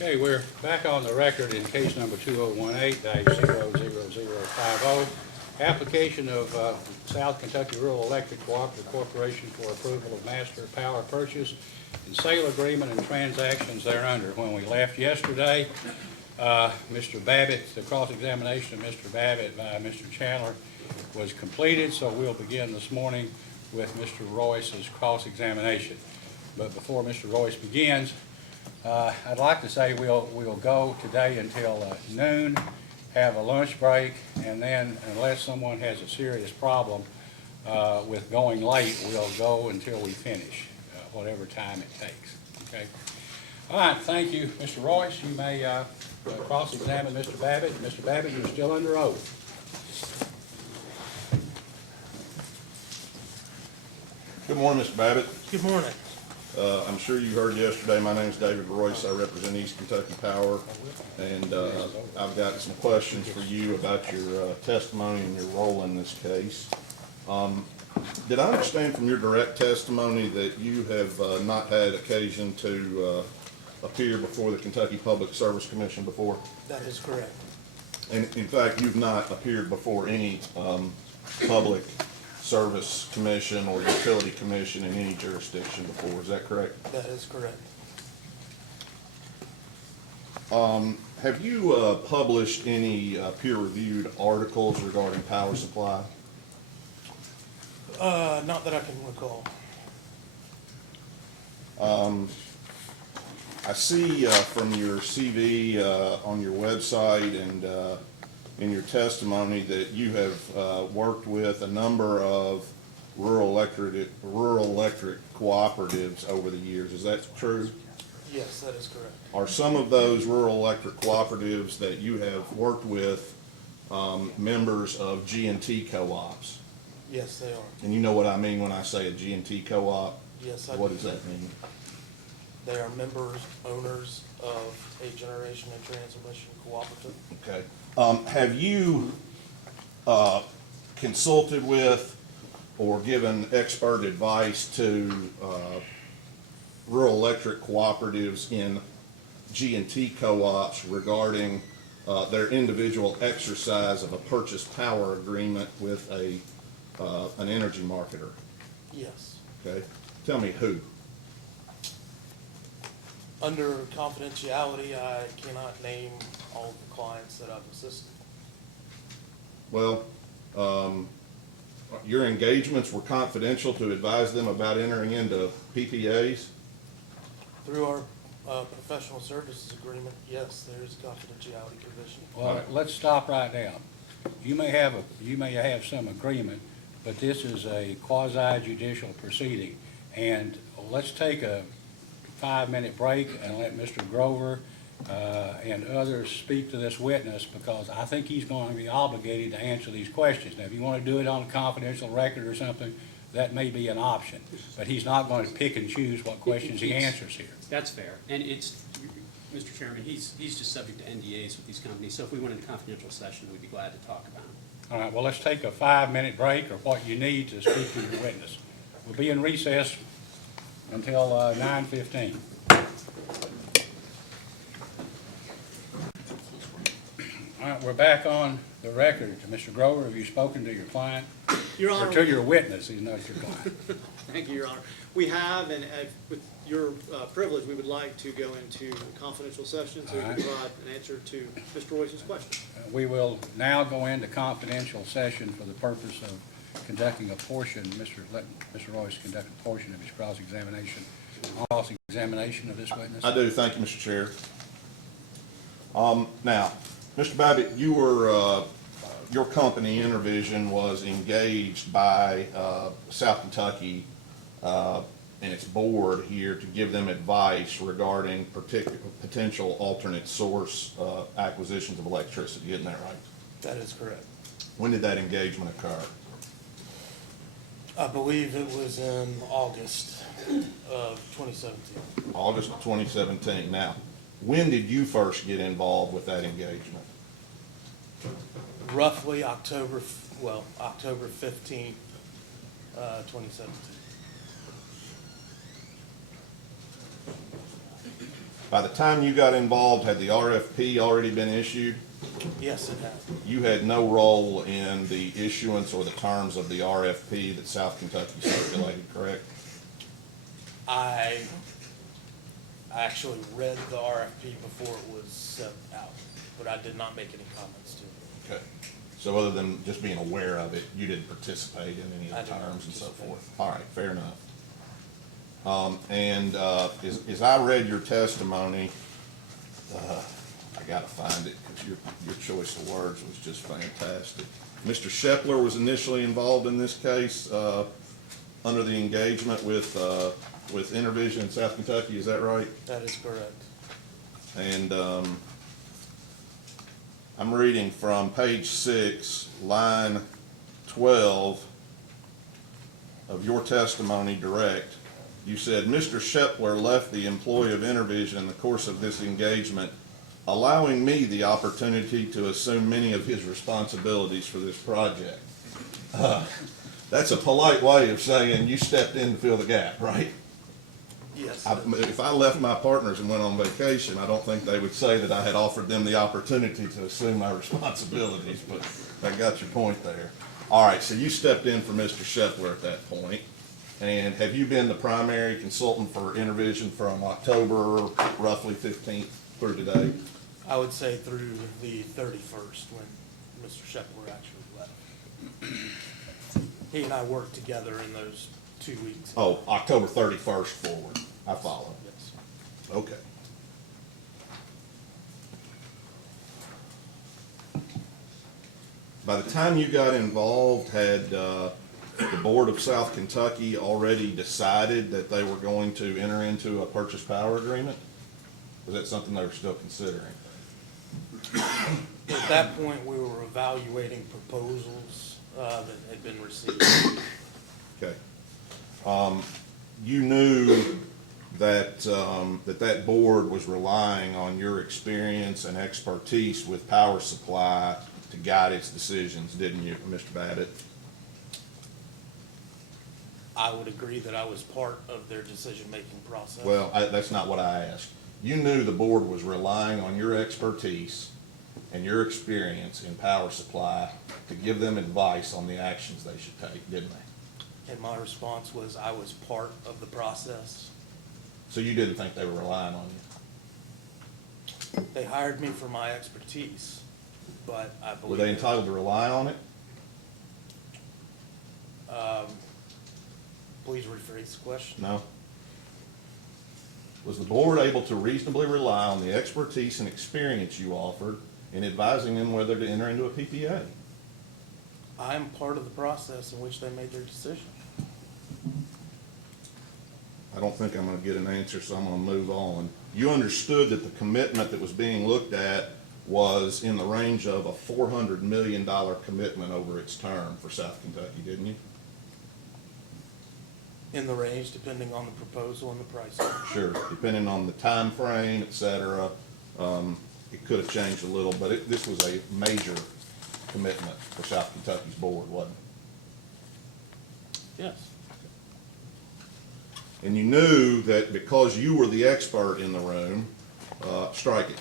Okay, we're back on the record in case number 2018-00050. Application of South Kentucky Rural Electric Cooperative Corporation for approval of master power purchase and sale agreement and transactions thereunder. When we left yesterday, Mr. Babbitt, the cross-examination of Mr. Babbitt by Mr. Chandler was completed, so we'll begin this morning with Mr. Royce's cross-examination. But before Mr. Royce begins, I'd like to say we'll go today until noon, have a lunch break, and then unless someone has a serious problem with going late, we'll go until we finish, whatever time it takes. Okay. All right, thank you, Mr. Royce. You may cross-examine Mr. Babbitt. Mr. Babbitt, you're still under oath. Good morning, Mr. Babbitt. Good morning. I'm sure you heard yesterday, my name is David Royce. I represent East Kentucky Power, and I've got some questions for you about your testimony and your role in this case. Did I understand from your direct testimony that you have not had occasion to appear before the Kentucky Public Service Commission before? That is correct. And in fact, you've not appeared before any public service commission or utility commission in any jurisdiction before, is that correct? That is correct. Have you published any peer-reviewed articles regarding power supply? Not that I can recall. I see from your CV on your website and in your testimony that you have worked with a number of rural electric cooperatives over the years. Is that true? Yes, that is correct. Are some of those rural electric cooperatives that you have worked with members of G&T co-ops? Yes, they are. And you know what I mean when I say a G&T co-op? Yes, I What do. does that mean? They are members, owners of a generation and transmission cooperative. Okay. Have you consulted with or given expert advice to rural electric cooperatives in G&T co-ops regarding their individual exercise of a purchase power agreement with an energy marketer? Yes. Okay. Tell me who. Under confidentiality, I cannot name all the clients that I've assisted. Well, your engagements were confidential to advise them about entering into PPAs? Through our professional services agreement, yes, there is a confidentiality provision. Well, let's stop right now. You may have some agreement, but this is a quasi-judicial proceeding. And let's take a 5-minute break and let Mr. Grover and others speak to this witness, because I think he's going to be obligated to answer these questions. Now, if you want to do it on a confidential record or something, that may be an option, but he's not going to pick and choose what questions he answers here. That's fair, and it's, Mr. Chairman, he's just subject to NDAs with these companies, so if we went into confidential session, we'd be glad to talk about it. All right, well, let's take a 5-minute break, or what you need to speak to your witness. We'll be in recess until 9:15. All right, we're back on the record. Mr. Grover, have you spoken to your client? Your Honor, Or to your witness, he's not your client. thank you, Your Honor. We have, and with your privilege, we would like to go into confidential session so we can All right. provide an answer to Mr. Royce's question. We will now go into confidential session for the purpose of conducting a portion, let Mr. Royce conduct a portion of his cross-examination. Cross-examination of this witness? I do, thank you, Mr. Chair. Now, Mr. Babbitt, you were, your company, Intervision, was engaged by South Kentucky and its board here to give them advice regarding potential alternate source acquisitions of electricity, isn't that right? That is correct. When did that engagement occur? I believe it was in August of 2017. August of 2017. Now, when did you first get involved with that engagement? Roughly October 15th, 2017. By the time you got involved, had the RFP already been issued? Yes, it has. You had no role in the issuance or the terms of the RFP that South Kentucky circulated, correct? I actually read the RFP before it was sent out, but I did not make any comments to it. Okay. So other than just being aware of it, you didn't participate in any I of the did not terms and so participate. forth? All right, fair enough. As I read your testimony, I gotta find it, because your choice of words was just fantastic. Mr. Shepler was initially involved in this case, under the engagement with Intervision in South Kentucky, is that right? That is correct. And I'm reading from page 6, line 12 of your testimony direct. You said, Mr. Shepler left the employ of Intervision in the course of this engagement, allowing me the opportunity to assume many of his responsibilities for this project. That's a polite way of saying you stepped in to fill the gap, right? Yes. If I left my partners and went on vacation, I don't think they would say that I had offered them the opportunity to assume my responsibilities, but I got your point there. All right, so you stepped in for Mr. Shepler at that point, and have you been the primary consultant for Intervision from October roughly 15th through today? I would say through the 31st, when Mr. Shepler actually left. He and I worked together in those 2 weeks. Oh, October 31st forward. I follow. Yes. Okay. By the time you got involved, had the Board of South Kentucky already decided that they were going to enter into a purchase power agreement? Was that something they were still considering? At that point, we were evaluating proposals that had been received. Okay. You knew that, that board was relying on your experience and expertise with power supply to guide its decisions, didn't you, Mr. Babbitt? I would agree that I was part of their decision-making process. Well, that's not what I asked. You knew the board was relying on your expertise and your experience in power supply to give them advice on the actions they should take, didn't they? And my response was, I was part of the process. So you didn't think they were relying on you? They hired me for my expertise, but I believe. Were they entitled to rely on it? Please rephrase the question. No? Was the board able to reasonably rely on the expertise and experience you offered in advising them whether to enter into a PPA? I am part of the process in which they made their decision. I don't think I'm gonna get an answer, so I'm gonna move on. You understood that the commitment that was being looked at was in the range of a $400 million commitment over its term for South Kentucky, didn't you? In the range, depending on the proposal and the pricing. Sure, depending on the time frame, et cetera. It could have changed a little, but this was a major commitment for South Kentucky's board, wasn't it? Yes. And you knew that because you were the expert in the room, strike it.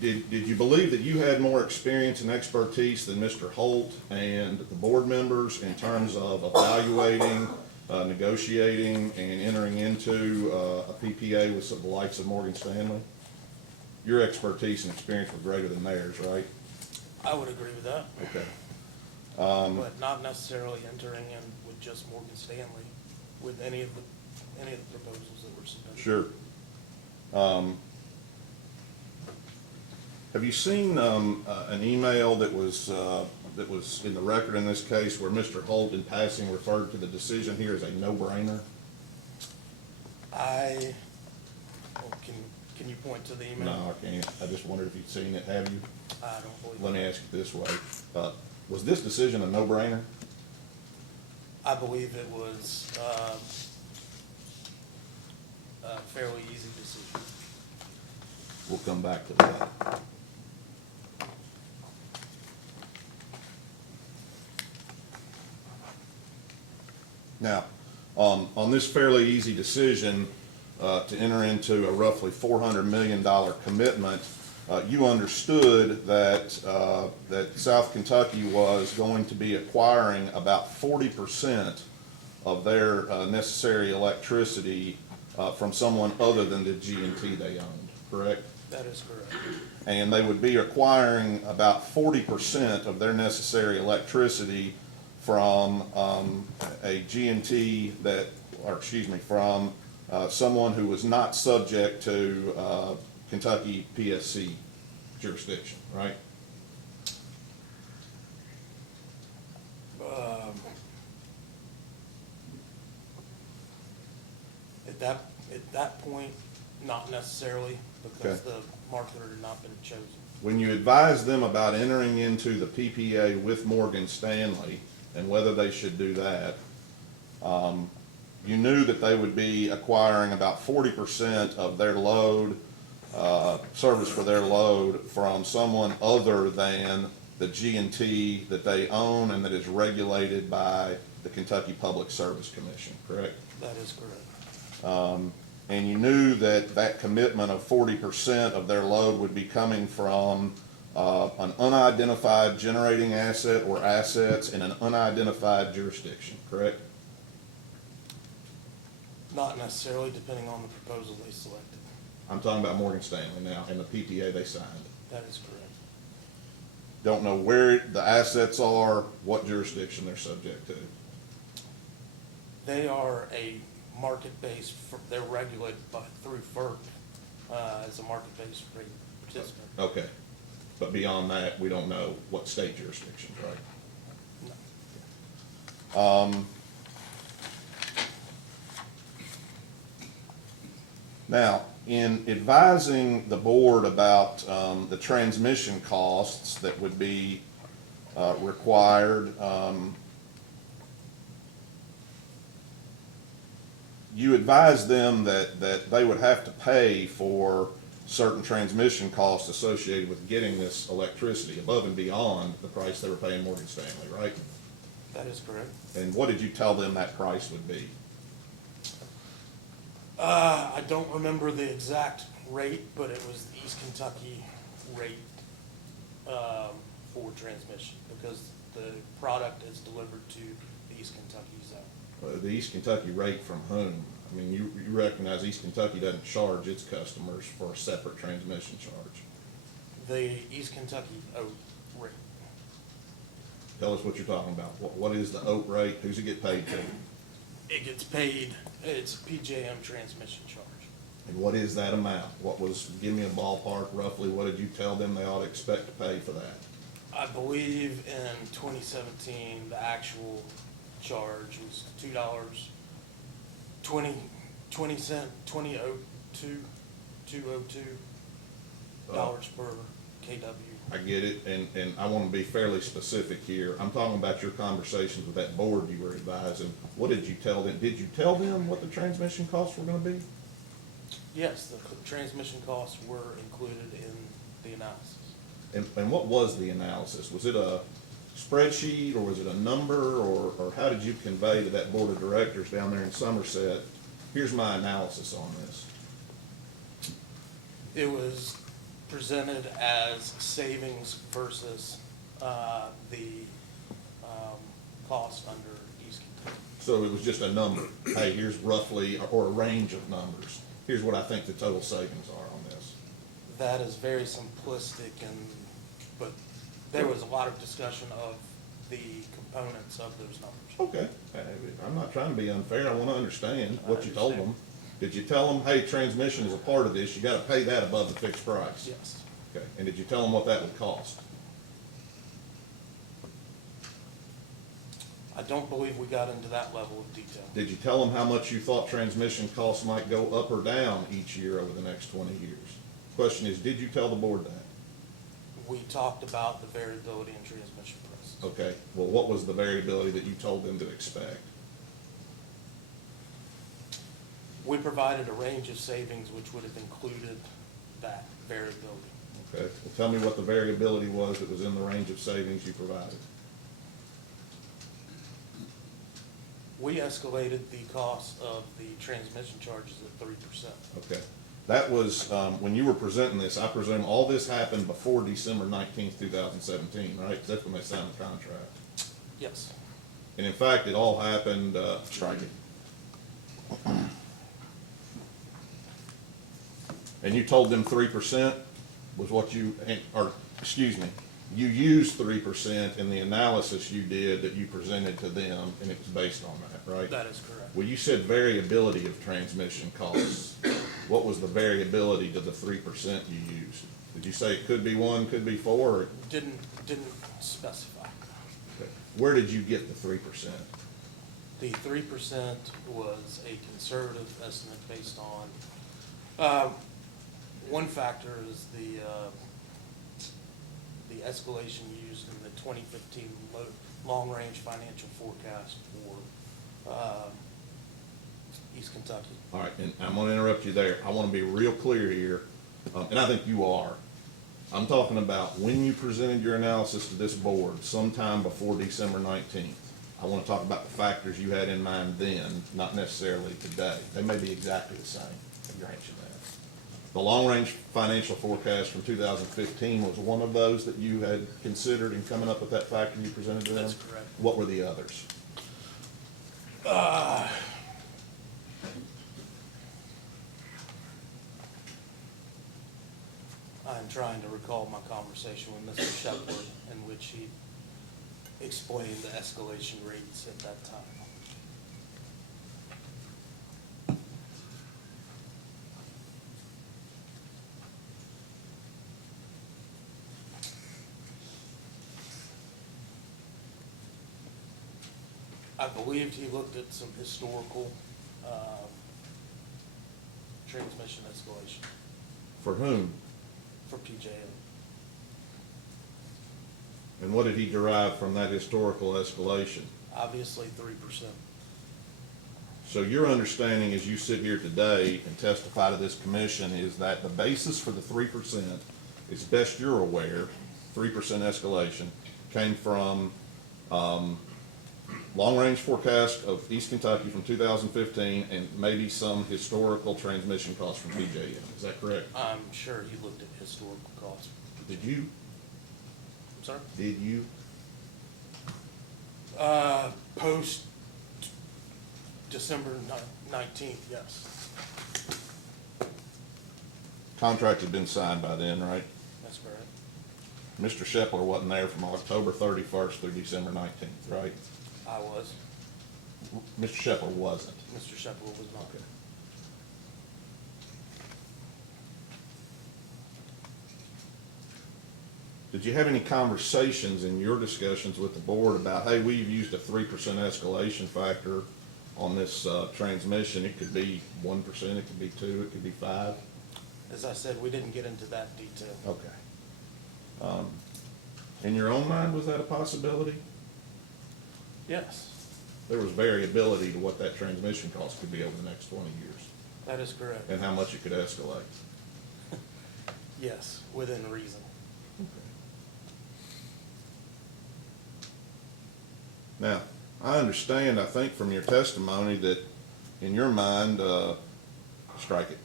Did you believe that you had more experience and expertise than Mr. Holt and the board members in terms of evaluating, negotiating, and entering into a PPA with the likes of Morgan Stanley? Your expertise and experience were greater than theirs, right? I would agree with that, Okay. but not necessarily entering in with just Morgan Stanley, with any of the proposals that were submitted. Sure. Have you seen an email that was in the record in this case where Mr. Holt in passing referred to the decision here as a no-brainer? Can you point to the email? No, I can't. I just wondered if you'd seen it. Have you? I don't believe Let me it. ask it this way. Was this decision a no-brainer? I believe it was a fairly easy decision. We'll come back to that. Now, on this fairly easy decision, to enter into a roughly $400 million commitment, you understood that, that South Kentucky was going to be acquiring about 40% of their necessary electricity from someone other than the G&T they owned, correct? That is correct. And they would be acquiring about 40% of their necessary electricity from a G&T that, or excuse me, from someone who was not subject to Kentucky PSC jurisdiction, right? At that point, not necessarily, because Okay. the marketer had not been chosen. When you advised them about entering into the PPA with Morgan Stanley and whether they should do that, you knew that they would be acquiring about 40% of their load, service for their load from someone other than the G&T that they own and that is regulated by the Kentucky Public Service Commission, correct? That is correct. And you knew that that commitment of 40% of their load would be coming from an unidentified generating asset or assets in an unidentified jurisdiction, correct? Not necessarily, depending on the proposal they selected. I'm talking about Morgan Stanley now and the PPA they signed. That is correct. Don't know where the assets are, what jurisdiction they're subject to. They are a market-based, they're regulated through FERC as a market-based rate participant. Okay. But beyond that, we don't know what state jurisdictions, right? No. Now, in advising the board about the transmission costs that would be required, you advised them that they would have to pay for certain transmission costs associated with getting this electricity above and beyond the price they were paying Morgan Stanley, right? That is correct. And what did you tell them that price would be? I don't remember the exact rate, but it was the East Kentucky rate for transmission, because the product is delivered to the East Kentucky zone. The East Kentucky rate from whom? I mean, you recognize East Kentucky doesn't charge its customers for a separate transmission charge. The East Kentucky rate. Tell us what you're talking about. What is the OAT rate? Who's it get paid to? It gets paid, it's a PJM transmission charge. And what is that amount? Give me a ballpark roughly, what did you tell them they ought to expect to pay for that? I believe in 2017, the actual charge was $2.20 $2.02 per KW. I get it, and I want to be fairly specific here. I'm talking about your conversations with that board you were advising. What did you tell them? Did you tell them what the transmission costs were going to be? Yes, the transmission costs were included in the analysis. And what was the analysis? Was it a spreadsheet, or was it a number, or how did you convey to that board of directors down there in Somerset, here's my analysis on this? It was presented as savings versus the cost under East Kentucky. So it was just a number. Hey, here's roughly, or a range of numbers. Here's what I think the total savings are on this. That is very simplistic, but there was a lot of discussion of the components of those numbers. Okay, I'm not trying to be unfair. I want to understand what you told them. understand. Did you tell them, hey, transmission is a part of this, you got to pay that above the fixed price? Yes. Okay, and did you tell them what that would cost? I don't believe we got into that level of detail. Did you tell them how much you thought transmission costs might go up or down each year over the next 20 years? Question is, did you tell the board that? We talked about the variability in transmission prices. Okay, well, what was the variability that you told them to expect? We provided a range of savings which would have included that variability. Okay, well, tell me what the variability was that was in the range of savings you provided. We escalated the cost of the transmission charges at 3%. Okay. That was, when you were presenting this, I presume all this happened before December 19th, 2017, right? 'Cause that's when they signed the contract. Yes, And in fact, it all happened, strike it. And you told them 3% was what you, or, excuse me, you used 3% in the analysis you did that you presented to them, and it was based on that, right? that is correct. Well, you said variability of transmission costs. What was the variability to the 3% you used? Did you say it could be 1, could be 4, or? Didn't specify. Okay. Where did you get the 3%? The 3% was a conservative estimate based on, one factor is the escalation used in the 2015 long-range financial forecast for East Kentucky. All right, and I'm gonna interrupt you there. I wanna be real clear here, and I think you are. I'm talking about when you presented your analysis to this board sometime before December 19th. I wanna talk about the factors you had in mind then, not necessarily today. They may be exactly the same. I grant you that. The long-range financial forecast from 2015 was one of those that you had considered in coming up with that factor you presented to them? That's correct. What were the others? I'm trying to recall my conversation with Mr. Shepard in which he explained the escalation rates at that time. I believed he looked at some historical transmission escalation For whom? for PJM. And what did he derive from that historical escalation? Obviously 3%. So your understanding as you sit here today and testify to this commission is that the basis for the 3%, as best you're aware, 3% escalation, came from long-range forecast of East Kentucky from 2015 and maybe some historical transmission costs from PJM. Is that correct? I'm sure he looked at historical costs. Did you? Sir? Did you? Post December 19th, yes, Contract had been signed by then, right? that's correct. Mr. Shepler wasn't there from October 31st through December 19th, right? I was. Mr. Shepler wasn't. Mr. Shepard was not. Okay. Did you have any conversations in your discussions with the board about, hey, we've used a 3% escalation factor on this transmission? It could be 1%, it could be 2%, it could be 5%. As I said, we didn't get into that detail. Okay. In your own mind, was that a possibility? Yes, There was variability to what that transmission cost could be over the next 20 years that is correct. and how much it could escalate. Yes, within reason. Now, I understand, I think from your testimony that in your mind, strike it.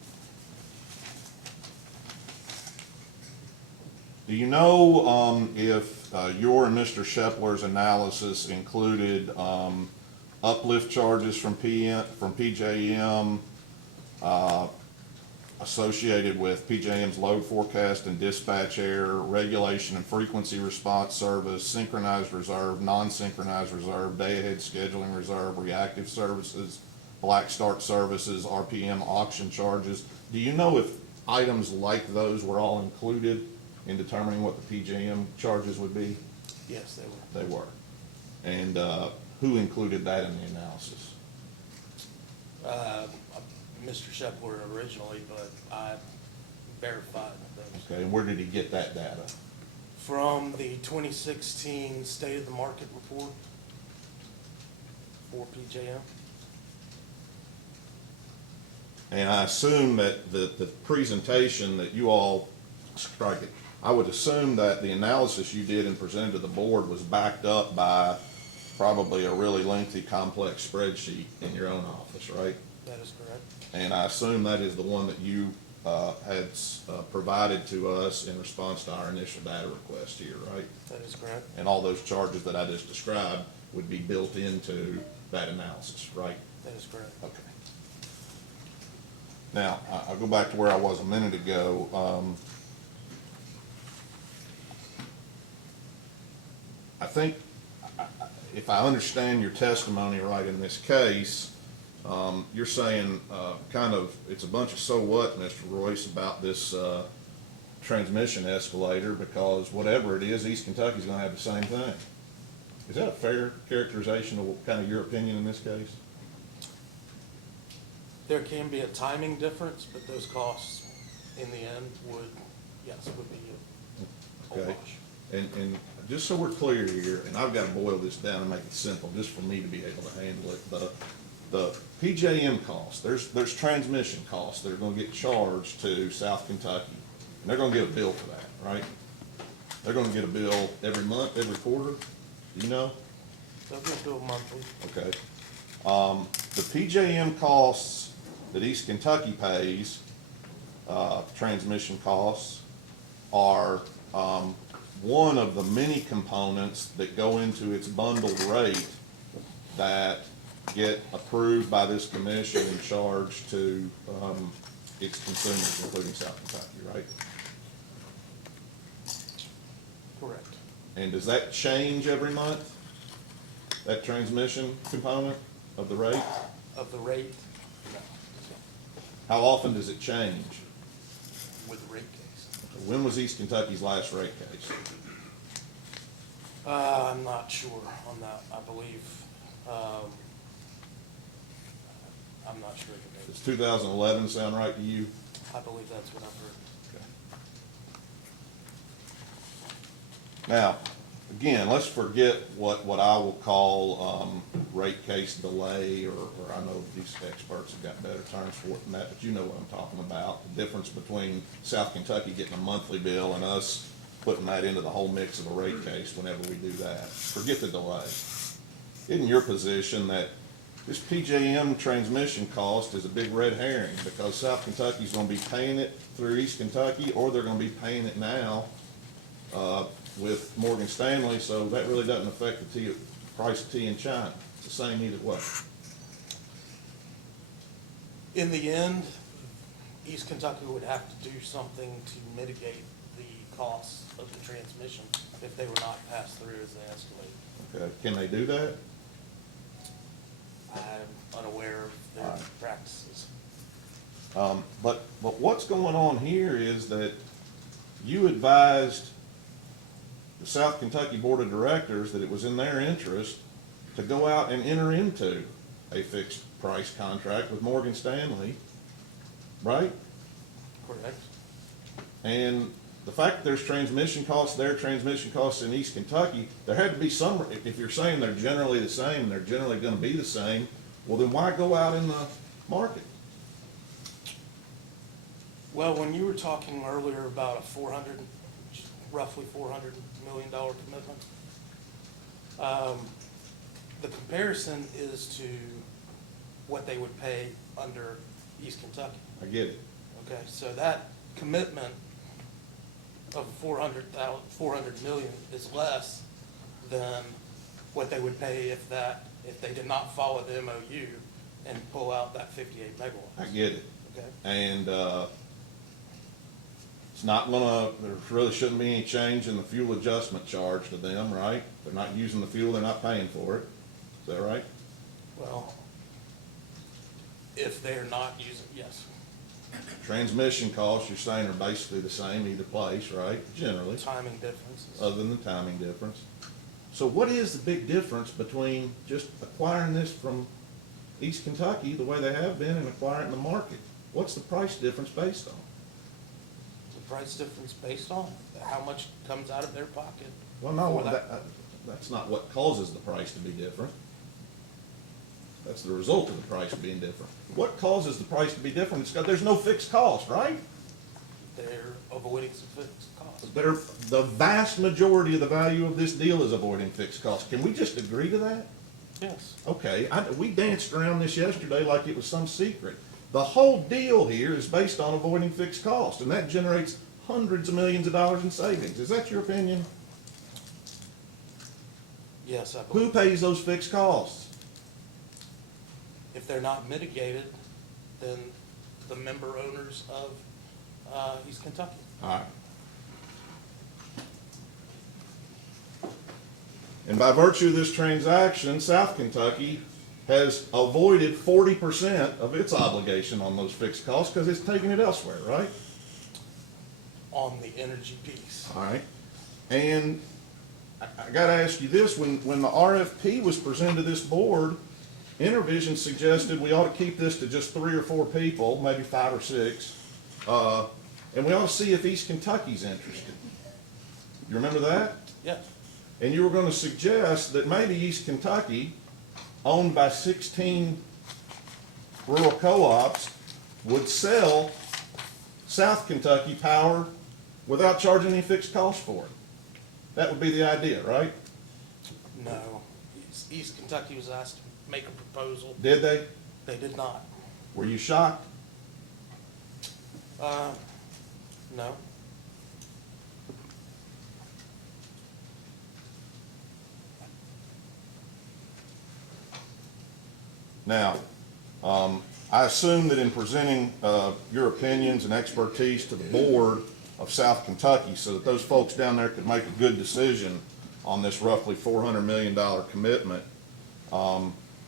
Do you know if your and Mr. Shepler's analysis included uplift charges from PJM associated with PJM's load forecast and dispatch error, regulation and frequency response service, synchronized reserve, non-synchronized reserve, day-ahead scheduling reserve, reactive services, black start services, RPM auction charges? Do you know if items like those were all included in determining what the PJM charges would be? Yes, they were. They were. And who included that in the analysis? Mr. Shepard originally, but I verified those. Okay, and where did he get that data? From the 2016 State of the Market report for PJM. And I assume that the presentation that you all, strike it, I would assume that the analysis you did and presented to the board was backed up by probably a really lengthy, complex spreadsheet in your own office, right? That is correct. And I assume that is the one that you had provided to us in response to our initial data request here, right? That is correct. And all those charges that I just described would be built into that analysis, right? That is correct. Okay. Now, I'll go back to where I was a minute ago. I think, if I understand your testimony right in this case, you're saying kind of, it's a bunch of so what, Mr. Royce, about this transmission escalator, because whatever it is, East Kentucky's gonna have the same thing. Is that a fair characterization of kind of your opinion in this case? There can be a timing difference, but those costs in the end would be a Okay. wash. And just so we're clear here, and I've got to boil this down and make it simple, just for me to be able to handle it, the PJM costs, there's transmission costs that are gonna get charged to South Kentucky, and they're gonna get a bill for that, right? They're gonna get a bill every month, every quarter, do you know? They'll get billed monthly. Okay. The PJM costs that East Kentucky pays, transmission costs, are, one of the many components that go into its bundled rate that get approved by this commission and charged to, its consumers, including South Kentucky, right? Correct. And does that change every month? That transmission component of the rate? Of the rate, no, How often does it change? with the rate case. When was East Kentucky's last rate case? I'm not sure on that, I believe. I'm not sure the date. Does 2011 sound right to you? I believe that's what I've heard. Now, again, let's forget what I will call rate case delay, or I know these experts have got better terms for it than that, but you know what I'm talking about. The difference between South Kentucky getting a monthly bill and us putting that into the whole mix of a rate case whenever we do that. Forget the delay. Isn't your position that this PJM transmission cost is a big red herring, because South Kentucky's gonna be paying it through East Kentucky, or they're gonna be paying it now with Morgan Stanley, so that really doesn't affect the price of tea in China. It's the same either way. In the end, East Kentucky would have to do something to mitigate the costs of the transmission if they were not passed through as they escalate. Okay, can they do that? I'm unaware of their Alright. practices. But what's going on here is that you advised the South Kentucky Board of Directors that it was in their interest to go out and enter into a fixed price contract with Morgan Stanley, right? Correct? And the fact that there's transmission costs there, transmission costs in East Kentucky, there had to be some, if you're saying they're generally the same, they're generally gonna be the same, well then why go out in the market? Well, when you were talking earlier about roughly $400 million commitment, the comparison is to what they would pay under East Kentucky. I get it. Okay, so that commitment of $400 million is less than what they would pay if they did not follow the MOU and pull out that 58 megawatts. I get it. Okay, And, it's not gonna, there really shouldn't be any change in the fuel adjustment charge to them, right? They're not using the fuel, they're not paying for it. Is that right? well, if they're not using, yes, Transmission costs, you're saying, are basically the same either place, right? Generally, timing differences. other than the timing difference. So what is the big difference between just acquiring this from East Kentucky the way they have been and acquiring it in the market? What's the price difference based on? The price difference based on how much comes out of their pocket. Well, no, for that. that's not what causes the price to be different. That's the result of the price being different. What causes the price to be different? It's 'cause there's no fixed cost, right? they're avoiding some fixed costs. The vast majority of the value of this deal is avoiding fixed costs. Can we just agree to that? Yes. Okay, we danced around this yesterday like it was some secret. The whole deal here is based on avoiding fixed costs, and that generates hundreds of millions of dollars in savings. Is that your opinion? Yes, I Who believe. pays those fixed costs? If they're not mitigated, then the member owners of East Kentucky. All right. And by virtue of this transaction, South Kentucky has avoided 40% of its obligation on those fixed costs because it's taking it elsewhere, right? On the energy piece. All right. And I gotta ask you this, when the RFP was presented to this board, Intervision suggested we ought to keep this to just 3 or 4 people, maybe 5 or 6, and we ought to see if East Kentucky's interested. You remember that? Yes. And you were gonna suggest that maybe East Kentucky, owned by 16 rural co-ops, would sell South Kentucky power without charging any fixed costs for it. That would be the idea, right? No. East Kentucky was asked to make a proposal. Did they? They did not. Were you shocked? No. Now, I assume that in presenting your opinions and expertise to the board of South Kentucky so that those folks down there could make a good decision on this roughly $400 million commitment,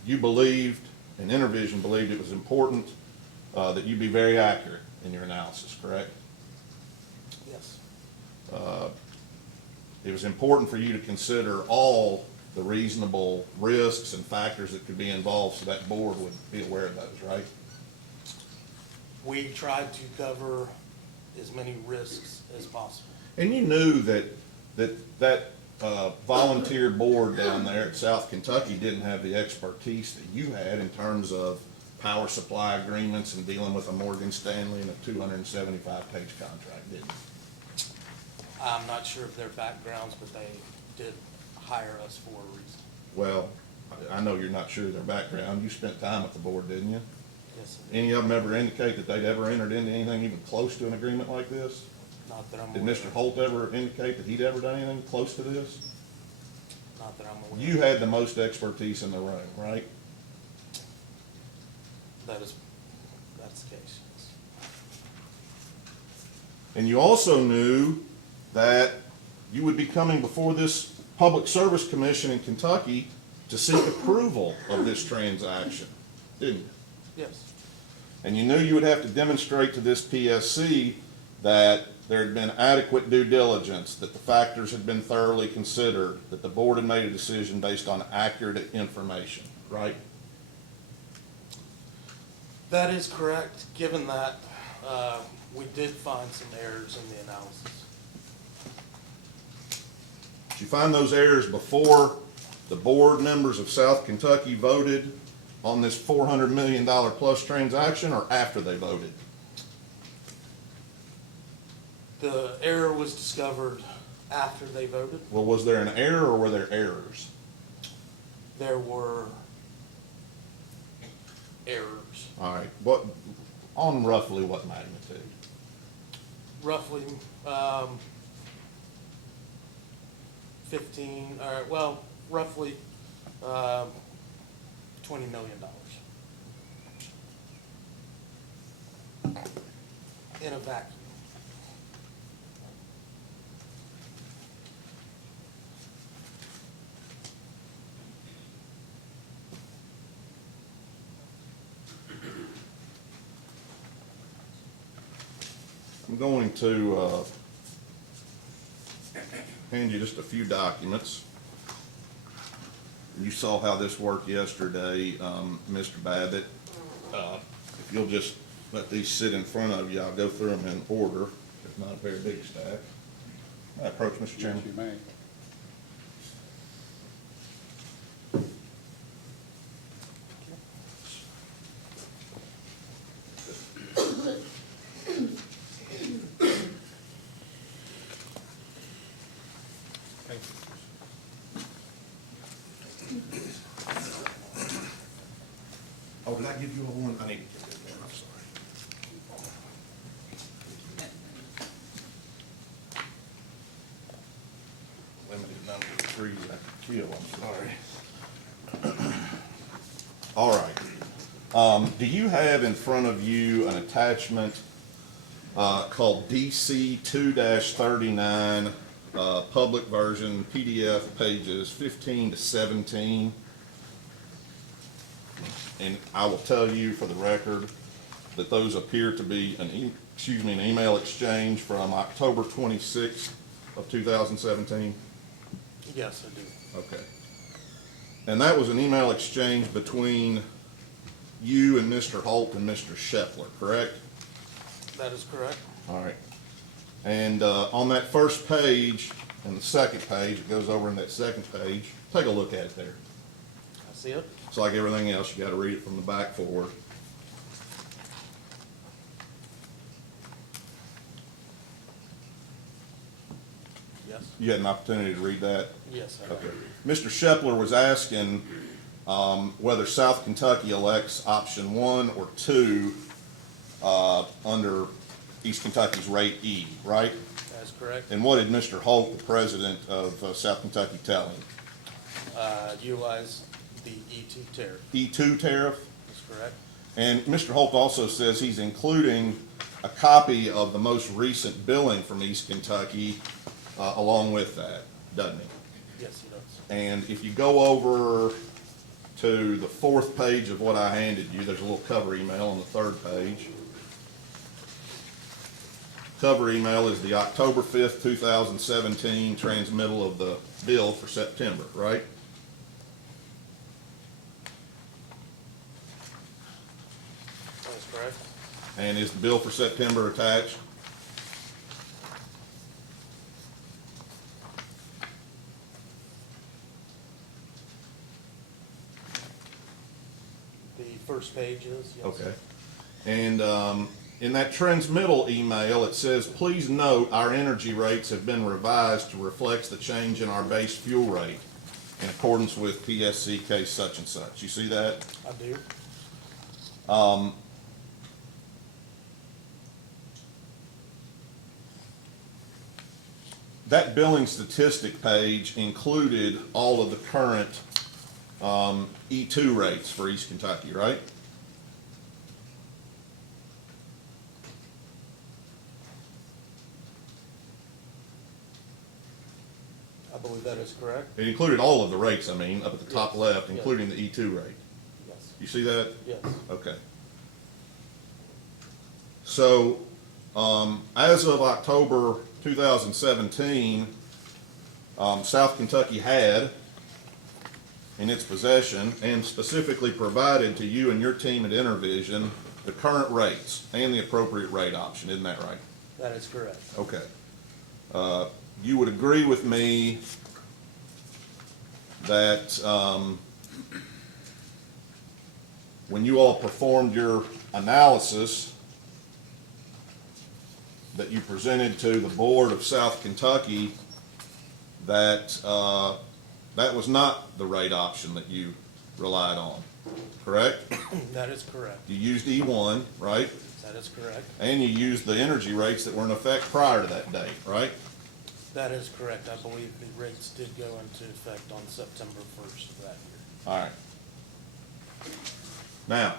you believed, and Intervision believed it was important that you be very accurate in your analysis, correct? Yes. It was important for you to consider all the reasonable risks and factors that could be involved so that board would be aware of those, right? We tried to cover as many risks as possible. And you knew that volunteer board down there at South Kentucky didn't have the expertise that you had in terms of power supply agreements and dealing with a Morgan Stanley and a 275-page contract, did you? I'm not sure of their backgrounds, but they did hire us for a reason. Well, I know you're not sure of their background. You spent time with the board, didn't you? Yes, Any of them ever indicate that they'd ever entered into anything even close to an agreement like this? not that I'm Did aware Mr. of. Holt ever indicate that he'd ever done anything close to this? Not that I'm aware You of. had the most expertise in the room, right? That's the case. Yes. And you also knew that you would be coming before this Public Service Commission in Kentucky to seek approval of this transaction, didn't you? Yes. And you knew you would have to demonstrate to this PSC that there had been adequate due diligence, that the factors had been thoroughly considered, that the board had made a decision based on accurate information, right? That is correct, given that we did find some errors in the analysis. Did you find those errors before the board members of South Kentucky voted on this $400 million plus transaction, or after they voted? The error was discovered after they voted. Well, was there an error or were there errors? There were errors, All right, what, on roughly what magnitude? roughly 15, well, roughly $20 million. In a vacuum. I'm going to hand you just a few documents. You saw how this worked yesterday, Mr. Babbitt. If you'll just let these sit in front of you, I'll go through them in order. It's not a very big stack. I approach, Mr. Chairman. You may. give you all one? I need to give it one, I'm sorry. Limited number of trees I can kill, I'm sorry. All right. Do you have in front of you an attachment called DC 2-39, public version, PDF, pages 15 to 17? And I will tell you for the record that those appear to be an email exchange from October 26th of 2017. Yes, I do. Okay. And that was an email exchange between you and Mr. Holt and Mr. Shepler, correct? That is correct. All right. And on that first page and the second page, it goes over in that second page. Take a look at it there. I see it. It's like everything else, you got to read it from the back forward. Yes. You had an opportunity to read that? Yes, I have. Okay. Mr. Shepler was asking whether South Kentucky elects option 1 or 2 under East Kentucky's rate E, right? That is correct. And what did Mr. Holt, the president of South Kentucky, tell him? Utilize the E2 tariff. E2 tariff? That's correct. And Mr. Holt also says he's including a copy of the most recent billing from East Kentucky along with that, doesn't he? Yes, he does. And if you go over to the 4th page of what I handed you, there's a little cover email on the 3rd page. Cover email is the October 5th, 2017 transmittal of the bill for September, right? That is correct. And is the bill for September attached? The first page is, yes. Okay. And in that transmittal email, it says, please note our energy rates have been revised to reflect the change in our base fuel rate in accordance with PSC case such and such. You see that? I do. That billing statistic page included all of the current E2 rates for East Kentucky, right? I believe that is correct. It included all of the rates, I mean, up at the top Yes. left, Yes. including the E2 rate. Yes. You see that? Yes. Okay. So, as of October 2017, South Kentucky had in its possession and specifically provided to you and your team at Intervision the current rates and the appropriate rate option, isn't that right? That is correct. Okay. You would agree with me that when you all performed your analysis that you presented to the Board of South Kentucky, that that was not the rate option that you relied on, correct? That is correct. You used E1, right? That is correct. And you used the energy rates that were in effect prior to that date, right? That is correct. I believe the rates did go into effect on September 1st of that year. All right. Now,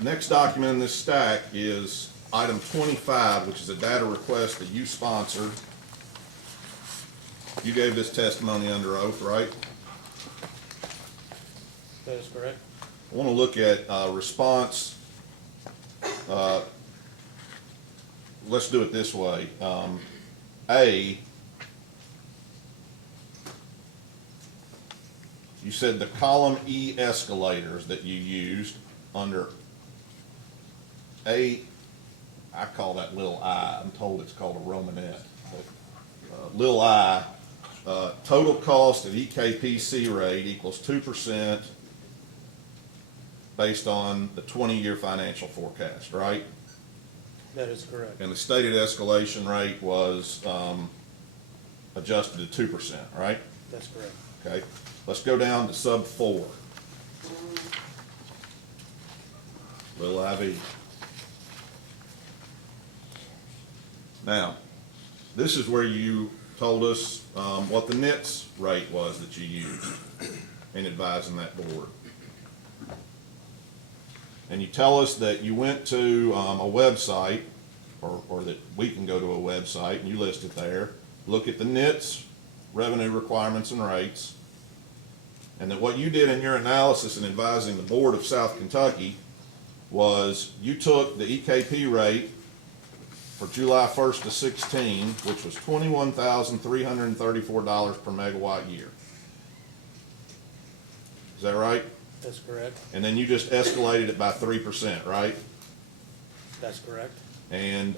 next document in this stack is item 25, which is a data request that you sponsored. You gave this testimony under oath, right? That is correct. I want to look at response. Let's do it this way. A, you said the column E escalators that you used under A, I call that little I. I'm told it's called a Romanette. But, little I, total cost at EKPC rate equals 2% based on the 20-year financial forecast, right? That is correct. And the stated escalation rate was adjusted to 2%, right? That's correct. Okay. let's go down to sub 4. Little IV. Now, this is where you told us what the NITS rate was that you used in advising that board. And you tell us that you went to a website, or that we can go to a website, and you list it there, look at the NITS revenue requirements and rates, and that what you did in your analysis in advising the Board of South Kentucky was you took the EKP rate for July 1st to 16, which was $21,334 per megawatt year. Is that right? That's correct. And then you just escalated it by 3%, right? That's correct. And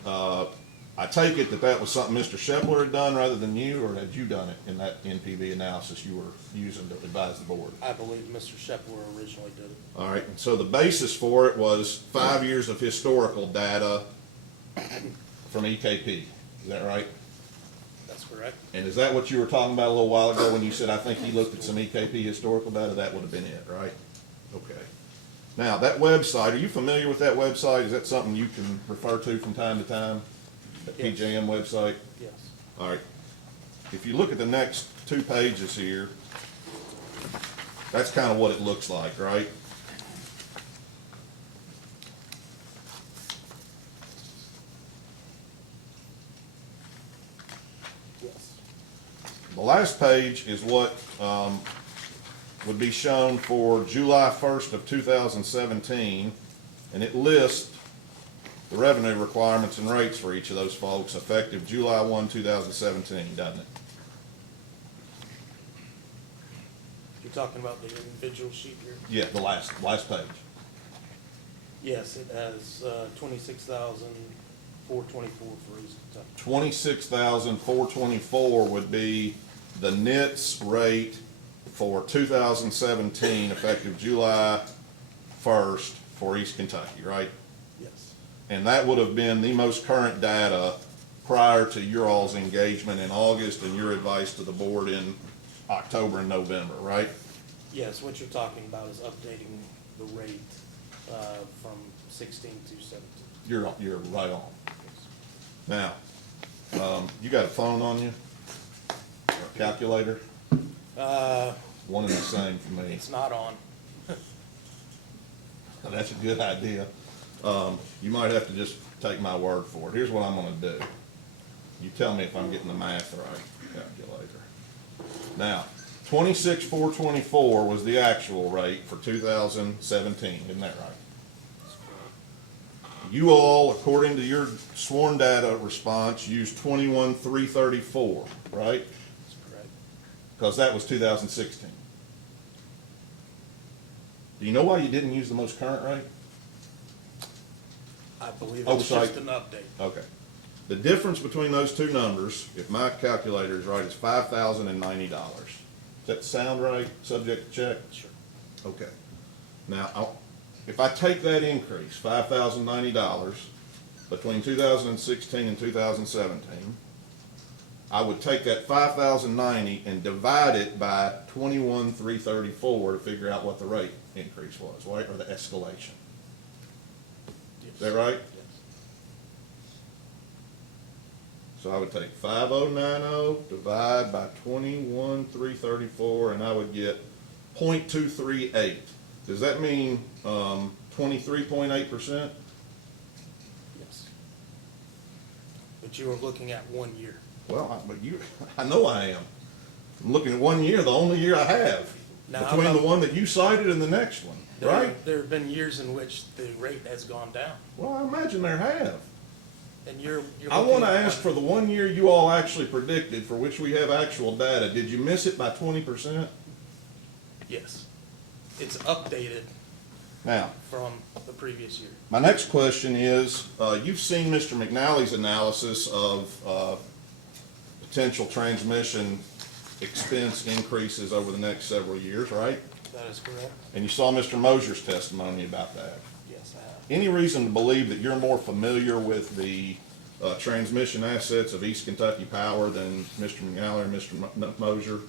I take it that that was something Mr. Shepler had done rather than you, or had you done it in that NPV analysis you were using to advise the board? I believe Mr. Shepler originally did it. All right, and so the basis for it was 5 years of historical data from EKP. Is that right? That's correct. And is that what you were talking about a little while ago when you said, I think he looked at some EKP historical data? That would have been it, right? Okay. Now, that website, are you familiar with that website? Is that something you can refer to from time to time? That Yes. PJM website? Yes. All right. If you look at the next 2 pages here, that's kind of what it looks like, right? Yes. The last page is what would be shown for July 1st of 2017, and it lists the revenue requirements and rates for each of those folks effective July 1, 2017, doesn't it? You're talking about the individual sheet here? Yeah, the last page. Yes, it has 26,424 for East Kentucky. 26,424 would be the NITS rate for 2017 effective July 1st for East Kentucky, right? Yes. And that would have been the most current data prior to your all's engagement in August and your advice to the board in October and November, right? Yes, what you're talking about is updating the rate from 16 to 17. You're right on. Now, you got a phone on you? Or a calculator? One and the same for me. It's not on. That's a good idea. You might have to just take my word for it. Here's what I'm gonna do. You tell me if I'm getting the math right, calculator. Now, 26,424 was the actual rate for 2017, isn't that right? You all, according to your sworn data response, used 21,334, right? That's correct. Because that was 2016. Do you know why you didn't use the most current rate? I believe Oh, it's sorry. just an update. Okay. The difference between those two numbers, if my calculator is right, is $5,090. Does that sound right, subject to check? Sure. Okay. Now, if I take that increase, $5,090, between 2016 and 2017, I would take that $5,090 and divide it by 21,334 to figure out what the rate increase was, right, or the escalation. Yes. Is that right? Yes. So I would take 5,090, divide by 21,334, and I would get 0.238. Does that mean 23.8%? Yes. But you were looking at 1 year. Well, I know I am. I'm looking at 1 year, the only year I have, Now, between the one that you cited and the next one, right? There have been years in which the rate has gone down, Well, I imagine there have. and you're I looking want to at ask for the 1 year you all actually predicted, for which we have actual data. Did you miss it by 20%? Yes. It's updated Now, from the previous year. my next question is, you've seen Mr. McNally's analysis of potential transmission expense increases over the next several years, right? That is correct? And you saw Mr. Mosier's testimony about that. Yes, I have. Any reason to believe that you're more familiar with the transmission assets of East Kentucky Power than Mr. McNally or Mr. Mosier?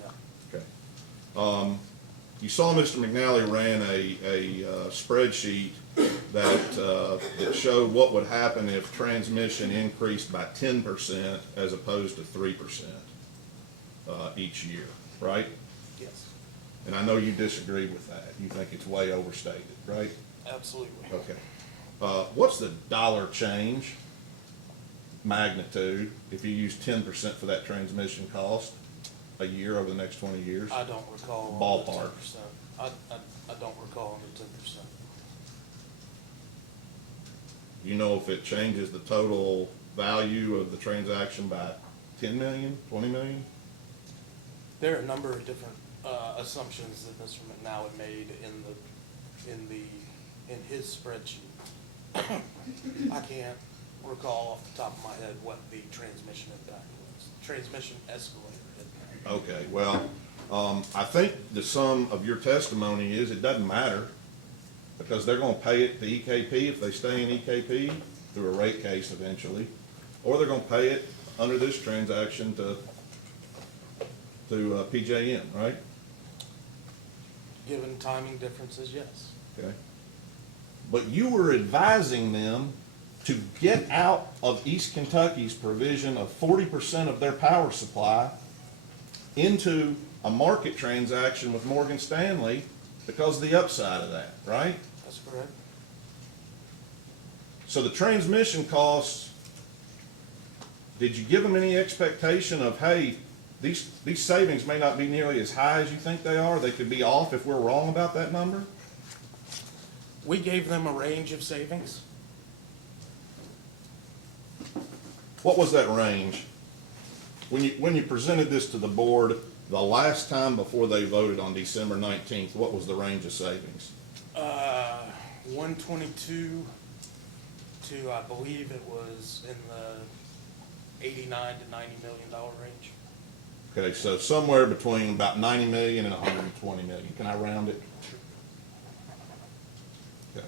No. Okay. You saw Mr. McNally ran a spreadsheet that showed what would happen if transmission increased by 10% as opposed to 3% each year, right? Yes, And I know you disagree with that. You think it's way overstated, right? absolutely. Okay. What's the dollar change magnitude if you use 10% for that transmission cost a year over the next 20 years? I don't recall on the Ballpark. 10%. I don't recall on the 10%. You know if it changes the total value of the transaction by 10 million, 20 million? There are a number of different assumptions that Mr. McNally made in his spreadsheet. I can't recall off the top of my head what the transmission impact was. Transmission escalator impact. Okay, well, I think the sum of your testimony is it doesn't matter because they're gonna pay it to EKP if they stay in EKP through a rate case eventually, or they're gonna pay it under this transaction to PJM, right? Given timing differences, yes. Okay. But you were advising them to get out of East Kentucky's provision of 40% of their power supply into a market transaction with Morgan Stanley because of the upside of that, right? That's correct. So the transmission costs, did you give them any expectation of, hey, these savings may not be nearly as high as you think they are? They could be off if we're wrong about that number? We gave them a range of savings. What was that range? When you presented this to the board the last time before they voted on December 19th, what was the range of savings? 122 to, I believe it was in the 89 to $90 million range. Okay, so somewhere between about 90 million and 120 million. Can I round it? Okay.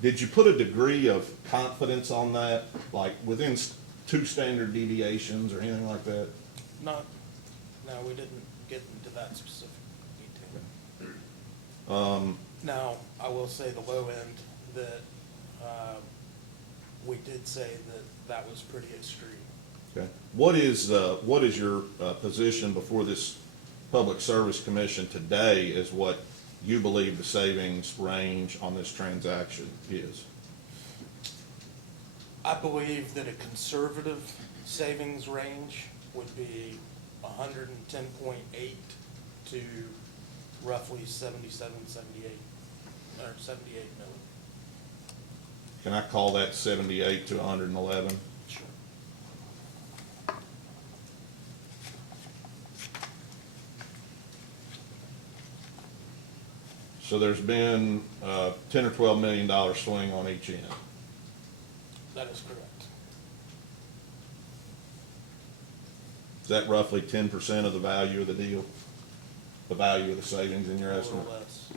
Did you put a degree of confidence on that, like within 2 standard deviations or anything like that? No, we didn't get into that specific detail. Now, I will say the low end that we did say that was pretty extreme. Okay. What is your position before this Public Service Commission today as what you believe the savings range on this transaction is? I believe that a conservative savings range would be 110.8 to roughly 77, 78, or 78 million. Can I call that 78 to 111? Sure. So there's been $10 or $12 million swing on each end. That is correct. Is that roughly 10% of the value of the deal? The value of the savings in your A estimate? little less.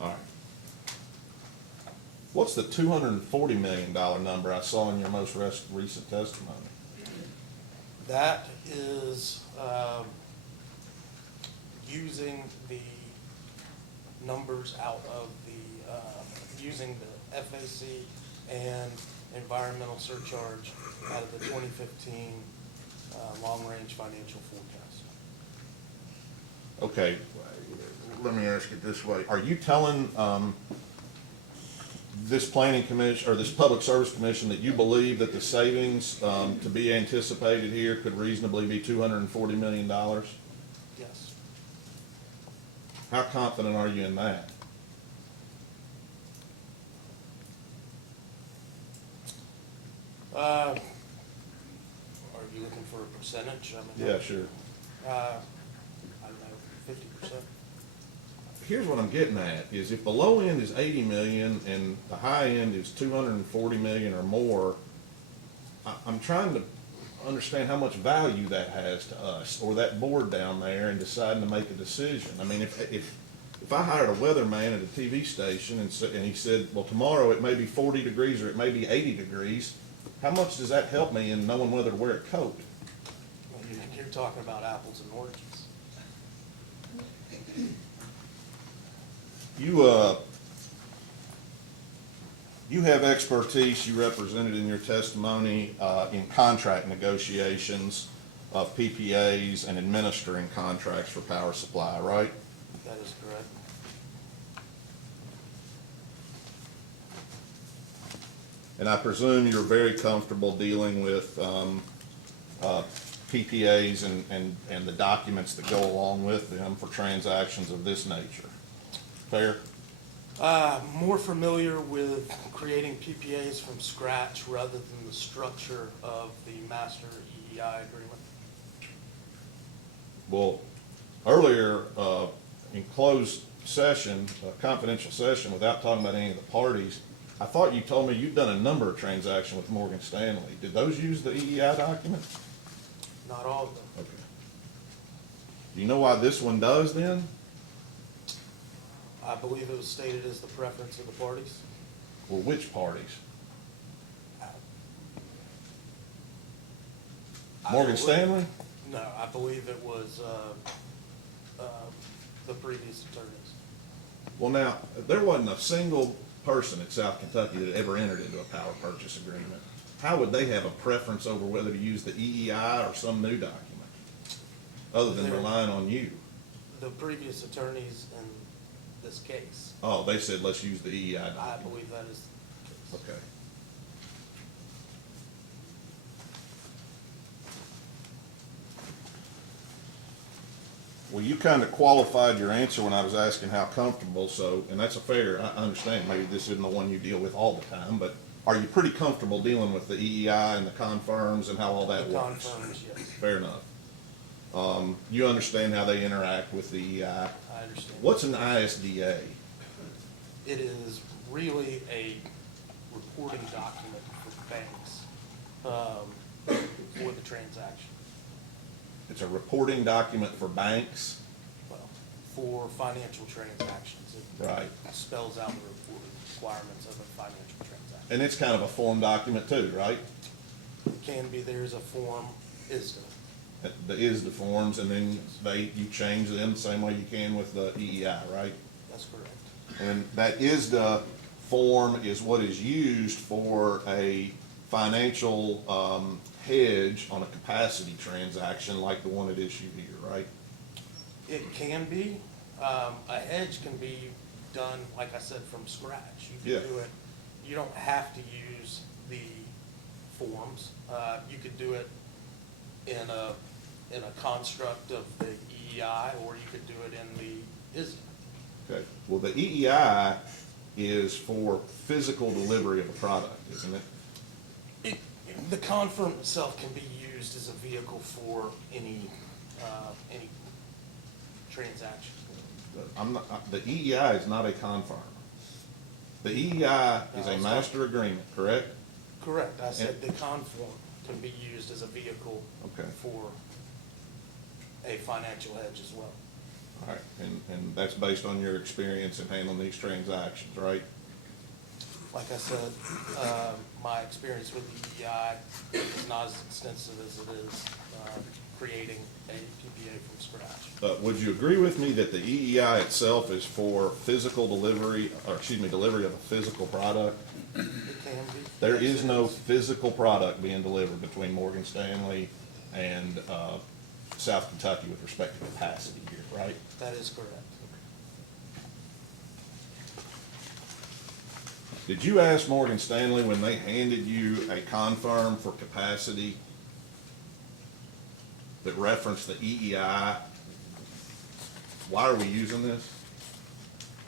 All right. What's the $240 million number I saw in your most recent testimony? That is using the numbers out of using the FAC and environmental surcharge out of the 2015 long-range financial forecast. Okay, let me ask it this way. Are you telling this planning commission, or this public service commission, that you believe that the savings to be anticipated here could reasonably be $240 million? Yes. How confident are you in that? Are you looking for a percentage? I mean, Yeah, sure. I don't know, 50%. Here's what I'm getting at, is if the low end is 80 million and the high end is 240 million or more, I'm trying to understand how much value that has to us or that board down there in deciding to make a decision. I mean, if if I hired a weatherman at a TV station and he said, well, tomorrow it may be 40 degrees or it may be 80 degrees, how much does that help me in knowing whether to wear a coat? Well, you're talking about apples and oranges. You have expertise, you represented in your testimony, in contract negotiations of PPAs and administering contracts for power supply, right? That is correct. And I presume you're very comfortable dealing with PPAs and the documents that go along with them for transactions of this nature. Fair? More familiar with creating PPAs from scratch rather than the structure of the master EEI agreement. Well, earlier, in closed session, confidential session, without talking about any of the parties, I thought you told me you've done a number of transactions with Morgan Stanley. Did those use the EEI document? Not all of them. Okay. Do you know why this one does then? I believe it was stated as the preference of the parties. Well, which parties? I Morgan believe- Stanley? No, I believe it was the previous attorneys. Well, now, there wasn't a single person in South Kentucky that ever entered into a power purchase agreement. How would they have a preference over whether to use the EEI or some new document, other than There- relying on you? The previous attorneys in this case, Oh, they said, let's use the EEI I document. believe that is the case. Okay. Well, you kind of qualified your answer when I was asking how comfortable, so, and that's a fair, I understand, maybe this isn't the one you deal with all the time, but are you pretty comfortable dealing with the EEI and the confirms and how all that The works? confirms, yes, Fair enough. You understand how they interact with the EEI. I understand. What's an ISDA? It is really a reporting document for banks, for the transaction. It's a reporting document for banks, Well, for financial transactions. It right? spells out the reporting requirements of a financial transaction. And it's kind of a form document too, right? Can be, there's a form, ISDA. The ISDA forms, and then you change them the same way you can with the EEI, right? That's correct. And that ISDA form is what is used for a financial hedge on a capacity transaction like the one at issue here, right? It can be. A hedge can be done, like I said, from scratch. You Yeah. can do it, you don't have to use the forms. You could do it in a construct of the EEI, or you could do it in the ISDA. Okay. Well, the EEI is for physical delivery of a product, isn't it? The confirm itself can be used as a vehicle for any transaction. The EEI is not a confirm. The EEI is No, a it's master agreement, correct? Correct, I said the conform can be used as a vehicle Okay. for a financial hedge as well. All right, and that's based on your experience in handling these transactions, right? Like I said, my experience with the EEI is not as extensive as it is creating a PPA from scratch. Would you agree with me that the EEI itself is for physical delivery, or excuse me, delivery of a physical product? It can be. There Yes, is it no physical product being delivered between Morgan Stanley and South Kentucky with respect to capacity here, right? That is correct. Did you ask Morgan Stanley when they handed you a confirm for capacity that referenced the EEI, why are we using this?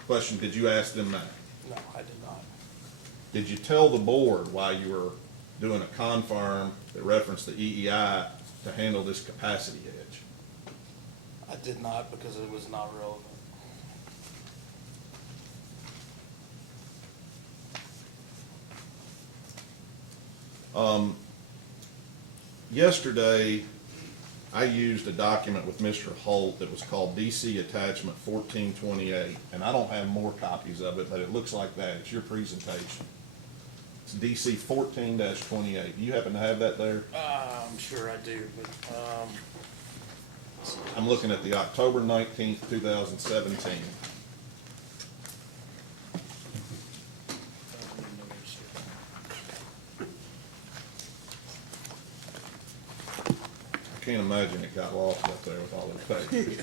Question, did you ask them that? No, I did not. Did you tell the board why you were doing a confirm that referenced the EEI to handle this capacity hedge? I did not because it was not relevant. Yesterday, I used a document with Mr. Holt that was called DC Attachment 1428, and I don't have more copies of it, but it looks like that. It's your presentation. It's DC 14-28. Do you happen to have that there? I'm sure I do, but, I'm looking at the October 19th, 2017. I can't imagine it got lost up there with all those papers.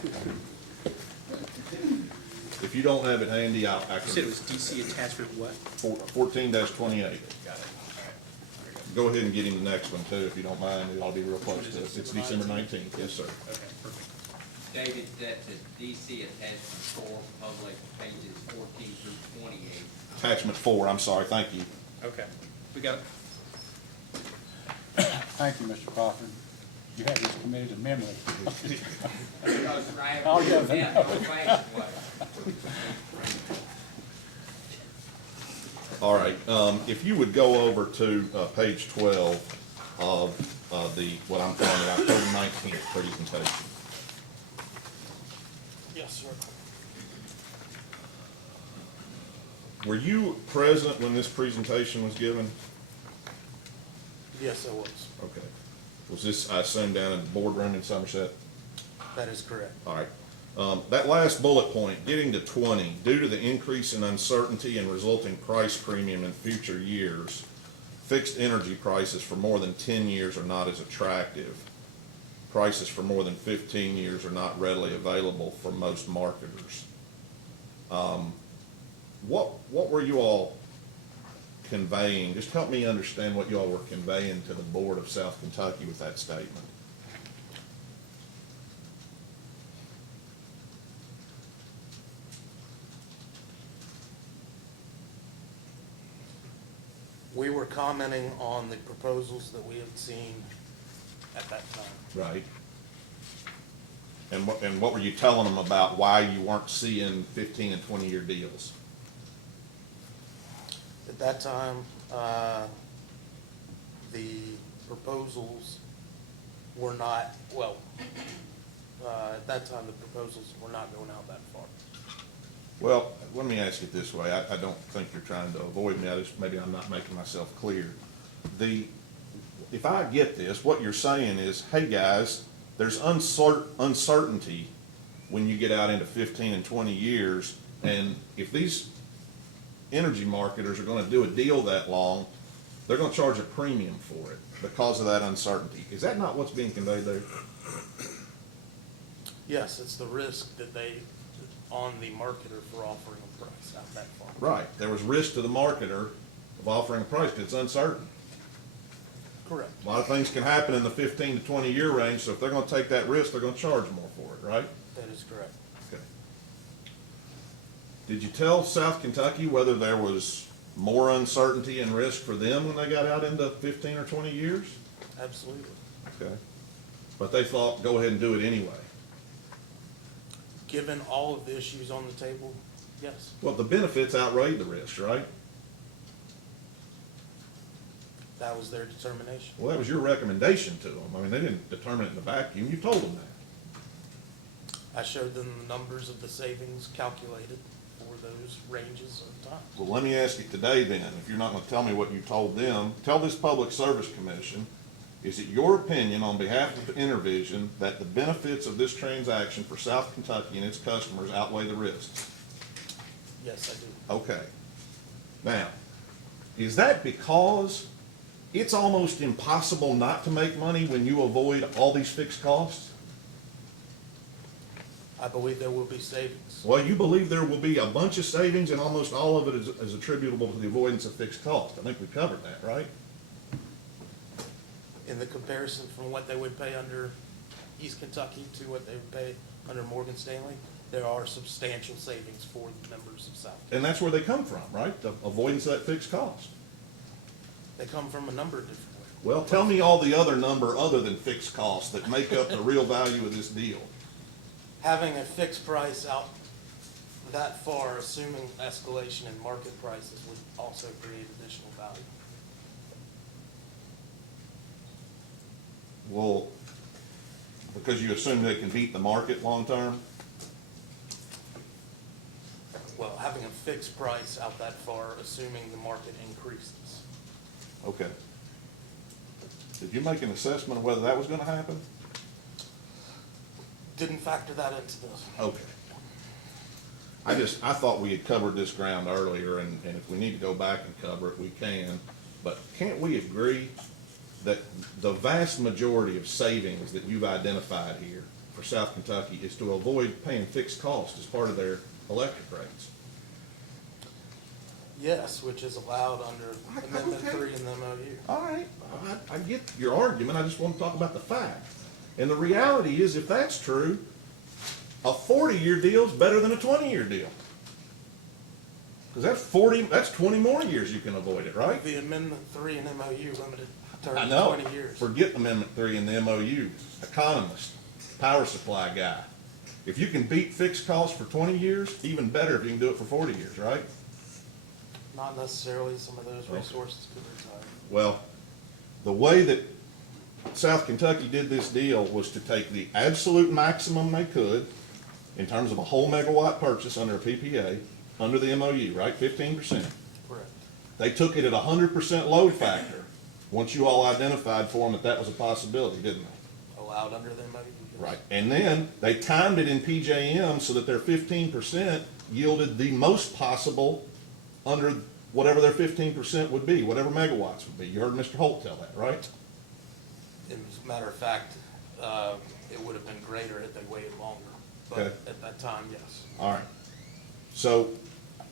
If you don't have it handy, I You said it can, was DC attachment what? 14-28. Got it. All right. Go ahead and get him the next one too, if you don't mind. It ought to be real close What is to it, us. It's December December 19th? 19th, yes, sir. Okay, perfect. David, that's at DC attachment 4, public pages 14 through 28. Attachment 4, I'm sorry, thank you. Okay, we got it. Thank you, Mr. Crawford. You have this committed to memory. Because I have Oh, yeah, to present no fashion way. All right, if you would go over to page 12 of the, what I'm calling the October 19th presentation. yes, sir. Were you present when this presentation was given? Yes, I was. Okay. Was this, I assume, down in the boardroom in Somerset? That is correct. All right. That last bullet point, getting to 20, due to the increase in uncertainty and resulting price premium in future years, fixed energy prices for more than 10 years are not as attractive. Prices for more than 15 years are not readily available for most marketers. What were you all conveying? Just help me understand what you all were conveying to the Board of South Kentucky with that statement. We were commenting on the proposals that we had seen at that time. Right. And what were you telling them about why you weren't seeing 15 and 20-year deals? At that time, the proposals were not, well, at that time, the proposals were not going out that far. Well, let me ask it this way. I don't think you're trying to avoid me. Maybe I'm not making myself clear. If I get this, what you're saying is, hey, guys, there's uncertainty when you get out into 15 and 20 years, and if these energy marketers are going to do a deal that long, they're going to charge a premium for it because of that uncertainty. Is that not what's being conveyed there? Yes, it's the risk that they, on the marketer for offering a price out that far. Right. There was risk to the marketer of offering a price because it's uncertain. Correct. A lot of things can happen in the 15 to 20-year range, so if they're going to take that risk, they're going to charge more for it, right? That is correct. Okay. Did you tell South Kentucky whether there was more uncertainty and risk for them when they got out into 15 or 20 years? Absolutely. Okay. But they thought, go ahead and do it anyway. Given all of the issues on the table, yes. Well, the benefits outweighed the risks, right? That was their determination. Well, that was your recommendation to them. I mean, they didn't determine it in a vacuum. You told them that. I showed them the numbers of the savings calculated for those ranges of time. Well, let me ask you today then, if you're not going to tell me what you told them, tell this Public Service Commission, is it your opinion on behalf of Intervision that the benefits of this transaction for South Kentucky and its customers outweigh the risks? Yes, I do. Okay. Now, is that because it's almost impossible not to make money when you avoid all these fixed costs? I believe there will be savings. Well, you believe there will be a bunch of savings and almost all of it is attributable to the avoidance of fixed costs. I think we covered that, right? In the comparison from what they would pay under East Kentucky to what they would pay under Morgan Stanley, there are substantial savings for the members of South. And that's where they come from, right? The avoidance of that fixed cost. They come from a number of different ways. Well, tell me all the other number other than fixed costs that make up the real value of this deal. Having a fixed price out that far, assuming escalation in market prices, would also create additional value. Well, Because you assume they can beat the market long-term? Well, having a fixed price out that far, assuming the market increases. Okay. Did you make an assessment of whether that was gonna happen? Didn't factor that into this. Okay. I thought we had covered this ground earlier, and if we need to go back and cover it, we can. But can't we agree that the vast majority of savings that you've identified here for South Kentucky is to avoid paying fixed costs as part of their electric rates? Yes, which is allowed under Amendment Okay. 3 in the MOU. All right, I get your argument, I just want to talk about the fact. And the reality is, if that's true, a 40-year deal is better than a 20-year deal. Because that's 20 more years you can avoid it, right? The Amendment 3 in MOU limited term I to know. 20 years. Forget Amendment 3 in the MOU. Economist, power supply guy. If you can beat fixed costs for 20 years, even better if you can do it for 40 years, right? Not necessarily, some of those resources could retire. Well, the way that South Kentucky did this deal was to take the absolute maximum they could in terms of a whole megawatt purchase under a PPA, under the MOU, right? 15%. Correct. They took it at 100% load factor, once you all identified for them that was a possibility, didn't they? Allowed under the MOU. yes. Right. And then they timed it in PJM so that their 15% yielded the most possible under whatever their 15% would be, whatever megawatts would be. You heard Mr. Holt tell that, right? As a matter of fact, it would have been greater if they waited longer. But Okay. at that time, yes. All right. So,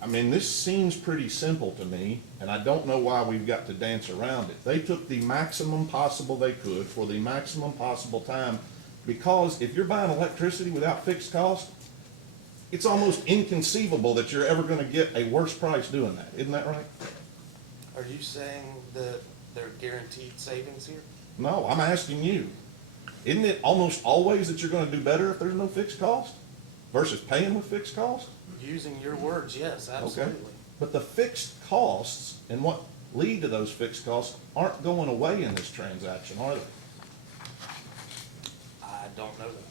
I mean, this seems pretty simple to me, and I don't know why we've got to dance around it. They took the maximum possible they could for the maximum possible time, because if you're buying electricity without fixed cost, it's almost inconceivable that you're ever gonna get a worse price doing that. Isn't that right? Are you saying that they're guaranteed savings here? No, I'm asking you. Isn't it almost always that you're gonna do better if there's no fixed cost versus paying with fixed cost? Using your words, yes, Okay. absolutely. But the fixed costs and what lead to those fixed costs aren't going away in this transaction, are they? I don't know that.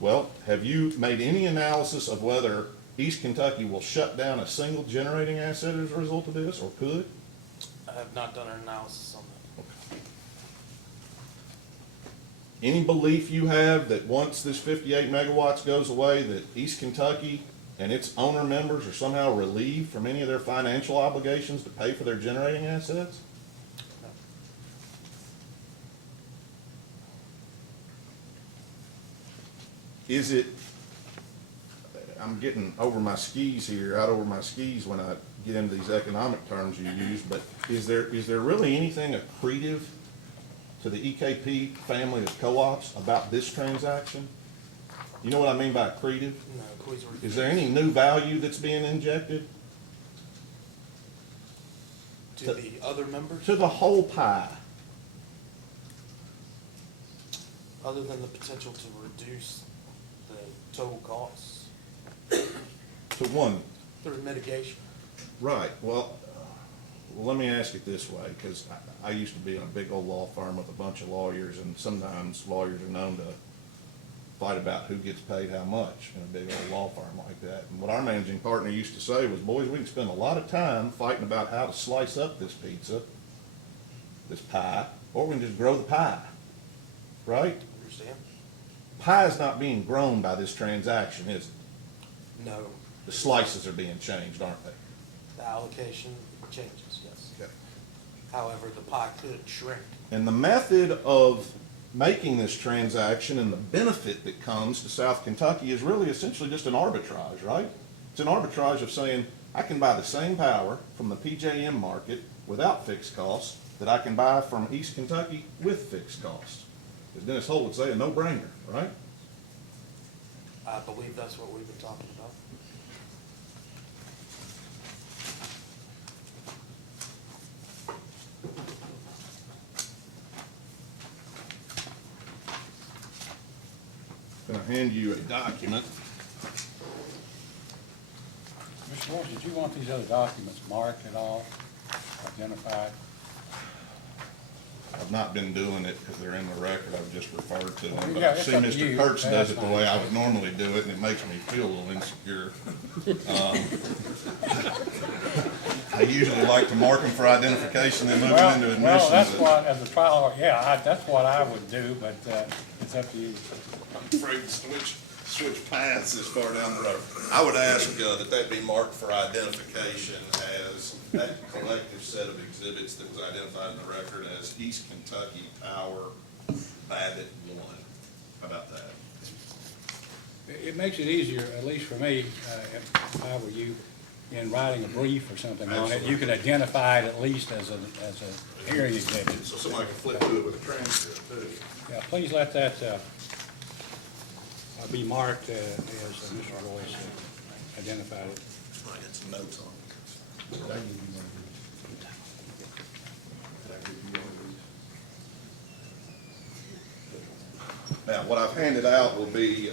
Well, have you made any analysis of whether East Kentucky will shut down a single generating asset as a result of this, or could? I have not done an analysis on that. Any belief you have that once this 58 megawatts goes away, that East Kentucky and its owner members are somehow relieved from any of their financial obligations to pay for their generating assets? No. Is it, I'm getting over my skis here, out over my skis when I get into these economic terms you use, but is there really anything accretive to the EKP family of co-ops about this transaction? You know what I mean by accretive? No, please repeat. Is there any new value that's being injected To the other members, to the whole pie? other than the potential to reduce the total costs To one, through mitigation? right, well, let me ask it this way, because I used to be in a big old law firm with a bunch of lawyers, and sometimes lawyers are known to fight about who gets paid how much in a big old law firm like that. And what our managing partner used to say was, boys, we can spend a lot of time fighting about how to slice up this pizza, this pie, or we can just grow the pie, right? Understand? Pie is not being grown by this transaction, is it? No. The slices are being changed, aren't they? The allocation changes, yes. Okay. However, the pie could shrink. And the method of making this transaction and the benefit that comes to South Kentucky is really essentially just an arbitrage, right? It's an arbitrage of saying, I can buy the same power from the PJM market without fixed costs that I can buy from East Kentucky with fixed costs. As Dennis Holt would say, a no-brainer, right? I believe that's what we've been talking about. I'm going to hand you a document. Mr. Lawrence, did you want these other documents marked at all, identified? I've not been doing it because they're in the record, I've just referred to them. But Yeah, I've it's seen up to Mr. you. Kurtz does That's it the fine. way I would normally do it, and it makes me feel a little insecure. I usually like to mark them for identification, then move them into admissions. Well, that's what, as a trial lawyer, yeah, that's what I would do, but it's up to you. I'm afraid to switch paths this far down the road. I would ask that be marked for identification as that collective set of exhibits that was identified in the record as East Kentucky Power Babbitt 1. How about that? It makes it easier, at least for me, if I were you, in writing a brief or something on it, you could identify it at least as a hearing exhibit. So somebody can flip through it with a transcript too. Yeah, please let that be marked as Mr. Royce identified it. I got some notes on it. Now, what I've handed out will be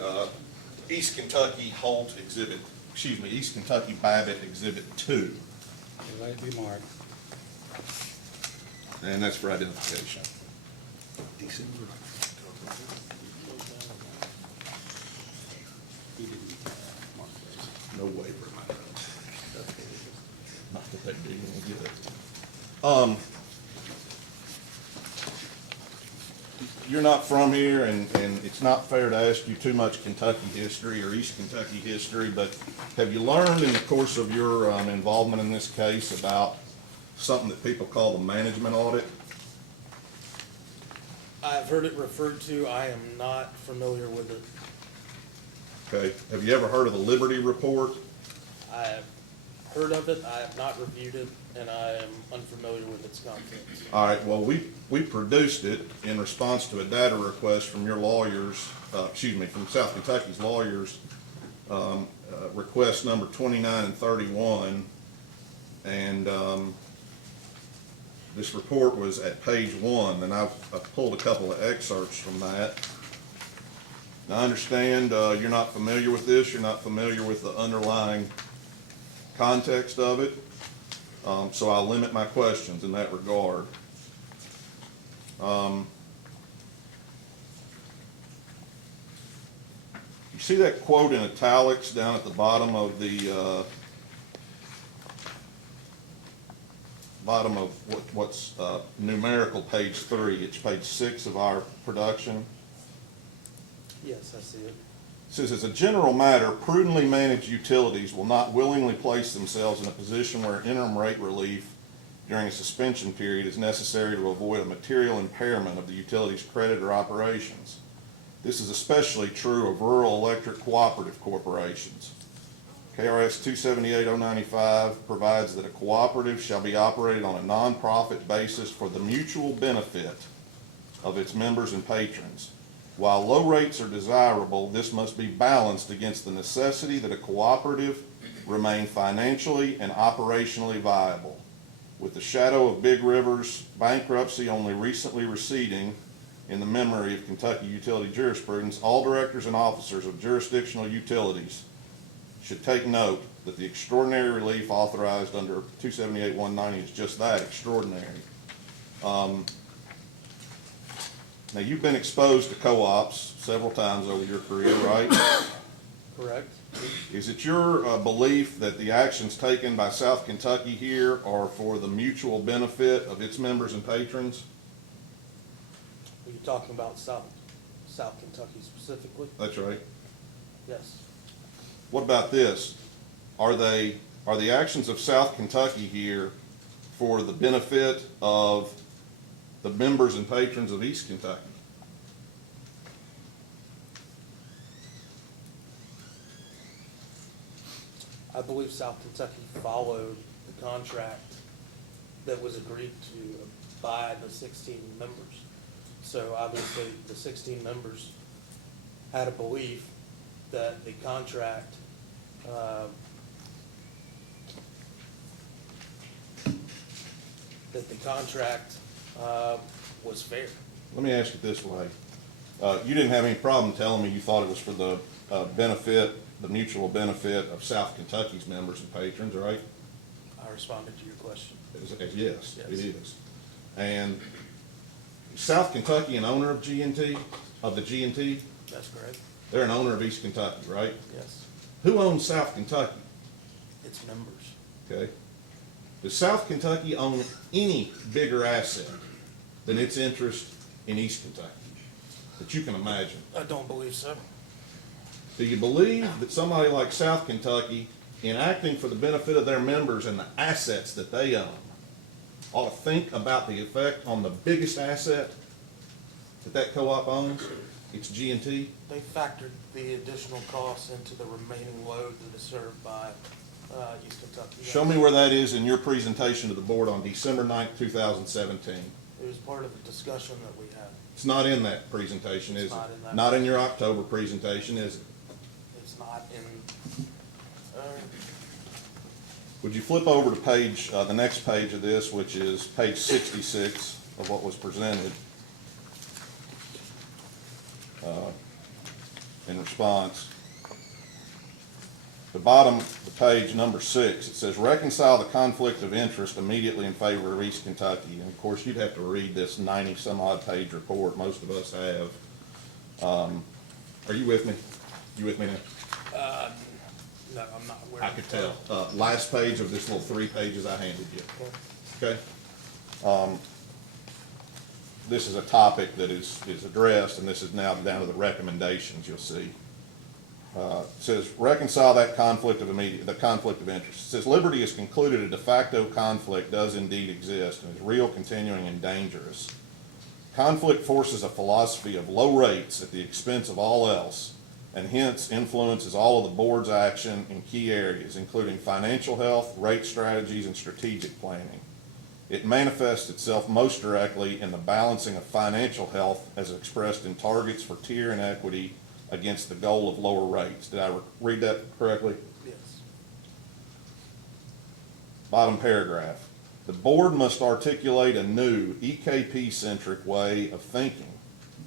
East Kentucky Holt Exhibit, East Kentucky Babbitt Exhibit 2, So let it be marked. and that's for identification. He didn't mark those. No waiver in my notes. Not that they'd be any good. You're not from here, and it's not fair to ask you too much Kentucky history or East Kentucky history, but have you learned in the course of your involvement in this case about something that people call the management audit? I've heard it referred to, I am not familiar with it. Okay, have you ever heard of the Liberty Report? I have heard of it, I have not reviewed it, and I am unfamiliar with its contents. All right, well, we produced it in response to a data request from your lawyers, from South Kentucky's lawyers, request number 29 and 31. And this report was at page 1, and I've pulled a couple of excerpts from that. Now, I understand you're not familiar with this, you're not familiar with the underlying context of it, so I'll limit my questions in that regard. You see that quote in italics down at the bottom of the what's numerical page 3? It's page 6 of our production. Yes, I see it. It says, as a general matter, prudently managed utilities will not willingly place themselves in a position where interim rate relief during a suspension period is necessary to avoid a material impairment of the utility's credit or operations. This is especially true of rural electric cooperative corporations. KRS 278-095 provides that a cooperative shall be operated on a nonprofit basis for the mutual benefit of its members and patrons. While low rates are desirable, this must be balanced against the necessity that a cooperative remain financially and operationally viable. With the shadow of Big River's bankruptcy only recently receding in the memory of Kentucky utility jurisprudence, all directors and officers of jurisdictional utilities should take note that the extraordinary relief authorized under 278-190 is just that, extraordinary. Now, you've been exposed to co-ops several times over your career, right? Correct? Is it your belief that the actions taken by South Kentucky here are for the mutual benefit of its members and patrons? Are you talking about South Kentucky specifically? That's right. Yes. What about this? Are the actions of South Kentucky here for the benefit of the members and patrons of East Kentucky? I believe South Kentucky followed the contract that was agreed to by the 16 members. So obviously, the 16 members had a belief that the contract was fair. Let me ask it this way. You didn't have any problem telling me you thought it was for the benefit, the mutual benefit of South Kentucky's members and patrons, right? I responded to your question. Yes, it Yes. is. And South Kentucky an owner of G&T, of the G&T? That's correct. They're an owner of East Kentucky, right? Yes. Who owns South Kentucky? It's members. Okay. Does South Kentucky own any bigger asset than its interest in East Kentucky that you can imagine? I don't believe so. Do you believe that somebody like South Kentucky, in acting for the benefit of their members and the assets that they own, ought to think about the effect on the biggest asset that co-op owns? It's G&T? They factored the additional costs into the remaining load that is served by East Kentucky. Show me where that is in your presentation to the board on December 9th, 2017. It was part of the discussion that we had. It's not in that presentation, is It's it? not in that. Not in your October presentation, is it? It's not in, Would you flip over to page, the next page of this, which is page 66 of what was presented in response. The bottom of the page, number 6, it says reconcile the conflict of interest immediately in favor of East Kentucky. And of course, you'd have to read this 90-some-odd page report. Most of us have. Are you with me? You with me now? no, I'm not aware. I could tell. Last page of this little 3 pages I handed you. Okay? This is a topic that is addressed, and this is now down to the recommendations, you'll see. It says, reconcile that conflict of the conflict of interest. It says, Liberty has concluded a de facto conflict does indeed exist and is real, continuing, and dangerous. Conflict forces a philosophy of low rates at the expense of all else, and hence influences all of the board's action in key areas, including financial health, rate strategies, and strategic planning. It manifests itself most directly in the balancing of financial health as expressed in targets for tier and equity against the goal of lower rates. Did I read that correctly? Yes. Bottom paragraph. The board must articulate a new EKP-centric way of thinking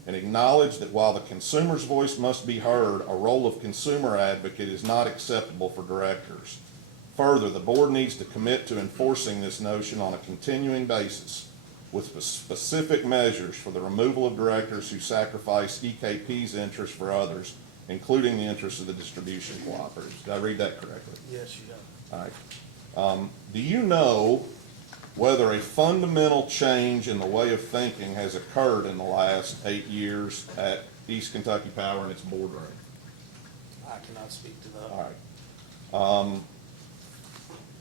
and acknowledge that while the consumer's voice must be heard, a role of consumer advocate is not acceptable for directors. Further, the board needs to commit to enforcing this notion on a continuing basis with specific measures for the removal of directors who sacrifice EKP's interests for others, including the interests of the distribution cooperatives. Did I read that correctly? Yes, you have. All right. Do you know whether a fundamental change in the way of thinking has occurred in the last 8 years at East Kentucky Power and its boardroom? I cannot speak to that. All right.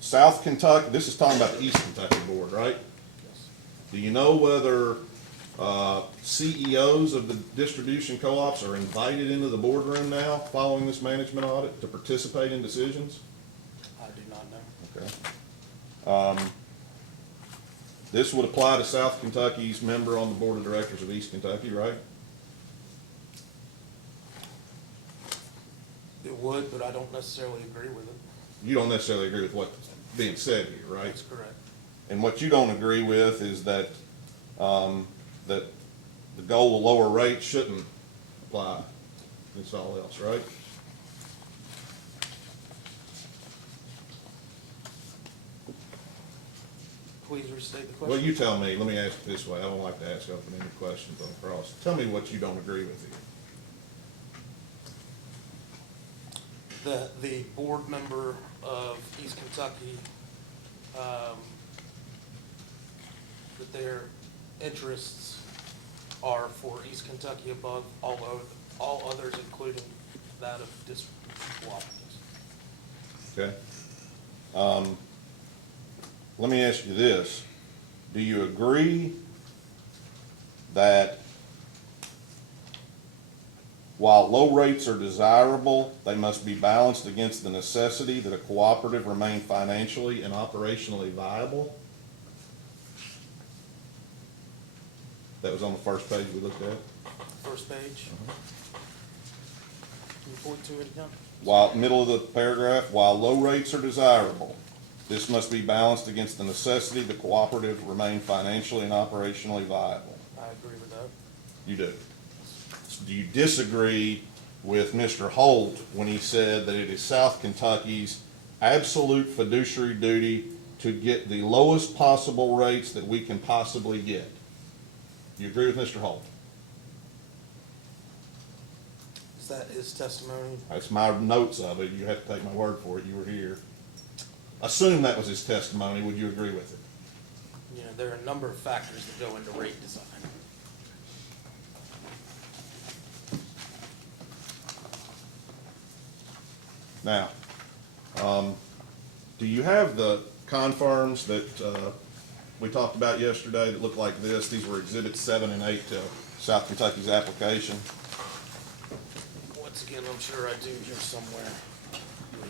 South Kentucky, this is talking about the East Kentucky board, right? Yes. Do you know whether CEOs of the distribution co-ops are invited into the boardroom now following this management audit to participate in decisions? I do not know. Okay. This would apply to South Kentucky's member on the board of directors of East Kentucky, right? It would, but I don't necessarily agree with it. You don't necessarily agree with what's being said here, right? That's correct. And what you don't agree with is that, that the goal of lower rates shouldn't apply. It's all else, right? Please restate the Well, question. you tell me. Let me ask it this way. I don't like to ask open-ended questions on the cross. Tell me what you don't agree with here. That the board member of East Kentucky, that their interests are for East Kentucky above all others, including that of distribution cooperatives. Okay? Let me ask you this. Do you agree that while low rates are desirable, they must be balanced against the necessity that a cooperative remain financially and operationally viable? That was on the first page we looked at. First page. Can you point to it again? While, middle of the paragraph, while low rates are desirable, this must be balanced against the necessity the cooperative remain financially and operationally viable. I agree with that. You do. Do you disagree with Mr. Holt when he said that it is South Kentucky's absolute fiduciary duty to get the lowest possible rates that we can possibly get? You agree with Mr. Holt? Is that his testimony? That's my notes of it. You have to take my word for it. You were here. Assume that was his testimony. Would you agree with it? You know, there are a number of factors that go into rate design. Now, do you have the confirms that we talked about yesterday that look like this? These were exhibits 7 and 8 to South Kentucky's application. Once again, I'm sure I do here somewhere.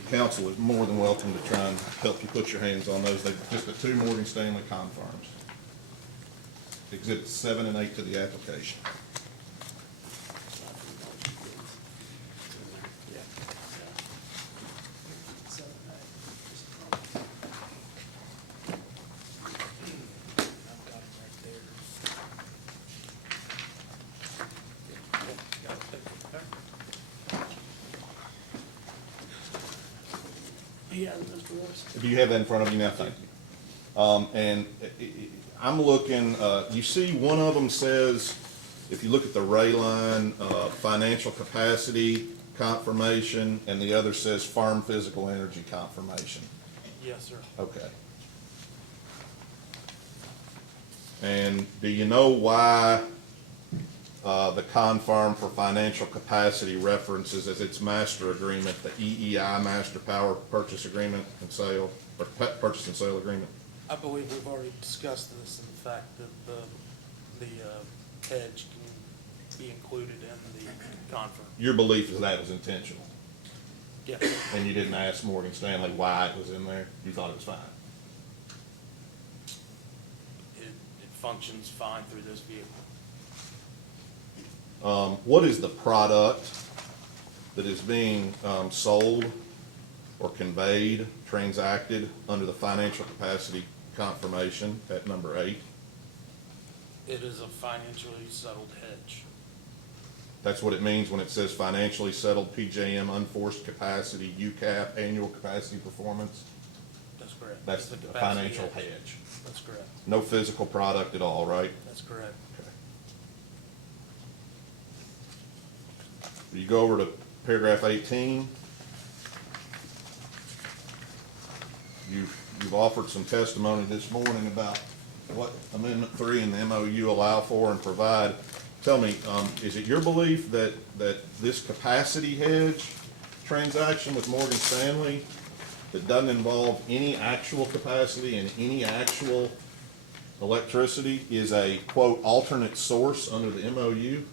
Council is more than welcome to try and help you put your hands on those. They're just the 2 Morgan Stanley confirms. Exhibits 7 and 8 to the application. I've got them right there. Got it. Yeah, Mr. Royce. Do you have that in front of you now? Thank you. I'm looking, you see one of them says, if you look at the ray line, financial capacity confirmation, and the other says farm physical energy confirmation. Yes, sir. Okay. And do you know why the confirm for financial capacity references as its master agreement, the EEI Master Power Purchase Agreement and Sale, or Purchase and Sale Agreement? I believe we've already discussed this and the fact that the hedge can be included in the confirm. Your belief is that was intentional, Yes, and you didn't ask Morgan Stanley why it was in there? You thought it was fine? it functions fine through this vehicle. What is the product that is being sold or conveyed, transacted under the financial capacity confirmation at number 8? It is a financially settled hedge. That's what it means when it says financially settled PJM unforced capacity, UCAP, annual capacity performance. That's correct. That's It's the a capacity financial hedge. That's correct. No physical product at all, right? That's correct. Okay. You go over to paragraph 18. You've offered some testimony this morning about what Amendment 3 and the MOU allow for and provide. Tell me, is it your belief that this capacity hedge transaction with Morgan Stanley that doesn't involve any actual capacity and any actual electricity is a, quote, alternate source under the MOU?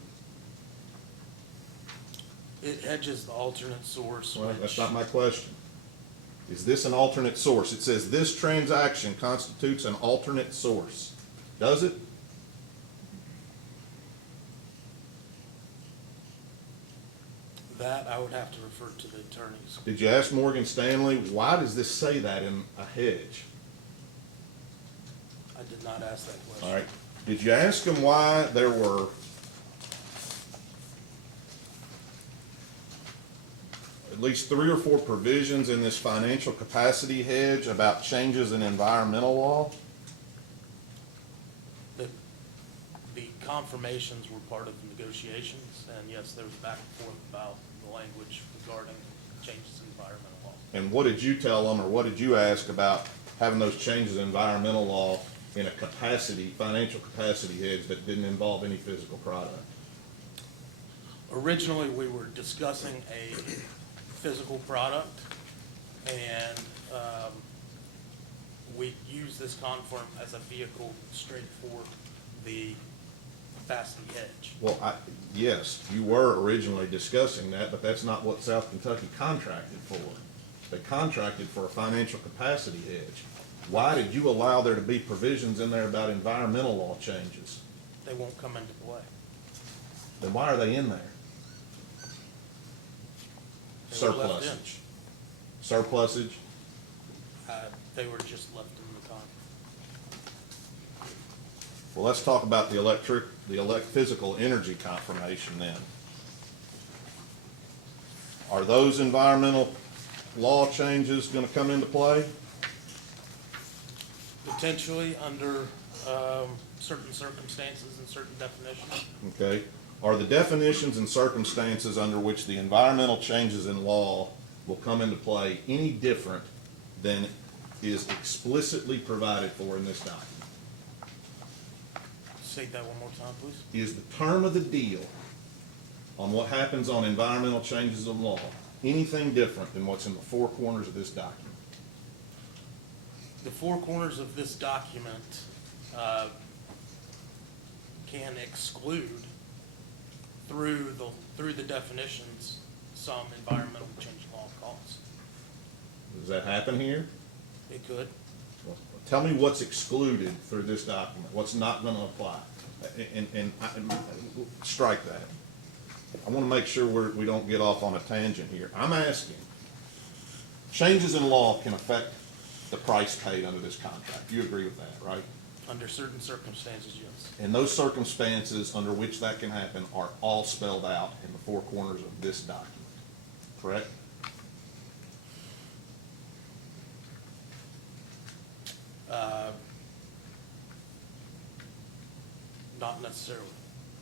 It hedges the alternate source, Well, that's which not my question. Is this an alternate source? It says this transaction constitutes an alternate source. Does it? that I would have to refer to the attorneys. Did you ask Morgan Stanley, why does this say that in a hedge? I did not ask that question. All right. Did you ask him why there were at least 3 or 4 provisions in this financial capacity hedge about changes in environmental law? The confirmations were part of the negotiations, and yes, there was back and forth about the language regarding changes in environmental law. And what did you tell them, or what did you ask about having those changes in environmental law in a capacity, financial capacity hedge that didn't involve any physical product? Originally, we were discussing a physical product, and we used this confirm as a vehicle straight for the capacity hedge. Well, yes, you were originally discussing that, but that's not what South Kentucky contracted for. They contracted for a financial capacity hedge. Why did you allow there to be provisions in there about environmental law changes? They won't come into play. Then why are they in there? They were left in. Surplusage. Surplusage? They were just left in the contract. Well, let's talk about the physical energy confirmation then. Are those environmental law changes gonna come into play? Potentially under certain circumstances and certain definitions. Okay? Are the definitions and circumstances under which the environmental changes in law will come into play any different than is explicitly provided for in this document? Say that one more time, please. Is the term of the deal on what happens on environmental changes in law anything different than what's in the four corners of this document? The four corners of this document can exclude through the definitions some environmental change law costs. Does that happen here? It could. Well, tell me what's excluded through this document, what's not gonna apply, and strike that. I wanna make sure we don't get off on a tangent here. I'm asking, changes in law can affect the price paid under this contract. You agree with that, right? Under certain circumstances, yes. And those circumstances under which that can happen are all spelled out in the four corners of this document, correct? Not necessarily.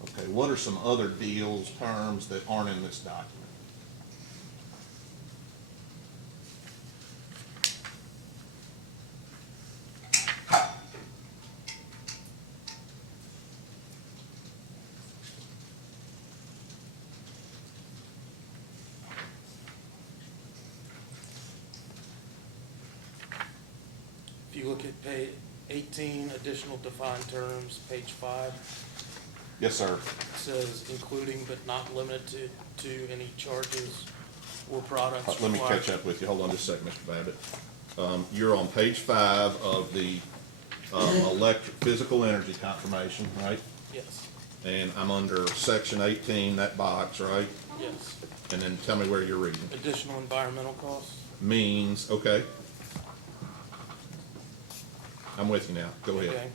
Okay, what are some other deals, terms that aren't in this document? If you look at page 18, additional defined terms, page 5, Yes, sir. it says including but not limited to any charges or products. Let me required- catch up with you. Hold on just a second, Mr. Babbitt. You're on page 5 of the physical energy confirmation, right? Yes, And I'm under section 18, that box, right? yes. And then tell me where you're reading. Additional environmental costs. Means, okay. I'm with you now. Go ahead. Okay.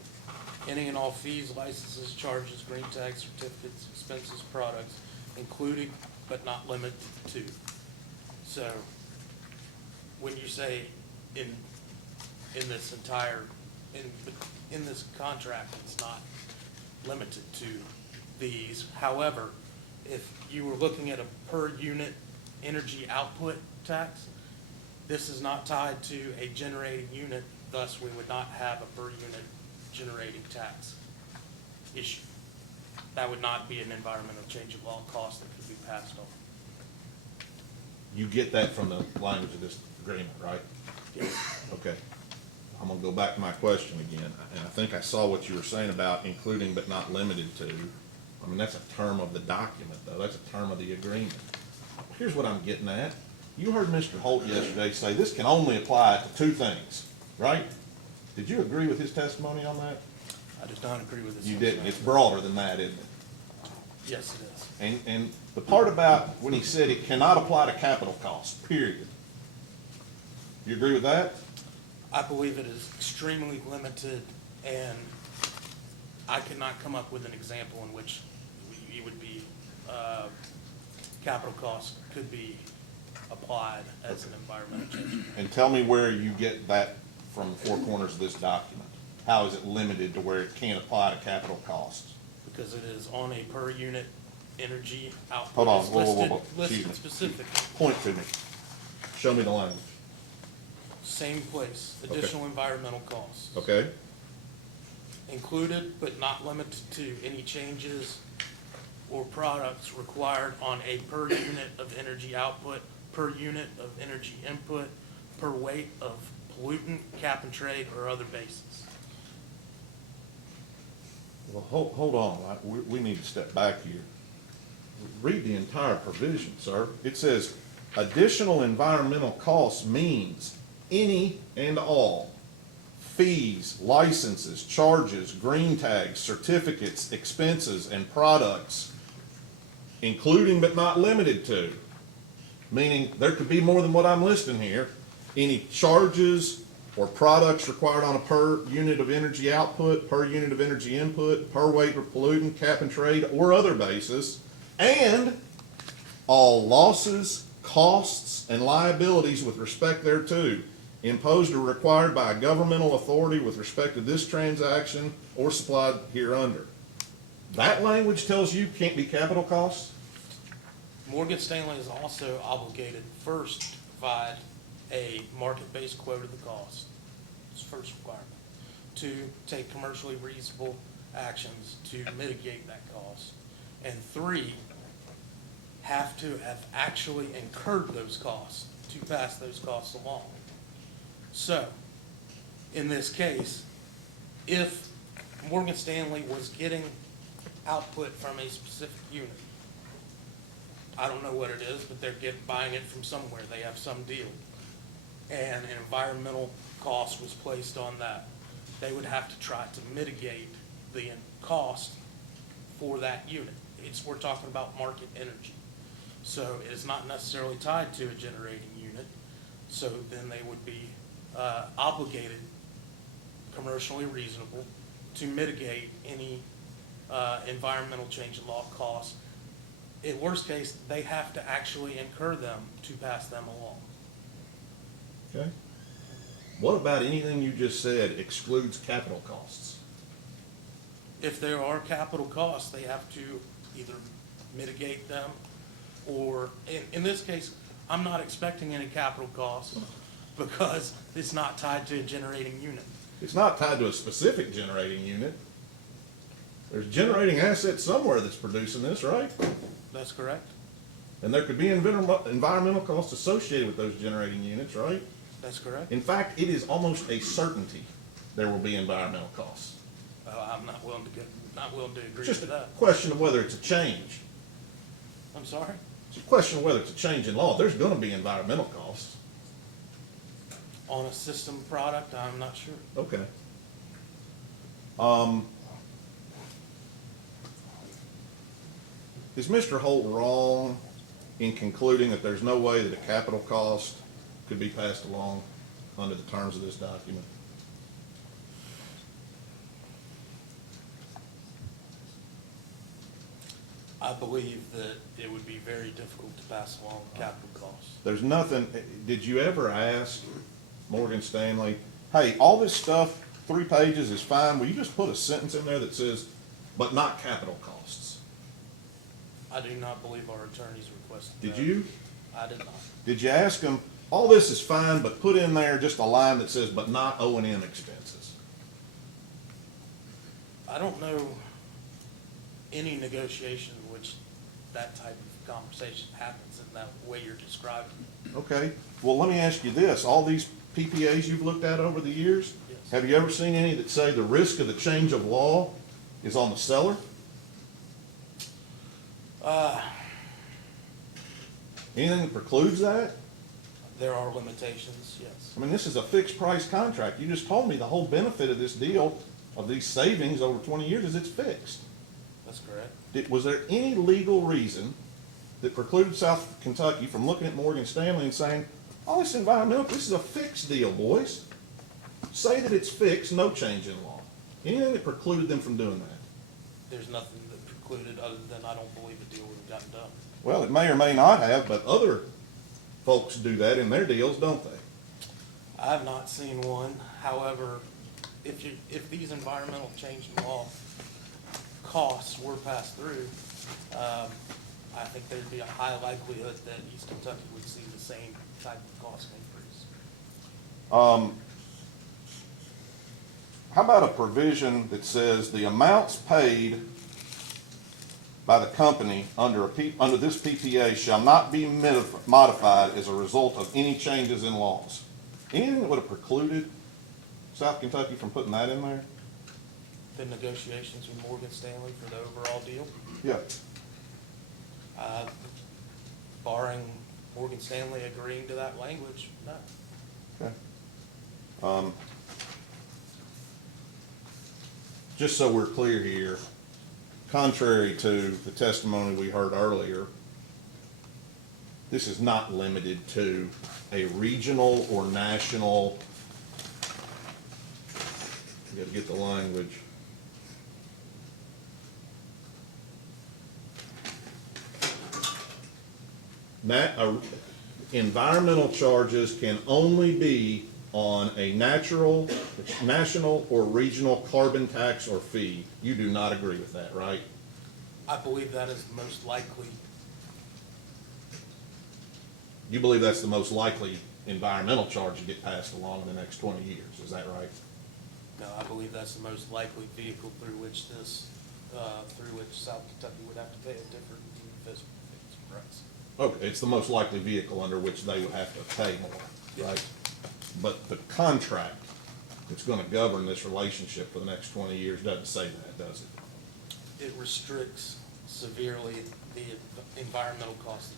Any and all fees, licenses, charges, green tags, certificates, expenses, products, including but not limited to. So, when you say in this entire, in this contract, it's not limited to these. However, if you were looking at a per unit energy output tax, this is not tied to a generating unit, thus we would not have a per unit generating tax issue. That would not be an environmental change of law cost that could be passed on. You get that from the language of this agreement, right? Yes. Okay. I'm gonna go back to my question again, and I think I saw what you were saying about including but not limited to. I mean, that's a term of the document, though. That's a term of the agreement. Here's what I'm getting at. You heard Mr. Holt yesterday say this can only apply to two things, right? Did you agree with his testimony on that? I just don't agree with this. You didn't. It's broader than that, isn't it? Yes, it is. And the part about when he said it cannot apply to capital costs, period. You agree with that? I believe it is extremely limited, and I cannot come up with an example in which it would be, capital costs could be applied as an environmental change. And tell me where you get that from the four corners of this document. How is it limited to where it can't apply to capital costs? Because it is on a per unit energy output. Hold on, It's whoa. listed Excuse me. specifically. Point to me. Show me the language. Same place, additional environmental costs. Okay? Included but not limited to any changes or products required on a per unit of energy output, per unit of energy input, per weight of pollutant, cap and trade, or other basis. Well, hold on. We need to step back here. Read the entire provision, sir. It says, additional environmental costs means any and all fees, licenses, charges, green tags, certificates, expenses, and products, including but not limited to, meaning there could be more than what I'm listing here, any charges or products required on a per unit of energy output, per unit of energy input, per weight of pollutant, cap and trade, or other basis, and all losses, costs, and liabilities with respect thereto, imposed or required by a governmental authority with respect to this transaction or supplied hereunder. That language tells you can't be capital costs? Morgan Stanley is also obligated first to provide a market-based quote of the cost. It's first requirement. To take commercially reasonable actions to mitigate that cost. And three, have to have actually incurred those costs to pass those costs along. So, in this case, if Morgan Stanley was getting output from a specific unit, I don't know what it is, but they're buying it from somewhere, they have some deal, and an environmental cost was placed on that, they would have to try to mitigate the cost for that unit. We're talking about market energy. So it is not necessarily tied to a generating unit, so then they would be obligated, commercially reasonable, to mitigate any environmental change in law costs. In worst case, they have to actually incur them to pass them along. Okay. What about anything you just said excludes capital costs? If there are capital costs, they have to either mitigate them, or, in this case, I'm not expecting any capital costs because it's not tied to a generating unit. It's not tied to a specific generating unit. There's generating assets somewhere that's producing this, right? That's correct? And there could be environmental costs associated with those generating units, right? That's correct? In fact, it is almost a certainty there will be environmental costs. I'm not willing to agree It's just with a that. question of whether it's a change. I'm sorry? It's a question of whether it's a change in law. There's gonna be environmental costs. On a system product, I'm not sure. Okay. Is Mr. Holt wrong in concluding that there's no way that a capital cost could be passed along under the terms of this document? I believe that it would be very difficult to pass along capital costs. There's nothing, did you ever ask Morgan Stanley, hey, all this stuff, 3 pages is fine, will you just put a sentence in there that says, but not capital costs? I do not believe our attorneys requested Did that. you? I did not. Did you ask them, all this is fine, but put in there just a line that says, but not O&M expenses? I don't know any negotiation in which that type of conversation happens in that way you're describing. Okay, well, let me ask you this, all these PPAs you've looked at over the years, Yes. have you ever seen any that say the risk of the change of law is on the seller? Anything that precludes that? There are limitations, yes. I mean, this is a fixed price contract. You just told me the whole benefit of this deal, of these savings over 20 years, is it's fixed. That's correct. Was there any legal reason that precluded South Kentucky from looking at Morgan Stanley and saying, oh, this environmental, this is a fixed deal, boys? Say that it's fixed, no change in law. Anything that precluded them from doing that? There's nothing that precluded other than I don't believe a deal would have gotten done. Well, it may or may not have, but other folks do that in their deals, don't they? I have not seen one. However, if these environmental change in law costs were passed through, I think there'd be a high likelihood that East Kentucky would see the same type of cost increase. How about a provision that says the amounts paid by the company under this PPA shall not be modified as a result of any changes in laws? Anything that would have precluded South Kentucky from putting that in there? The negotiations with Morgan Stanley for the overall deal, Yeah. barring Morgan Stanley agreeing to that language, no. Okay. Just so we're clear here, contrary to the testimony we heard earlier, this is not limited to a regional or national, you gotta get the language. Environmental charges can only be on a national or regional carbon tax or fee. You do not agree with that, right? I believe that is the most likely. You believe that's the most likely environmental charge to get passed along in the next 20 years, is that right? No, I believe that's the most likely vehicle through which South Kentucky would have to pay a different fixed price. Okay, it's the most likely vehicle under which they would have to pay more, right? But the contract that's gonna govern this relationship for the next 20 years doesn't say that, does it? It restricts severely the environmental costs.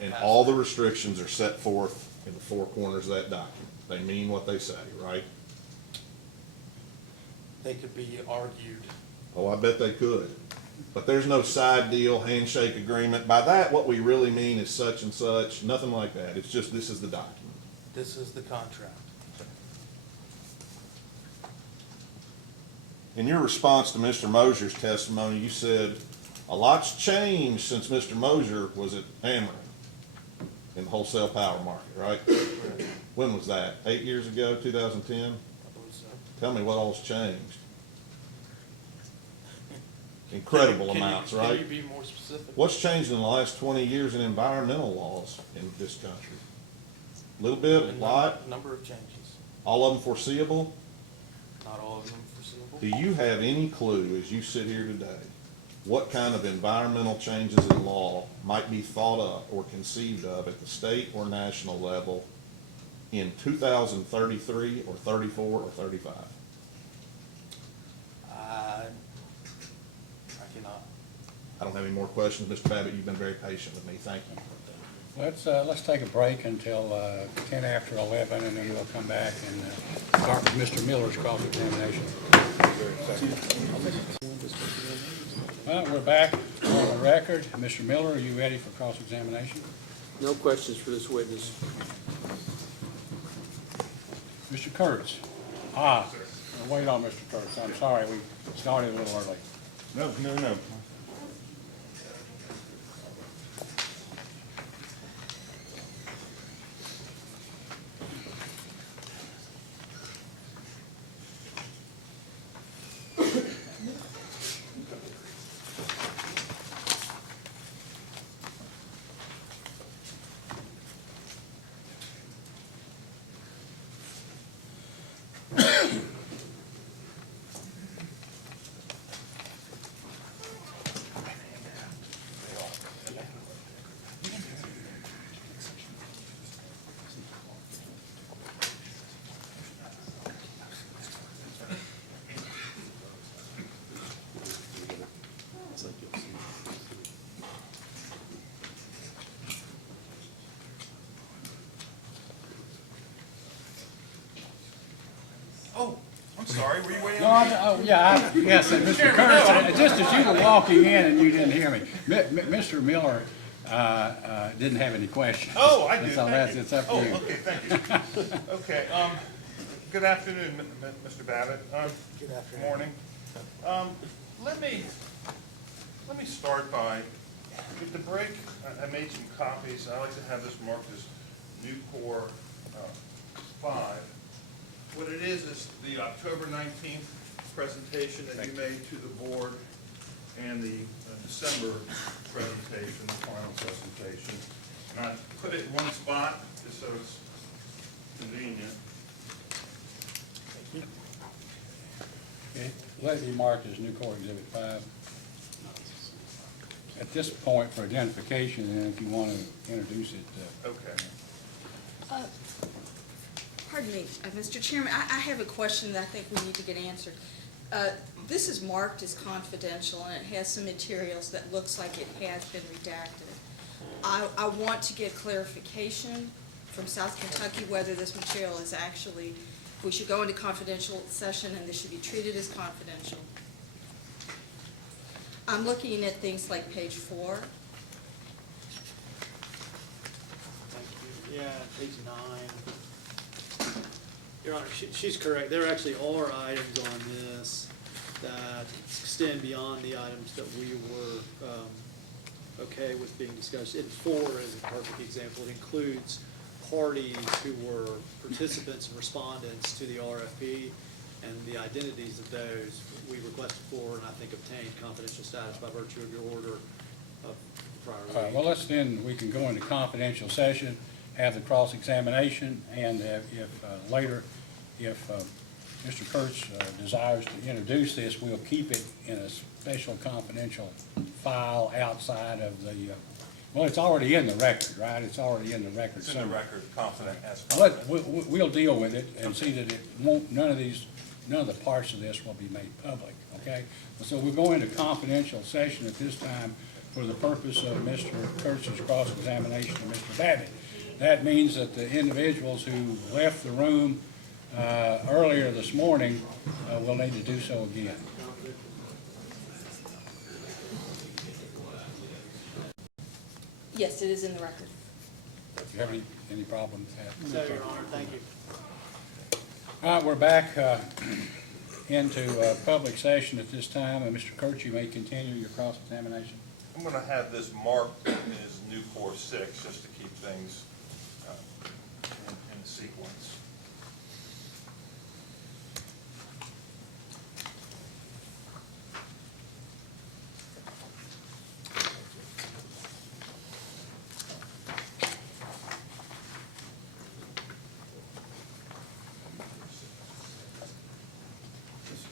And all the restrictions are set forth in the four corners of that document. They mean what they say, right? They could be argued. Oh, I bet they could. But there's no side deal, handshake agreement. By that, what we really mean is such and such, nothing like that. It's just, this is the document. This is the contract. In your response to Mr. Mosier's testimony, you said, a lot's changed since Mr. Mosier was at Ameren in the wholesale power market, right? When was that? 8 years ago, 2010? I believe so. Tell me what all's changed. Incredible amounts, right? Can you be more specific? What's changed in the last 20 years in environmental laws in this country? A little bit, a lot, Number of changes. all of them foreseeable? Not all of them foreseeable. Do you have any clue, as you sit here today, what kind of environmental changes in law might be thought of or conceived of at the state or national level in 2033 or 34 or 35? I cannot. I don't have any more questions. Mr. Babbitt, you've been very patient with me. Thank you. Let's take a break until 10 after 11, and then we'll come back and start with Mr. Miller's cross-examination. Well, we're back on the record. Mr. Miller, are you ready for cross-examination? No questions for this witness. Mr. Kurtz? We'll wait on Mr. Kurtz. I'm sorry, we started a little early. No. Oh, I'm sorry, were you waiting No, on me? yes, and Mr. Kurtz, just as you were walking in and you didn't hear me, Mr. Miller didn't have any questions. Oh, I do, So thank you. it's up to you. Oh, okay, thank you. Okay, good afternoon, Mr. Babbitt. Good afternoon. Morning. Let me start by, with the break, I made some copies. I like to have this marked as New Core 5. What it is the October 19th presentation that you made to the board and the December presentation, the final presentation. And I put it in one spot just so it's convenient. Okay, let it be marked as New Core Exhibit 5. At this point, for identification, and if you want to introduce it. Okay. Pardon me, Mr. Chairman, I have a question that I think we need to get answered. This is marked as confidential, and it has some materials that looks like it has been redacted. I want to get clarification from South Kentucky whether this material is actually, we should go into confidential session and this should be treated as confidential. I'm looking at things like page 4. Thank you. Yeah, page 9. Your Honor, she's correct. There actually are items on this that extend beyond the items that we were okay with being discussed. And 4 is a perfect example. It includes parties who were participants and respondents to the RFP, and the identities of those we requested for and I think obtained confidential status by virtue of your order of prior reading. Well, we can go into confidential session, have the cross-examination, and later, if Mr. Kurtz desires to introduce this, we'll keep it in a special confidential file outside of the, well, it's already in the record, right? It's already in the record. It's in the somewhere. record, confident as. We'll deal with it and see that it won't, none of the parts of this will be made public, okay? So we'll go into confidential session at this time for the purpose of Mr. Kurtz's cross-examination of Mr. Babbitt. That means that the individuals who left the room earlier this morning will need to do so again. Yes, it is in the record. Do you have any problem with that? So, Your Honor, thank you. All right, we're back into public session at this time, and Mr. Kurtz, you may continue your cross-examination. I'm gonna have this marked as new core 6, just to keep things in sequence.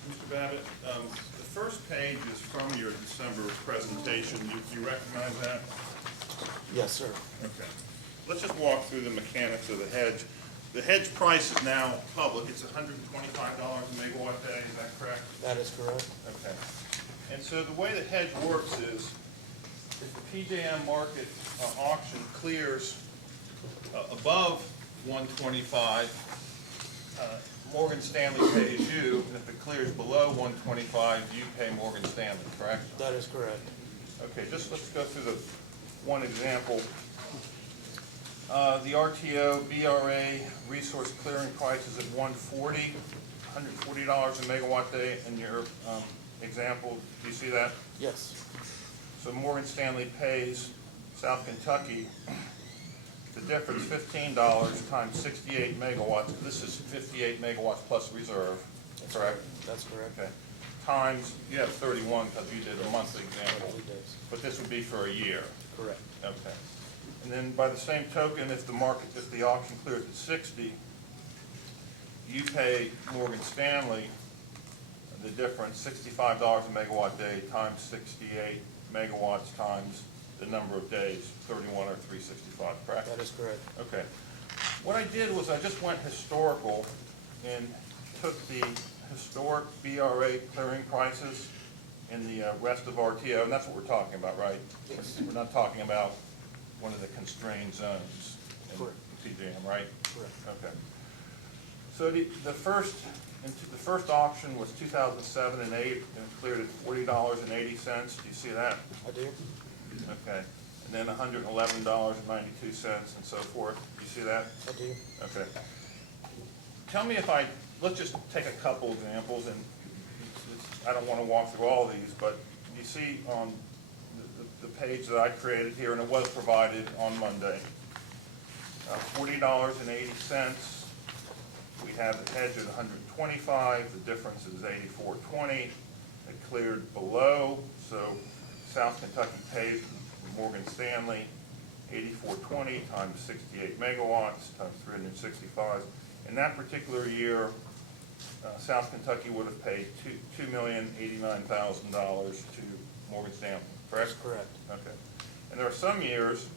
Mr. Babbitt, the first page is from your December presentation. You recognize that? Yes, sir. Okay. Let's just walk through the mechanics of the hedge. The hedge price is now public. It's $125 a megawatt day, is that correct? That is correct. Okay. And so the way the hedge works is, if the PJM market auction clears above 125, Morgan Stanley pays you, and if it clears below 125, you pay Morgan Stanley, correct? That is correct. Okay, just let's go through the one example. The RTO BRA resource clearing price is at $140 a megawatt day in your example. Do you see that? Yes. So Morgan Stanley pays South Kentucky the difference, $15 times 68 megawatts. This is 58 megawatts plus reserve, correct? That's correct. Okay. Times, you have 31 because you did a monthly example, 30 days. but this would be for a year. Correct. Okay. And then by the same token, if the auction clears at 60, you pay Morgan Stanley the difference, $65 a megawatt day times 68 megawatts times the number of days, 31 or 365, correct? That is correct. Okay. What I did was I just went historical and took the historic BRA clearing prices in the rest of RTO, and that's what we're talking about, right? Yes. We're not talking about one of the constrained zones in Correct. PJM, right? Correct. Okay. So the first auction was 2007 and 8, and it cleared at $40.80. Do you see that? I do. Okay. And then $111.92 and so forth. Do you see that? I do. Okay. Tell me let's just take a couple examples, and I don't want to walk through all these, but you see on the page that I created here, and it was provided on Monday, $40.80. We have the hedge at 125. The difference is 84.20. It cleared below, so South Kentucky pays Morgan Stanley 84.20 times 68 megawatts times 365. In that particular year, South Kentucky would have paid $2,089,000 to Morgan Stanley, correct? That's correct. Okay. And there are some years,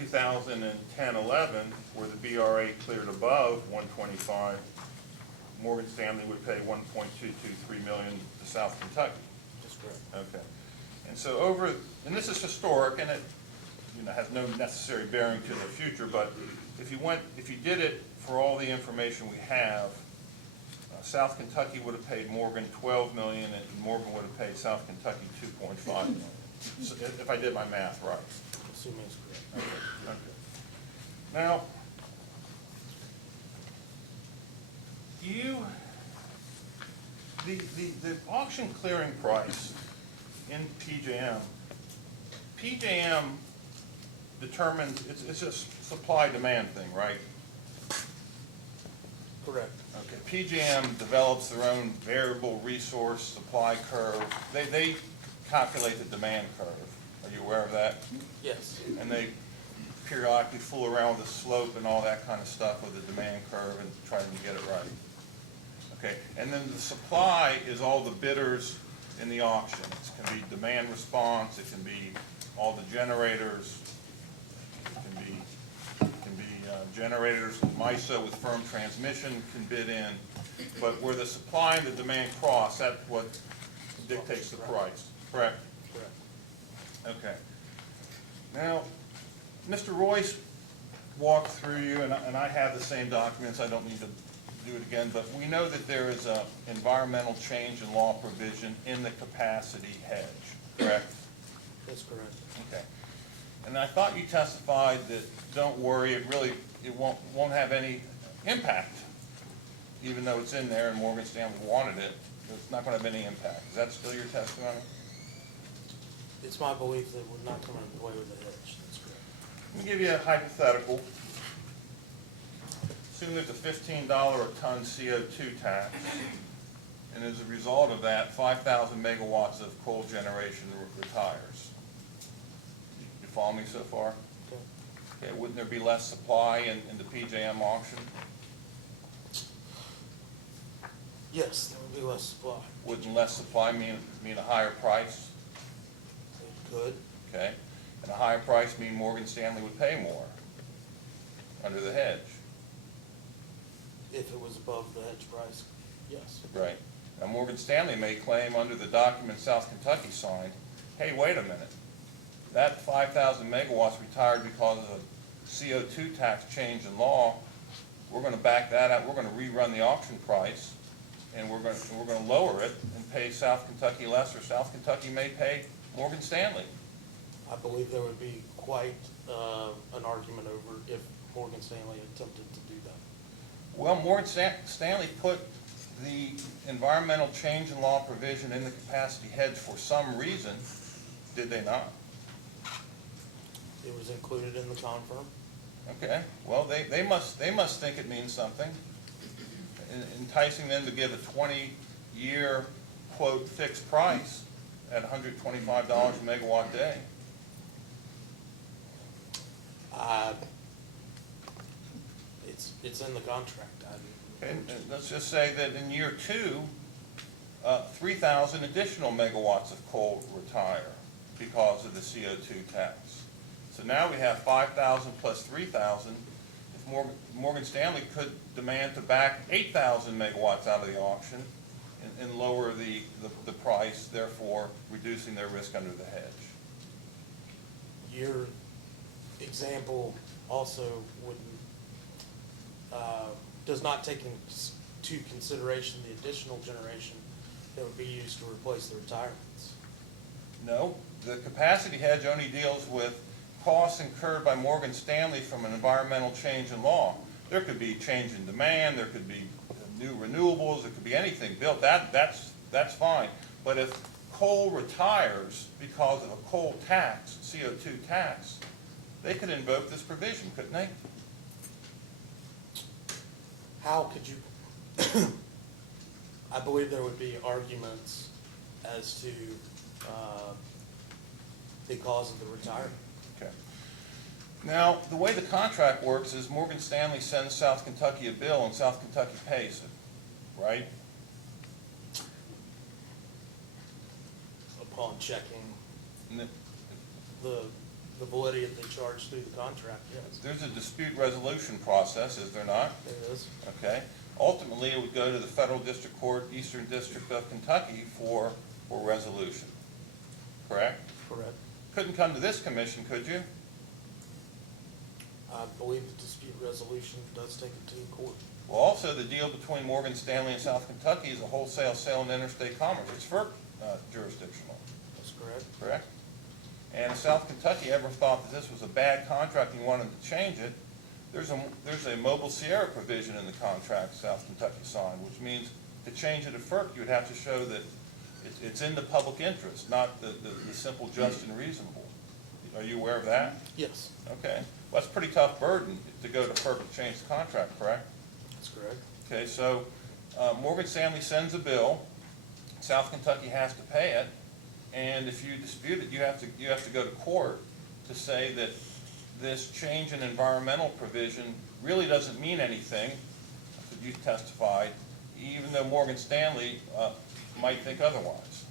2010-11, where the BRA cleared above 125, Morgan Stanley would pay $1.223 million to South Kentucky. That's correct. Okay. And so and this is historic, and it, has no necessary bearing to the future, but if you did it for all the information we have, South Kentucky would have paid Morgan $12 million, and Morgan would have paid South Kentucky $2.5 million. So if I did my math right. Assuming it's correct. Okay. Okay. Now, the auction clearing price in PJM determines, it's just supply-demand thing, right? Correct. Okay, PJM develops their own variable resource supply curve. They calculate the demand curve. Are you aware of that? Yes. And they periodically fool around with the slope and all that kind of stuff with the demand curve and try to get it right. Okay, and then the supply is all the bidders in the auction. It can be demand response, it can be all the generators, it can be generators, MISO with firm transmission can bid in, but where the supply and the demand cross, that's what dictates the price, correct? Correct. Okay. Now, Mr. Royce walked through you, and I have the same documents, I don't need to do it again, but we know that there is a environmental change in law provision in the capacity hedge, correct? That's correct. Okay. And I thought you testified that, don't worry, it won't have any impact, even though it's in there and Morgan Stanley wanted it, it's not gonna have any impact. Is that still your testimony? It's my belief that it would not come into play with the hedge. That's correct. Let me give you a hypothetical. Assume there's a $15 a ton CO2 tax, and as a result of that, 5,000 megawatts of coal generation retires. You follow me so far? Okay. Okay, wouldn't there be less supply in the PJM auction? Yes, there would be less supply. Wouldn't less supply mean a higher price? It could. Okay, and a higher price mean Morgan Stanley would pay more under the hedge. If it was above the hedge price, yes. Right. Now, Morgan Stanley may claim under the document South Kentucky signed, hey, wait a minute, that 5,000 megawatts retired because of a CO2 tax change in law. We're going to back that out. We're going to rerun the auction price, and we're going to lower it and pay South Kentucky less, or South Kentucky may pay Morgan Stanley. I believe there would be quite an argument over if Morgan Stanley attempted to do that. Well, Morgan Stanley put the environmental change in law provision in the capacity hedge for some reason, did they not? It was included in the confirm. Okay, well, they must think it means something, enticing them to give a 20-year, quote, fixed price at $125 a megawatt day. It's in the contract. Okay, and let's just say that in year 2, 3,000 additional megawatts of coal retire because of the CO2 tax. So now we have 5,000 plus 3,000. If Morgan Stanley could demand to back 8,000 megawatts out of the auction and lower the price, therefore reducing their risk under the hedge. Your example also wouldn't, does not take into consideration the additional generation that would be used to replace the retirements. No, the capacity hedge only deals with costs incurred by Morgan Stanley from an environmental change in law. There could be change in demand, there could be new renewables, there could be anything built, that's fine. But if coal retires because of a coal tax, CO2 tax, they could invoke this provision, couldn't they? How could you, I believe there would be arguments as to the cause of the retirement. Okay. Now, the way the contract works is Morgan Stanley sends South Kentucky a bill and South Kentucky pays it, right? Upon checking And the validity of the charge through the contract, yes. there's a dispute resolution process, is there not? There is. Okay. Ultimately, it would go to the Federal District Court, Eastern District of Kentucky for resolution, correct? Correct. Couldn't come to this commission, could you? I believe the dispute resolution does take it to the court. Well, also, the deal between Morgan Stanley and South Kentucky is a wholesale sale in interstate commerce. It's FERC jurisdictional, That's correct. correct? And if South Kentucky ever thought that this was a bad contract and wanted to change it, there's a Mobile Sierra provision in the contract South Kentucky signed, which means to change it at FERC, you would have to show that it's in the public interest, not the simple just and reasonable. Are you aware of that? Yes, Okay. Well, that's a pretty tough burden to go to FERC to change the contract, correct? that's correct. Okay, so Morgan Stanley sends a bill, South Kentucky has to pay it, and if you dispute it, you have to go to court to say that this change in environmental provision really doesn't mean anything, that you testified, even though Morgan Stanley might think otherwise.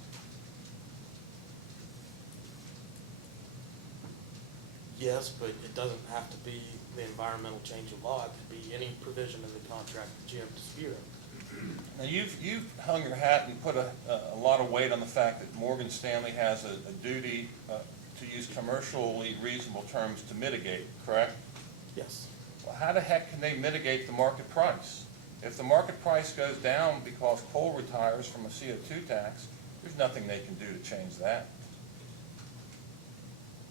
Yes, but it doesn't have to be the environmental change of law. It could be any provision of the contract that you have disputed. Now, you've hung your hat and put a lot of weight on the fact that Morgan Stanley has a duty to use commercially reasonable terms to mitigate, correct? Yes. Well, how the heck can they mitigate the market price? If the market price goes down because coal retires from a CO2 tax, there's nothing they can do to change that.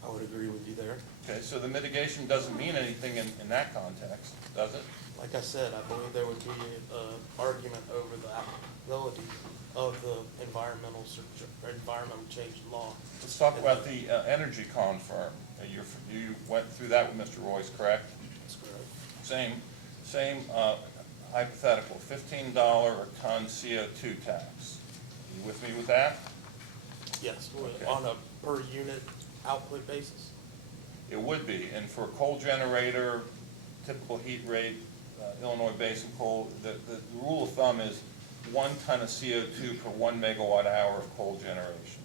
I would agree with you there. Okay, so the mitigation doesn't mean anything in that context, does it? Like I said, I believe there would be an argument over the applicability of the environmental change in law. Let's talk about the energy confirm. You went through that with Mr. Royce, correct? That's correct. Same hypothetical, $15 a ton CO2 tax. You with me with that? Yes, Okay. on a per unit output basis. It would be, and for a coal generator, typical heat rate, Illinois Basin coal, the rule of thumb is 1 ton of CO2 per 1 megawatt hour of coal generation.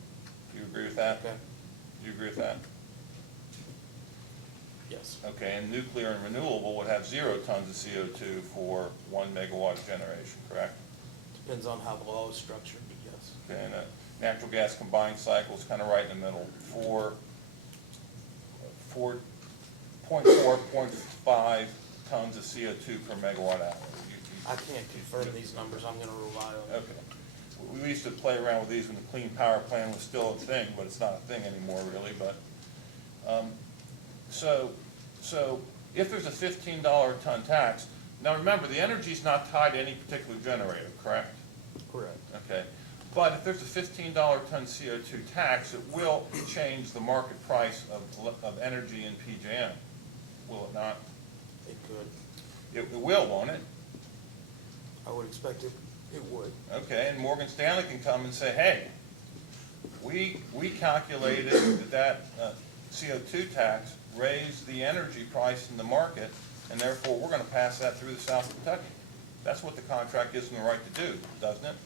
Do you agree with that? Okay. Do you agree with that? Yes. Okay, and nuclear and renewable would have 0 tons of CO2 for 1 megawatt generation, correct? Depends on how the law is structured, but yes. Okay, and natural gas combined cycle is kind of right in the middle, 0.5 tons of CO2 per megawatt hour. I can't confirm these numbers. I'm going to rely on. Okay. We used to play around with these when the Clean Power Plan was still a thing, but it's not a thing anymore really, but, so if there's a $15 a ton tax, now remember, the energy's not tied to any particular generator, correct? Correct. Okay, but if there's a $15 ton CO2 tax, it will change the market price of energy in PJM, will it not? It could. It will, won't it? I would expect it would. Okay, and Morgan Stanley can come and say, hey, we calculated that CO2 tax raised the energy price in the market, and therefore we're going to pass that through the South Kentucky. That's what the contract gives them the right to do, doesn't it?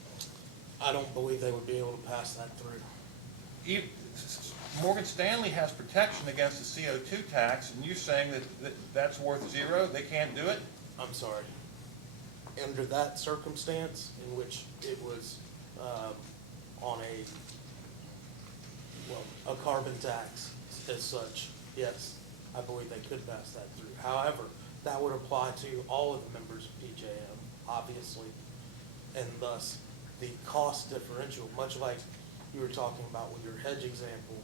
I don't believe they would be able to pass that through. Morgan Stanley has protection against the CO2 tax, and you're saying that that's worth 0? They can't do it? I'm sorry. Under that circumstance, in which it was on a carbon tax as such, yes, I believe they could pass that through. However, that would apply to all of the members of PJM, obviously, and thus the cost differential, much like you were talking about with your hedge example,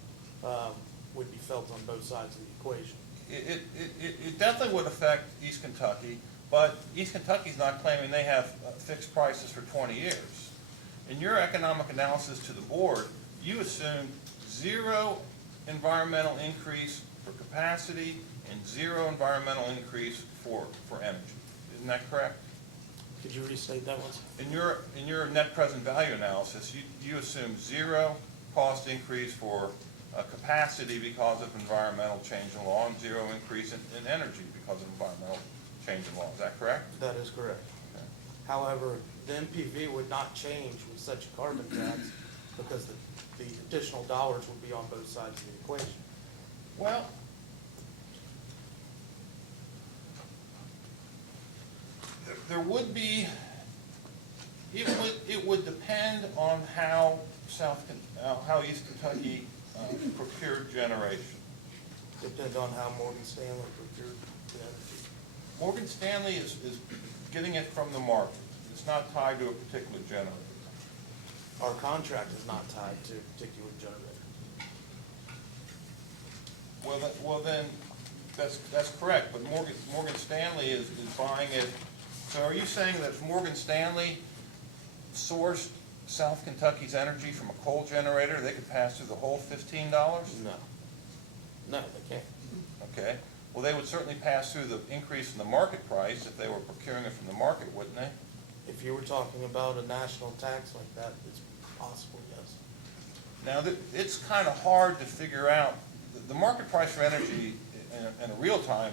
would be felt on both sides of the equation. It definitely would affect East Kentucky, but East Kentucky's not claiming they have fixed prices for 20 years. In your economic analysis to the board, you assumed 0 environmental increase for capacity and 0 environmental increase for energy. Isn't that correct? Could you restate that one? In your net present value analysis, you assume 0 cost increase for capacity because of environmental change in law and 0 increase in energy because of environmental change in law. Is that correct? That is correct. Okay. However, the NPV would not change with such a carbon tax because the additional dollars would be on both sides of the equation. Well, there would be, it would depend on how East Kentucky procured generation. Depends on how Morgan Stanley procured the energy. Morgan Stanley is getting it from the market. It's not tied to a particular generator. Our contract is not tied to a particular generator. Well then, that's correct, but Morgan Stanley is buying it. So are you saying that if Morgan Stanley sourced South Kentucky's energy from a coal generator, they could pass through the whole $15? No. No, they can't. Okay, well, they would certainly pass through the increase in the market price if they were procuring it from the market, wouldn't they? If you were talking about a national tax like that, it's possible, yes. Now, it's kind of hard to figure out, the market price for energy in a real-time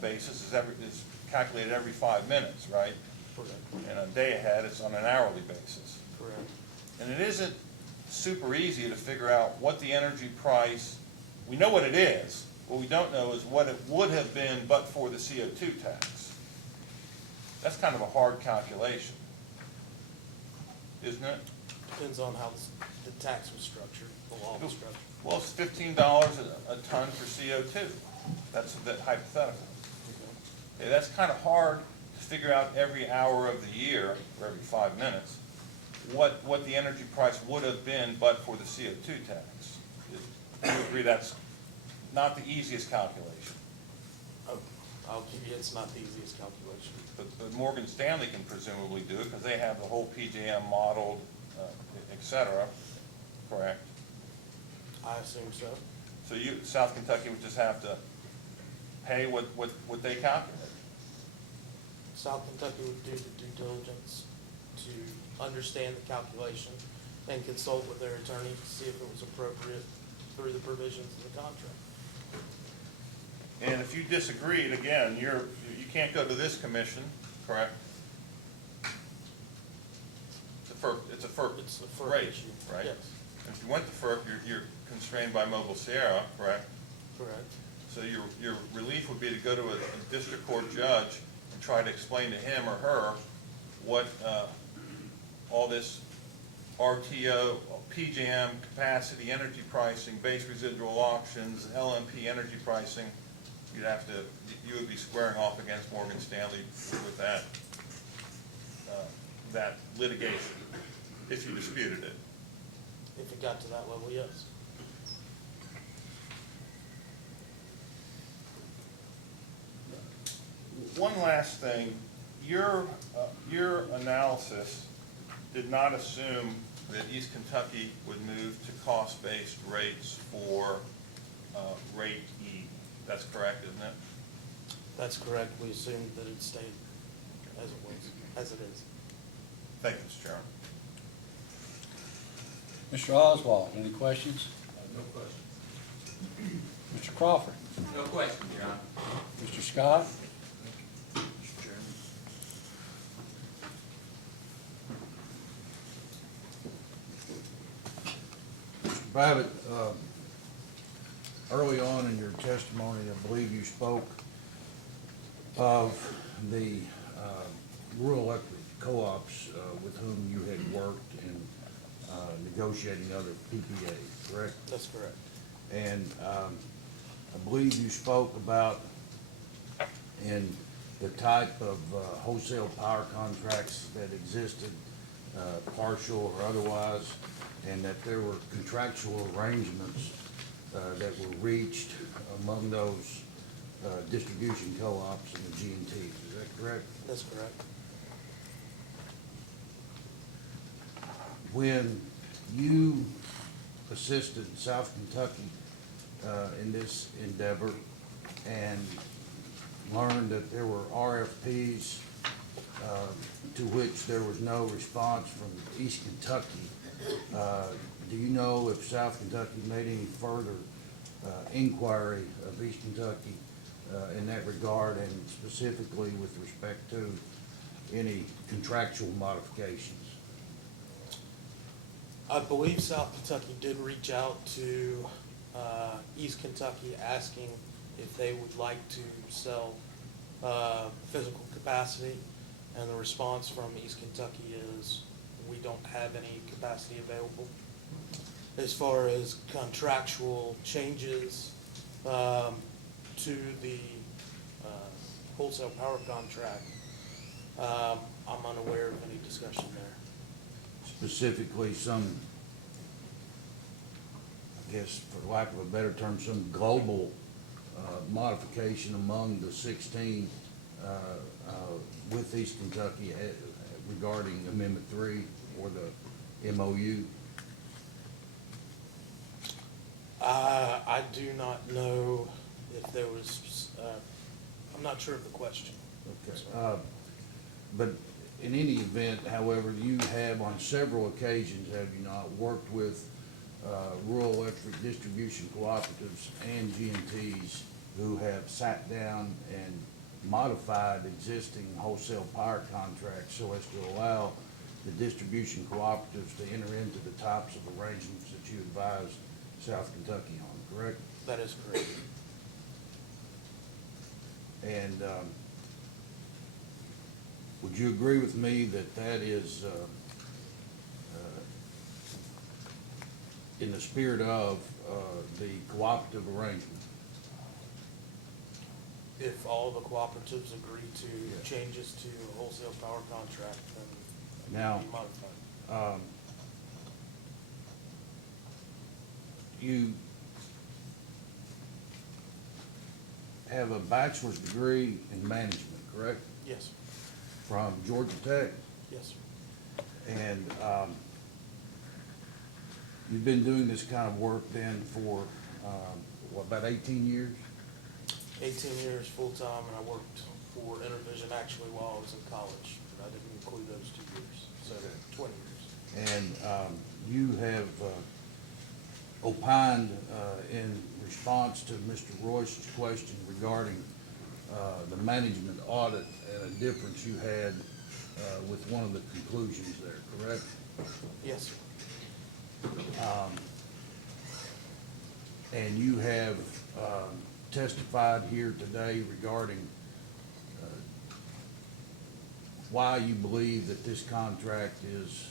basis is calculated every 5 minutes, right? Correct. And a day ahead, it's on an hourly basis. Correct. And it isn't super easy to figure out what the energy price, we know what it is, what we don't know is what it would have been but for the CO2 tax. That's kind of a hard calculation, isn't it? Depends on how the tax was structured, the law was structured. Well, it's $15 a ton for CO2. That's a bit hypothetical. Okay, that's kind of hard to figure out every hour of the year, or every 5 minutes, what the energy price would have been but for the CO2 tax. Do you agree that's not the easiest calculation? Oh, I'll give you, it's not the easiest calculation. But Morgan Stanley can presumably do it because they have the whole PJM modeled, et cetera, correct? I assume so. So South Kentucky would just have to pay what they calculate. South Kentucky would do the due diligence to understand the calculation and consult with their attorney to see if it was appropriate through the provisions of the contract. And if you disagreed, again, you can't go to this commission, correct? It's a FERC It's a FERC rate, issue. right? Yes, And if you went to FERC, you're constrained by Mobile Sierra, correct? correct. So your relief would be to go to a district court judge and try to explain to him or her what all this RTO, PJM, capacity, energy pricing, base residual auctions, LMP energy pricing, you would be squaring off against Morgan Stanley with that litigation, if you disputed it. If it got to that level, yes. One last thing, your analysis did not assume that East Kentucky would move to cost-based rates for rate E. That's correct, isn't it? That's correct. We assumed that it stayed as it was, as it is. Thank you, Mr. Chairman. Mr. Oswald, any questions? No question. Mr. Crawford? No question, Your Honor. Mr. Scott? Mr. Babbitt, early on in your testimony, I believe you spoke of the rural electric co-ops with whom you had worked in negotiating other PPAs, correct? That's correct. And I believe you spoke about in the type of wholesale power contracts that existed, partial or otherwise, and that there were contractual arrangements that were reached among those distribution co-ops and the G&Ts. Is that correct? That's correct. When you assisted South Kentucky in this endeavor and learned that there were RFPs to which there was no response from East Kentucky, do you know if South Kentucky made any further inquiry of East Kentucky in that regard, and specifically with respect to any contractual modifications? I believe South Kentucky did reach out to East Kentucky asking if they would like to sell physical capacity, and the response from East Kentucky is, we don't have any capacity available. As far as contractual changes to the wholesale power contract, I'm unaware of any discussion there. Specifically some, I guess for lack of a better term, some global modification among the 16 with East Kentucky regarding Amendment 3 or the MOU? I do not know if there was, I'm not sure of the question. Okay. But in any event, however, you have on several occasions, have you not, worked with rural electric distribution cooperatives and G&Ts who have sat down and modified existing wholesale power contracts so as to allow the distribution cooperatives to enter into the types of arrangements that you advised South Kentucky on, correct? That is correct. And would you agree with me that that is in the spirit of the cooperative arrangement? If all the cooperatives agree to changes to a wholesale power contract, then it Now, can be modified. You have a bachelor's degree in management, correct? Yes, From Georgia Tech? yes, sir. And you've been doing this kind of work then for, what, about 18 years? 18 years full-time, and I worked for Intervision actually while I was in college, but I didn't include those 2 years, so 20 years. And you have opined in response to Mr. Royce's question regarding the management audit and a difference you had with one of the conclusions there, correct? Yes, sir. And you have testified here today regarding why you believe that this contract is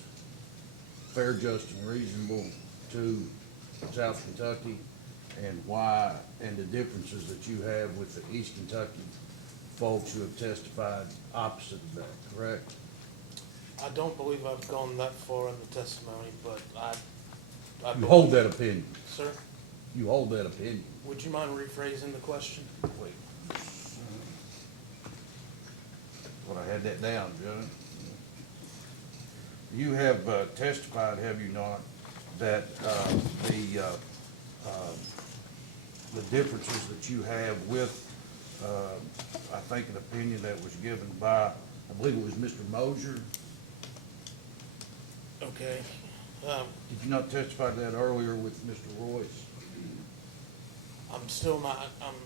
fair, just, and reasonable to South Kentucky, and why, and the differences that you have with the East Kentucky folks who have testified opposite of that, correct? I don't believe I've gone that far in the testimony, but I You hold that opinion. Sir, You hold that opinion. would you mind rephrasing the question? Wait. Well, I had that down, Judge. You have testified, have you not, that the differences that you have with, I think, an opinion that was given by, I believe it was Mr. Mosier. Okay. Did you not testify to that earlier with Mr. Royce? I'm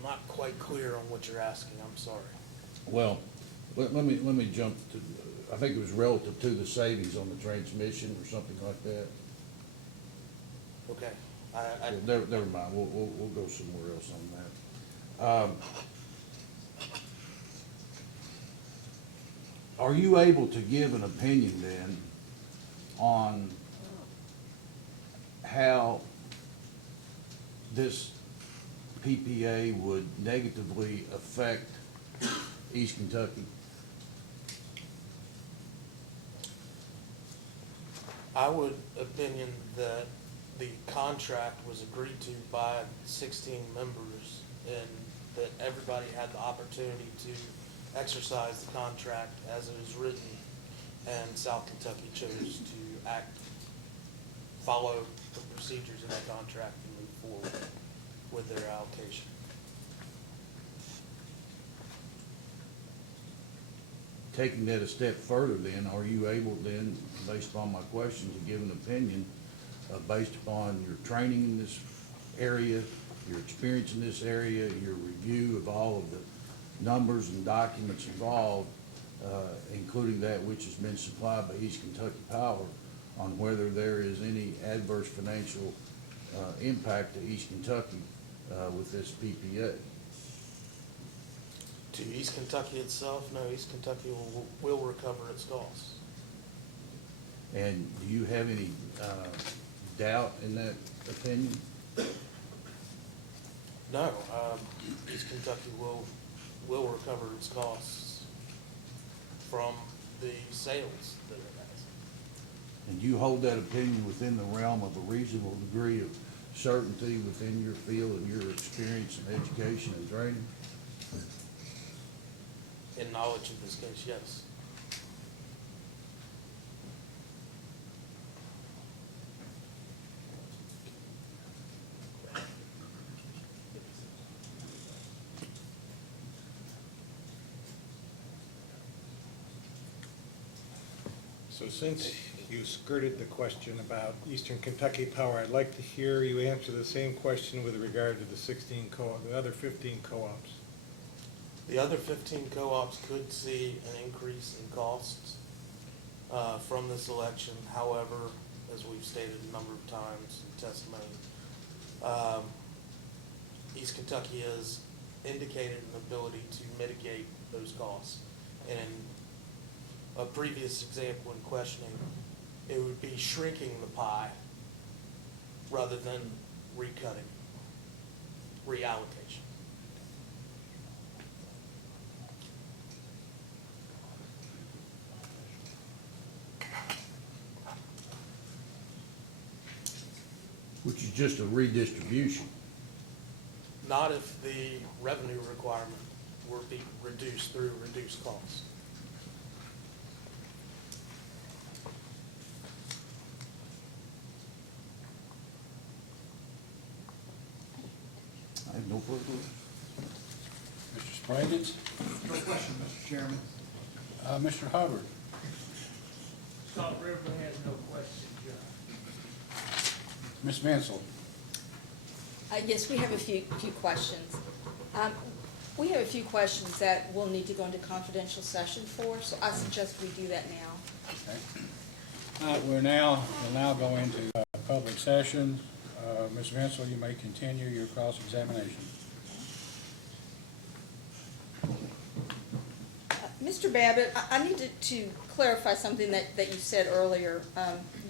not quite clear on what you're asking, I'm sorry. Well, let me jump to, I think it was relative to the savings on the transmission or something like that. Okay. Well, never mind, we'll go somewhere else on that. Are you able to give an opinion then on how this PPA would negatively affect East Kentucky? I would opinion that the contract was agreed to by 16 members and that everybody had the opportunity to exercise the contract as it is written, and South Kentucky chose to follow the procedures in that contract and move forward with their allocation. Taking that a step further then, are you able then, based upon my question, to give an opinion based upon your training in this area, your experience in this area, your review of all of the numbers and documents involved, including that which has been supplied by East Kentucky Power, on whether there is any adverse financial impact to East Kentucky with this PPA? To East Kentucky itself, no, East Kentucky will recover its costs. And do you have any doubt in that opinion? No, East Kentucky will recover its costs from the sales that it has. And you hold that opinion within the realm of a reasonable degree of certainty within your field and your experience and education and training? In knowledge of this case, yes. So since you skirted the question about Eastern Kentucky Power, I'd like to hear you answer the same question with regard to the 16 the other 15 co-ops. The other 15 co-ops could see an increase in costs from this election. However, as we've stated a number of times in testimony, East Kentucky has indicated an ability to mitigate those costs. And in a previous example in questioning, it would be shrinking the pie rather than recutting, reallocation. Which is just a redistribution. Not if the revenue requirement were be reduced through reduced costs. I have no further. Mr. Spraggins? No question, Mr. Chairman. Mr. Hubbard? Salt River has no question, John. Ms. Mansell? Yes, we have a few questions. We have a few questions that we'll need to go into confidential session for, so I suggest we do that now. Okay. We'll now go into public session. Ms. Mansell, you may continue your cross-examination. Mr. Babbitt, I needed to clarify something that you said earlier.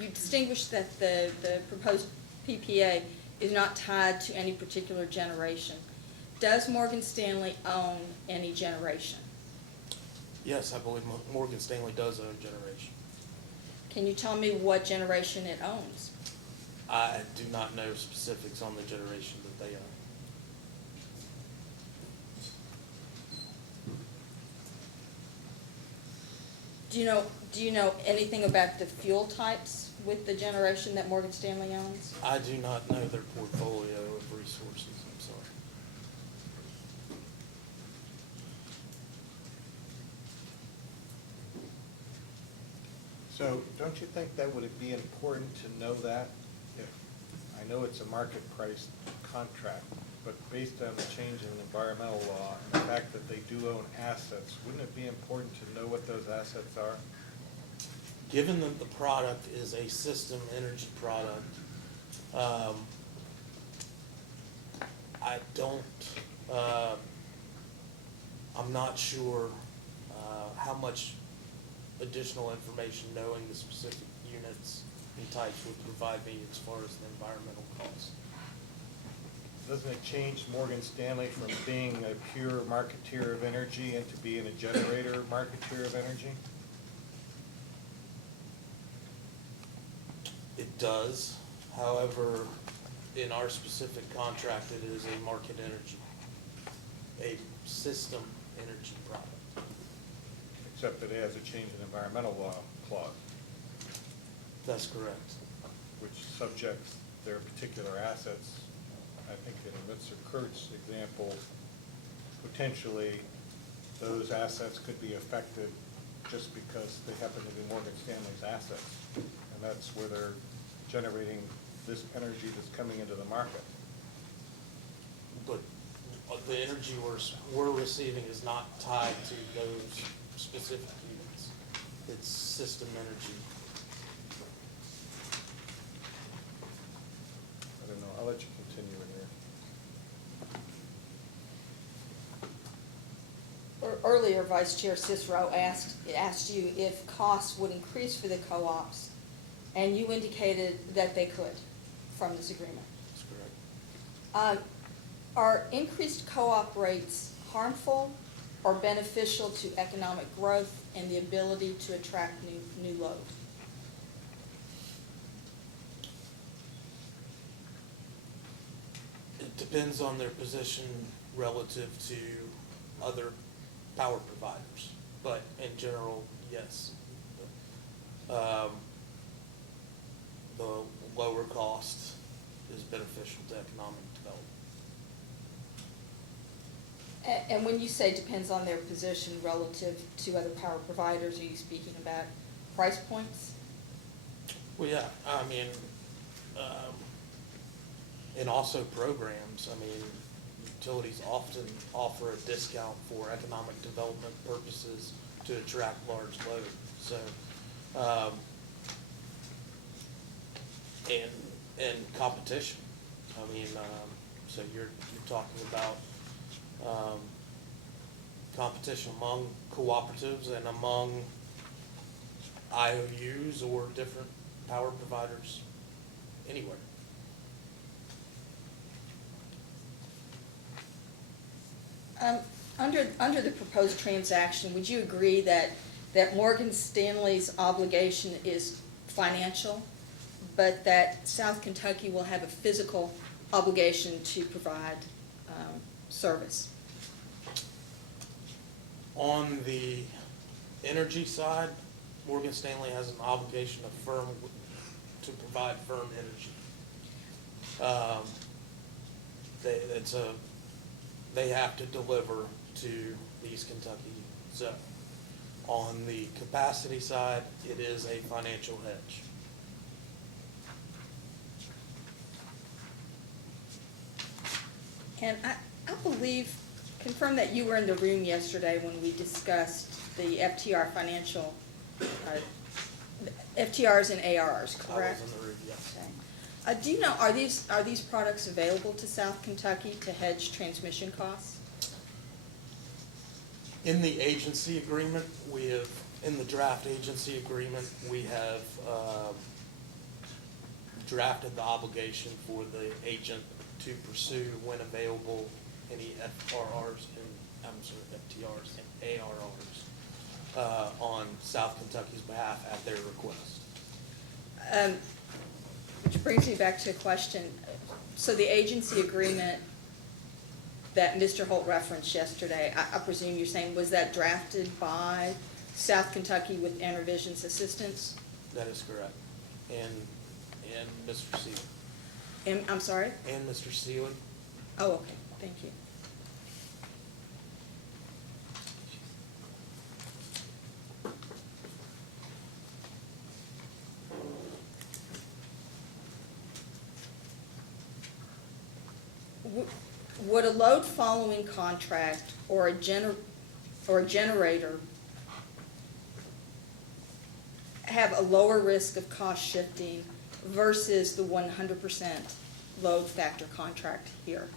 You distinguished that the proposed PPA is not tied to any particular generation. Does Morgan Stanley own any generation? Yes, I believe Morgan Stanley does own generation. Can you tell me what generation it owns? I do not know specifics on the generation that they own. Do you know anything about the fuel types with the generation that Morgan Stanley owns? I do not know their portfolio of resources, I'm sorry. So don't you think that would be important to know that? If, I know it's a market price contract, but based on the change in environmental law and the fact that they do own assets, wouldn't it be important to know what those assets are? Given that the product is a system energy product, I don't, I'm not sure how much additional information knowing the specific units and types would provide me as far as the environmental costs. Doesn't it change Morgan Stanley from being a pure marketeer of energy into being a generator marketeer of energy? It does. However, in our specific contract, it is a market energy, a system energy product. Except that it has a change in environmental law clause, That's correct. which subjects their particular assets. I think in Mr. Kurt's example, potentially those assets could be affected just because they happen to be Morgan Stanley's assets. And that's where they're generating this energy that's coming into the market. But the energy we're receiving is not tied to those specific units. It's system energy. I don't know, I'll let you continue in here. Earlier, Vice Chair Cicero asked you if costs would increase for the co-ops, and you indicated that they could from this agreement. That's correct. Are increased co-op rates harmful or beneficial to economic growth and the ability to attract new load? It depends on their position relative to other power providers, but in general, yes. The lower cost is beneficial to economic development. And when you say depends on their position relative to other power providers, are you speaking about price points? Well, yeah, I mean, and also programs, I mean, utilities often offer a discount for economic development purposes to attract large load, so, and competition. I mean, so you're talking about, competition among cooperatives and among IOUs or different power providers anywhere. Under the proposed transaction, would you agree that Morgan Stanley's obligation is financial, but that South Kentucky will have a physical obligation to provide service? On the energy side, Morgan Stanley has an obligation to provide firm energy. They have to deliver to East Kentucky zone. On the capacity side, it is a financial hedge. And I believe, confirm that you were in the room yesterday when we discussed the FTR financial, FTRs and ARs, correct? I was in the room, yes. Okay. Do you know, are these products available to South Kentucky to hedge transmission costs? In the agency agreement, in the draft agency agreement, we have drafted the obligation for the agent to pursue, when available, any FTRs and ARRs on South Kentucky's behalf at their request. Which brings me back to a question. So the agency agreement that Mr. Holt referenced yesterday, I presume you're saying, was that drafted by South Kentucky with Intervision's assistance? That is correct. And Mr. Seeley. I'm sorry? And Mr. Seeley. Oh, okay, thank you. Would a load following contract or a generator have a lower risk of cost shifting versus the 100% load factor contract here?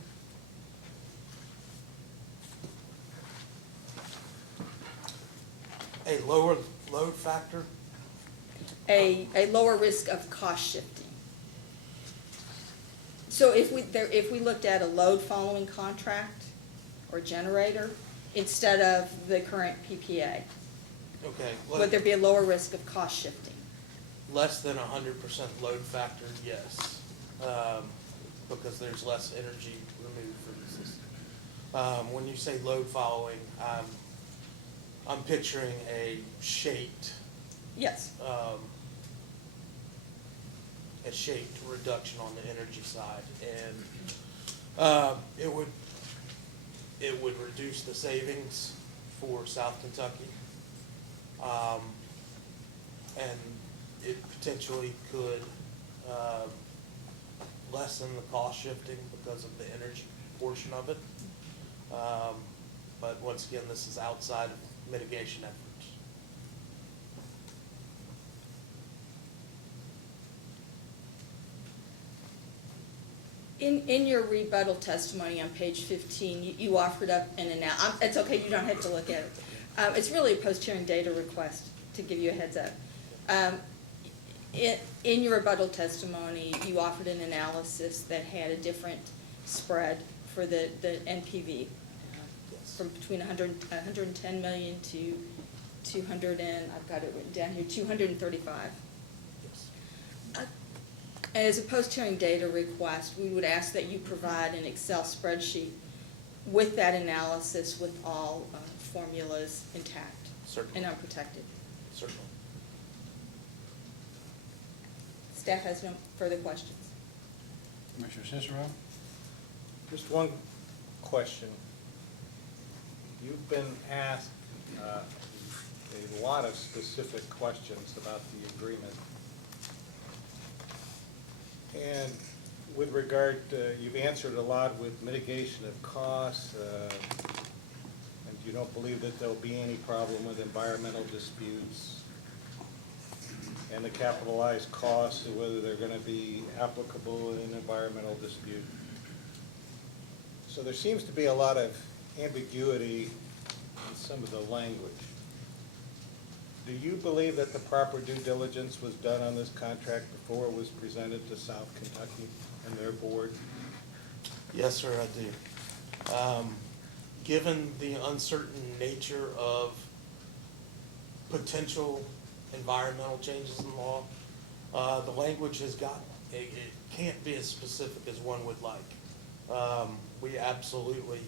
A lower load factor? A lower risk of cost shifting. So if we looked at a load following contract or generator instead of the current PPA, Okay. would there be a lower risk of cost shifting? Less than 100% load factor, yes, because there's less energy removed from the system. When you say load following, I'm picturing a shaped Yes. Reduction on the energy side, and it would reduce the savings for South Kentucky, and it potentially could lessen the cost shifting because of the energy portion of it. But once again, this is outside of mitigation efforts. In your rebuttal testimony on page 15, you offered up an it's okay, you don't have to look at it. It's really a post-hearing data request, to give you a heads up. In your rebuttal testimony, you offered an analysis that had a different spread for the NPV, from between 110 million to 200 and, I've got it written down here, 235. As a post-hearing data request, we would ask that you provide an Excel spreadsheet with that analysis with all formulas intact. Certainly. And unprotected. Certainly. Staff has no further questions. Commissioner Cicero? Just one question. You've been asked a lot of specific questions about the agreement. And with regard, you've answered a lot with mitigation of costs, and you don't believe that there'll be any problem with environmental disputes, and the capitalized costs, and whether they're gonna be applicable in an environmental dispute. So there seems to be a lot of ambiguity in some of the language. Do you believe that the proper due diligence was done on this contract before it was presented to South Kentucky and their board? Yes, sir, I do. Given the uncertain nature of potential environmental changes in law, the language has got, it can't be as specific as one would like. We absolutely,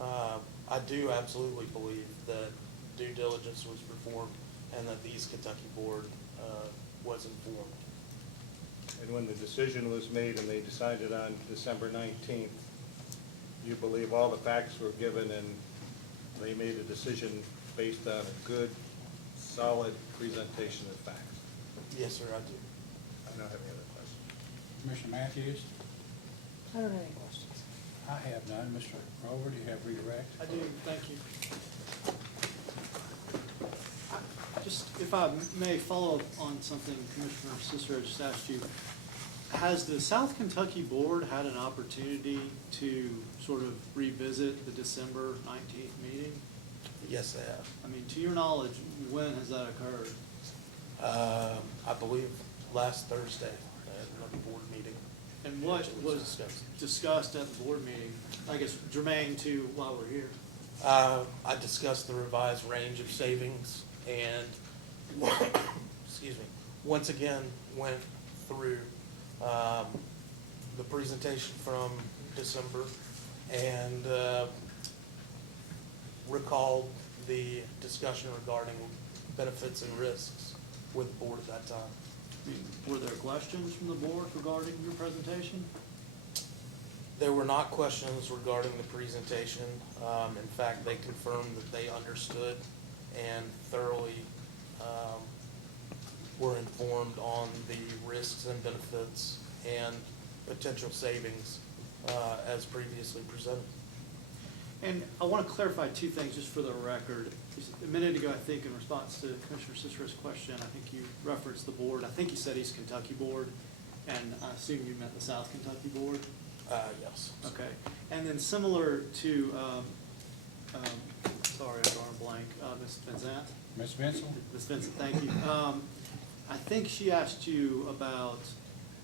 I do absolutely believe that due diligence was performed and that the East Kentucky Board was informed. And when the decision was made and they decided on December 19th, you believe all the facts were given and they made a decision based on a good, solid presentation of facts? Yes, sir, I do. I don't have any other questions. Commissioner Matthews? I don't have any questions. I have none. Mr. Rover, do you have redirect? I do, thank you. Just, if I may follow up on something Commissioner Cicero just asked you, has the South Kentucky Board had an opportunity to sort of revisit the December 19th meeting? Yes, they have. I mean, to your knowledge, when has that occurred? I believe last Thursday at another board meeting. And what It was discussed. discussed at the board meeting, I guess germane to why we're here? I discussed the revised range of savings and, excuse me, once again went through the presentation from December and recalled the discussion regarding benefits and risks with the board at that time. I mean, were there questions from the board regarding your presentation? There were not questions regarding the presentation. In fact, they confirmed that they understood and thoroughly were informed on the risks and benefits and potential savings as previously presented. And I want to clarify two things just for the record. A minute ago, I think in response to Commissioner Cicero's question, I think you referenced the board. I think you said East Kentucky Board, and I assume you meant the South Kentucky Board? Yes. Okay. And then similar to, sorry, I'm drawing a blank, Ms. Vincent? Ms. Vincent? Ms. Vincent, thank you. I think she asked you about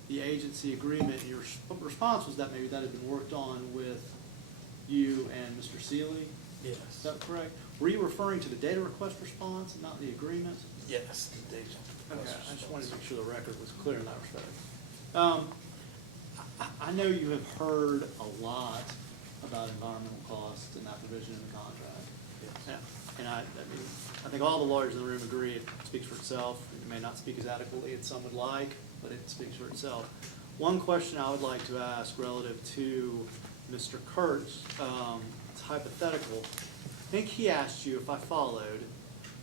the agency agreement. Your response was that maybe that had been worked on with you and Mr. Seeley? Yes. Is that correct? Were you referring to the data request response and not the agreement? Yes, the data. Okay, I just wanted to make sure the record was clear in that respect. I know you have heard a lot about environmental costs and that provision in the contract. Yes. Yeah, and I mean, I think all the lawyers in the room agree it speaks for itself. It may not speak as adequately as some would like, but it speaks for itself. One question I would like to ask relative to Mr. Kurtz, it's hypothetical. I think he asked you, if I followed,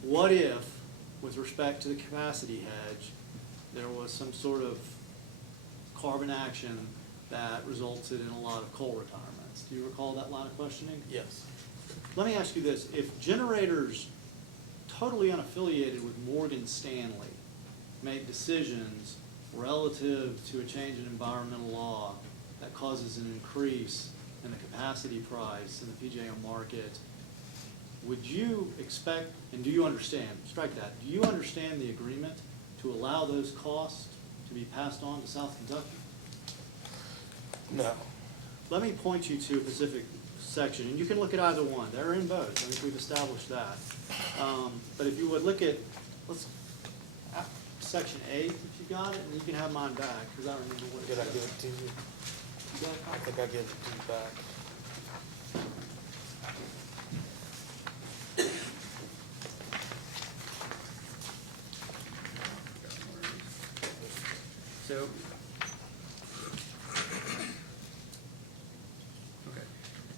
what if, with respect to the capacity hedge, there was some sort of carbon action that resulted in a lot of coal retirements? Do you recall that line of questioning? Yes. Let me ask you this. If generators totally unaffiliated with Morgan Stanley make decisions relative to a change in environmental law that causes an increase in the capacity price in the PJM market, would you expect, and do you understand, strike that, do you understand the agreement to allow those costs to be passed on to South Kentucky? No. Let me point you to a specific section, and you can look at either one. They're in both. I think we've established that. But if you would look at, section 8, if you got it, and you can have mine back, because I remember what it Did I said. give it to you? You got a I copy? think I gave it to you back. So, okay.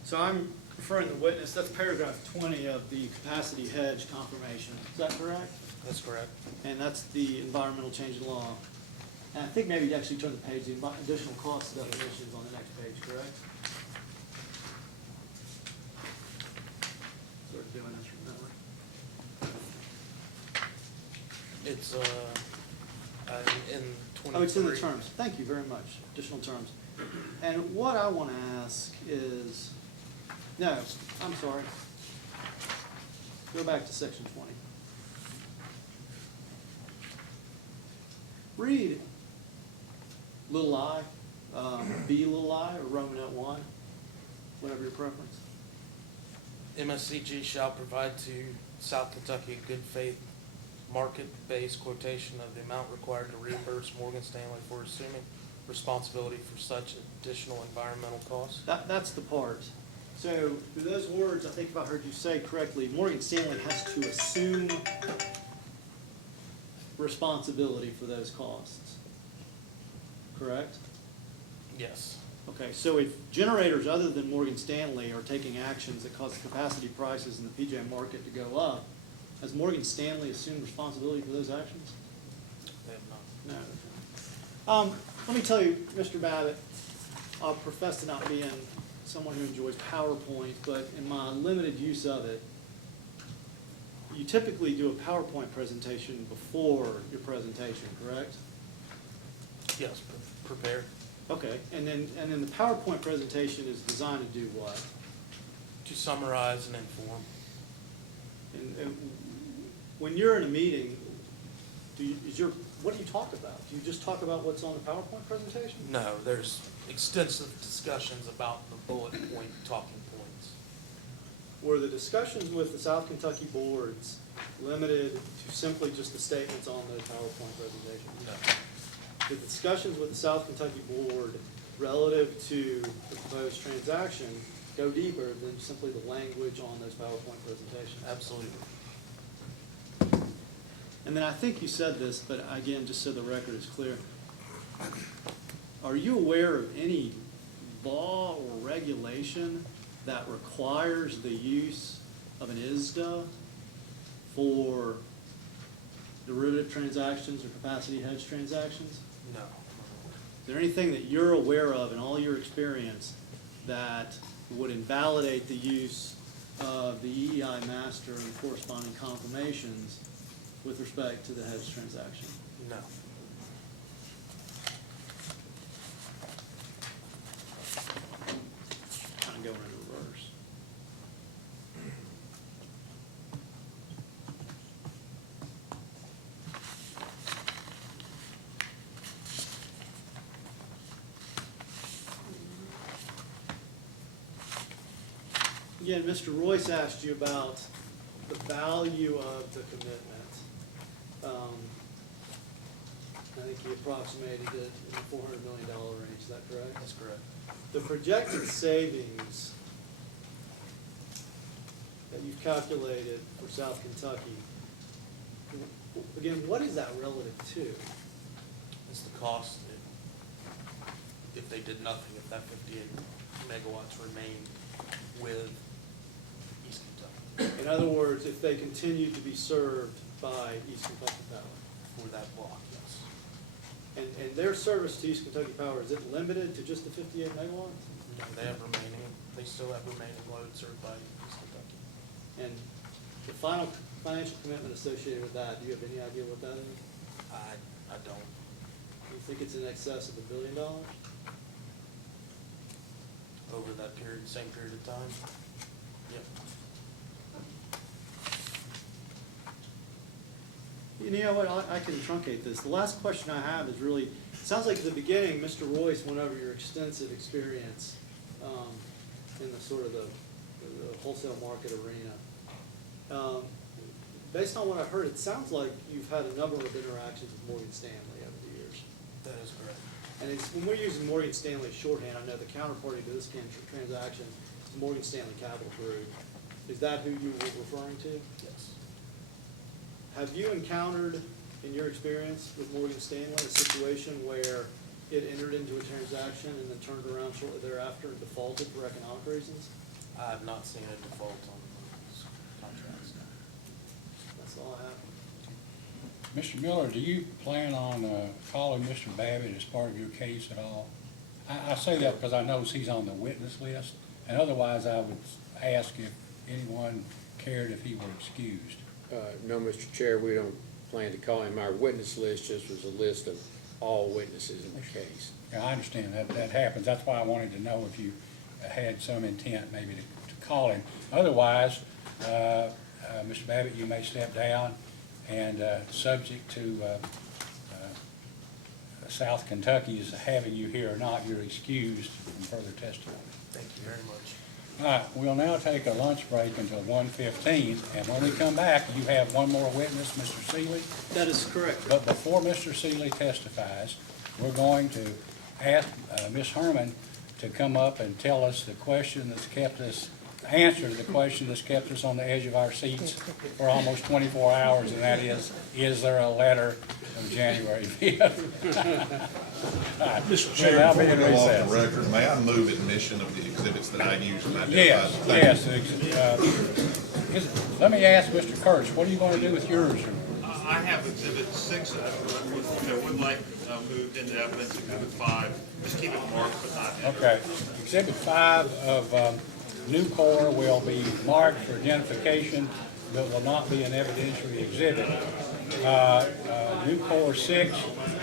So I'm referring to the witness, that's paragraph 20 of the capacity hedge confirmation. Is that correct? That's correct. And that's the environmental change in law. And I think maybe you actually turn the page, the additional cost definitions on the next page, correct? Sort of doing this from memory. It's, in 23. Oh, it's in the terms. Thank you very much. Additional terms. And what I want to ask is, no, I'm sorry. Go back to section 20. Read little I, B little I, or Romanet 1, whatever your preference. MSCG shall provide to South Kentucky a good faith market-based quotation of the amount required to reimburse Morgan Stanley for assuming responsibility for such additional environmental costs. That's the part. So, through those words, I think if I heard you say correctly, Morgan Stanley has to assume responsibility for those costs. Correct? Yes. Okay, so if generators other than Morgan Stanley are taking actions that cause capacity prices in the PJM market to go up, has Morgan Stanley assumed responsibility for those actions? They have not. No. Let me tell you, Mr. Babbitt, I profess to not being someone who enjoys PowerPoint, but in my limited use of it, you typically do a PowerPoint presentation before your presentation, correct? Yes, prepared Okay, and then the PowerPoint presentation is designed to do what? to summarize and inform. And when you're in a meeting, what do you talk about? Do you just talk about what's on the PowerPoint presentation? No, there's extensive discussions about the bullet point talking points. Were the discussions with the South Kentucky boards limited to simply just the statements on those PowerPoint presentations? No. The discussions with the South Kentucky board relative to the proposed transaction go deeper than simply the language on those PowerPoint presentations? Absolutely. And then I think you said this, but again, just so the record is clear, are you aware of any law or regulation that requires the use of an ISDA for derivative transactions or capacity hedge transactions? No. Is there anything that you're aware of in all your experience that would invalidate the use of the EEI master and corresponding confirmations with respect to the hedge transaction? No. Kind of going in reverse. Again, Mr. Royce asked you about the value of the commitment. I think he approximated it in the $400 million range, is that correct? That's correct. The projected savings that you've calculated for South Kentucky, again, what is that relative to? It's the cost if they did nothing, if that 58 megawatts remained with East Kentucky In other words, if they continue to be served by East Kentucky Power. for that block, yes. And their service to East Kentucky Power, is it limited to just the 58 megawatts? No, they still have remaining load served by East Kentucky. And the final financial commitment associated with that, do you have any idea what that is? I don't. You think it's in excess of $1 billion? Over that period, same period of time? Yep. You know what, I can truncate this. The last question I have is really, it sounds like at the beginning, Mr. Royce went over your extensive experience in the sort of the wholesale market arena. Based on what I heard, it sounds like you've had a number of interactions with Morgan Stanley over the years. That is correct. And when we're using Morgan Stanley shorthand, I know the counterparty to this transaction is Morgan Stanley Capital Group. Is that who you were referring to? Yes. Have you encountered, in your experience with Morgan Stanley, a situation where it entered into a transaction and then turned around shortly thereafter and defaulted for economic reasons? I have not seen a default on those contracts. That's all I have. Mr. Miller, do you plan on calling Mr. Babbitt as part of your case at all? I say that because I notice he's on the witness list, and otherwise I would ask if anyone cared if he were excused. No, Mr. Chair, we don't plan to call him. Our witness list just was a list of all witnesses in the case. Yeah, I understand that happens. That's why I wanted to know if you had some intent maybe to call him. Otherwise, Mr. Babbitt, you may step down, and subject to South Kentucky's having you here or not, you're excused from further testimony. Thank you very much. All right, we'll now take a lunch break until 1:15, and when we come back, you have one more witness, Mr. Seeley. That is correct. But before Mr. Seeley testifies, we're going to ask Ms. Herman to come up and tell us the question that's kept us, answer to the question that's kept us on the edge of our seats for almost 24 hours, and that is there a letter of January 5th? Mr. Chair, before we go off the record, may I move admission of the exhibits that I used and identified? Yes. Let me ask Mr. Kurtz, what are you going to do with yours? I have exhibit 6 that would like moved into evidence, exhibit 5. Just keep it marked, but not. Okay. Exhibit 5 of new core will be marked for identification, but will not be an evidentiary exhibit. New core 6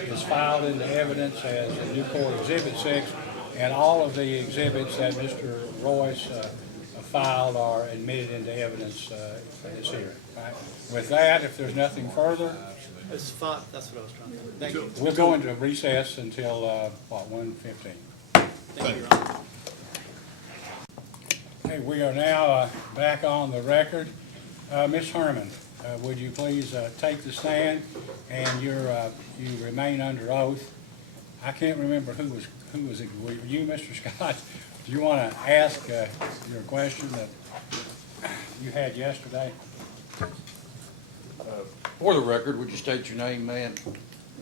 is filed into evidence as a new core exhibit 6, and all of the exhibits that Mr. Royce filed are admitted into evidence for this hearing. Right? With that, if there's nothing further, It's fine. That's what I was trying to do. Thank you. we'll go into recess until, 1:15. Thank you, Your Honor. Okay, we are now back on the record. Ms. Herman, would you please take the stand, and you remain under oath. I can't remember who was it. Were you, Mr. Scott? Do you want to ask your question that you had yesterday? For the record, would you state your name, ma'am?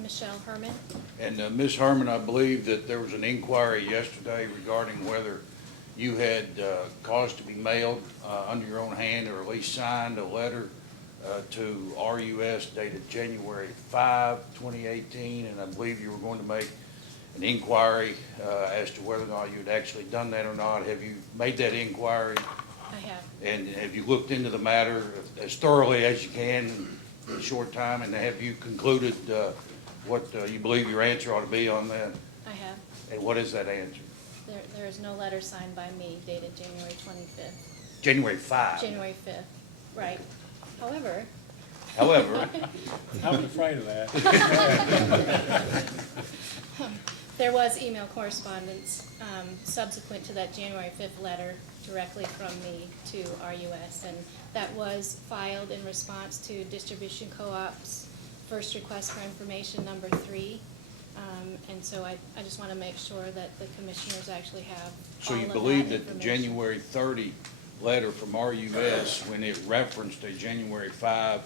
Michelle Herman. And Ms. Herman, I believe that there was an inquiry yesterday regarding whether you had caused to be mailed under your own hand, or at least signed a letter to R.U.S. dated January 5, 2018, and I believe you were going to make an inquiry as to whether or not you had actually done that or not. Have you made that inquiry? I have. And have you looked into the matter as thoroughly as you can in a short time, and have you concluded what you believe your answer ought to be on that? I have. And what is that answer? There is no letter signed by me dated January 25th. January 5. January 5th, right. However, I was afraid of that. there was email correspondence subsequent to that January 5th letter directly from me to RUS, and that was filed in response to Distribution Co-op's first request for information number 3. And so I just want to make sure that the commissioners actually have So all you of believe that that the information. January 30 letter from RUS, when it referenced a January 5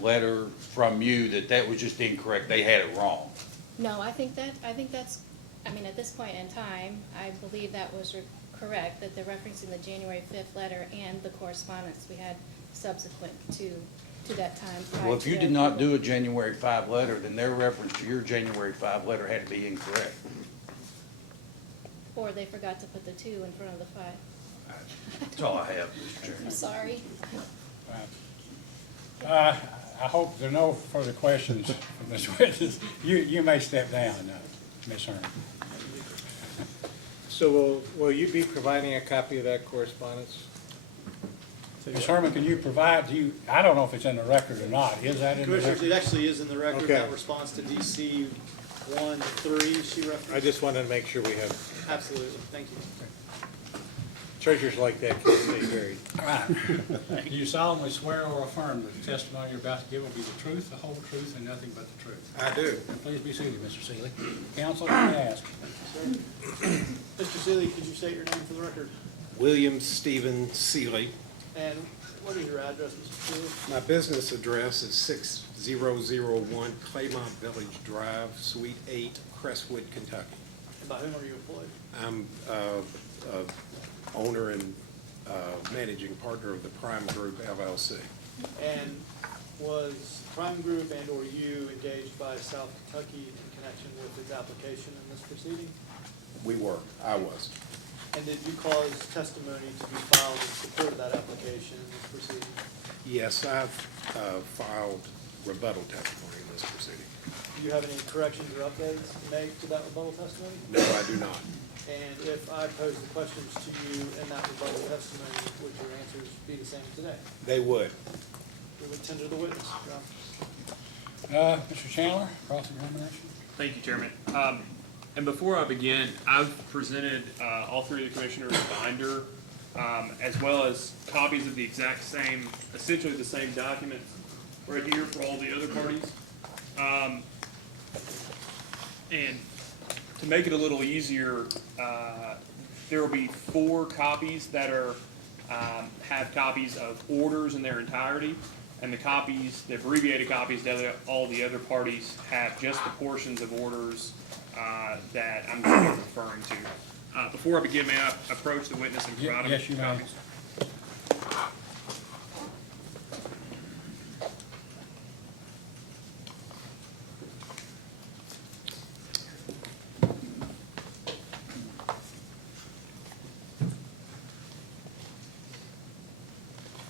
letter from you, that was just incorrect, they had it wrong? No, I think that's, I mean, at this point in time, I believe that was correct, that they're referencing the January 5th letter and the correspondence we had subsequent to that time. prior Well, if to you their did not approval. do a January 5 letter, then their reference to your January 5 letter had to be incorrect. Or they forgot to put the 2 in front of the 5. That's all I have, Mr. Chairman. I'm sorry. I hope there are no further questions from this witness. You may step down, Ms. Herman. So will you be providing a copy of that correspondence? Ms. Herman, can you provide, I don't know if it's in the record or not. Is that in the Commissioners, record? it actually is in the record. Okay. That response to DC 1-3 she referenced. I just wanted to make sure we have, Absolutely. Thank you. treasures like that can't stay buried. All right. Do you solemnly swear or affirm that the testimony you're about to give will be the truth, the whole truth, and nothing but the truth? I do. And please be seated, Mr. Seeley. Counsel, may I ask? Mr. Seeley, could you state your name for the record? William Stephen Seeley. And what is your address, Mr. Seeley? My business address is 6001 Claymont Village Drive, Suite 8, Crestwood, Kentucky. And by whom are you employed? I'm owner and managing partner of the Prime Group LLC. And was Prime Group and/or you engaged by South Kentucky in connection with its application in this proceeding? We were, I was. And did you cause testimony to be filed in support of that application in this proceeding? Yes, I've filed rebuttal testimony in this proceeding. Do you have any corrections or updates to make to that rebuttal testimony? No, I do not. And if I pose the questions to you in that rebuttal testimony, would your answers be the same today? They would. We would tender the witness, John. Mr. Chandler, cross-examination? Thank you, Chairman. And before I begin, I've presented all three of the commissioners a binder, as well as copies of the exact same, essentially the same documents right here for all the other parties. And to make it a little easier, there will be 4 copies that are have copies of orders in their entirety, and the copies, the abbreviated copies that all the other parties have just the portions of orders that I'm going to be referring to. Before I begin, may I approach the witness and provide Yes, you may. copies?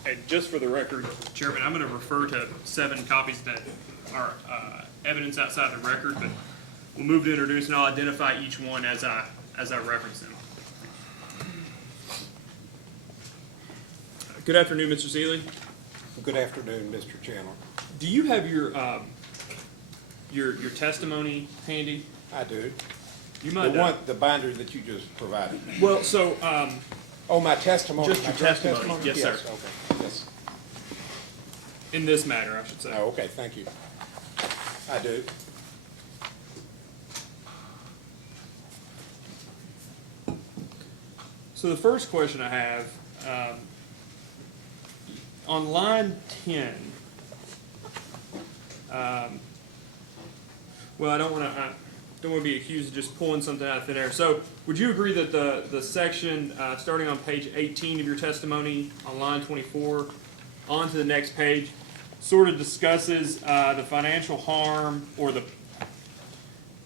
And just for the record, Chairman, I'm going to refer to 7 copies that are evidence outside the record, but we'll move to introduce, and I'll identify each one as I reference them. Good afternoon, Mr. Seeley. Good afternoon, Mr. Chandler. Do you have your testimony handy? I do. You might. The binder that you just provided. Well, so oh, my testimony. Just your my direct testimony. Yes, sir. Okay. Yes. in this matter, I should say. Oh, okay. Thank you. I do. So the first question I have, on line 10, well, I don't want to be accused of just pulling something out of thin air. So would you agree that the section starting on page 18 of your testimony on line 24 on to the next page sort of discusses the financial harm or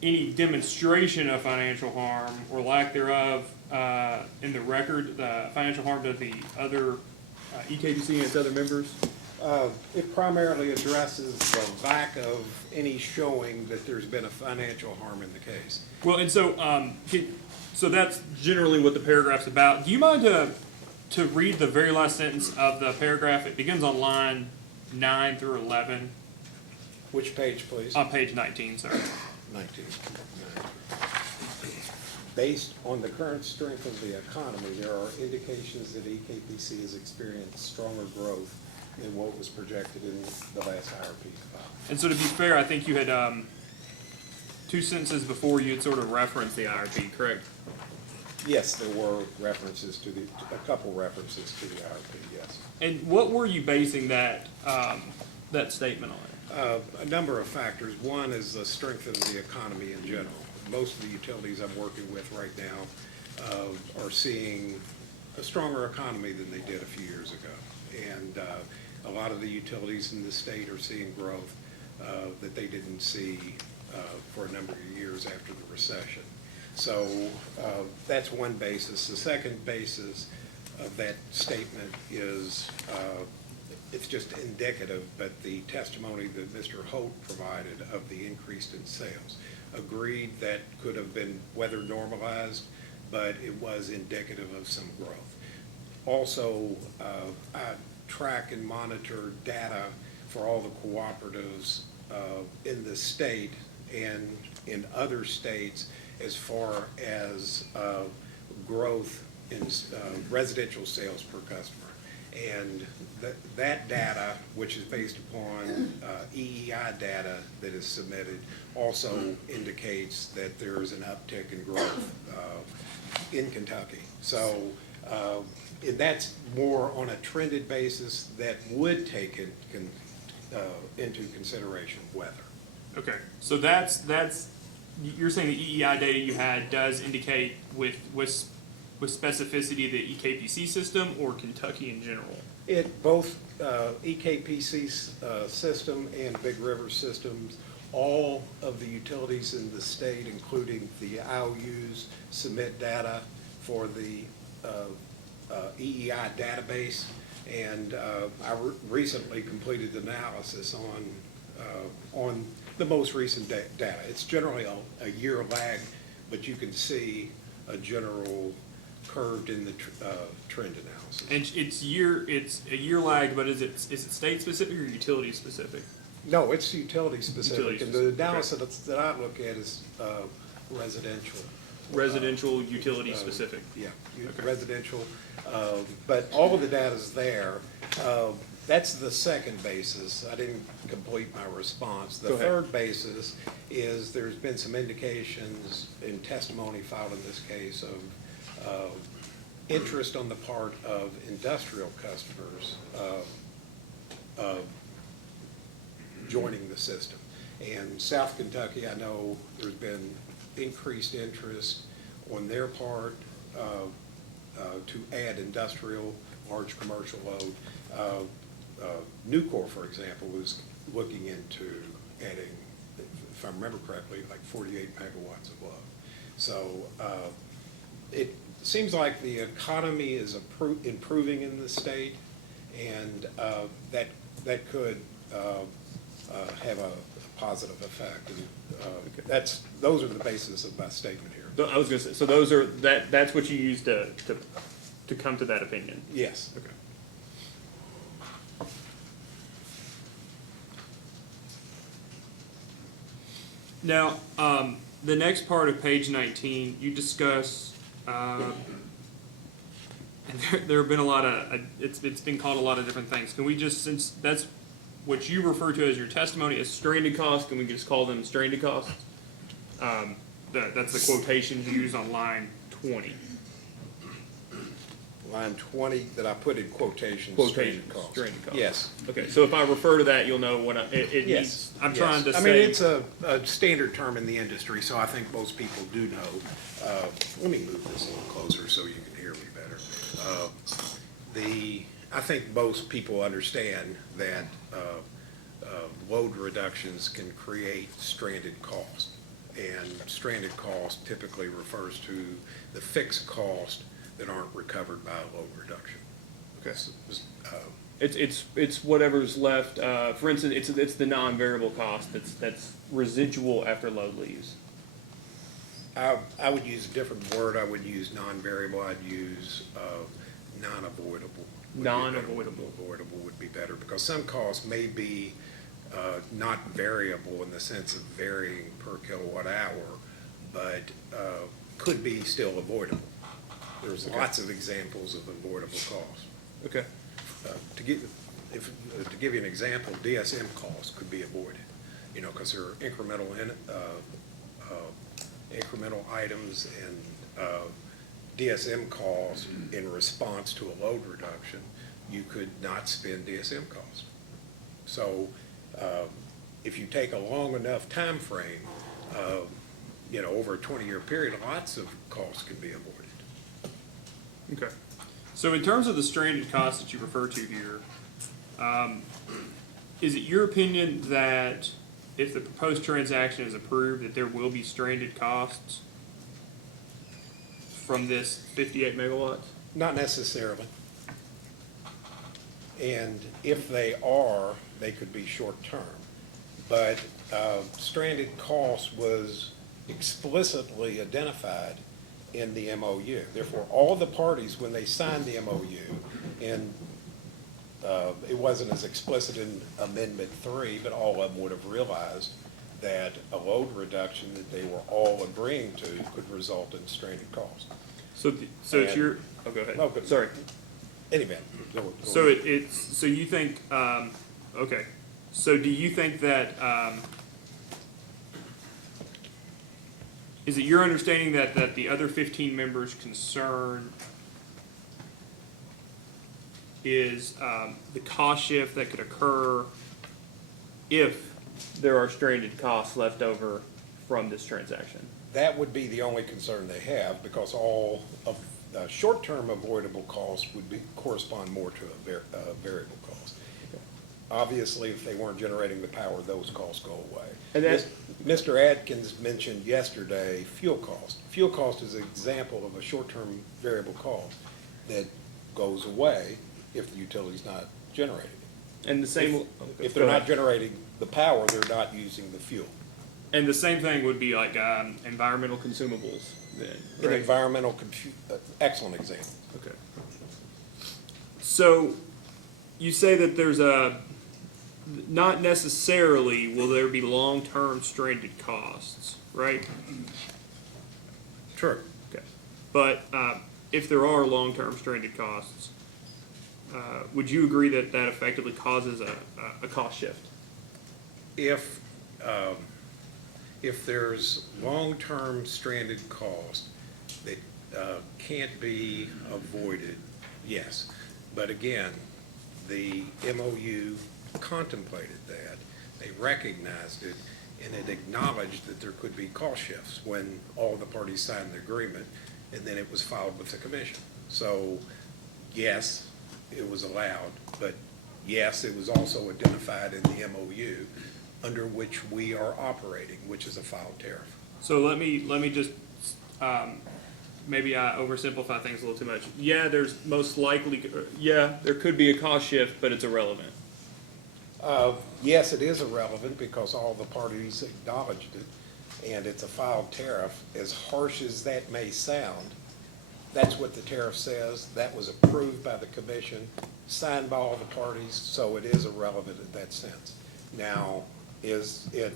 any demonstration of financial harm or lack thereof in the record, the financial harm to the other EKBC and its other members? It primarily addresses the lack of any showing that there's been a financial harm in the case. Well, and so so that's generally what the paragraph's about. Do you mind to read the very last sentence of the paragraph? It begins on line 9 through 11. Which page, please? On page 19, sir. 19. Based on the current strength of the economy, there are indications that EKPC has experienced stronger growth than what was projected in the last IRP file. And so to be fair, I think you had 2 sentences before you had sort of referenced the IRP, correct? Yes, there were references to a couple references to the IRP, yes. And what were you basing that that statement on? A number of factors. One is the strength of the economy in general. Most of the utilities I'm working with right now are seeing a stronger economy than they did a few years ago. And a lot of the utilities in the state are seeing growth that they didn't see for a number of years after the recession. So that's one basis. The second basis of that statement is it's just indicative, but the testimony that Mr. Holt provided of the increase in sales agreed that could have been weather normalized, but it was indicative of some growth. Also, I track and monitor data for all the cooperatives in the state and in other states as far as growth in residential sales per customer. And that data, which is based upon EEI data that is submitted, also indicates that there is an uptick in growth in Kentucky. So, and that's more on a trended basis that would take it into consideration weather. Okay, so that's you're saying the EEI data you had does indicate with with specificity the EKPC system or Kentucky in general? Both EKPC's system and Big River systems, all of the utilities in the state, including the IOUs, submit data for the EEI database. And I recently completed the analysis on the most recent data. It's generally a year lag, but you can see a general curve in the trend analysis. And it's a year lag, but is it state specific or utility specific? No, it's utility specific, Utility and the specific, analysis okay. that I look at is residential. Residential utility specific. Yeah, Okay. residential, but all of the data's there. That's the second basis. I didn't complete my response. Go The ahead. third basis is there's been some indications in testimony filed in this case of interest on the part of industrial customers joining the system. And South Kentucky, I know there's been increased interest on their part to add industrial, large commercial load. Nucor, for example, was looking into adding, if I remember correctly, like 48 megawatts of load. So it seems like the economy is improving in the state, and that could have a positive effect. And those are the basis of my statement here. I was gonna say, so that's what you used to come to that opinion? Yes. Okay. Now, the next part of page 19, you discuss, and there have been a lot of, it's been called a lot of different things. Can we just, since that's what you refer to as your testimony as stranded costs, can we just call them stranded costs? That's the quotation used on line 20. Line 20 that I put in quotations, Quotations, stranded costs. stranded costs. Yes. Okay, so if I refer to that, you'll know what it Yes. means. I'm Yes. trying to say. I mean, it's a standard term in the industry, so I think most people do know. Let me move this a little closer so you can hear me better. I think most people understand that load reductions can create stranded cost. And stranded cost typically refers to the fixed cost that aren't recovered by a load reduction. Okay. It's whatever's left. For instance, it's the non-variable cost that's residual after load leaves. I would use a different word. I would use non-variable. I'd use non-avoidable. Non-avoidable. Avoidable would be better, because some costs may be not variable in the sense of varying per kilowatt hour, but could be still avoidable. There's lots of examples of avoidable costs. Okay. To give you an example, DSM costs could be avoided, because there are incremental items, and DSM costs in response to a load reduction, you could not spend DSM costs. So if you take a long enough time frame, over a 20-year period, lots of costs can be avoided. Okay. So in terms of the stranded costs that you refer to here, is it your opinion that if the proposed transaction is approved, that there will be stranded costs from this 58 megawatts? Not necessarily. And if they are, they could be short-term. But stranded cost was explicitly identified in the MOU. Therefore, all the parties, when they signed the MOU, and it wasn't as explicit in Amendment 3, but all of them would have realized that a load reduction that they were all agreeing to could result in stranded costs. So it's your, oh, go ahead. No, good. Sorry. Anyway. So so you think, okay. So do you think that, is it your understanding that the other 15 members' concern is the cost shift that could occur if there are stranded costs left over from this transaction? That would be the only concern they have, because all of short-term avoidable costs would correspond more to a variable cost. Obviously, if they weren't generating the power, those costs go away. And that's- Mr. Atkins mentioned yesterday fuel cost. Fuel cost is an example of a short-term variable cost that goes away if the utility's not generating it. And the same. If they're not generating the power, they're not using the fuel. And the same thing would be like environmental consumables then, An right? environmental, excellent example. Okay. So you say that there's not necessarily will there be long-term stranded costs, right? True. Okay. But if there are long-term stranded costs, would you agree that that effectively causes a cost shift? If there's long-term stranded cost that can't be avoided, yes. But again, the MOU contemplated that, they recognized it, and it acknowledged that there could be cost shifts when all the parties signed the agreement, and then it was filed with the commission. So, yes, it was allowed, but yes, it was also identified in the MOU under which we are operating, which is a filed tariff. So let me just, maybe I oversimplify things a little too much. Yeah, there's most likely, there could be a cost shift, but it's irrelevant. Yes, it is irrelevant because all the parties acknowledged it, and it's a filed tariff. As harsh as that may sound, that's what the tariff says. That was approved by the commission, signed by all the parties, so it is irrelevant in that sense. Now, is it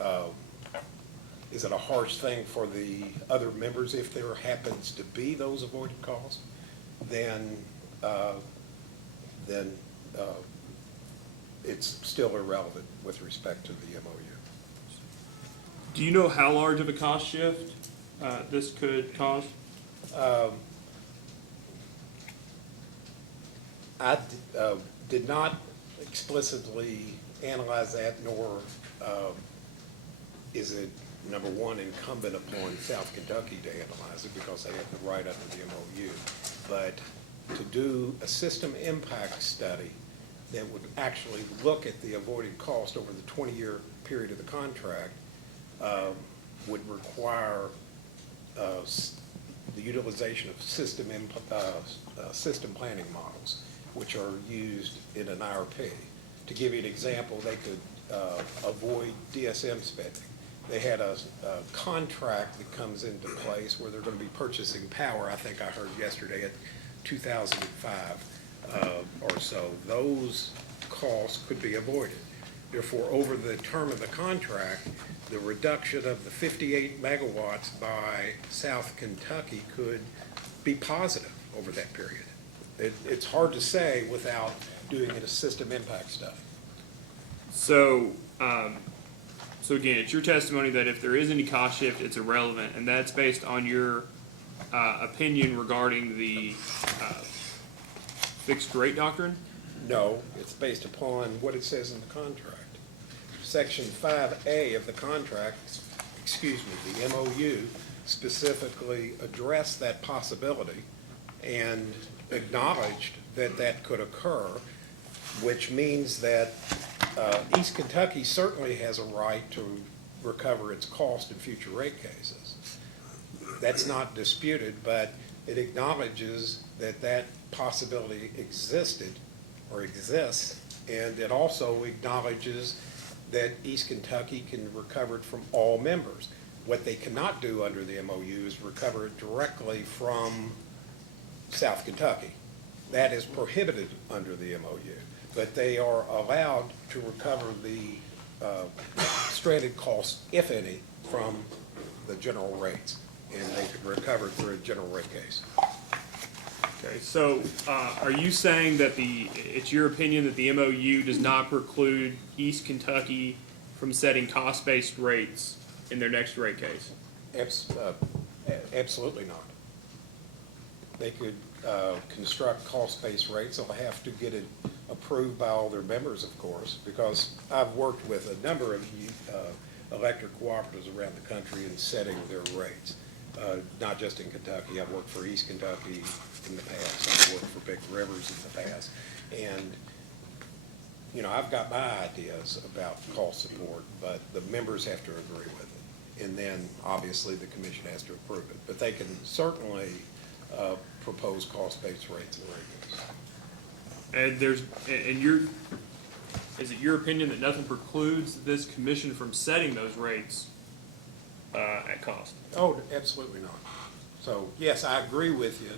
a harsh thing for the other members if there happens to be those avoided costs? Then it's still irrelevant with respect to the MOU. Do you know how large of a cost shift this could cause? I did not explicitly analyze that, nor is it, number one, incumbent upon South Kentucky to analyze it because they have the right under the MOU. But to do a system impact study that would actually look at the avoided cost over the 20-year period of the contract would require the utilization of system planning models, which are used in an IRP. To give you an example, they could avoid DSM spending. They had a contract that comes into place where they're going to be purchasing power, I think I heard yesterday, at 2005 or so. Those costs could be avoided. Therefore, over the term of the contract, the reduction of the 58 megawatts by South Kentucky could be positive over that period. It's hard to say without doing a system impact study. So, so again, it's your testimony that if there is any cost shift, it's irrelevant, and that's based on your opinion regarding the fixed rate doctrine? No, it's based upon what it says in the contract. Section 5A of the contract, the MOU, specifically addressed that possibility and acknowledged that that could occur, which means that East Kentucky certainly has a right to recover its cost in future rate cases. That's not disputed, but it acknowledges that that possibility existed or exists, and it also acknowledges that East Kentucky can recover it from all members. What they cannot do under the MOU is recover it directly from South Kentucky. That is prohibited under the MOU, but they are allowed to recover the stranded costs, if any, from the general rates, and they could recover it through a general rate case. Okay, so are you saying that it's your opinion that the MOU does not preclude East Kentucky from setting cost-based rates in their next rate case? Absolutely not. They could construct cost-based rates. They'll have to get it approved by all their members, of course, because I've worked with a number of electric cooperatives around the country in setting their rates. not just in Kentucky. I've worked for East Kentucky in the past. I've worked for Big Rivers in the past. And, you know, I've got my ideas about cost support, but the members have to agree with it. And then, obviously, the commission has to approve it. But they can certainly propose cost-based rates and rate And is it your opinion that nothing precludes this commission from setting those rates at cost? Oh, absolutely not. So, yes, I agree with you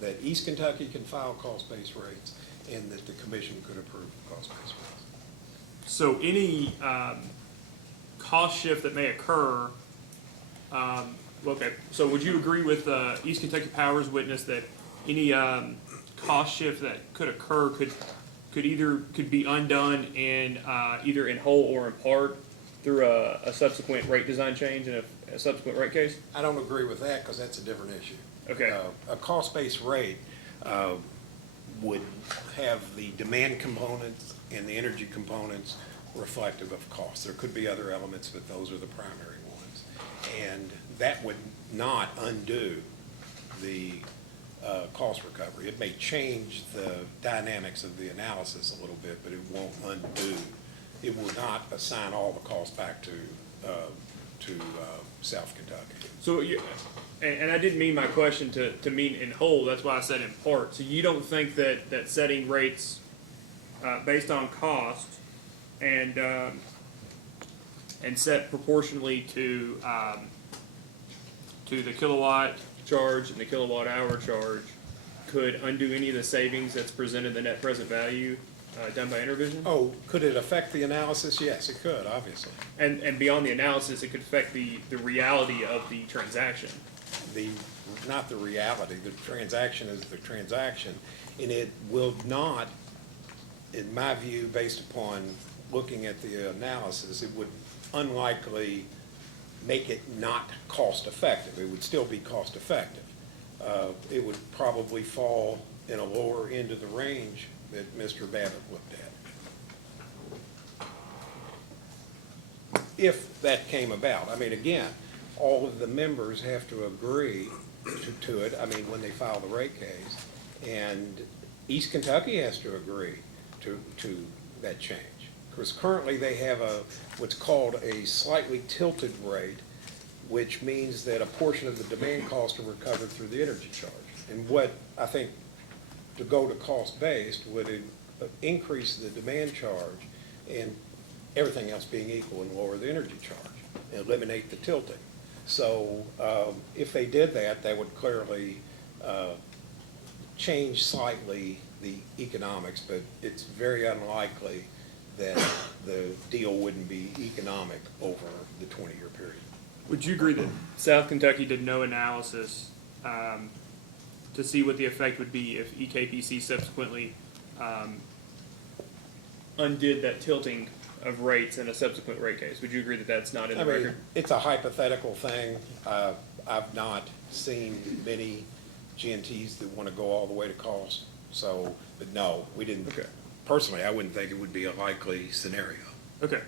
that East Kentucky can file cost-based rates and that the commission could approve cost-based rates. So any cost shift that may occur, okay, so would you agree with East Kentucky Power's witness that any cost shift that could occur could be undone in either in whole or in part through a subsequent rate design change and a subsequent rate case? I don't agree with that because that's a different issue. Okay. A cost-based rate would have the demand components and the energy components reflective of cost. There could be other elements, but those are the primary ones. And that would not undo the cost recovery. It may change the dynamics of the analysis a little bit, but it won't undo. It will not assign all the costs back to South Kentucky. So, and I didn't mean my question to mean in whole, that's why I said in part. So you don't think that setting rates based on cost and set proportionally to the kilowatt charge and the kilowatt hour charge could undo any of the savings that's presented in the net present value done by Intervision? Oh, could it affect the analysis? Yes, it could, obviously. And beyond the analysis, it could affect the reality of the transaction. Not the reality. The transaction is the transaction, and it will not, in my view, based upon looking at the analysis, it would unlikely make it not cost effective. It would still be cost effective. It would probably fall in a lower end of the range that Mr. Babbitt looked at. If that came about. I mean, again, all of the members have to agree to it, I mean, when they file the rate case. And East Kentucky has to agree to that change. Because currently they have what's called a slightly tilted rate, which means that a portion of the demand costs are recovered through the energy charge. And what I think to go to cost-based would increase the demand charge and everything else being equal and lower the energy charge and eliminate the tilting. So if they did that, that would clearly change slightly the economics, but it's very unlikely that the deal wouldn't be economic over the 20-year period. Would you agree that South Kentucky did no analysis to see what the effect would be if EKPC subsequently undid that tilting of rates in a subsequent rate case? Would you agree that that's not in the record? It's a hypothetical thing. I've not seen many GNTs that want to go all the way to cost. So, but no, we didn't. Okay. Personally, I wouldn't think it would be a likely scenario. Okay.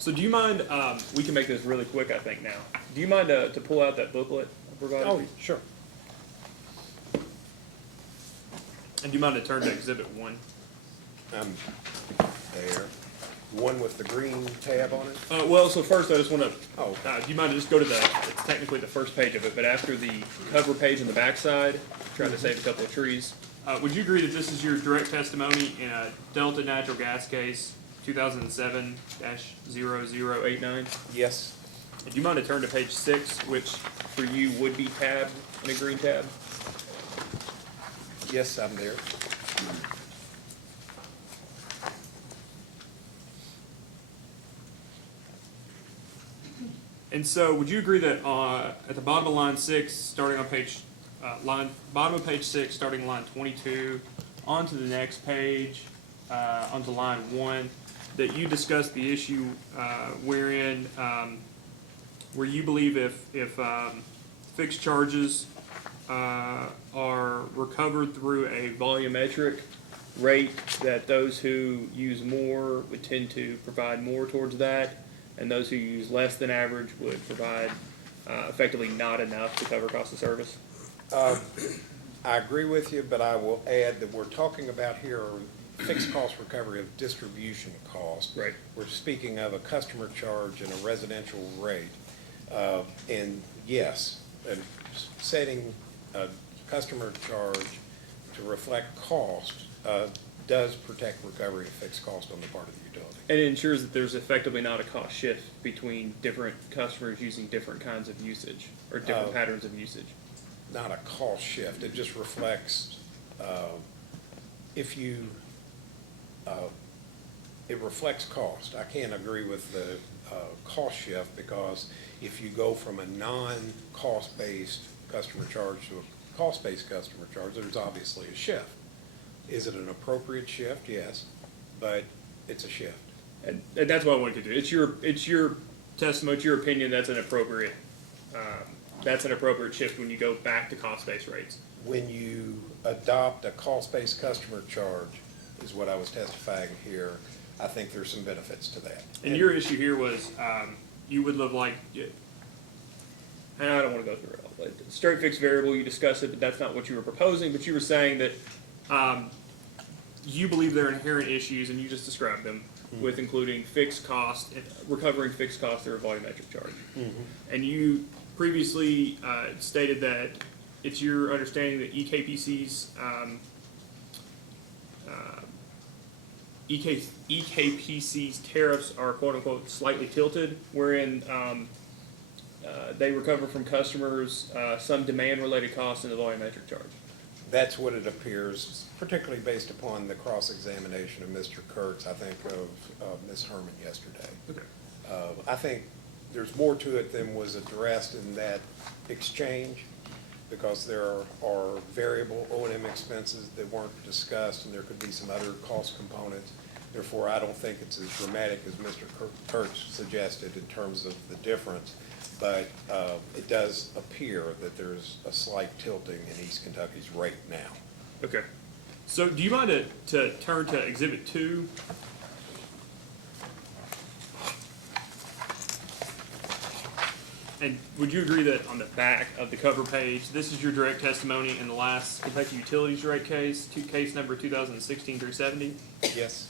So do you mind, we can make this really quick, I think, now. Do you mind to pull out that booklet I provided? Oh, sure. And do you mind to turn to Exhibit 1? There. One with the green tab on it? Well, so first I just want to, Oh. do you mind to just go to it's technically the first page of it, but after the cover page on the backside, trying to save a couple of trees. Would you agree that this is your direct testimony in a Delta natural gas case, 2007-0089? Yes. And do you mind to turn to page 6, which for you would be tabbed in a green tab? Yes, I'm there. And so, would you agree that at the bottom of line 6, starting on bottom of page 6, starting line 22, onto the next page, onto line 1, that you discussed the issue wherein where you believe if fixed charges are recovered through a volumetric rate, that those who use more would tend to provide more towards that, and those who use less than average would provide effectively not enough to cover cost of service? I agree with you, but I will add that we're talking about here fixed cost recovery of distribution cost. Right. We're speaking of a customer charge and a residential rate. And yes, setting a customer charge to reflect cost does protect recovery of fixed cost on the part of the utility. And it ensures that there's effectively not a cost shift between different customers using different kinds of usage or different patterns of usage. Not a cost shift, it just reflects, it reflects cost. I can't agree with the cost shift, because if you go from a non-cost-based customer charge to a cost-based customer charge, there's obviously a shift. Is it an appropriate shift? Yes, but it's a shift. And that's what I wanted to do. It's your testimony, it's your opinion, that's an appropriate shift when you go back to cost-based rates. When you adopt a cost-based customer charge, is what I was testifying here, I think there's some benefits to that. And your issue here was, you would live like, and I don't want to go through it all, but straight fixed variable, you discussed it, but that's not what you were proposing, but you were saying that, you believe there are inherent issues, and you just described them, with including fixed cost, recovering fixed cost through a volumetric charge. And you previously stated that it's your understanding that EKPC's EKPC's tariffs are quote-unquote slightly tilted, wherein they recover from customers some demand-related costs in the volumetric charge. That's what it appears, particularly based upon the cross-examination of Mr. Kurtz, I think, of Ms. Herman yesterday. Okay. I think there's more to it than was addressed in that exchange, because there are variable O&M expenses that weren't discussed, and there could be some other cost components. Therefore, I don't think it's as dramatic as Mr. Kurtz suggested in terms of the difference, but it does appear that there's a slight tilting in East Kentucky's rate now. Okay. So do you mind to turn to Exhibit 2? And would you agree that on the back of the cover page, this is your direct testimony in the last Kentucky Utilities rate case, case number 2016-370? Yes.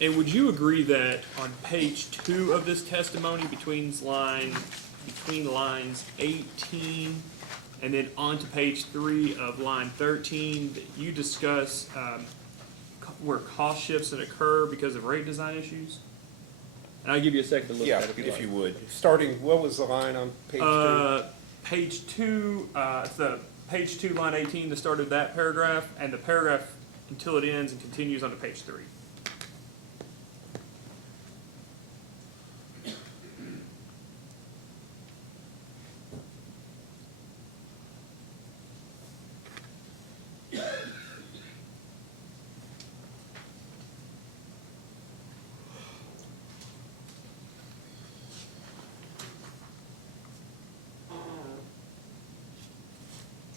And would you agree that on page 2 of this testimony, between lines 18 and then onto page 3 of line 13, that you discuss where cost shifts that occur because of rate design issues? And I'll give you a second to look at it if you would. Starting, what was the line on page 2? Page 2, it's the page 2, line 18, the start of that paragraph, and the paragraph until it ends and continues onto page 3.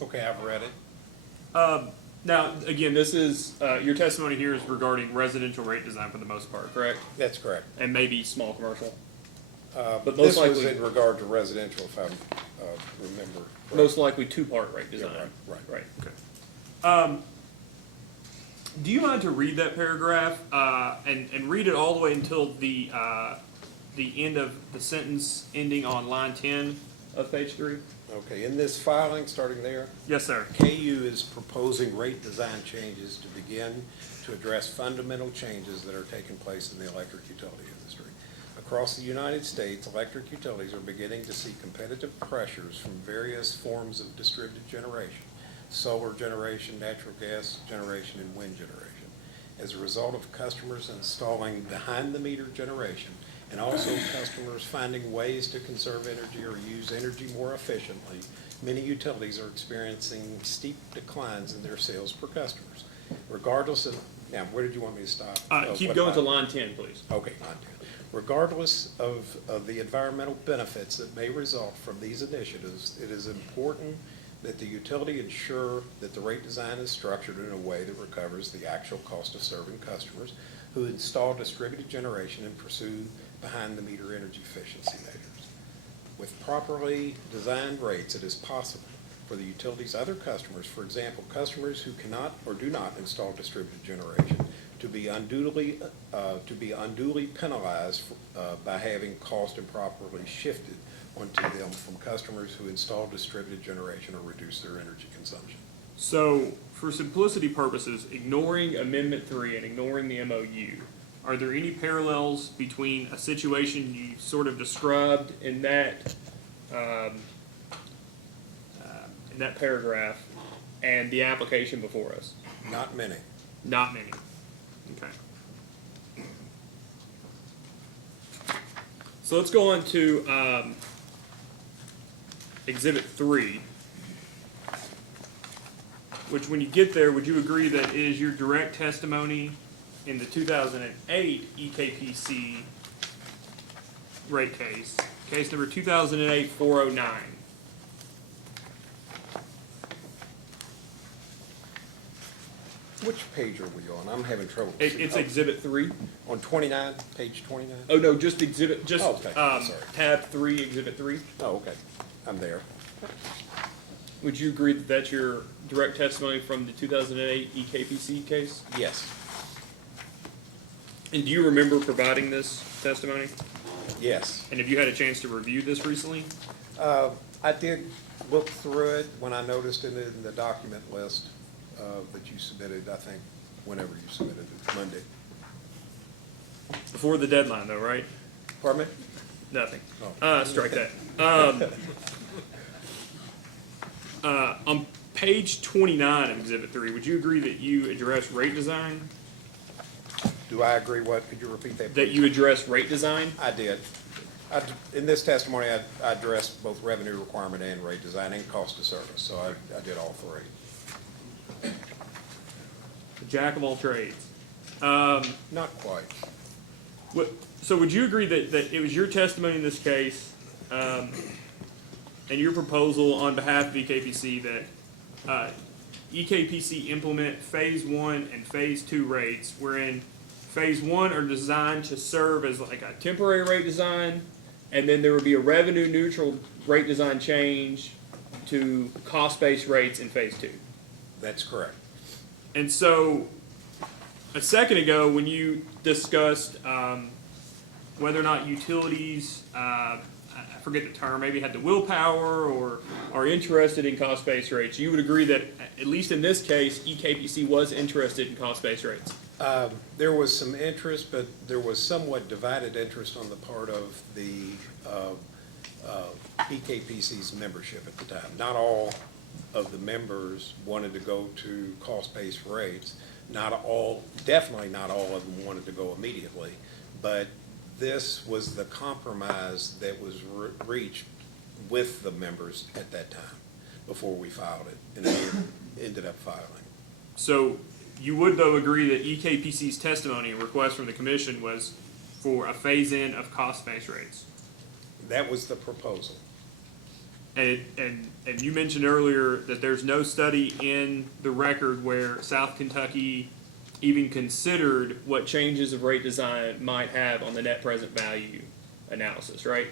Okay, I've read it. Now, again, this is, your testimony here is regarding residential rate design for the most part, correct? That's correct. And maybe small commercial? But most this was likely- in regard to residential, if I remember correctly. Most likely two-part rate design. Yeah, right. Okay. Do you mind to read that paragraph, and read it all the way until the end of the sentence ending on line 10 of page 3? Okay, in this filing, starting there, Yes, sir. KU is proposing rate design changes to begin to address fundamental changes that are taking place in the electric utility industry. Across the United States, electric utilities are beginning to see competitive pressures from various forms of distributed generation, solar generation, natural gas generation, and wind generation. As a result of customers installing behind-the-meter generation, and also customers finding ways to conserve energy or use energy more efficiently, many utilities are experiencing steep declines in their sales per customers. Regardless of, now, where did you want me to stop? Keep What going to line? line 10, please. Okay, line 10. Regardless of the environmental benefits that may result from these initiatives, it is important that the utility ensure that the rate design is structured in a way that recovers the actual cost of serving customers who install distributed generation and pursue behind-the-meter energy efficiency measures. With properly designed rates, it is possible for the utility's other customers, for example, customers who cannot or do not install distributed generation, to be unduly penalized by having cost improperly shifted onto them from customers who install distributed generation or reduce their energy consumption. So, for simplicity purposes, ignoring Amendment 3 and ignoring the MOU, are there any parallels between a situation you sort of described in that paragraph and the application before us? Not many. Not many. Okay. So let's go on to Exhibit 3, which when you get there, would you agree that is your direct testimony in the 2008 EKPC rate case, case number 2008-409? Which page are we on? I'm having trouble. It's Exhibit 3. On 29, page 29? Oh, no, just Exhibit, just Oh, okay. Sorry. tab 3, Exhibit 3. Oh, okay. I'm there. Would you agree that that's your direct testimony from the 2008 EKPC case? Yes. And do you remember providing this testimony? Yes. And have you had a chance to review this recently? I did look through it when I noticed in the document list that you submitted, I think, whenever you submitted it, Monday. Before the deadline, though, right? Pardon me? Nothing. Oh. Strike that. On page 29 of Exhibit 3, would you agree that you address rate design? Do I agree what? Could you repeat that? That you address rate design? I did. In this testimony, I addressed both revenue requirement and rate design and cost of service, so I did all three. The jack of all trades. Not quite. So would you agree that it was your testimony in this case and your proposal on behalf of EKPC that EKPC implement Phase 1 and Phase 2 rates, wherein Phase 1 are designed to serve as like a temporary rate design, and then there would be a revenue neutral rate design change to cost-based rates in Phase 2? That's correct. And so, a second ago, when you discussed whether or not utilities, I forget the term, maybe had the willpower or are interested in cost-based rates, you would agree that, at least in this case, EKPC was interested in cost-based rates? There was some interest, but there was somewhat divided interest on the part of the EKPC's membership at the time. Not all of the members wanted to go to cost-based rates. Definitely not all of them wanted to go immediately, but this was the compromise that was reached with the members at that time before we filed it, and we ended up filing. So you would, though, agree that EKPC's testimony and request from the commission was for a phase-in of cost-based rates? That was the proposal. And you mentioned earlier that there's no study in the record where South Kentucky even considered what changes of rate design might have on the net present value analysis, right?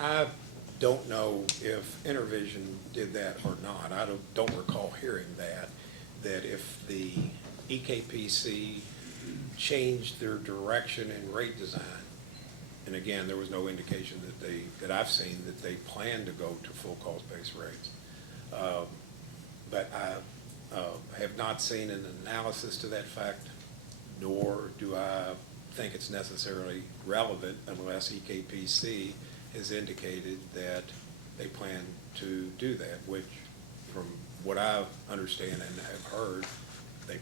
I don't know if Intervision did that or not. I don't recall hearing that if the EKPC changed their direction in rate design, and again, there was no indication that I've seen that they plan to go to full cost-based rates. But I have not seen an analysis to that fact, nor do I think it's necessarily relevant unless EKPC has indicated that they plan to do that, which from what I understand and have heard, they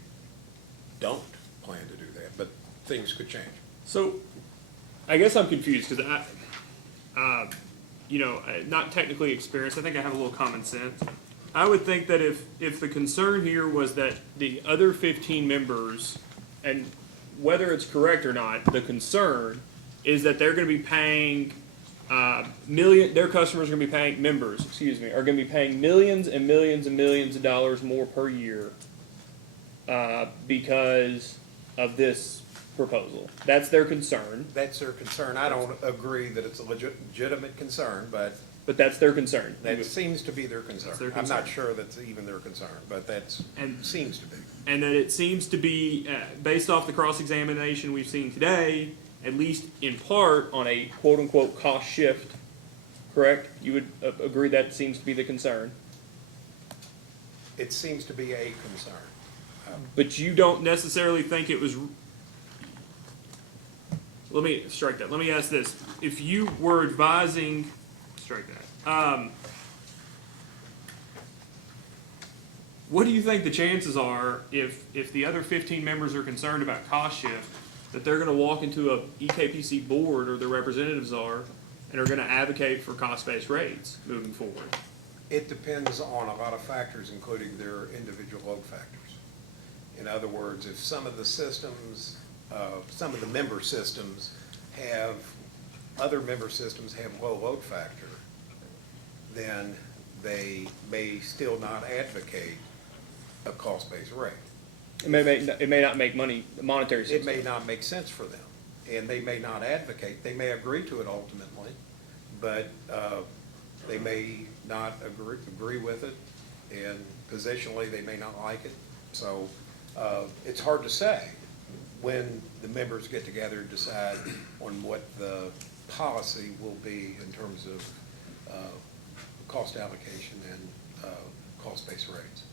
don't plan to do that, but things could change. So I guess I'm confused because not technically experienced. I think I have a little common sense. I would think that if the concern here was that the other 15 members, and whether it's correct or not, the concern is that they're going to be paying their customers are going to be paying, members, are going to be paying millions and millions and millions of dollars more per year because of this proposal. That's their concern, That's their concern. I don't agree that it's a legitimate concern, but but that's their concern. that seems to be their concern. their I'm not concern. sure that's even their concern, but that's, And- seems to be. And that it seems to be, based off the cross-examination we've seen today, at least in part, on a quote-unquote cost shift, correct? You would agree that seems to be the concern? It seems to be a concern. But you don't necessarily think it was, let me strike that, let me ask this, if you were advising, strike that, what do you think the chances are, if the other 15 members are concerned about cost shift, that they're gonna walk into a EKPC board, or their representatives are, and are gonna advocate for cost-based rates moving forward? It depends on a lot of factors, including their individual load factors. In other words, if some of the systems, some of the member systems have, other member systems have low load factor, then they may still not advocate a cost-based rate. It may not make money, monetary sense. It may not make sense for them, and they may not advocate. They may agree to it ultimately, but they may not agree with it, and positionally, they may not like it. So it's hard to say when the members get together and decide on what the policy will be in terms of cost allocation and cost-based rates.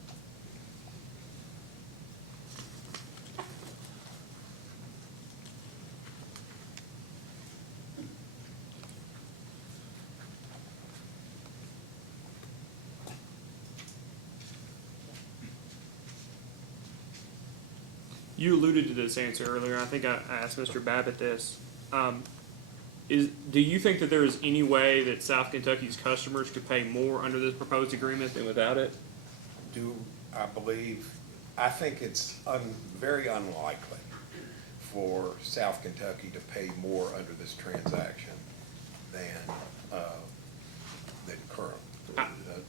You alluded to this answer earlier. I think I asked Mr. Babbitt this. Do you think that there is any way that South Kentucky's customers could pay more under this proposed agreement than without it? I think it's very unlikely for South Kentucky to pay more under this transaction than current,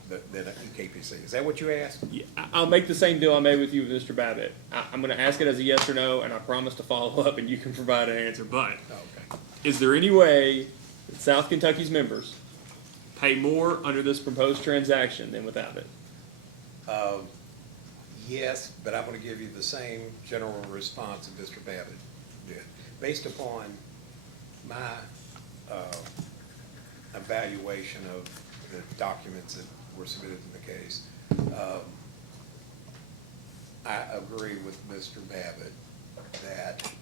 than EKPC. Is that what you asked? Yeah, I'll make the same deal I made with you with Mr. Babbitt. I'm going to ask it as a yes or no, and I promise to follow up, and you can provide an answer. But Okay. is there any way that South Kentucky's members pay more under this proposed transaction than without it? Yes, but I'm going to give you the same general response that Mr. Babbitt did. Based upon my evaluation of the documents that were submitted in the case, I agree with Mr. Babbitt that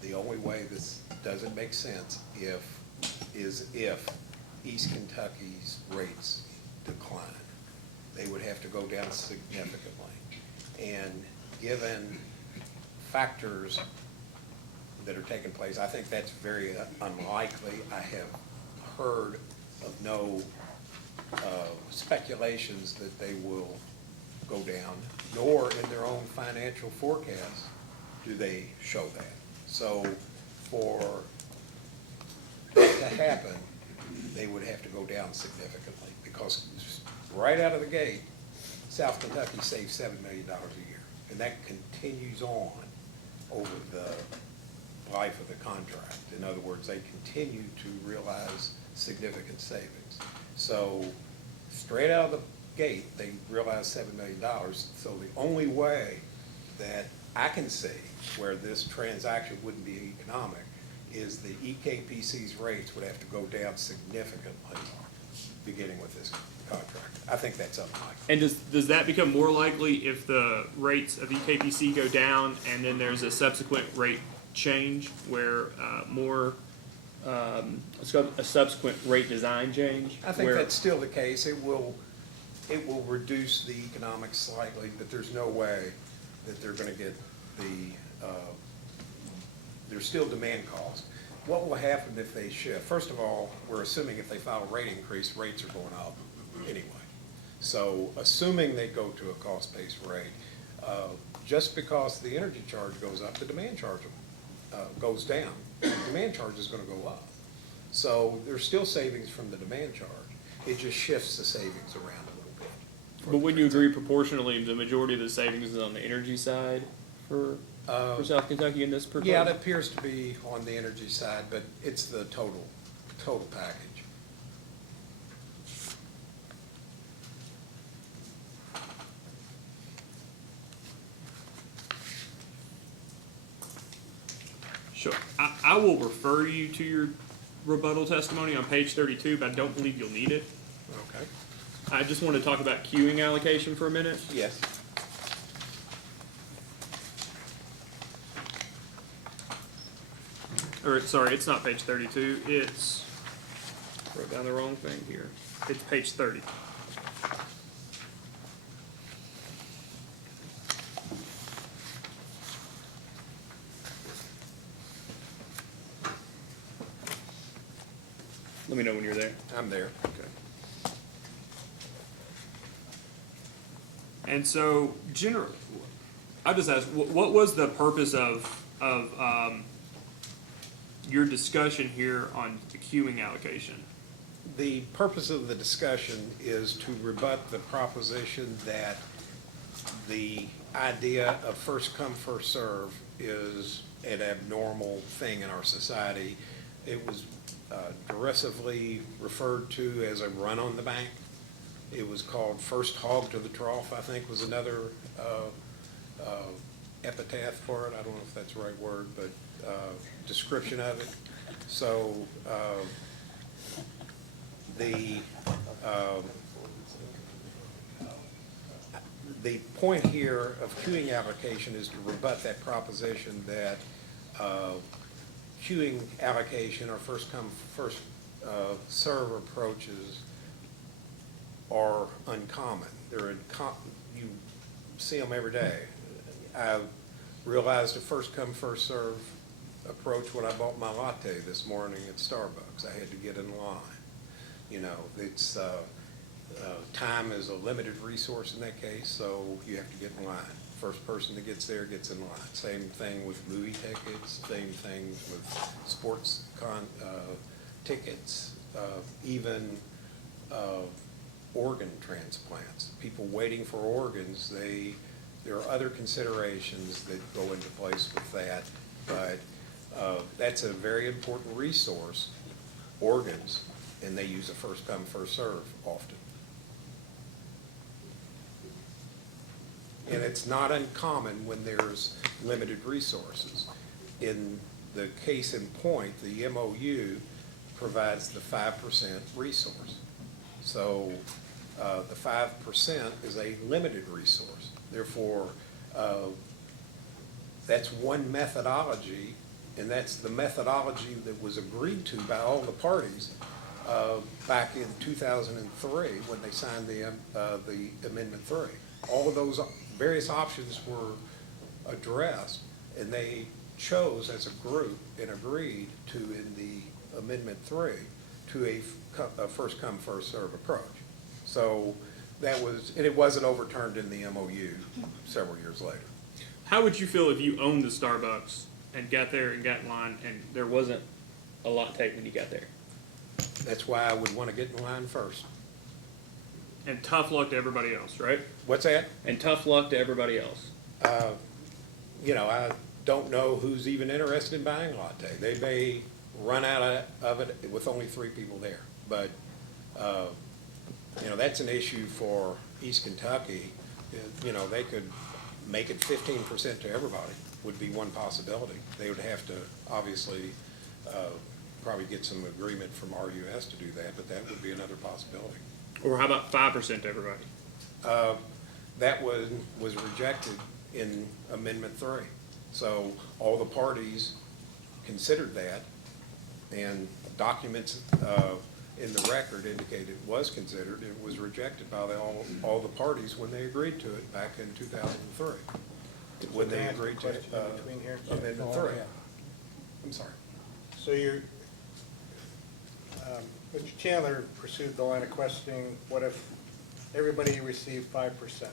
the only way this doesn't make sense is if East Kentucky's rates decline. They would have to go down significantly. And given factors that are taking place, I think that's very unlikely. I have heard of no speculations that they will go down, nor in their own financial forecast do they show that. So for that to happen, they would have to go down significantly, because right out of the gate, South Kentucky saves $7 million a year, and that continues on over the life of the contract. In other words, they continue to realize significant savings. So straight out of the gate, they realize $7 million. So the only way that I can see where this transaction wouldn't be economic is the EKPC's rates would have to go down significantly beginning with this contract. I think that's unlikely. And does that become more likely if the rates of EKPC go down and then there's a subsequent rate change where a subsequent rate design change? I think that's still the case. It will reduce the economics slightly, but there's no way that they're gonna get there's still demand cost. What will happen if they shift? First of all, we're assuming if they file a rate increase, rates are going up anyway. So assuming they go to a cost-based rate, just because the energy charge goes up, the demand charge goes down. The demand charge is gonna go up. So there's still savings from the demand charge. It just shifts the savings around a little bit. But wouldn't you agree proportionally the majority of the savings is on the energy side for South Kentucky in this proposal? Yeah, it appears to be on the energy side, but it's the total package. Sure. I will refer you to your rebuttal testimony on page 32, but I don't believe you'll need it. Okay. I just want to talk about queuing allocation for a minute. Yes. Or, sorry, it's not page 32. It's, wrote down the wrong thing here. It's page 30. Let me know when you're there. I'm there. Okay. And so, I just asked, what was the purpose of your discussion here on the queuing allocation? The purpose of the discussion is to rebut the proposition that the idea of first come, first serve is an abnormal thing in our society. It was derisively referred to as a run on the bank. It was called first hog to the trough, I think was another epitaph for it. I don't know if that's the right word, but description of it. So the point here of queuing allocation is to rebut that proposition that queuing allocation or first come, first serve approaches are uncommon. You see them every day. I realized a first come, first serve approach when I bought my latte this morning at Starbucks. I had to get in line. You know, it's time is a limited resource in that case, so you have to get in line. First person that gets there gets in line. Same thing with movie tickets, same thing with sports tickets, even organ transplants. People waiting for organs, there are other considerations that go into place with that, but that's a very important resource, organs, and they use a first come, first serve often. And it's not uncommon when there's limited resources. In the case in point, the MOU provides the 5% resource. So the 5% is a limited resource. Therefore, that's one methodology, and that's the methodology that was agreed to by all the parties back in 2003 when they signed the Amendment 3. All of those various options were addressed, and they chose as a group and agreed to, in the Amendment 3, to a first come, first serve approach. So that was, and it wasn't overturned in the MOU several years later. How would you feel if you owned the Starbucks and got there and got in line and there wasn't a latte when you got there? That's why I would want to get in line first. And tough luck to everybody else, right? What's that? And tough luck to everybody else. You know, I don't know who's even interested in buying a latte. They may run out of it with only 3 people there. But, you know, that's an issue for East Kentucky. You know, they could make it 15% to everybody would be one possibility. They would have to obviously probably get some agreement from RUS to do that, but that would be another possibility. Or how about 5% to everybody? That was rejected in Amendment 3. So all the parties considered that, and documents in the record indicate it was considered. It was rejected by all the parties when they agreed to it back in 2003. When they agreed to Amendment 3. I'm sorry. So you're, Mr. Chandler pursued the line of questioning, what if everybody received 5%?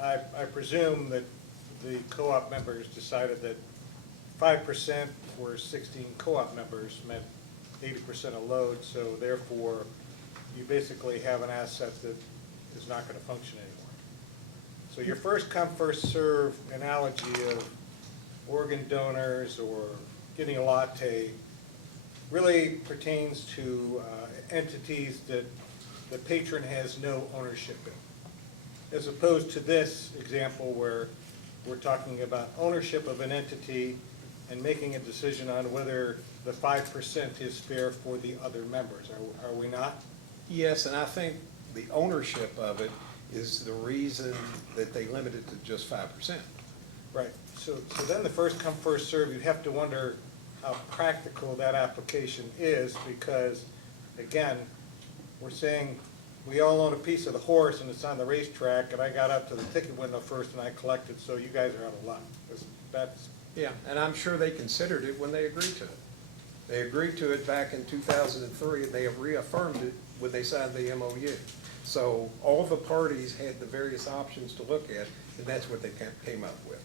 I presume that the co-op members decided that 5% for 16 co-op members meant 80% of load, so therefore you basically have an asset that is not going to function anymore. So your first come, first serve analogy of organ donors or getting a latte really pertains to entities that the patron has no ownership in, as opposed to this example where we're talking about ownership of an entity and making a decision on whether the 5% is fair for the other members. Are we not? Yes, and I think the ownership of it is the reason that they limit it to just 5%. Right. So then the first come, first serve, you'd have to wonder how practical that application is because, again, we're saying we all own a piece of the horse and it's on the racetrack and I got up to the ticket window first and I collected, so you guys are out of luck. That's Yeah, and I'm sure they considered it when they agreed to it. They agreed to it back in 2003, and they have reaffirmed it when they signed the MOU. So all the parties had the various options to look at, and that's what they came up with.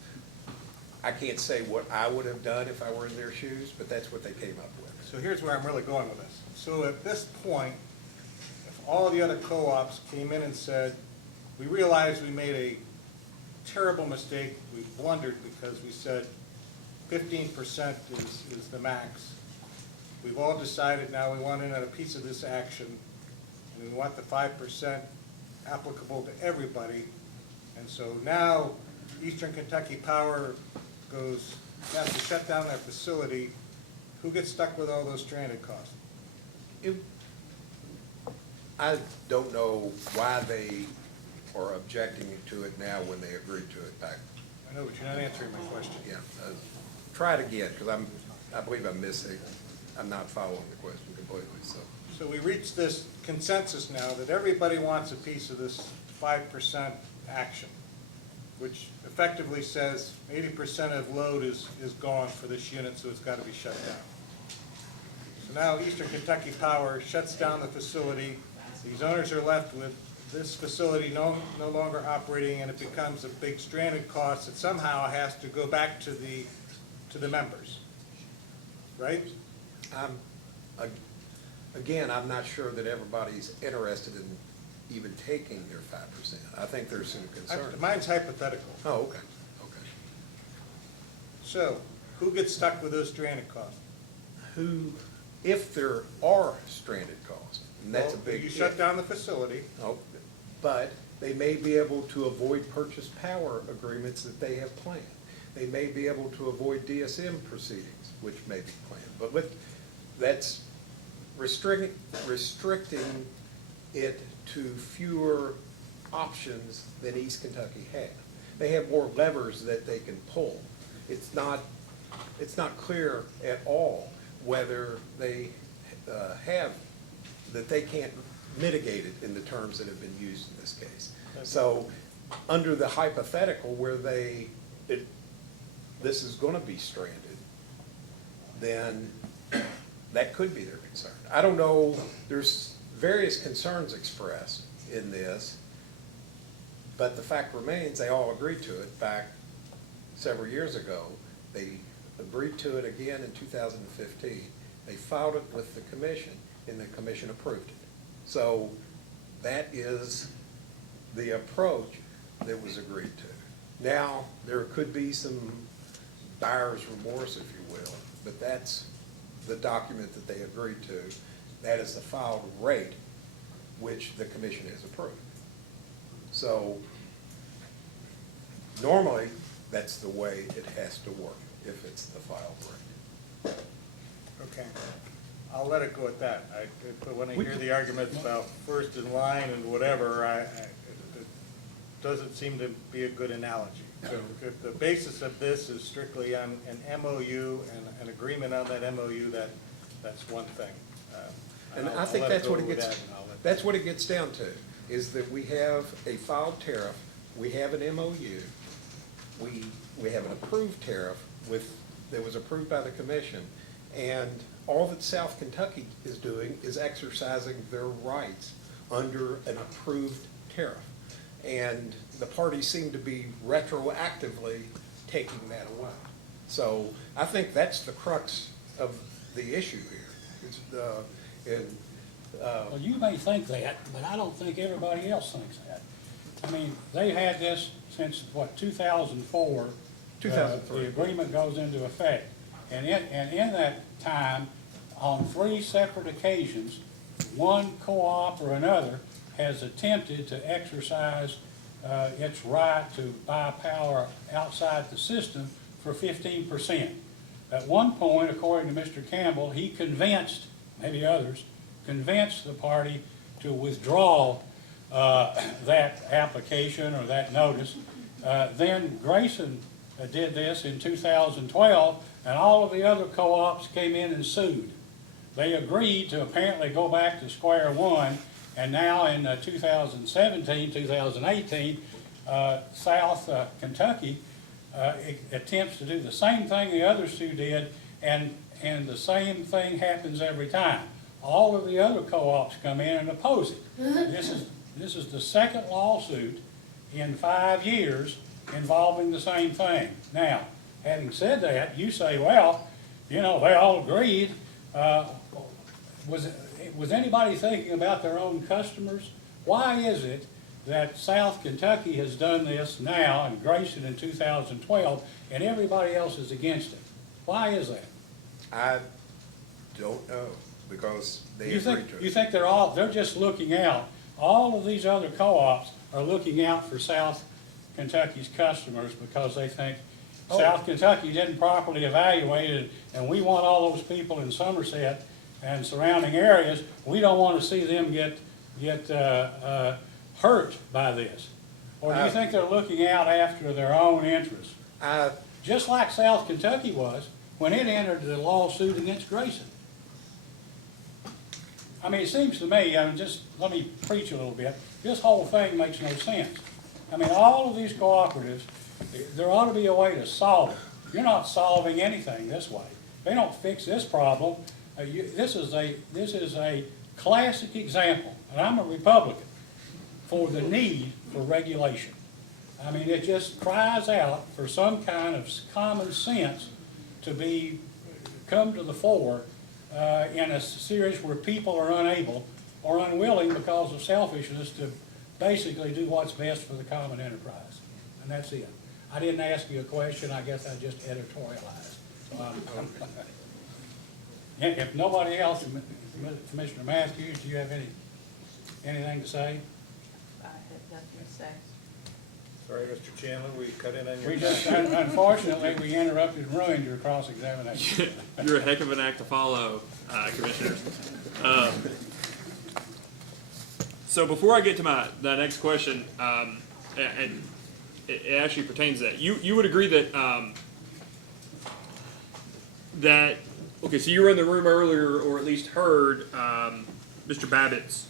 I can't say what I would have done if I were in their shoes, but that's what they came up with. So here's where I'm really going with this. So at this point, if all the other co-ops came in and said, we realized we made a terrible mistake, we blundered because we said 15% is the max. We've all decided now we want in on a piece of this action, and we want the 5% applicable to everybody. And so now Eastern Kentucky Power has to shut down their facility. Who gets stuck with all those stranded costs? I don't know why they are objecting to it now when they agreed to it back. I know, but you're not answering my question. Yeah, try it again, because I believe I'm missing, I'm not following the question completely, so. So we reached this consensus now that everybody wants a piece of this 5% action, which effectively says 80% of load is gone for this unit, so it's got to be shut down. So now Eastern Kentucky Power shuts down the facility. These owners are left with this facility no longer operating, and it becomes a big stranded cost that somehow has to go back to the members, right? Again, I'm not sure that everybody's interested in even taking their 5%. I think there's some concern. Mine's hypothetical. Oh, okay, okay. So who gets stuck with those stranded costs? If there are stranded costs, and that's a big You shut down the facility. Oh, but they may be able to avoid purchase power agreements that they have planned. They may be able to avoid DSM proceedings, which may be planned. But that's restricting it to fewer options than East Kentucky has. They have more levers that they can pull. It's not clear at all whether they that they can't mitigate it in the terms that have been used in this case. So under the hypothetical where this is going to be stranded, then that could be their concern. I don't know, there's various concerns expressed in this, but the fact remains they all agreed to it back several years ago. They agreed to it again in 2015. They filed it with the commission, and the commission approved it. So that is the approach that was agreed to. Now, there could be some buyer's remorse, if you will, but that's the document that they agreed to. That is the filed rate which the commission has approved. So normally, that's the way it has to work if it's the filed rate. Okay. I'll let it go at that. But when I hear the arguments about first in line and whatever, it doesn't seem to be a good analogy. So if the basis of this is strictly on an MOU and an agreement on that MOU, that's one thing. And I think that's what it gets down to, is that we have a filed tariff, we have an MOU, we have an approved tariff that was approved by the commission, and all that South Kentucky is doing is exercising their rights under an approved tariff. And the parties seem to be retroactively taking that away. So I think that's the crux of the issue here. Well, you may think that, but I don't think everybody else thinks that. I mean, they had this since, what, 2004? 2003. The agreement goes into effect. And in that time, on 3 separate occasions, one co-op or another has attempted to exercise its right to buy power outside the system for 15%. At one point, according to Mr. Campbell, he convinced, maybe others, convinced the party to withdraw that application or that notice. Then Grayson did this in 2012, and all of the other co-ops came in and sued. They agreed to apparently go back to square one, and now in 2017, 2018, South Kentucky attempts to do the same thing the other two did, and the same thing happens every time. All of the other co-ops come in and oppose it. This is the second lawsuit in 5 years involving the same thing. Now, having said that, you say, well, you know, they all agreed. Was anybody thinking about their own customers? Why is it that South Kentucky has done this now and Grayson in 2012 and everybody else is against it? Why is that? I don't know, because they You agreed to it. think they're just looking out? All of these other co-ops are looking out for South Kentucky's customers because they think South Kentucky didn't properly evaluate it, and we want all those people in Somerset and surrounding areas, we don't want to see them get hurt by this. Or do you think they're looking out after their own interests? Just like South Kentucky was when it entered the lawsuit against Grayson. I mean, it seems to me, just let me preach a little bit, this whole thing makes no sense. I mean, all of these cooperatives, there ought to be a way to solve it. You're not solving anything this way. They don't fix this problem. This is a classic example, and I'm a Republican, for the need for regulation. I mean, it just cries out for some kind of common sense to come to the fore in a series where people are unable or unwilling because of selfishness to basically do what's best for the common enterprise. And that's it. I didn't ask you a question, I guess I just editorialized. So if nobody else, Commissioner Matthews, do you have anything to say? I have nothing to say. Sorry, Mr. Chandler, we cut in on your We just, time. unfortunately, we interrupted and ruined your cross-examination. You're a heck of an act to follow, Commissioner. So before I get to the next question, and it actually pertains to that, you would agree that okay, so you were in the room earlier, or at least heard Mr. Babbitt's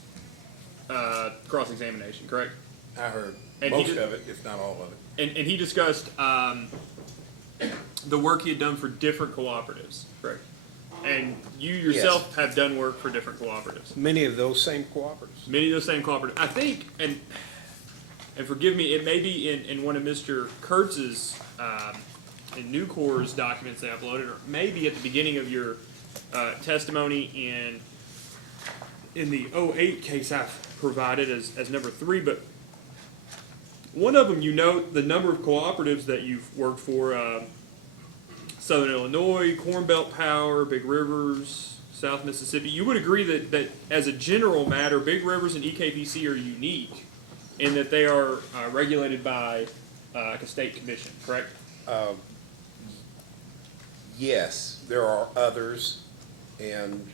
cross-examination, correct? I heard And most of it, if not all of it. And he discussed the work he had done for different cooperatives, correct? And you yourself have done work for different cooperatives. Many of those same cooperatives. Many of those same cooperatives. I think, and forgive me, it may be in one of Mr. Kurtz's in Nucor's documents they uploaded, or maybe at the beginning of your testimony in the 08 case I've provided as number 3, but one of them, you note the number of cooperatives that you've worked for, Southern Illinois, Corn Belt Power, Big Rivers, South Mississippi. You would agree that as a general matter, Big Rivers and EKPC are unique in that they are regulated by like a state commission, correct? Yes, there are others, and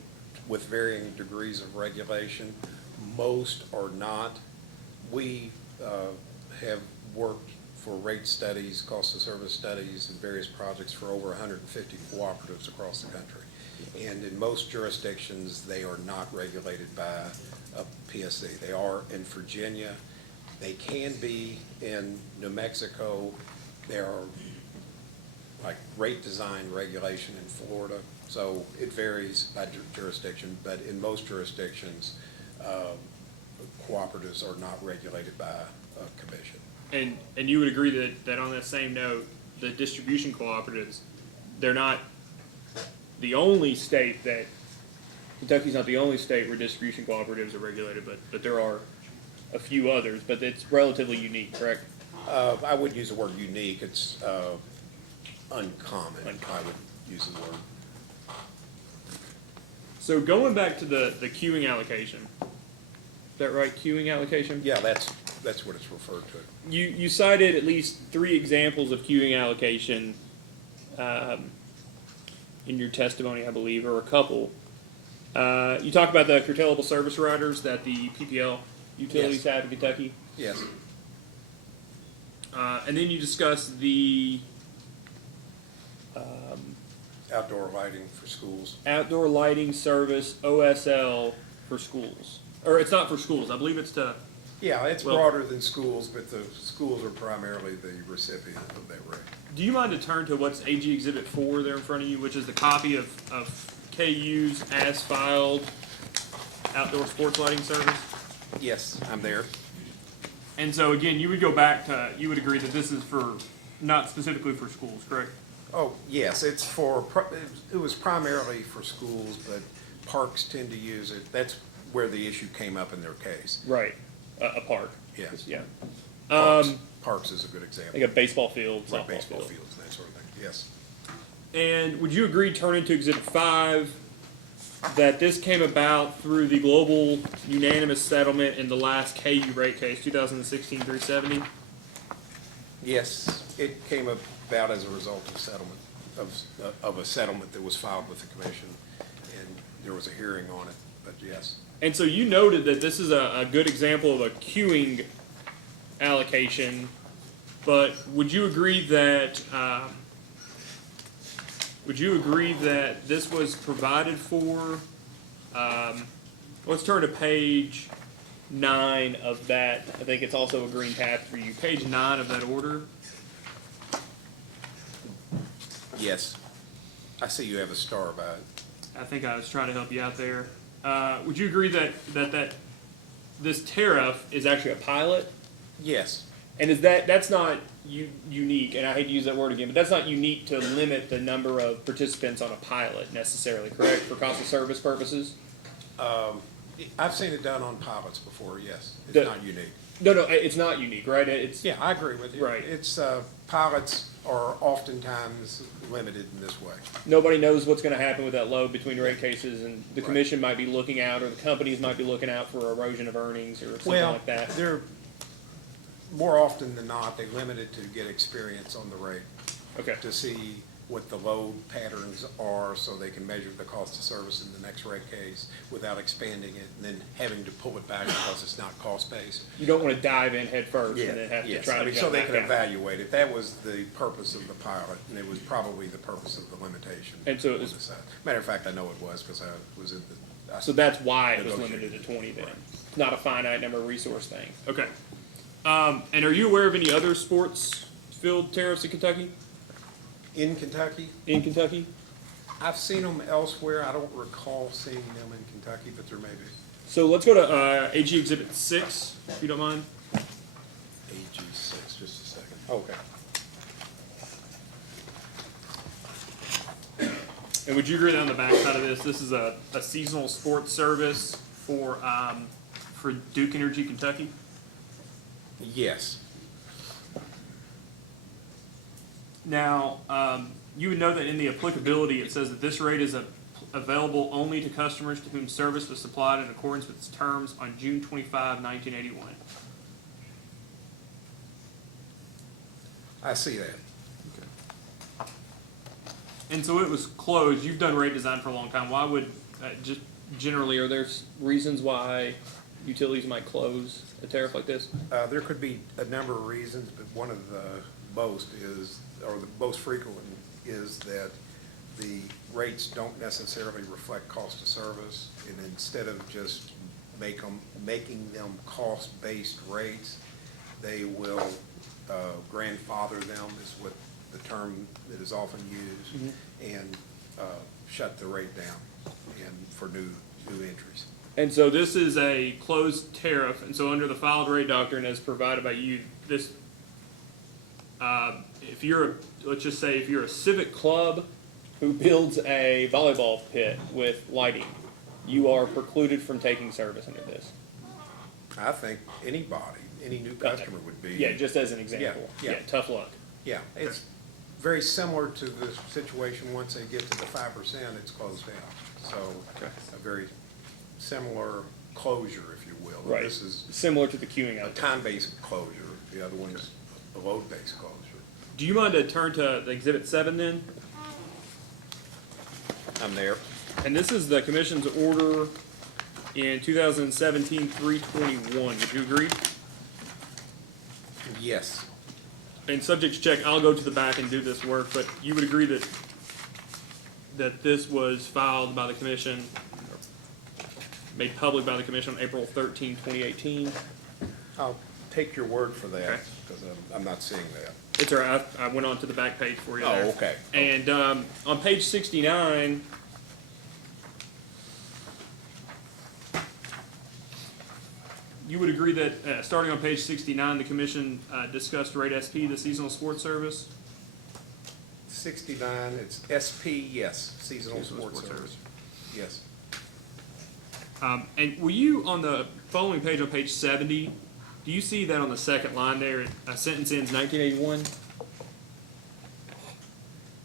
with varying degrees of regulation. Most are not. We have worked for rate studies, cost of service studies, and various projects for over 150 cooperatives across the country. And in most jurisdictions, they are not regulated by a PSC. They are in Virginia. They can be in New Mexico. There are like rate design regulation in Florida. So it varies by jurisdiction, but in most jurisdictions, cooperatives are not regulated by a commission. And you would agree that on that same note, the distribution cooperatives, they're not the only state that, Kentucky's not the only state where distribution cooperatives are regulated, but there are a few others, but it's relatively unique, correct? I wouldn't use the word unique, it's uncommon, I would use the word. So going back to the queuing allocation, is that right, queuing allocation? Yeah, that's what it's referred to. You cited at least 3 examples of queuing allocation in your testimony, I believe, or a couple. You talk about the curtailable service riders that the PPL utilities have in Kentucky. Yes. And then you discuss the Outdoor lighting for schools. outdoor lighting service, OSL, for schools. Or it's not for schools, I believe it's to, Yeah, it's Well- broader than schools, but the schools are primarily the recipient of that rate. do you mind to turn to what's AG Exhibit 4 there in front of you, which is the copy of KU's as filed outdoor sports lighting service? Yes, I'm there. And so again, you would go back to, you would agree that this is for, not specifically for schools, correct? Oh, yes, it's it was primarily for schools, but parks tend to use it. That's where the issue came up in their case. Right, a park. Yes. Yeah. Parks is a good example. Like a baseball field, Like softball baseball field. fields, that sort of thing, yes. And would you agree, turning to Exhibit 5, that this came about through the global unanimous settlement in the last KU rate case, 2016-370? Yes, it came about as a result of settlement, of a settlement that was filed with the commission, and there was a hearing on it, but yes. And so you noted that this is a good example of a queuing allocation, but would you agree that this was provided for? Let's turn to page 9 of that. I think it's also a green tab for you. Page 9 of that order. Yes, I see you have a star by it. I think I was trying to help you out there. Would you agree that this tariff is actually a pilot? Yes, And is that's not unique, and I hate to use that word again, but that's not unique to limit the number of participants on a pilot necessarily, correct, for cost of service purposes? I've seen it done on pilots before, yes. It's The- not unique. No, it's not unique, right? It's Yeah, I agree with you. Right. It's, pilots are oftentimes limited in this way. nobody knows what's going to happen with that load between rate cases, and the Right. commission might be looking out, or the companies might be looking out for erosion of earnings or something Well, like that. they're, more often than not, they limit it to get experience on the rate, Okay. to see what the load patterns are, so they can measure the cost of service in the next rate case without expanding it, and then having to pull it back because it's not cost-based. You don't want to dive in head first and then have to Yes, try I to mean, go so they back can out. evaluate it. That was the purpose of the pilot, and it was probably the purpose of the limitation. And so it on was- the side. Matter of fact, I know it was, because I was in the. So that's why it was negotiated. limited to 20 then. Right. It's not a finite number of resource thing. Okay. And are you aware of any other sports field tariffs in Kentucky? In Kentucky, In Kentucky? I've seen them elsewhere. I don't recall seeing them in Kentucky, but there may be. So let's go to AG Exhibit 6, if you don't mind. AG6, just a second. Okay. And would you agree that on the back side of this is a seasonal sports service for Duke Energy Kentucky? Yes. Now, you would know that in the applicability, it says that this rate is available only to customers to whom service was supplied in accordance with its terms on June 25, 1981. I see that. And so it was closed. You've done rate design for a long time. Why would, just generally, are there reasons why utilities might close a tariff like this? There could be a number of reasons, but one of the most is, or the most frequent is that the rates don't necessarily reflect cost of service, and instead of just making them cost-based rates, they will grandfather them, is what the term that is often used, and shut the rate down and for new entries. And so this is a closed tariff, and so under the filed rate doctrine as provided by you, this, if you're, let's just say if you're a civic club who builds a volleyball pit with lighting, you are precluded from taking service under this. I think anybody, any new customer would be. Yeah, just as an example. Yeah, yeah. Tough luck. Yeah, it's very similar to the situation, once they get to the 5%, it's closed down. So, a very similar closure, if you will. Right. This is Similar to the queuing a out. time-based closure, the other one's a load-based closure. Do you mind to turn to the Exhibit 7 then? I'm there. And this is the commission's order in 2017-321. Would you agree? Yes. And subject to check, I'll go to the back and do this work, but you would agree that this was filed by the commission, made public by the commission on April 13, 2018? I'll take your word for that, Okay. because I'm not seeing that. It's all right. I went on to the back page for you there. Oh, okay. And on page 69, you would agree that, starting on page 69, the commission discussed rate SP, the seasonal sports service? 69, it's SP, yes, seasonal sports service. Yes. And were you, on the following page, on page 70, do you see that on the second line there, a sentence ends 1981?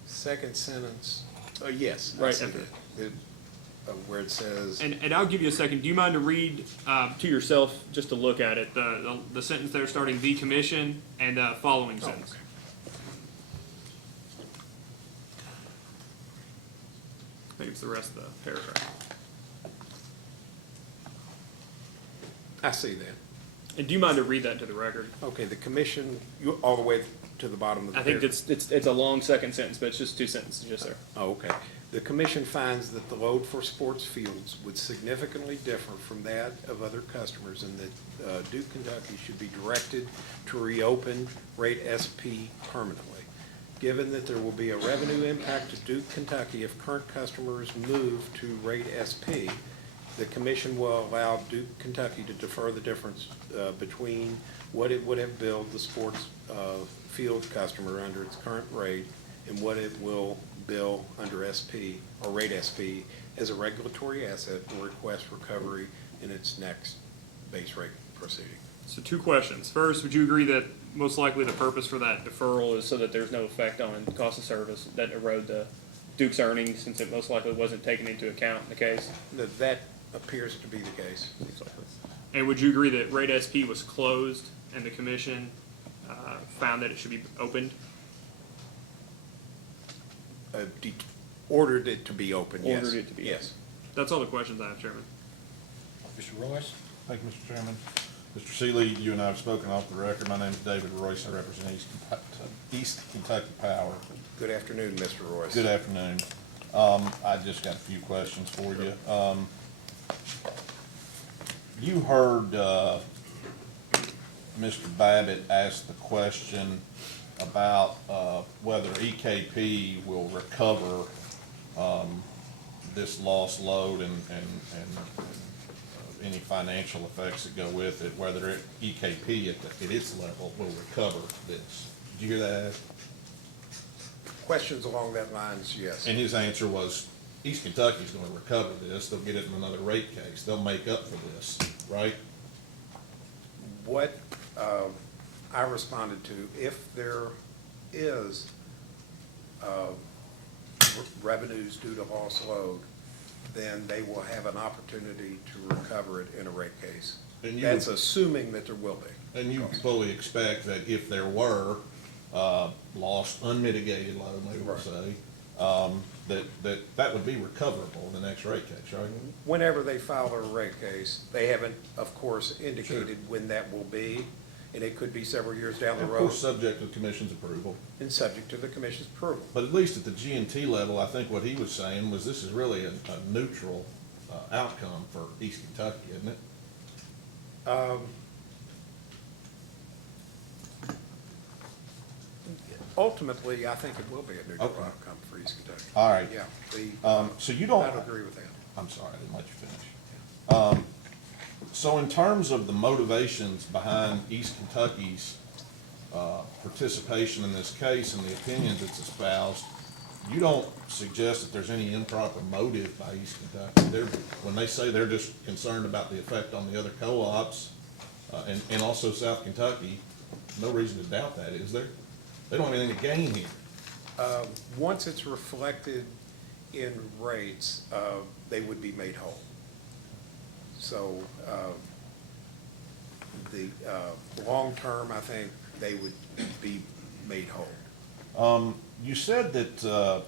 Second sentence, yes. I Right, see okay. that. Where it says, And I'll give you a second. Do you mind to read to yourself, just to look at it, the sentence there starting the commission and following sentence? okay. I think it's the rest of the paragraph. I see that. And do you mind to read that to the record? Okay, the commission, all the way to the bottom of the I think paragraph. it's a long second sentence, but it's just two sentences just there. Oh, okay. The commission finds that the load for sports fields would significantly differ from that of other customers, and that Duke, Kentucky should be directed to reopen rate SP permanently. Given that there will be a revenue impact to Duke, Kentucky if current customers move to rate SP, the commission will allow Duke, Kentucky to defer the difference between what it would have billed the sports field customer under its current rate and what it will bill under SP or rate SP as a regulatory asset and request recovery in its next base rate proceeding. So two questions. First, would you agree that most likely the purpose for that deferral is so that there's no effect on cost of service that erode the Duke's earnings, since it most likely wasn't taken into account in the case? That appears to be the case. And would you agree that rate SP was closed and the commission found that it should be opened? Ordered it to be open, yes. Ordered it to be Yes. That's all the questions I have, Chairman. Mr. Royce? Thank you, Mr. Chairman. Mr. Seeley, you and I have spoken off the record. My name is David Royce. I represent East Kentucky Power. Good afternoon, Mr. Royce. Good afternoon. I just got a few questions for you. You heard Mr. Babbitt ask the question about whether EKP will recover this lost load and any financial effects that go with it, whether EKP at its level will recover this. Did you hear that? Questions along that lines, yes. And his answer was, East Kentucky's gonna recover this, they'll get it in another rate case, they'll make up for this, right? What I responded to, if there is revenues due to lost load, then they will have an opportunity to recover it in a rate case. And That's assuming that there will be. And you fully expect that if there were lost unmitigated load, maybe we'll say, that would be recoverable in the next rate case, right? Whenever they file their rate case, they haven't, of course, indicated when that will be, and it could be several years down the Of road. course, subject to the commission's approval. And subject to the commission's approval. But at least at the G&T level, I think what he was saying was this is really a neutral outcome for East Kentucky, isn't it? Ultimately, I think it will be a neutral Okay. outcome for East Kentucky. All right. Yeah, So you don't. I'd agree with that. I'm sorry, I didn't let you finish. So in terms of the motivations behind East Kentucky's participation in this case and the opinions it's espoused, you don't suggest that there's any improper motive by East Kentucky. When they say they're just concerned about the effect on the other co-ops, And also South Kentucky, no reason to doubt that, is there? They don't have anything to gain here. Once it's reflected in rates, they would be made whole. So the long term, I think they would be made whole. You said that,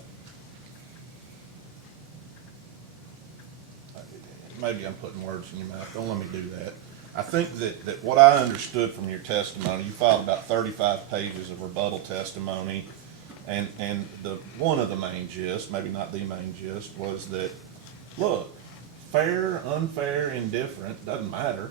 maybe I'm putting words in your mouth, don't let me do that. I think that what I understood from your testimony, you filed about 35 pages of rebuttal testimony, and one of the main gist, maybe not the main gist, was that, look, fair, unfair, indifferent, doesn't matter.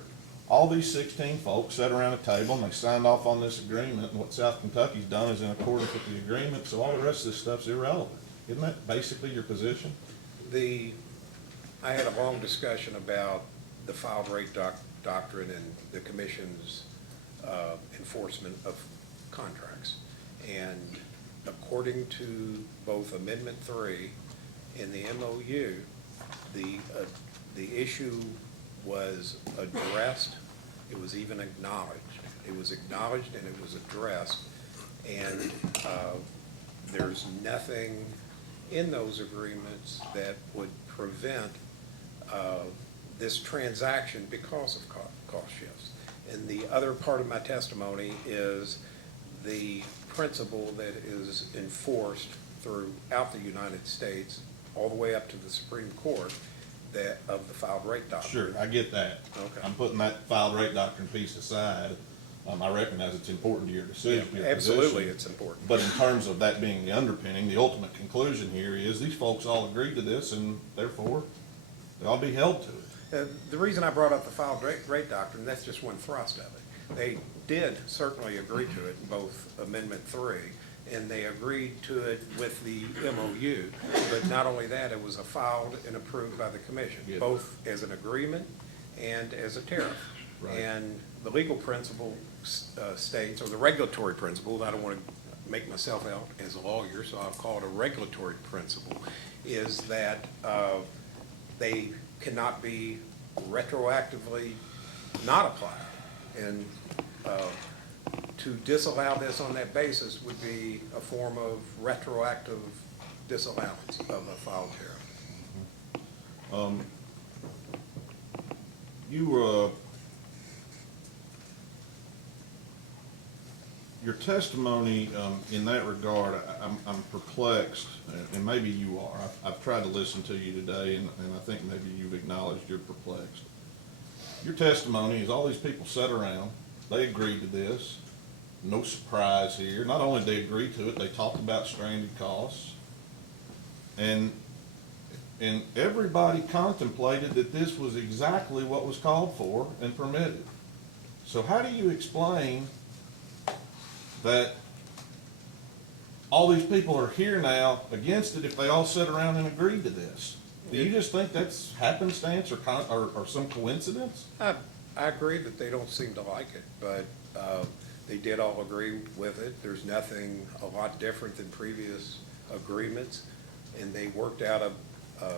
All these 16 folks sat around a table and they signed off on this agreement, and what South Kentucky's done is in accordance with the agreement, so all the rest of this stuff's irrelevant. Isn't that basically your position? I had a long discussion about the filed rate doctrine and the commission's enforcement of contracts. And according to both Amendment 3 and the MOU, the issue was addressed, it was even acknowledged. It was acknowledged and it was addressed, and there's nothing in those agreements that would prevent this transaction because of cost shifts. And the other part of my testimony is the principle that is enforced throughout the United States, all the way up to the Supreme Court, that of the filed rate doctrine. Sure, I get that. Okay. I'm putting that filed rate doctrine piece aside. I recognize it's important to your decision, Yeah, your absolutely, position. it's important. But in terms of that being the underpinning, the ultimate conclusion here is these folks all agreed to this, and therefore they all be held to it. The reason I brought up the filed rate doctrine, that's just one thrust of it. They did certainly agree to it in both Amendment 3, and they agreed to it with the MOU. But not only that, it was filed and approved by the commission, Yeah. both as an agreement and as a tariff. Right. And the legal principle states, or the regulatory principle, I don't want to make myself out as a lawyer, so I'll call it a regulatory principle, is that they cannot be retroactively not applied. And to disallow this on that basis would be a form of retroactive disallowance of a filed tariff. Your testimony in that regard, I'm perplexed, and maybe you are. I've tried to listen to you today, and I think maybe you've acknowledged you're perplexed. Your testimony is all these people sat around, they agreed to this, no surprise here. Not only did they agree to it, they talked about stranded costs, and everybody contemplated that this was exactly what was called for and permitted. So how do you explain that all these people are here now against it if they all sat around and agreed to this? Do you just think that's happenstance or some coincidence? I agree that they don't seem to like it, but they did all agree with it. There's nothing a lot different than previous agreements, and they worked out a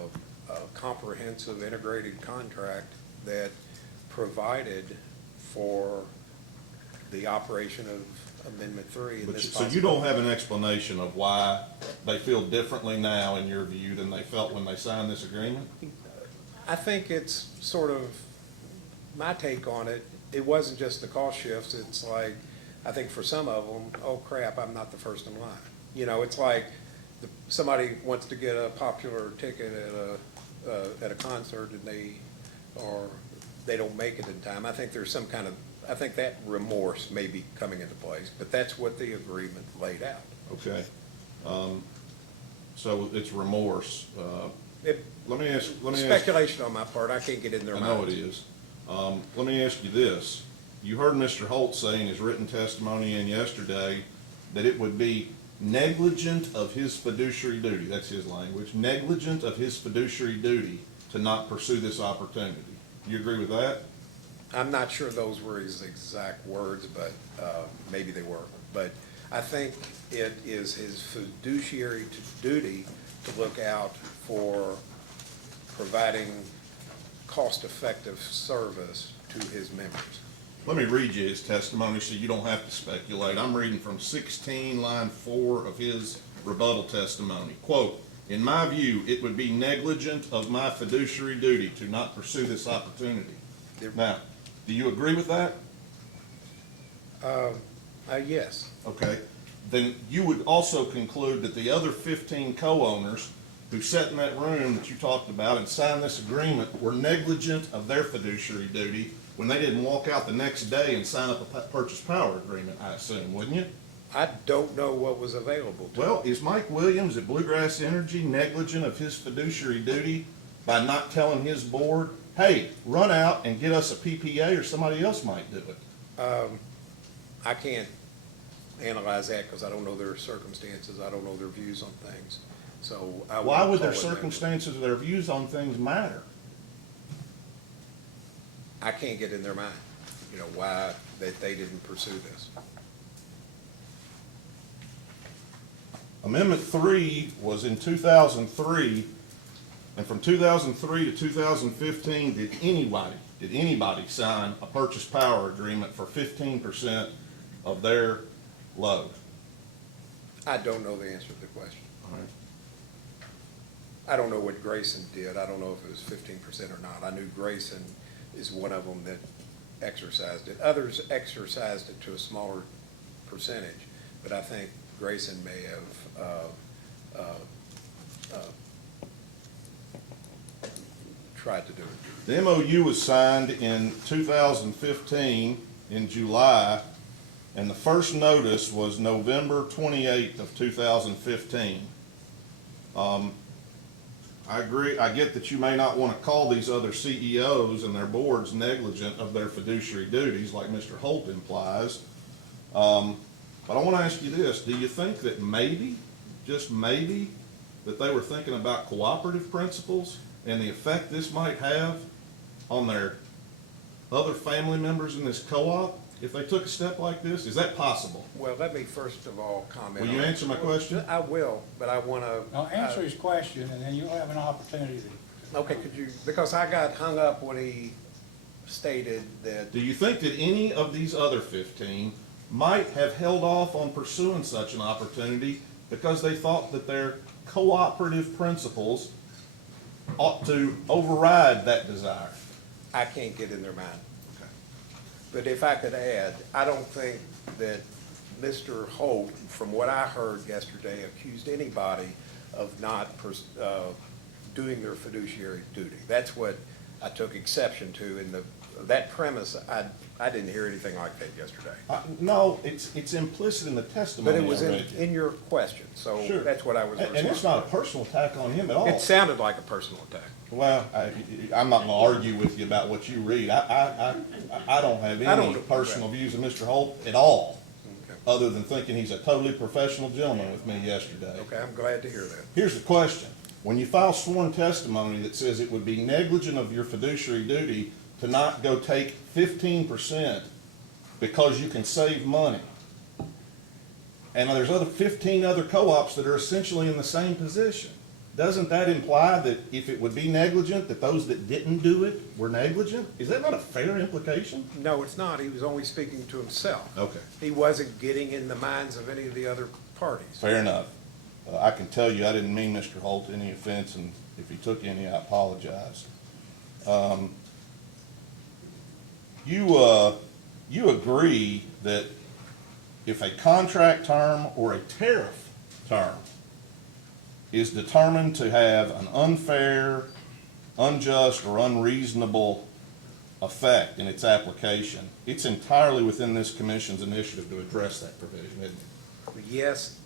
comprehensive integrated contract that provided for the operation of Amendment 3. So you don't have an explanation of why they feel differently now, in your view, than they felt when they signed this agreement? I think it's sort of my take on it. It wasn't just the cost shifts. It's like, I think for some of them, oh crap, I'm not the first in line. You know, it's like somebody wants to get a popular ticket at a concert and they don't make it in time. I think there's some kind of, I think that remorse may be coming into place, but that's what the agreement laid out. Okay. So it's remorse. Let me ask. Speculation on my part. I can't get in their minds. I know it is. Let me ask you this. You heard Mr. Holt say in his written testimony yesterday that it would be negligent of his fiduciary duty, that's his language, negligent of his fiduciary duty to not pursue this opportunity. Do you agree with that? I'm not sure those were his exact words, but maybe they were. But I think it is his fiduciary duty to look out for providing cost-effective service to his members. Let me read you his testimony so you don't have to speculate. I'm reading from 16, line 4 of his rebuttal testimony. Quote, "In my view, it would be negligent of my fiduciary duty to not pursue this opportunity." Now, do you agree with that? Yes. Okay. Then you would also conclude that the other 15 co-owners who sat in that room that you talked about and signed this agreement were negligent of their fiduciary duty when they didn't walk out the next day and sign up a purchase power agreement, I assume, wouldn't you? I don't know what was available to Well, is Mike Williams at Bluegrass Energy negligent of his fiduciary duty by not telling his board, hey, run out and get us a PPA, or somebody else might do it? I can't analyze that because I don't know their circumstances. I don't know their views on things. So I Why wouldn't would their call it negligent. circumstances or their views on things matter? I can't get in their mind, why that they didn't pursue this. Amendment 3 was in 2003, and from 2003 to 2015, did anybody sign a purchase power agreement for 15% of their load? I don't know the answer to the question. All right. I don't know what Grayson did. I don't know if it was 15% or not. I knew Grayson is one of them that exercised it. Others exercised it to a smaller percentage, but I think Grayson may have tried to do it. The MOU was signed in 2015 in July, and the first notice was November 28th of 2015. I agree, I get that you may not want to call these other CEOs and their boards negligent of their fiduciary duties, like Mr. Holt implies. But I want to ask you this, do you think that maybe, just maybe, that they were thinking about cooperative principles and the effect this might have on their other family members in this co-op if they took a step like this? Is that possible? Well, let me first of all comment. Will you answer my question? I will, but I want to. Now, answer his question, and then you'll have an opportunity to. Okay, could you, because I got hung up when he stated that. Do you think that any of these other 15 might have held off on pursuing such an opportunity because they thought that their cooperative principles ought to override that desire? I can't get in their mind. But if I could add, I don't think that Mr. Holt, from what I heard yesterday, accused anybody of not doing their fiduciary duty. That's what I took exception to in that premise. I didn't hear anything like that yesterday. No, it's implicit in the testimony. But it was I read you. in your question, so Sure. that's what I was And it's not a personal attack on him at all. It sounded like a personal attack. Well, I'm not going to argue with you about what you read. I don't have any personal views of Mr. Holt at all, other than thinking he's a totally professional gentleman with me yesterday. Okay, I'm glad to hear that. Here's the question. When you file sworn testimony that says it would be negligent of your fiduciary duty to not go take 15% because you can save money, and there's 15 other co-ops that are essentially in the same position, doesn't that imply that if it would be negligent, that those that didn't do it were negligent? Is that not a fair implication? No, it's not. He was only speaking to himself. Okay. He wasn't getting in the minds of any of the other parties. Fair enough. I can tell you I didn't mean Mr. Holt any offense, and if he took any, I apologize. You agree that if a contract term or a tariff term is determined to have an unfair, unjust, or unreasonable effect in its application, it's entirely within this commission's initiative to address that provision, isn't it? Yes,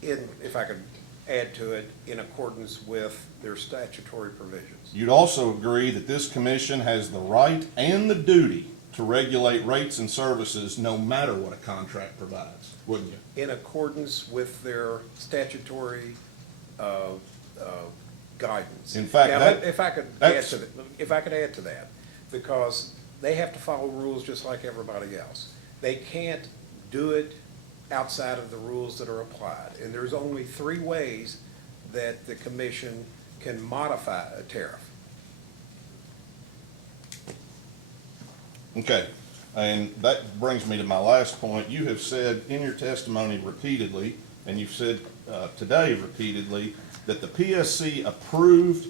if I could add to it, in accordance with their statutory provisions. You'd also agree that this commission has the right and the duty to regulate rates and services no matter what a contract provides, wouldn't you? In accordance with their statutory guidance. In fact, now, if I could add to that, because they have to follow rules just like everybody else. They can't do it outside of the rules that are applied. And there's only 3 ways that the commission can modify a tariff. Okay. And that brings me to my last point. You have said in your testimony repeatedly, and you've said today repeatedly, that the PSC approved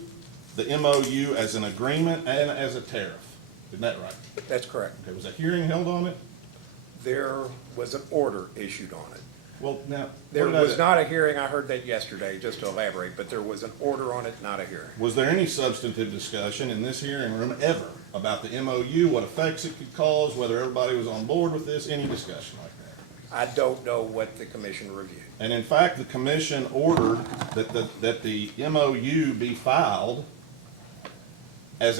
the MOU as an agreement and as a tariff. Isn't that right? That's correct. Okay, was a hearing held on it? There was an order issued on it. Well, now. There what did was not a hearing, I heard that yesterday, just to elaborate, but there was an order on it, not a hearing. Was there any substantive discussion in this hearing room ever about the MOU, what effects it could cause, whether everybody was on board with this, any discussion like that? I don't know what the commission reviewed. And in fact, the commission ordered that the MOU be filed as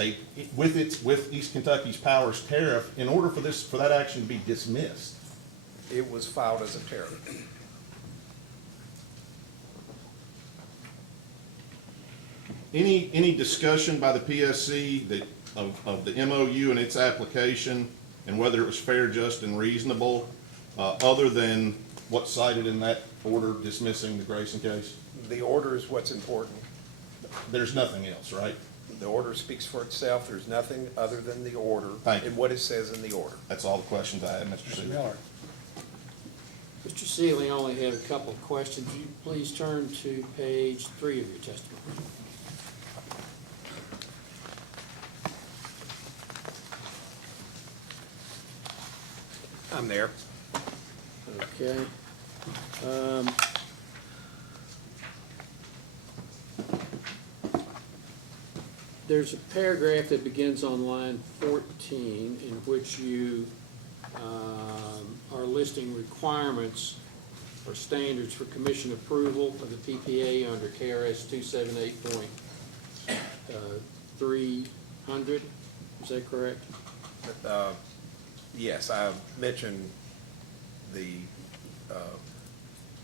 with East Kentucky's Power's tariff in order for that action to be dismissed. It was filed as a tariff. Any discussion by the PSC of the MOU and its application and whether it was fair, just, and reasonable, other than what's cited in that order dismissing the Grayson case? The order is what's important. There's nothing else, right? The order speaks for itself. There's nothing other than the order Thank you. and what it says in the order. That's all the questions I had, Mr. Seeley. Mr. Seeley, I only have a couple of questions. Would you please turn to page 3 of your testimony? I'm there. Okay. There's a paragraph that begins on line 14 in which you are listing requirements or standards for commission approval of the PPA under KRS 278.300. Is that correct? Yes, I mentioned the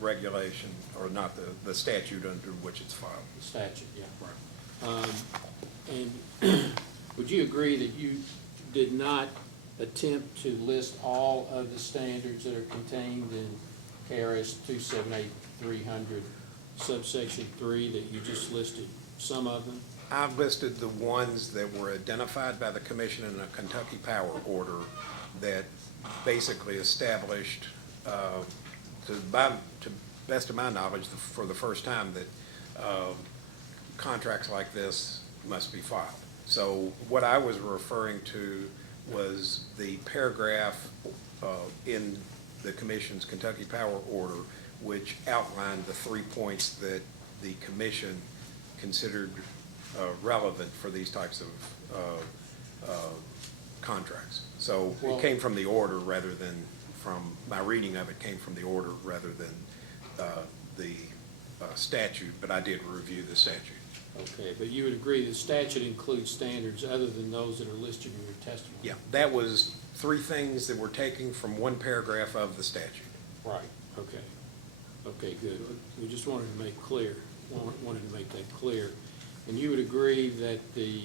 regulation, or not the statute under which it's filed. The statute, yeah. Right. And would you agree that you did not attempt to list all of the standards that are contained in KRS 278.300 subsection 3, that you just listed some of them? I've listed the ones that were identified by the commission in a Kentucky Power order that basically established, to best of my knowledge, for the first time, that contracts like this must be filed. So what I was referring to was the paragraph in the commission's Kentucky Power order, which outlined the 3 points that the commission considered relevant for these types of contracts. So it came from the order rather than from, my reading of it came from the order rather than the statute, but I did review the statute. Okay, but you would agree the statute includes standards other than those that are listed in your testimony? Yeah, that was 3 things that were taken from one paragraph of the statute. Right, okay. Okay, good. We just wanted to make that clear. And you would agree that the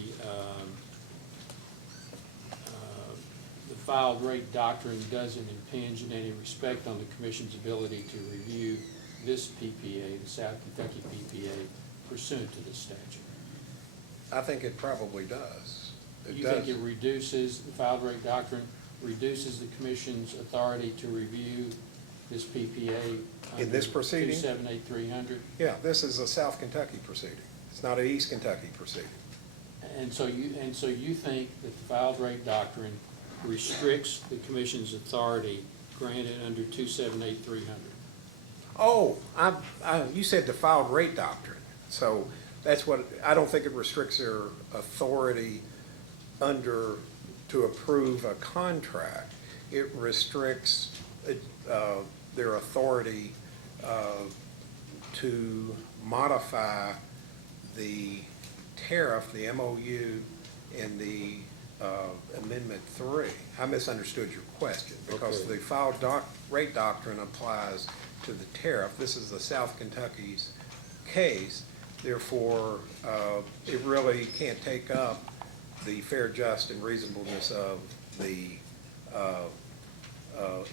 filed rate doctrine doesn't impinge in any respect on the commission's ability to review this PPA, the South Kentucky PPA, pursuant to this statute? I think it probably does. You think it reduces, the filed rate doctrine reduces the commission's authority to review this PPA? In this proceeding? 278.300? Yeah, this is a South Kentucky proceeding. It's not an East Kentucky proceeding. And so you think that the filed rate doctrine restricts the commission's authority granted under 278.300? Oh, you said the filed rate doctrine. So that's what, I don't think it restricts their authority to approve a contract. It restricts their authority to modify the tariff, the MOU, in the Amendment 3. I misunderstood your question, because the filed rate doctrine applies to the tariff. This is the South Kentucky's case. Therefore, it really can't take up the fair, just, and reasonableness of the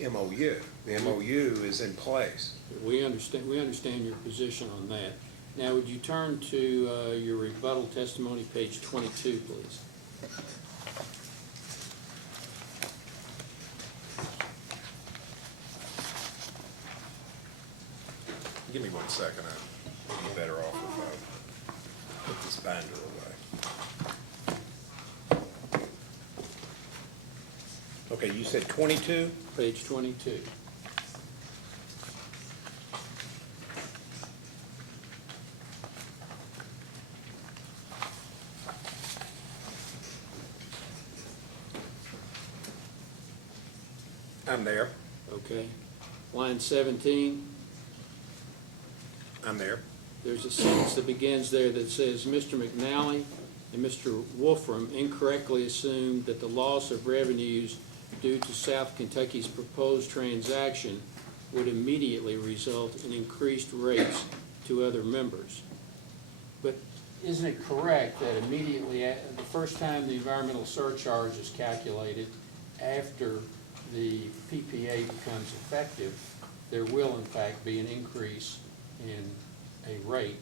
MOU. The MOU is in place. We understand your position on that. Now, would you turn to your rebuttal testimony, page 22, please? Give me 1 second, I'd be better off if I put this binder away. Okay, you said 22? Page 22. I'm there. Okay. Line 17, I'm there. there's a sentence that begins there that says, Mr. McNally and Mr. Wolfram incorrectly assumed that the loss of revenues due to South Kentucky's proposed transaction would immediately result in increased rates to other members. But isn't it correct that immediately, the first time the environmental surcharge is calculated after the PPA becomes effective, there will in fact be an increase in a rate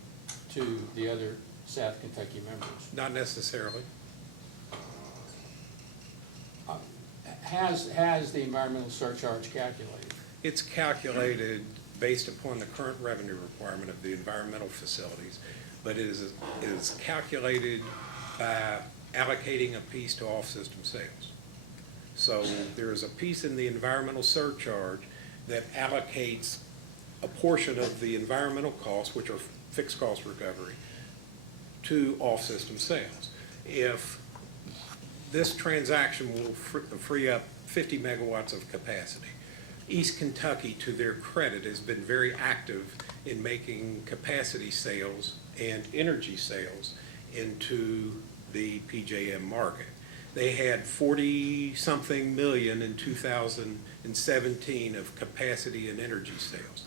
to the other South Kentucky members? Not necessarily. Has the environmental surcharge calculated? It's calculated based upon the current revenue requirement of the environmental facilities, but it is calculated by allocating a piece to off-system sales. So there is a piece in the environmental surcharge that allocates a portion of the environmental costs, which are fixed cost recovery, to off-system sales. If this transaction will free up 50 megawatts of capacity, East Kentucky, to their credit, has been very active in making capacity sales and energy sales into the PJM market. They had 40-something million in 2017 of capacity and energy sales.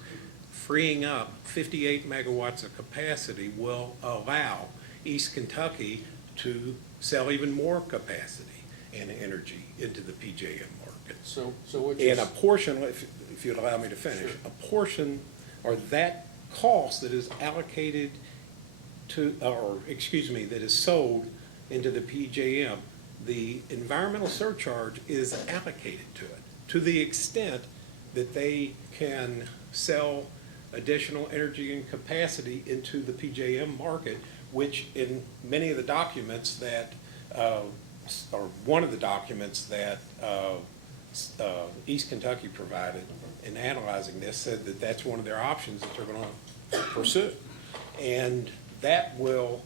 Freeing up 58 megawatts of capacity will allow East Kentucky to sell even more capacity and energy into the PJM market. So what And a portion, if you'd allow me to finish, Sure. a portion, or that cost that is allocated to, or excuse me, that is sold into the PJM, the environmental surcharge is allocated to it, to the extent that they can sell additional energy and capacity into the PJM market, which in many of the documents that, or one of the documents that East Kentucky provided in analyzing this said that that's one of their options that they're going to pursue. And that will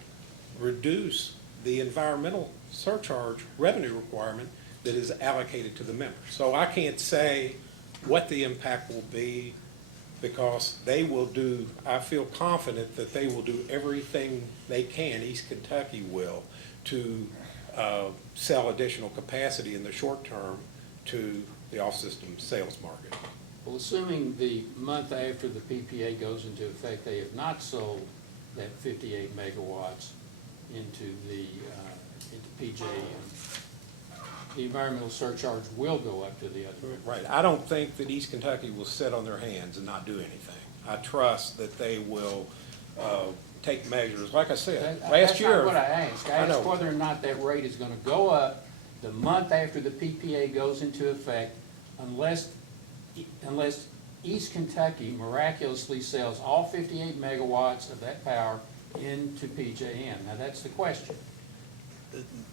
reduce the environmental surcharge revenue requirement that is allocated to the members. So I can't say what the impact will be, because they will do, I feel confident that they will do everything they can, East Kentucky will, to sell additional capacity in the short term to the off-system sales market. Well, assuming the month after the PPA goes into effect, they have not sold that 58 megawatts into the into PJM, the environmental surcharge will go up to the other. Right. I don't think that East Kentucky will sit on their hands and not do anything. I trust that they will take measures. Like I said, last year. That's not what I asked. I I know. asked whether or not that rate is going to go up the month after the PPA goes into effect, unless East Kentucky miraculously sells all 58 megawatts of that power into PJM. Now, that's the question.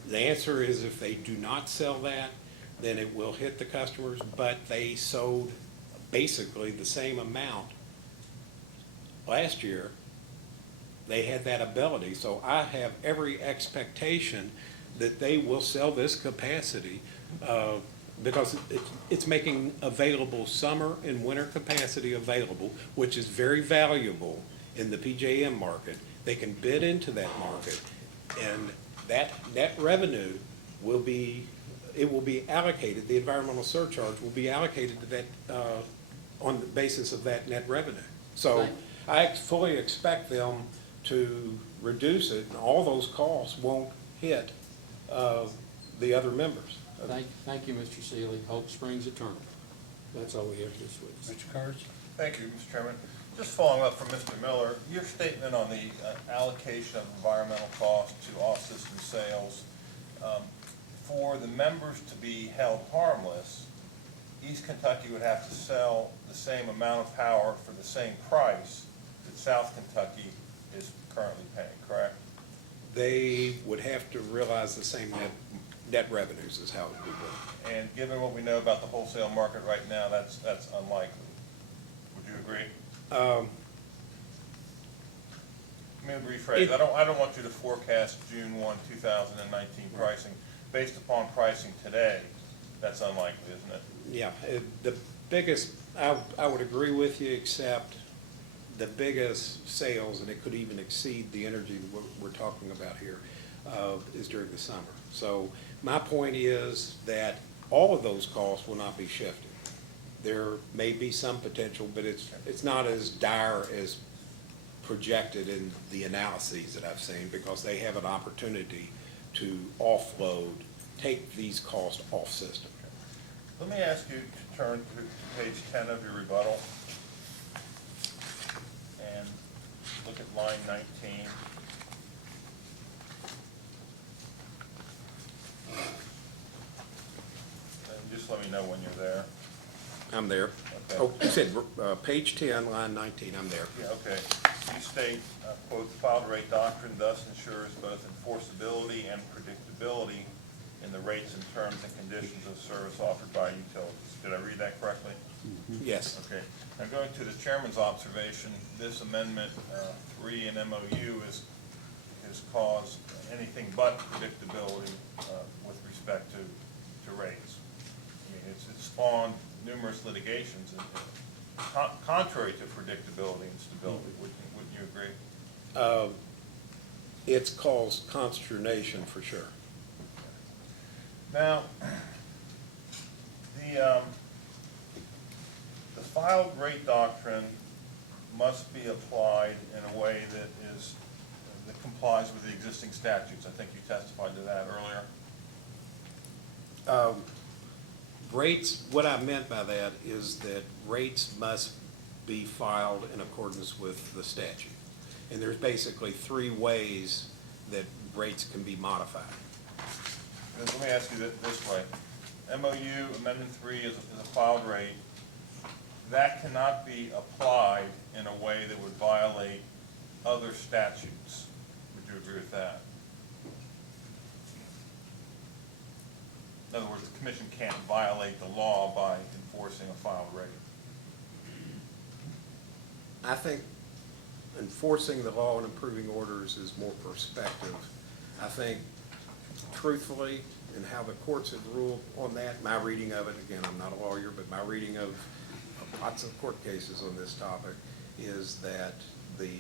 The answer is, if they do not sell that, then it will hit the customers, but they sold basically the same amount last year. They had that ability, so I have every expectation that they will sell this capacity because it's making available summer and winter capacity available, which is very valuable in the PJM market. They can bid into that market, and that net revenue will be allocated, the environmental surcharge will be allocated to that on the basis of that net revenue. So I fully expect them to reduce it, and all those costs won't hit the other members. Thank you, Mr. Seeley. Hope springs eternal. That's all we have this week. Mr. Kurtz? Thank you, Mr. Chairman. Just following up from Mr. Miller, your statement on the allocation of environmental costs to off-system sales, for the members to be held harmless, East Kentucky would have to sell the same amount of power for the same price that South Kentucky is currently paying, correct? They would have to realize the same net revenues is how it would work. And given what we know about the wholesale market right now, that's unlikely. Would you agree? Let me rephrase. I don't want you to forecast June 1, 2019 pricing. Based upon pricing today, that's unlikely, isn't it? Yeah, the biggest, I would agree with you, except the biggest sales, and it could even exceed the energy we're talking about here, is during the summer. So my point is that all of those costs will not be shifted. There may be some potential, but it's not as dire as projected in the analyses that I've seen, because they have an opportunity to offload, take these costs off system. Let me ask you to turn to page 10 of your rebuttal and look at line 19. And just let me know when you're there. I'm there. Okay. Oh, you said page 10, line 19, I'm there. Yeah, okay. You state, quote, "The filed rate doctrine thus ensures both enforceability and predictability in the rates and terms and conditions of service offered by utilities." Did I read that correctly? Yes. Okay. Now going to the chairman's observation, this amendment 3 in MOU has caused anything but predictability with respect to rates. I mean, it's spawned numerous litigations contrary to predictability and stability. Wouldn't you agree? It's caused consternation for sure. Now, the filed rate doctrine must be applied in a way that complies with the existing statutes. I think you testified to that earlier. Rates, what I meant by that is that rates must be filed in accordance with the statute. And there's basically 3 ways that rates can be modified. Let me ask you this way. MOU Amendment 3 is a filed rate. That cannot be applied in a way that would violate other statutes. Would you agree with that? In other words, the commission can't violate the law by enforcing a filed rate. I think enforcing the law and approving orders is more perspective. I think truthfully, and how the courts have ruled on that, my reading of it, again, I'm not a lawyer, but my reading of lots of court cases on this topic is that the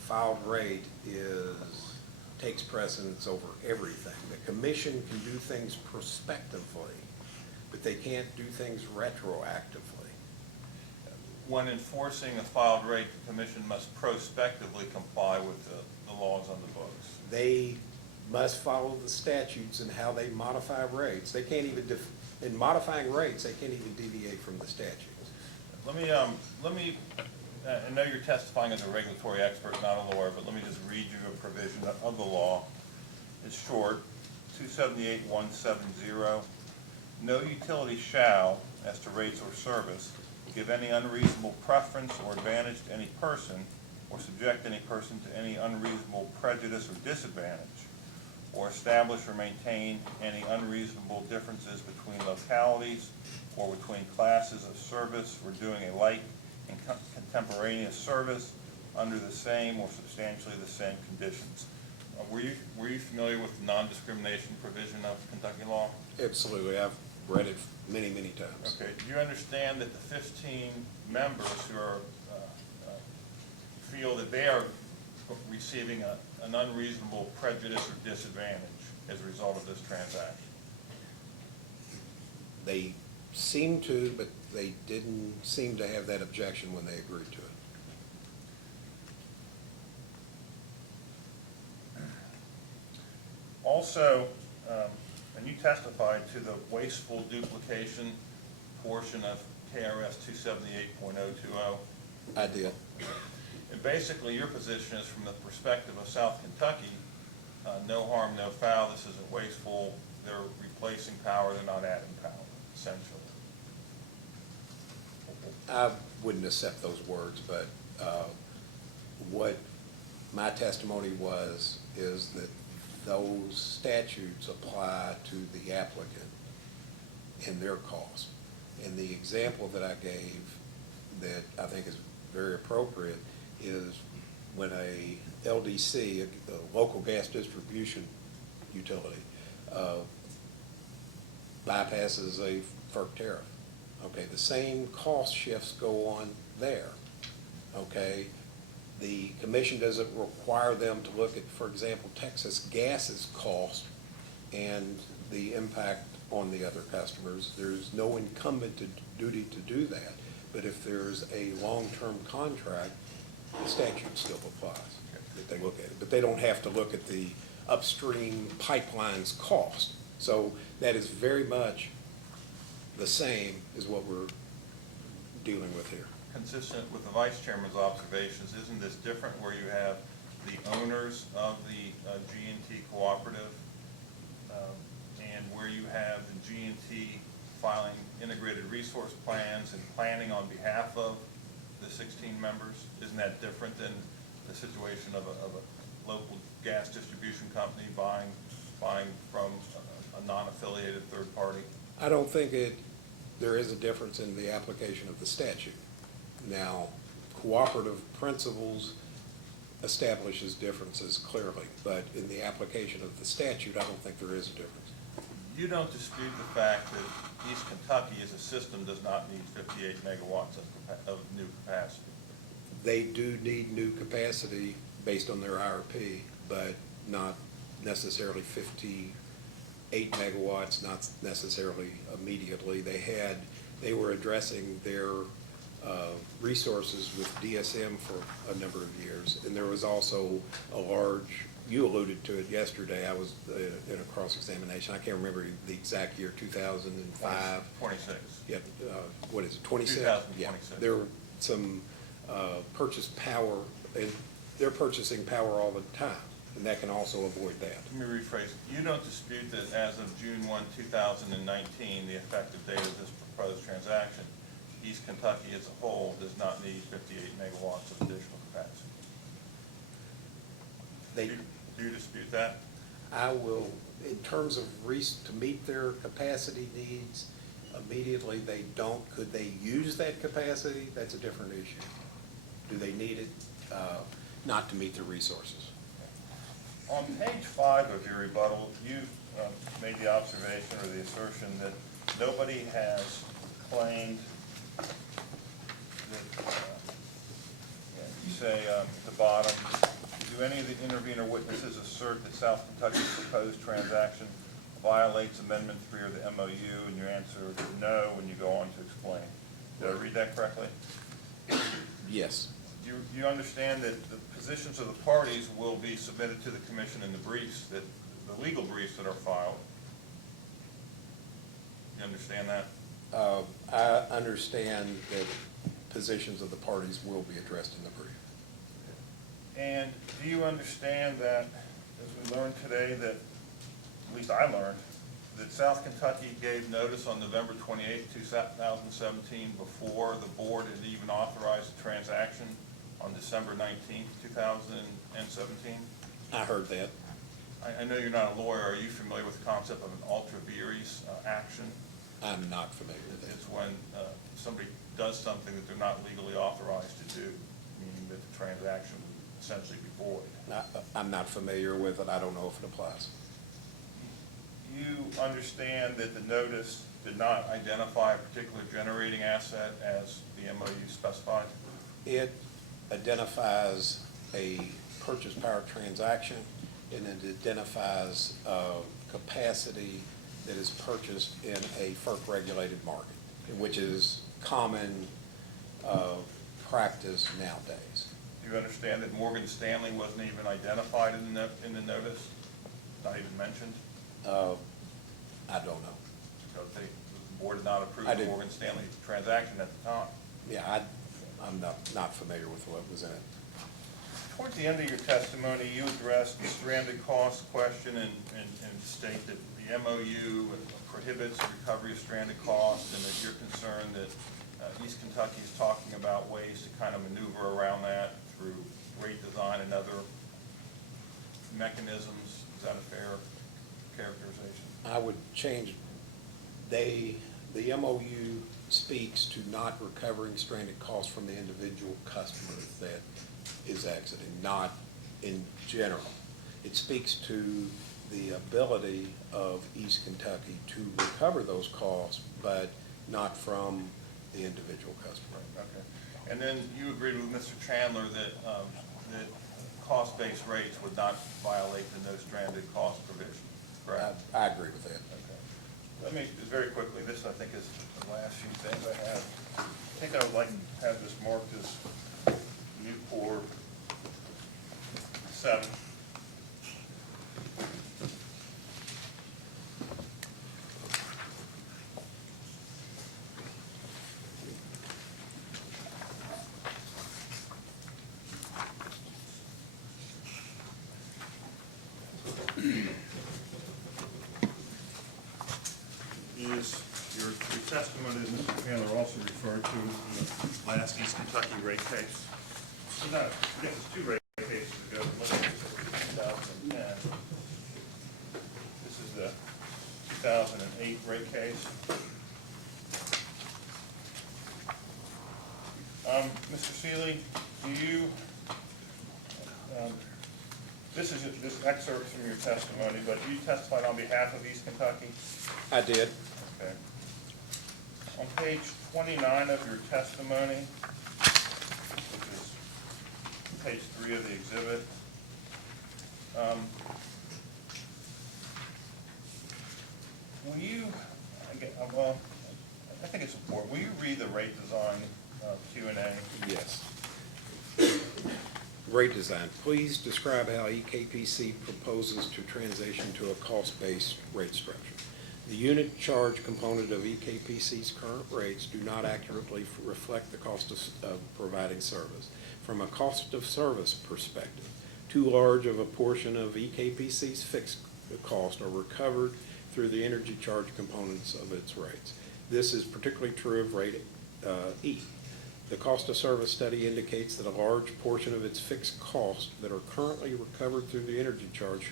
filed rate takes precedence over everything. The commission can do things prospectively, but they can't do things retroactively. When enforcing a filed rate, the commission must prospectively comply with the laws on the books. They must follow the statutes and how they modify rates. They can't even, in modifying rates, they can't even deviate from the statutes. Let me, I know you're testifying as a regulatory expert, not a lawyer, but let me just read you a provision of the law. It's short, 278170. No utility shall, as to rates or service, give any unreasonable preference or advantage to any person, or subject any person to any unreasonable prejudice or disadvantage, or establish or maintain any unreasonable differences between localities or between classes of service for doing a like and contemporaneous service under the same or substantially the same conditions. Were you familiar with the non-discrimination provision of Kentucky law? Absolutely. I've read it many, many times. Okay. Do you understand that the 15 members who are feel that they are receiving an unreasonable prejudice or disadvantage as a result of this transaction? They seem to, but they didn't seem to have that objection when they agreed to it. Also, and you testified to the wasteful duplication portion of KRS 278.020. I did. And basically, your position is from the perspective of South Kentucky, no harm, no foul, this isn't wasteful, they're replacing power, they're not adding power, essentially. I wouldn't accept those words, but what my testimony is that those statutes apply to the applicant and their cost. And the example that I gave that I think is very appropriate is when a LDC, a local gas distribution utility, bypasses a FERC tariff. Okay, the same cost shifts go on there. Okay, the commission doesn't require them to look at, for example, Texas Gas's cost and the impact on the other customers. There's no incumbent duty to do that. But if there's a long-term contract, the statute still applies if they look at it. But they don't have to look at the upstream pipeline's cost. So that is very much the same as what we're dealing with here. Consistent with the Vice Chairman's observations, isn't this different where you have the owners of the G&T cooperative and where you have the G&T filing integrated resource plans and planning on behalf of the 16 members? Isn't that different than the situation of a local gas distribution company buying from a non-affiliated third party? I don't think there is a difference in the application of the statute. Now, cooperative principles establishes differences clearly, but in the application of the statute, I don't think there is a difference. You don't dispute the fact that East Kentucky as a system does not need 58 megawatts of new capacity? They do need new capacity based on their IRP, but not necessarily 58 megawatts, not necessarily immediately. They were addressing their resources with DSM for a number of years, and there was also a large, you alluded to it yesterday, I was in a cross-examination, I can't remember the exact year, 2005? 26. Yep, what is it, 26? 2026. Yeah, there were some purchase power, and they're purchasing power all the time, and that can also avoid that. Let me rephrase. You don't dispute that as of June 1, 2019, the effective date of this proposed transaction, East Kentucky as a whole does not need 58 megawatts of additional capacity? Do you dispute that? I will, in terms of to meet their capacity needs, immediately they don't. Could they use that capacity? That's a different issue. Do they need it? Not to meet their resources. On page 5 of your rebuttal, you made the observation or the assertion that nobody has claimed that, you say at the bottom, do any of the intervener witnesses assert that South Kentucky's proposed transaction violates Amendment 3 of the MOU? And your answer is no when you go on to explain. Did I read that correctly? Yes. Do you understand that the positions of the parties will be submitted to the commission in the briefs, that the legal briefs that are filed? You understand that? I understand that positions of the parties will be addressed in the brief. And do you understand that, as we learned today, that, at least I learned, that South Kentucky gave notice on November 28, 2017, before the board had even authorized the transaction on December 19, 2017? I heard that. I know you're not a lawyer. Are you familiar with the concept of an ultra vires action? I'm not familiar with that. It's when somebody does something that they're not legally authorized to do, meaning that the transaction would essentially be void. I'm not familiar with it. I don't know if it applies. You understand that the notice did not identify a particular generating asset as the MOU specified? It identifies a purchase power transaction, and it identifies capacity that is purchased in a FERC-regulated market, which is common practice nowadays. Do you understand that Morgan Stanley wasn't even identified in the notice? Not even mentioned? I don't know. Because the board did not approve the Morgan Stanley transaction at the time. Yeah, I'm not familiar with what was in it. Towards the end of your testimony, you addressed the stranded cost question and state that the MOU prohibits recovery of stranded costs, and that you're concerned that East Kentucky is talking about ways to kind of maneuver around that through rate design and other mechanisms. Is that a fair characterization? I would change, the MOU speaks to not recovering stranded costs from the individual customer that is exiting, not in general. It speaks to the ability of East Kentucky to recover those costs, but not from the individual customer. Okay. And then you agreed with Mr. Chandler that cost-based rates would not violate the no stranded cost provision, correct? I agree with that. Okay. Let me, very quickly, this I think is the last few things I have. I think I would like to have this marked as new core 7. Is your testimony that Mr. Chandler also referred to the last East Kentucky rate case? No, I guess it's 2 rate cases ago. Let's look at 2010. This is the 2008 rate case. Mr. Seeley, do you, this is this excerpt from your testimony, but you testified on behalf of East Kentucky? I did. Okay. On page 29 of your testimony, which is page 3 of the exhibit, will you, well, I think it's important, will you read the rate design Q&A? Yes. Rate design. Please describe how EKPC proposes to transition to a cost-based rate structure. The unit charge component of EKPC's current rates do not accurately reflect the cost of providing service. From a cost of service perspective, too large of a portion of EKPC's fixed costs are recovered through the energy charge components of its rates. This is particularly true of rate E. The cost of service study indicates that a large portion of its fixed costs that are currently recovered through the energy charge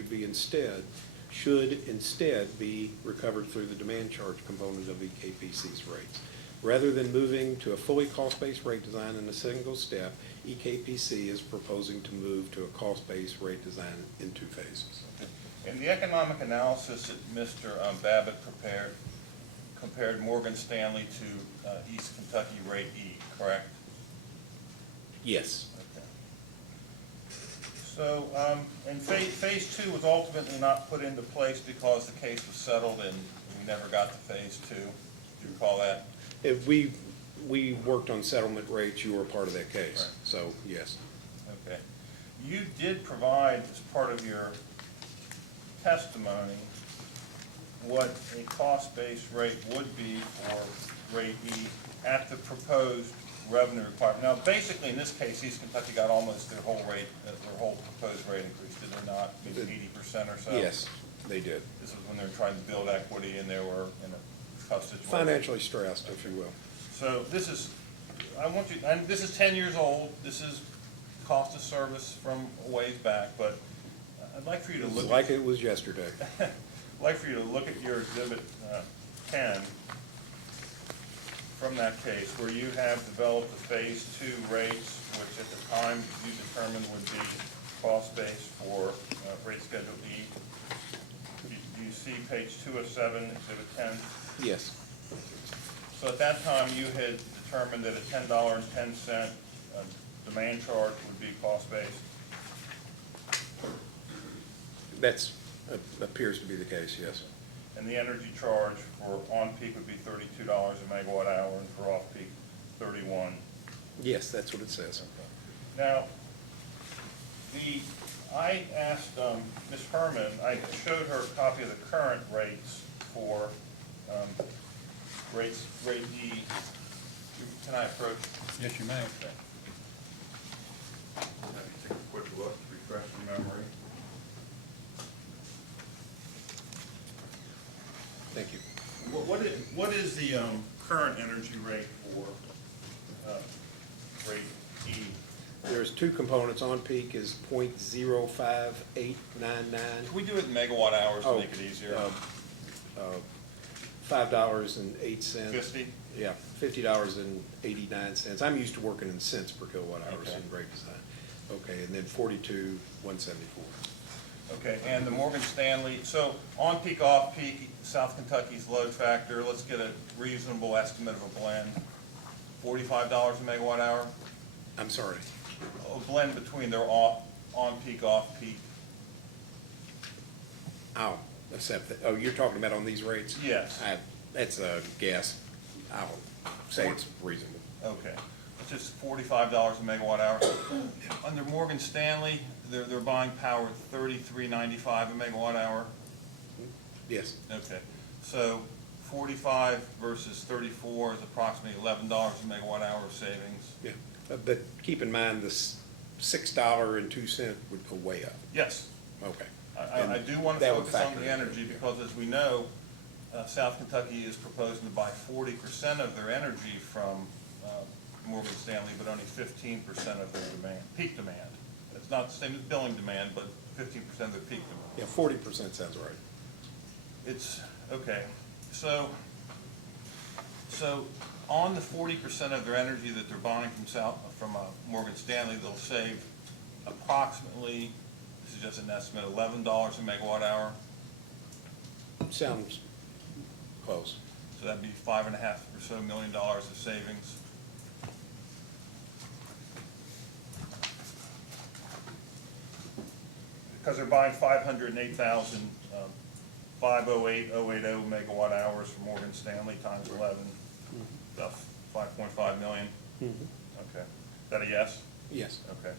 should instead be recovered through the demand charge component of EKPC's rates. Rather than moving to a fully cost-based rate design in a single step, EKPC is proposing to move to a cost-based rate design in 2 phases. In the economic analysis that Mr. Babbitt compared Morgan Stanley to East Kentucky rate E, correct? Yes. Okay. So, and phase 2 was ultimately not put into place because the case was settled and we never got to phase 2. Do you recall that? If we worked on settlement rates, you were a part of that case, Right. so yes. Okay. You did provide, as part of your testimony, what a cost-based rate would be for rate E at the proposed revenue requirement. Now, basically, in this case, East Kentucky got almost their whole rate, their whole proposed rate increase, did they not? Maybe 80% or so? Yes, they did. This was when they were trying to build equity and they were in a tough situation. Financially stressed, if you will. So this is, I want you, and this is 10 years old, this is cost of service from a ways back, but I'd like for you to look. It's like it was yesterday. I'd like for you to look at your exhibit 10 from that case, where you have developed the phase 2 rates, which at the time you determined would be cost-based for rate schedule E. Do you see page 2 of 7, exhibit 10? Yes. So at that time, you had determined that a $10.10 demand charge would be cost-based? That appears to be the case, yes. And the energy charge for on-peak would be $32 a megawatt hour, and for off-peak, $31. Yes, that's what it says. Now, I asked Ms. Herman, I showed her a copy of the current rates for rate E. Can I approach? Yes, you may. Okay. Let me take a quick look to refresh your memory. Thank you. What is the current energy rate for rate E? There's two components. On-peak is .05899. Can we do it in megawatt hours to Oh, make it easier? $5.08. 50? Yeah, $50.89. I'm used to working in cents per kilowatt hours Okay. in great design. Okay, and then 42,174. Okay, and the Morgan Stanley, so on-peak, off-peak, South Kentucky's load factor, let's get a reasonable estimate of a blend. $45 a megawatt hour? I'm sorry. A blend between their on-peak, off-peak. I'll accept that. Oh, you're talking about on these rates? Yes. That's a guess. I'll say it's reasonable. Okay, it's just $45 a megawatt hour. Under Morgan Stanley, they're buying power at $33.95 a megawatt hour. Yes. Okay, so 45 versus 34 is approximately $11 a megawatt hour of savings. Yeah, but keep in mind this $6.02 would go way up. Yes, Okay. I do want to That would focus on factor the in. energy because, as we know, South Kentucky is proposing to buy 40% of their energy from Morgan Stanley, but only 15% of their demand, peak demand. It's not the same as billing demand, but 15% of their peak demand. Yeah, 40% sounds right. It's, okay, so on the 40% of their energy that they're buying from Morgan Stanley, they'll save approximately, this is just an estimate, $11 a megawatt hour. Sounds close. So that'd be $5.5 or so million of savings. Because they're buying 508,080 megawatt hours from Morgan Stanley times 11, about 5.5 million. Okay, is that a yes? Yes. Okay.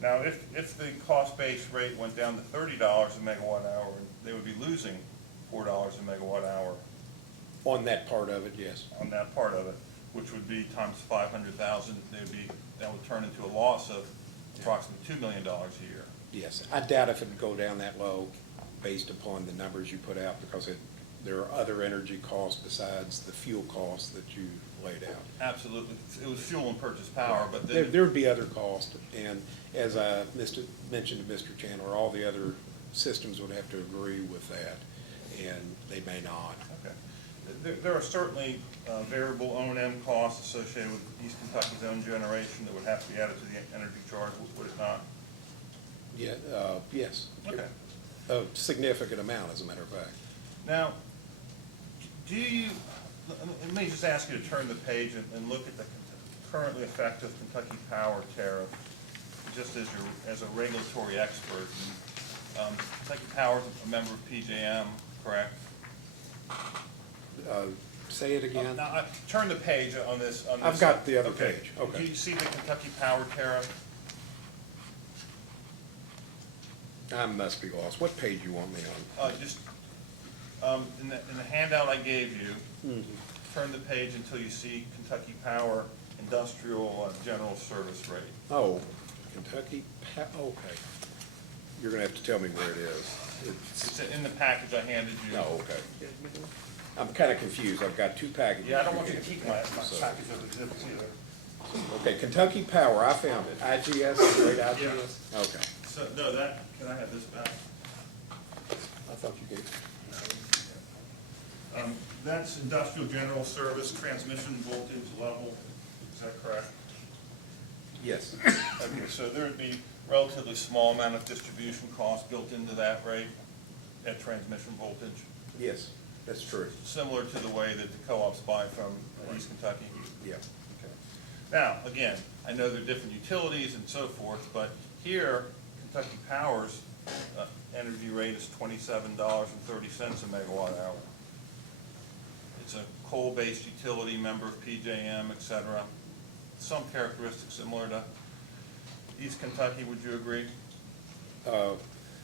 Now, if the cost-based rate went down to $30 a megawatt hour, they would be losing $4 a megawatt hour On that part of it, yes. on that part of it, which would be times 500,000, that would turn into a loss of approximately $2 million a year. Yes. I doubt if it'd go down that low based upon the numbers you put out because there are other energy costs besides the fuel costs that you laid out. Absolutely. It was fuel and purchase power, but There then, would be other costs, and as I mentioned to Mr. Chandler, all the other systems would have to agree with that, and they may not. okay. There are certainly variable O&M costs associated with East Kentucky's own generation that would have to be added to the energy charge, would it not? Yeah, yes. Okay. A significant amount, as a matter of fact. Now, let me just ask you to turn the page and look at the currently effective Kentucky Power tariff, just as a regulatory expert. Kentucky Power is a member of PJM, correct? Say it again. Now, turn the page on this. I've got the other Okay. page. Okay. Do you see the Kentucky Power tariff? I must be lost. What page you want me on? Just, in the handout I gave you, turn the page until you see Kentucky Power Industrial General Service Rate. Oh, Kentucky, okay. You're gonna have to tell me where it is. It's in the package I handed you. Oh, okay. I'm kinda confused. I've got two packages. Yeah, I don't want you to keep my So- package of exhibits either. Okay, Kentucky Power, I found it. IGS, great IGS? Okay. So, no, can I have this back? I thought you gave. That's Industrial General Service Transmission Voltage Level, is that correct? Yes. Okay, so there would be relatively small amount of distribution cost built into that rate at transmission voltage, Yes, that's true. similar to the way that the co-ops buy from East Kentucky. Yeah. Okay. Now, again, I know there are different utilities and so forth, but here, Kentucky Power's energy rate is $27.30 a megawatt hour. It's a coal-based utility, member of PJM, et cetera. Some characteristics similar to East Kentucky, would you agree?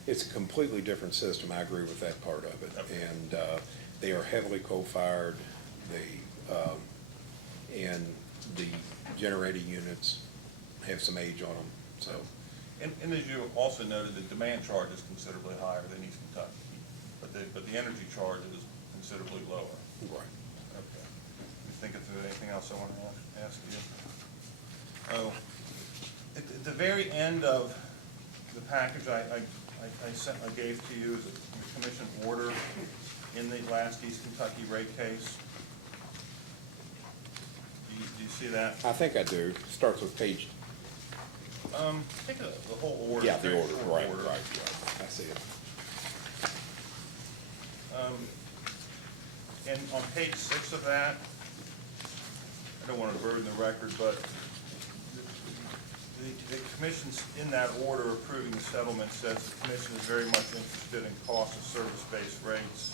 It's a completely different system. I agree with that part of it. Okay. And they are heavily coal-fired. And the generating units have some age on them, so. And as you also noted, the demand charge is considerably higher than East Kentucky, but the energy charge is considerably lower. Right. Okay. You think if there's anything else I want to ask you? Oh, At the very end of the package I gave to you is a commission order in the last East Kentucky rate case. Do you see that? I think I do. Starts with page. Take the whole order. Yeah, the very order, short right. order. I see it. And on page 6 of that, I don't want to burden the record, but the commission's in that order approving the settlement says the commission is very much interested in cost of service-based rates,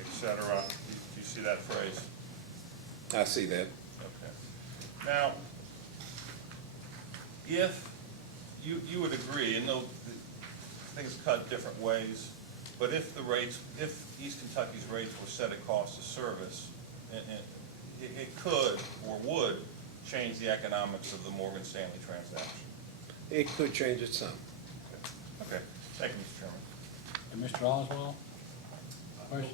et cetera. Do you see that phrase? I see that. Okay. Now, if you would agree, and though things cut different ways, but if East Kentucky's rates were set at cost of service, it could or would change the economics of the Morgan Stanley transaction. It could change it some. Okay. Thank you, Mr. Chairman. And Mr. Oswald? Question?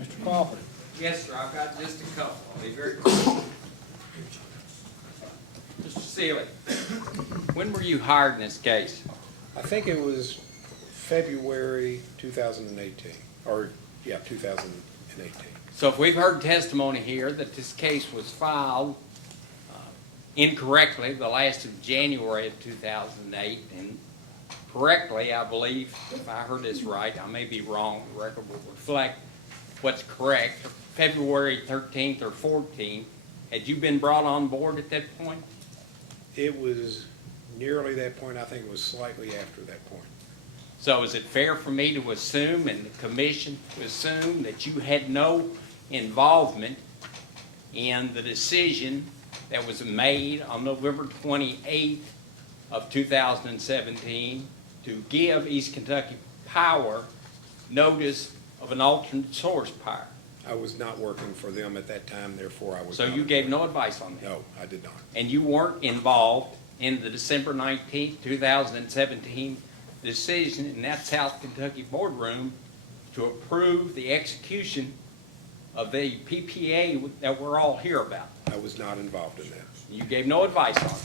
Mr. Crawford? Yes, sir, I've got just a couple. I'll be very quick. Mr. Seeley, when were you hired in this case? I think it was February 2018, or, yeah, 2018. So if we've heard testimony here that this case was filed incorrectly the last of January of 2008, and correctly, I believe, if I heard this right, I may be wrong, the record will reflect what's correct, February 13th or 14th, had you been brought on board at that point? It was nearly that point. I think it was slightly after that point. So is it fair for me to assume, and the commission to assume, that you had no involvement in the decision that was made on November 28th of 2017 to give East Kentucky Power notice of an alternate source power? I was not working for them at that time, therefore I was So not you gave involved. no advice on that? No, I did not. And you weren't involved in the December 19th, 2017 decision in that South Kentucky boardroom to approve the execution of the PPA that we're all here about? I was not involved in that. You gave no advice on it.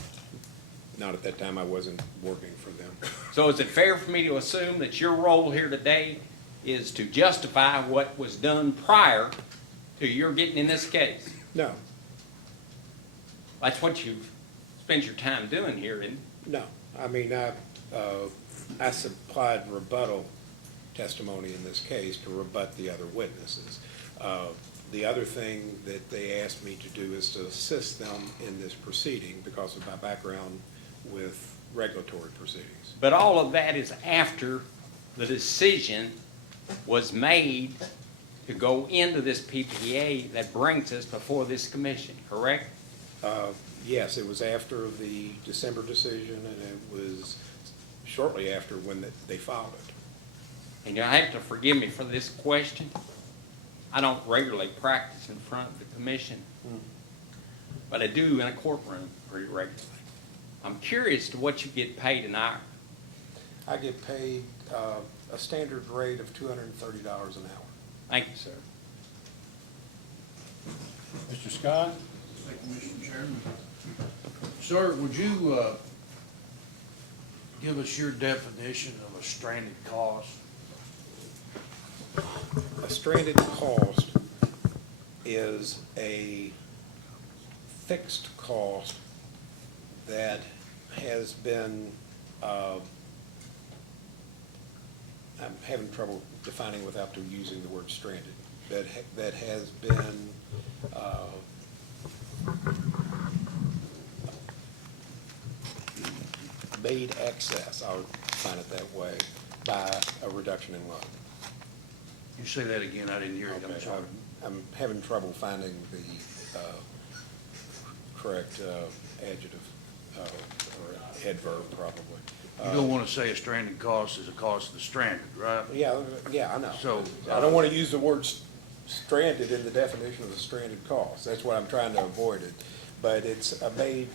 Not at that time. I wasn't working for them. So is it fair for me to assume that your role here today is to justify what was done prior to your getting in this case? No, That's what you've spent your time doing here, isn't it? no. I mean, I supplied rebuttal testimony in this case to rebut the other witnesses. The other thing that they asked me to do is to assist them in this proceeding because of my background with regulatory proceedings. But all of that is after the decision was made to go into this PPA that brings us before this commission, correct? Yes, it was after the December decision, and it was shortly after when they filed it. And you'll have to forgive me for this question. I don't regularly practice in front of the commission, but I do in a courtroom pretty regularly. I'm curious to what you get paid an hour. I get paid a standard rate of $230 an hour. Thank you, sir. Mr. Scott? Thank you, Mr. Chairman. Sir, would you give us your definition of a stranded cost? A stranded cost is a fixed cost that has been, I'm having trouble defining without using the word stranded, that has been made excess, I would define it that way, by a reduction in load. You say that again, I didn't hear it, I'm Okay, sorry. I'm having trouble finding the correct adjective or adverb, probably. You don't want to say a stranded cost is a cost that's stranded, right? Yeah, I know. So, I don't want to use the word stranded in the definition of a stranded cost. That's what I'm trying to avoid it. But it's made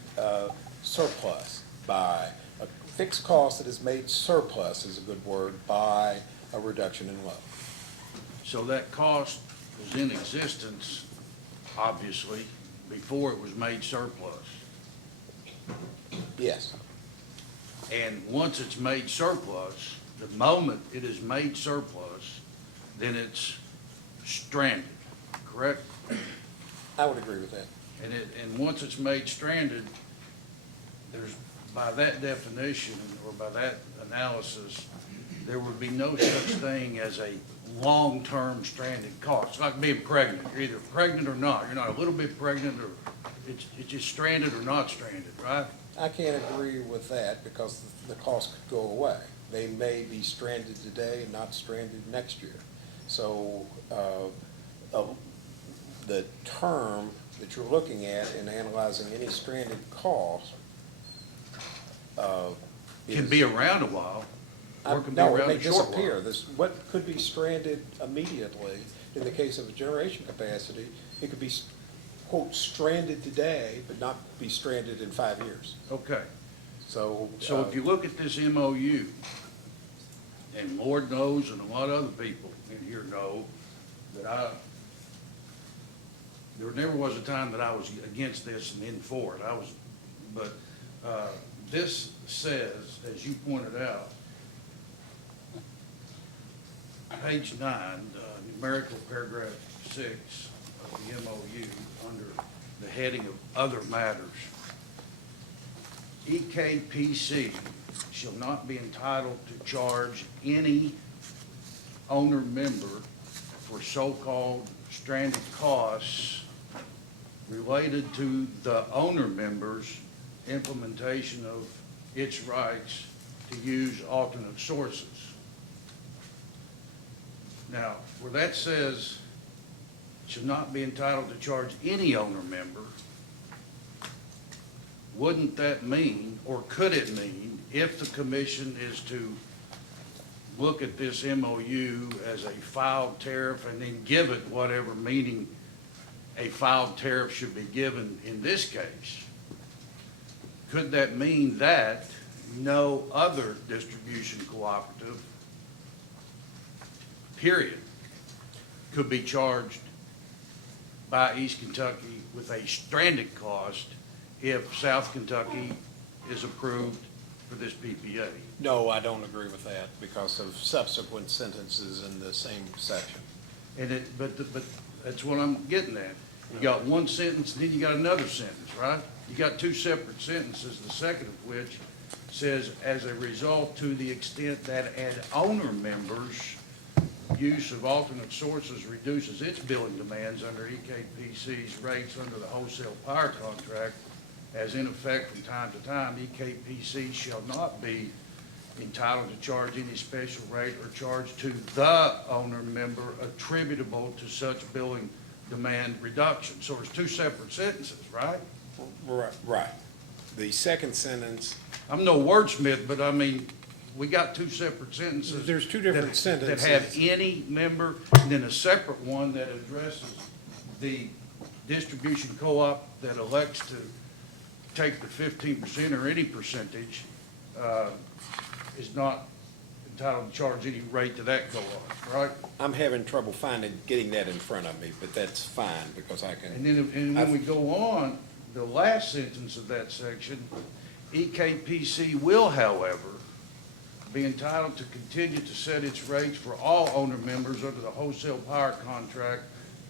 surplus by, a fixed cost that is made surplus is a good word, by a reduction in load. So that cost was in existence, obviously, before it was made surplus. Yes. And once it's made surplus, the moment it is made surplus, then it's stranded, correct? I would agree with that. And once it's made stranded, there's, by that definition, or by that analysis, there would be no such thing as a long-term stranded cost. It's like being pregnant. You're either pregnant or not. You're not a little bit pregnant, or it's just stranded or not stranded, right? I can't agree with that because the cost could go away. They may be stranded today and not stranded next year. So the term that you're looking at in analyzing any stranded cost Can be around a while, or can be no, it around may a short while. disappear. What could be stranded immediately, in the case of a generation capacity, it could be, quote, stranded today, but not be stranded in 5 years. Okay. So. So if you look at this MOU, and Lord knows, and a lot of other people in here know, that there never was a time that I was against this and in for it. But this says, as you pointed out, page 9, numerical paragraph 6 of the MOU, under the heading of other matters. EKPC shall not be entitled to charge any owner member for so-called stranded costs related to the owner member's implementation of its rights to use alternate sources. Now, where that says should not be entitled to charge any owner member, wouldn't that mean, or could it mean, if the commission is to look at this MOU as a filed tariff and then give it whatever meaning a filed tariff should be given in this case, could that mean that no other distribution cooperative, period, could be charged by East Kentucky with a stranded cost if South Kentucky is approved for this PPA? No, I don't agree with that because of subsequent sentences in the same section. But that's what I'm getting at. You got one sentence, and then you got another sentence, right? You got two separate sentences, the second of which says, as a result, to the extent that an owner member's use of alternate sources reduces its billing demands under EKPC's rates under the wholesale power contract, as in effect from time to time, EKPC shall not be entitled to charge any special rate or charge to the owner member attributable to such billing demand reduction. So there's two separate sentences, right? Right. The second sentence. I'm no wordsmith, but I mean, we got two separate sentences. There's two different sentences. That have any member, and then a separate one that addresses the distribution co-op that elects to take the 15% or any percentage, is not entitled to charge any rate to that co-op, right? I'm having trouble getting that in front of me, but that's fine because I can. And when we go on, the last sentence of that section, EKPC will, however, be entitled to continue to set its rates for all owner members under the wholesale power contract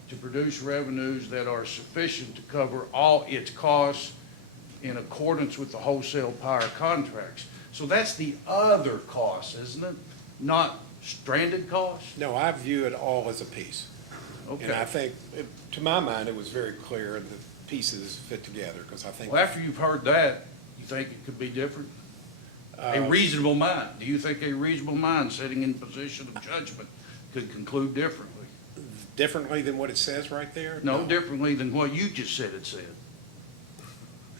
to produce revenues that are sufficient to cover all its costs in accordance with the wholesale power contracts. So that's the other cost, isn't it? Not stranded costs? No, I view it all as a piece. Okay. And I think, to my mind, it was very clear the pieces fit together because I think. Well, after you've heard that, you think it could be different? A reasonable mind. Do you think a reasonable mind sitting in position of judgment could conclude differently? Differently than what it says right there? No, differently than what you just said it said.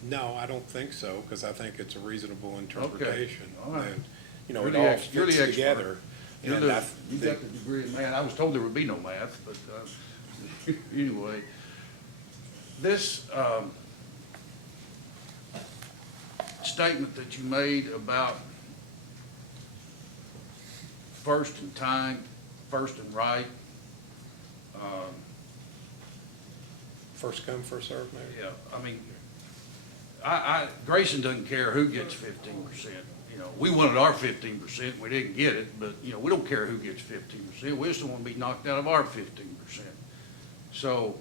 No, I don't think so, because I think it's a reasonable interpretation. All right. And, it You're all the fits expert. together. You And got the degree in math. I was told there would be no math, but anyway. This statement that you made about first and time, first and right. First come, first served, Mayor? Yeah, I mean, Grayson doesn't care who gets 15%. You know, we wanted our 15%, we didn't get it, but, you know, we don't care who gets 15%. We just don't want to be knocked out of our 15%. So,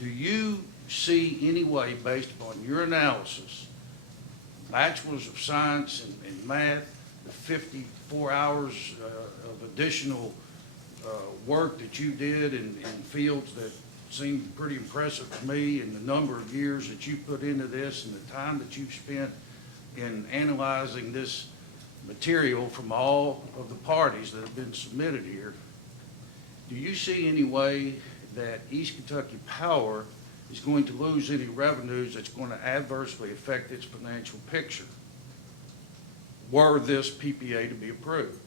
do you see any way, based upon your analysis, bachelor's of science in math, the 54 hours of additional work that you did in fields that seemed pretty impressive to me, and the number of years that you put into this and the time that you've spent in analyzing this material from all of the parties that have been submitted here, do you see any way that East Kentucky Power is going to lose any revenues that's going to adversely affect its financial picture were this PPA to be approved?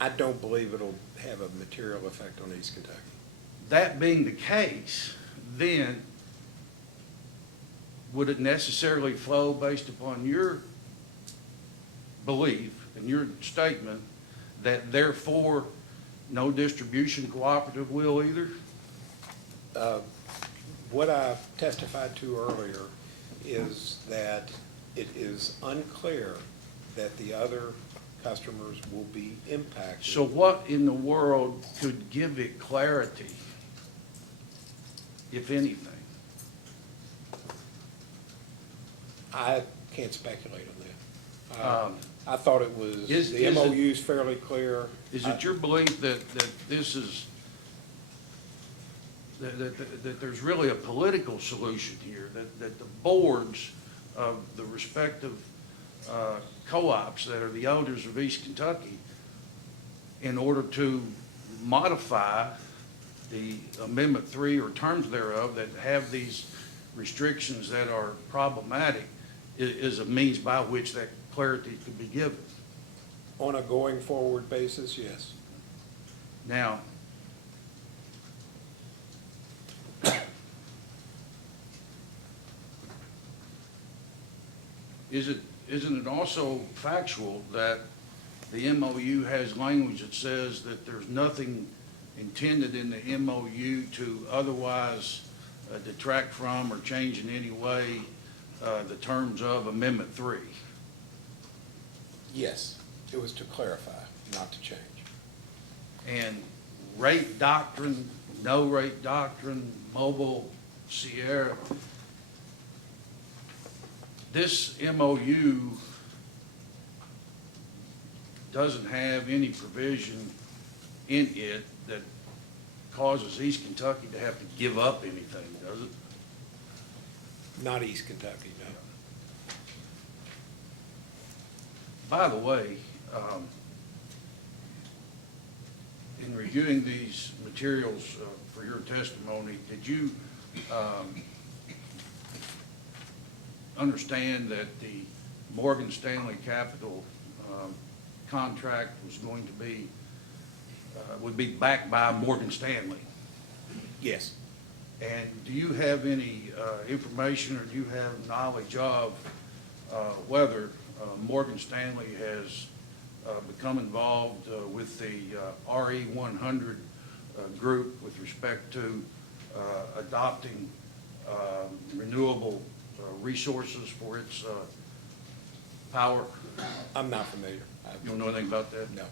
I don't believe it'll have a material effect on East Kentucky. That being the case, then would it necessarily flow based upon your belief and your statement that therefore no distribution cooperative will either? What I testified to earlier is that it is unclear that the other customers will be impacted. So what in the world could give it clarity, if anything? I can't speculate on that. I thought it was, the is MOU is fairly clear. Is it your belief that this is, that there's really a political solution here, that the boards of the respective co-ops that are the owners of East Kentucky, in order to modify the Amendment 3 or terms thereof that have these restrictions that are problematic, is a means by which that clarity could be given? On a going forward basis, yes. Now, isn't it also factual that the MOU has language that says that there's nothing intended in the MOU to otherwise detract from or change in any way the terms of Amendment 3? Yes, it was to clarify, not to change. And rate doctrine, no rate doctrine, mobile Sierra, this MOU doesn't have any provision in it that causes East Kentucky to have to give up anything, does it? Not East Kentucky, no. By the way, in reviewing these materials for your testimony, did you understand that the Morgan Stanley Capital contract was going to be, would be backed by Morgan Stanley? Yes. And do you have any information, or do you have knowledge of whether Morgan Stanley has become involved with the RE100 group with respect to adopting renewable resources for its power? I'm not familiar. You don't know anything about that? No.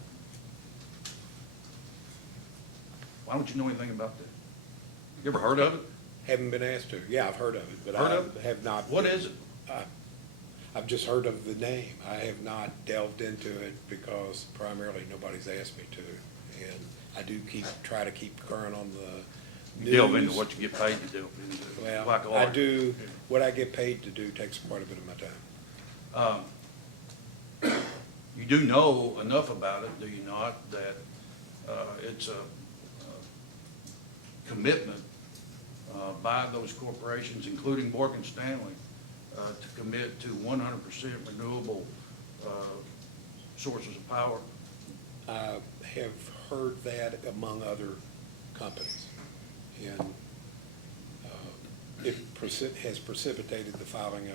Why don't you know anything about that? You ever heard of it? Haven't been asked to. Yeah, I've heard of it, but Heard I of it? have not. What is it? I've just heard of the name. I have not delved into it because primarily nobody's asked me to. And I do try to keep current on the news. Delve into what you get paid to delve into. Well, like a I lawyer. do, what I get paid to do takes quite a bit of my time. You do know enough about it, do you not, that it's a commitment by those corporations, including Morgan Stanley, to commit to 100% renewable sources of power? I have heard that among other companies. And it has precipitated the filing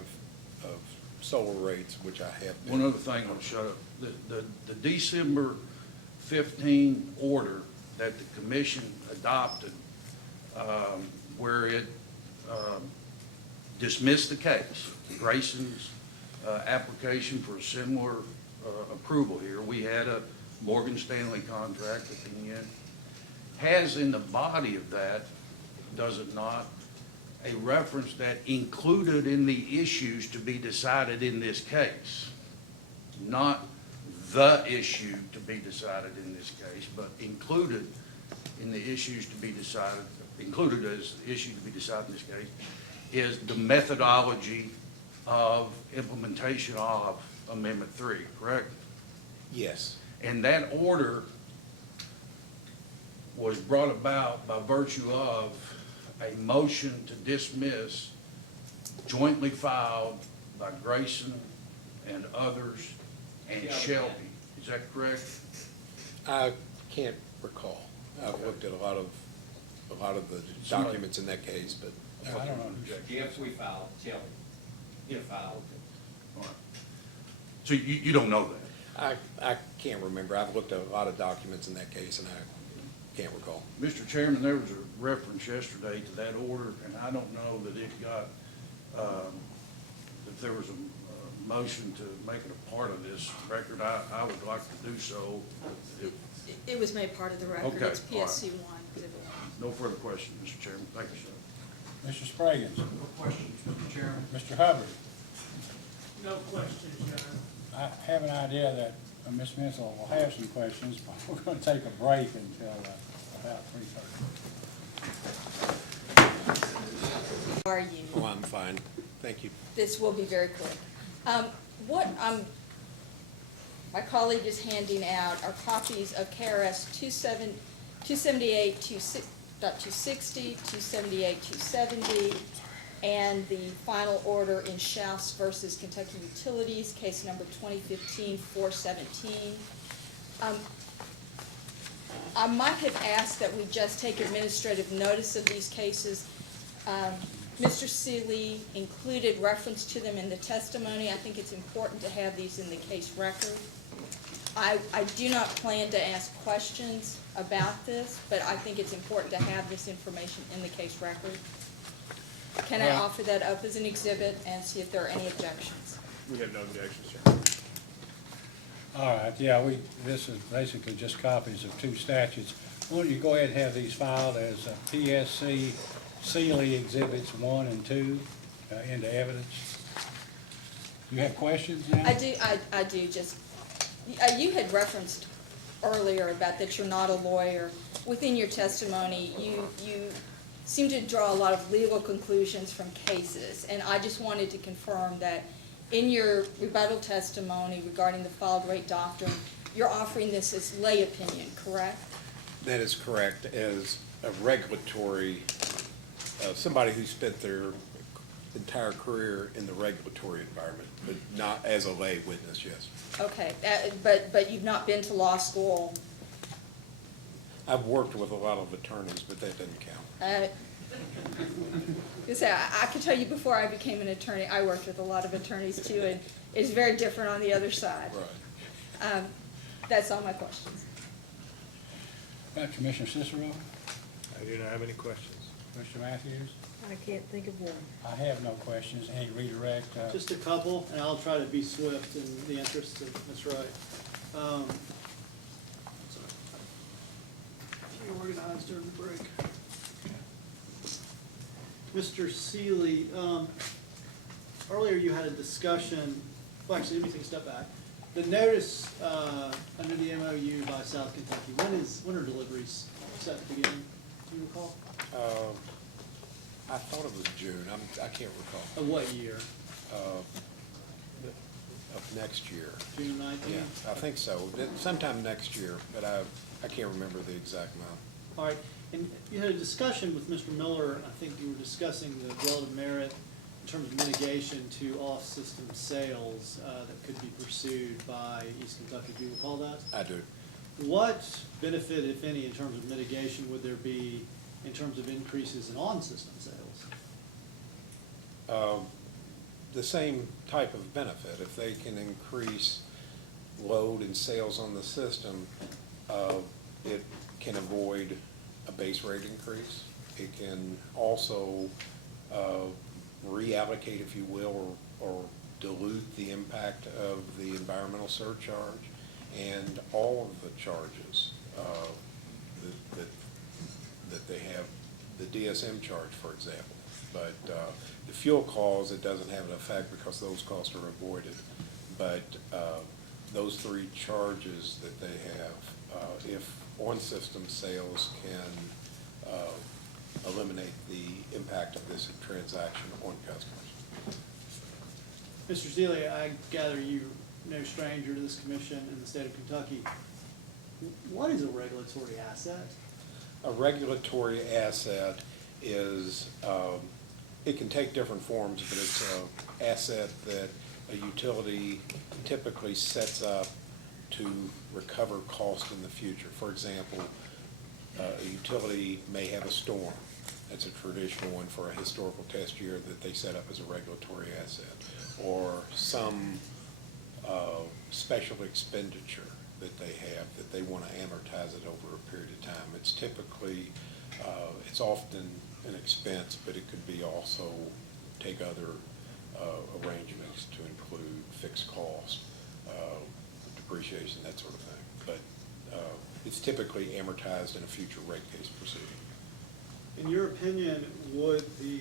of solar rates, which I have been. One other thing, I'll shut up. The December 15 order that the commission adopted, where it dismiss the case. Grayson's application for a similar approval here, we had a Morgan Stanley contract at the end, has in the body of that, does it not, a reference that included in the issues to be decided in this case, not the issue to be decided in this case, but included in the issues to be decided, included as the issue to be decided in this case, is the methodology of implementation of Amendment 3, correct? Yes. And that order was brought about by virtue of a motion to dismiss jointly filed by Grayson and others and Shelby. Is that correct? I can't recall. I've looked at a lot of the documents in that case, but. I don't know. Jeff, we filed, Shelby. You filed. All right. So you don't know that? I can't remember. I've looked at a lot of documents in that case, and I can't recall. Mr. Chairman, there was a reference yesterday to that order, and I don't know that it got, if there was a motion to make it a part of this record. I would like to do so. It was made part of the record. Okay, It's all right. PSC 1, Exhibit 1. No further questions, Mr. Chairman. Thank you, sir. Mr. Spraggins? No questions, Mr. Chairman. Mr. Hubbard? No questions, John. I have an idea that Ms. Missel will have some questions, but we're going to take a break until about 3:30. How are you? Oh, I'm fine. Thank you. This will be very quick. My colleague is handing out are copies of KRS 278.260, 278.270, and the final order in Schaus versus Kentucky Utilities, case number 2015-417. I might have asked that we just take administrative notice of these cases. Mr. Seeley included reference to them in the testimony. I think it's important to have these in the case record. I do not plan to ask questions about this, but I think it's important to have this information in the case record. Can I offer that up as an exhibit and see if there are any objections? We have no objections, Chairman. All right, yeah, this is basically just copies of two statutes. Why don't you go ahead and have these filed as PSC Seeley Exhibits 1 and 2 into evidence? You have questions now? I do, just, you had referenced earlier about that you're not a lawyer. Within your testimony, you seem to draw a lot of legal conclusions from cases, and I just wanted to confirm that in your rebuttal testimony regarding the filed rate doctrine, you're offering this as lay opinion, correct? That is correct. As a regulatory, somebody who spent their entire career in the regulatory environment, but not as a lay witness, yes. Okay, but you've not been to law school? I've worked with a lot of attorneys, but that doesn't count. I can tell you before I became an attorney, I worked with a lot of attorneys too, and it's very different on the other side. Right. That's all my questions. Commissioner Cicero? I do not have any questions. Mr. Matthews? I can't think of one. I have no questions. Any redirect? Just a couple, and I'll try to be swift in the interest of Ms. Wright. Sorry. Organized during the break. Mr. Seeley, earlier you had a discussion, well, actually, let me take a step back. The notice under the MOU by South Kentucky, when are deliveries set to begin? Do you recall? I thought it was June. I can't recall. Of what year? Of next year. June 19th? Yeah, I think so. Sometime next year, but I can't remember the exact amount. All right, and you had a discussion with Mr. Miller, I think you were discussing the relative merit in terms of mitigation to off-system sales that could be pursued by East Kentucky. Do you recall that? I do. What benefit, if any, in terms of mitigation would there be in terms of increases in on-system sales? The same type of benefit. If they can increase load and sales on the system, it can avoid a base rate increase. It can also reallocate, if you will, or dilute the impact of the environmental surcharge and all of the charges that they have, the DSM charge, for example. But the fuel costs, it doesn't have an effect because those costs are avoided. But those three charges that they have, if on-system sales can eliminate the impact of this transaction on customers. Mr. Zealy, I gather you no stranger to this commission in the state of Kentucky. What is a regulatory asset? A regulatory asset is, it can take different forms, but it's an asset that a utility typically sets up to recover cost in the future. For example, a utility may have a storm. That's a traditional one for a historical test year that they set up as a regulatory asset. Or some special expenditure that they have that they want to amortize it over a period of time. It's typically, it's often an expense, but it could be also take other arrangements to include fixed cost, depreciation, that sort of thing. But it's typically amortized in a future rate case proceeding. In your opinion, would the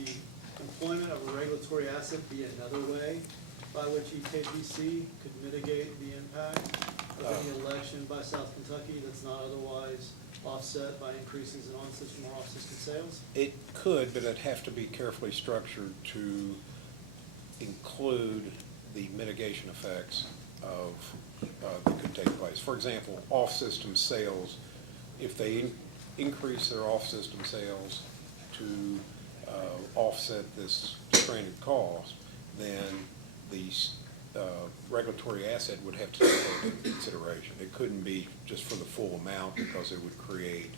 employment of a regulatory asset be another way by which EKPC could mitigate the impact of any election by South Kentucky that's not otherwise offset by increases in on-system or off-system sales? It could, but it'd have to be carefully structured to include the mitigation effects of that could take place. For example, off-system sales, if they increase their off-system sales to offset this stranded cost, then the regulatory asset would have to take that into consideration. It couldn't be just for the full amount because it would create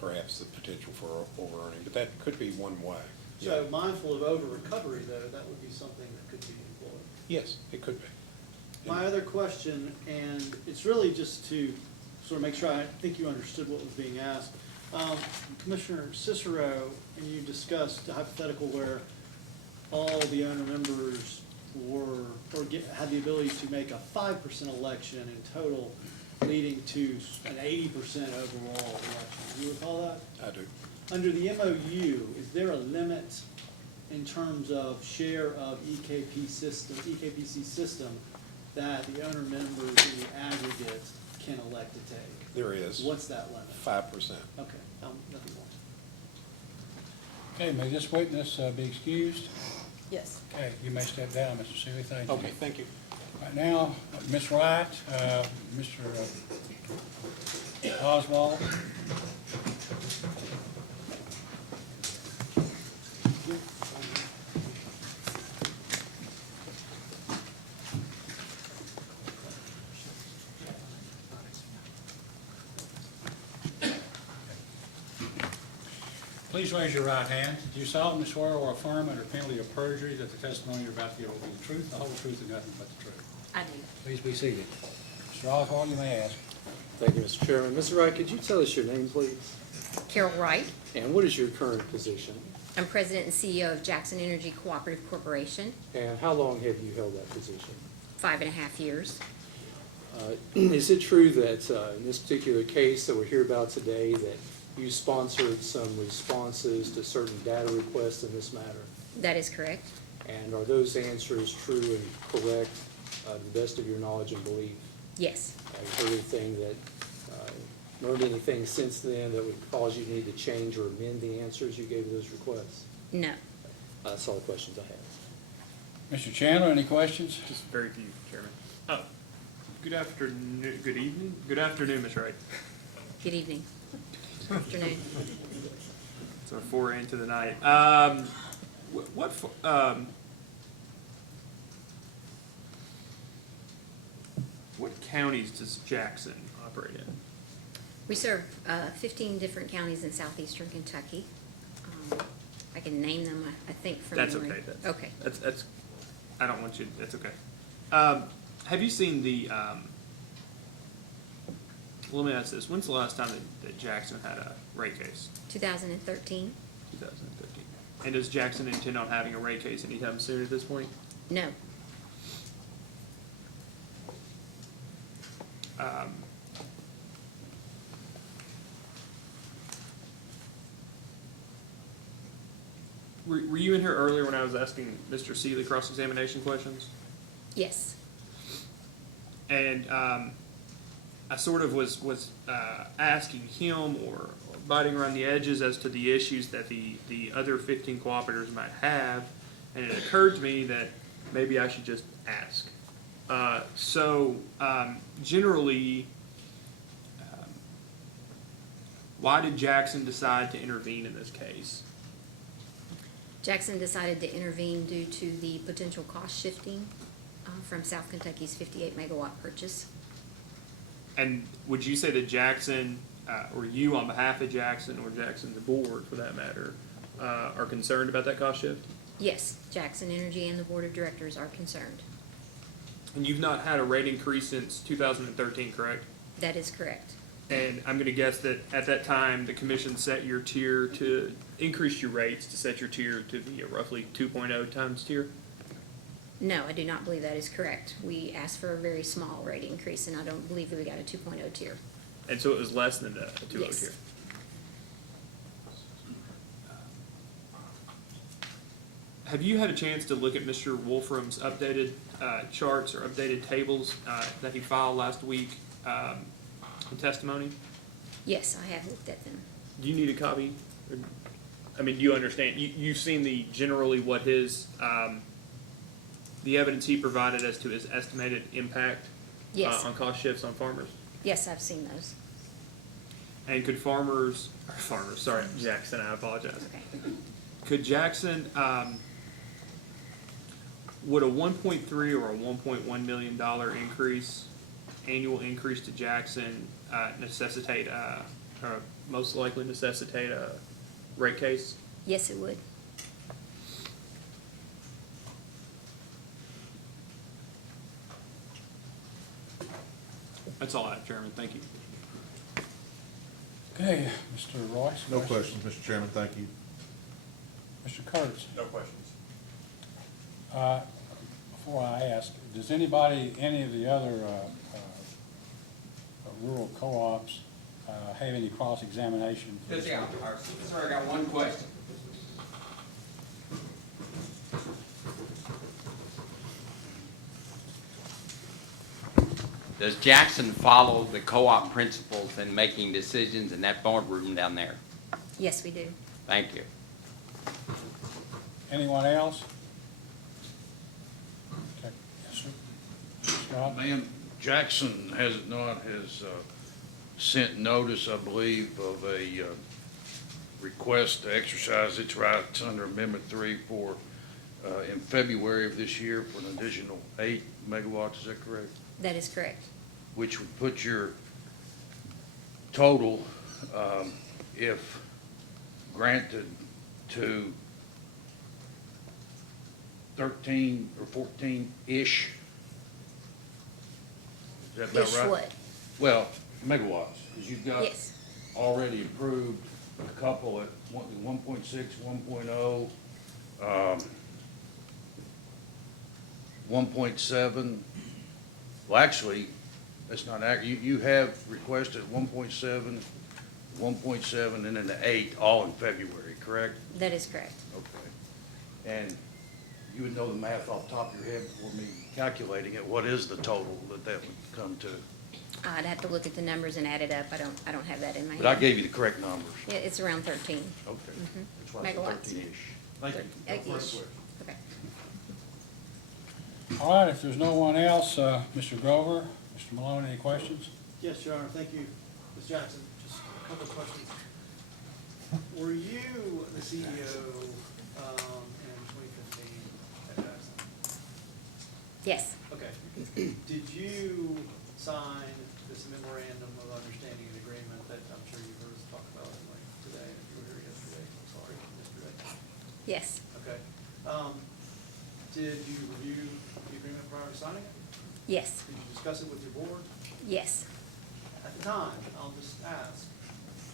perhaps the potential for over-earning, but that could be one way. So Yeah. mindful of over-recovery, though, that would be something that could be employed. Yes, it could be. My other question, and it's really just to sort of make sure I think you understood what was being asked. Commissioner Cicero, and you discussed a hypothetical where all the owner members were, or had the ability to make a 5% election in total, leading to an 80% overall election. Do you recall that? I do. Under the MOU, is there a limit in terms of share of EKPC system that the owner members in the aggregate can elect to take? There is. What's that limit? 5%. Okay, nothing more. Okay, may this witness be excused? Yes. Okay, you may step down, Mr. Seeley, thank you. Okay, thank you. Right now, Ms. Wright, Mr. Oswald. Please raise your right hand. Do you solemnly swear or affirm under penalty of perjury that the testimony you're about to give will be the truth, the whole truth, and nothing but the truth? I do. Please be seated. Mr. Oswald, you may ask. Thank you, Mr. Chairman. Mr. Wright, could you tell us your name, please? Carol Wright. And what is your current position? I'm President and CEO of Jackson Energy Cooperative Corporation, And how long have you held that position? 5.5 years. Is it true that in this particular case that we're here about today, that you sponsored some responses to certain data requests in this matter? That is correct. And are those answers true and correct to the best of your knowledge and belief? Yes. Have you heard anything that, learned anything since then that would cause you to need to change or amend the answers you gave to those requests? No. That's all the questions I have. Mr. Chandler, any questions? Just very few, Chairman. Oh, good afternoon, good evening, good afternoon, Ms. Wright. Good evening. Afternoon. It's our foray into the night. What counties does Jackson operate in? We serve 15 different counties in southeastern Kentucky. I can name them, I think, from That's memory. okay. Okay. That's, I don't want you, that's okay. Have you seen the, let me ask this, when's the last time that Jackson had a rate case? 2013. 2013. And does Jackson intend on having a rate case anytime soon at this point? No. Were you in here earlier when I was asking Mr. Seeley cross-examination questions? Yes. And I sort of was asking him or biting around the edges as to the issues that the other 15 cooperators might have, and it occurred to me that maybe I should just ask. Generally, why did Jackson decide to intervene in this case? Jackson decided to intervene due to the potential cost shifting from South Kentucky's 58 megawatt purchase. And would you say that Jackson, or you on behalf of Jackson, or Jackson's board for that matter, are concerned about that cost shift? Yes, Jackson Energy and the board of directors are concerned. And you've not had a rate increase since 2013, correct? That is correct. And I'm going to guess that at that time, the commission set your tier to increase your rates to set your tier to be a roughly 2.0 times tier? No, I do not believe that is correct. We asked for a very small rate increase, and I don't believe that we got a 2.0 tier. And so it was less than a 2.0 Yes. tier? Have you had a chance to look at Mr. Wolfram's updated charts or updated tables that he filed last week in testimony? Yes, I have looked at them. Do you need a copy? Or, I mean, do you understand? You've seen generally what his, the evidence he provided as to his estimated impact Yes. on cost shifts on farmers? Yes, I've seen those. And could sorry, Jackson, I apologize. Okay. Could Jackson, would a 1.3 or a $1.1 million increase, annual increase to Jackson, necessitate, or most likely necessitate a rate case? Yes, it would. That's all I have, Chairman. Thank you. Okay, Mr. Royce? No questions, Mr. Chairman, thank you. Mr. Kurtz? No questions. Before I ask, does anybody, any of the other rural co-ops have any cross-examination? Sir, I got one question. Does Jackson follow the co-op principles in making decisions in that boardroom down there? Yes, we do. Thank you. Anyone else? Okay. Yes, sir. Scott? Ma'am, Jackson, has it not, has sent notice, I believe, of a request to exercise its rights under Amendment 3 for, in February of this year for an additional 8 megawatts, is that correct? That is correct. Which would put your total, if granted, to 13 or 14-ish. Is that about Ish right? what? Well, megawatts, because you've got Yes. already approved a couple at 1.6, 1.0, 1.7. Well, actually, that's not accurate. You have requested 1.7, 1.7, and then the 8, all in February, correct? That is correct. Okay. And you would know the math off the top of your head before me calculating it. What is the total that would come to? I'd have to look at the numbers and add it up. I don't have that in my head. But I gave you the correct numbers. Yeah, it's around 13. Okay. That's why I said Megawatts. 13-ish. Thank you. No further Ish. questions. Okay. All right, if there's no one else, Mr. Grover, Mr. Malone, any questions? Yes, Your Honor, thank you. Ms. Jackson, just a couple of questions. Were you the CEO in 2015 at Jackson? Yes. Okay. Did you sign this memorandum of understanding and agreement that I'm sure you heard us talk about like today, if you were here yesterday, I'm sorry, yesterday? Yes. Okay. Did you review the agreement prior to signing it? Yes. Did you discuss it with your board? Yes. At the time, I'll just ask,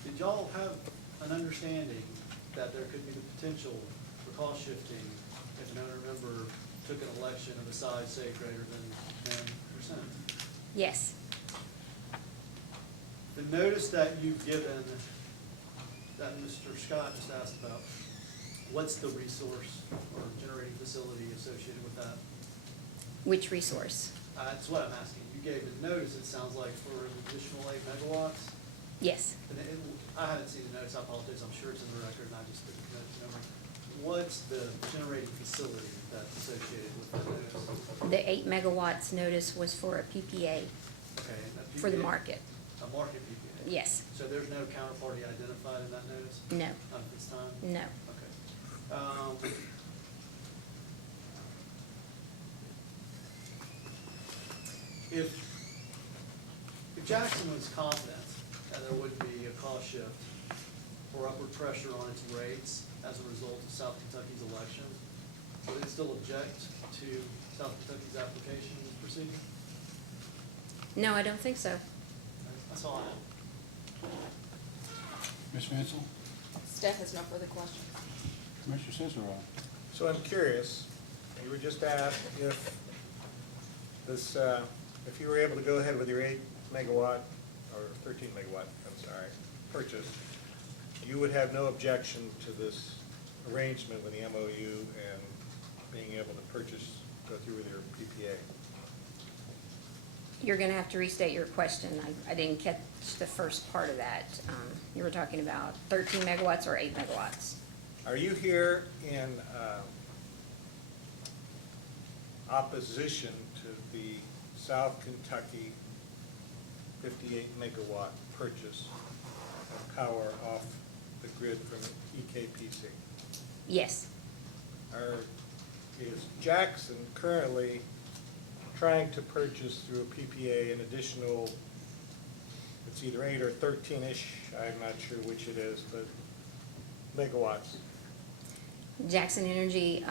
did y'all have an understanding that there could be the potential cost shifting if an owner member took an election of a size, say, greater than 10%. Yes. The notice that you've given, that Mr. Scott just asked about, what's the resource or generating facility associated with that? Which resource? That's what I'm asking. You gave a notice, it sounds like, for an additional 8 megawatts. Yes. And I haven't seen the notice, I apologize, I'm sure it's in the record, and I just didn't know the number. What's the generating facility that's associated with that notice? The 8 megawatts notice was for a PPA Okay, a for the PPA? market. A market PPA? Yes. So there's no counterparty identified in that notice? No. Not at this time? No. Okay. If Jackson was confident that there would be a cost shift or upward pressure on its rates as a result of South Kentucky's election, would it still object to South Kentucky's application in this proceeding? No, I don't think so. That's all I have. Ms. Vincent? Staff has no further questions. Commissioner Cicero? So I'm curious, you were just asked if this, if you were able to go ahead with your 8 megawatt, or 13 megawatt, I'm sorry, purchase, you would have no objection to this arrangement with the MOU and being able to purchase, go through with your PPA? You're going to have to restate your question. I didn't catch the first part of that. You were talking about 13 megawatts or 8 megawatts? Are you here in opposition to the South Kentucky 58 megawatt purchase of power off the grid from EKPC? Yes. Is Jackson currently trying to purchase through a PPA an additional, it's either 8 or 13-ish, I'm not sure which it is, but megawatts? Jackson Energy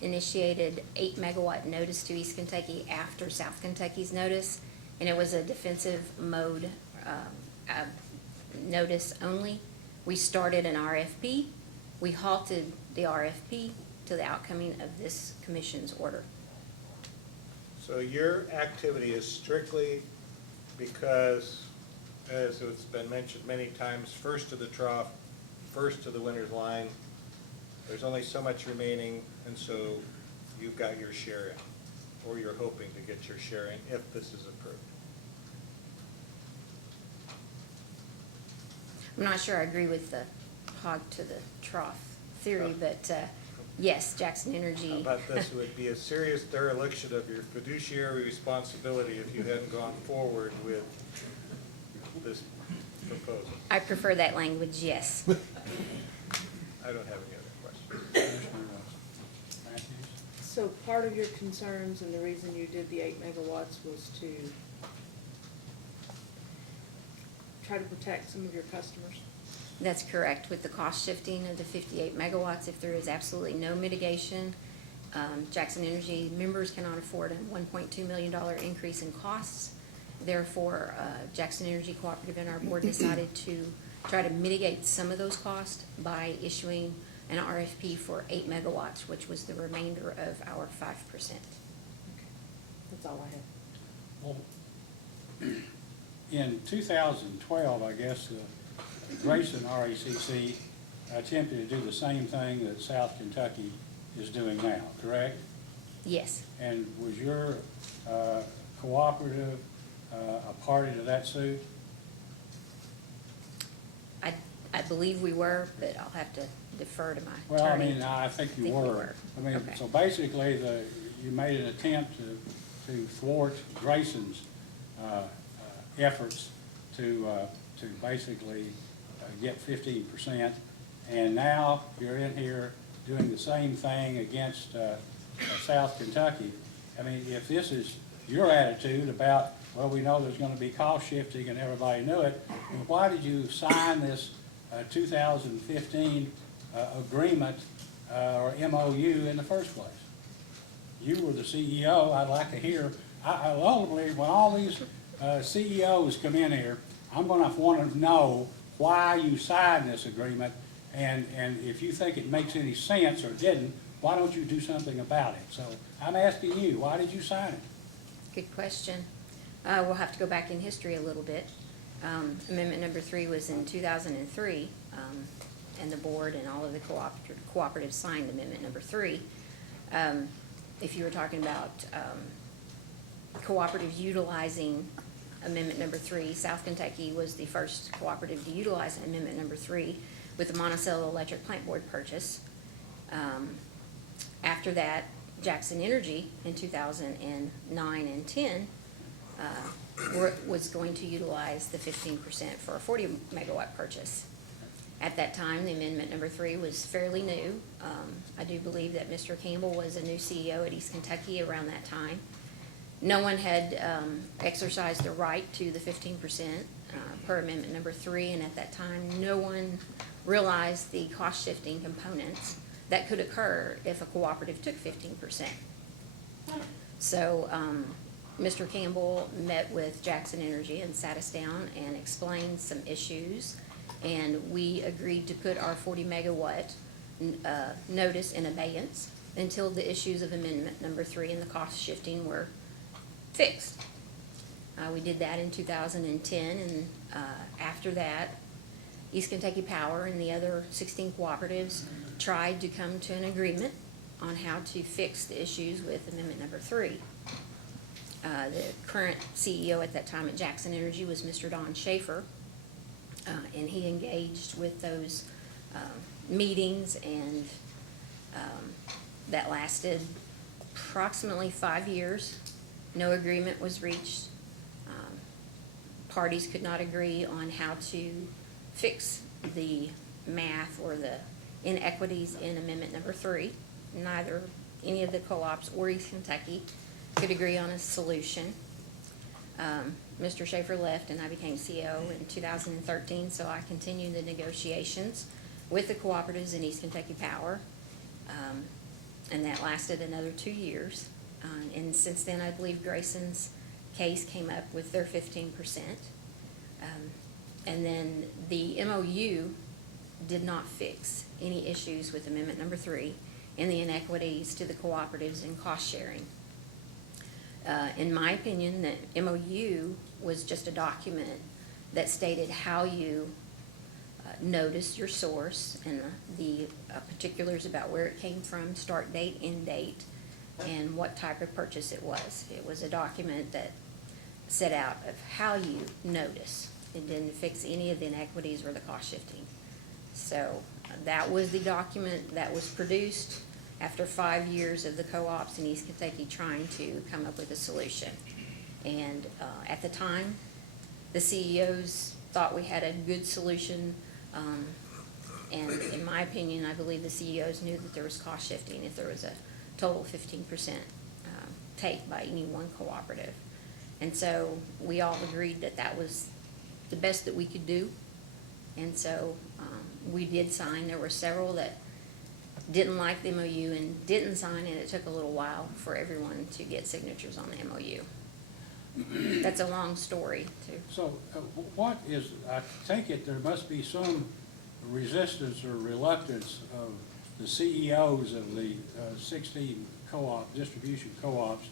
initiated 8 megawatt notice to East Kentucky after South Kentucky's notice, and it was a defensive mode notice only. We started an RFP. We halted the RFP to the outcoming of this commission's order. So your activity is strictly because, as it's been mentioned many times, first to the trough, first to the winner's line, there's only so much remaining, and so you've got your share in, or you're hoping to get your share in if this is approved. I'm not sure I agree with the hog to the trough theory, but yes, Jackson Energy. How about this? It would be a serious dereliction of your fiduciary responsibility if you hadn't gone forward with this proposal. I prefer that language, yes. I don't have any other questions. So part of your concerns and the reason you did the 8 megawatts was to try to protect some of your customers? That's correct. With the cost shifting of the 58 megawatts, if there is absolutely no mitigation, Jackson Energy members cannot afford a $1.2 million increase in costs. Therefore, Jackson Energy Cooperative and our board decided to try to mitigate some of those costs by issuing an RFP for 8 megawatts, which was the remainder of our 5%. That's all I have. Well, in 2012, I guess, Grayson R.E.C.C. attempted to do the same thing that South Kentucky is doing now, correct? Yes. And was your cooperative a party to that suit? I believe we were, but I'll have to defer to my attorney. Well, I mean, I think you were. I mean, Okay. so basically, you made an attempt to thwart Grayson's efforts to basically get 15%, and now you're in here doing the same thing against South Kentucky. I mean, if this is your attitude about, well, we know there's going to be cost shifting and everybody knew it, then why did you sign this 2015 agreement or MOU in the first place? You were the CEO. I'd like to hear, ultimately, when all these CEOs come in here, I'm going to want to know why you signed this agreement And if you think it makes any sense or didn't, why don't you do something about it? So I'm asking you, why did you sign it? Good question. We'll have to go back in history a little bit. Amendment number 3 was in 2003, and the board and all of the cooperatives signed amendment number 3. If you were talking about cooperatives utilizing amendment number 3, South Kentucky was the first cooperative to utilize amendment number 3 with the Monticello Electric Plant Board purchase. After that, Jackson Energy in 2009 and 10 was going to utilize the 15% for a 40 megawatt purchase. At that time, the amendment number 3 was fairly new. I do believe that Mr. Campbell was a new CEO at East Kentucky around that time. No one had exercised the right to the 15% per amendment number 3, and at that time, no one realized the cost shifting components that could occur if a cooperative took 15%. So Mr. Campbell met with Jackson Energy and sat us down and explained some issues, and we agreed to put our 40 megawatt notice in abeyance until the issues of amendment number 3 and the cost shifting were fixed. We did that in 2010, and after that, East Kentucky Power and the other 16 cooperatives tried to come to an agreement on how to fix the issues with amendment number 3. The current CEO at that time at Jackson Energy was Mr. Don Schaefer, and he engaged with those meetings, and that lasted approximately 5 years. No agreement was reached. Parties could not agree on how to fix the math or the inequities in amendment number 3. Neither any of the co-ops or East Kentucky could agree on a solution. Mr. Schaefer left and I became CEO in 2013, so I continued the negotiations with the cooperatives in East Kentucky Power, and that lasted another 2 years. And since then, I believe Grayson's case came up with their 15%. And then the MOU did not fix any issues with amendment number 3 and the inequities to the cooperatives and cost sharing. In my opinion, the MOU was just a document that stated how you notice your source and the particulars about where it came from, start date, end date, and what type of purchase it was. It was a document that set out of how you notice. It didn't fix any of the inequities or the cost shifting. So that was the document that was produced after 5 years of the co-ops in East Kentucky trying to come up with a solution. And at the time, the CEOs thought we had a good solution. And in my opinion, I believe the CEOs knew that there was cost shifting if there was a total 15% take by any one cooperative. And so we all agreed that that was the best that we could do. And so we did sign. There were several that didn't like the MOU and didn't sign, and it took a little while for everyone to get signatures on the MOU. That's a long story, too. So what is, I take it there must be some resistance or reluctance of the CEOs of the 16 co-op, distribution co-ops,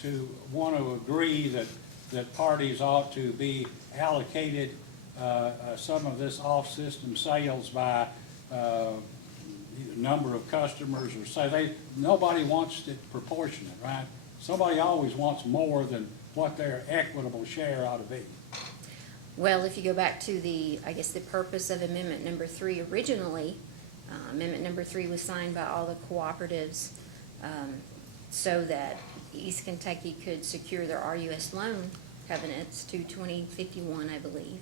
to want to agree that parties ought to be allocated some of this off-system sales by number of customers, or say nobody wants it proportionate, right? Somebody always wants more than what their equitable share ought to be. Well, if you go back to the purpose of amendment number 3 originally, amendment number 3 was signed by all the cooperatives so that East Kentucky could secure their RUS loan covenants to 2051, I believe.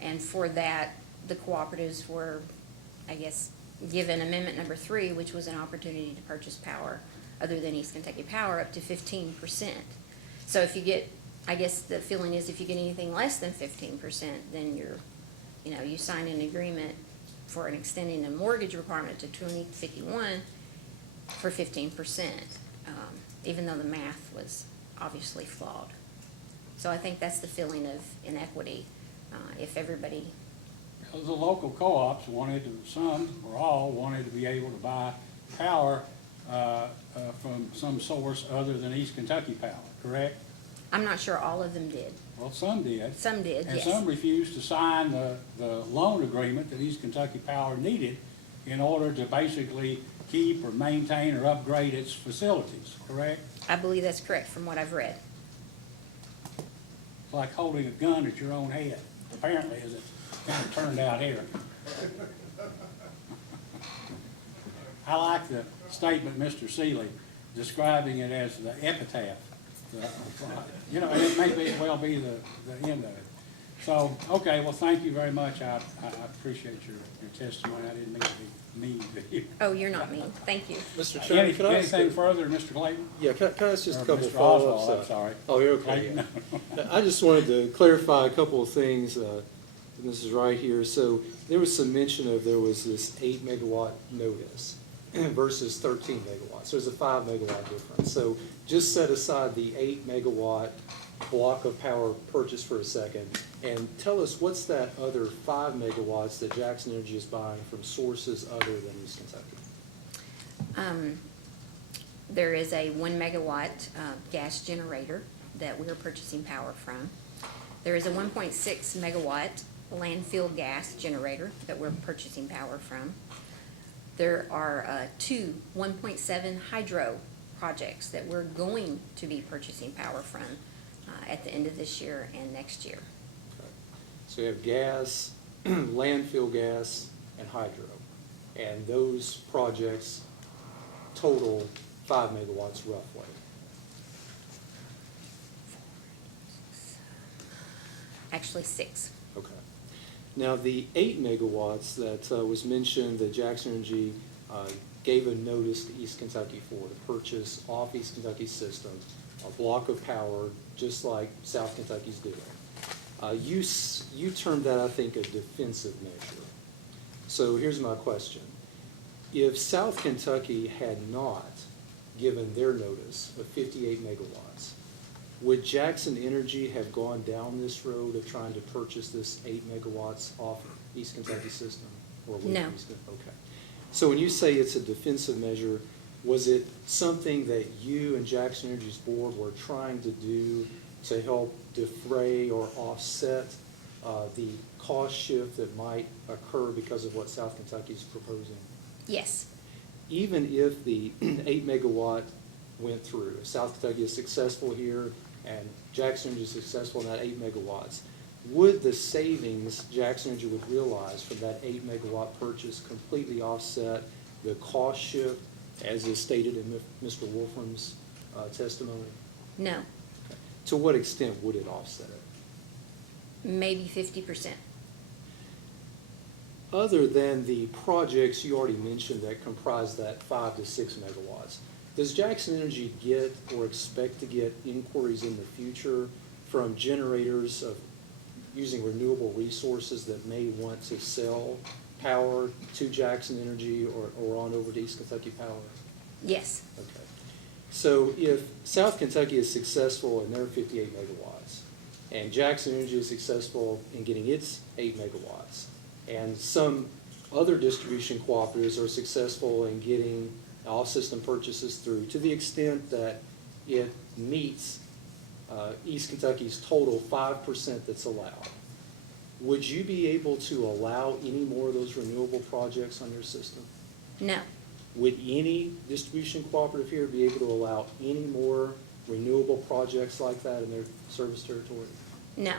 And for that, the cooperatives were, given amendment number 3, which was an opportunity to purchase power other than East Kentucky Power up to 15%. So if you get, the feeling is if you get anything less than 15%, then you sign an agreement for an extending the mortgage requirement to 2051 for 15%, even though the math was obviously flawed. So I think that's the feeling of inequity. If everybody The local co-ops wanted to, some or all wanted to be able to buy power from some source other than East Kentucky Power, correct? I'm not sure all of them did. Well, some did. Some did, And yes. some refused to sign the loan agreement that East Kentucky Power needed in order to basically keep or maintain or upgrade its facilities, correct? I believe that's correct from what I've read. It's like holding a gun at your own head, apparently, as it kind of turned out here. I like the statement, Mr. Seeley, describing it as the epitaph. You know, and it may well be the end of it. So, okay, well, thank you very much. I appreciate your testimony. I didn't mean to be mean to you. Oh, you're not mean. Thank you. Mr. Chairman, can I ask Anything further, Mr. Clayton? Yeah, can I ask just a Or couple of Mr. follow-ups? Oswald, I'm sorry. Oh, you're okay. Clayton. Yeah. I just wanted to clarify a couple of things. This is right here. So there was some mention of there was this 8 megawatt notice versus 13 megawatts. There's a 5 megawatt difference. So just set aside the 8 megawatt block of power purchase for a second and tell us what's that other 5 megawatts that Jackson Energy is buying from sources other than East Kentucky? There is a 1 megawatt gas generator that we're purchasing power from. There is a 1.6 megawatt landfill gas generator that we're purchasing power from. There are 2 1.7 hydro projects that we're going to be purchasing power from at the end of this year and next year. Okay. So you have gas, landfill gas, and hydro. And those projects total 5 megawatts roughly. Actually 6. Okay. Now, the 8 megawatts that was mentioned that Jackson Energy gave a notice to East Kentucky for to purchase off East Kentucky's system, a block of power, just like South Kentucky's doing. You termed that, I think, a defensive measure. So here's my question. If South Kentucky had not given their notice of 58 megawatts, would Jackson Energy have gone down this road of trying to purchase this 8 megawatts off East Kentucky system? Or would No. Okay. So when you say it's a defensive measure, was it something that you and Jackson Energy's board were trying to do to help defray or offset the cost shift that might occur because of what South Kentucky's proposing? Yes. Even if the 8 megawatt went through, if South Kentucky is successful here and Jackson Energy is successful in that 8 megawatts, would the savings Jackson Energy would realize from that 8 megawatt purchase completely offset the cost shift as is stated in Mr. Wolfram's testimony? No. Okay. To what extent would it offset it? Maybe 50%. Other than the projects you already mentioned that comprise that 5 to 6 megawatts, does Jackson Energy get or expect to get inquiries in the future from generators of using renewable resources that may want to sell power to Jackson Energy or on over to East Kentucky Power? Yes. Okay. So if South Kentucky is successful in their 58 megawatts, and Jackson Energy is successful in getting its 8 megawatts, and some other distribution cooperatives are successful in getting off-system purchases through to the extent that it meets East Kentucky's total 5% that's allowed, would you be able to allow any more of those renewable projects on your system? No. Would any distribution cooperative here be able to allow any more renewable projects like that in their service territory? No.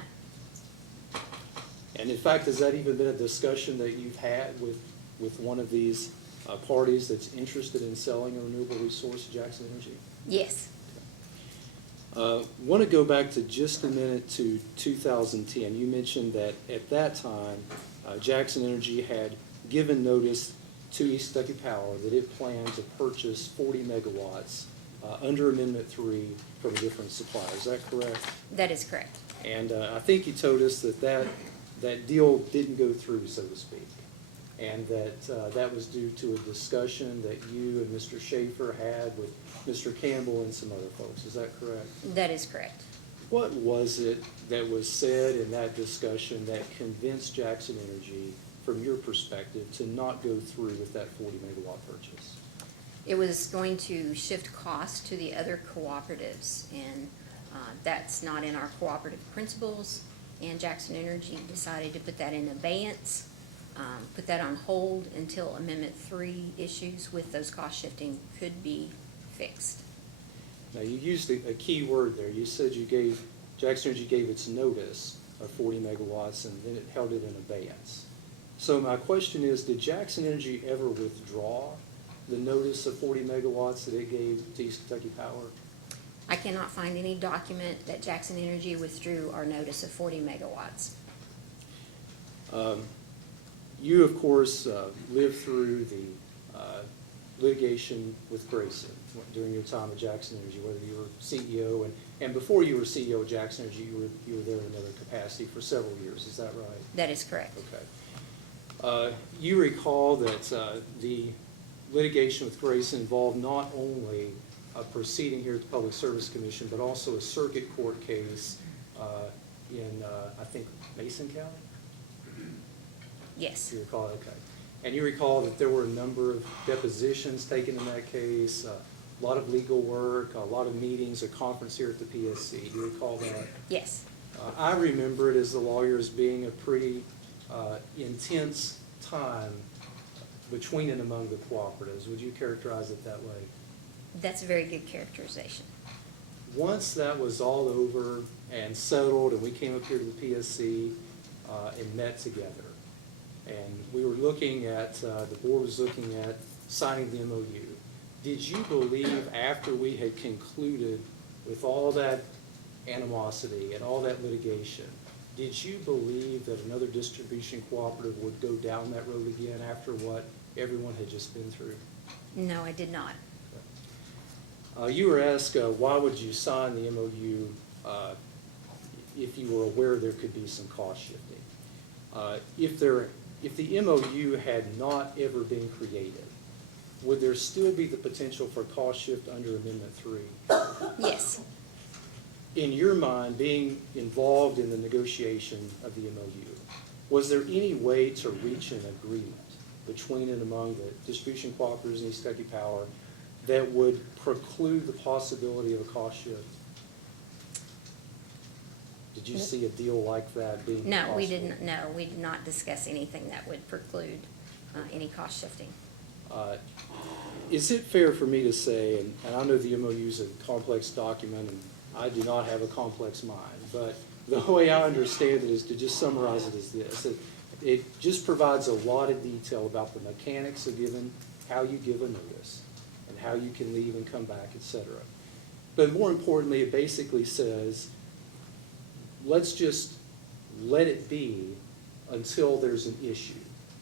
And in fact, has that even been a discussion that you've had with one of these parties that's interested in selling a renewable resource to Jackson Energy? Yes. Want to go back to just a minute to 2010. You mentioned that at that time, Jackson Energy had given notice to East Kentucky Power that it planned to purchase 40 megawatts under Amendment 3 from a different supplier. Is that correct? That is correct. And I think you told us that deal didn't go through, so to speak, and that was due to a discussion that you and Mr. Schaefer had with Mr. Campbell and some other folks. Is that correct? That is correct. What was it that was said in that discussion that convinced Jackson Energy, from your perspective, to not go through with that 40 megawatt purchase? It was going to shift costs to the other cooperatives, and that's not in our cooperative principles. And Jackson Energy decided to put that in abeyance, put that on hold until Amendment 3 issues with those cost shifting could be fixed. Now, you used a key word there. You said Jackson Energy gave its notice of 40 megawatts and then it held it in abeyance. So my question is, did Jackson Energy ever withdraw the notice of 40 megawatts that it gave to East Kentucky Power? I cannot find any document that Jackson Energy withdrew our notice of 40 megawatts. You, of course, lived through the litigation with Grayson during your time at Jackson Energy, whether you were CEO, and before you were CEO of Jackson Energy, you were there in another capacity for several years. Is that right? That is correct. Okay. You recall that the litigation with Grayson involved not only a proceeding here at the Public Service Commission, but also a circuit court case in, I think, Mason County? Yes. You recall, okay. And you recall that there were a number of depositions taken in that case, a lot of legal work, a lot of meetings, a conference here at the PSC. Do you recall that? Yes. I remember it as the lawyer as being a pretty intense time between and among the cooperatives. Would you characterize it that way? That's a very good characterization. Once that was all over and settled and we came up here to the PSC and met together, and we were looking at, the board was looking at signing the MOU, did you believe after we had concluded with all that animosity and all that litigation, did you believe that another distribution cooperative would go down that road again after what everyone had just been through? No, I did not. You were asked, why would you sign the MOU if you were aware there could be some cost shifting? If the MOU had not ever been created, would there still be the potential for cost shift under Amendment 3? Yes. In your mind, being involved in the negotiation of the MOU, was there any way to reach an agreement between and among the distribution cooperatives and East Kentucky Power that would preclude the possibility of a cost shift? Did you see a deal like that being possible? No, we didn't. No, we did not discuss anything that would preclude any cost shifting. Is it fair for me to say, and I know the MOU is a complex document, and I do not have a complex mind, but the way I understand it is to just summarize it as this. It just provides a lot of detail about the mechanics of how you give a notice, and how you can leave and come back, et cetera. But more importantly, it basically says, let's just let it be until there's an issue.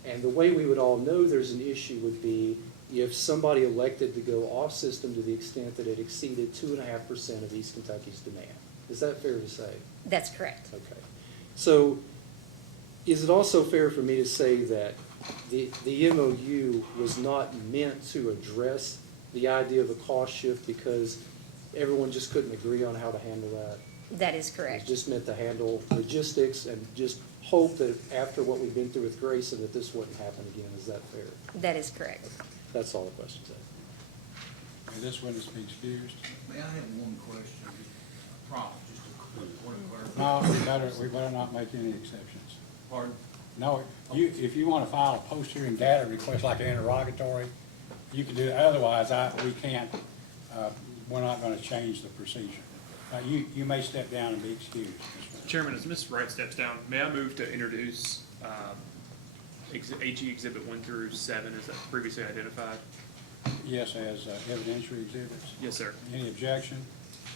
And the way we would all know there's an issue would be if somebody elected to go off system to the extent that it exceeded 2.5% of East Kentucky's demand. Is that fair to say? That's correct. Okay. So is it also fair for me to say that the MOU was not meant to address the idea of a cost shift because everyone just couldn't agree on how to handle that? That is correct. It just meant to handle logistics and just hope that after what we've been through with Grayson that this wouldn't happen again. Is that fair? That is correct. That's all the questions I have. And this witness be excused. May I have one question? I promise, just a point of clarification. No, we better not make any exceptions. Pardon? No, if you want to file a post-hearing data request like an interrogatory, you can do it. Otherwise, we can't, we're not going to change the procedure. You may step down and be excused. Chairman, as Ms. Wright steps down, may I move to introduce AG Exhibit 1 through 7 as previously identified? Yes, as evidentiary exhibits. Yes, sir. Any objection?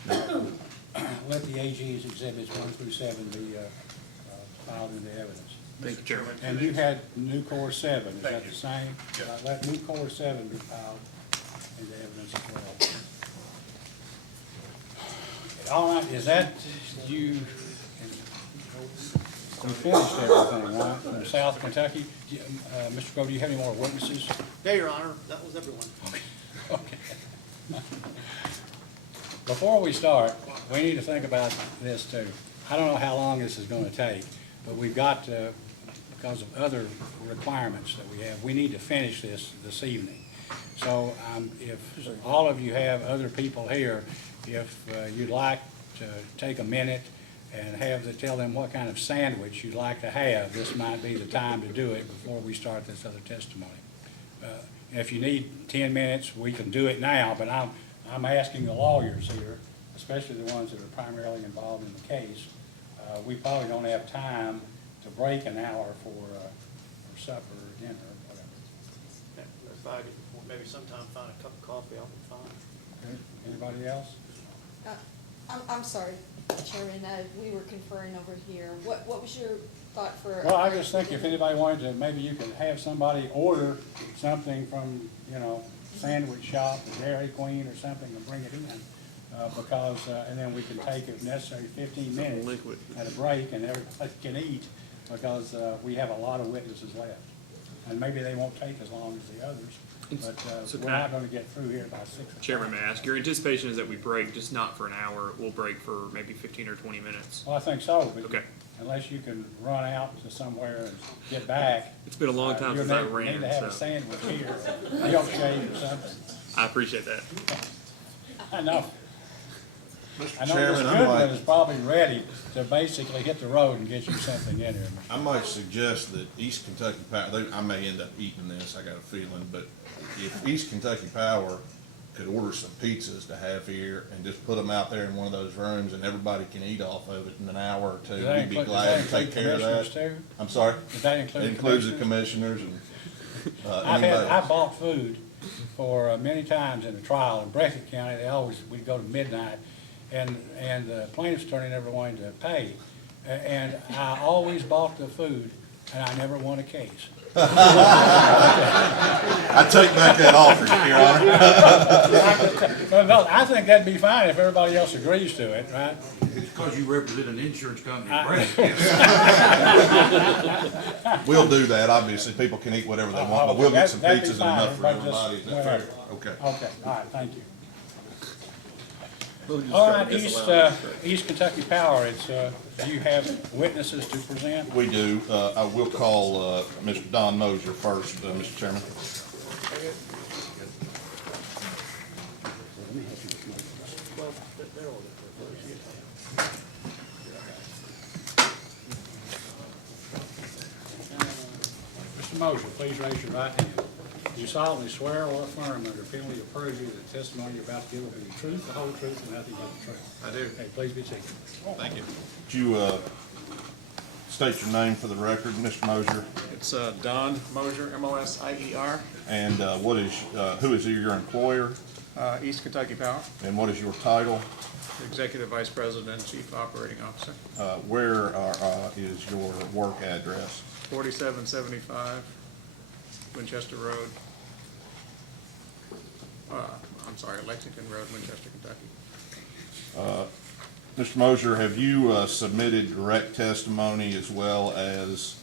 Let the AG's exhibits 1 through 7 be filed into evidence. Thank you, Chairman. And you had new core 7, is Thank that you. the same? Yes. Let new core 7 be filed into evidence as well. All right, is that you finished everything, right, from South Kentucky? Mr. Crowe, do you have any more witnesses? Yeah, Your Honor, that was everyone. Okay. Before we start, we need to think about this too. I don't know how long this is gonna take, but we've got to, because of other requirements that we have, we need to finish this evening. So, if all of you have other people here, if you'd like to take a minute and tell them what kind of sandwich you'd like to have, this might be the time to do it before we start this other testimony. If you need 10 minutes, we can do it now, but I'm asking the lawyers here, especially the ones that are primarily involved in the case, we probably don't have time to break an hour for supper or dinner or whatever. If I could maybe sometime find a cup of coffee, I'll be fine. Okay. Anybody else? I'm sorry, Chairman, we were conferring over here. What was your thought for? Well, I just think if anybody wanted to, maybe you could have somebody order something from, sandwich shop or Dairy Queen or something and bring it in. Because, and then we can take, if necessary, 15 minutes at a break and everybody can eat, because we have a lot of witnesses left. And maybe they won't take as long as the others, but So we're can I- not gonna get through here by 6 o'clock. Chairman, may I ask, your anticipation is that we break just not for an hour, we'll break for maybe 15 or 20 minutes? Well, I think so, but Okay. unless you can run out to somewhere and get back. It's been a long time you'll since I need- ran, Need to have a so. sandwich here, milkshake or something. I appreciate that. I know. Mr. I know Chairman, Mr. I Goodwin might, is probably ready to basically hit the road and get you something in there. I might suggest that East Kentucky Power, I may end up eating this, I got a feeling, but if East Kentucky Power could order some pizzas to have here and just put them out there in one of those rooms and everybody can eat off of it in an hour or two, Does that we'd be include- glad does to that take care of include that. commissioners too? I'm sorry? Does that include It includes the commissioners? commissioners and, I anybody. bought food for many times in the trial in Breathitt County. We'd go to midnight, and the plaintiff's attorney never wanted to pay. And I always bought the food, and I never won a case. I take back that offer, Your Honor. Well, no, I think that'd be fine if everybody else agrees to it, right? It's because you represent an insurance company, We'll do that, obviously, people can eat whatever they want, but we'll get some That'd be pizzas and fine. enough for Everybody just- everybody, is that fair? Okay. Okay, all right, thank you. All right, East Kentucky Power, do you have witnesses to present? We do. I will call Mr. Don Mosier first, Mr. Chairman. Mr. Mosier, please raise your right hand. Do you solemnly swear or affirm under penalty of perjury that the testimony you're about to give will be the truth, the whole truth, and nothing but the truth? I do. Okay, please be seated. Thank you. Would you state your name for the record, Mr. Mosier? It's Don Mosier, M-O-S-I-E-R, And who is your employer, East Kentucky Power, and what is your title? Executive Vice President and Chief Operating Officer, Where is your work address? 4775 Winchester Road. Lexington Road, Winchester, Kentucky. Mr. Mosier, have you submitted direct testimony as well as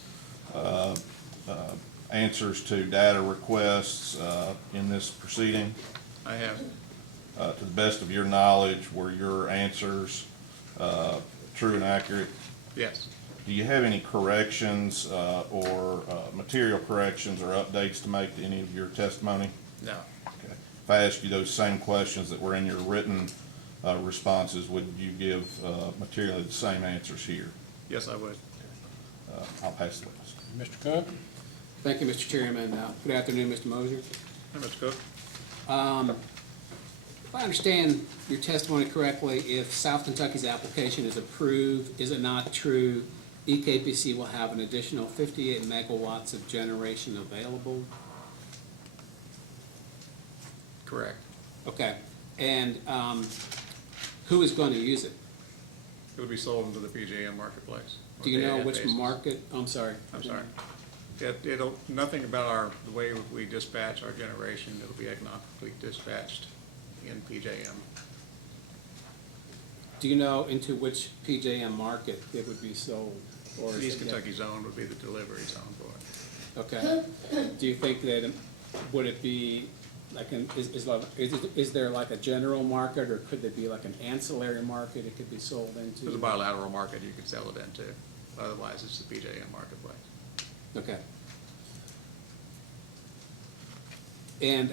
answers to data requests in this proceeding? I have. To the best of your knowledge, were your answers true and accurate? Yes. Do you have any corrections or material corrections or updates to make to any of your testimony? No. Okay. If I asked you those same questions that were in your written responses, would you give materially the same answers here? Yes, I would. I'll pass the witness. Mr. Cook? Thank you, Mr. Chairman. Good afternoon, Mr. Mosier. Hey, Mr. Cook. If I understand your testimony correctly, if South Kentucky's application is approved, is it not true EKPC will have an additional 58 megawatts of generation available? Correct. Okay. And who is going to use it? It would be sold into the PJM marketplace. Do you know on a which day-ahead basis. market? I'm sorry. Nothing about the way we dispatch our generation. It'll be economically dispatched in PJM. Do you know into which PJM market it would be sold? Or is East it yet- Kentucky zone would be the delivery zone for it. Okay. Do you think that, would it be Like, is there like a general market, or could there be like an ancillary market it could be sold into? There's a bilateral market you could sell it into. Otherwise, it's the PJM marketplace. Okay. And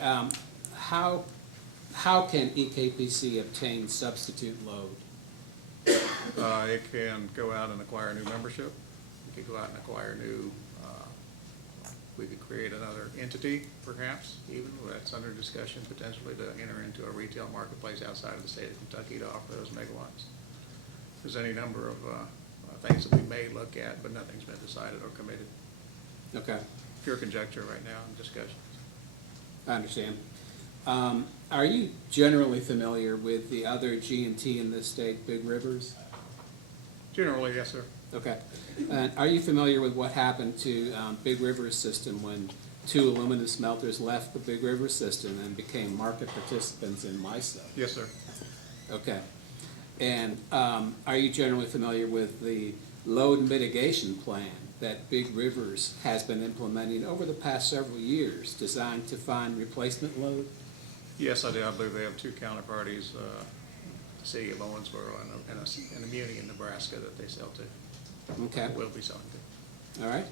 how can EKPC obtain substitute load? It can go out and acquire a new membership. It could go out and acquire new, we could create another entity, perhaps, even, that's under discussion, potentially to enter into a retail marketplace outside of the state of Kentucky to offer those megawatts. There's any number of things that we may look at, but nothing's been decided or committed. Okay. Pure conjecture right now in discussion. I understand. Are you generally familiar with the other G&T in this state, Big Rivers? Generally, yes, sir. Okay. And are you familiar with what happened to Big River's system when 2 aluminum smelters left the Big River system and became market participants in MISO? Yes, sir. Okay. And are you generally familiar with the load mitigation plan that Big Rivers has been implementing over the past several years, designed to find replacement load? Yes, I do. I believe they have 2 counterparties, the city of Owensboro and a Muni in Nebraska that they sell to. Okay. Will be selling to. All right.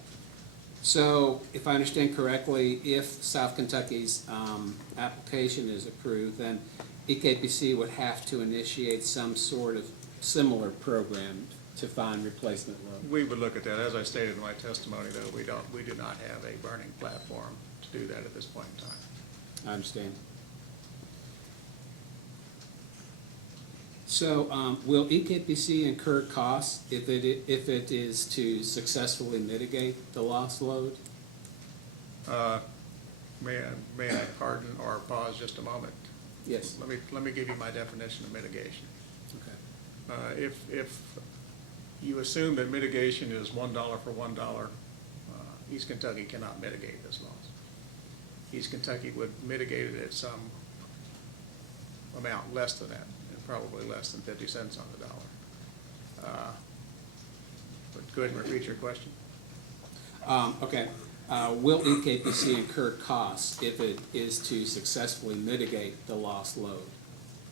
So if I understand correctly, if South Kentucky's application is approved, then EKPC would have to initiate some sort of similar program to find replacement load. We would look at that. As I stated in my testimony, though, we do not have a burning platform to do that at this point in time. I understand. So will EKPC incur costs if it is to successfully mitigate the lost load? May I pardon or pause just a moment? Yes. Let me give you my definition of mitigation. Okay. If you assume that mitigation is $1 for $1, East Kentucky cannot mitigate this loss. East Kentucky would mitigate it at some amount less than that, and probably less than 50 cents on the dollar. But go ahead and repeat your question. Okay. Will EKPC incur costs if it is to successfully mitigate the lost load?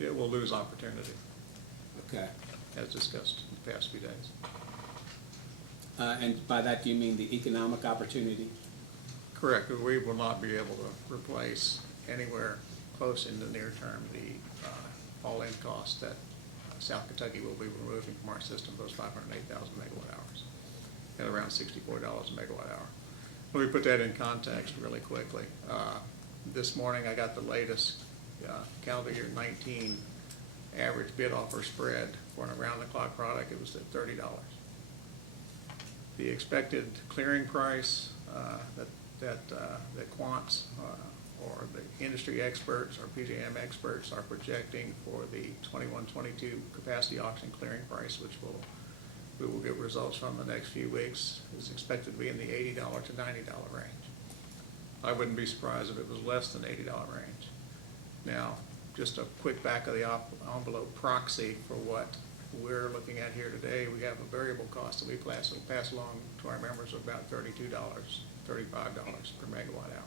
It will lose opportunity. Okay. As discussed in the past few days. And by that, do you mean the economic opportunity? Correct. We will not be able to replace anywhere close in the near term the all-in cost that South Kentucky will be removing from our system, those 508,000 megawatt hours, at around $64 a megawatt hour. Let me put that in context really quickly. This morning I got the latest calendar year 19 average bid offer spread for an around-the-clock product. It was at $30. The expected clearing price that quants or the industry experts or PJM experts are projecting for the 21-22 capacity auction clearing price, which we will get results from the next few weeks, is expected to be in the $80 to $90 range. I wouldn't be surprised if it was less than $80 range. Now, just a quick back of the envelope proxy for what we're looking at here today, we have a variable cost that we pass along to our members of about $32, $35 per megawatt hour.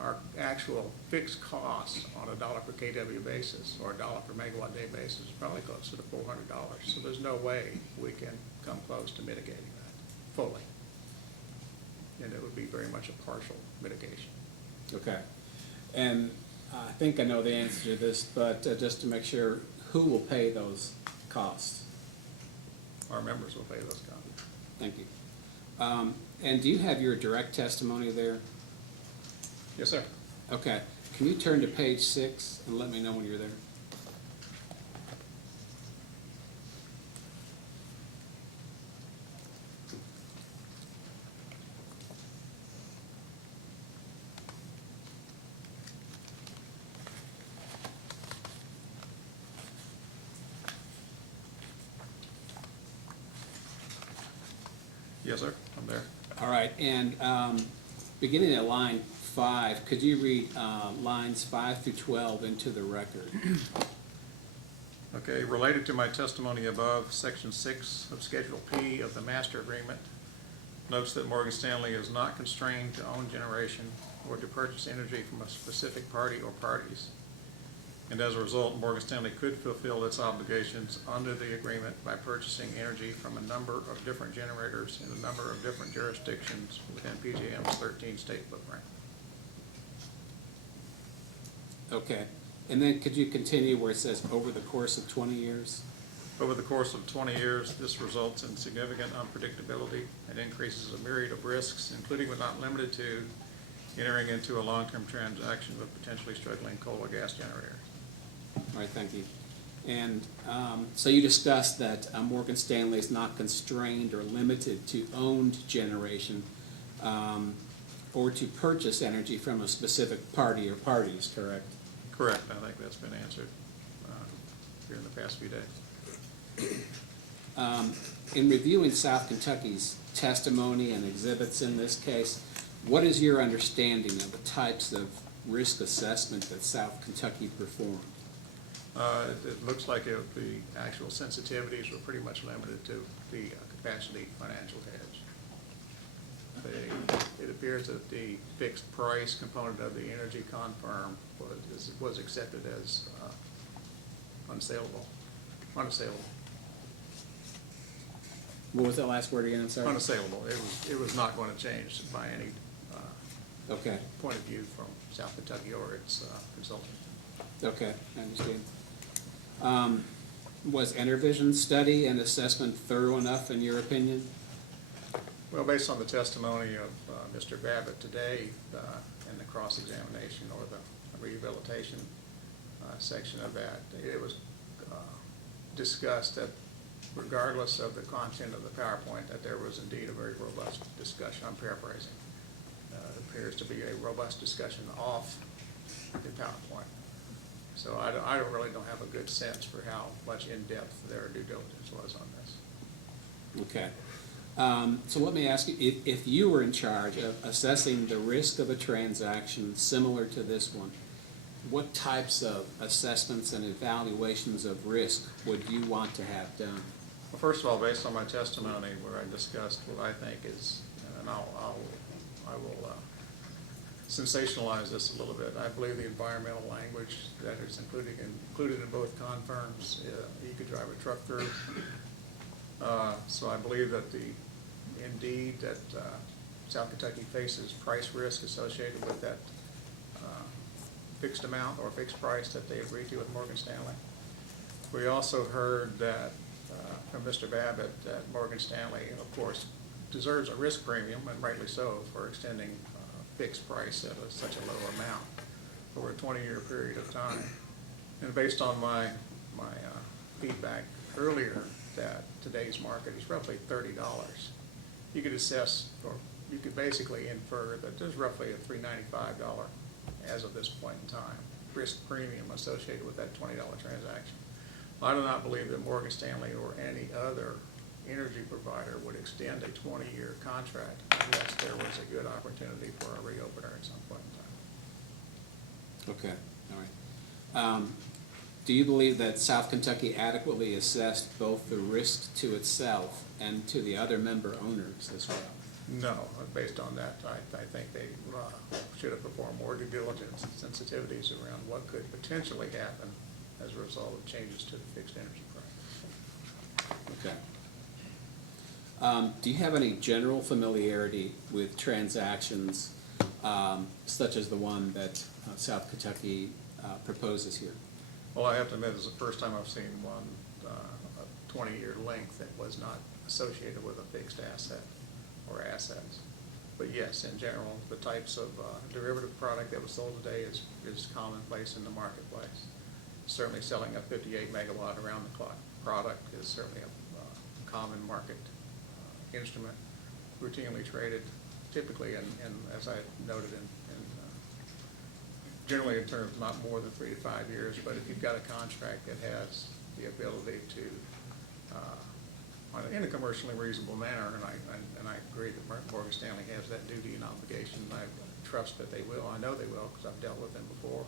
Our actual fixed costs on a $1 per kW basis or a $1 per megawatt day basis is probably closer to $400. So there's no way we can come close to mitigating that fully. And it would be very much a partial mitigation. Okay. And I think I know the answer to this, but just to make sure, who will pay those costs? Our members will pay those costs. Thank you. And do you have your direct testimony there? Yes, sir. Okay. Can you turn to page 6 and let me know when you're there? Yes, sir. I'm there. All right. And beginning at line 5, could you read lines 5 through 12 into the record? Okay, related to my testimony above, Section 6 of Schedule P of the Master Agreement Notes that Morgan Stanley is not constrained to own generation or to purchase energy from a specific party or parties. And as a result, Morgan Stanley could fulfill its obligations under the agreement by purchasing energy from a number of different generators in a number of different jurisdictions within PJM's 13-state footprint. Okay, and then could you continue where it says over the course of 20 years? Over the course of 20 years, this results in significant unpredictability and increases a myriad of risks, including but not limited to entering into a long-term transaction with potentially struggling coal or gas generators. All right, thank you. And so you discussed that Morgan Stanley is not constrained or limited to owned generation or to purchase energy from a specific party or parties, correct? Correct. I think that's been answered here in the past few days. In reviewing South Kentucky's testimony and exhibits in this case, what is your understanding of the types of risk assessment that South Kentucky performed? It looks like the actual sensitivities were pretty much limited to the capacity financial hedge. It appears that the fixed price component of the energy confirm was accepted as unassailable. What was that last word again? I'm sorry. Unassailable. It was not going to change by any okay. point of view from South Kentucky or its consultant. Okay, I understand. Was Enervision's study and assessment thorough enough in your opinion? Well, based on the testimony of Mr. Babbitt today in the cross-examination or the rehabilitation section of that, it was discussed that regardless of the content of the PowerPoint, that there was indeed a very robust discussion. I'm paraphrasing. It appears to be a robust discussion off the PowerPoint. So I really don't have a good sense for how much in-depth their due diligence was on this. Okay. So let me ask you, if you were in charge of assessing the risk of a transaction similar to this one, what types of assessments and evaluations of risk would you want to have done? Well, first of all, based on my testimony where I discussed what I think is, and I will sensationalize this a little bit. I believe the environmental language that is included in both confirms you could drive a truck through. So I believe that indeed that South Kentucky faces price risk associated with that fixed amount or fixed price that they agreed to with Morgan Stanley. We also heard that from Mr. Babbitt that Morgan Stanley, of course, deserves a risk premium, and rightly so, for extending fixed price at such a low amount over a 20-year period of time. And based on my feedback earlier that today's market is roughly $30, you could assess, or you could basically infer that there's roughly a $395 as of this point in time risk premium associated with that $20 transaction. I do not believe that Morgan Stanley or any other energy provider would extend a 20-year contract unless there was a good opportunity for a reopener at some point in time. Okay, all right. Do you believe that South Kentucky adequately assessed both the risk to itself and to the other member owners as well? No, based on that, I think they should have performed more due diligence and sensitivities around what could potentially happen as a result of changes to the fixed energy price. Okay. Do you have any general familiarity with transactions such as the one that South Kentucky proposes here? Well, I have to admit, this is the first time I've seen one a 20-year length that was not associated with a fixed asset or assets. But yes, in general, the types of derivative product that was sold today is commonplace in the marketplace. Certainly selling a 58 megawatt around the clock product is certainly a common market instrument, routinely traded, typically, and as I noted, generally in terms not more than 3 to 5 years. But if you've got a contract that has the ability to, in a commercially reasonable manner, and I agree that Morgan Stanley has that duty and obligation, and I trust that they will. I know they will because I've dealt with them before.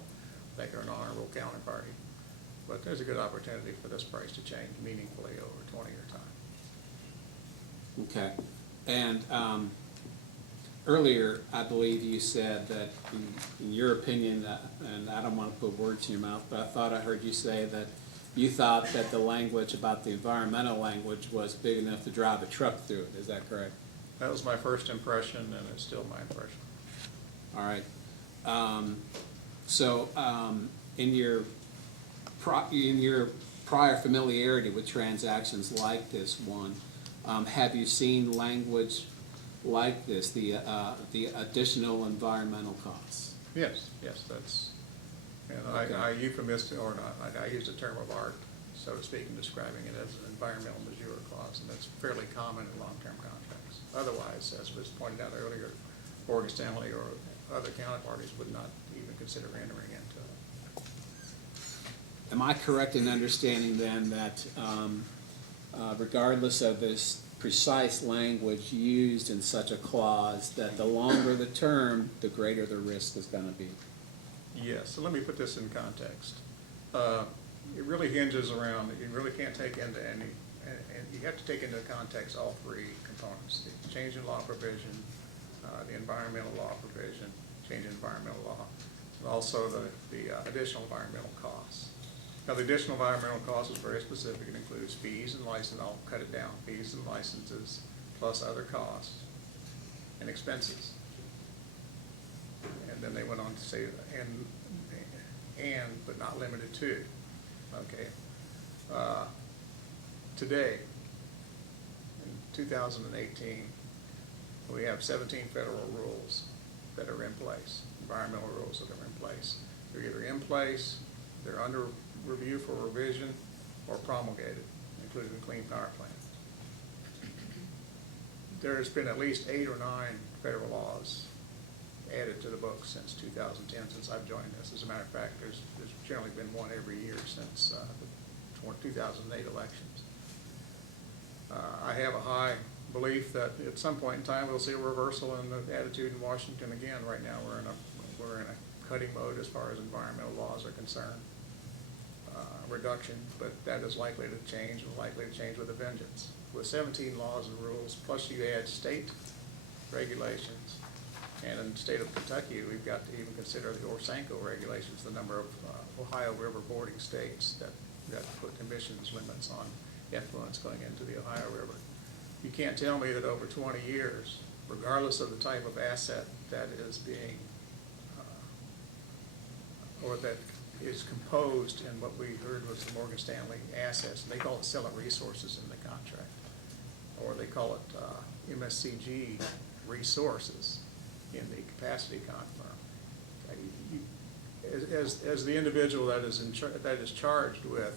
I think they're an honorable counterparty. But there's a good opportunity for this price to change meaningfully over a 20-year time. Okay. And earlier, I believe you said that, in your opinion, and I don't want to put words in your mouth, but I thought I heard you say that you thought that the language about the environmental language was big enough to drive a truck through it. Is that correct? That was my first impression, and it's still my impression. All right. So, in your prior familiarity with transactions like this one, have you seen language like this, the additional environmental costs? Yes, that's, and Okay. I euphemistic, or not, I used a term of art, so to speak, in describing it as an environmental mature clause, and that's fairly common in long-term contracts. Otherwise, as was pointed out earlier, Morgan Stanley or other counterparties would not even consider entering into it. Am I correct in understanding then that regardless of this precise language used in such a clause, that the longer the term, the greater the risk is going to be? Yes, so let me put this in context. It really hinges around, you really can't take into any, and you have to take into context all three components: the change in law provision, the environmental law provision, change in environmental law, and also the additional environmental costs. Now, the additional environmental cost is very specific. It includes fees and license. I'll cut it down: fees and licenses, plus other costs and expenses. And then they went on to say, and but not limited to. Okay. Today, in 2018, we have 17 federal rules that are in place, environmental rules that are in place. They're either in place, they're under review for revision, or promulgated, including the Clean Power Plan. There's been at least 8 or 9 federal laws added to the book since 2010, since I've joined this. As a matter of fact, there's generally been one every year since the 2008 elections. I have a high belief that at some point in time we'll see a reversal in the attitude in Washington again. Right now we're in a cutting mode as far as environmental laws are concerned, reduction, but that is likely to change, and likely to change with a vengeance. With 17 laws and rules, plus you add state regulations, and in the state of Kentucky, we've got to even consider the R.E.C.C regulations, the number of Ohio River boarding states that put emissions limits on effluents going into the Ohio River. You can't tell me that over 20 years, regardless of the type of asset that is being, or that is composed in what we heard was the Morgan Stanley assets, and they call it selling resources in the contract, or they call it MSCG resources in the capacity confirm. As the individual that is charged with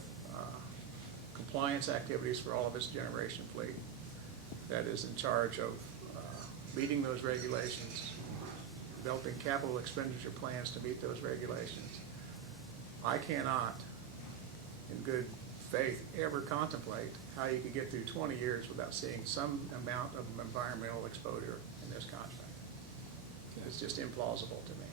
compliance activities for all of its generation fleet, that is in charge of meeting those regulations, developing capital expenditure plans to meet those regulations, I cannot, in good faith, ever contemplate how you could get through 20 years without seeing some amount of environmental exposure in this contract. It's just implausible to me.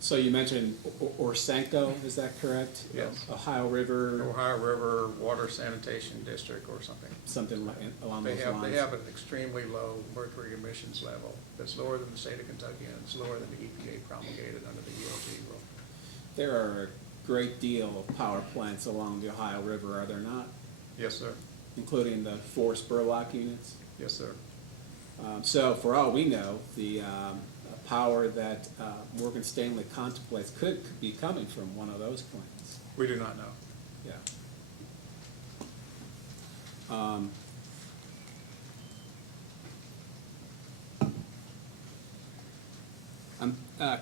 So you mentioned R.E.C.C, is that correct? Yes. Ohio River. Ohio River Water Sanitation District or something. Something along those lines. They have an extremely low mercury emissions level that's lower than the state of Kentucky, and it's lower than the EPA promulgated under the ELG rule. There are a great deal of power plants along the Ohio River, are there not? Yes, sir. Including the 4 Spurlock units? Yes, sir. So for all we know, the power that Morgan Stanley contemplates could be coming from one of those plants. We do not know. Yeah.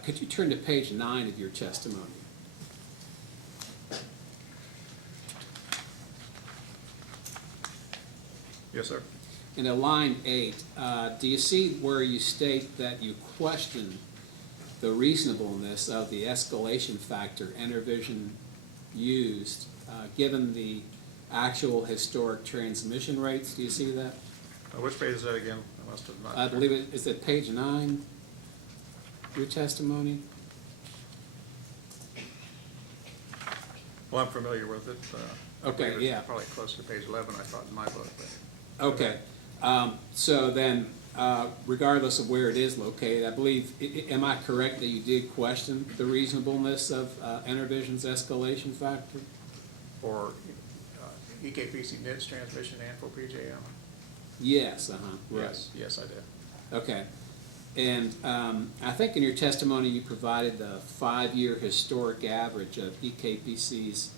Could you turn to page 9 of your testimony? Yes, sir. In line 8, do you see where you state that you question the reasonableness of the escalation factor Entervision used, given the actual historic transmission rates? Do you see that? Which page is that again? I must have not. I believe it is at page 9, your testimony. Well, I'm familiar with it. Okay, I believe it's yeah. probably closer to page 11, I thought, in my book. But Okay. So then, regardless of where it is located, I believe, am I correct that you did question the reasonableness of Enervision's escalation factor? For EKPC NITS transmission and for PJM? Yes, right. Yes, I did. Okay. And I think in your testimony you provided the 5-year historic average of EKPC's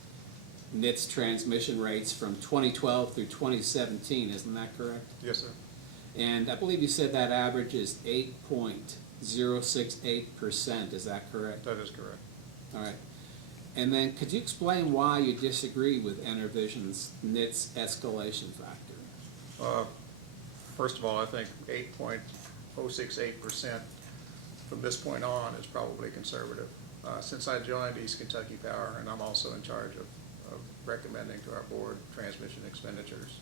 NITS transmission rates from 2012 through 2017, isn't that correct? Yes, sir. And I believe you said that average is 8.068%, is that correct? That is correct. All right. And then could you explain why you disagree with Enervision's NITS escalation factor? First of all, I think 8.068% from this point on is probably conservative. Since I joined East Kentucky Power, and I'm also in charge of recommending to our board transmission expenditures,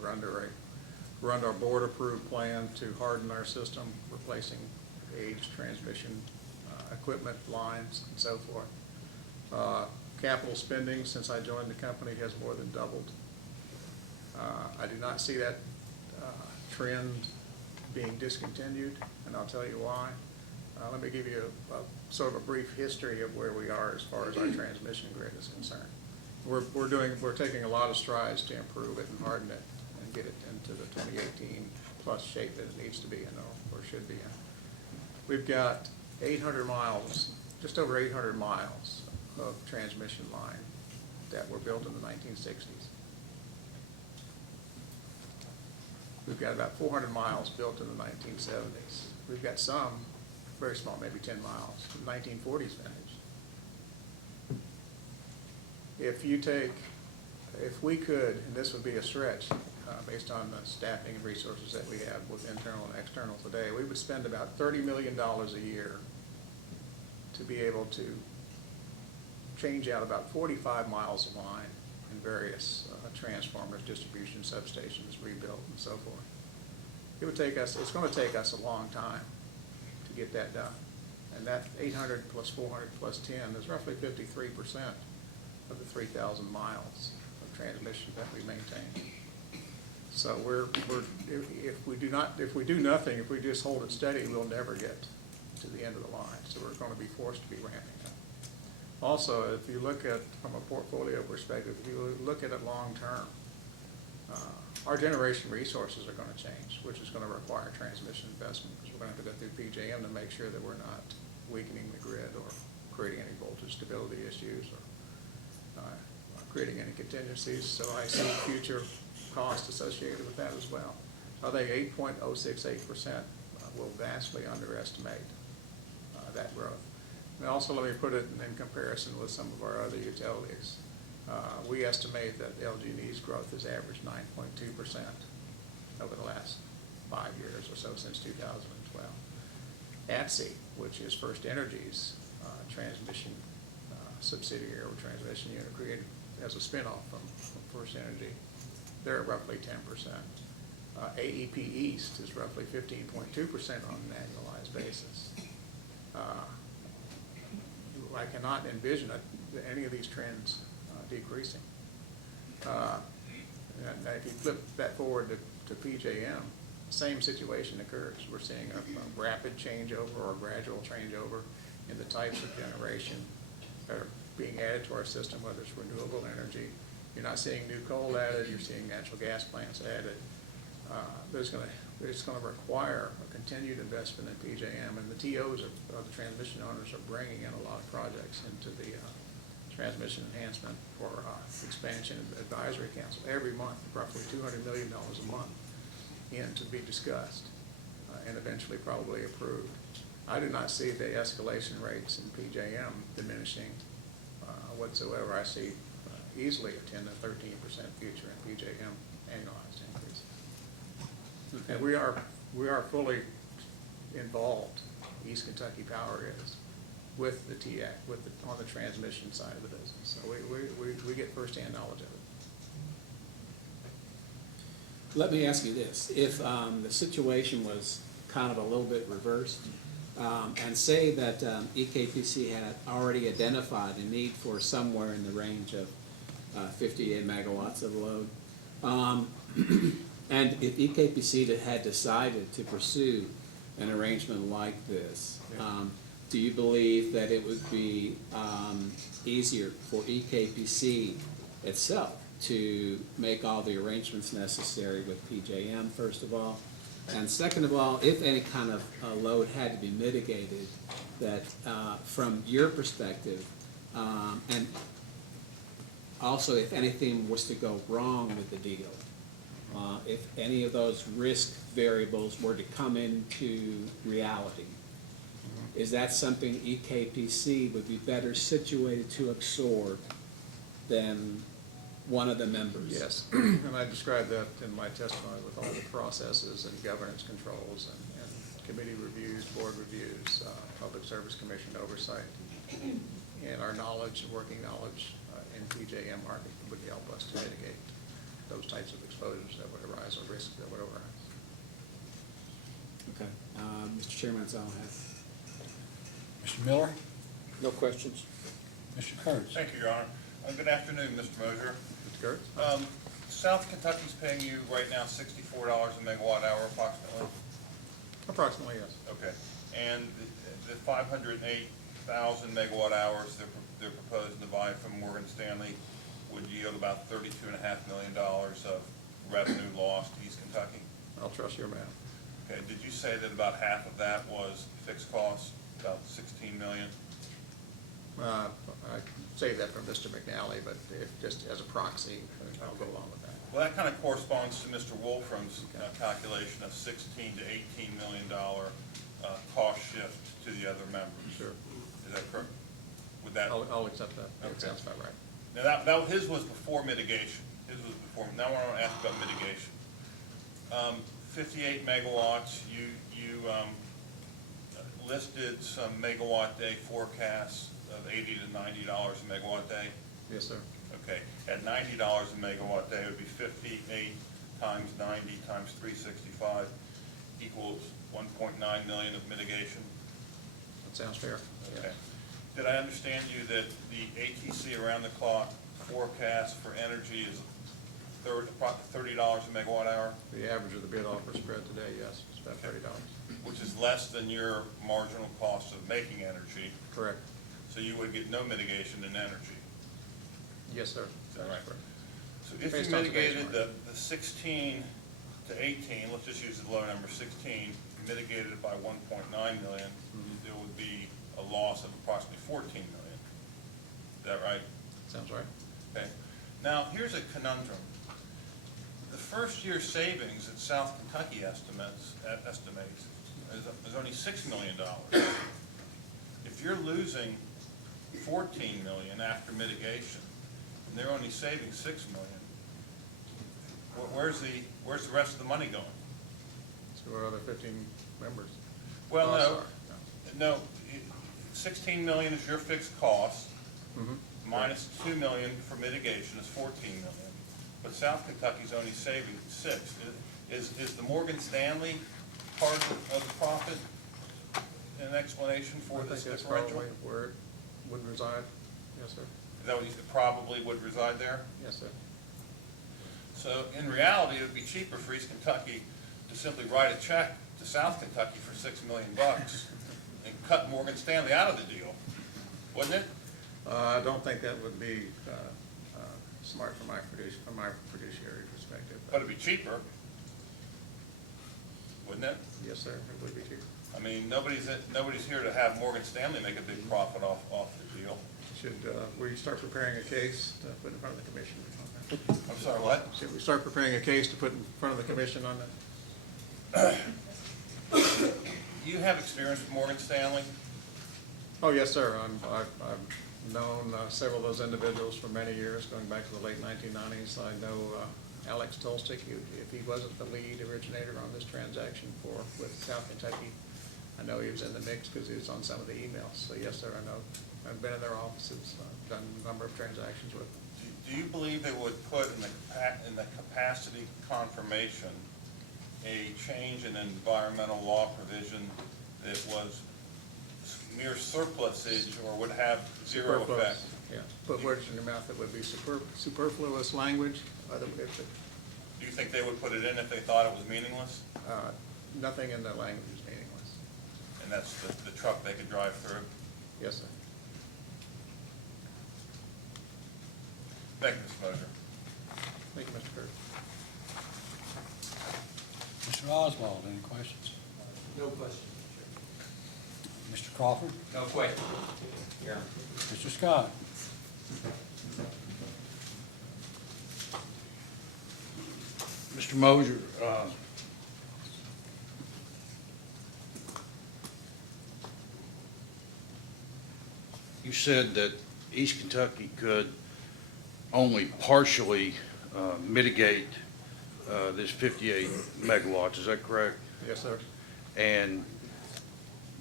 we're under our board-approved plan to harden our system, replacing aged transmission equipment, lines, and so forth. Capital spending since I joined the company has more than doubled. I do not see that trend being discontinued, and I'll tell you why. Let me give you a sort of a brief history of where we are as far as our transmission grid is concerned. We're taking a lot of strides to improve it and harden it and get it into the 2018 plus shape that it needs to be in or should be in. We've got 800 miles, just over 800 miles of transmission line that were built in the 1960s. We've got about 400 miles built in the 1970s. We've got some, very small, maybe 10 miles, from 1940s vintage. If we could, and this would be a stretch based on the staffing and resources that we have with internal and external today, we would spend about $30 million a year to be able to change out about 45 miles of line in various transformers, distribution substations, rebuilt, and so forth. It would take us, it's going to take us a long time to get that done. And that 800 plus 400 plus 10 is roughly 53% of the 3,000 miles of transmission that we maintain. So if we do nothing, if we just hold it steady, we'll never get to the end of the line. So we're going to be forced to be ramping up. Also, if you look at, from a portfolio perspective, if you look at it long term, our generation resources are going to change, which is going to require transmission investment, because we're going to have to go through PJM to make sure that we're not weakening the grid or creating any voltage stability issues or creating any contingencies. So I see future costs associated with that as well. I think 8.068% will vastly underestimate that growth. And also, let me put it in comparison with some of our other utilities. We estimate that LG&E's growth has averaged 9.2% over the last 5 years or so, since 2012. R.E.C.C, which is First Energy's transmission subsidiary or transmission unit created as a spinoff from First Energy, they're at roughly 10%. AEP East is roughly 15.2% on an annualized basis. I cannot envision any of these trends decreasing. Now if you flip that forward to PJM, same situation occurs. We're seeing a rapid changeover or a gradual changeover in the types of generation that are being added to our system, whether it's renewable energy. You're not seeing new coal added, you're seeing natural gas plants added. It's going to require a continued investment in PJM, and the TOs, the transmission owners, are bringing in a lot of projects into the transmission enhancement or expansion advisory council every month, roughly $200 million a month in to be discussed and eventually probably approved. I do not see the escalation rates in PJM diminishing whatsoever. I see easily a 10 to 13% future in PJM annualized increase. And we are fully involved, East Kentucky Power is, with the TAC, on the transmission side of the business. So we get firsthand knowledge of it. Let me ask you this. If the situation was kind of a little bit reversed, and say that EKPC had already identified a need for somewhere in the range of 58 megawatts of load, And if EKPC had decided to pursue an arrangement like this, do you believe that it would be easier for EKPC itself to make all the arrangements necessary with PJM, first of all? And second of all, if any kind of load had to be mitigated, that from your perspective, and also if anything was to go wrong with the deal, if any of those risk variables were to come into reality, is that something EKPC would be better situated to absorb than one of the members? Yes, and I described that in my testimony with all the processes and governance controls and committee reviews, board reviews, public service commission oversight, and our knowledge, working knowledge in PJM market would help us to mitigate those types of exposures that would arise or risks that would arise. Okay, Mr. Chairman, that's all I have. Mr. Miller? No questions? Mr. Kurtz? Thank you, Your Honor. Good afternoon, Mr. Mosier. Mr. Kurtz? South Kentucky's paying you right now $64 a megawatt hour approximately? Approximately, yes. Okay. And the 508,000 megawatt hours they're proposing to buy from Morgan Stanley would yield about $32.5 million of revenue lost to East Kentucky? I'll trust your math. Okay. Did you say that about half of that was fixed costs, about $16 million? I saved that from Mr. McNally, but just as a proxy, I'll go along with that. Well, that kind of corresponds to Mr. Wolfram's calculation of $16 to $18 million cost shift to the other members. Sure. Is that correct? Would that? I'll accept that. That Okay. sounds about right. Now, his was before mitigation. His was before. Now I want to ask about mitigation. 58 megawatts. You listed some megawatt day forecasts of $80 to $90 a megawatt day. Yes, sir. Okay. At $90 a megawatt day, it would be 58 times 90 times 365 equals 1.9 million of mitigation. That sounds fair. Okay. Did I understand you that the ATC around-the-clock forecast for energy is $30 a megawatt hour? The average of the bid offer spread today, yes, it's about $30. Which is less than your marginal cost of making energy. Correct. So you would get no mitigation in energy. Yes, sir. Is that right? Correct. So if Based you on mitigated today's the 16 to 18, let's just use the low number 16, mitigated it by 1.9 million, there would be a loss of approximately 14 million. Is that right? Sounds right. Okay. Now, here's a conundrum. The first year savings that South Kentucky estimates is only $6 million. If you're losing 14 million after mitigation, and they're only saving 6 million, where's the rest of the money going? To our other 15 members. Well, no, 16 million is your fixed cost, minus 2 million for mitigation is 14 million. But South Kentucky's only saving 6. Is the Morgan Stanley part of the profit an explanation for this differential? I think that's probably where it would reside. Yes, sir. Is that what you probably would reside there? Yes, sir. So in reality, it would be cheaper for East Kentucky to simply write a check to South Kentucky for $6 million and cut Morgan Stanley out of the deal, wouldn't it? I don't think that would be smart from my fiduciary perspective. But it'd be cheaper, wouldn't it? Yes, sir, it would be cheaper. I mean, nobody's here to have Morgan Stanley make a big profit off the deal. Should we start preparing a case to put in front of the commission on that? I'm sorry, what? Should we start preparing a case to put in front of the commission on that? You have experience with Morgan Stanley? Oh, yes, sir. I've known several of those individuals for many years, going back to the late 1990s. I know Alex Tolstick, if he wasn't the lead originator on this transaction with South Kentucky, I know he was in the mix because he was on some of the emails. So yes, sir, I know. I've been in their offices, done a number of transactions with them. Do you believe they would put in the capacity confirmation a change in environmental law provision that was mere surplusage or would have zero effect? Yeah, put words in your mouth that would be superfluous language. Do Do you think they would put it in if they thought it was meaningless? Nothing in that language is meaningless. And that's the truck they could drive through? Yes, sir. Thank you, Mr. Mosier. Thank you, Mr. Kirk. Mr. Oswald, any questions? No question. Mr. Crawford? No question. Chairman. Mr. Scott? Mr. Mosier, you said that East Kentucky could only partially mitigate this 58 megawatts, is that correct? Yes, sir. And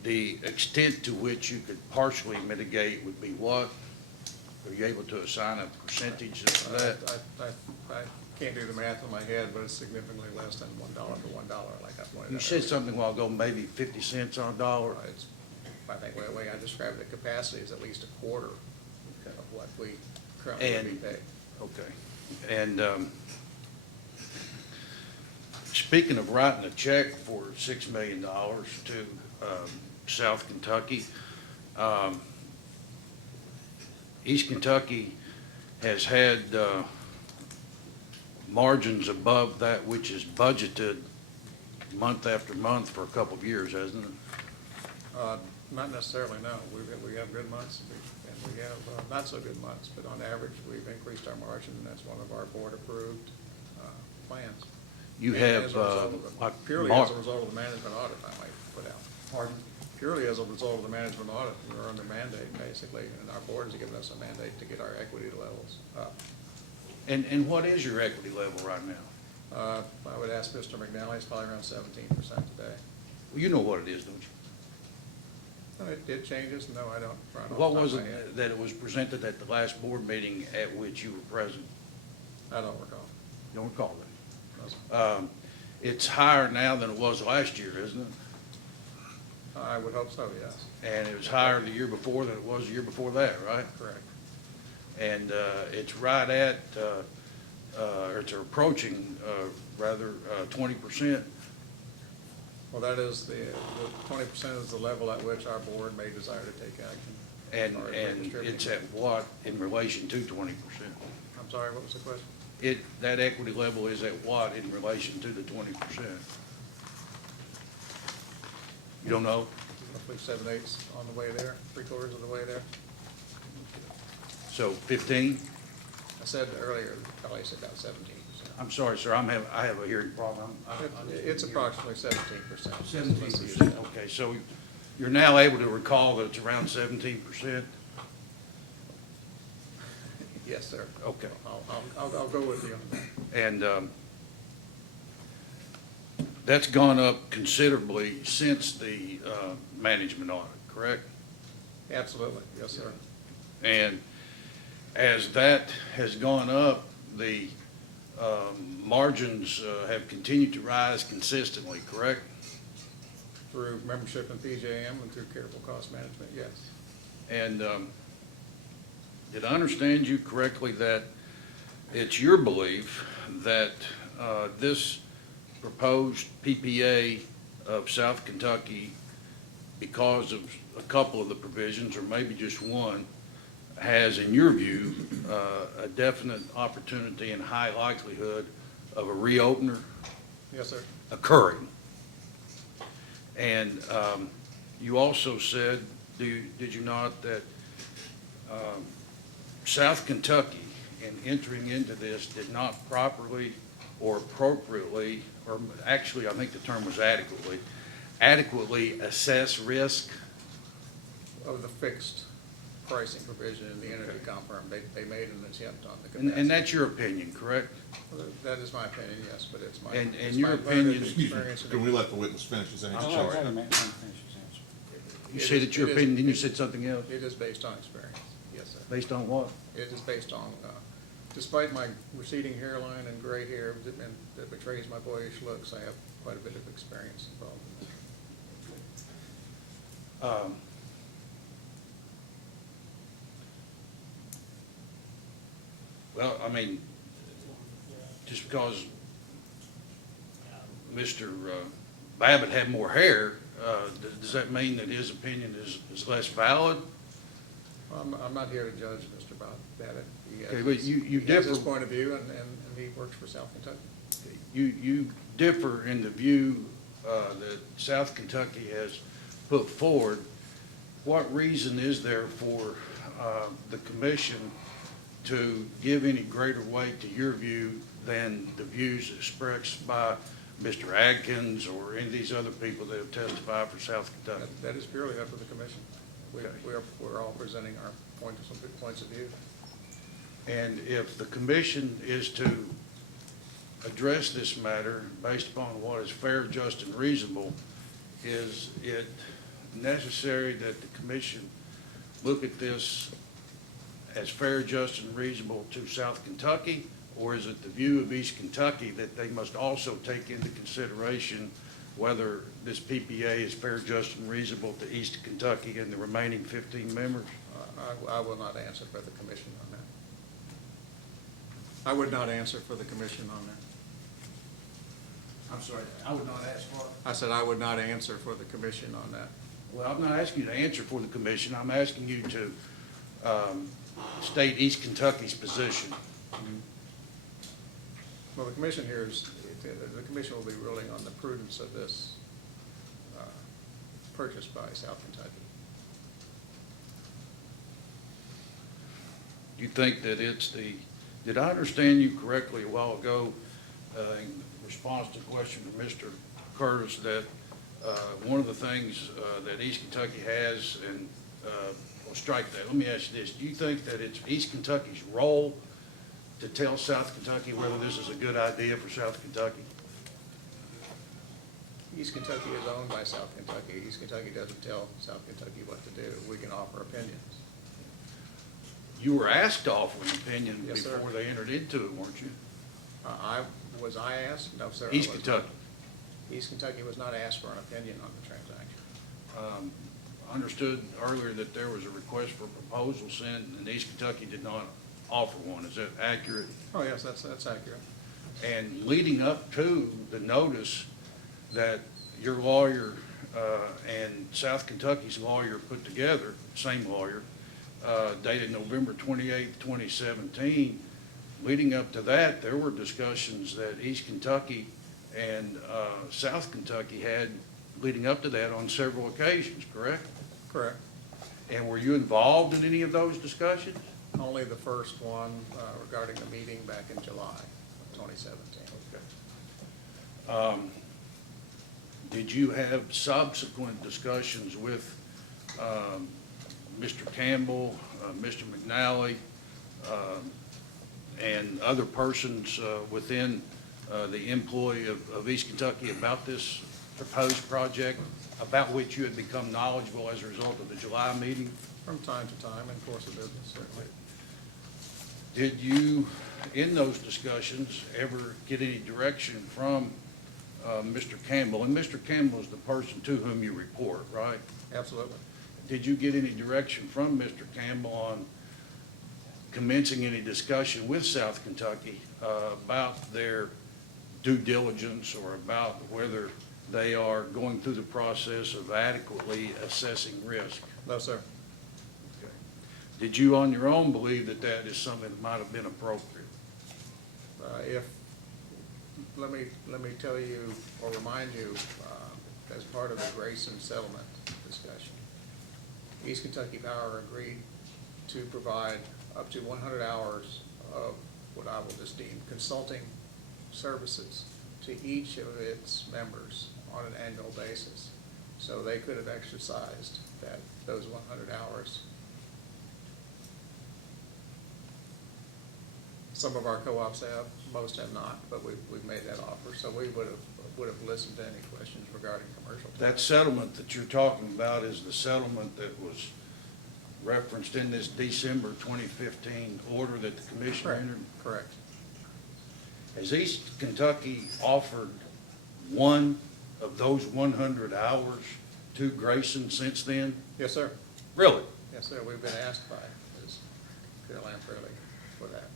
the extent to which you could partially mitigate would be what? Are you able to assign a percentage of that? I can't do the math in my head, but it's significantly less than $1 to $1, like I pointed out. You said something a while ago, maybe 50 cents on a dollar? It's, I think the way I described the capacity is at least a quarter of what we currently would be paid. Okay. And speaking of writing a check for $6 million to South Kentucky, East Kentucky has had margins above that which is budgeted month after month for a couple of years, hasn't it? Not necessarily, no. We have good months and we have not so good months, but on average, we've increased our margin, and that's one of our board-approved plans. You And have, as a result of like purely as a result of the management audit, I might put out. Pardon? Purely as a result of the management audit, we're under mandate, basically, and our board has given us a mandate to get our equity levels up. And what is your equity level right now? I would ask Mr. McNally, it's probably around 17% today. Well, you know what it is, don't you? It changes, no, I don't. right off What the top was of my it head. that it was presented at the last board meeting at which you were present? I don't recall. You don't recall No, sir. that? It's higher now than it was last year, isn't it? I would hope so, yes. And it was higher the year before than it was the year before that, right? Correct. And it's right at, or it's approaching, rather, 20%. Well, that is the 20% is the level at which our board may desire to take action. And, Or and distribute. it's at what in relation to 20%? I'm sorry, what was the question? That equity level is at what in relation to the 20%? You don't know? Roughly 7/8 on the way there, 3/4 of the way there. So 15? I said earlier, probably said about 17%. I'm sorry, sir, I have a hearing problem. It's approximately 17%. 17%, okay, so you're now able to recall that it's around 17%? Yes, sir. Okay. I'll go with you on that. And that's gone up considerably since the management audit, correct? Absolutely, yes, sir. And as that has gone up, the margins have continued to rise consistently, correct? Through membership in PJM and through careful cost management, yes. And did I understand you correctly that it's your belief that this proposed PPA of South Kentucky, because of a couple of the provisions, or maybe just one, has, in your view, a definite opportunity and high likelihood of a reopener Yes, sir. occurring? And you also said, did you not, that South Kentucky, in entering into this, did not properly or appropriately, or actually, I think the term was adequately assess risk? Of the fixed pricing provision in the energy comp firm, they made an attempt on the capacity. And that's your opinion, correct? Well, that is my opinion, yes, but it's my. And it's your my opinion- limited Excuse me, experience in can we it. let the witness finish his answer? I'm Wait sorry. a minute, let him finish his answer. You It said is- it's your it is- opinion, then you said something else? It is based on experience, yes, sir. Based on what? It is based on, despite my receding hairline and gray hair that betrays my boyish looks, I have quite a bit of experience involved in this. Well, I mean, just because Mr. Babbitt had more hair, does that mean that his opinion is less valid? I'm not here to judge Mr. Babbitt. He has Okay, but his- you He has differ. his point of view, and he works for South Kentucky. You differ in the view that South Kentucky has put forward. What reason is there for the commission to give any greater weight to your view than the views expressed by Mr. Adkins or any of these other people that have testified for South Kentucky? That is purely up to the commission. We're all presenting our points of view. And if the commission is to address this matter based upon what is fair, just, and reasonable, is it necessary that the commission look at this as fair, just, and reasonable to South Kentucky? Or is it the view of East Kentucky that they must also take into consideration whether this PPA is fair, just, and reasonable to East Kentucky and the remaining 15 members? I will not answer for the commission on that. I would not answer for the commission on that. I'm sorry, I would not ask for it. I said I would not answer for the commission on that. Well, I'm not asking you to answer for the commission. I'm asking you to state East Kentucky's position. Well, the commission here is, the commission will be ruling on the prudence of this purchase by South Kentucky. You think that it's the, did I understand you correctly a while ago in response to a question from Mr. Curtis that one of the things that East Kentucky has, and we'll strike that. Let me ask you this. Do you think that it's East Kentucky's role to tell South Kentucky whether this is a good idea for South Kentucky? East Kentucky is owned by South Kentucky. East Kentucky doesn't tell South Kentucky what to do. We can offer opinions. You were asked to offer an opinion Yes, sir. before they entered into it, weren't you? Was I asked? No, sir. I East was not. Kentucky. East Kentucky was not asked for an opinion on the transaction. I understood earlier that there was a request for a proposal sent, and East Kentucky did not offer one. Is that accurate? Oh, yes, that's accurate. And leading up to the notice that your lawyer and South Kentucky's lawyer put together, same lawyer, dated November 28th, 2017, leading up to that, there were discussions that East Kentucky and South Kentucky had leading up to that on several occasions, correct? Correct. And were you involved in any of those discussions? Only the first one regarding the meeting back in July of 2017. Okay. Did you have subsequent discussions with Mr. Campbell, Mr. McNally, and other persons within the employee of East Kentucky about this proposed project, about which you had become knowledgeable as a result of the July meeting? From time to time, in course of business, certainly. Did you, in those discussions, ever get any direction from Mr. Campbell? And Mr. Campbell is the person to whom you report, right? Absolutely. Did you get any direction from Mr. Campbell on commencing any discussion with South Kentucky about their due diligence or about whether they are going through the process of adequately assessing risk? No, sir. Okay. Did you on your own believe that that is something that might have been appropriate? Let me tell you or remind you, as part of the Grayson settlement discussion, East Kentucky Power agreed to provide up to 100 hours of what I will just deem consulting services to each of its members on an annual basis. So they could have exercised those 100 hours. Some of our co-ops have, most have not, but we've made that offer. So we would have listened to any questions regarding commercial. That settlement that you're talking about is the settlement that was referenced in this December 2015 order that the commission entered? Correct. Has East Kentucky offered one of those 100 hours to Grayson since then? Yes, sir. Really? Yes, sir. We've been asked by Ms. Caroline Fairley for that,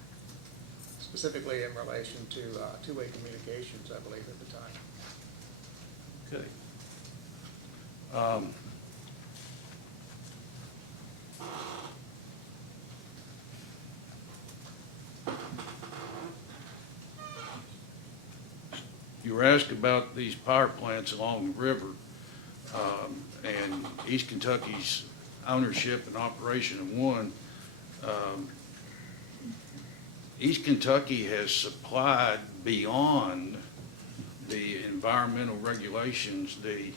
specifically in relation to two-way communications, I believe, at the time. Okay. You were asked about these power plants along the river, and East Kentucky's ownership and operation of one. East Kentucky has supplied beyond the environmental regulations, the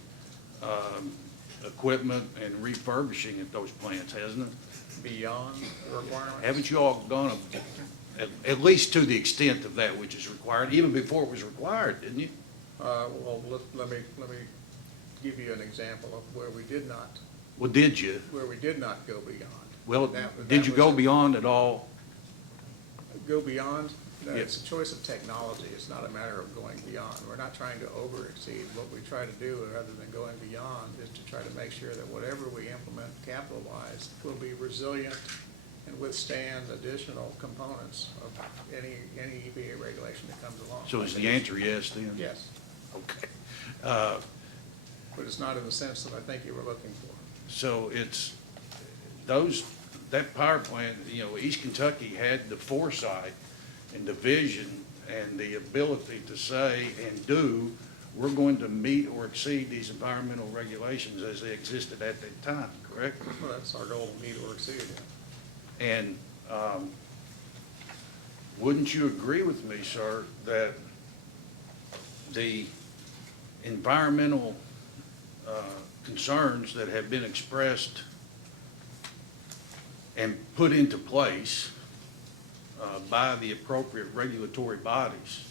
equipment and refurbishing at those plants, hasn't it? Beyond the requirements? Haven't you all gone at least to the extent of that which is required, even before it was required, didn't you? Well, let me give you an example of where we did not. Well, did you? Where we did not go beyond. Well, That did you was go beyond at all? Go beyond? No, Yes. it's a choice of technology. It's not a matter of going beyond. We're not trying to over-exceed. What we try to do, rather than going beyond, is to try to make sure that whatever we implement capital-wise will be resilient and withstand additional components of any EPA regulation that comes along. So is the answer yes then? Yes. Okay. But it's not in the sense that I think you were looking for. So it's that power plant, you know, East Kentucky had the foresight and the vision and the ability to say and do, we're going to meet or exceed these environmental regulations as they existed at that time, correct? Well, that's our goal, meet or exceed. And wouldn't you agree with me, sir, that the environmental concerns that have been expressed and put into place by the appropriate regulatory bodies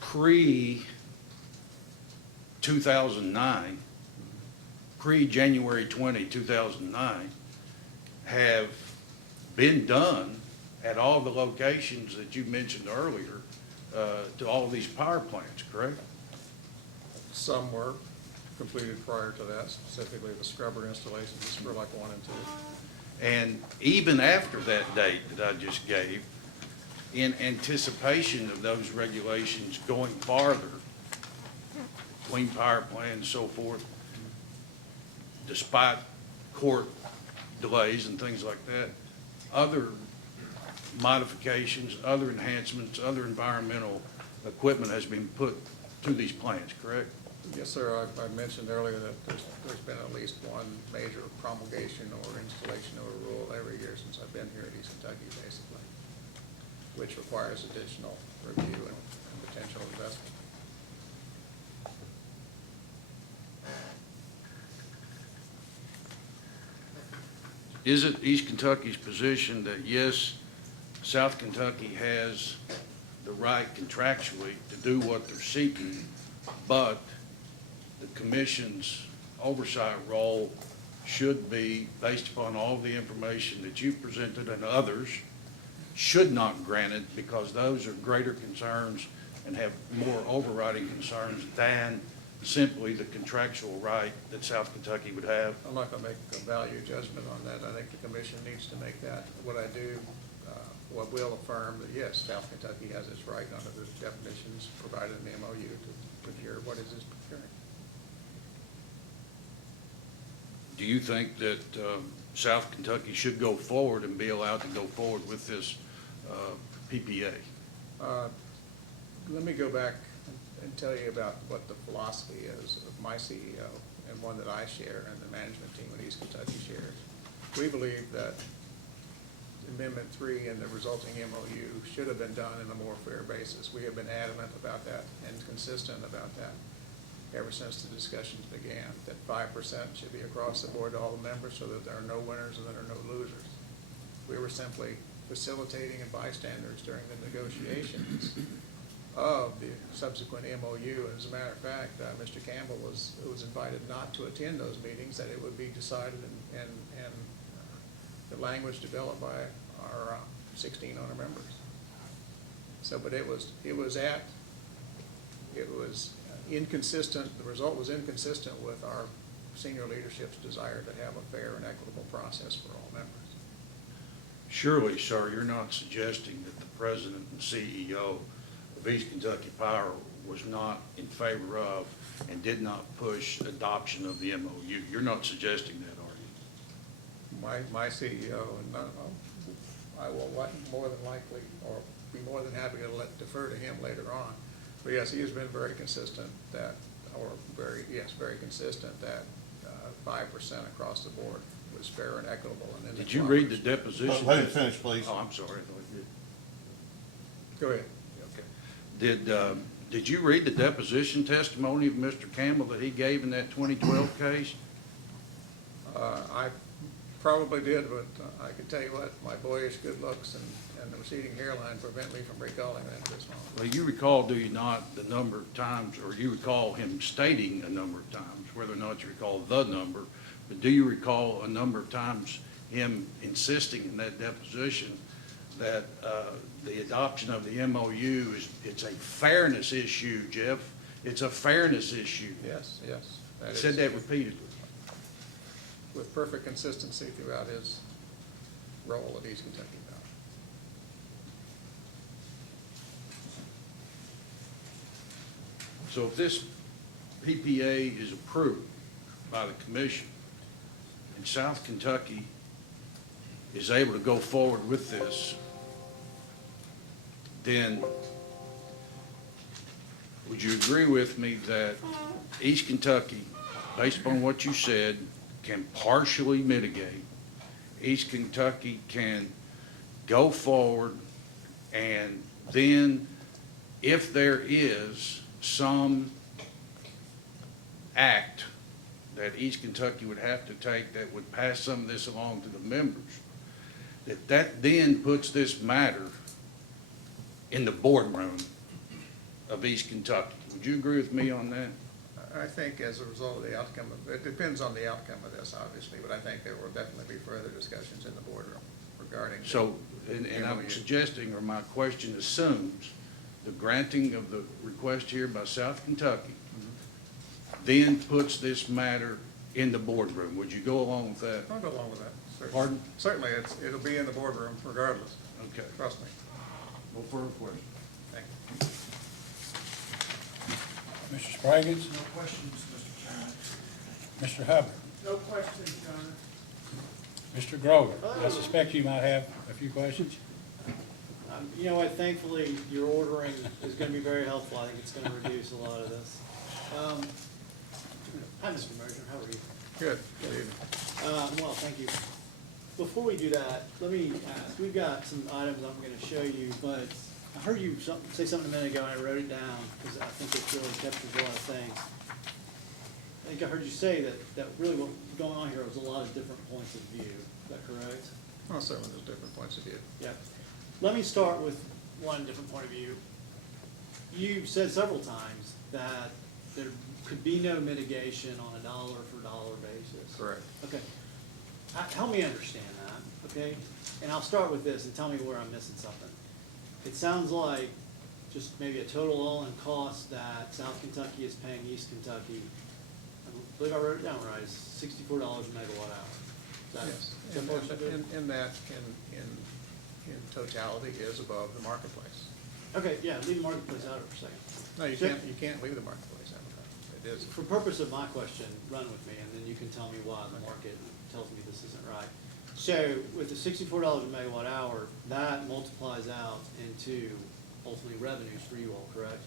pre-2009, pre-January 20, 2009, have been done at all the locations that you mentioned earlier to all of these power plants, correct? Some were completed prior to that, specifically the scrubber installations, for like 1 and 2. And even after that date that I just gave, in anticipation of those regulations going farther, clean power plants and so forth, despite court delays and things like that, other modifications, other enhancements, other environmental equipment has been put to these plants, correct? Yes, sir. I mentioned earlier that there's been at least one major promulgation or installation of a rule every year since I've been here at East Kentucky, basically, which requires additional review and potential investment. Is it East Kentucky's position that yes, South Kentucky has the right contractually to do what they're seeking, but the commission's oversight role should be, based upon all the information that you presented and others, should not grant it because those are greater concerns and have more overriding concerns than simply the contractual right that South Kentucky would have? I'm not going to make a value judgment on that. I think the commission needs to make that. What I do, what will affirm that yes, South Kentucky has its right under the definitions provided in the MOU to procure what is procuring. Do you think that South Kentucky should go forward and be allowed to go forward with this PPA? Let me go back and tell you about what the philosophy is of my CEO and one that I share and the management team at East Kentucky shares. We believe that Amendment 3 and the resulting MOU should have been done in a more fair basis. We have been adamant about that and consistent about that ever since the discussions began, that 5% should be across the board to all the members so that there are no winners and there are no losers. We were simply facilitating and bystanders during the negotiations of the subsequent MOU. As a matter of fact, Mr. Campbell was invited not to attend those meetings, that it would be decided and the language developed by our 16 owner members. So, but it was inconsistent, the result was inconsistent with our senior leadership's desire to have a fair and equitable process for all members. Surely, sir, you're not suggesting that the president and CEO of East Kentucky Power was not in favor of and did not push adoption of the MOU. You're not suggesting that, are you? My CEO, and I will more than likely, or be more than happy to defer to him later on. But yes, he has been very consistent that, very consistent that 5% across the board was fair and equitable. And then Did you read the deposition? Let him finish, please. Oh, I'm sorry. Go ahead. Okay. Did you read the deposition testimony of Mr. Campbell that he gave in that 2012 case? I probably did, but I can tell you what, my boyish good looks and the receding hairline prevent me from recalling that at this moment. Well, you recall, do you not, the number of times, or you recall him stating a number of times, whether or not you recall the number, but do you recall a number of times him insisting in that deposition that the adoption of the MOU it's a fairness issue, Jeff? It's a fairness issue. Yes. He said that repeatedly. With perfect consistency throughout his role at East Kentucky Power. So if this PPA is approved by the commission and South Kentucky is able to go forward with this, then would you agree with me that East Kentucky, based upon what you said, can partially mitigate? East Kentucky can go forward, and then if there is some act that East Kentucky would have to take that would pass some of this along to the members, that then puts this matter in the boardroom of East Kentucky. Would you agree with me on that? I think as a result of the outcome of, it depends on the outcome of this, obviously, but I think there will definitely be further discussions in the boardroom regarding. So, and I'm suggesting, or my question assumes, the granting of the request here by South Kentucky then puts this matter in the boardroom. Would you go along with that? I'll go along with that. Certainly. Pardon? Certainly, it'll be in the boardroom regardless. Okay. Trust me. No further questions. Thank you. Mr. Spraggins? No questions, Mr. Chairman. Mr. Hubbard? No questions, Your Honor. Mr. Grover? I suspect you might have a few questions. You know what, thankfully, your ordering is gonna be very helpful. I think it's gonna reduce a lot of this. Hi, Mr. Merger, how are you? Good. Good evening. Well, thank you. Before we do that, let me ask, we've got some items I'm gonna show you, but I heard you say something a minute ago, and I wrote it down, because I think it really captures a lot of things. I think I heard you say that really what was going on here was a lot of different points of view. Is that correct? Well, certainly there's different points of view. Yeah. Let me start with one different point of view. You said several times that there could be no mitigation on a dollar-for-dollar basis. Correct. Okay. Help me understand that, okay? And I'll start with this and tell me where I'm missing something. It sounds like just maybe a total all-in cost that South Kentucky is paying East Kentucky, I believe I wrote it down right, is $64 a megawatt hour. Yes. In totality is above the marketplace. Okay, yeah, leave the marketplace out of it for a second. No, you can't leave the marketplace out of that. It is. For purpose of my question, run with me, and then you can tell me why the market tells me this isn't right. So with the $64 a megawatt hour, that multiplies out into ultimately revenues for you all, correct?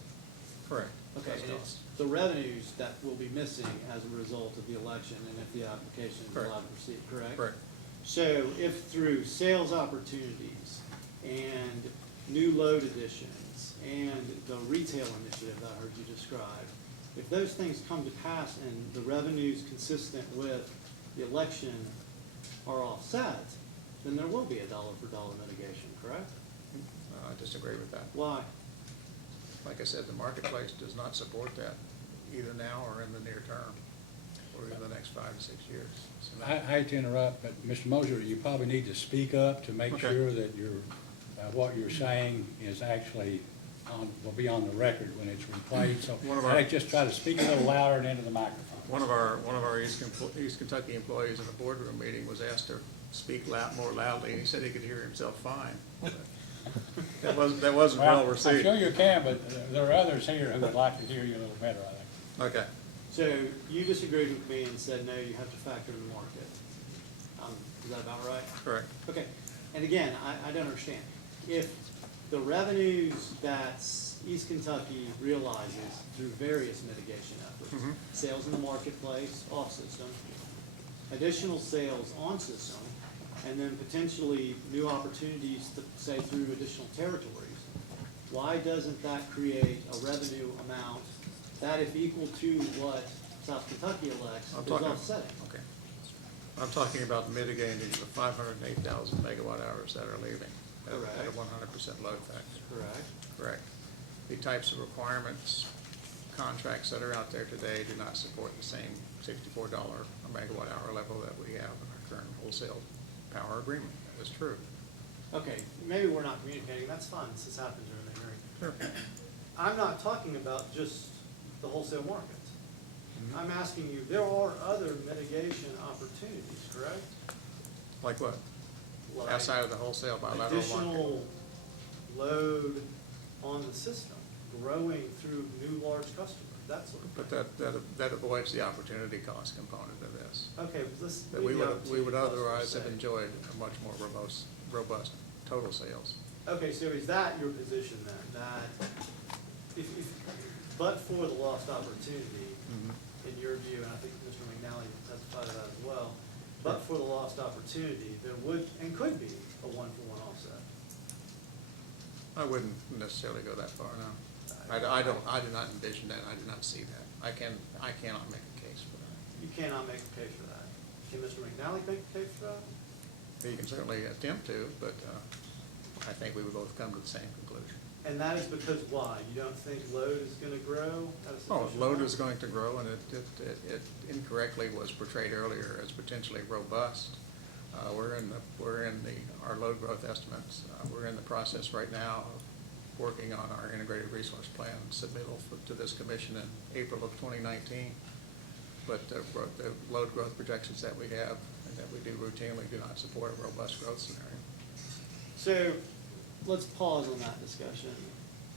Correct. Okay, That's and cost. it's the revenues that will be missing as a result of the election and if the application is allowed to proceed, correct? Correct. So if through sales opportunities and new load additions and the retail initiative that I heard you describe, if those things come to pass and the revenues consistent with the election are offset, then there will be a dollar-for-dollar mitigation, correct? I disagree with that. Why? Like I said, the marketplace does not support that either now or in the near term or in the next 5 to 6 years. So I hate to interrupt, but Mr. Moser, you probably need to speak up to make Okay. sure that what you're saying is actually will be on the record when it's replayed. So I just try to speak a little louder and into the microphone. One of our East Kentucky employees in a boardroom meeting was asked to speak more loudly, and he said he could hear himself fine. That wasn't well received. I'm sure you can, but there are others here who would like to hear you a little better, I think. Okay. So you disagreed with me and said, no, you have to factor in the market. Is that about right? Correct. Okay, and again, I don't understand. If the revenues that East Kentucky realizes through various mitigation efforts, sales in the marketplace, off system, additional sales on system, and then potentially new opportunities to, say, through additional territories, why doesn't that create a revenue amount that, if equal to what South Kentucky elects, I'm is talking- offsetting? Okay. I'm talking about mitigating the 508,000 megawatt hours that are leaving at a 100% load factor. Correct. Correct. The types of requirements, contracts that are out there today do not support the same $64 a megawatt hour level that we have in our current wholesale power agreement. That is true. Okay, maybe we're not communicating, that's fine, this has happened during the hearing. Sure. I'm not talking about just the wholesale market. I'm asking you, there are other mitigation opportunities, correct? Like what? Like Outside of the wholesale bilateral market? additional load on the system, growing through new large customers, that sort of thing. But that avoids the opportunity cost component of this. Okay, let's. That we would otherwise have enjoyed a much more robust total sales. Okay, so is that your position then, that if, but for the lost opportunity, in your view, and I think Mr. McNally testified to that as well, but for the lost opportunity, there would and could be a one-for-one offset? I wouldn't necessarily go that far, no. I do not envision that, I do not see that. I cannot make a case for that. You cannot make a case for that. Can Mr. McNally make a case for that? You can certainly attempt to, but I think we would both come to the same conclusion. And that is because why? You don't think load is gonna grow at a Oh, sufficient load amount? is going to grow, and it incorrectly was portrayed earlier as potentially robust. We're in our load growth estimates. We're in the process right now of working on our integrated resource plan submittal to this commission in April of 2019. But the load growth projections that we have and that we do routinely do not support a robust growth scenario. So, let's pause on that discussion,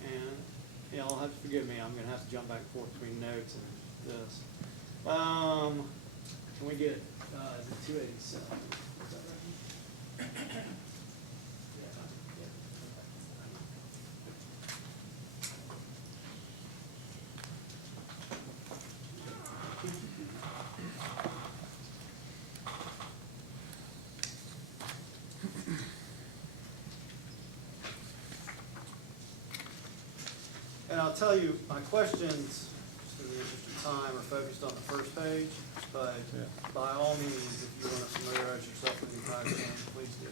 and, y'all have to forgive me, I'm gonna have to jump back and forth between notes and this. Can we get, is it 287? Is that right? And I'll tell you, my questions, just in the interest of time, are focused on the first page, but by all means, if you want to familiarize yourself with the entire thing, please do.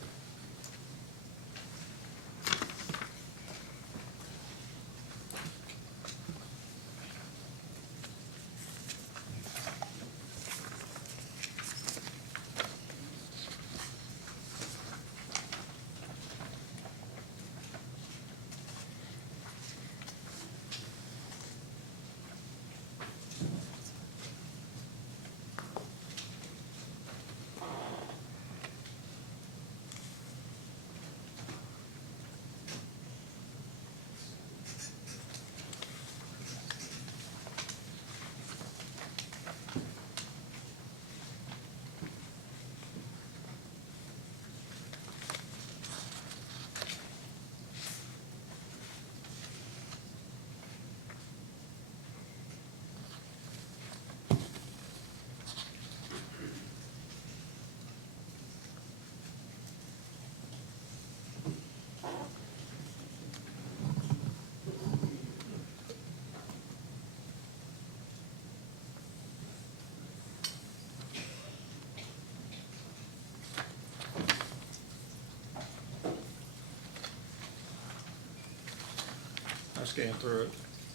I scanned through it.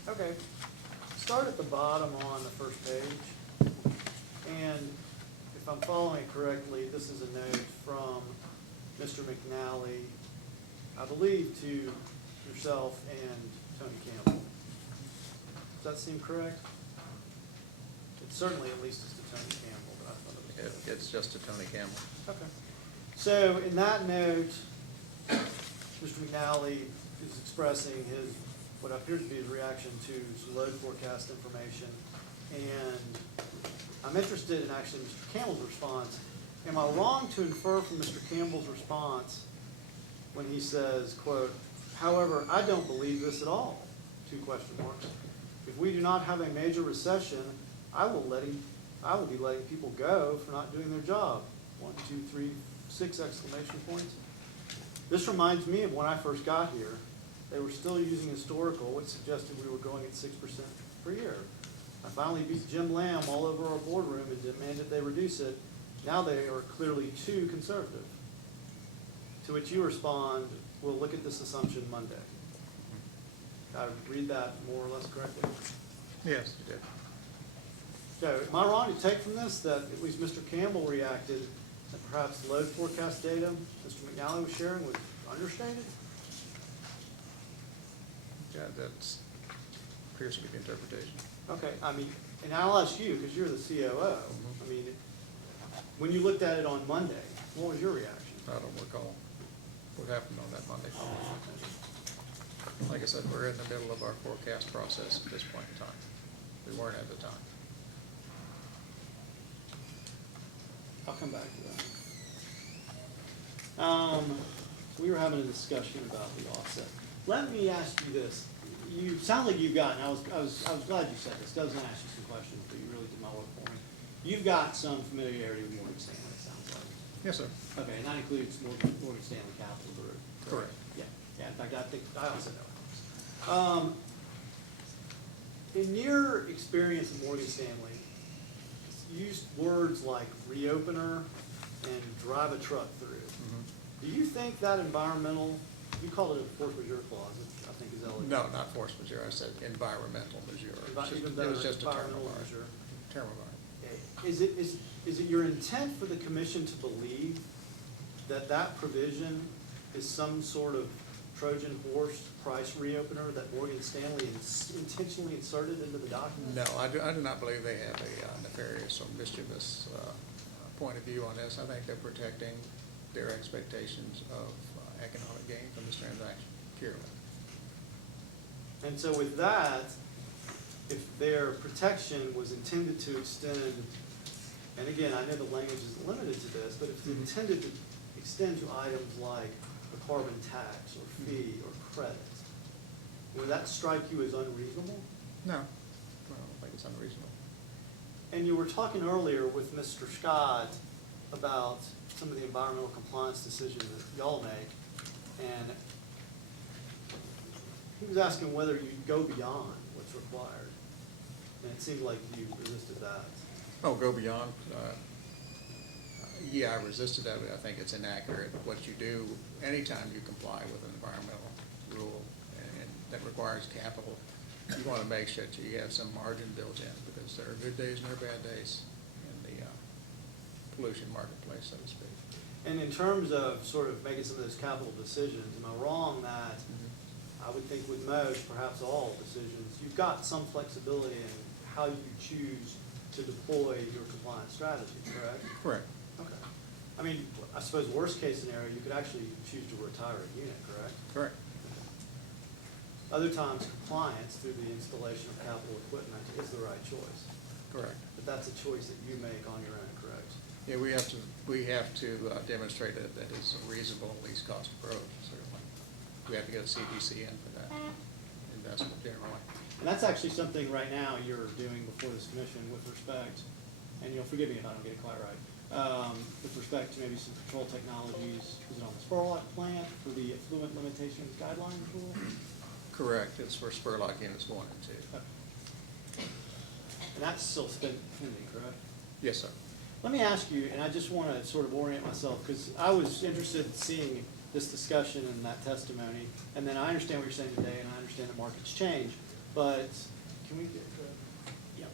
Okay. Start at the bottom on the first page. And if I'm following correctly, this is a note from Mr. McNally, I believe to yourself and Tony Campbell. Does that seem correct? It certainly at least is to Tony Campbell, but I thought it was. It's just to Tony Campbell. Okay. So in that note, Mr. McNally is expressing his, what appears to be his reaction to some load forecast information. And I'm interested in actually Mr. Campbell's response. Am I wrong to infer from Mr. Campbell's response when he says, quote, however, I don't believe this at all, 2 question marks. If we do not have a major recession, I will be letting people go for not doing their job. 1, 2, 3, 6 exclamation points. This reminds me of when I first got here. They were still using historical, which suggested we were going at 6% per year. I finally beat Jim Lamb all over our boardroom and demanded they reduce it. Now they are clearly too conservative. To which you respond, we'll look at this assumption Monday. Did I read that more or less correctly? Yes, you did. So, am I wrong to take from this that at least Mr. Campbell reacted that perhaps the load forecast data Mr. McNally was sharing was understated? Yeah, that's appears to be the interpretation. Okay, I mean, and I'll ask you, because you're the COO, I mean, when you looked at it on Monday, what was your reaction? I don't recall what happened on that Monday. Like I said, we're in the middle of our forecast process at this point in time. We weren't at the time. I'll come back to that. We were having a discussion about the offset. Let me ask you this. You sound like you've gotten, I was glad you said this, doesn't ask you some questions, but you really did my work for me. You've got some familiarity with Morgan Stanley, it sounds like. Yes, sir. Okay, and that includes Morgan Stanley Capital Group. Correct. Yeah, yeah, in fact, I think, I also know it. In your experience at Morgan Stanley, you used words like reopener and drive a truck through. Do you think that environmental, you called it a force majeure clause, I think is elegant. No, not force majeure. I said environmental majeure. Even It better, was just a term environmental of art. measure. Term of art. Okay. Is it your intent for the commission to believe that that provision is some sort of Trojan horse price reopener that Morgan Stanley intentionally inserted into the document? No, I do not believe they have a nefarious or mischievous point of view on this. I think they're protecting their expectations of economic gain from this transaction, purely. And so with that, if their protection was intended to extend, and again, I know the language is limited to this, but if it's intended to extend to items like a carbon tax or fee or credit, would that strike you as unreasonable? No, I don't think it's unreasonable. And you were talking earlier with Mr. Scott about some of the environmental compliance decisions that y'all make, and he was asking whether you'd go beyond what's required, and it seemed like you resisted that. Oh, go beyond? Yeah, I resisted that, but I think it's inaccurate. What you do, anytime you comply with an environmental rule and that requires capital, you want to make sure that you have some margin built in, because there are good days and there are bad days in the pollution marketplace, so to speak. And in terms of sort of making some of those capital decisions, am I wrong that I would think with most, perhaps all decisions, you've got some flexibility in how you choose to deploy your compliance strategy, correct? Correct. Okay. I mean, I suppose worst case scenario, you could actually choose to retire a unit, correct? Correct. Other times, compliance through the installation of capital equipment is the right choice. Correct. But that's a choice that you make on your own, correct? Yeah, we have to demonstrate that it's a reasonable least cost approach, certainly. We have to get a CPC in for that investment generally. And that's actually something right now you're doing before this commission with respect, and you'll forgive me if I don't get it quite right, with respect to maybe some control technologies. Is it on the Spurlock plant for the effluent limitations guideline rule? Correct. It's for Spurlock units 1 and 2. And that's still pending, correct? Yes, sir. Let me ask you, and I just want to sort of orient myself, because I was interested in seeing this discussion and that testimony, and then I understand what you're saying today, and I understand the market's changed, but can we get yep.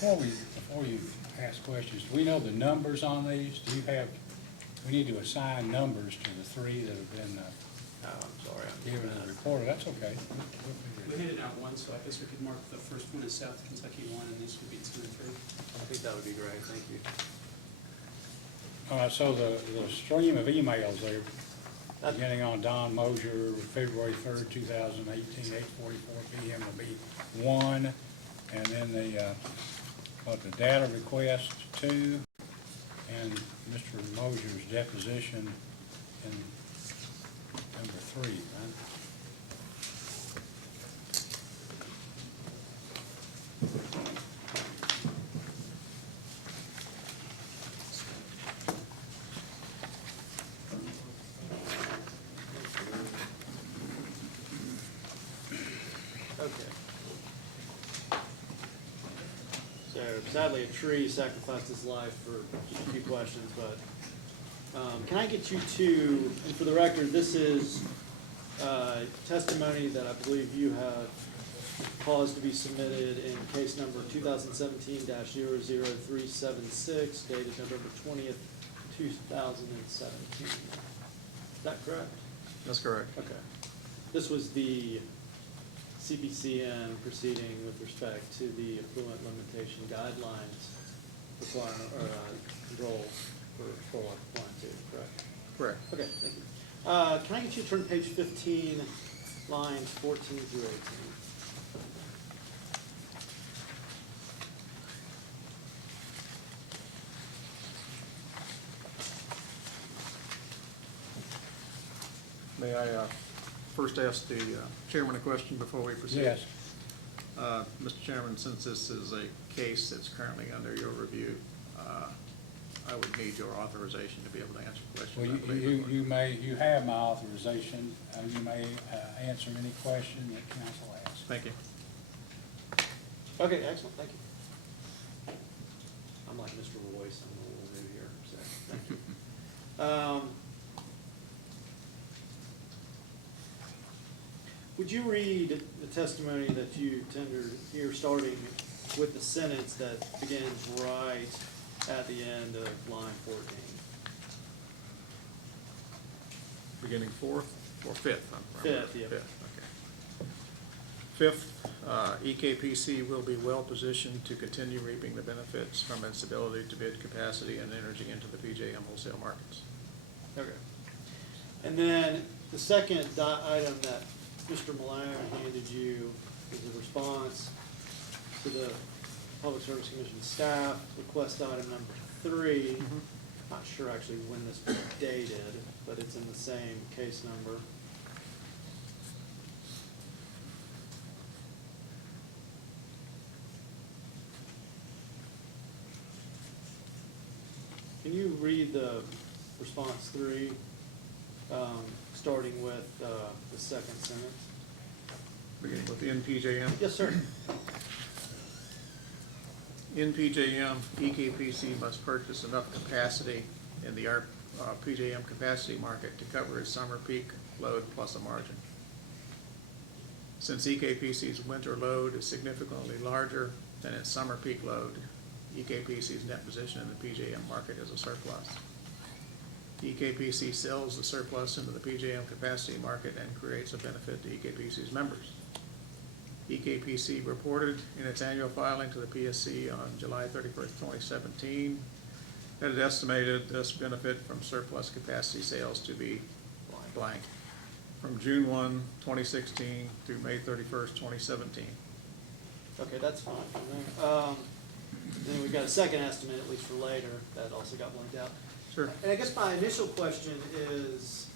Before you ask questions, do we know the numbers on these? Do you have, we need to assign numbers to the three that have been I'm sorry. given the report. That's okay. We handed out one, so I guess we could mark the first one as South Kentucky 1, and this would be 2 and 3. I think that would be great, thank you. So the stream of emails there, beginning on Don Mosier, February 3rd, 2018, 8:44 p.m. will be 1, and then the data request 2, and Mr. Mosier's deposition in number 3, right? Okay. So sadly, a tree sacrificed his life for just a few questions, but can I get you to, and for the record, this is testimony that I believe you have caused to be submitted in case number 2017-00376, dated November 20th, 2017. Is that correct? That's correct. Okay. This was the CPCN proceeding with respect to the effluent limitation guidelines requirement, or control for stormwater compliance, correct? Correct. Okay, thank you. Can I get you to turn to page 15, lines 14 through 18? May I first ask the chairman a question before we proceed? Yes. Mr. Chairman, since this is a case that's currently under your review, I would need your authorization to be able to answer questions. Well, you have my authorization. You may answer any question that council asks. Thank you. Okay, excellent, thank you. I'm like Mr. Royce, I'm a little new here, so, thank you. Would you read the testimony that you tendered here, starting with the sentence that begins right at the end of line 14? Beginning fourth or fifth? Fifth, yeah. Fifth, okay. Fifth, EKPC will be well positioned to continue reaping the benefits from its ability to bid capacity and energy into the PJM wholesale markets. Okay. And then the second item that Mr. Malone handed you is a response to the Public Service Commission staff, request item number 3. Not sure actually when this was dated, but it's in the same case number. Can you read the response 3, starting with the second sentence? Beginning with NPJM? Yes, sir. In PJM, EKPC must purchase enough capacity in the PJM capacity market to cover its summer peak load plus a margin. Since EKPC's winter load is significantly larger than its summer peak load, EKPC's net position in the PJM market is a surplus. EKPC sells the surplus into the PJM capacity market and creates a benefit to EKPC's members. EKPC reported in its annual filing to the PSC on July 31st, 2017, that it estimated this benefit from surplus capacity sales to be blank from June 1, 2016 through May 31st, 2017. Okay, that's fine. Then we've got a second estimate, at least for later, that also got blanked out. Sure. And I guess my initial question is,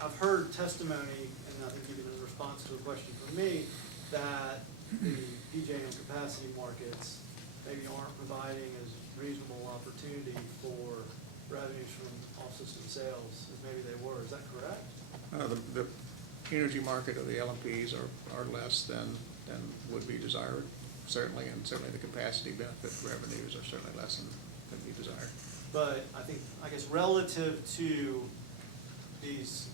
I've heard testimony, and I think even in response to a question from me, that the PJM capacity markets maybe aren't providing as reasonable opportunity for revenues from off-system sales as maybe they were. Is that correct? The energy market of the LMPs are less than would be desired, certainly, and certainly the capacity benefit revenues are certainly less than would be desired. But I guess relative to these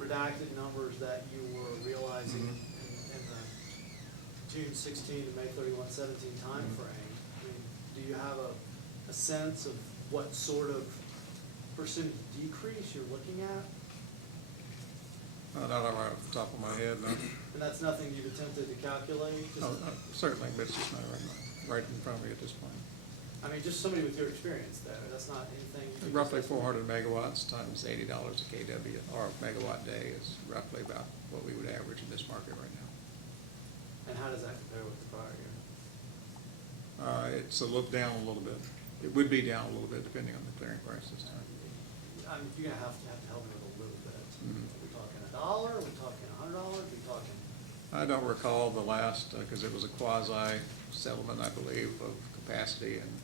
redacted numbers that you were realizing in the June 16 to May 31, 17 timeframe, do you have a sense of what sort of percentage decrease you're looking at? Not right off the top of my head, no. And that's nothing you've attempted to calculate? Just- Oh, certainly, but it's just not right in front of me at this point. I mean, just somebody with your experience there, that's not anything. you could Roughly just- 400 megawatts times $80 a KW, or megawatt day is roughly about what we would average in this market right now. And how does that compare with the prior year? It's a look down a little bit. It would be down a little bit depending on the clearing price this time. You're gonna have to help me with a little bit. Mhm. Are we talking $1? Are we talking $100? Are we talking? I don't recall the last, because it was a quasi settlement, I believe, of capacity and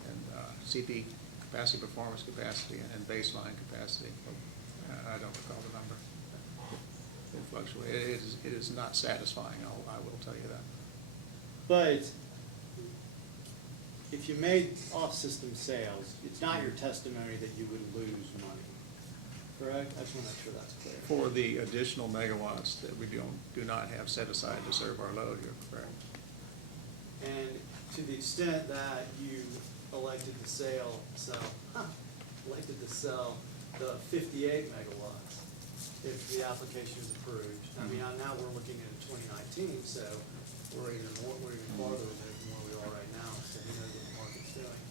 CP, capacity, performance capacity, and baseline capacity. I don't recall the number. It fluctuates. It is not satisfying, I will tell you that. But if you made off-system sales, it's not your testimony that you would lose money, correct? I just want to make sure that's clear. For the additional megawatts that we do not have set aside to serve our load, you're correct. And to the extent that you elected to sell the 58 megawatts, if the application is approved. I mean, now we're looking at 2019, so we're even farther removed from where we are right now, so who knows what the market's doing.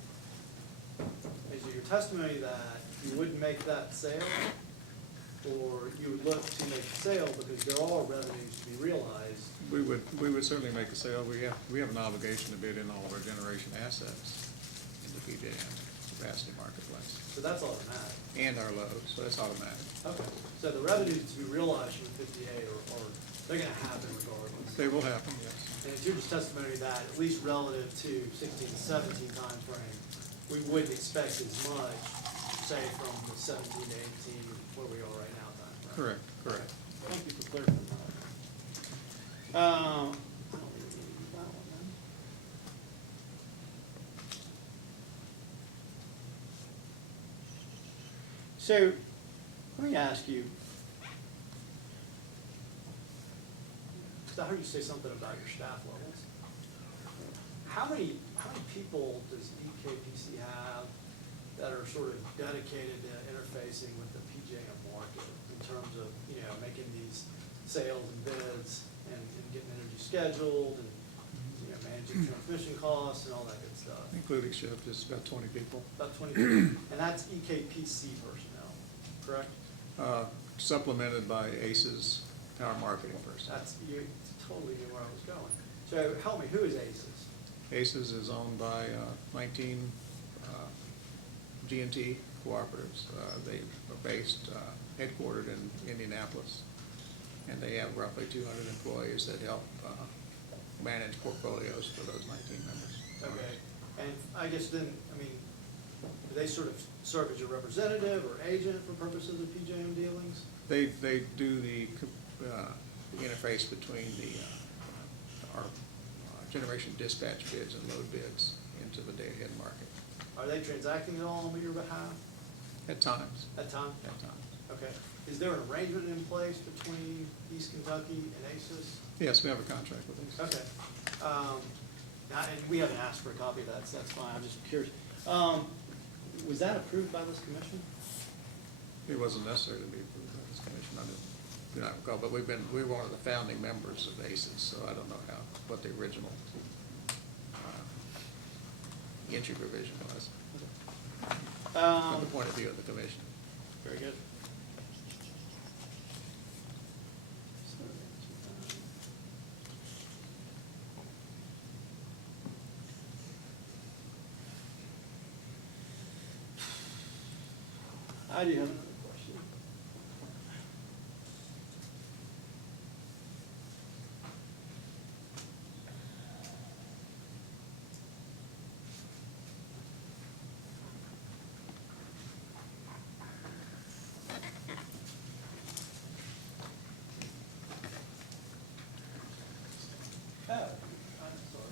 Is it your testimony that you wouldn't make that sale, or you would look to make the sale because there are revenues to be realized? We would certainly make a sale. We have an obligation to bid in all of our generation assets in the PJM capacity marketplace. So that's automatic. And our load, so that's automatic. Okay, so the revenues to be realized from the 58 are they're gonna happen regardless. They will happen, yes. And it's your testimony that, at least relative to 16 to 17 timeframe, we wouldn't expect as much, say, from the 17 to 18, where we are right now timeframe. Correct, correct. Thank you for clarifying that. I don't really need that one then. So, let me ask you, because I heard you say something about your staff levels. How many people does EKPC have that are sort of dedicated to interfacing with the PJM market in terms of, making these sales and bids and getting energy scheduled and, managing transmission costs and all that good stuff? Including shift is about 20 people. About 20 people. And that's EKPC personnel, correct? Supplemented by ACE's power marketing person. You totally knew where I was going. So help me, who is ACES? ACES is owned by 19 G&T cooperatives. They are based, headquartered in Indianapolis, and they have roughly 200 employees that help manage portfolios for those 19 members. Okay. And I guess then, do they sort of serve as your representative or agent for purposes of PJM dealings? They do the interface between our generation dispatch bids and load bids into the day-ahead market. Are they transacting at all on your behalf? At times. At times? At times. Okay. Is there an arrangement in place between East Kentucky and ACES? Yes, we have a contract with ACES. Okay. And we haven't asked for a copy of that, so that's fine. I'm just curious. Was that approved by this commission? It wasn't necessary to be approved by this commission. I do not recall, but we're one of the founding members of ACES, so I don't know what the original entry provision was. From the point of view of the commission. Very good. I do have another question. Oh, I'm sorry.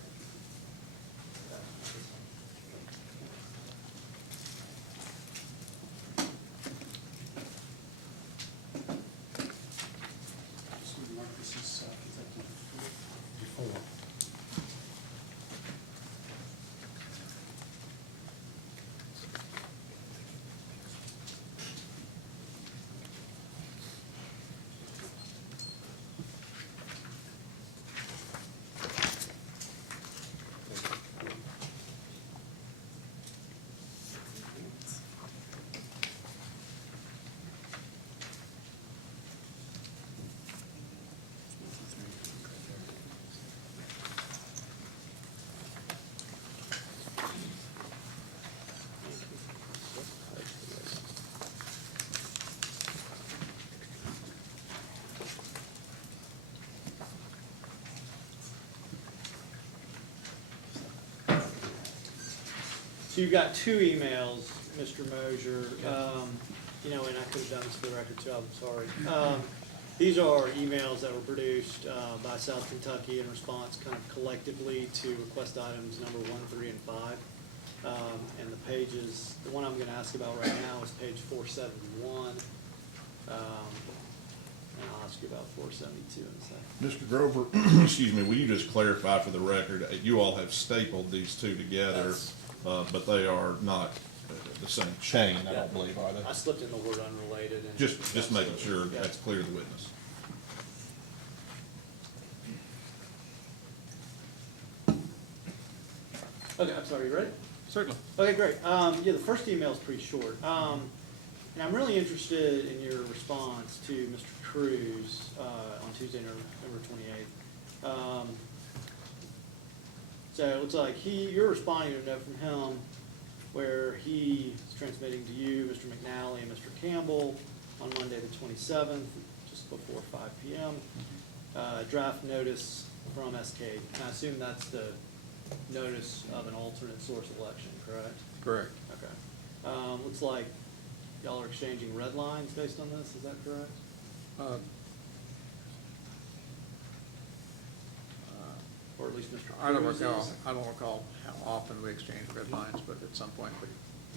So you've got two emails, Mr. Mosier, you know, and I could have done this for the record too, I'm sorry. These are emails that were produced by South Kentucky in response kind of collectively to request items number 1, 3, and 5. And the pages, the one I'm gonna ask about right now is page 471. And I'll ask you about 472 in a second. Mr. Grover, excuse me, will you just clarify for the record, you all have stapled these two together, but they are not the same chain, I don't believe, are they? I slipped in the word unrelated. And Just making sure that's clear to the witness. Okay, I'm sorry, you ready? Certainly. Okay, great. Yeah, the first email is pretty short. And I'm really interested in your response to Mr. Cruz on Tuesday, November 28th. So it looks like you're responding to a note from him where he is transmitting to you, Mr. McNally, and Mr. Campbell on Monday the 27th, just before 5 p.m. Draft notice from SK. And I assume that's the notice of an alternate source election, correct? Correct. Okay. Looks like y'all are exchanging red lines based on this, is that correct? Or at least Mr. Cruz I don't recall, is? I don't recall how often we exchanged red lines, but at some point we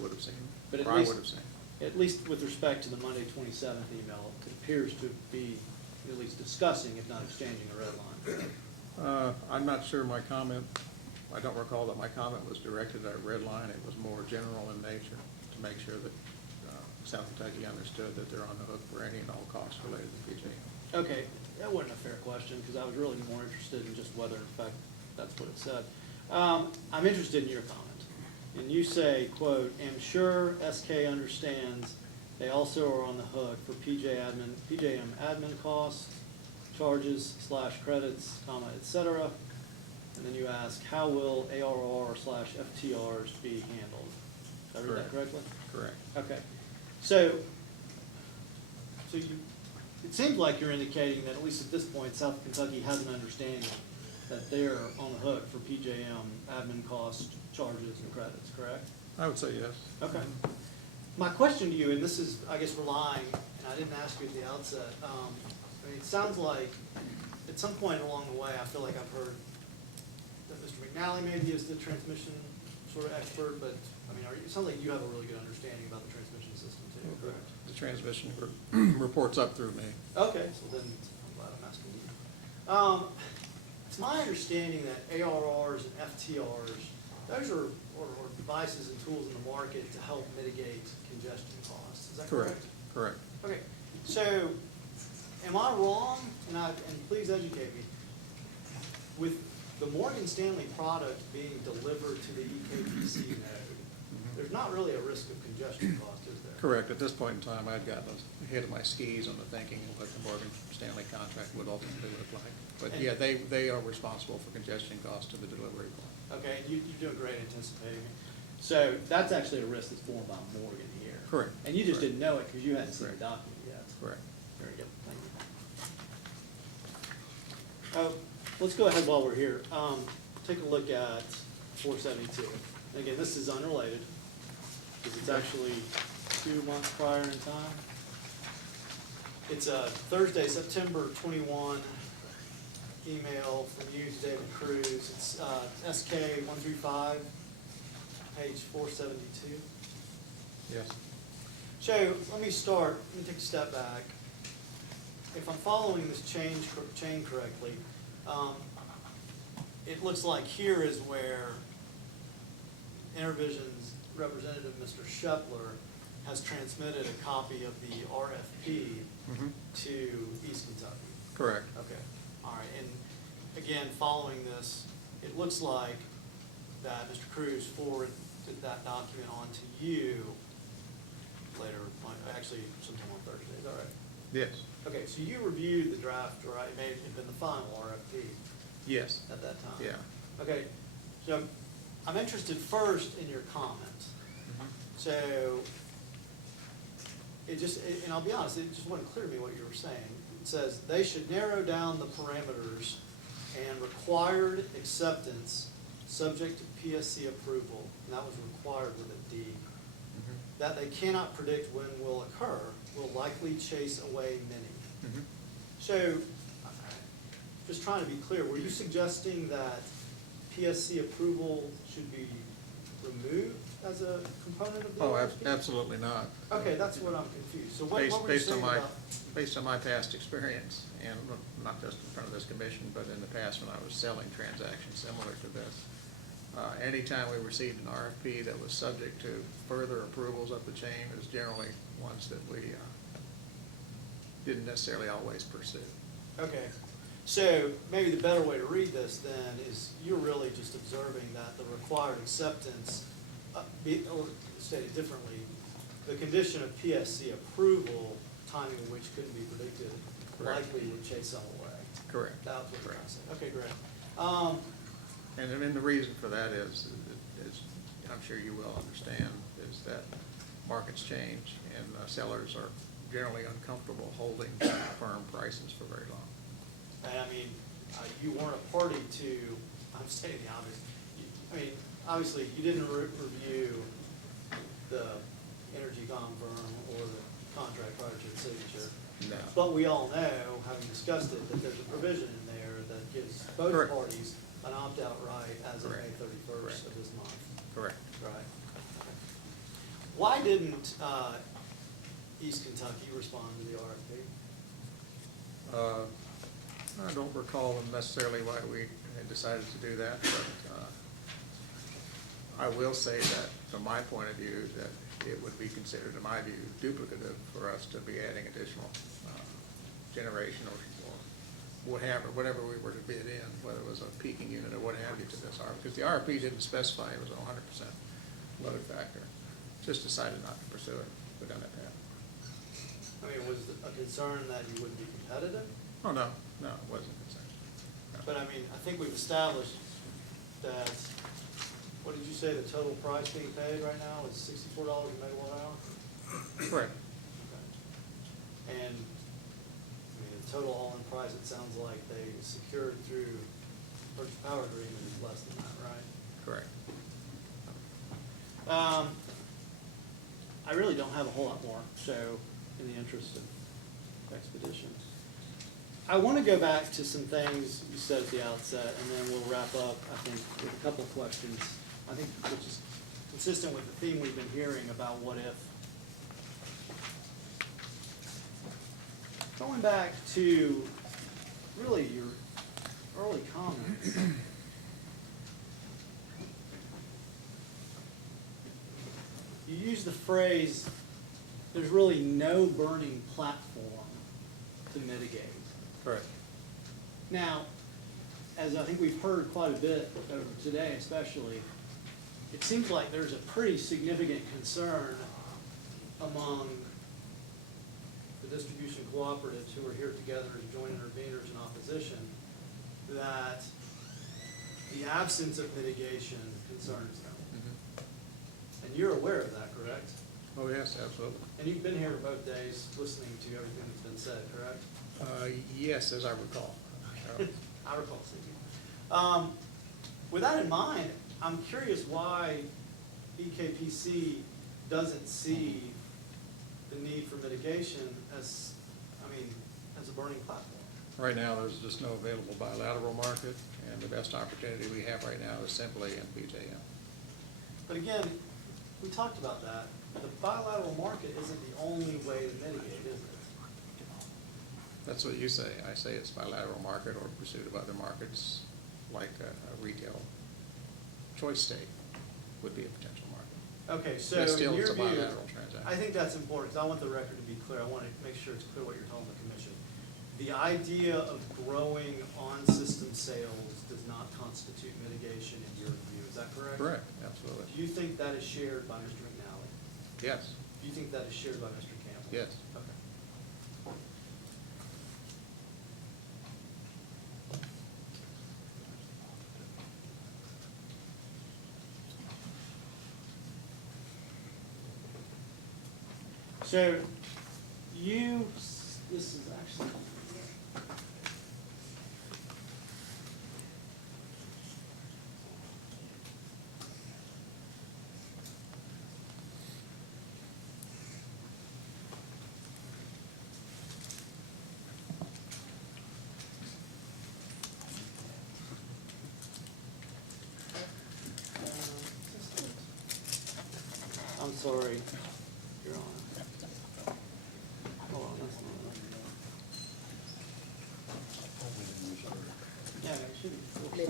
would have seen, But at or I least- would have seen. At least with respect to the Monday 27th email, it appears to be at least discussing, if not exchanging, a red line. I'm not sure my comment, I don't recall that my comment was directed at a red line. It was more general in nature to make sure that South Kentucky understood that they're on the hook for any and all costs related to PJM. Okay, that wasn't a fair question, because I was really more interested in just whether, in fact, that's what it said. I'm interested in your comment. And you say, quote, "am sure SK understands they also are on the hook for PJM admin costs, charges / credits, comma, et cetera." And then you ask, how will ARR / FTRs be handled? Did I read that correctly? Correct. Okay. So it seems like you're indicating that at least at this point, South Kentucky has an understanding that they're on the hook for PJM admin costs, charges, and credits, correct? I would say yes. Okay. My question to you, and this is, I guess, relying, and I didn't ask you at the outset, I mean, it sounds like at some point along the way, I feel like I've heard that Mr. McNally maybe is the transmission sort of expert, but, I mean, it sounds like you have a really good understanding about the transmission system too, correct? The transmission reports up through me. Okay, so then I'm glad I'm asking you. It's my understanding that ARRs and FTRs, those are devices and tools in the market to help mitigate congestion costs. Is that correct? Correct. Okay, so am I wrong, and please educate me, with the Morgan Stanley product being delivered to the EKPC node, there's not really a risk of congestion cost, is there? Correct. At this point in time, I'd gotten ahead of my skis on the thinking of what the Morgan Stanley contract would ultimately look like. But yeah, they are responsible for congestion costs to the delivery point. Okay, you're doing great anticipating it. So that's actually a risk that's borne by Morgan here. Correct. And you just Correct. didn't know it because you hadn't seen the Correct. document yet. Correct. Very good, thank you. Let's go ahead while we're here. Take a look at 472. And again, this is unrelated because it's actually 2 months prior in time. It's a Thursday, September 21 email from you to David Cruz. It's SK 135, page 472. Yes. So let me take a step back. If I'm following this chain correctly, it looks like here is where Intervision's representative, Mr. Shepler, has transmitted a copy of the RFP to East Kentucky. Correct. Okay, all right, and again, following this, it looks like that Mr. Cruz forwarded that document on to you later, actually sometime on Thursday, is that right? Yes. Okay, so you reviewed the draft, right? It may have been the final RFP Yes. at that time. Yeah. Okay, so I'm interested first in your comment. So and I'll be honest, it just wasn't clear to me what you were saying. It says they should narrow down the parameters and required acceptance subject to PSC approval, and that was required with a D, that they cannot predict when will occur, will likely chase away many. So, just trying to be clear, were you suggesting that PSC approval should be removed as a component of the Oh, RFP? absolutely not. Okay, that's what I'm confused. So what were you Based on saying my, about? based on my past experience, and not just in front of this commission, but in the past when I was selling transactions similar to this, anytime we received an RFP that was subject to further approvals up the chain, it was generally ones that we didn't necessarily always pursue. Okay, so maybe the better way to read this then is you're really just observing that the required acceptance, or stated differently, the condition of PSC approval, timing of which couldn't be predicted, Correct. likely would chase some away. Correct. That's what you're Correct. saying. Okay, great. And the reason for that is, I'm sure you will understand, is that markets change and sellers are generally uncomfortable holding firm prices for very long. And I mean, you weren't a party to, I'm stating the obvious, I mean, obviously, you didn't review the energy firm or the contract prior to the signature. No. But we all know, having discussed it, that there's a provision in there that gives both Correct. parties an opt-out right as of May Correct. 31st Correct. of this month. Correct. Right. Why didn't East Kentucky respond to the RFP? I don't recall necessarily why we had decided to do that, but I will say that from my point of view, that it would be considered, in my view, duplicative for us to be adding additional generation or whatever we were to bid in, whether it was a peaking unit or what have you to this RFP, because the RFP didn't specify it was a 100% load factor. Just decided not to pursue it, go down that path. I mean, was it a concern that you wouldn't be competitive? Oh, no, it wasn't a concern. No. But I mean, I think we've established that, what did you say, the total price being paid right now is $64 a megawatt hour? Correct. Okay. And, I mean, the total all-in price, it sounds like they secured through purchase power agreement is less than that, right? Correct. I really don't have a whole lot more, so in the interest of expedition. I want to go back to some things you said at the outset, and then we'll wrap up, I think, with a couple of questions, I think, which is consistent with the theme we've been hearing about what if. Going back to really your early comments. You use the phrase, there's really no burning platform to mitigate. Correct. Now, as I think we've heard quite a bit over today especially, it seems like there's a pretty significant concern among the distribution cooperatives who are here together as joint interveners in opposition that the absence of mitigation concerns them. And you're aware of that, correct? Oh, yes, absolutely. And you've been here both days listening to everything that's been said, correct? Yes, as I recall. I recall seeing. With that in mind, I'm curious why BKPC doesn't see the need for mitigation as, as a burning platform. Right now, there's just no available bilateral market, and the best opportunity we have right now is simply in PJM. But again, we talked about that. The bilateral market isn't the only way to mitigate, is it? That's what you say. I say it's bilateral market or pursuit of other markets, like a retail choice state would be a potential market. Okay, so But still, in it's your a view, bilateral transaction. I think that's important, because I want the record to be clear. I want to make sure it's clear what you're telling the commission. The idea of growing on-system sales does not constitute mitigation in your view. Is that correct? Correct, absolutely. Do you think that is shared by Mr. McNally? Yes, Do you think that is shared by Mr. Campbell? yes. Okay. So, this is actually, sorry, Your Honor. Hold on, that's not right. Yeah, it should be.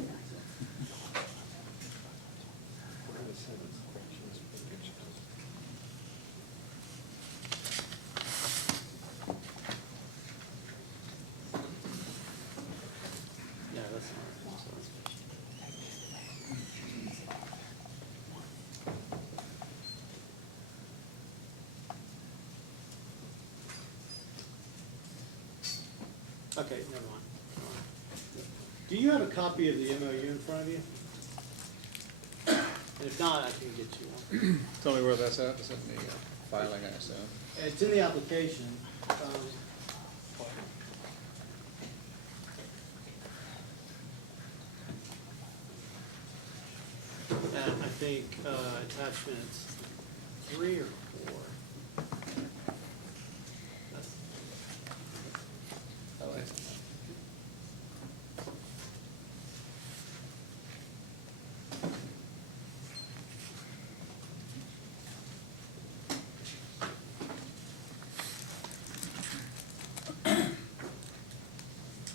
Yeah, that's not right. I'm sorry. Okay, never mind. Do you have a copy of the MOU in front of you? And if not, I can get you one. Tell me where that's at, it's in the filing, I assume. It's in the application. And I think attachments 3 or 4. That's- Oh, wait.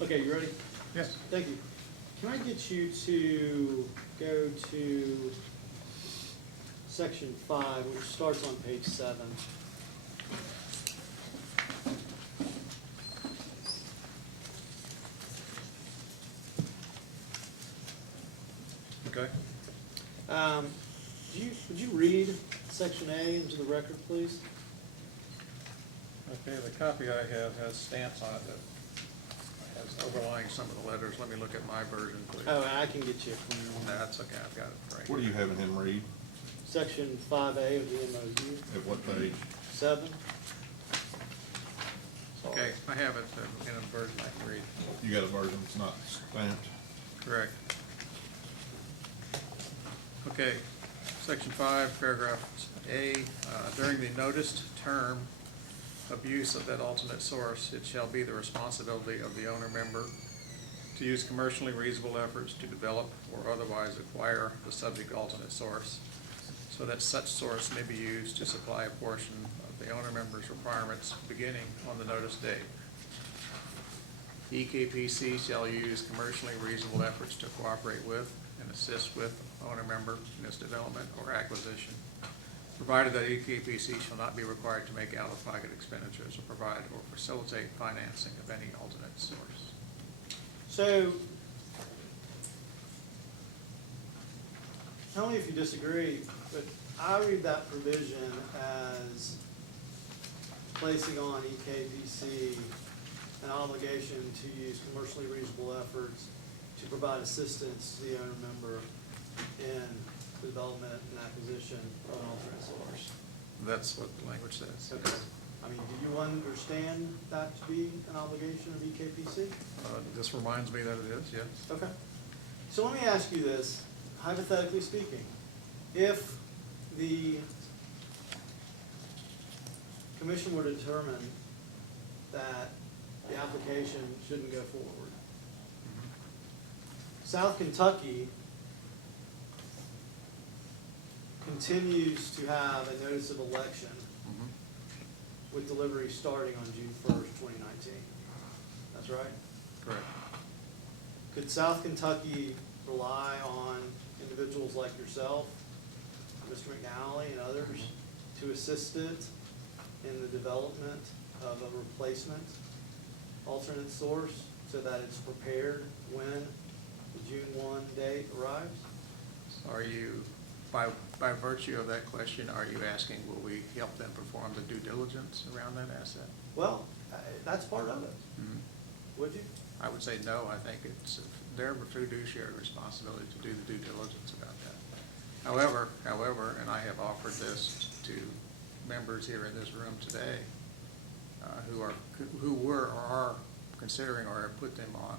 Okay, you ready? Yes. Thank you. Can I get you to go to section 5, which starts on page 7? Okay. Would you read section A into the record, please? Okay, the copy I have has stamps on it that has overlying some of the letters. Let me look at my version, please. Oh, I can get you a clean one. That's okay, I've got it right. What are you having him read? Section 5A of the MOU, At what page? 7. Okay, I have it in a version I can read. You got a version that's not stamped? Correct. Okay, section 5, paragraph A, during the noticed term of use of that alternate source, it shall be the responsibility of the owner member to use commercially reasonable efforts to develop or otherwise acquire the subject alternate source, so that such source may be used to supply a portion of the owner member's requirements beginning on the notice date. EKPC shall use commercially reasonable efforts to cooperate with and assist with owner member in its development or acquisition, provided that EKPC shall not be required to make out-of-pocket expenditures or provide or facilitate financing of any alternate source. So, tell me if you disagree, but I read that provision as placing on EKPC an obligation to use commercially reasonable efforts to provide assistance to the owner member in the development and acquisition of an alternate source. That's what the language says. Okay. I mean, do you understand that to be an obligation of EKPC? This reminds me that it is, yes. Okay. So let me ask you this, hypothetically speaking. If the commission were to determine that the application shouldn't go forward, South Kentucky continues to have a notice of election with delivery starting on June 1st, 2019. That's right? Correct. Could South Kentucky rely on individuals like yourself, Mr. McNally and others, to assist it in the development of a replacement alternate source so that it's prepared when the June 1 date arrives? Are you, by virtue of that question, are you asking, will we help them perform the due diligence around that asset? Well, that's part of it. Would you? I would say no. I think it's their fiduciary responsibility to do the due diligence about that. However, and I have offered this to members here in this room today, who were or are considering or have put them on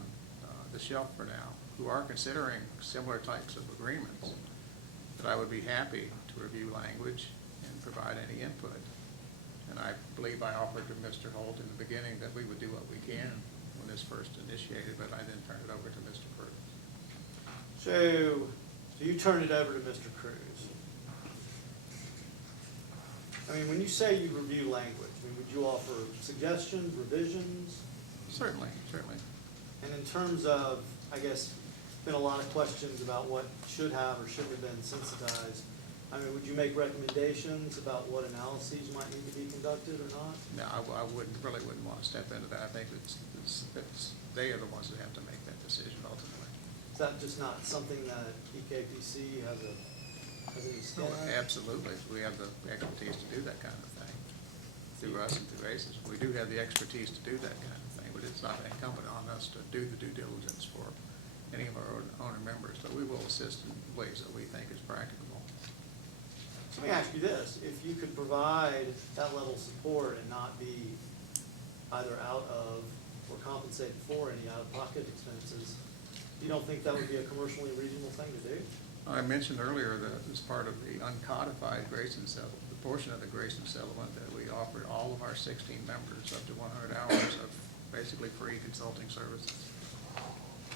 the shelf for now, who are considering similar types of agreements, that I would be happy to review language and provide any input. And I believe I offered to Mr. Holt in the beginning that we would do what we can when this first initiated, but I then turned it over to Mr. Cruz. So you turned it over to Mr. Cruz. I mean, when you say you review language, I mean, would you offer suggestions, revisions? Certainly, certainly. And in terms of, I guess, been a lot of questions about what should have or shouldn't have been sensitized. I mean, would you make recommendations about what analyses might need to be conducted or not? No, I wouldn't, really wouldn't want to step into that. I think they are the ones that have to make that decision ultimately. Is that just not something that EKPC has any skin Oh, in? absolutely. We have the expertise to do that kind of thing. Through us and through ACES. We do have the expertise to do that kind of thing, but it's not incumbent on us to do the due diligence for any of our owner members, but we will assist in ways that we think is practicable. So let me ask you this, if you could provide that level of support and not be either out of or compensated for any out-of-pocket expenses, you don't think that would be a commercially reasonable thing to do? I mentioned earlier that as part of the uncodified Grayson settlement, the portion of the Grayson settlement that we offered all of our 16 members up to 100 hours of basically free consulting services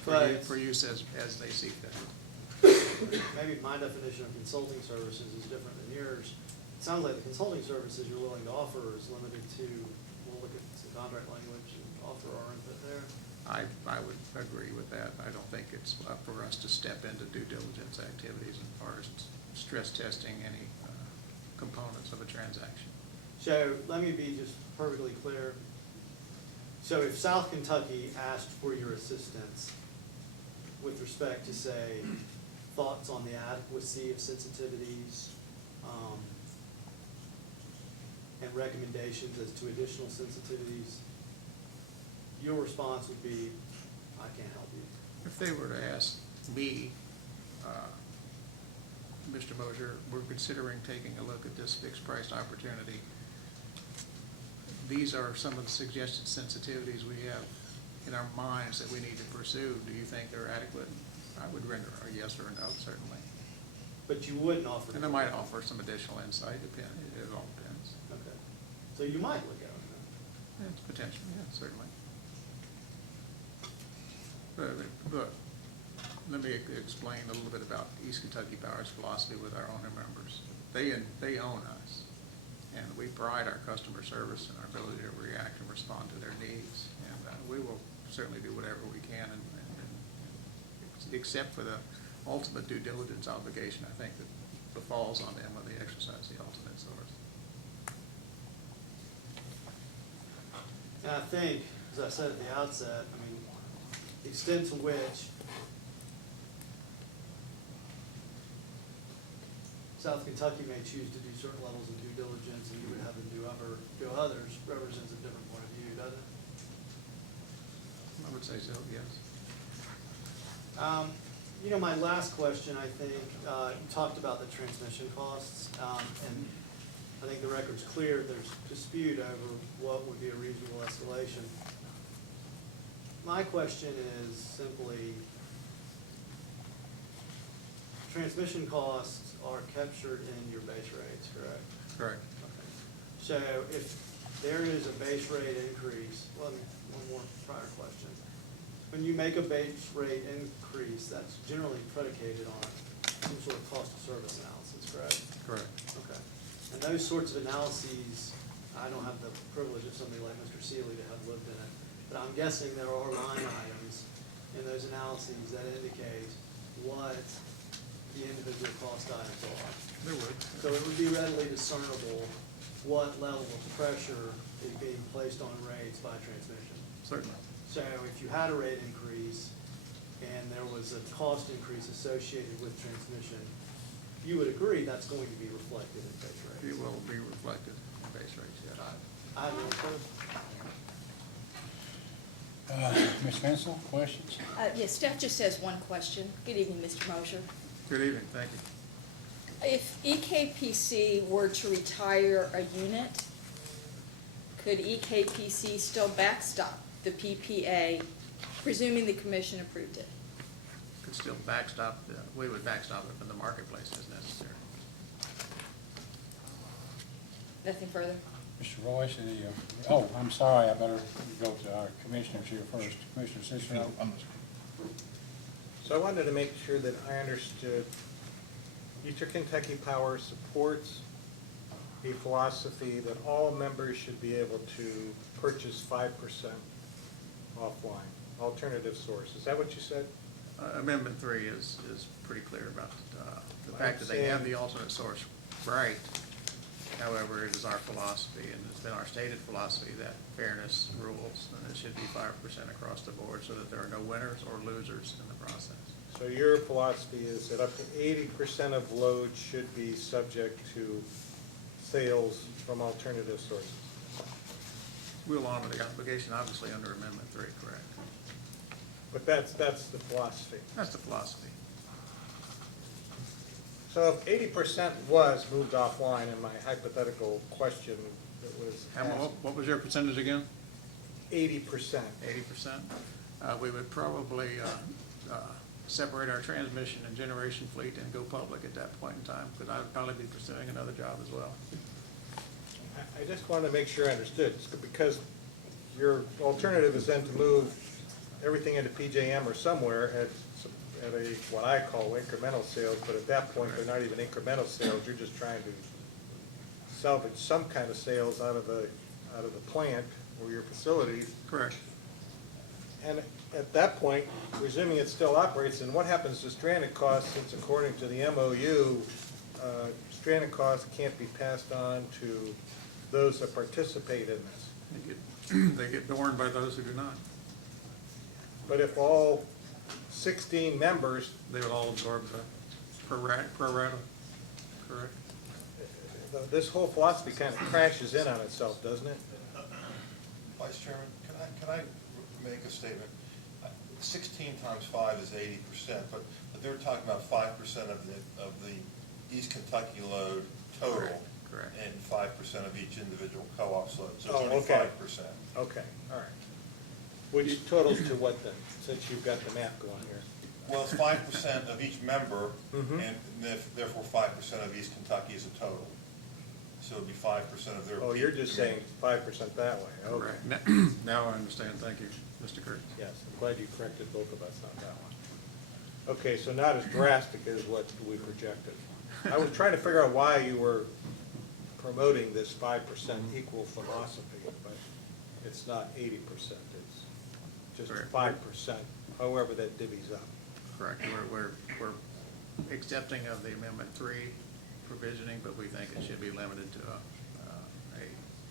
for use as they see fit. Maybe my definition of consulting services is different than yours. It sounds like the consulting services you're willing to offer is limited to, we'll look at some contract language and offer our input there. I would agree with that. I don't think it's up for us to step into due diligence activities as far as stress testing any components of a transaction. So let me be just perfectly clear. So if South Kentucky asked for your assistance with respect to, say, thoughts on the adequacy of sensitivities, and recommendations as to additional sensitivities, your response would be, I can't help you. If they were to ask me, Mr. Mosier, we're considering taking a look at this fixed price opportunity. These are some of the suggested sensitivities we have in our minds that we need to pursue. Do you think they're adequate? I would render a yes or a no, certainly. But you wouldn't offer. And I might offer some additional insight, it all depends. Okay. So you might look at it. It's potential, yeah, certainly. But let me explain a little bit about East Kentucky Power's philosophy with our owner members. They own us, and we pride our customer service and our ability to react and respond to their needs. And we will certainly do whatever we can, and except for the ultimate due diligence obligation, I think that falls on them when they exercise the ultimate source. And I think, as I said at the outset, I mean, the extent to which South Kentucky may choose to do certain levels of due diligence and you would have them do others represents a different point of view, doesn't it? I would say so, yes. You know, my last question, I think, you talked about the transmission costs, and I think the record's clear there's dispute over what would be a reasonable escalation. My question is simply, transmission costs are captured in your base rates, correct? Correct. Okay. So if there is a base rate increase, one more prior question. When you make a base rate increase, that's generally predicated on some sort of cost of service analysis, correct? Correct. Okay. And those sorts of analyses, I don't have the privilege of somebody like Mr. Seeley to have lived in it, but I'm guessing there are line items in those analyses that indicate what the individual cost items are. There would. So it would be readily discernible what level of pressure is being placed on rates by transmission. Certainly. So if you had a rate increase and there was a cost increase associated with transmission, you would agree that's going to be reflected in base rates. It will be reflected in base rates, yes. I have no question. Ms. Mansell, questions? Yes, staff just has one question. Good evening, Mr. Mosier. Good evening, thank you. If EKPC were to retire a unit, could EKPC still backstop the PPA, presuming the commission approved it? Could still backstop, we would backstop it from the marketplace as necessary. Nothing further? Mr. Royce, any, oh, I'm sorry, I better go to our commissioners here first. Commissioner Cicero. So I wanted to make sure that I understood Eastern Kentucky Power supports a philosophy that all members should be able to purchase 5% offline, alternative source. Is that what you said? Amendment 3 is pretty clear about the fact that they have the alternate source right. However, it is our philosophy, and it's been our stated philosophy, that fairness rules, and it should be 5% across the board so that there are no winners or losers in the process. So your philosophy is that up to 80% of load should be subject to sales from alternative sources? We'll honor the obligation, obviously, under Amendment 3, correct? But that's the philosophy. That's the philosophy. So if 80% was moved offline in my hypothetical question that was asked, What was your percentage again? 80%. 80%? We would probably separate our transmission and generation fleet and go public at that point in time, because I would probably be pursuing another job as well. I just wanted to make sure I understood, because your alternative is then to move everything into PJM or somewhere at a, what I call incremental sales, but at that point, they're not even incremental sales, you're just trying to salvage some kind of sales out of the plant or your facilities. Correct. And at that point, presuming it still operates, then what happens to stranded costs, since according to the MOU, stranded costs can't be passed on to those that participate in this? They get borne by those who do not. But if all 16 members, They would all absorb the pro rata, correct? this whole philosophy kind of crashes in on itself, doesn't it? Vice Chairman, can I make a statement? 16 times 5 is 80%, but they're talking about 5% of the East Kentucky load total. Correct. And 5% of each individual co-op's load, so it's Oh, only okay. 5%. Okay, all right. Which totals to what then, since you've got the math going here? Well, it's 5% of each member, Mhm. and therefore 5% of East Kentucky is a total. So it'd be 5% of their. Oh, you're just saying 5% that way, okay. Correct. Now I understand. Thank you, Mr. Kurtz. Yes, I'm glad you corrected both of us on that one. Okay, so not as drastic as what we projected. I was trying to figure out why you were promoting this 5% equal philosophy, but it's not 80%, it's just Correct. 5%, however that divvies up. Correct. We're accepting of the Amendment 3 provisioning, but we think it should be limited to a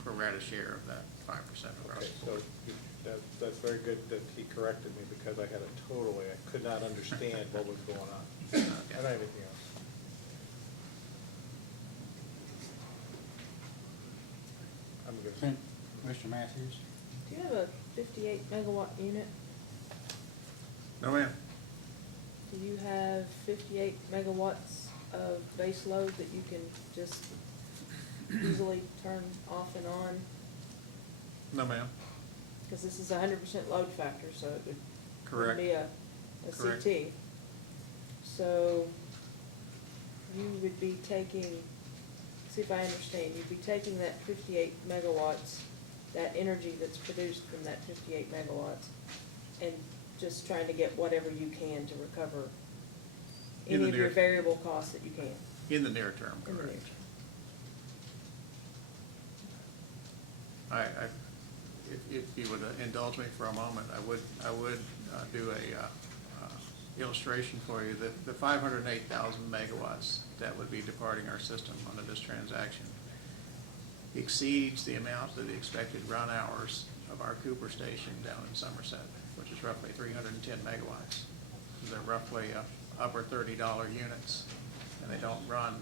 pro rata share of that 5% across Okay, the so board. that's very good that he corrected me, because I had I could not understand what was going on. I don't have anything else. I'm good. Mr. Matthews? Do you have a 58 megawatt unit? No, ma'am. Do you have 58 megawatts of base load that you can just easily turn off and on? No, ma'am. Because this is a 100% load factor, so it would Correct. be a Correct. CT. So you would be taking, see if I understand, you'd be taking that 58 megawatts, that energy that's produced from that 58 megawatts, and just trying to get whatever you can to recover In any the of your near- variable costs that you can. In the near term, In the near correct. term. If you would indulge me for a moment, I would do a illustration for you. The 508,000 megawatts that would be departing our system under this transaction exceeds the amount of the expected run hours of our Cooper station down in Somerset, which is roughly 310 megawatts. They're roughly upper $30 units, and they don't run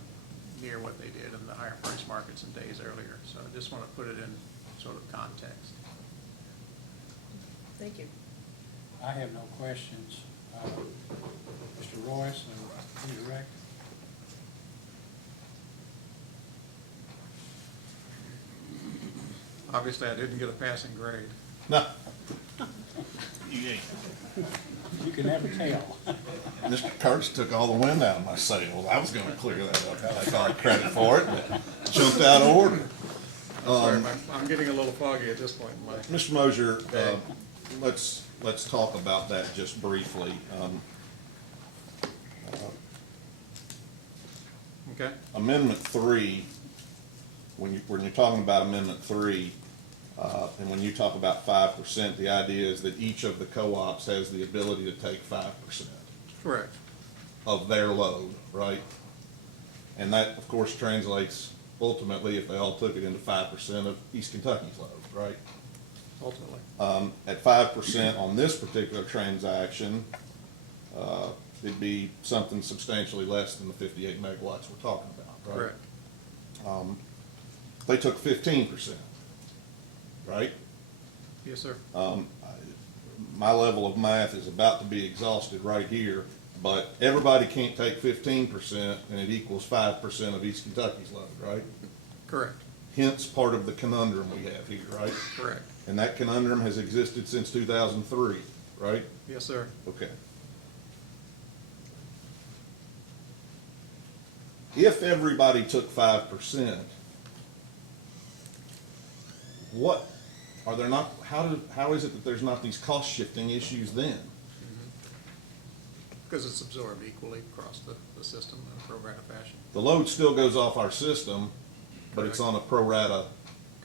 near what they did in the higher price markets in days earlier. So I just want to put it in sort of context. Thank you. I have no questions. Mr. Royce and the director? Obviously, I didn't get a passing grade. No. You ain't. You can never tell. Mr. Kurtz took all the wind out of my sails. I was gonna clear that up. I take all the credit for it, but jumped out of order. Sorry, I'm getting a little foggy at this point in my. Mr. Mosier, let's talk about that just briefly. Okay. Amendment 3 when you're talking about Amendment 3, and when you talk about 5%, the idea is that each of the co-ops has the ability to take 5% Correct. of their load, right? And that, of course, translates ultimately, if they all took it, into 5% of East Kentucky's load, right? Ultimately. At 5% on this particular transaction, it'd be something substantially less than the 58 megawatts we're talking about, right? Correct. They took 15%, right? Yes, sir. My level of math is about to be exhausted right here, but everybody can't take 15% and it equals 5% of East Kentucky's load, right? Correct. Hence part of the conundrum we have here, right? Correct. And that conundrum has existed since 2003, right? Yes, sir. Okay. If everybody took 5%, what, are there not, how is it that there's not these cost shifting issues then? Because it's absorbed equally across the system in a pro rata fashion. The load still goes off our system, but it's Correct. on a pro rata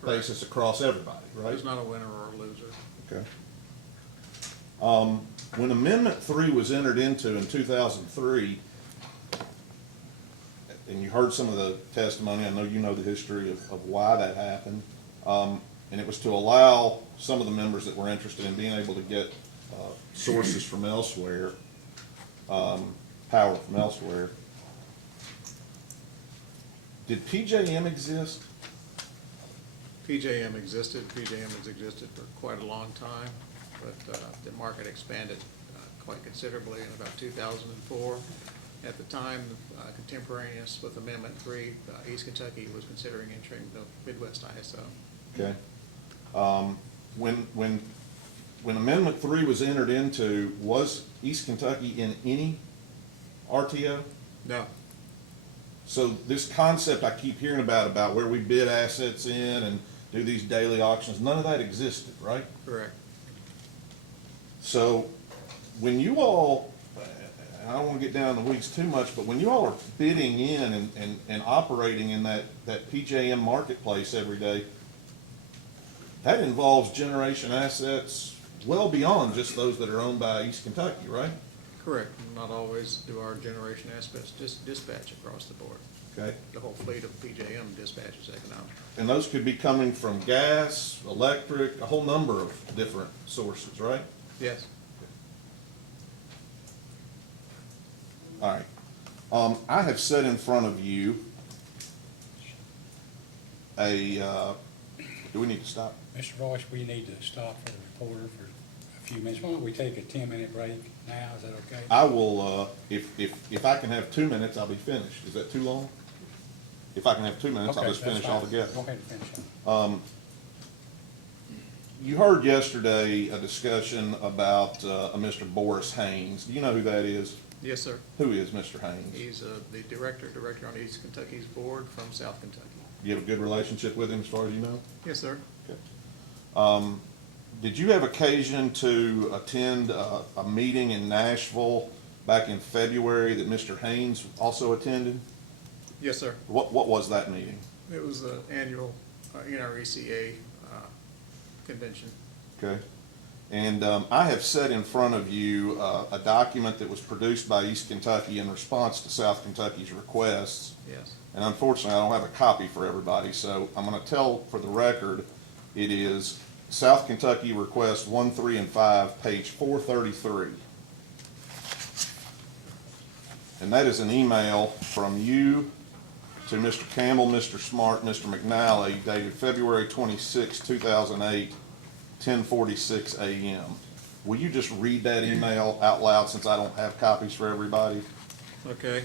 Correct. basis across everybody, right? There's not a winner or a loser. Okay. When Amendment 3 was entered into in 2003, and you heard some of the testimony, I know you know the history of why that happened, and it was to allow some of the members that were interested in being able to get sources from elsewhere, power from elsewhere. Did PJM exist? PJM existed. PJM has existed for quite a long time, but the market expanded quite considerably in about 2004. At the time, contemporaneous with Amendment 3, East Kentucky was considering entering the Midwest ISO. Okay. When Amendment 3 was entered into, was East Kentucky in any RTO? No. So this concept I keep hearing about where we bid assets in and do these daily auctions, none of that existed, right? Correct. So when you all, and I don't want to get down in the weeds too much, but when you all are bidding in and operating in that PJM marketplace every day, that involves generation assets well beyond just those that are owned by East Kentucky, right? Correct. Not always do our generation aspects dispatch across the board. Okay. The whole fleet of PJM dispatches economic. And those could be coming from gas, electric, a whole number of different sources, right? Yes. All right. I have set in front of you do we need to stop? Mr. Royce, we need to stop for the reporter for a few minutes. Why don't we take a 10-minute break now? Is that okay? I will, if I can have 2 minutes, I'll be finished. Is that too long? If I can have 2 minutes, I'll Okay, just that's finish fine. altogether. Go ahead and finish. You heard yesterday a discussion about a Mr. Boris Haynes. Do you know who that is? Yes, sir. Who is Mr. Haynes? He's the director on East Kentucky's board from South Kentucky. You have a good relationship with him as far as you know? Yes, sir. Okay. Did you have occasion to attend a meeting in Nashville back in February that Mr. Haynes also attended? Yes, sir. What was that meeting? It was the annual R.E.C.C convention. Okay. And I have set in front of you a document that was produced by East Kentucky in response to South Kentucky's requests. Yes. And unfortunately, I don't have a copy for everybody, so I'm going to tell for the record, it is South Kentucky Request 1, 3, and 5, page 433. And that is an email from you to Mr. Campbell, Mr. Smart, Mr. McNally, dated February 26, 2008, 10:46 a.m. Will you just read that email out loud since I don't have copies for everybody? Okay.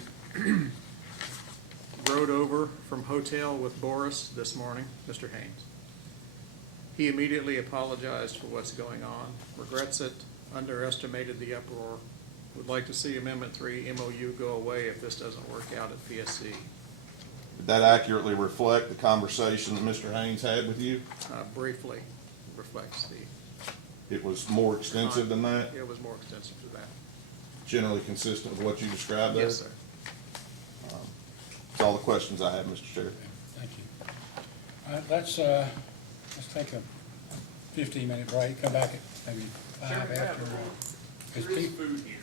Rode over from hotel with Boris this morning, Mr. Haynes. He immediately apologized for what's going on, regrets it, underestimated the uproar, would like to see Amendment 3 MOU go away if this doesn't work out at PSC. Did that accurately reflect the conversation that Mr. Haynes had with you? Briefly reflects the... It was more extensive than that? It was more extensive than that. Generally consistent with what you described there? Yes, sir. That's all the questions I have, Mr. Chair. Thank you. Let's take a 15-minute break, come back at maybe 5 after. Is There is people- food here.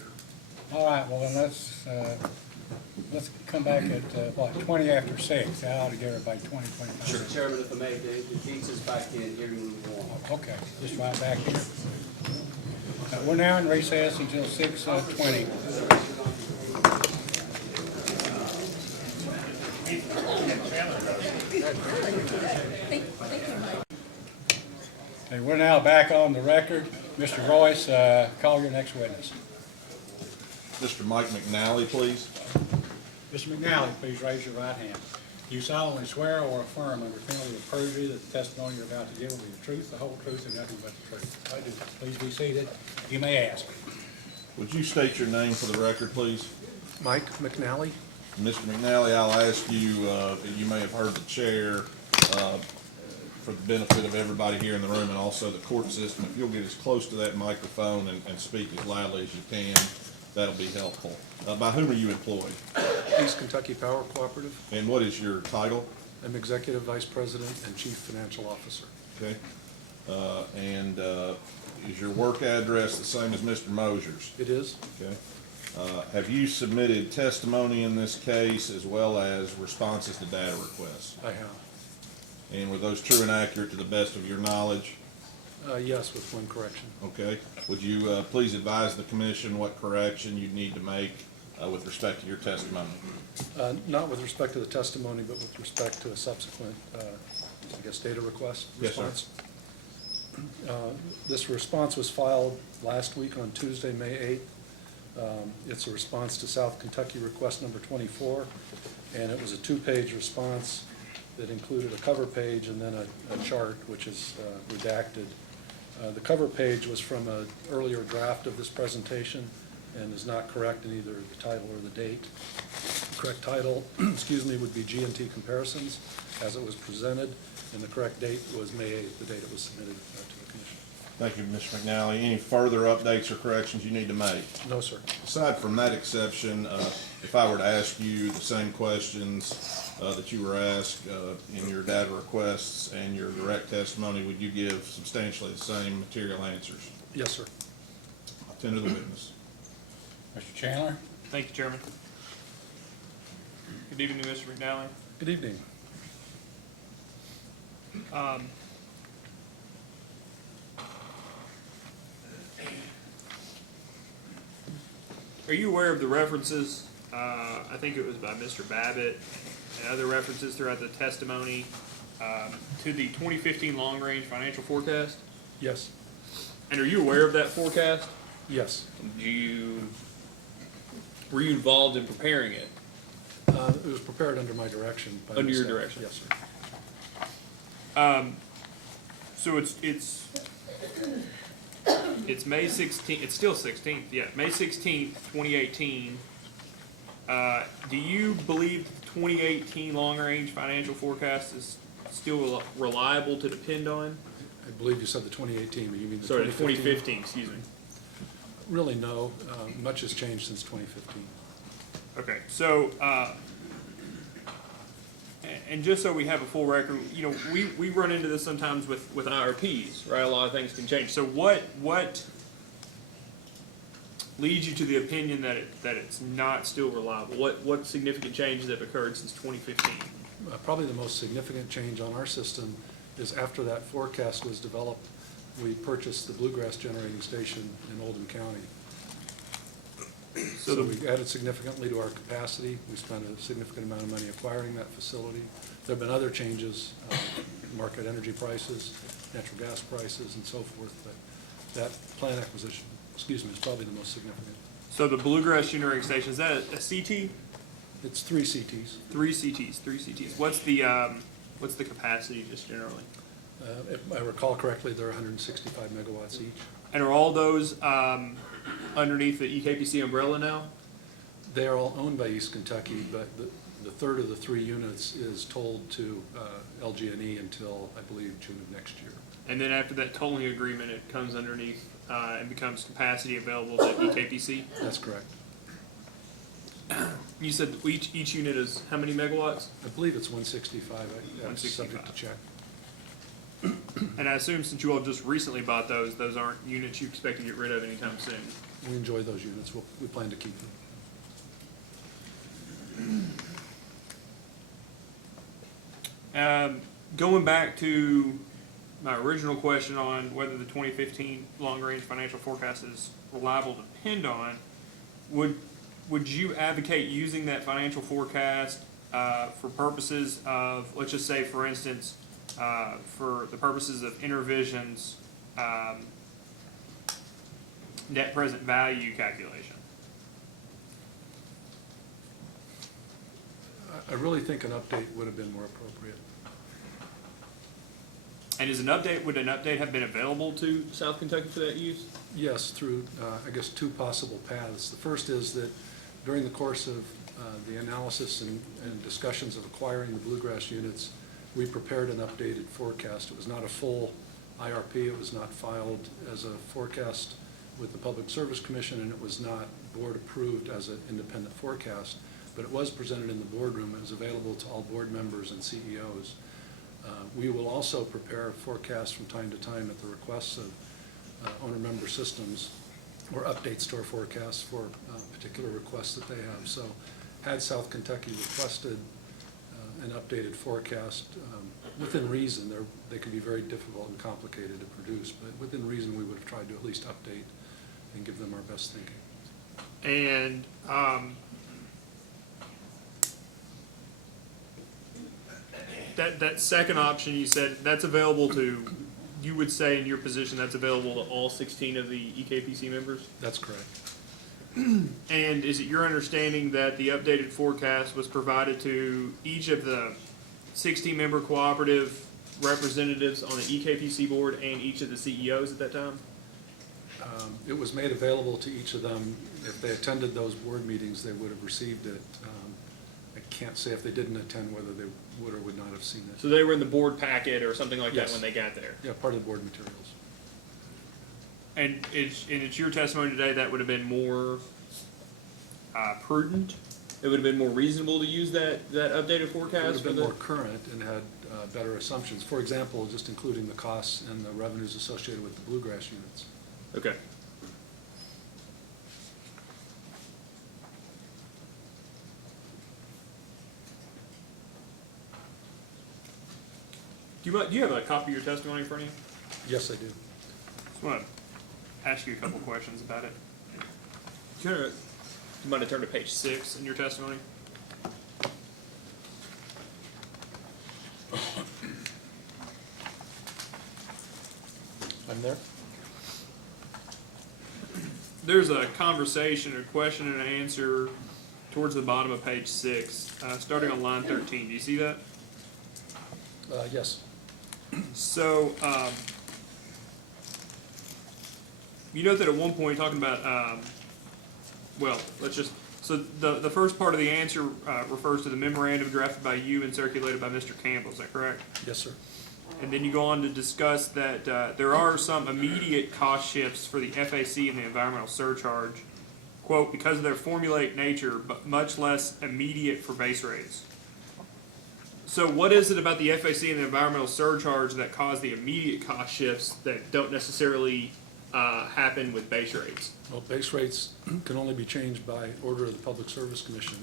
All right, well then let's come back at, 20 after 6. I ought to give everybody 20, 25 minutes. Chairman, if I may, the pizza's back in here room 1. Okay, just right back here. We're now in recess until 6:20. Okay, we're now back on the record. Mr. Royce, call your next witness. Mr. Mike McNally, please. Mr. McNally, please raise your right hand. Do you solemnly swear or affirm under penalty of perjury that the testimony you're about to give will be the truth, the whole truth, and nothing but the truth? I do. Please be seated. You may ask. Would you state your name for the record, please? Mike McNally. Mr. McNally, I'll ask you, you may have heard the chair, for the benefit of everybody here in the room and also the court system, if you'll get as close to that microphone and speak as loudly as you can, that'll be helpful. By whom are you employed? East Kentucky Power Cooperative. And what is your title? I'm Executive Vice President and Chief Financial Officer. Okay. Is your work address the same as Mr. Mosier's? It is. Okay. Have you submitted testimony in this case as well as responses to data requests? I have. And were those true and accurate to the best of your knowledge? Yes, with one correction. Okay. Would you please advise the commission what correction you'd need to make with respect to your testimony? Not with respect to the testimony, but with respect to a subsequent, I guess, data request Yes, sir. response. This response was filed last week on Tuesday, May 8th. It's a response to South Kentucky request number 24, and it was a 2-page response that included a cover page and then a chart, which is redacted. The cover page was from an earlier draft of this presentation and is not correct in either the title or the date. The correct title, excuse me, would be G&T Comparisons as it was presented, and the correct date was May 8th, the date it was submitted to the commission. Thank you, Mr. McNally. Any further updates or corrections you need to make? No, sir. Aside from that exception, if I were to ask you the same questions that you were asked in your data requests and your direct testimony, would you give substantially the same material answers? Yes, sir. I'll tender the witness. Mr. Chandler? Thank you, Chairman. Good evening, Mr. McNally. Good evening. Are you aware of the references, I think it was by Mr. Babbitt, and other references throughout the testimony, to the 2015 long-range financial forecast? Yes. And are you aware of that forecast? Yes. Were you involved in preparing it? It was prepared under my direction. By Under your staff. direction? Yes, sir. So it's May 16th, it's still 16th, yeah, May 16th, 2018. Do you believe the 2018 long-range financial forecast is still reliable to depend on? I believe you said the 2018, but you mean the Sorry, 2015? 2015, excuse me. Really, no. Much has changed since 2015. Okay, so, and just so we have a full record, you know, we run into this sometimes with IRPs, right? A lot of things can change. So what leads you to the opinion that it's not still reliable? What significant changes have occurred since 2015? Probably the most significant change on our system is after that forecast was developed, we purchased the Bluegrass Generating Station in Oldham County. So we added significantly to our capacity. We spent a significant amount of money acquiring that facility. There have been other changes, market energy prices, natural gas prices, and so forth, but that plant acquisition, excuse me, is probably the most significant. So the Bluegrass Generating Station, is that a CT? It's 3 CTs. 3 CTs. What's the capacity just generally? If I recall correctly, they're 165 megawatts each. And are all those underneath the EKPC umbrella now? They are all owned by East Kentucky, but the third of the 3 units is tolled to LG&E until, I believe, June of next year. And then after that tolling agreement, it comes underneath and becomes capacity available to EKPC? That's correct. You said each unit is how many megawatts? I believe it's 165. That's 165. subject to check. And I assume since you all just recently bought those aren't units you expect to get rid of anytime soon. We enjoy those units. We plan to keep them. Going back to my original question on whether the 2015 long-range financial forecast is reliable to depend on, would you advocate using that financial forecast for purposes of, let's just say, for instance, for the purposes of Intervision's net present value calculation? I really think an update would have been more appropriate. And would an update have been available to South Kentucky for that use? Yes, through, I guess, two possible paths. The first is that during the course of the analysis and discussions of acquiring the bluegrass units, we prepared an updated forecast. It was not a full IRP. It was not filed as a forecast with the Public Service Commission, and it was not board approved as an independent forecast, but it was presented in the boardroom. It was available to all board members and CEOs. We will also prepare forecasts from time to time at the requests of owner-member systems or updates to our forecasts for particular requests that they have. So had South Kentucky requested an updated forecast, within reason, they can be very difficult and complicated to produce, but within reason we would have tried to at least update and give them our best thinking. And that second option, you said that's available to, you would say in your position that's available to all 16 of the EKPC members? That's correct. And is it your understanding that the updated forecast was provided to each of the 16-member cooperative representatives on the EKPC board and each of the CEOs at that time? It was made available to each of them. If they attended those board meetings, they would have received it. I can't say if they didn't attend whether they would or would not have seen it. So they were in the board packet or something like Yes. that when they got there? Yeah, part of the board materials. And it's your testimony today that would have been more prudent? It would have been more reasonable to use that updated forecast? It would have been more current and had better assumptions. For example, just including the costs and the revenues associated with the bluegrass units. Okay. Do you have a copy of your testimony in front of you? Yes, I do. Just want to ask you a couple questions about it. Do you mind to turn to page 6 in your testimony? I'm there. There's a conversation, a question and answer towards the bottom of page 6, starting on line 13. Do you see that? Yes. So, you note that at one point talking about, so the first part of the answer refers to the memorandum drafted by you and circulated by Mr. Campbell, is that correct? Yes, sir. And then you go on to discuss that there are some immediate cost shifts for the FAC and the environmental surcharge, quote, because of their formulaic nature, but much less immediate for base rates. So what is it about the FAC and the environmental surcharge that cause the immediate cost shifts that don't necessarily happen with base rates? Well, base rates can only be changed by order of the Public Service Commission,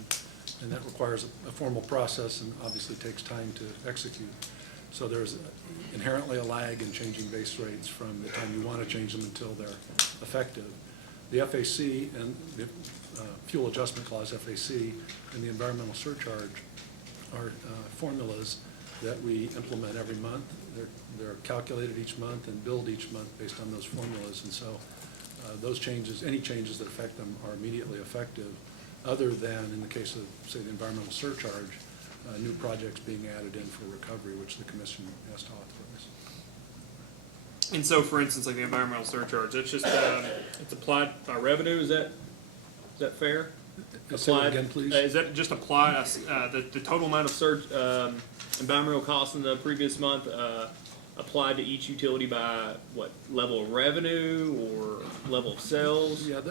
and that requires a formal process and obviously takes time to execute. So there's inherently a lag in changing base rates from the time you want to change them until they're effective. The FAC and the Fuel Adjustment Clause, FAC, and the environmental surcharge are formulas that we implement every month. They're calculated each month and billed each month based on those formulas, and so those changes, any changes that affect them are immediately effective, other than in the case of, say, the environmental surcharge, new projects being added in for recovery, which the commission has to authorize. And so, for instance, like the environmental surcharge, that's just it's applied by revenue. Is that fair? Say that again, please. Is that just applied the total amount of environmental costs in the previous month applied to each utility by what level of revenue or level of sales? Yeah,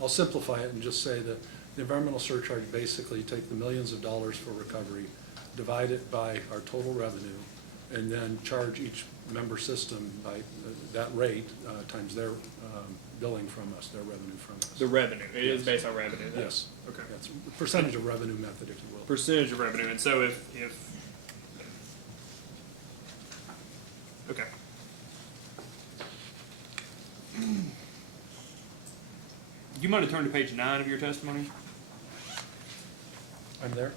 I'll simplify it and just say that the environmental surcharge basically take the millions of dollars for recovery, divide it by our total revenue, and then charge each member system by that rate times their billing from us, their revenue from us. The revenue, it is Yes. based on revenue. Yes. Okay. That's a percentage of revenue method, if you will. Percentage of revenue, and so if okay. Do you mind to turn to page 9 of your testimony? I'm there?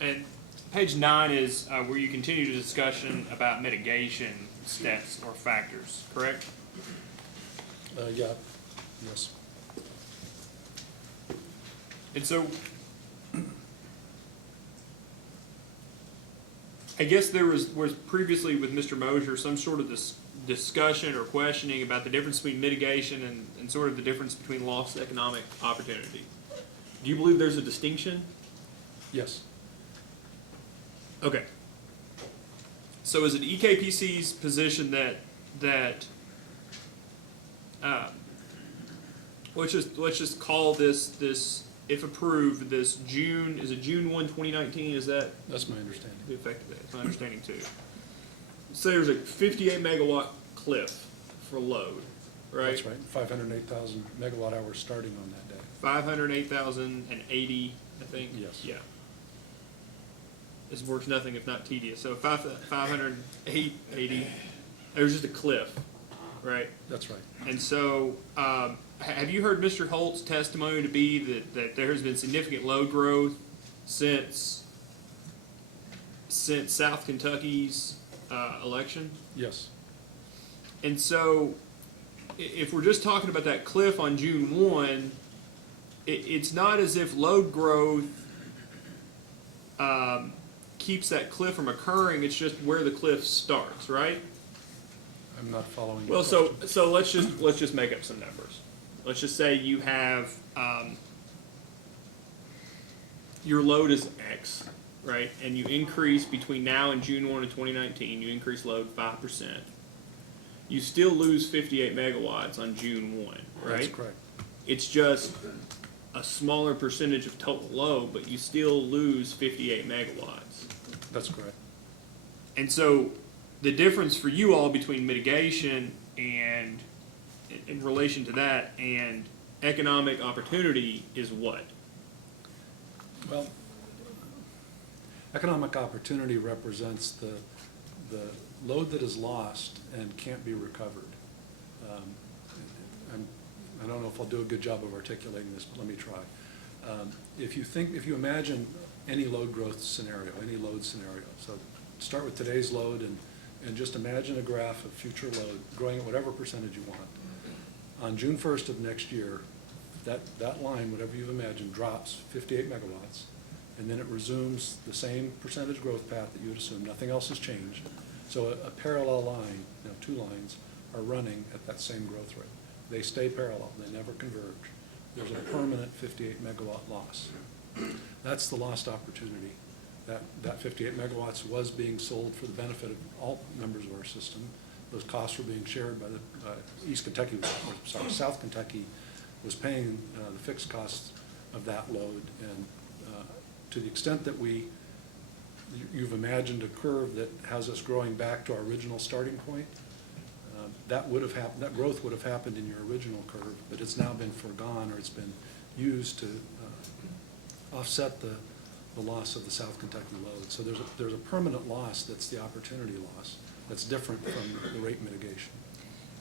And page 9 is where you continue the discussion about mitigation steps or factors, correct? Yeah, yes. And so, I guess there was previously with Mr. Mosier some sort of discussion or questioning about the difference between mitigation and sort of the difference between lost economic opportunity. Do you believe there's a distinction? Yes. Okay. So is it EKPC's position that let's just call this if approved this June 1, 2019? Is that That's my understanding. the effective date? That's my understanding too. Say there's a 58 megawatt cliff for load, right? That's right, 508,000 megawatt hours starting on that day. 508,080, I think. Yes. Yeah. This works nothing if not tedious. So 508.80. There's just a cliff, right? That's right. And so, have you heard Mr. Holt's testimony to be that there has been significant load growth since South Kentucky's election? Yes. And so, if we're just talking about that cliff on June 1, it's not as if load growth keeps that cliff from occurring. It's just where the cliff starts, right? I'm not following. Well, so let's just make up some numbers. Let's just say you have your load is X, right? And you increase between now and June 1 of 2019, you increase load 5%. You still lose 58 megawatts on June 1, right? That's correct. It's just a smaller percentage of total load, but you still lose 58 megawatts. That's correct. And so the difference for you all between mitigation and in relation to that and economic opportunity is what? Well, economic opportunity represents the load that is lost and can't be recovered. I don't know if I'll do a good job of articulating this, but let me try. If you imagine any load growth scenario, any load scenario, so start with today's load and just imagine a graph of future load growing at whatever percentage you want. On June 1st of next year, that line, whatever you've imagined, drops 58 megawatts, and then it resumes the same percentage growth path that you would assume. Nothing else has changed. So a parallel line, two lines, are running at that same growth rate. They stay parallel. They never converge. There's a permanent 58 megawatt loss. That's the lost opportunity. That 58 megawatts was being sold for the benefit of all members of our system. Those costs were being shared by South Kentucky was paying the fixed costs of that load. And to the extent that you've imagined a curve that has us growing back to our original starting point, that growth would have happened in your original curve, but it's now been foregone, or it's been used to offset the loss of the South Kentucky load. So there's a permanent loss that's the opportunity loss that's different from the rate mitigation.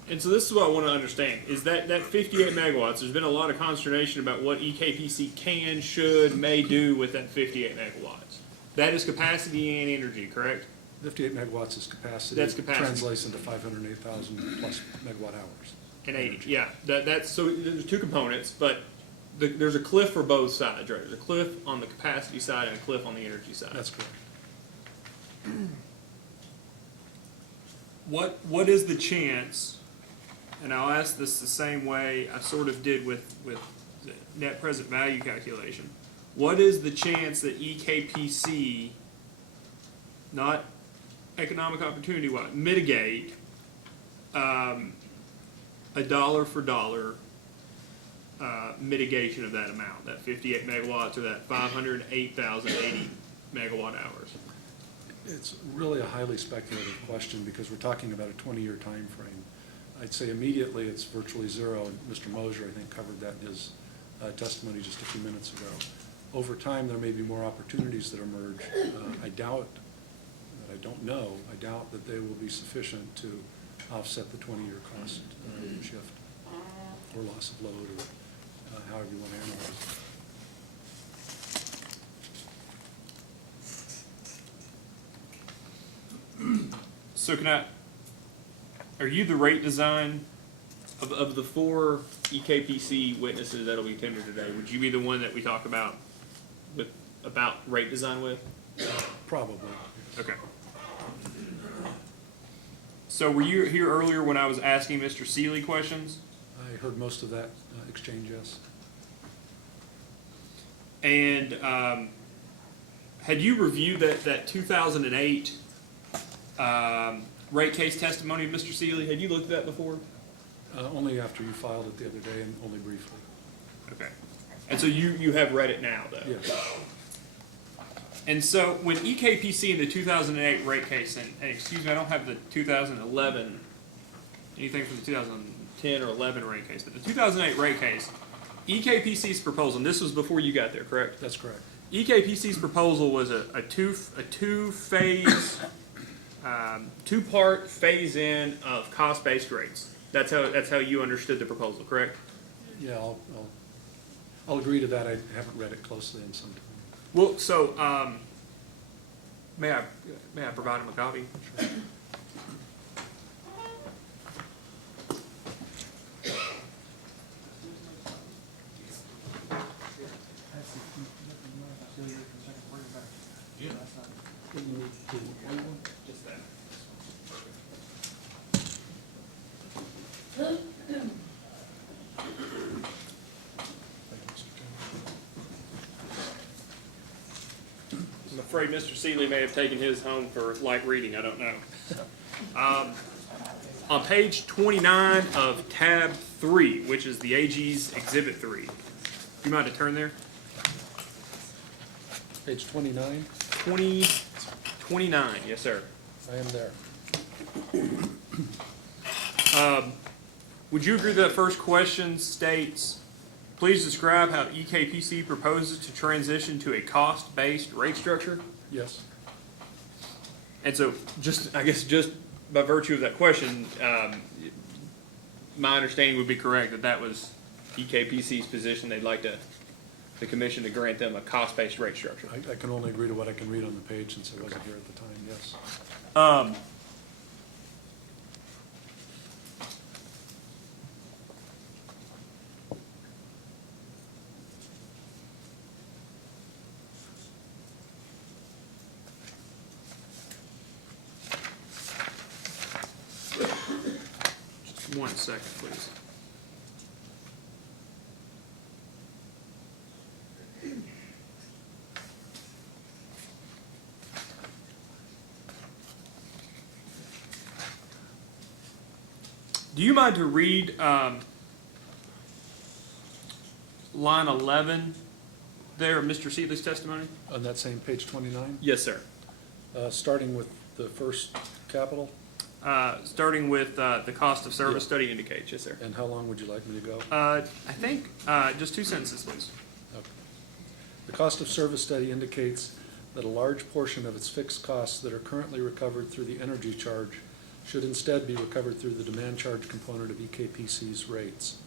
And so this is what I want to understand, is that 58 megawatts, there's been a lot of consternation about what EKPC can, should, may do with that 58 megawatts. That is capacity and energy, correct? 58 megawatts is capacity. That's capacity. Translates into 508,000 plus megawatt hours. And 80, yeah. That's so there's two components, but there's a cliff for both sides, right? There's a cliff on the capacity side and a cliff on the energy side. That's correct. What is the chance, and I'll ask this the same way I sort of did with the net present value calculation. What is the chance that EKPC, not economic opportunity wise, mitigate a dollar for dollar mitigation of that amount, that 58 megawatts or that 508,080 megawatt hours? It's really a highly speculative question because we're talking about a 20-year time frame. I'd say immediately it's virtually zero, and Mr. Mosier, I think, covered that in his testimony just a few minutes ago. Over time, there may be more opportunities that emerge. I doubt, but I don't know, I doubt that they will be sufficient to offset the 20-year cost shift or loss of load, or however you want to analyze it. So are you the rate design of the 4 EKPC witnesses that'll be tendered today? Would you be the one that we talk about rate design with? Probably. Okay. So were you here earlier when I was asking Mr. Seeley questions? I heard most of that exchange, yes. And had you reviewed that 2008 rate case testimony of Mr. Seeley? Had you looked at that before? Only after you filed it the other day, and only briefly. Okay. And so you have read it now, though? Yes. And so when EKPC in the 2008 rate case, and excuse me, I don't have the 2011, anything from the 2010 or 11 rate case, but the 2008 rate case, EKPC's proposal, and this was before you got there, correct? That's correct. EKPC's proposal was a two-phase, two-part phase-in of cost-based rates. That's how you understood the proposal, correct? Yeah, I'll agree to that. I haven't read it closely in some time. Well, so may I provide him a copy? Sure. Just that. I'm afraid Mr. Seeley may have taken his home for light reading, I don't know. On page 29 of tab 3, which is the AG's Exhibit 3. Do you mind to turn there? Page 29. 29, yes, sir. I am there. Would you agree that first question states, please describe how EKPC proposes to transition to a cost-based rate structure? Yes. And so, I guess just by virtue of that question, my understanding would be correct that was EKPC's position. They'd like the commission to grant them a cost-based rate structure. I can only agree to what I can read on the page since I wasn't here at the time, yes. Just 1 second, please. Do you mind to read line 11 there of Mr. Seeley's testimony? On that same page 29? Yes, sir. Starting with the first capital? Starting with the cost of service study indicates, yes, sir. And how long would you like me to go? I think just 2 sentences, please. Okay. The cost of service study indicates that a large portion of its fixed costs that are currently recovered through the energy charge should instead be recovered through the demand charge component of EKPC's rates.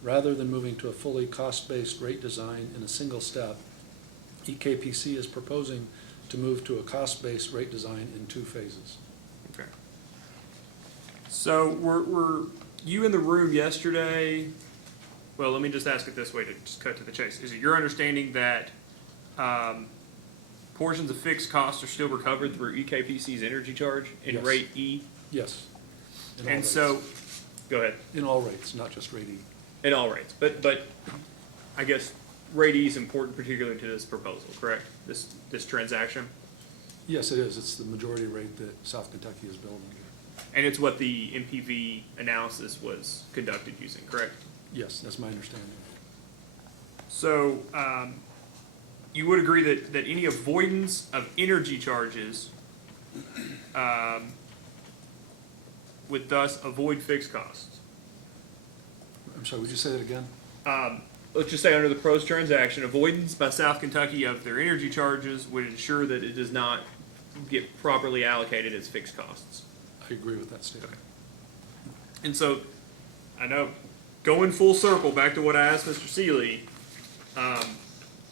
Rather than moving to a fully cost-based rate design in a single step, EKPC is proposing to move to a cost-based rate design in 2 phases. Okay. So were you in the room yesterday? Well, let me just ask it this way to just cut to the chase. Is it your understanding that portions of fixed costs are still recovered through EKPC's energy charge in Yes. rate E? Yes. In all And rates. so, go ahead. In all rates, not just rate E. In all rates, but I guess rate E is important particularly to this proposal, correct? This transaction? Yes, it is. It's the majority rate that South Kentucky is building. And it's what the MPV analysis was conducted using, correct? Yes, that's my understanding. So, you would agree that any avoidance of energy charges would thus avoid fixed costs. I'm sorry, would you say that again? Let's just say under the pros transaction, avoidance by South Kentucky of their energy charges would ensure that it does not get properly allocated as fixed costs. I agree with that statement. And so, I know, going full circle back to what I asked Mr. Seeley,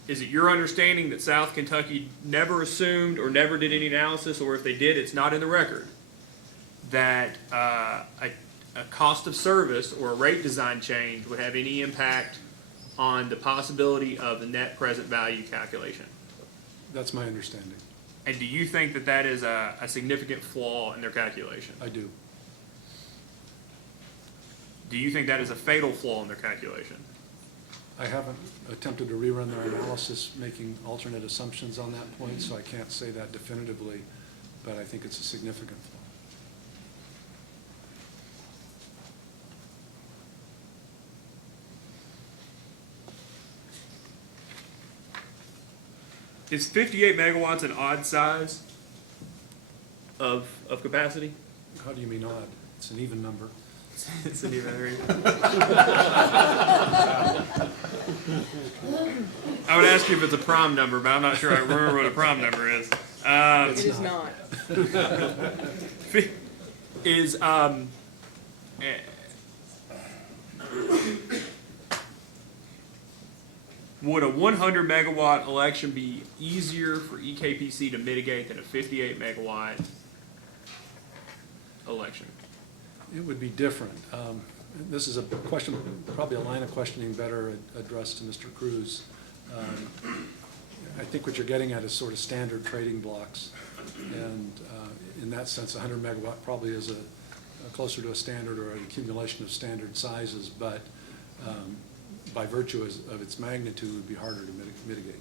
is it your understanding that South Kentucky never assumed or never did any analysis, or if they did, it's not in the record, that a cost of service or a rate design change would have any impact on the possibility of the net present value calculation? That's my understanding. And do you think that that is a significant flaw in their calculation? I do. Do you think that is a fatal flaw in their calculation? I haven't attempted to rerun their analysis, making alternate assumptions on that point, so I can't say that definitively, but I think it's a significant flaw. Is 58 megawatts an odd size of capacity? How do you mean odd? It's an even number. It's an even number. I would ask you if it's a prime number, but I'm not sure I remember what a prime number is. It is not. Is would a 100 megawatt election be easier for EKPC to mitigate than a 58 megawatt election? It would be different. This is a question, probably a line of questioning better addressed to Mr. Cruz. I think what you're getting at is sort of standard trading blocks. And in that sense, 100 megawatt probably is closer to a standard or an accumulation of standard sizes, but by virtue of its magnitude, it would be harder to mitigate.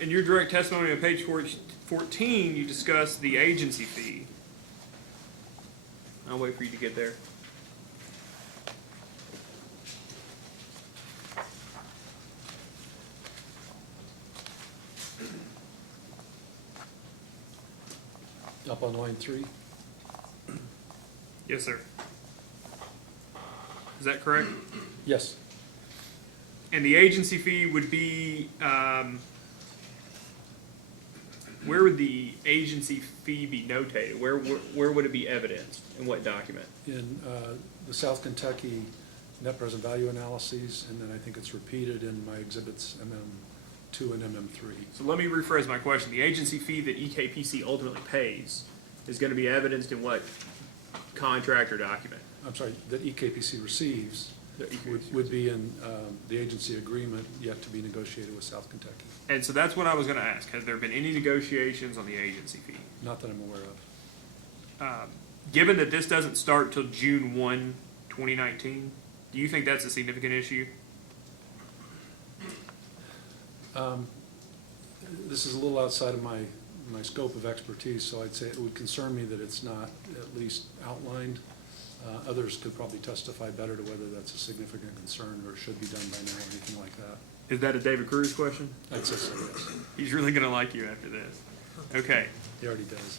In your direct testimony on page 14, you discuss the agency fee. I'll wait for you to get there. Up on line 3? Yes, sir. Is that correct? Yes. And the agency fee would be, where would the agency fee be notated? Where would it be evidenced? In what document? In the South Kentucky net present value analyses, and then I think it's repeated in my exhibits MM2 and MM3. So let me rephrase my question. The agency fee that EKPC ultimately pays is going to be evidenced in what contract or document? I'm sorry, that EKPC receives would be in the agency agreement yet to be negotiated with South Kentucky. And so that's what I was going to ask. Has there been any negotiations on the agency fee? Not that I'm aware of. Given that this doesn't start till June 1, 2019, do you think that's a significant issue? This is a little outside of my scope of expertise, so I'd say it would concern me that it's not at least outlined. Others could probably testify better to whether that's a significant concern or should be done by now or anything like that. Is that a David Cruz question? I'd say so, yes. He's really going to like you after this. Okay. He already does.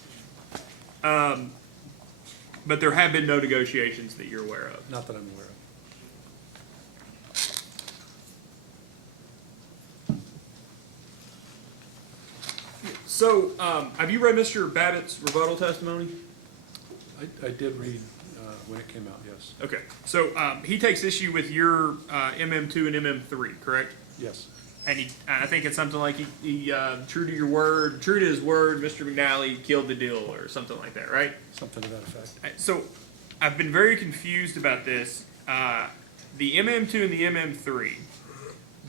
But there have been no negotiations that you're aware of? Not that I'm aware of. So, have you read Mr. Babbitt's rebuttal testimony? I did read when it came out, yes. Okay. So, he takes issue with your MM2 and MM3, correct? Yes. And I think it's something like he true to your word, true to his word, Mr. McNally killed the deal or something like that, right? Something to that effect. So, I've been very confused about this. The MM2 and the MM3,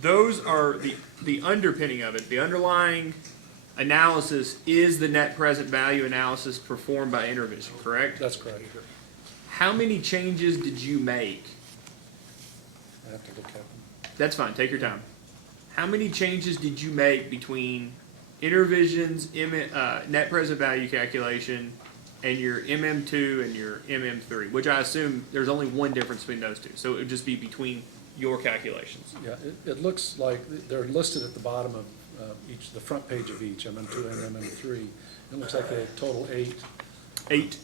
those are the underpinning of it, the underlying analysis is the net present value analysis performed by Intervision, correct? That's correct. How many changes did you make? I have to look at them. That's fine, take your time. How many changes did you make between Intervision's net present value calculation and your MM2 and your MM3, which I assume there's only one difference between those two. So it would just be between your calculations. Yeah, it looks like they're listed at the bottom of each, the front page of each, MM2 and MM3. It looks like they have total 8. 8.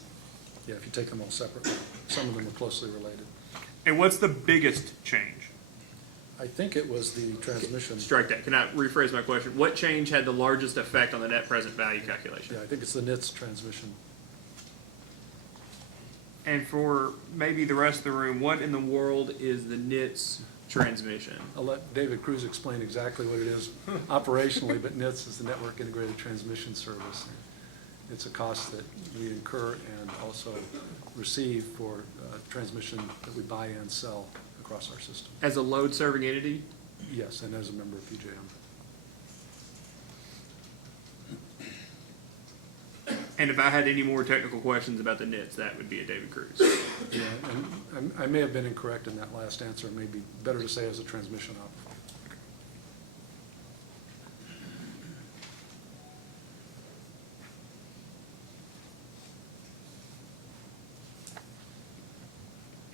Yeah, if you take them all separately. Some of them are closely related. And what's the biggest change? I think it was the transmission. Strike that. Can I rephrase my question? What change had the largest effect on the net present value calculation? Yeah, I think it's the NITS transmission. And for maybe the rest of the room, what in the world is the NITS transmission? I'll let David Cruz explain exactly what it is operationally, but NITS is the Network Integrated Transmission Service. It's a cost that we incur and also receive for transmission that we buy and sell across our system. As a load-serving entity? Yes, and as a member of PJM. And if I had any more technical questions about the NITS, that would be a David Cruz. Yeah, and I may have been incorrect in that last answer. It may be better to say as a transmission operator.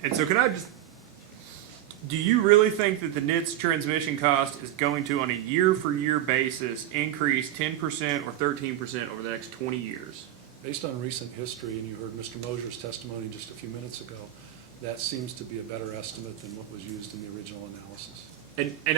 And so do you really think that the NITS transmission cost is going to, on a year-for-year basis, increase 10% or 13% over the next 20 years? Based on recent history, and you heard Mr. Mosier's testimony just a few minutes ago, that seems to be a better estimate than what was used in the original analysis. And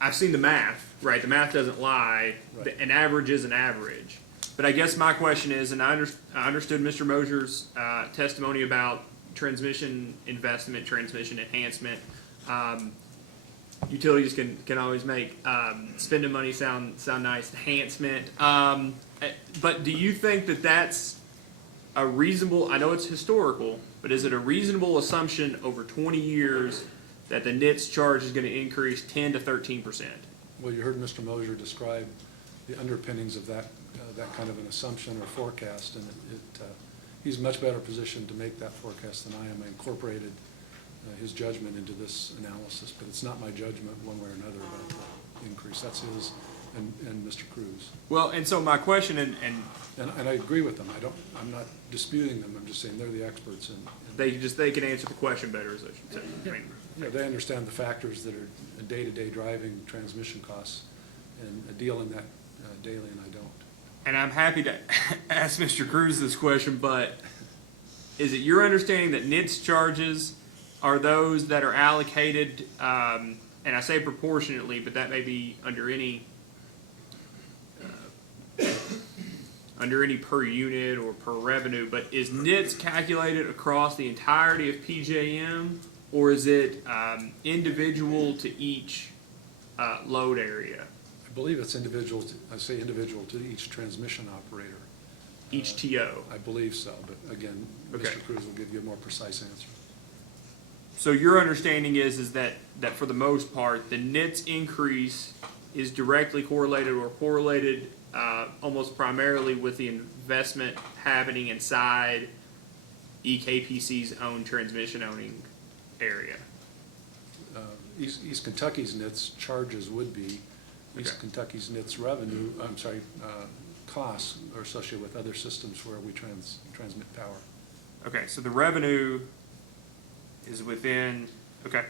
I've seen the math, right? The math doesn't lie. Right. An average is an average. But I guess my question is, and I understood Mr. Mosier's testimony about transmission investment, transmission enhancement. Utilities can always make spending money sound nice. Enhancement. But do you think that that's a reasonable? I know it's historical, but is it a reasonable assumption over 20 years that the NITS charge is going to increase 10 to 13%? Well, you heard Mr. Mosier describe the underpinnings of that kind of an assumption or forecast, and he's much better positioned to make that forecast than I am. I incorporated his judgment into this analysis, but it's not my judgment one way or another about the increase. That's his and Mr. Cruz. Well, and so my question, and I agree with them. I'm not disputing them. I'm just saying they're the experts, and they can answer the question better, as I should say. Yeah. You know, they understand the factors that are day-to-day driving transmission costs, and deal in that daily, and I don't. And I'm happy to ask Mr. Cruz this question, but is it your understanding that NITS charges are those that are allocated, and I say proportionately, but that may be under any per unit or per revenue, but is NITS calculated across the entirety of PJM, or is it individual to each load area? I believe it's individual. I say individual to each transmission operator. Each TO. I believe so, but again, Okay. Mr. Cruz will give you a more precise answer. So your understanding is that for the most part, the NITS increase is directly correlated or correlated almost primarily with the investment happening inside EKPC's own transmission owning area. East Kentucky's NITS charges would be, East Kentucky's NITS revenue, costs are associated with other systems where we transmit power. Okay, so the revenue is within, okay.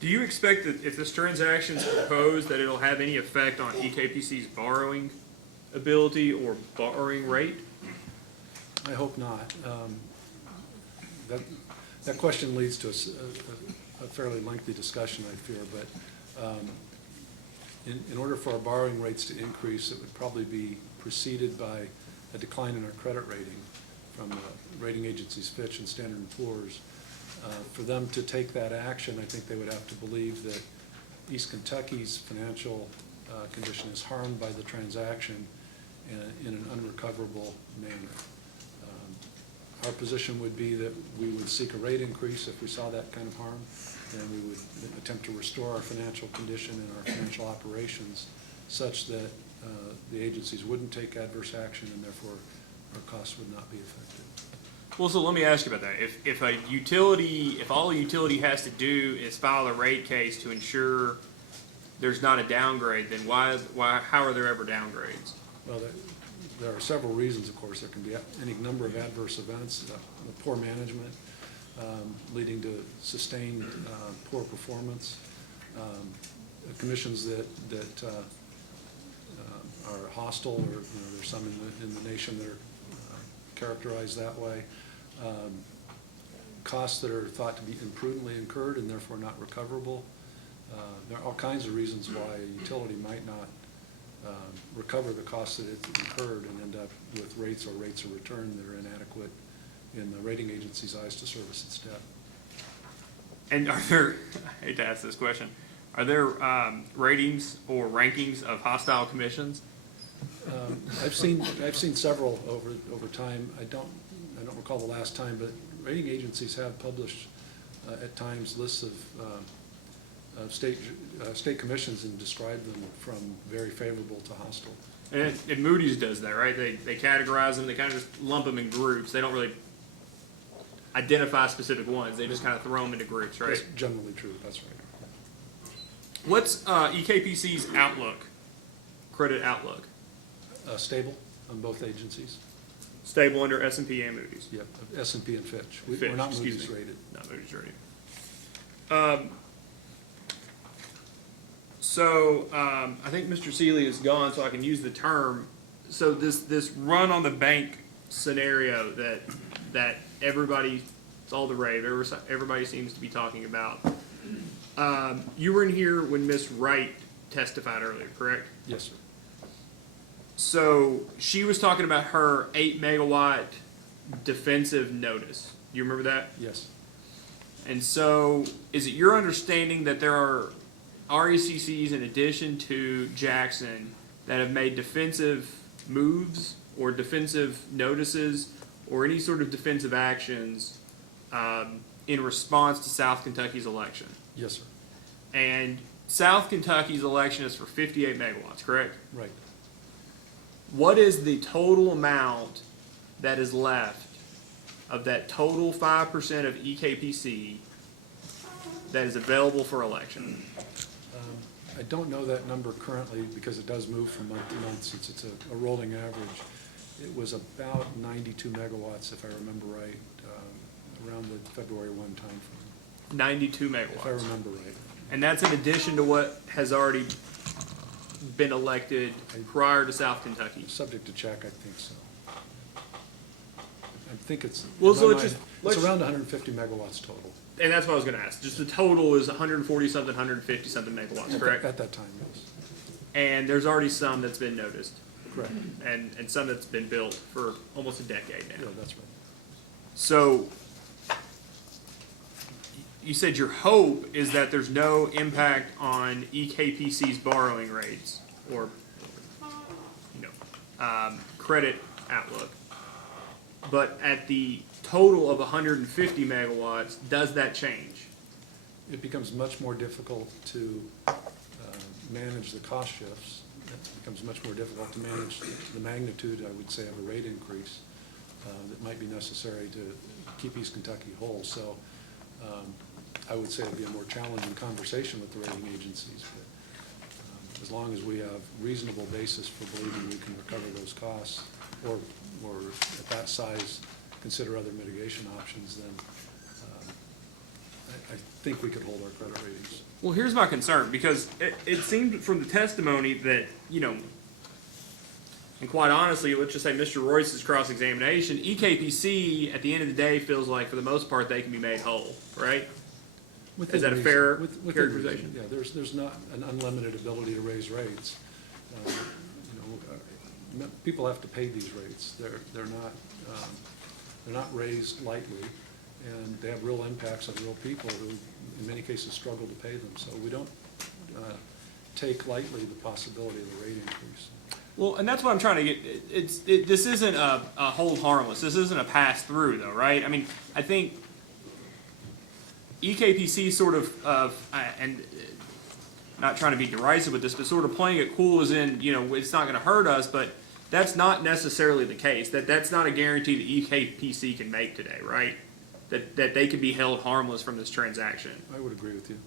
Do you expect that if this transaction is proposed, that it'll have any effect on EKPC's borrowing ability or borrowing rate? I hope not. That question leads to a fairly lengthy discussion, I fear, but in order for our borrowing rates to increase, it would probably be preceded by a decline in our credit rating from rating agencies Fitch and Standard & Poor's. For them to take that action, I think they would have to believe that East Kentucky's financial condition is harmed by the transaction in an unrecoverable manner. Our position would be that we would seek a rate increase if we saw that kind of harm, and we would attempt to restore our financial condition and our financial operations such that the agencies wouldn't take adverse action and therefore our costs would not be affected. Well, so let me ask you about that. If all a utility has to do is file a rate case to ensure there's not a downgrade, then how are there ever downgrades? Well, there are several reasons, of course. There can be any number of adverse events, poor management leading to sustained poor performance, commissions that are hostile, or there's some in the nation that are characterized that way. Costs that are thought to be imprudently incurred and therefore not recoverable. There are all kinds of reasons why a utility might not recover the costs that it's incurred and end up with rates or rates of return that are inadequate in the rating agency's eyes to service its debt. And are there, I hate to ask this question, are there ratings or rankings of hostile commissions? I've seen several over time. I don't recall the last time, but rating agencies have published at times lists of state commissions and describe them from very favorable to hostile. And Moody's does that, right? They categorize them. They kind of just lump them in groups. They don't really identify specific ones. They just kind of throw them into groups, right? That's generally true. That's right. What's EKPC's outlook, credit outlook? Stable on both agencies. Stable under S&P and Moody's. Yep, S&P and Fitch. Fitch, We're not excuse Moody's me. rated. Not Moody's rated. So I think Mr. Seeley is gone, so I can use the term. So this run on the bank scenario that everybody, it's all the rave. Everybody seems to be talking about. You were in here when Ms. Wright testified earlier, correct? Yes, sir. So she was talking about her 8 megawatt defensive notice. You remember that? Yes. And so is it your understanding that there are R.E.C.Cs in addition to Jackson that have made defensive moves or defensive notices or any sort of defensive actions in response to South Kentucky's election? Yes, sir. And South Kentucky's election is for 58 megawatts, correct? Right. What is the total amount that is left of that total 5% of EKPC that is available for election? I don't know that number currently because it does move from month to month since it's a rolling average. It was about 92 megawatts, if I remember right, around the February 1 timeframe. 92 megawatts. If I remember right. And that's in addition to what has already been elected prior to South Kentucky. Subject to check, I think so. I think it's, Well, in so my let's mind, just- it's around 150 megawatts total. And that's what I was going to ask. Just the total is 140 something, 150 something megawatts, correct? At that time, yes. And there's already some that's been noticed. Correct. And some that's been built for almost a decade now. Yeah, that's right. So you said your hope is that there's no impact on EKPC's borrowing rates or credit outlook. But at the total of 150 megawatts, does that change? It becomes much more difficult to manage the cost shifts. It becomes much more difficult to manage the magnitude, I would say, of a rate increase that might be necessary to keep East Kentucky whole. So I would say it would be a more challenging conversation with the rating agencies. But as long as we have reasonable basis for believing we can recover those costs, or at that size, consider other mitigation options, then I think we could hold our credit ratings. Well, here's my concern, because it seemed from the testimony that, and quite honestly, let's just say Mr. Royce's cross-examination, EKPC, at the end of the day, feels like, for the most part, they can be made whole, right? Is that a fair characterization? Yeah, there's not an unlimited ability to raise rates. People have to pay these rates. They're not raised lightly, and they have real impacts on real people who, in many cases, struggle to pay them. So we don't take lightly the possibility of a rate increase. Well, and that's what I'm trying to get. This isn't a hold harmless. This isn't a pass through, though, right? I mean, I think EKPC sort of, and not trying to be derisive with this, but sort of playing it cool as in, you know, it's not going to hurt us, but that's not necessarily the case. That's not a guarantee that EKPC can make today, right? That they can be held harmless from this transaction. I would agree with you.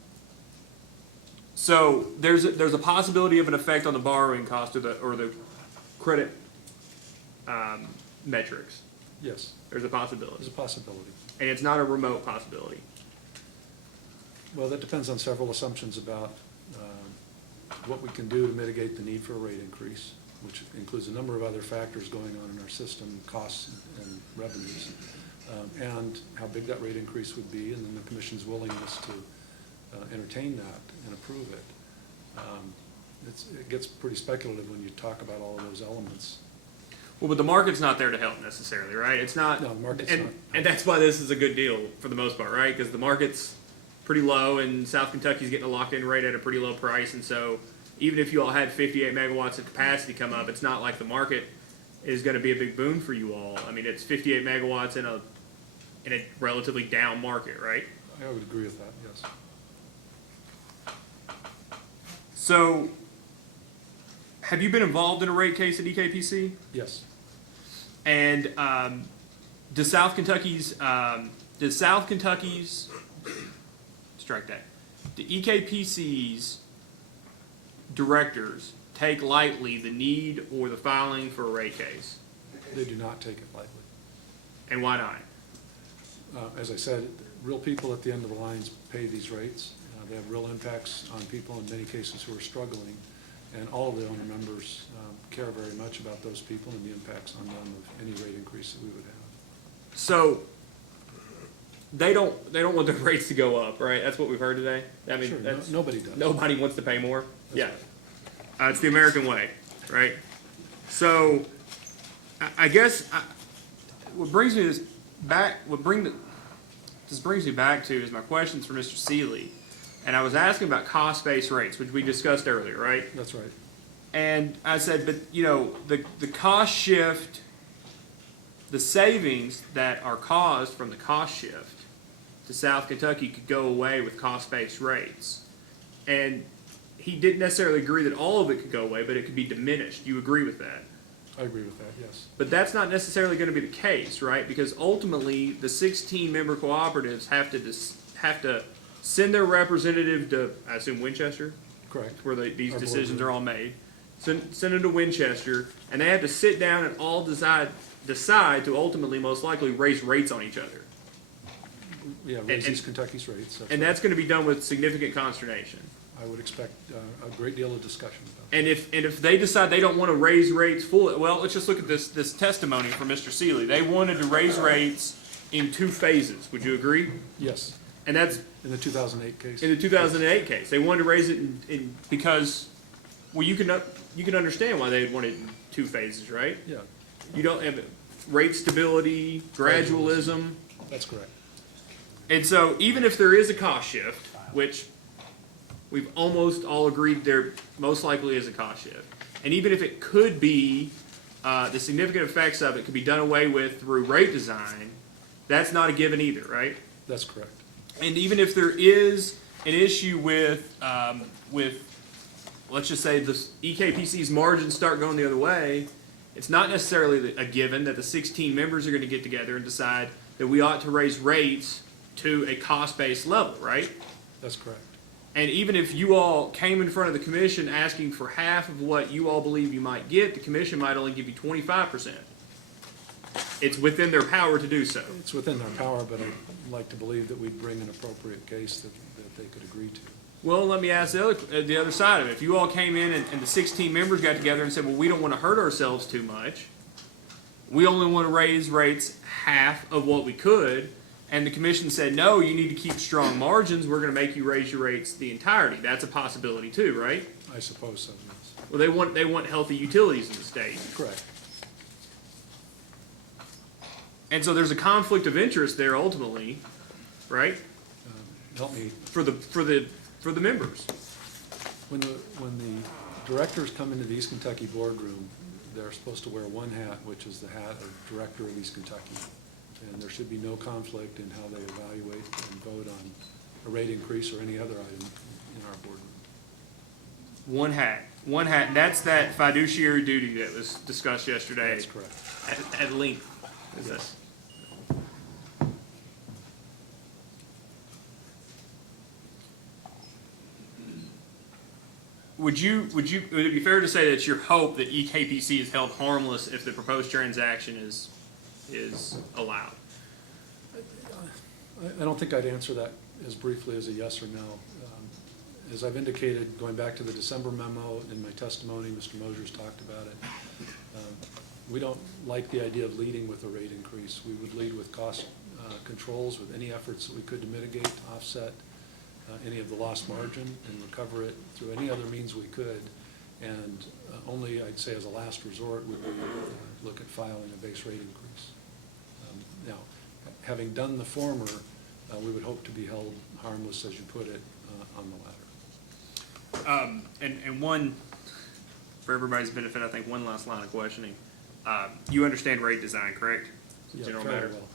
So there's a possibility of an effect on the borrowing cost or the credit metrics. Yes. There's a possibility. There's a possibility. And it's not a remote possibility. Well, that depends on several assumptions about what we can do to mitigate the need for a rate increase, which includes a number of other factors going on in our system, costs and revenues, and how big that rate increase would be, and then the Commission's willingness to entertain that and approve it. It gets pretty speculative when you talk about all of those elements. Well, but the market's not there to help necessarily, right? It's not. No, the market's and, not. And that's why this is a good deal for the most part, right? Because the market's pretty low, and South Kentucky's getting a locked-in rate at a pretty low price, and so even if you all had 58 megawatts of capacity come up, it's not like the market is going to be a big boon for you all. I mean, it's 58 megawatts in a relatively down market, right? I would agree with that, yes. So, have you been involved in a rate case at EKPC? Yes. And does South Kentucky's strike that? The EKPC's directors take lightly the need or the filing for a rate case? They do not take it lightly. And why not? As I said, real people at the end of the lines pay these rates. They have real impacts on people in many cases who are struggling, and all of the owner members care very much about those people and the impacts on them of any rate increase that we would have. So they don't want the rates to go up, right? That's what we've heard today. I mean, Sure, that's, nobody does. Nobody wants to pay more. That's Yeah, right. It's the American way, right? So I guess what brings me back to is my questions for Mr. Seeley. And I was asking about cost-based rates, which we discussed earlier, right? That's right. And I said, but you know, the cost shift, the savings that are caused from the cost shift to South Kentucky could go away with cost-based rates. And he didn't necessarily agree that all of it could go away, but it could be diminished. You agree with that? I agree with that, yes. But that's not necessarily going to be the case, right? Because ultimately, the 16 member cooperatives have to send their representative to, I assume, Winchester? Correct. Where these Our decisions board are all made. Send them to Winchester, and they have to sit down and all decide to ultimately, most likely, raise rates on each other. Yeah, raises Kentucky's rates. And that's going to be done with significant consternation. I would expect a great deal of discussion about that. And if they decide they don't want to raise rates fully, well, let's just look at this testimony from Mr. Seeley. They wanted to raise rates in 2 phases. Would you agree? Yes. And that's in the 2008 case. In the 2008 case, they wanted to raise it in because, well, you can understand why they wanted it in 2 phases, right? Yeah. You don't have rate stability, gradualism. That's correct. And so, even if there is a cost shift, which we've almost all agreed there most likely is a cost shift, and even if it could be, the significant effects of it could be done away with through rate design, that's not a given either, right? That's correct. And even if there is an issue with let's just say the EKPC's margins start going the other way, it's not necessarily a given that the 16 members are going to get together and decide that we ought to raise rates to a cost-based level, right? That's correct. And even if you all came in front of the commission asking for half of what you all believe you might get, the commission might only give you 25%. It's within their power to do so. It's within their power, but I'd like to believe that we'd bring an appropriate case that they could agree to. Well, let me ask the other side of it. If you all came in and the 16 members got together and said, well, we don't want to hurt ourselves too much, we only want to raise rates half of what we could, and the commission said, no, you need to keep strong margins, we're going to make you raise your rates the entirety. That's a possibility too, right? I suppose so, yes. Well, they want healthy utilities in the state. Correct. And so there's a conflict of interest there ultimately, right? Help me. For the members. When the directors come into the East Kentucky boardroom, they're supposed to wear one hat, which is the hat of Director of East Kentucky. And there should be no conflict in how they evaluate and vote on a rate increase or any other item in our boardroom. One hat, and that's that fiduciary duty that was discussed yesterday. That's correct. At length, is this? Would it be fair to say that it's your hope that EKPC is held harmless if the proposed transaction is allowed? I don't think I'd answer that as briefly as a yes or no. As I've indicated, going back to the December memo in my testimony, Mr. Mosier's talked about it. We don't like the idea of leading with a rate increase. We would lead with cost controls, with any efforts that we could to mitigate, to offset any of the lost margin and recover it through any other means we could. And only, I'd say, as a last resort, would we look at filing a base rate increase. Now, having done the former, we would hope to be held harmless, as you put it, on the latter. And one, for everybody's benefit, I think one last line of questioning. You understand rate design, correct? Yeah, General fairly matter. well.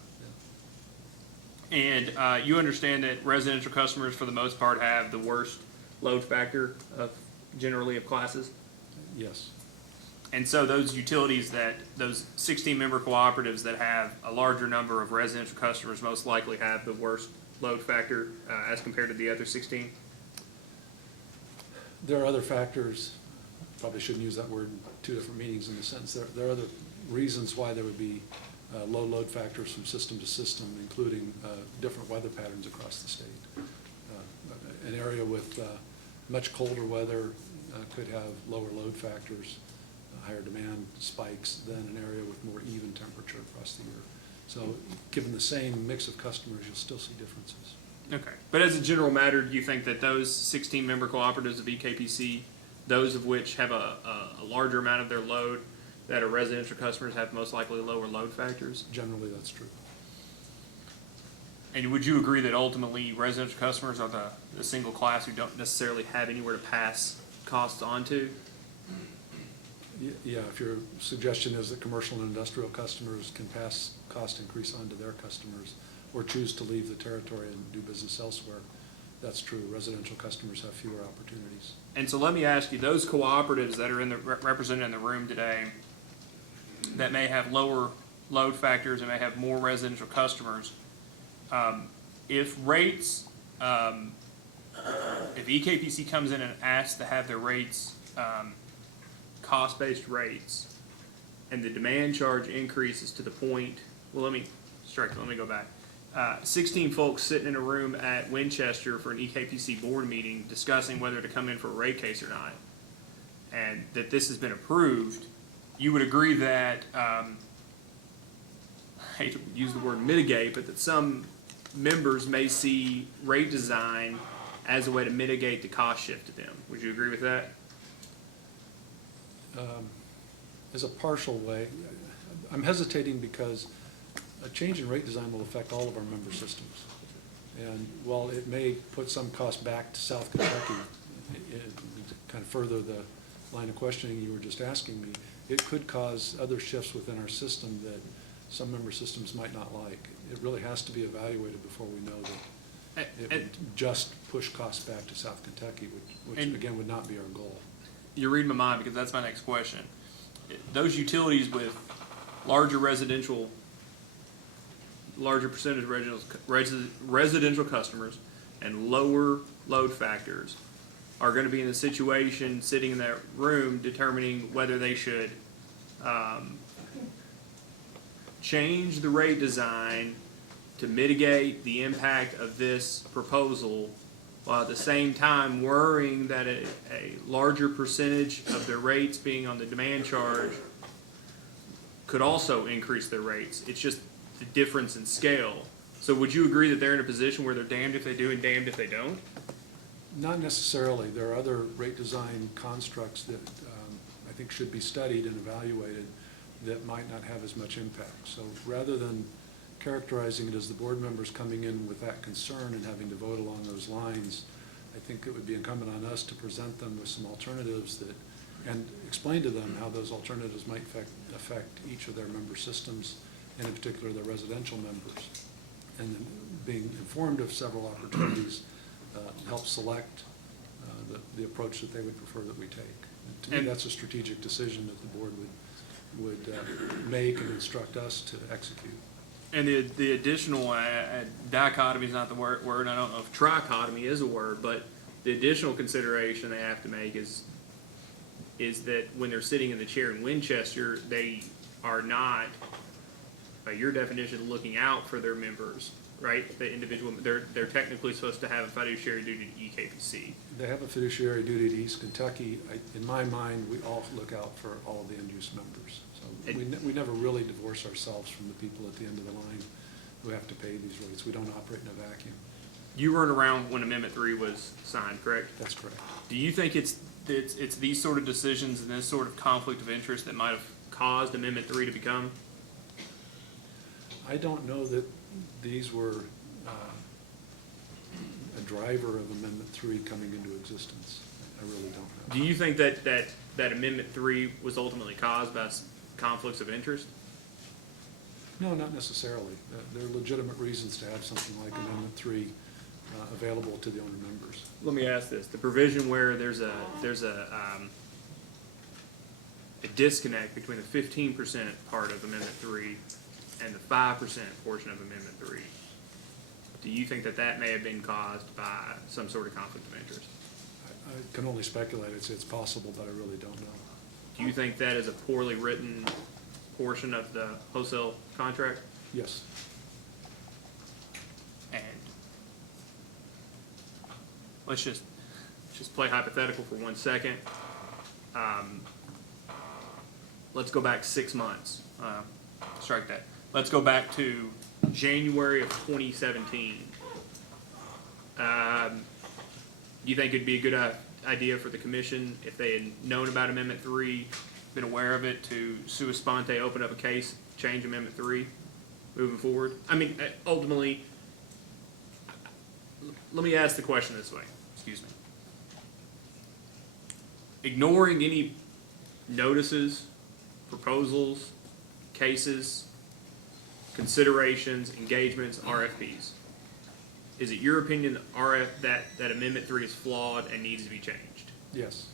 And you understand that residential customers, for the most part, have the worst load factor of generally of classes? Yes. And so those utilities those 16-member cooperatives that have a larger number of residential customers most likely have the worst load factor as compared to the other 16? There are other factors, probably shouldn't use that word in two different meanings in the sense there are other reasons why there would be low load factors from system to system, including different weather patterns across the state. An area with much colder weather could have lower load factors, higher demand spikes than an area with more even temperature across the year. So given the same mix of customers, you'll still see differences. Okay. But as a general matter, do you think that those 16-member cooperatives of EKPC, those of which have a larger amount of their load, that are residential customers, have most likely lower load factors? Generally, that's true. And would you agree that ultimately residential customers are the single class who don't necessarily have anywhere to pass costs on to? Yeah, if your suggestion is that commercial and industrial customers can pass cost increase on to their customers or choose to leave the territory and do business elsewhere, that's true. Residential customers have fewer opportunities. And so let me ask you, those cooperatives that are represented in the room today that may have lower load factors and may have more residential customers, if rates, if EKPC comes in and asks to have their rates, cost-based rates, and the demand charge increases to the point, well, let me go back. 16 folks sitting in a room at Winchester for an EKPC board meeting discussing whether to come in for a rate case or not, and that this has been approved, you would agree that, I hate to use the word mitigate, but that some members may see rate design as a way to mitigate the cost shift to them. Would you agree with that? As a partial way, I'm hesitating because a change in rate design will affect all of our member systems. And while it may put some cost back to South Kentucky, to kind of further the line of questioning you were just asking me, it could cause other shifts within our system that some member systems might not like. It really has to be evaluated before we know that it would just push costs back to South Kentucky, which again would not be our goal. You're reading my mind because that's my next question. Those utilities with larger percentage residential customers and lower load factors are going to be in the situation sitting in that room determining whether they should change the rate design to mitigate the impact of this proposal, while at the same time worrying that a larger percentage of their rates being on the demand charge could also increase their rates. It's just the difference in scale. So would you agree that they're in a position where they're damned if they do and damned if they don't? Not necessarily. There are other rate design constructs that I think should be studied and evaluated that might not have as much impact. So rather than characterizing it as the board members coming in with that concern and having to vote along those lines, I think it would be incumbent on us to present them with some alternatives that, and explain to them how those alternatives might affect each of their member systems, and in particular their residential members. And then being informed of several opportunities help select the approach that they would prefer that we take. And to me, that's a strategic decision that the board would make and instruct us to execute. And the additional, dichotomy is not the word, I don't know if trichotomy is a word, but the additional consideration they have to make is that when they're sitting in the chair in Winchester, they are not, by your definition, looking out for their members, right? The individual, they're technically supposed to have a fiduciary duty to EKPC. They have a fiduciary duty to East Kentucky. In my mind, we all look out for all of the end-use members. So we never really divorce ourselves from the people at the end of the line who have to pay these rates. We don't operate in a vacuum. You weren't around when Amendment 3 was signed, correct? That's correct. Do you think it's these sort of decisions and this sort of conflict of interest that might have caused Amendment 3 to become? I don't know that these were a driver of Amendment 3 coming into existence. I really don't know. Do you think that Amendment 3 was ultimately caused by conflicts of interest? No, not necessarily. There are legitimate reasons to have something like Amendment 3 available to the owner members. Let me ask this: the provision where there's a disconnect between the 15% part of Amendment 3 and the 5% portion of Amendment 3. Do you think that may have been caused by some sort of conflict of interest? I can only speculate. It's possible, but I really don't know. Do you think that is a poorly written portion of the wholesale contract? Yes. And let's just play hypothetical for 1 second. Let's go back 6 months. Strike that. Let's go back to January of 2017. Do you think it'd be a good idea for the commission, if they had known about Amendment 3, been aware of it, to sua sponte open up a case, change Amendment 3 moving forward? I mean, ultimately, let me ask the question this way. Excuse me. Ignoring any notices, proposals, cases, considerations, engagements, RFPs, is it your opinion that Amendment 3 is flawed and needs to be changed? Yes.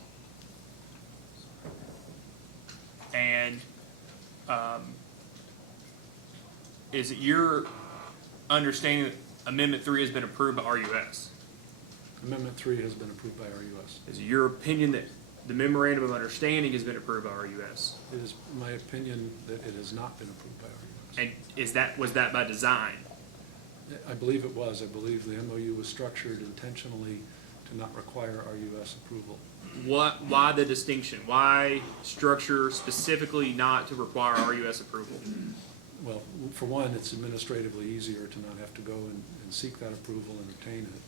And is it your understanding that Amendment 3 has been approved by RUS? Amendment 3 has been approved by RUS. Is it your opinion that the Memorandum of Understanding has been approved by RUS? It is my opinion that it has not been approved by RUS. And was that by design? I believe it was. I believe the MOU was structured intentionally to not require RUS approval. Why the distinction? Why structure specifically not to require RUS approval? Well, for one, it's administratively easier to not have to go and seek that approval and obtain it.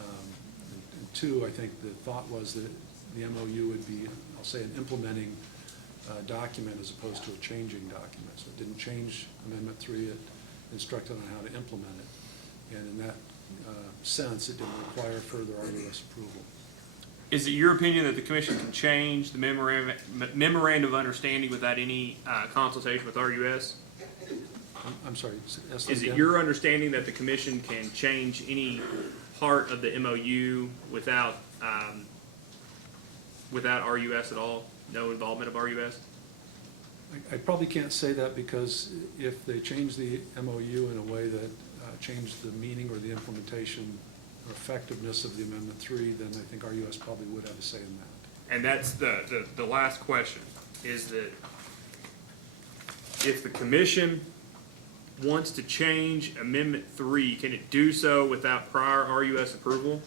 And two, I think the thought was that the MOU would be, I'll say, an implementing document as opposed to a changing document. So it didn't change Amendment 3, it instructed on how to implement it. And in that sense, it didn't require further RUS approval. Is it your opinion that the commission can change the memorandum of understanding without any consultation with RUS? I'm sorry. Is it your understanding that the commission can change any part of the MOU without RUS at all? No involvement of RUS? I probably can't say that, because if they change the MOU in a way that changed the meaning or the implementation or effectiveness of the Amendment 3, then I think RUS probably would have a say in that. And that's the last question, is that if the commission wants to change Amendment 3, can it do so without prior RUS approval?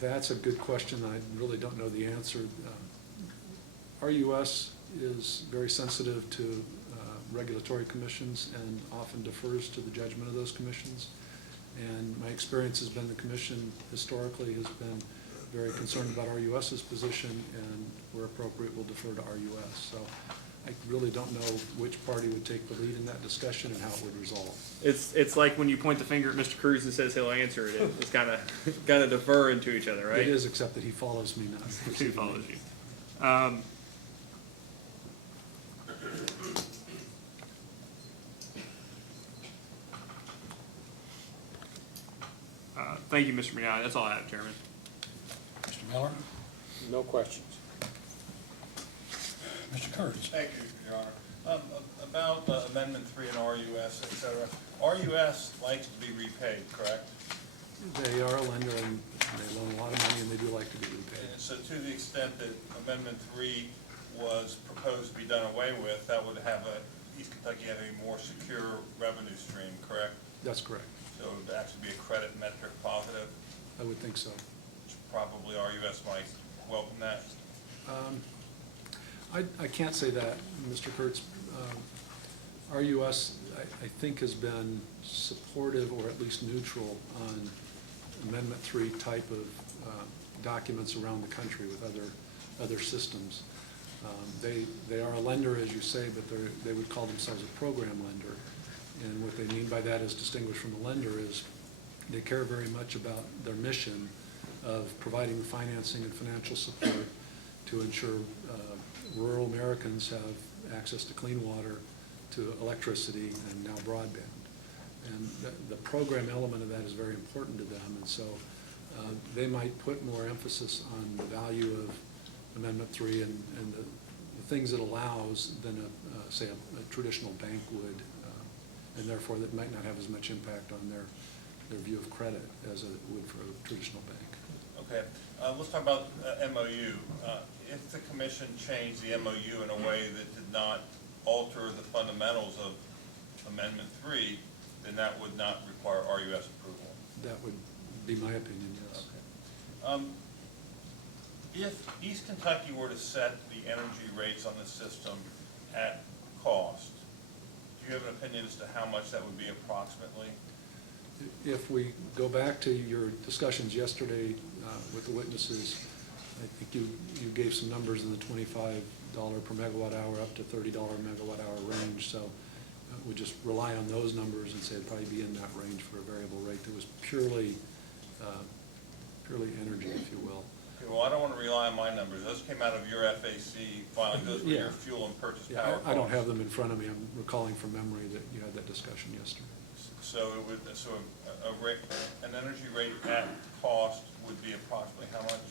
That's a good question. I really don't know the answer. RUS is very sensitive to regulatory commissions and often defers to the judgment of those commissions. And my experience has been the commission historically has been very concerned about RUS's position, and where appropriate will defer to RUS. So I really don't know which party would take the lead in that discussion and how it would resolve. It's like when you point the finger at Mr. Cruz and says he'll answer it. It's kind of defer into each other, right? It is, except that he follows me now. Who follows you? Thank you, Mr. Mignani. That's all I have, Chairman. Mr. Miller? No questions. Mr. Kurtz? Thank you, Your Honor. About Amendment 3 and RUS, et cetera. RUS likes to be repaid, correct? They are a lender and they loan a lot of money and they do like to be repaid. And so to the extent that Amendment 3 was proposed to be done away with, that would have East Kentucky have a more secure revenue stream, correct? That's correct. So it would actually be a credit metric positive, I would think so. which probably RUS might welcome that. I can't say that, Mr. Kurtz. RUS, I think, has been supportive or at least neutral on Amendment 3 type of documents around the country with other systems. They are a lender, as you say, but they would call themselves a program lender. And what they mean by that, is distinguished from a lender, is they care very much about their mission of providing financing and financial support to ensure rural Americans have access to clean water, to electricity, and now broadband. And the program element of that is very important to them, and so they might put more emphasis on the value of Amendment 3 and the things it allows than, say, a traditional bank would, and therefore that might not have as much impact on their view of credit as it would for a traditional bank. Okay, let's talk about MOU. If the commission changed the MOU in a way that did not alter the fundamentals of Amendment 3, then that would not require RUS approval. That would be my opinion, yes. Okay. If East Kentucky were to set the energy rates on the system at cost, do you have an opinion as to how much that would be approximately? If we go back to your discussions yesterday with the witnesses, I think you gave some numbers in the $25 per megawatt hour up to $30 megawatt hour range. So we just rely on those numbers and say it'd probably be in that range for a variable rate that was purely energy, if you will. Okay, well, I don't want to rely on my numbers. Those came out of your FAC filing. Those were your fuel and purchase power costs. I don't have them in front of me. I'm recalling from memory that you had that discussion yesterday. So it would, an energy rate at cost would be approximately how much?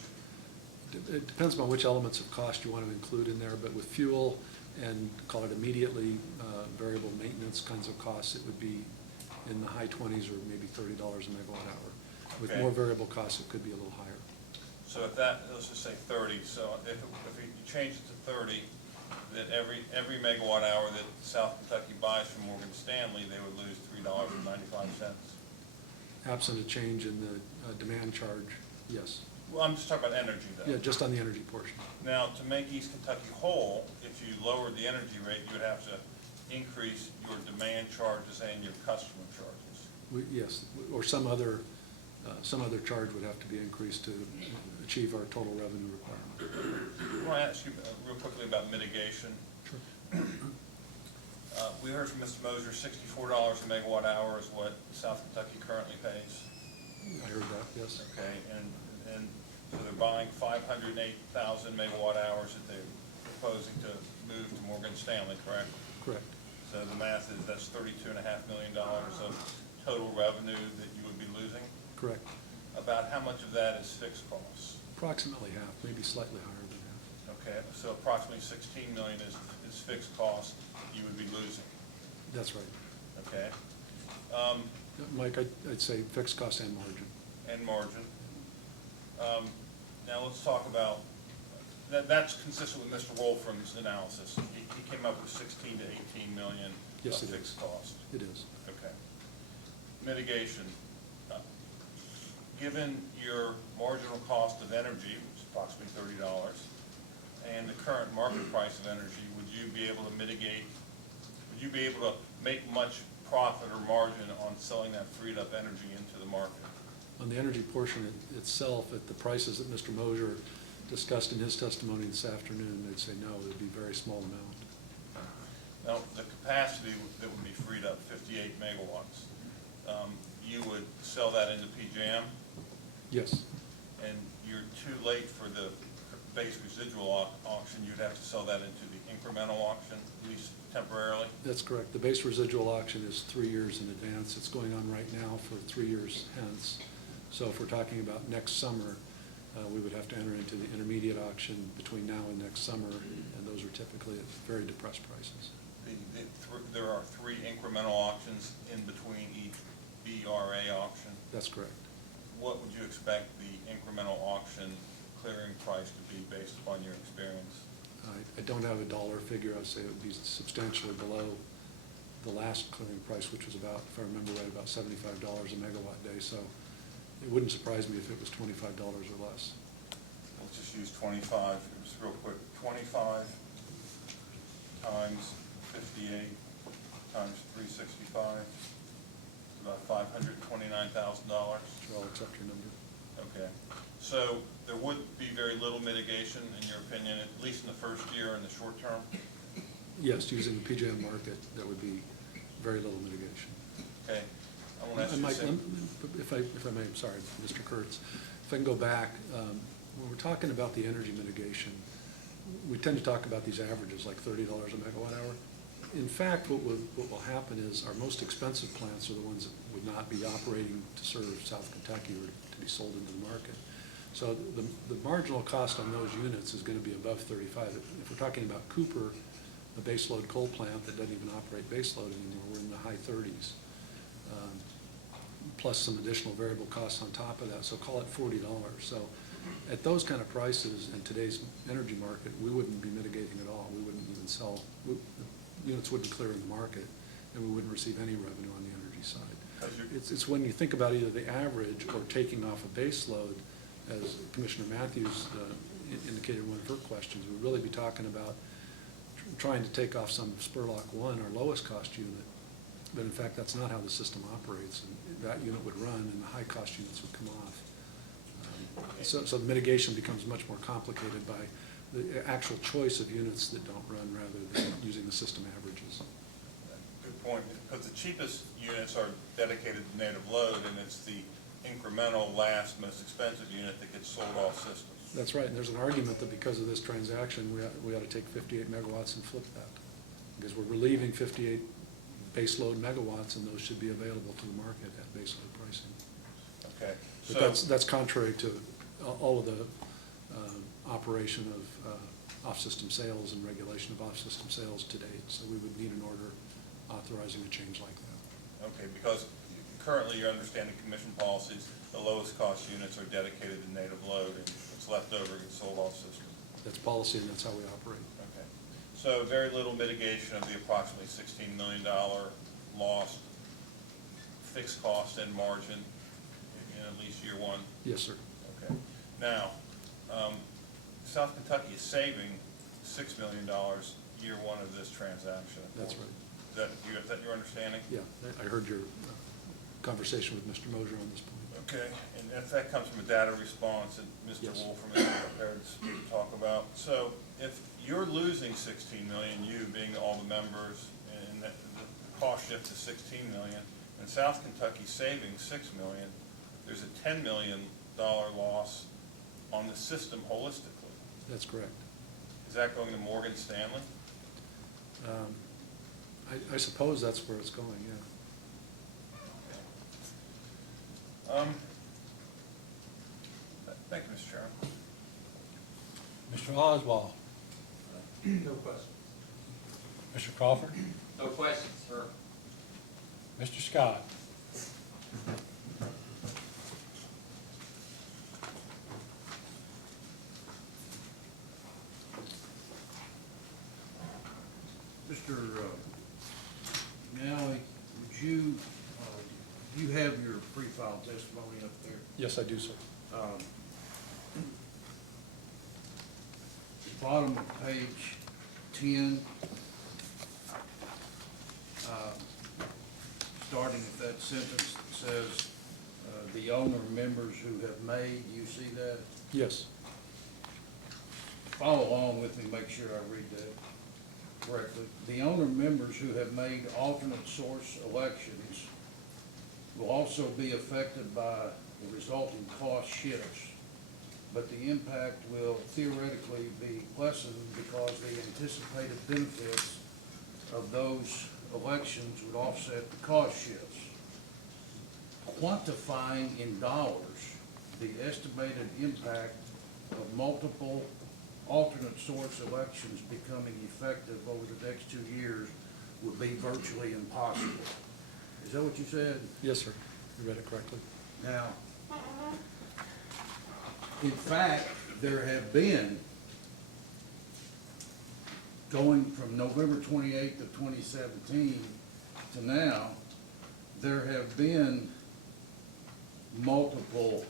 It depends on which elements of cost you want to include in there, but with fuel and call it immediately variable maintenance kinds of costs, it would be in the high 20s or maybe $30 a megawatt hour. With more variable costs, it could be a little higher. So if that, let's just say 30, so if you change it to 30, that every megawatt hour that South Kentucky buys from Morgan Stanley, they would lose $3.95. Absent a change in the demand charge, yes. Well, I'm just talking about energy, though. Yeah, just on the energy portion. Now, to make East Kentucky whole, if you lowered the energy rate, you would have to increase your demand charges and your customer charges. Yes, or some other charge would have to be increased to achieve our total revenue requirement. I want to ask you real quickly about mitigation. Sure. We heard from Mr. Moser, $64 a megawatt hour is what South Kentucky currently pays. I heard that, yes. Okay, and so they're buying 508,000 megawatt hours that they're proposing to move to Morgan Stanley, correct? Correct. So the math is that's $32.5 million of total revenue that you would be losing? Correct. About how much of that is fixed costs? Approximately half, maybe slightly higher than half. Okay, so approximately $16 million is fixed cost you would be losing. That's right. Okay. Mike, I'd say fixed cost and margin. And margin. Now let's talk about, that's consistent with Mr. Wolfram's analysis. He came up with 16 to 18 million of fixed cost. It is. Okay. Mitigation. Given your marginal cost of energy, which is approximately $30, and the current market price of energy, would you be able to mitigate, would you be able to make much profit or margin on selling that freed up energy into the market? On the energy portion itself, at the prices that Mr. Moser discussed in his testimony this afternoon, they'd say no, it would be a very small amount. Now, the capacity that would be freed up, 58 megawatts, you would sell that into PJM, Yes, and you're too late for the base residual auction, you'd have to sell that into the incremental auction, at least temporarily? that's correct. The base residual auction is 3 years in advance. It's going on right now for 3 years hence. So if we're talking about next summer, we would have to enter into the intermediate auction between now and next summer, and those are typically at very depressed prices. There are 3 incremental auctions in between each BRA auction. That's correct. What would you expect the incremental auction clearing price to be based upon your experience? I don't have a dollar figure. I'd say it would be substantially below the last clearing price, which was about, if I remember right, about $75 a megawatt day. So it wouldn't surprise me if it was $25 or less. Let's just use 25, just real quick, 25 times 58 times 365, about $529,000. I'll accept your number. Okay, so there would be very little mitigation, in your opinion, at least in the first year in the short term? Yes, using the PJM market, there would be very little mitigation. Okay, I want to ask you the same. If I may, I'm sorry, Mr. Kurtz, if I can go back, when we're talking about the energy mitigation, we tend to talk about these averages like $30 a megawatt hour. In fact, what will happen is our most expensive plants are the ones that would not be operating to serve South Kentucky or to be sold into the market. So the marginal cost on those units is going to be above 35. If we're talking about Cooper, the baseload coal plant that doesn't even operate baseload anymore, we're in the high 30s. Plus some additional variable costs on top of that, so call it $40. So at those kind of prices in today's energy market, we wouldn't be mitigating at all. We wouldn't even sell, units wouldn't clear in the market, and we wouldn't receive any revenue on the energy side. It's when you think about either the average or taking off a base load, as Commissioner Matthews indicated in one of her questions, we'd really be talking about trying to take off some Spurlock 1, our lowest cost unit. But in fact, that's not how the system operates, and that unit would run and the high cost units would come off. So the mitigation becomes much more complicated by the actual choice of units that don't run rather than using the system averages. Good point, because the cheapest units are dedicated to native load, and it's the incremental last most expensive unit that gets sold off system. That's right, and there's an argument that because of this transaction, we ought to take 58 megawatts and flip that. Because we're relieving 58 baseload megawatts, and those should be available to the market at baseload pricing. Okay. But that's contrary to all of the operation of off-system sales and regulation of off-system sales to date. So we would need an order authorizing a change like that. Okay, because currently your understanding commission policies, the lowest cost units are dedicated to native load, and what's left over gets sold off system. That's policy, and that's how we operate. Okay. So very little mitigation of the approximately $16 million lost fixed cost and margin in at least year one? Yes, sir. Okay. Now, South Kentucky is saving $6 million year one of this transaction. That's right. Is that your understanding? Yeah, I heard your conversation with Mr. Mosier on this point. Okay, and if that comes from a data response that Mr. Yes. Wolfram is prepared to talk about. So if you're losing 16 million, you being all the members, and the cost shift to 16 million, and South Kentucky saving 6 million, there's a $10 million loss on the system holistically. That's correct. Is that going to Morgan Stanley? I suppose that's where it's going, yeah. Thank you, Mr. Chairman. Mr. Oswald. No questions. Mr. Crawford. No questions, sir. Mr. Scott. Mr. Nally, would you, you have your pre-filed testimony up there? Yes, I do, sir. Bottom of page 10, starting at that sentence that says, the owner members who have made, you see that? Yes. Follow along with me, make sure I read that. correctly, the owner members who have made alternate source elections will also be affected by the resulting cost shifts, but the impact will theoretically be lessened because the anticipated benefits of those elections would offset the cost shifts. Quantifying in dollars the estimated impact of multiple alternate source elections becoming effective over the next 2 years would be virtually impossible. Is that what you said? Yes, sir. You read it correctly. Now, in fact, there have been, going from November 28th of 2017 to now, there have been multiple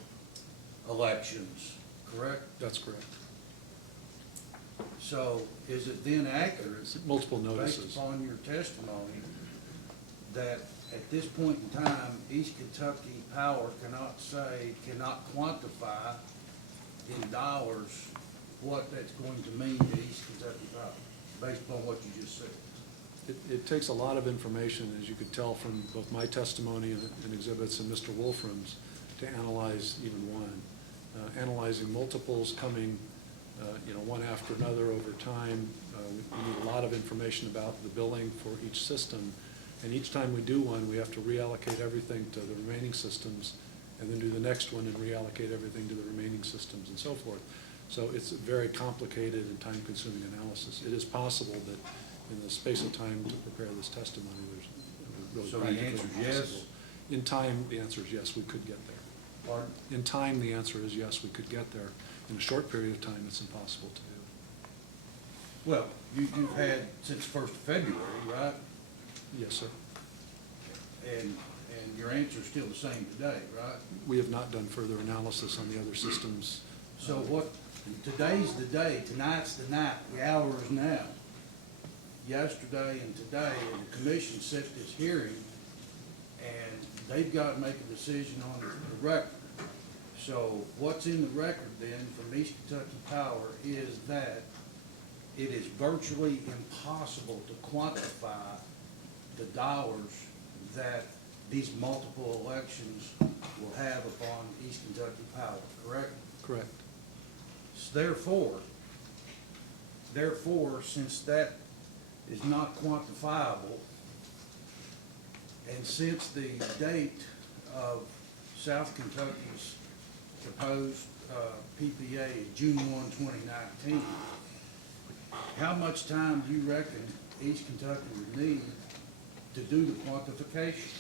elections, correct? That's correct. So is it then accurate, Multiple notices. based upon your testimony, that at this point in time, East Kentucky Power cannot quantify in dollars what that's going to mean to East Kentucky Power, based upon what you just said? It takes a lot of information, as you could tell from both my testimony and exhibits and Mr. Wolfram's, to analyze even one. Analyzing multiples coming, one after another over time. We need a lot of information about the billing for each system. And each time we do one, we have to reallocate everything to the remaining systems, and then do the next one and reallocate everything to the remaining systems and so forth. So it's a very complicated and time-consuming analysis. It is possible that in the space of time to prepare this testimony, there's really So the practically answer is yes? impossible. In time, the answer is yes, we could get there. Pardon? In time, the answer is yes, we could get there. In a short period of time, it's impossible to do. Well, you've had since 1st of February, right? Yes, sir. And your answer's still the same today, right? We have not done further analysis on the other systems. So what, today's the day, tonight's the night, the hour is now. Yesterday and today, and the commission set this hearing, and they've got to make a decision on the record. So what's in the record then from East Kentucky Power is that it is virtually impossible to quantify the dollars that these multiple elections will have upon East Kentucky Power, correct? Correct. Therefore, since that is not quantifiable, and since the date of South Kentucky's proposed PPA is June 1, 2019, how much time do you reckon East Kentucky would need to do the quantification?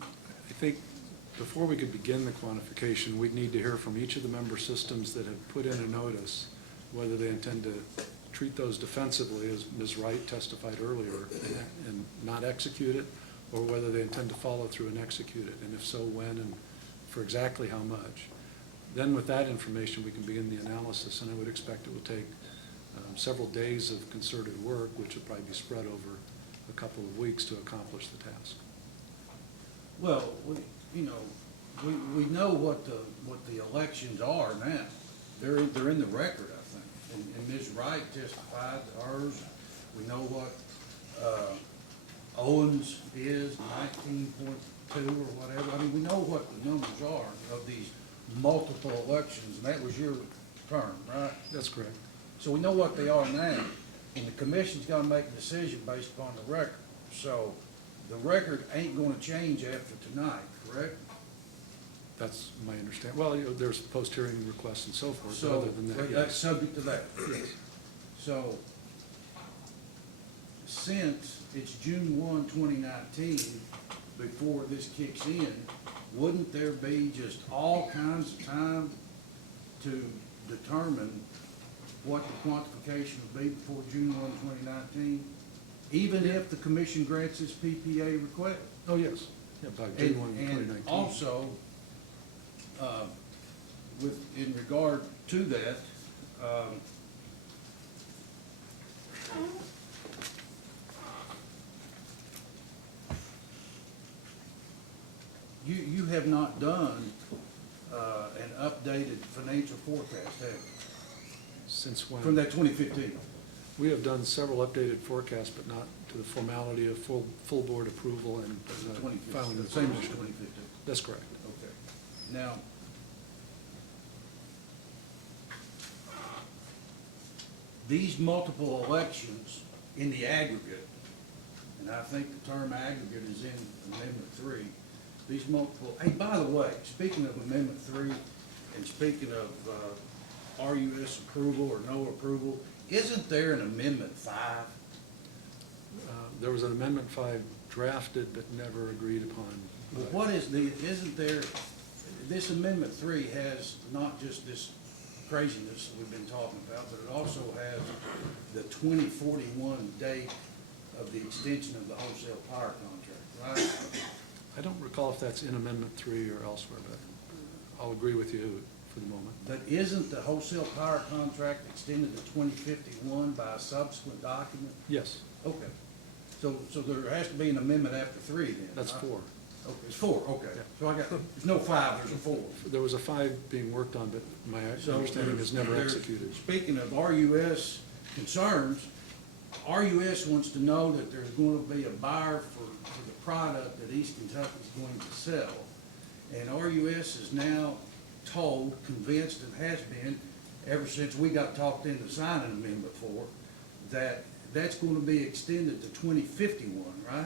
I think before we could begin the quantification, we'd need to hear from each of the member systems that have put in a notice whether they intend to treat those defensively, as Ms. Wright testified earlier, and not execute it, or whether they intend to follow through and execute it, and if so, when and for exactly how much. Then with that information, we can begin the analysis, and I would expect it would take several days of concerted work, which would probably be spread over a couple of weeks to accomplish the task. Well, we know what the elections are now. They're in the record, I think. And Ms. Wright testified to hers. We know what Owens is, 19.2 or whatever. I mean, we know what the numbers are of these multiple elections, and that was your term, right? That's correct. So we know what they are now, and the commission's gonna make a decision based upon the record. So the record ain't gonna change after tonight, correct? That's my understanding. Well, there's post-hearing requests and so forth, but So other than that, that's yes. subject to that. Yes. So since it's June 1, 2019, before this kicks in, wouldn't there be just all kinds of time to determine what the quantification would be before June 1, 2019, even if the commission grants its PPA request? Oh, yes. Yeah, by June 1, 2019. And also, in regard to that, you have not done an updated financial forecast, have you? Since when? from that 2015? We have done several updated forecasts, but not to the formality of full board approval and filing the Same as commission. 2015? That's correct. Okay. Now, these multiple elections in the aggregate, and I think the term aggregate is in Amendment 3, these multiple, hey, by the way, speaking of Amendment 3 and speaking of RUS approval or no approval, isn't there an Amendment 5? There was an Amendment 5 drafted but never agreed upon. But what is isn't there, this Amendment 3 has not just this craziness that we've been talking about, but it also has the 2041 date of the extension of the wholesale power contract, right? I don't recall if that's in Amendment 3 or elsewhere, but I'll agree with you for the moment. But isn't the wholesale power contract extended to 2051 by a subsequent document? Yes, Okay. So there has to be an amendment after 3 then? that's right? 4. Okay, it's 4, okay. Yeah. So there's no 5, there's a 4. There was a 5 being worked on, but my So understanding is never there's- executed. Speaking of RUS concerns, RUS wants to know that there's going to be a buyer for the product that East Kentucky is going to sell. And RUS is now told, convinced, and has been, ever since we got talked into signing Amendment 4, that that's going to be extended to 2051, right?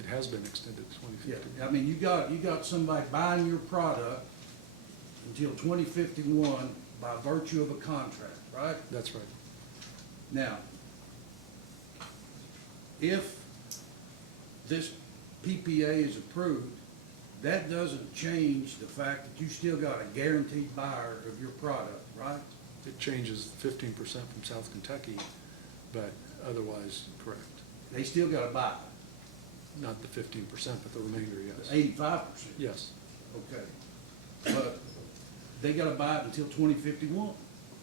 It has been extended to 2050. Yeah, I mean, you got somebody buying your product until 2051 by virtue of a contract, right? That's right. Now, if this PPA is approved, that doesn't change the fact that you still got a guaranteed buyer of your product, right? It changes 15% from South Kentucky, but otherwise correct. They still got to buy Not the 15%, but the remainder, yes. 85%. Yes, Okay. But they got to buy it until 2051,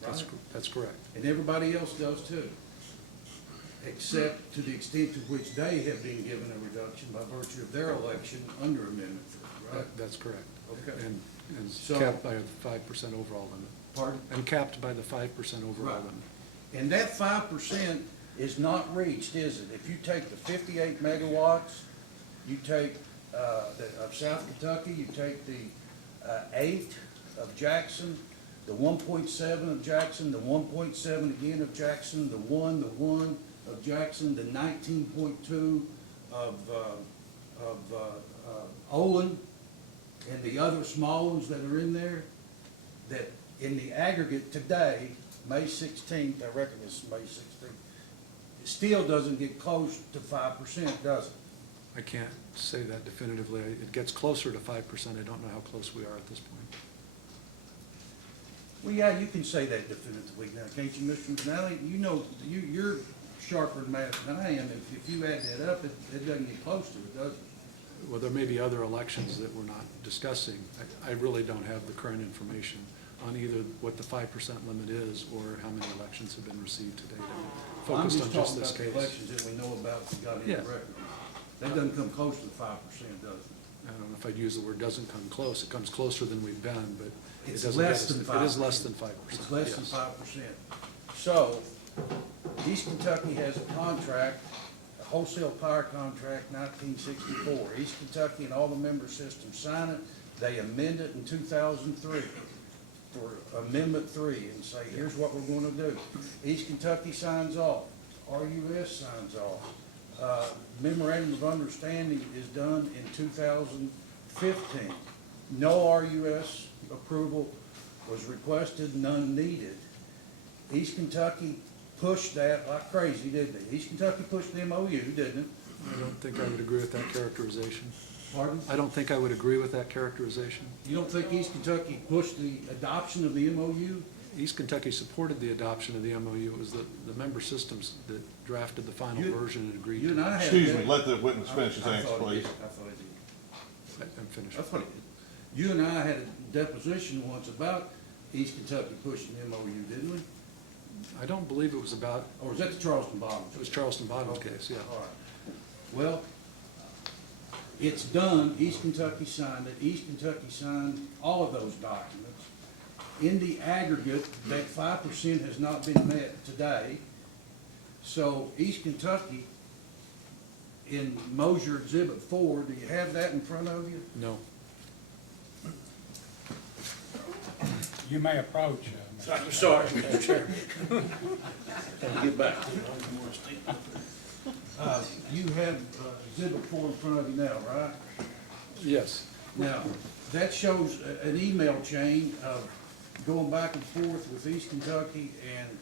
right? that's correct. And everybody else does too, except to the extent to which they have been given a reduction by virtue of their election under Amendment 3, right? That's correct. Okay. And So- capped by a 5% overall limit. Pardon? And capped by the 5% overall Right. limit. And that 5% is not reached, is it? If you take the 58 megawatts, you take, of South Kentucky, you take the 8 of Jackson, the 1.7 of Jackson, the 1.7 again of Jackson, the 1 of Jackson, the 19.2 of Olin, and the other small ones that are in there, that in the aggregate today, May 16th, I reckon it's May 16th, it still doesn't get close to 5%, does it? I can't say that definitively. It gets closer to 5%. I don't know how close we are at this point. Well, yeah, you can say that definitively now, can't you, Mr. McNally? You know, you're sharper in math than I am. If you add that up, it doesn't get close to it, does it? Well, there may be other elections that we're not discussing. I really don't have the current information on either what the 5% limit is or how many elections have been received to date. I'm focused on just this I'm just talking about the case. elections that we know about that got in the Yeah. record. That doesn't come close to the 5%, does it? I don't know if I'd use the word doesn't come close. It comes closer than we've been, but it It's doesn't get less us, than it 5%. is less than 5%. It's less than yes. 5%. So, East Kentucky has a contract, a wholesale power contract, 1964. East Kentucky and all the member systems sign it. They amend it in 2003 for Amendment 3 and say, here's what we're going to do. East Kentucky signs off. RUS signs off. Memorandum of Understanding is done in 2015. No RUS approval was requested, none needed. East Kentucky pushed that like crazy, didn't they? East Kentucky pushed the MOU, didn't it? I don't think I would agree with that characterization. Pardon? I don't think I would agree with that characterization. You don't think East Kentucky pushed the adoption of the MOU? East Kentucky supported the adoption of the MOU. It was the member systems that drafted the final version and agreed You to and I it. had. Excuse me, let the witness finish his I answer, thought he please. did. I thought he did. I'm finished. That's what he did. You and I had a deposition once about East Kentucky pushing the MOU, didn't we? I don't believe it was about, Or was that the Charleston Bottoms? it was Charleston Bottom's Okay. case, yeah. All right. Well, it's done. East Kentucky signed it. East Kentucky signed all of those documents. in the aggregate, that 5% has not been met today. So East Kentucky, in Mosier Exhibit 4, do you have that in front of you? No. You may approach. Sorry, Mr. Chairman. Get back. You have Exhibit 4 in front of you now, right? Yes. Now, that shows an email chain of going back and forth with East Kentucky and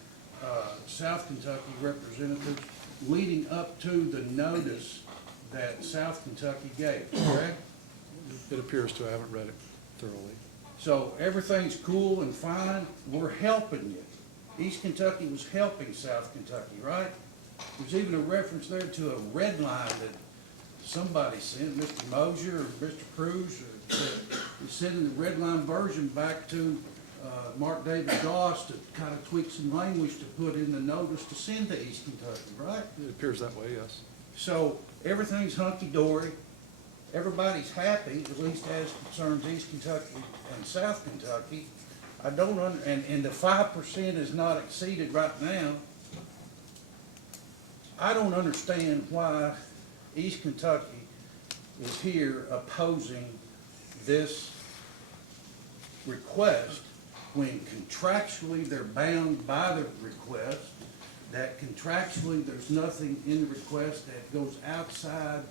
South Kentucky representatives leading up to the notice that South Kentucky gave, correct? It appears to. I haven't read it thoroughly. So everything's cool and fine. We're helping you. East Kentucky was helping South Kentucky, right? There's even a reference there to a red line that somebody sent, Mr. Mosier or Mr. Cruz, or sending the red line version back to Mark David Goss to kind of tweak some language to put in the notice to send to East Kentucky, right? It appears that way, yes. So everything's hunky-dory. Everybody's happy, at least as concerns East Kentucky and South Kentucky. I don't and the 5% is not exceeded right now. I don't understand why East Kentucky is here opposing this request when contractually they're bound by the request, that contractually there's nothing in the request that goes outside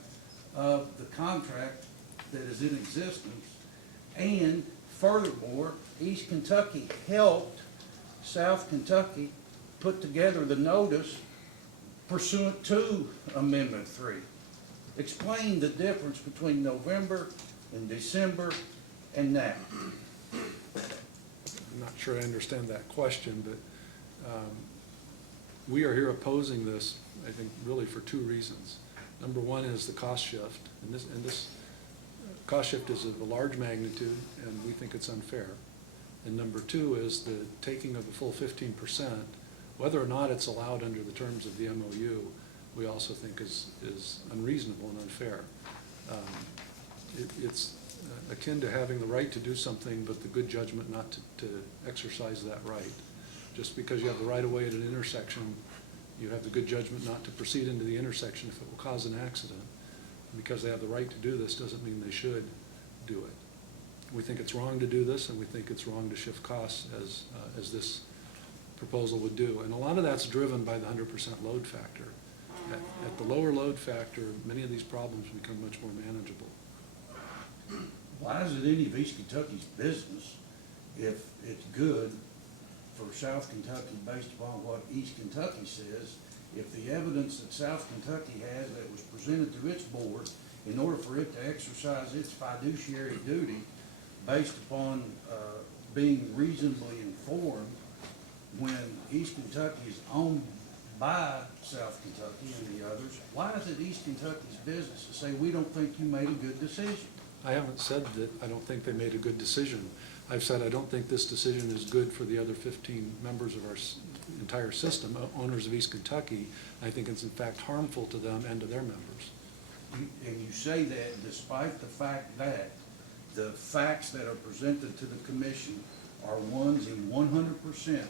of the contract that is in existence. And furthermore, East Kentucky helped South Kentucky put together the notice pursuant to Amendment 3. Explain the difference between November and December and now. I'm not sure I understand that question, but we are here opposing this, I think, really for two reasons. Number one is the cost shift, and this cost shift is of a large magnitude, and we think it's unfair. And number two is the taking of the full 15%, whether or not it's allowed under the terms of the MOU, we also think is unreasonable and unfair. It's akin to having the right to do something, but the good judgment not to exercise that right. Just because you have the right of way at an intersection, you have the good judgment not to proceed into the intersection if it will cause an accident. And because they have the right to do this doesn't mean they should do it. We think it's wrong to do this, and we think it's wrong to shift costs as this proposal would do. And a lot of that's driven by the 100% load factor. At the lower load factor, many of these problems become much more manageable. Why is it any of East Kentucky's business if it's good for South Kentucky based upon what East Kentucky says, if the evidence that South Kentucky has that was presented to its board, in order for it to exercise its fiduciary duty based upon being reasonably informed, when East Kentucky is owned by South Kentucky and the others, why is it East Kentucky's business to say, we don't think you made a good decision? I haven't said that I don't think they made a good decision. I've said I don't think this decision is good for the other 15 members of our entire system, owners of East Kentucky. I think it's in fact harmful to them and to their members. And you say that despite the fact that the facts that are presented to the commission are ones in 100%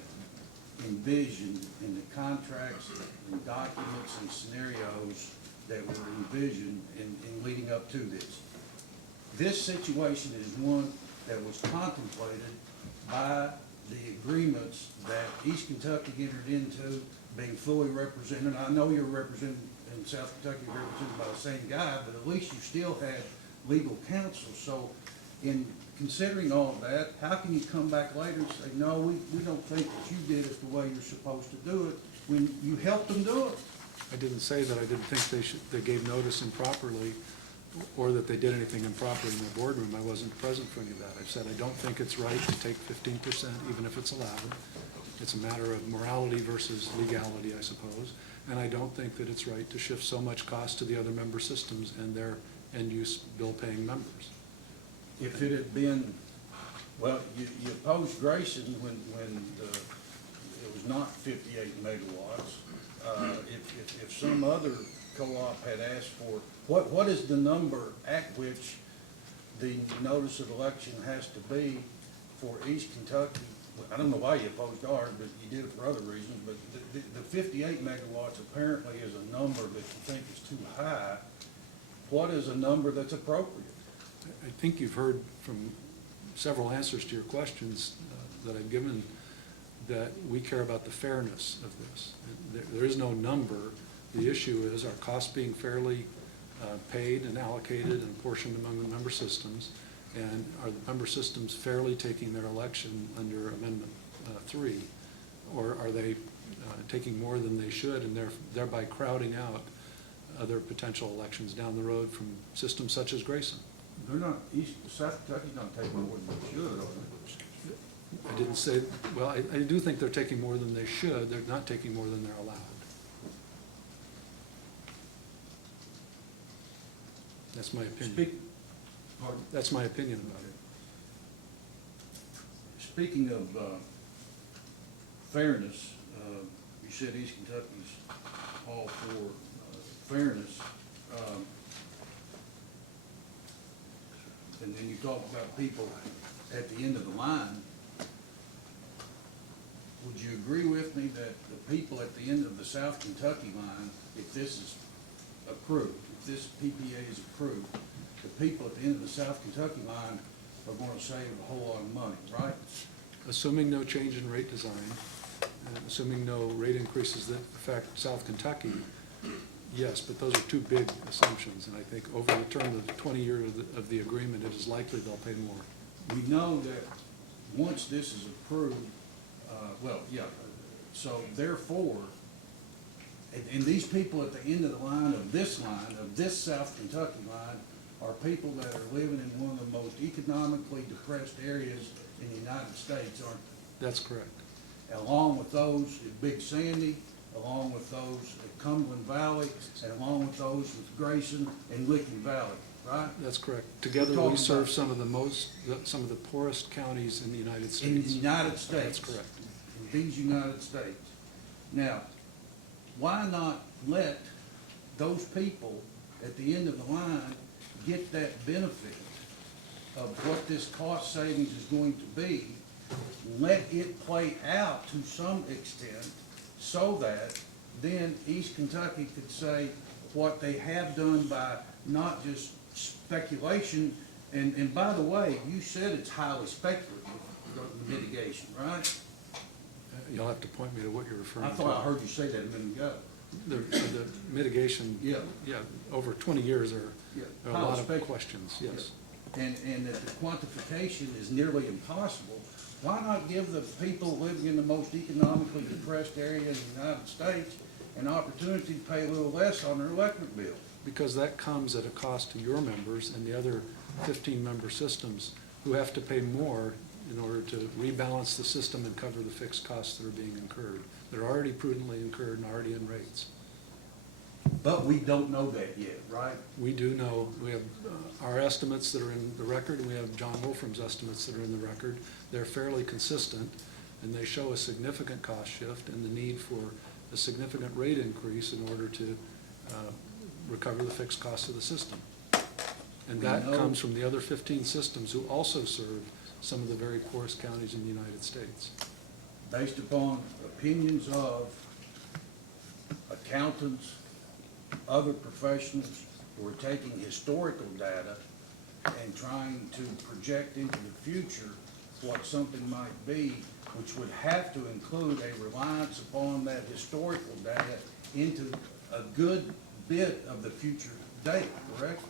envisioned in the contracts and documents and scenarios that were envisioned in leading up to this. This situation is one that was contemplated by the agreements that East Kentucky entered into, being fully represented. I know you're represented in South Kentucky, represented by the same guy, but at least you still had legal counsel. So in considering all of that, how can you come back later and say, no, we don't think that you did it the way you're supposed to do it, when you helped them do it? I didn't say that I didn't think they gave notice improperly or that they did anything improper in the boardroom. I wasn't present for any of that. I've said I don't think it's right to take 15%, even if it's allowed. It's a matter of morality versus legality, I suppose. And I don't think that it's right to shift so much cost to the other member systems and their end-use bill-paying members. If it had been, well, you opposed Grayson when it was not 58 megawatts. If some other co-op had asked for, what is the number at which the notice of election has to be for East Kentucky I don't know why you opposed ours, but you did it for other reasons, but the 58 megawatts apparently is a number that you think is too high. What is a number that's appropriate? I think you've heard from several answers to your questions that I've given, that we care about the fairness of this. There is no number. The issue is, are costs being fairly paid and allocated and apportioned among the member systems, and are the member systems fairly taking their election under Amendment 3, or are they taking more than they should and thereby crowding out other potential elections down the road from systems such as Grayson? They're not, South Kentucky's not taking more than they should, are they? I didn't say, well, I do think they're taking more than they should. They're not taking more than they're allowed. That's my opinion. That's my opinion about it. Speaking of fairness, you said East Kentucky's all for fairness. And then you talk about people at the end of the line. Would you agree with me that the people at the end of the South Kentucky line, if this is approved, if this PPA is approved, the people at the end of the South Kentucky line are going to save a whole lot of money, right? Assuming no change in rate design, and assuming no rate increases that affect South Kentucky, yes, but those are two big assumptions, and I think over the term of the 20 years of the agreement, it is likely they'll pay more. We know that once this is approved, so therefore, and these people at the end of the line, of this South Kentucky line, are people that are living in one of the most economically depressed areas in the United States, aren't they? That's correct. Along with those at Big Sandy, along with those at Cumberland Valley, and along with those with Grayson and Licking Valley, right? That's correct. Together we serve some of the poorest counties in the United States. In the United States. That's correct. In these United States. Now, why not let those people at the end of the line get that benefit of what this cost savings is going to be, let it play out to some extent, so that then East Kentucky could say what they have done by not just speculation, and by the way, you said it's highly speculative, the mitigation, right? You'll have to point me to what you're referring to. I thought I heard you say that a minute ago. The mitigation, yeah, over 20 years are a lot of questions, yes. And that the quantification is nearly impossible. Why not give the people living in the most economically depressed area in the United States an opportunity to pay a little less on their electric bill? Because that comes at a cost to your members and the other 15-member systems who have to pay more in order to rebalance the system and cover the fixed costs that are being incurred. They're already prudently incurred and already in rates. But we don't know that yet, right? We do know. We have our estimates that are in the record, and we have John Wolfram's estimates that are in the record. They're fairly consistent, and they show a significant cost shift and the need for a significant rate increase in order to recover the fixed costs of the system. And that comes from the other 15 systems who also serve some of the very poorest counties in the United States. Based upon opinions of accountants, other professionals who are taking historical data and trying to project into the future what something might be, which would have to include a reliance upon that historical data into a good bit of the future data, correct?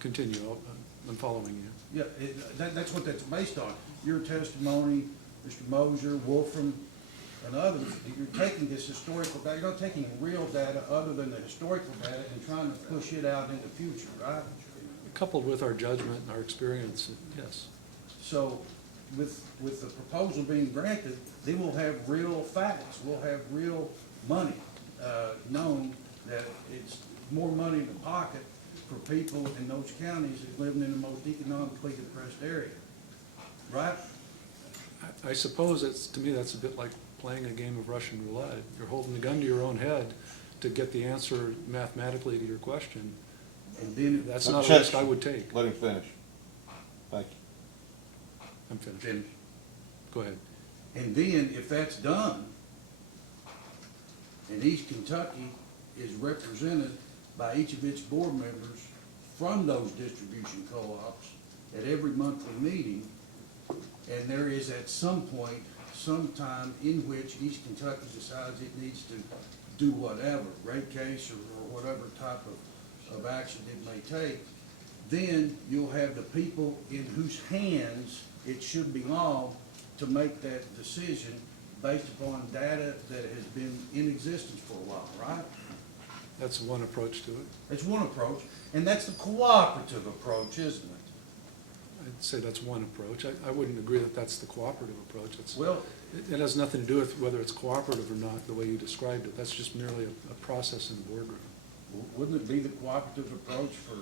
Continue. I'm following you. Yeah, that's what that's based on. Your testimony, Mr. Mosier, Wolfram, and others, you're taking this historical data, you're not taking real data other than the historical data and trying to push it out in the future, right? Coupled with our judgment and our experience, yes. So with the proposal being granted, then we'll have real facts, we'll have real money known that it's more money in the pocket for people in those counties that live in the most economically depressed area, right? I suppose to me that's a bit like playing a game of Russian roulette. You're holding the gun to your own head to get the answer mathematically to your question. And then that's not a risk I would take. Let him finish. Thank you. I'm finished. Go ahead. And then, if that's done, and East Kentucky is represented by each of its board members from those distribution co-ops at every monthly meeting, and there is at some point, some time in which East Kentucky decides it needs to do whatever, rate case or whatever type of action it may take, then you'll have the people in whose hands it should belong to make that decision based upon data that has been in existence for a while, right? That's one approach to it. That's one approach, and that's the cooperative approach, isn't it? I'd say that's one approach. I wouldn't agree that that's the cooperative approach. Well, it has nothing to do with whether it's cooperative or not, the way you described it. That's just merely a process in the boardroom. wouldn't it be the cooperative approach for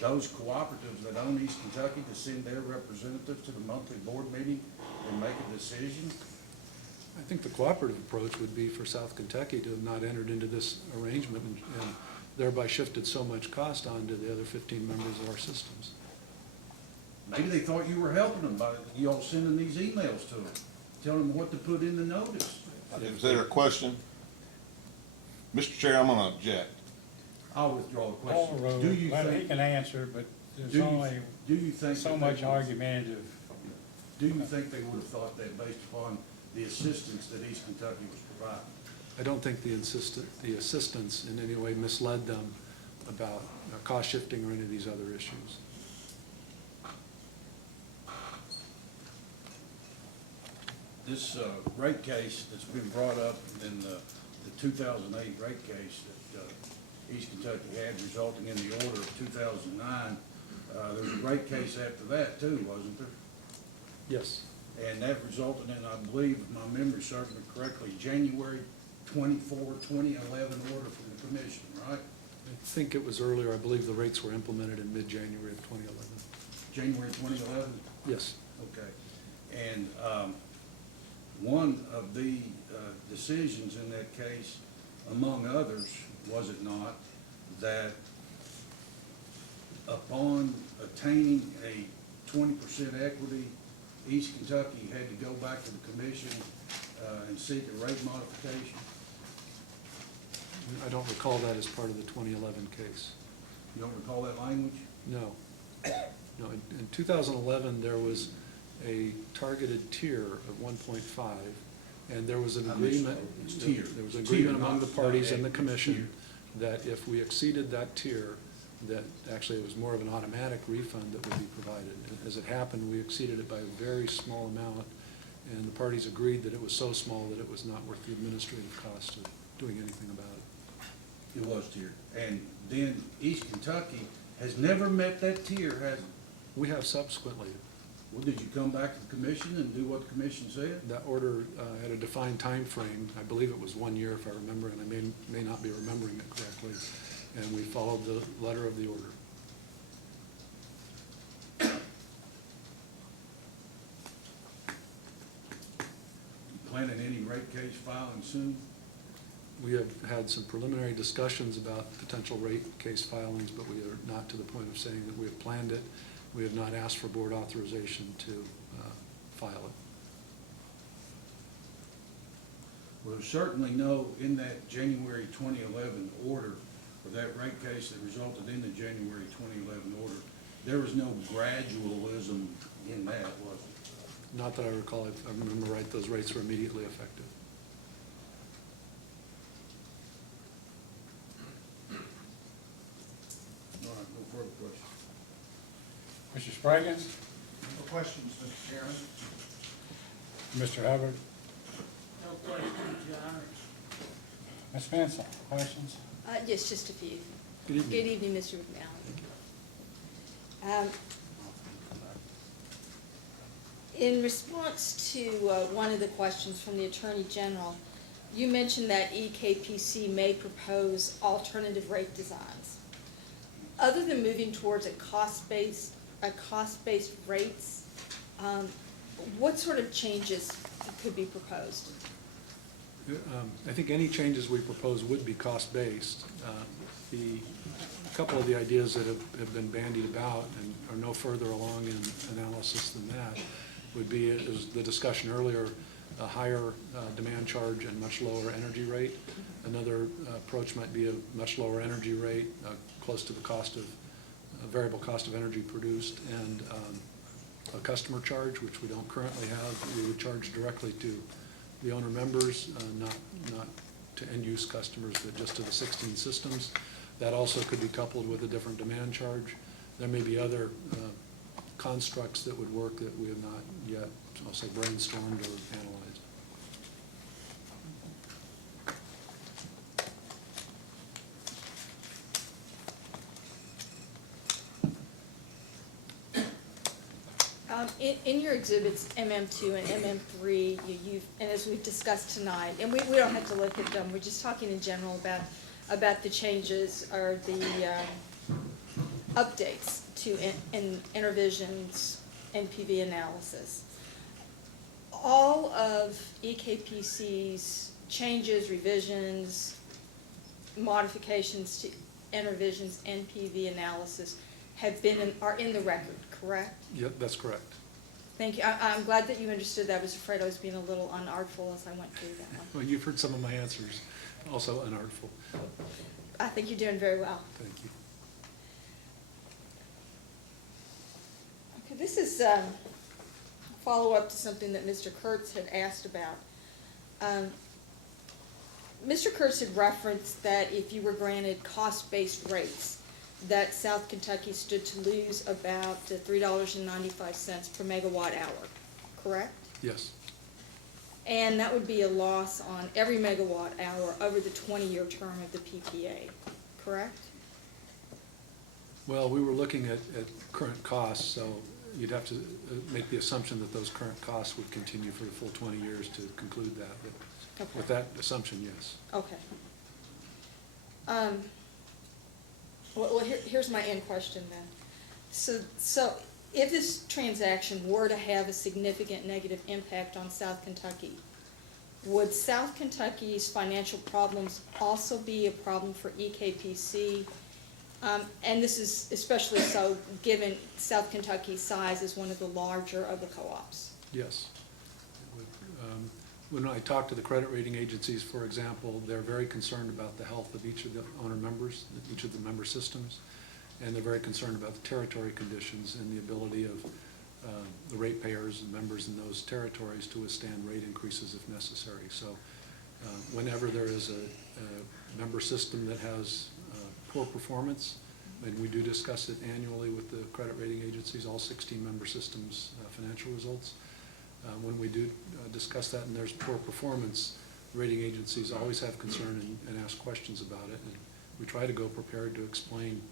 those cooperatives that own East Kentucky to send their representative to the monthly board meeting and make a decision? I think the cooperative approach would be for South Kentucky to have not entered into this arrangement and thereby shifted so much cost onto the other 15 members of our systems. Maybe they thought you were helping them by you all sending these emails to them, telling them what to put in the notice. Is there a question? Mr. Chair, I'm gonna object. I'll withdraw the Call question. the roll. Do you Well, he think, can answer, but do there's you, only do you think so that much they would- argumentative. Do you think they would have thought that based upon the assistance that East Kentucky was providing? I don't think the assistance in any way misled them about cost shifting or any of these other issues. This rate case that's been brought up in the 2008 rate case that East Kentucky had resulting in the order of 2009, there was a rate case after that too, wasn't there? Yes. And that resulted in, I believe, if my memory serves me correctly, January 24, 2011 order from the commission, right? I think it was earlier. I believe the rates were implemented in mid-January of 2011. January 2011? Yes. Okay. And one of the decisions in that case, among others, was it not, that upon attaining a 20% equity, East Kentucky had to go back to the commission and seek a rate modification? I don't recall that as part of the 2011 case. You don't recall that language? No. No, in 2011, there was a targeted tier of 1.5, and there was an agreement. It's tier. There was an Tier, agreement among the not parties and the equity, it's commission that if we exceeded that tier, that actually it was more of an automatic refund that would be provided. As it happened, we exceeded it by a very small amount, and the parties agreed that it was so small that it was not worth the administrative cost of doing anything about it. It was tier. And then East Kentucky has never met that tier, has it? We have subsequently. Well, did you come back to the commission and do what the commission said? That order had a defined time frame. I believe it was 1 year if I remember, and I may not be remembering it correctly. And we followed the letter of the order. Planning any rate case filing soon? We have had some preliminary discussions about potential rate case filings, but we are not to the point of saying that we have planned it. We have not asked for board authorization to file it. Well, there's certainly no, in that January 2011 order, or that rate case that resulted in the January 2011 order, there was no gradualism in that, was it? Not that I recall. If I remember right, those rates were immediately effective. All right, no further questions. Mr. Spraggins? No questions, Mr. Chairman. Mr. Hubbard? No questions, Your Honor. Ms. Benson, questions? Yes, just a few. Good evening. Good evening, Mr. McMillan. In response to one of the questions from the Attorney General, you mentioned that EKPC may propose alternative rate designs. Other than moving towards a cost-based rates, what sort of changes could be proposed? I think any changes we propose would be cost-based. A couple of the ideas that have been bandied about and are no further along in analysis than that would be, as the discussion earlier, a higher demand charge and much lower energy rate. Another approach might be a much lower energy rate, close to the cost of, variable cost of energy produced, and a customer charge, which we don't currently have. We would charge directly to the owner members, not to end-use customers, but just to the 16 systems. That also could be coupled with a different demand charge. There may be other constructs that would work that we have not yet, I'll say, brainstormed or analyzed. In your exhibits, MM2 and MM3, and as we've discussed tonight, and we don't have to look at them, we're just talking in general about the changes or the updates to Intervision's NPV analysis. All of EKPC's changes, revisions, modifications to Intervision's NPV analysis are in the record, correct? Yep, that's correct. Thank you. I'm glad that you understood that. I was afraid I was being a little unartful as I went through that one. Well, you've heard some of my answers, also unartful. I think you're doing very well. Thank you. Okay, this is follow-up to something that Mr. Kurtz had asked about. Mr. Kurtz had referenced that if you were granted cost-based rates, that South Kentucky stood to lose about $3.95 per megawatt hour, correct? Yes. And that would be a loss on every megawatt hour over the 20-year term of the PPA, correct? Well, we were looking at current costs, so you'd have to make the assumption that those current costs would continue for the full 20 years to conclude that. But Okay. with that assumption, yes. Okay. Well, here's my end question then. So if this transaction were to have a significant negative impact on South Kentucky, would South Kentucky's financial problems also be a problem for EKPC? And this is especially so given South Kentucky's size as one of the larger of the co-ops. Yes. When I talk to the credit rating agencies, for example, they're very concerned about the health of each of the owner members, each of the member systems, and they're very concerned about the territory conditions and the ability of the ratepayers and members in those territories to withstand rate increases if necessary. So whenever there is a member system that has poor performance, and we do discuss it annually with the credit rating agencies, all 16 member systems' financial results. When we do discuss that and there's poor performance, rating agencies always have concern and ask questions about it. And we try to go prepared to explain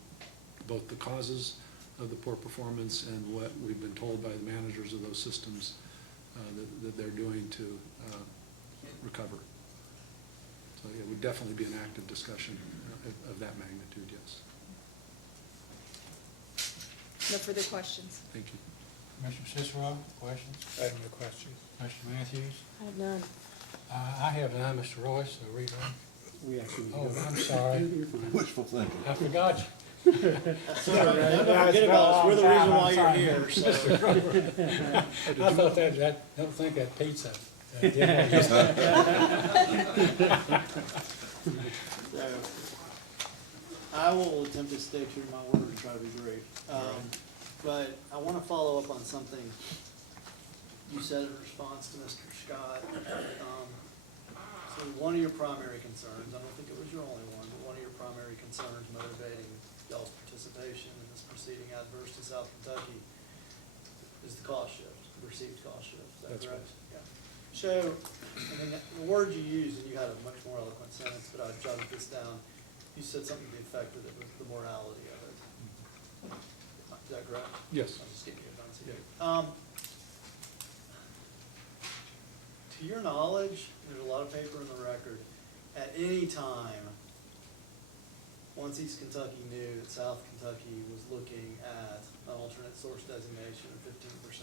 both the causes of the poor performance and what we've been told by the managers of those systems that they're doing to recover. So yeah, it would definitely be an active discussion of that magnitude, yes. No further questions. Thank you. Mr. Cicero, questions? I have no questions. Mr. Matthews? I have none. I have none, Mr. Royce, so read on. We actually need to Oh, go. I'm sorry. Wishful thinking. I forgot you. Don't forget about us. We're the reason why you're here, so. I thought that, don't think that pizza. So, I will attempt to stay true to my word and try to be brief. But I want to follow up on something you said in response to Mr. Scott. So one of your primary concerns, I don't think it was your only one, but one of your primary concerns motivating y'all's participation in this proceeding adverse to South Kentucky is the cost shift, the perceived cost shift. Is that That's correct? Yeah. So, I mean, the word you used, and you had a much more eloquent sentence, but I jotted this down. You said something to the effect that it was the morality of it. Is that correct? Yes. I'll just give you a enunciate. To your knowledge, there's a lot of paper in the record, at any time, once East Kentucky knew that South Kentucky was looking at an alternate source designation of 15%,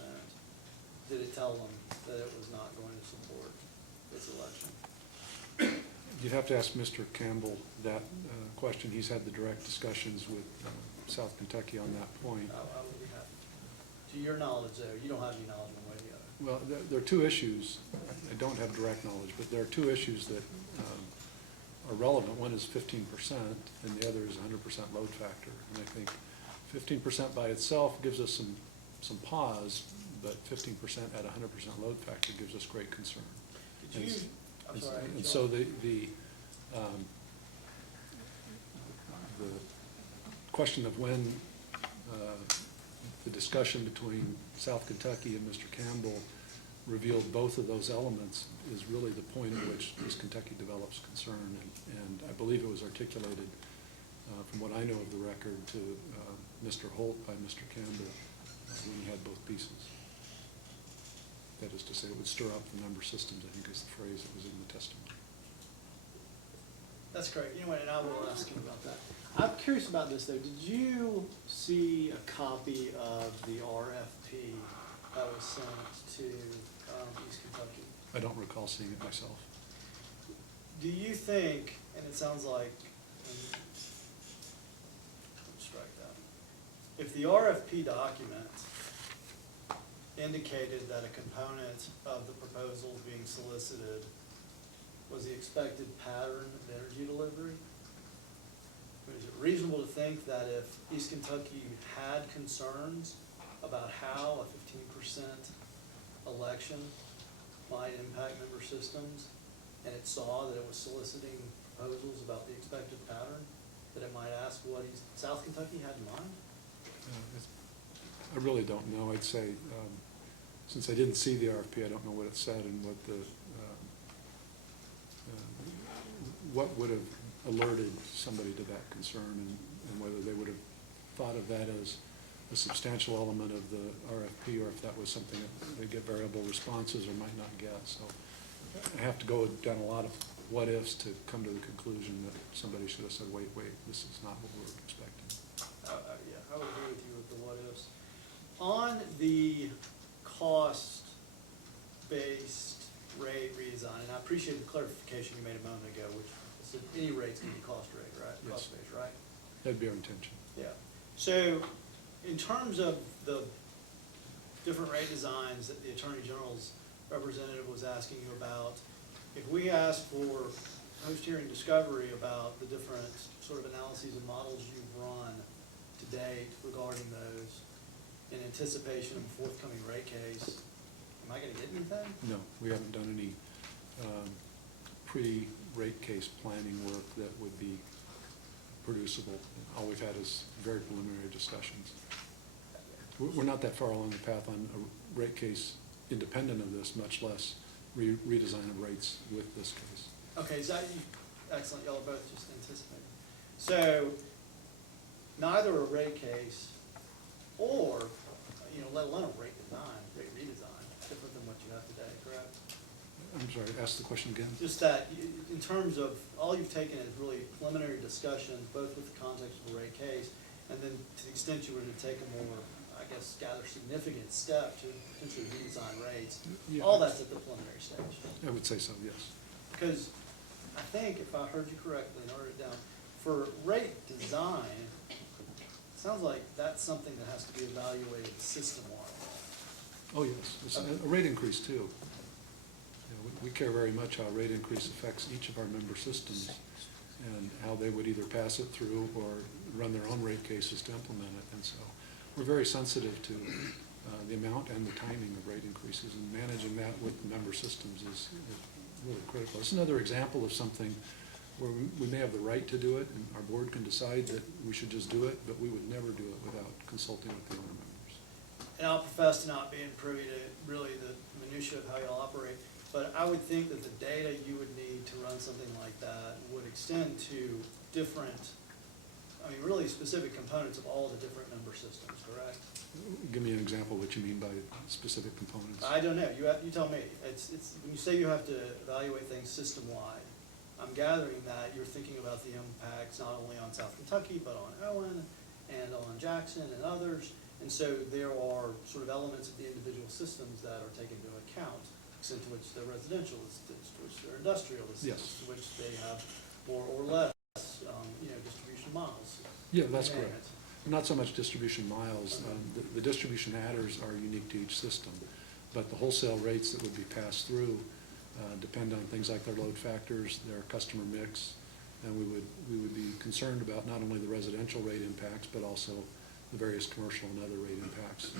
did it tell them that it was not going to support its election? You'd have to ask Mr. Campbell that question. He's had the direct discussions with South Kentucky on that point. I would be happy. To your knowledge, though, you don't have any knowledge one way or the other. Well, there are two issues. I don't have direct knowledge, but there are two issues that are relevant. One is 15%, and the other is 100% load factor. And I think 15% by itself gives us some pause, but 15% at 100% load factor gives us great concern. Did you, I'm sorry. And so the question of when the discussion between South Kentucky and Mr. Campbell revealed both of those elements is really the point at which East Kentucky develops concern. And I believe it was articulated, from what I know of the record, to Mr. Holt by Mr. Campbell when he had both pieces. That is to say, it would stir up the member systems, I think is the phrase that was in the testimony. That's great. You know what, and I will ask him about that. I'm curious about this, though. Did you see a copy of the RFP that was sent to East Kentucky? I don't recall seeing it myself. Do you think, and it sounds like, strike that, if the RFP document indicated that a component of the proposal being solicited was the expected pattern of energy delivery, is it reasonable to think that if East Kentucky had concerns about how a 15% election might impact member systems, and it saw that it was soliciting proposals about the expected pattern, that it might ask what South Kentucky had in mind? I really don't know. I'd say, since I didn't see the RFP, I don't know what it said and what the what would have alerted somebody to that concern, and whether they would have thought of that as a substantial element of the RFP, or if that was something that they get variable responses or might not get. So I have to go down a lot of what ifs to come to the conclusion that somebody should have said, wait, this is not what we're expecting. Yeah, I would agree with you with the what ifs. On the cost-based rate redesign, and I appreciate the clarification you made a moment ago, which is that any rate's going to be cost rate, right? Yes. Cost-based, right? That'd be our intention. Yeah. So in terms of the different rate designs that the Attorney General's representative was asking you about, if we ask for post-hearing discovery about the different sort of analyses and models you've run to date regarding those in anticipation of a forthcoming rate case, am I going to get anything? No, we haven't done any pre-rate case planning work that would be producible. All we've had is very preliminary discussions. We're not that far along the path on a rate case independent of this, much less redesign of rates with this case. Okay, so excellent. Y'all are both just anticipating. So neither a rate case or, let alone a rate redesign, different than what you have today, correct? I'm sorry, ask the question again. Just that, in terms of, all you've taken is really preliminary discussions, both with the context of a rate case, and then to the extent you were to take a more, I guess, gather significant step to potentially redesign rates, Yeah. all that's at the preliminary stage. I would say so, yes. Because I think, if I heard you correctly and wrote it down, for rate design, it sounds like that's something that has to be evaluated system-wide. Oh, yes. It's a rate increase, too. We care very much how a rate increase affects each of our member systems and how they would either pass it through or run their own rate cases to implement it. And so we're very sensitive to the amount and the timing of rate increases, and managing that with the member systems is really critical. It's another example of something where we may have the right to do it, and our board can decide that we should just do it, but we would never do it without consulting with the owner members. And I'll profess to not being privy to really the minutia of how y'all operate, but I would think that the data you would need to run something like that would extend to different, really specific components of all the different member systems, correct? Give me an example of what you mean by specific components. I don't know. You tell me. It's when you say you have to evaluate things system-wide, I'm gathering that you're thinking about the impacts not only on South Kentucky, but on Owen and on Jackson and others. And so there are sort of elements of the individual systems that are taken into account, extent to which they're residential, to which they're industrial, Yes. to which they have more or less, distribution miles. Yeah, that's correct. Not so much distribution miles. The distribution adders are unique to each system. but the wholesale rates that would be passed through depend on things like their load factors, their customer mix, and we would be concerned about not only the residential rate impacts, but also the various commercial and other rate impacts,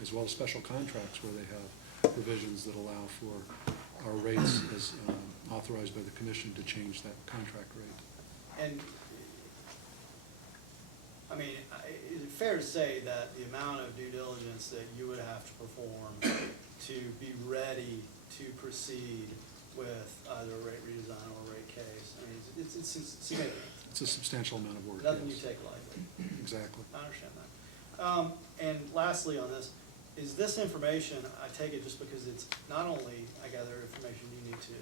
as well as special contracts where they have provisions that allow for our rates as authorized by the commission to change that contract rate. And, I mean, is it fair to say that the amount of due diligence that you would have to perform to be ready to proceed with either a rate redesign or a rate case, I mean, it's significant. It's a substantial amount of work. Nothing you yes. take lightly. Exactly. I understand that. And lastly on this, is this information, I take it just because it's not only, I gather, information unique to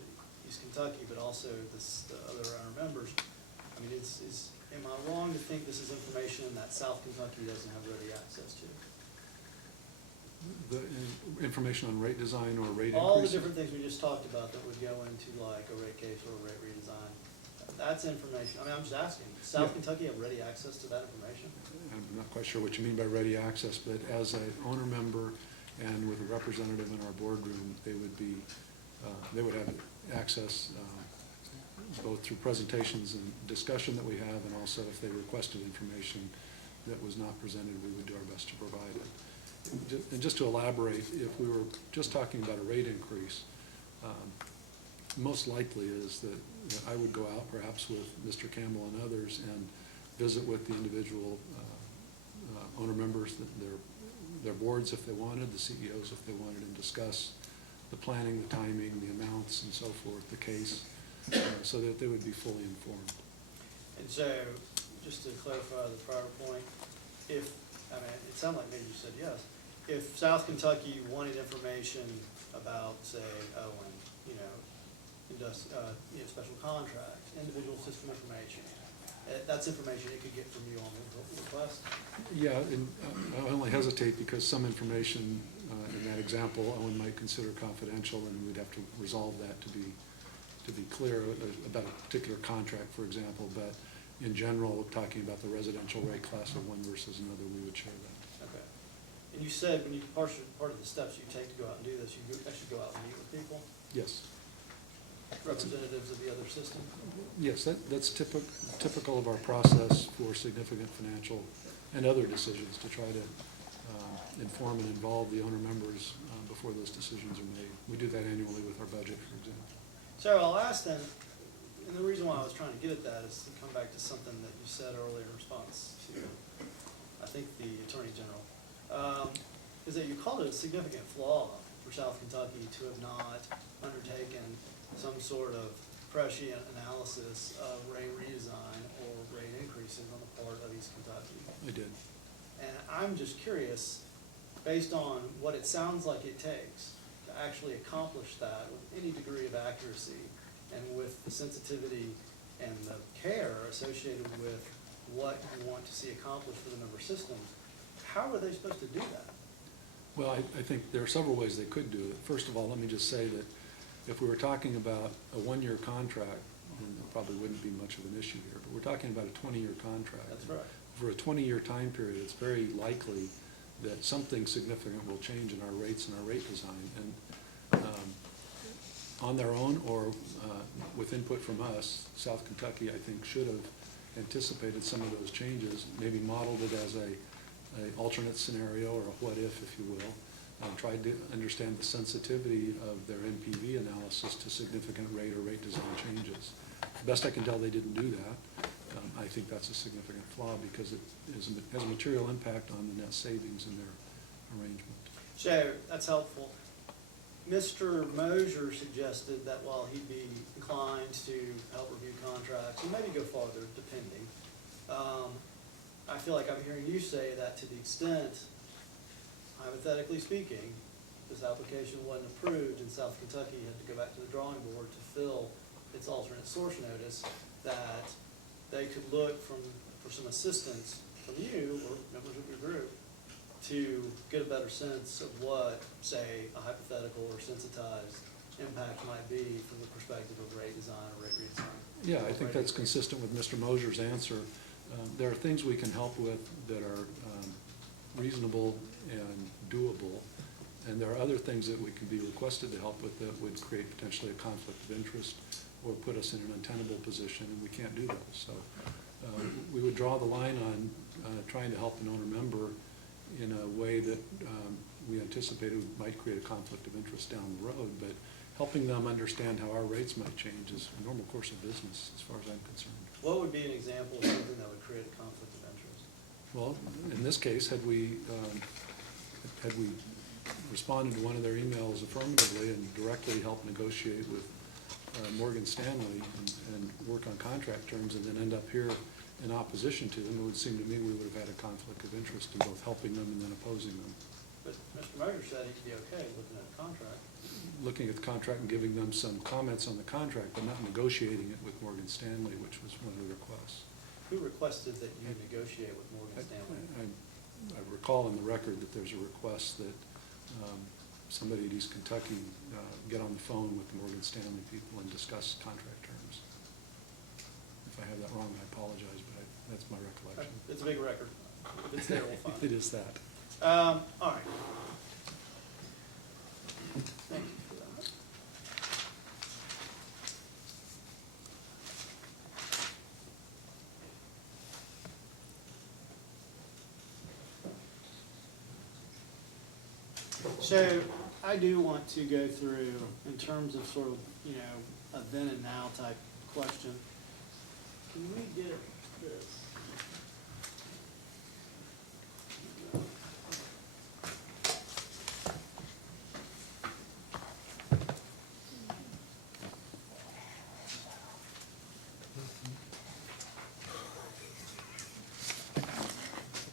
East Kentucky, but also the other owner members. I mean, am I wrong to think this is information that South Kentucky doesn't have ready access to? The information on rate design or rate All the increases? different things we just talked about that would go into like a rate case or a rate redesign. That's information, I mean, I'm just asking, does South Yeah. Kentucky have ready access to that information? I'm not quite sure what you mean by ready access, but as an owner member and with a representative in our boardroom, they would have access both through presentations and discussion that we have, and also if they requested information that was not presented, we would do our best to provide it. And just to elaborate, if we were just talking about a rate increase, most likely is that I would go out perhaps with Mr. Campbell and others and visit with the individual owner members, their boards if they wanted, the CEOs if they wanted, and discuss the planning, the timing, the amounts, and so forth, the case, so that they would be fully informed. And so, just to clarify the prior point, it sounded like maybe you said yes. If South Kentucky wanted information about, say, special contracts, individual system information, that's information it could get from you on the request? Yeah, and I only hesitate because some information in that example Owen might consider confidential, and we'd have to resolve that to be clear about a particular contract, for example. But in general, talking about the residential rate class of one versus another, we would share that. Okay. And you said when you, part of the steps you take to go out and do this, you actually go out and meet with people? Yes. Representatives of the other system? Yes, that's typical of our process for significant financial and other decisions, to try to inform and involve the owner members before those decisions are made. We do that annually with our budget, for example. So I'll ask then, and the reason why I was trying to get at that is to come back to something that you said earlier in response to, I think, the Attorney General, is that you called it a significant flaw for South Kentucky to have not undertaken some sort of prescient analysis of rate redesign or rate increases on the part of East Kentucky. I did. And I'm just curious, based on what it sounds like it takes to actually accomplish that with any degree of accuracy and with the sensitivity and the care associated with what you want to see accomplished for the member systems, how are they supposed to do that? Well, I think there are several ways they could do it. First of all, let me just say that if we were talking about a one-year contract, then there probably wouldn't be much of an issue here, but we're talking about a 20-year contract. That's right. For a 20-year time period, it's very likely that something significant will change in our rates and our rate design. And on their own or with input from us, South Kentucky, I think, should have anticipated some of those changes, maybe modeled it as a alternate scenario or a what-if, if you will, tried to understand the sensitivity of their NPV analysis to significant rate or rate design changes. Best I can tell, they didn't do that. I think that's a significant flaw because it has a material impact on the net savings in their arrangement. So that's helpful. Mr. Mosier suggested that while he'd be inclined to help review contracts and maybe go farther, depending, I feel like I'm hearing you say that to the extent, hypothetically speaking, this application wasn't approved and South Kentucky had to go back to the drawing board to fill its alternate source notice, that they could look for some assistance from you or members of your group to get a better sense of what, say, a hypothetical or sensitized impact might be from the perspective of rate design or rate redesign. Yeah, I think that's consistent with Mr. Mosier's answer. There are things we can help with that are reasonable and doable, And there are other things that we can be requested to help with that would create potentially a conflict of interest or put us in an untenable position, and we can't do those. So we would draw the line on trying to help an owner member in a way that we anticipated might create a conflict of interest down the road, but helping them understand how our rates might change is a normal course of business as far as I'm concerned. What would be an example of something that would create a conflict of interest? Well, in this case, had we responded to one of their emails affirmatively and directly helped negotiate with Morgan Stanley and work on contract terms and then end up here in opposition to them, it would seem to me we would have had a conflict of interest in both helping them and then opposing them. But Mr. Moser said he'd be okay looking at the contract. Looking at the contract and giving them some comments on the contract, but not negotiating it with Morgan Stanley, which was one of the requests. Who requested that you negotiate with Morgan Stanley? I recall in the record that there's a request that somebody at East Kentucky get on the phone with the Morgan Stanley people and discuss contract terms. If I have that wrong, I apologize, but that's my recollection. It's a big record. If it's there, we'll find it. It is that. All right. Thank you for that. So I do want to go through, in terms of sort of, you know, a then and now type question. Can we get this?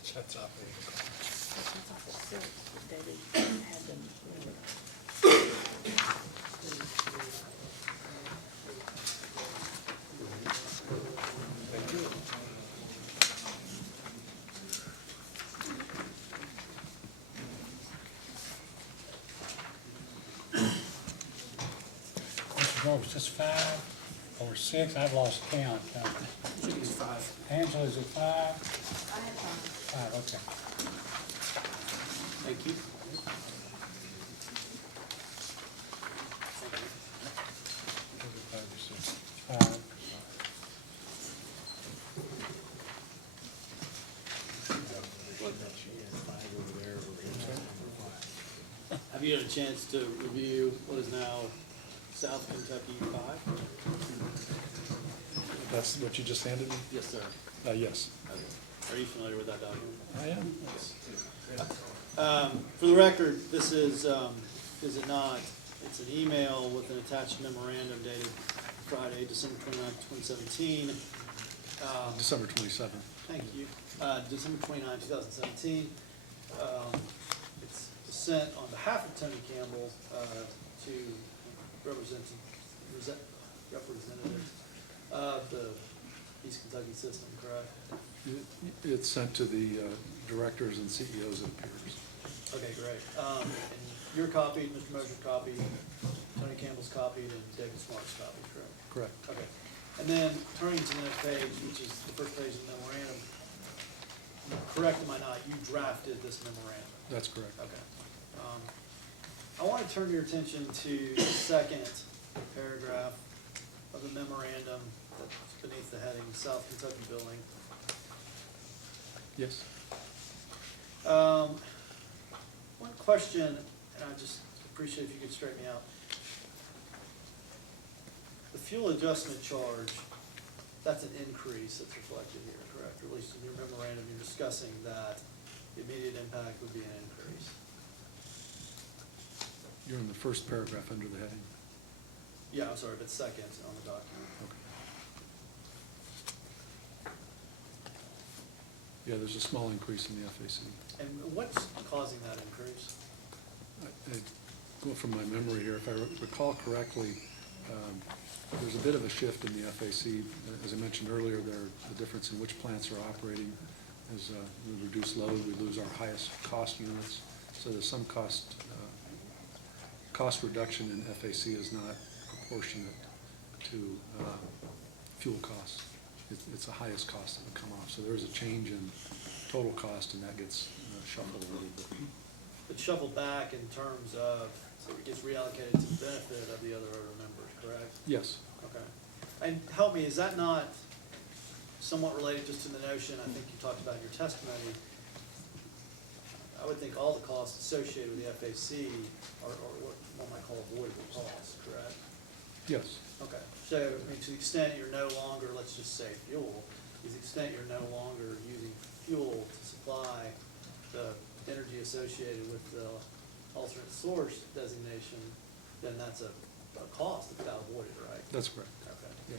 Shuts up. Was this 5 or 6? I've lost count. It's 5. Angela's at 5? I have 5, okay. Thank you. Have you had a chance to review what is now South Kentucky 5? That's what you just handed me? Yes, sir. Yes. Okay. Are you familiar with that document? I am. For the record, this is it not? It's an email with an attached memorandum dated Friday, December 29th, 2017. December 27th. Thank you. December 29, 2017. It's sent on behalf of Tony Campbell to representatives of the East Kentucky system, correct? It's sent to the directors and CEOs, it appears. Okay, great. And you're copied, Mr. Moser copied, Tony Campbell's copied, and David Smart's copied, correct? Correct. Okay. And then turning to the next page, which is the first page of the memorandum, correct am I not, you drafted this memorandum? That's correct. Okay. I want to turn your attention to the second paragraph of the memorandum that's beneath the heading South Kentucky Building. Yes. One question, and I just appreciate if you could straighten me out. The fuel adjustment charge, that's an increase that's reflected here, correct? Or at least in your memorandum, you're discussing that the immediate impact would be an increase. You're in the first paragraph under the heading. Yeah, I'm sorry, but second on the document. Okay. Yeah, there's a small increase in the FAC. And what's causing that increase? I go from my memory here, if I recall correctly, there's a bit of a shift in the FAC. As I mentioned earlier, the difference in which plants are operating. As we reduce load, we lose our highest cost units. So there's some cost reduction in FAC is not proportionate to fuel costs. It's the highest cost that would come off. So there is a change in total cost, and that gets shuffled a little bit. but shuffled back in terms of, so it gets reallocated to the benefit of the other members, correct? Yes. Okay. And help me, is that not somewhat related just to the notion, I think you talked about in your testimony, I would think all the costs associated with the FAC are what one might call avoidable costs, correct? Yes. Okay, so, I mean, to the extent you're no longer, let's just say fuel, to the extent you're no longer using fuel to supply the energy associated with the alternate source designation, then that's a cost that's got avoided, right? That's correct. Okay. Yeah.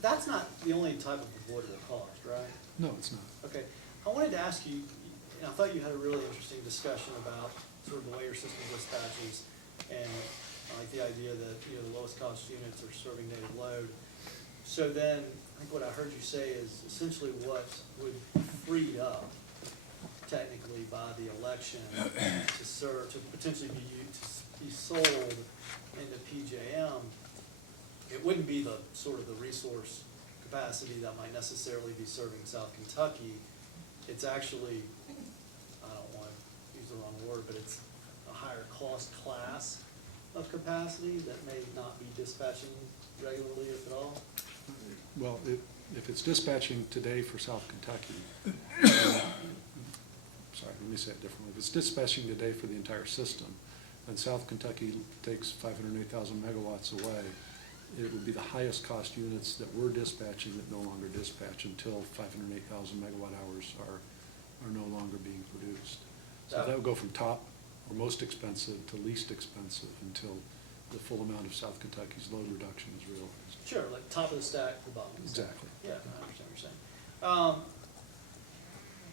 That's not the only type of avoidable cost, right? No, it's not. Okay, I wanted to ask you, and I thought you had a really interesting discussion about sort of the way your system dispatches, and I like the idea that, you know, the lowest cost units are serving native load. So then, I think what I heard you say is essentially what would be freed up technically by the election to serve, to potentially be used, to be sold into PJM, it wouldn't be the sort of the resource capacity that might necessarily be serving South Kentucky. It's actually, I don't want to use the wrong word, but it's a higher cost class of capacity that may not be dispatching regularly, if at all. Well, if it's dispatching today for South Kentucky, sorry, let me say it differently. If it's dispatching today for the entire system, then South Kentucky takes 508,000 megawatts away. It would be the highest cost units that we're dispatching that no longer dispatch until 508,000 megawatt hours are no longer being produced. So that would go from top or most expensive to least expensive until the full amount of South Kentucky's load reduction is realized. Sure, like top of the stack to bottom of the stack. Exactly. Yeah, I understand what you're saying.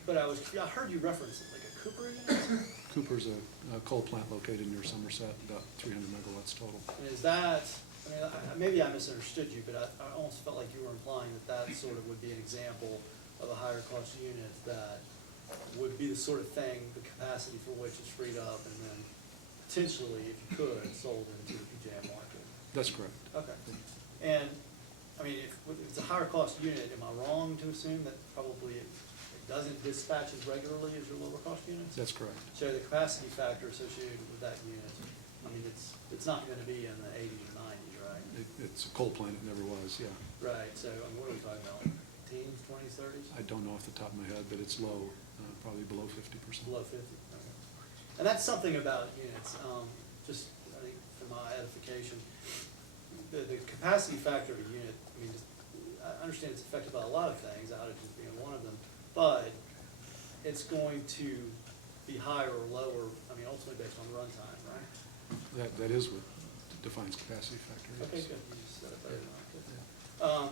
But I heard you reference like a Cooper unit? Cooper's a coal plant located near Somerset, about 300 megawatts total. And is that, I mean, maybe I misunderstood you, but I almost felt like you were implying that that sort of would be an example of a higher cost unit that would be the sort of thing, the capacity for which is freed up and then potentially, if you could, sold into the PJM market. That's correct. Okay. And, I mean, if it's a higher cost unit, am I wrong to assume that probably it doesn't dispatch as regularly as your lower cost units? That's correct. So the capacity factor associated with that unit, I mean, it's not gonna be in the 80s or 90s, right? It's a coal plant, it never was, yeah. Right, so, I mean, what are we talking about, teens, 20s, 30s? I don't know off the top of my head, but it's low, probably below 50%. Below 50, okay. And that's something about units, just, I think, for my edification, the capacity factor of a unit, I mean, I understand it's affected by a lot of things, outages being one of them, but it's going to be higher or lower, I mean, ultimately based on runtime, right? That is what defines capacity factor. Yes. Okay, good, you just said it better than I could.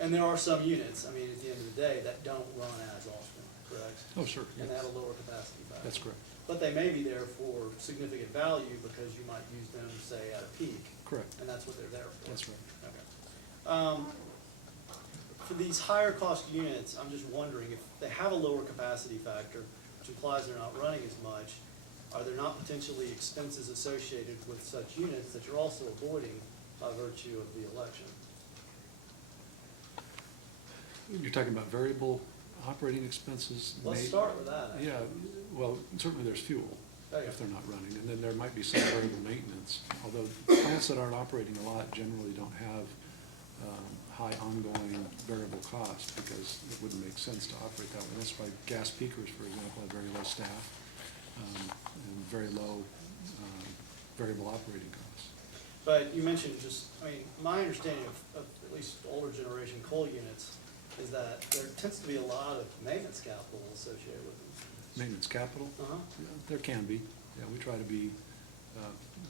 And there are some units, I mean, at the end of the day, that don't run as often, correct? Oh, sure. And they Yes. have a lower capacity factor. That's correct. But they may be there for significant value because you might use them, say, at a peak. Correct. And that's what they're there for. That's right. Okay. For these higher cost units, I'm just wondering if they have a lower capacity factor, which implies they're not running as much, are there not potentially expenses associated with such units that you're also avoiding by virtue of the election? You're talking about variable operating expenses? Let's start with that. actually. Yeah, well, certainly there's fuel Okay. if they're not running, and then there might be some variable maintenance. Although plants that aren't operating a lot generally don't have high ongoing variable costs because it wouldn't make sense to operate that way. That's why gas peakers, for example, have very low staff and very low variable operating costs. But you mentioned just, I mean, my understanding of at least older generation coal units is that there tends to be a lot of maintenance capital associated with them. Maintenance capital? Uh-huh. Yeah, there can be. Yeah, we try to be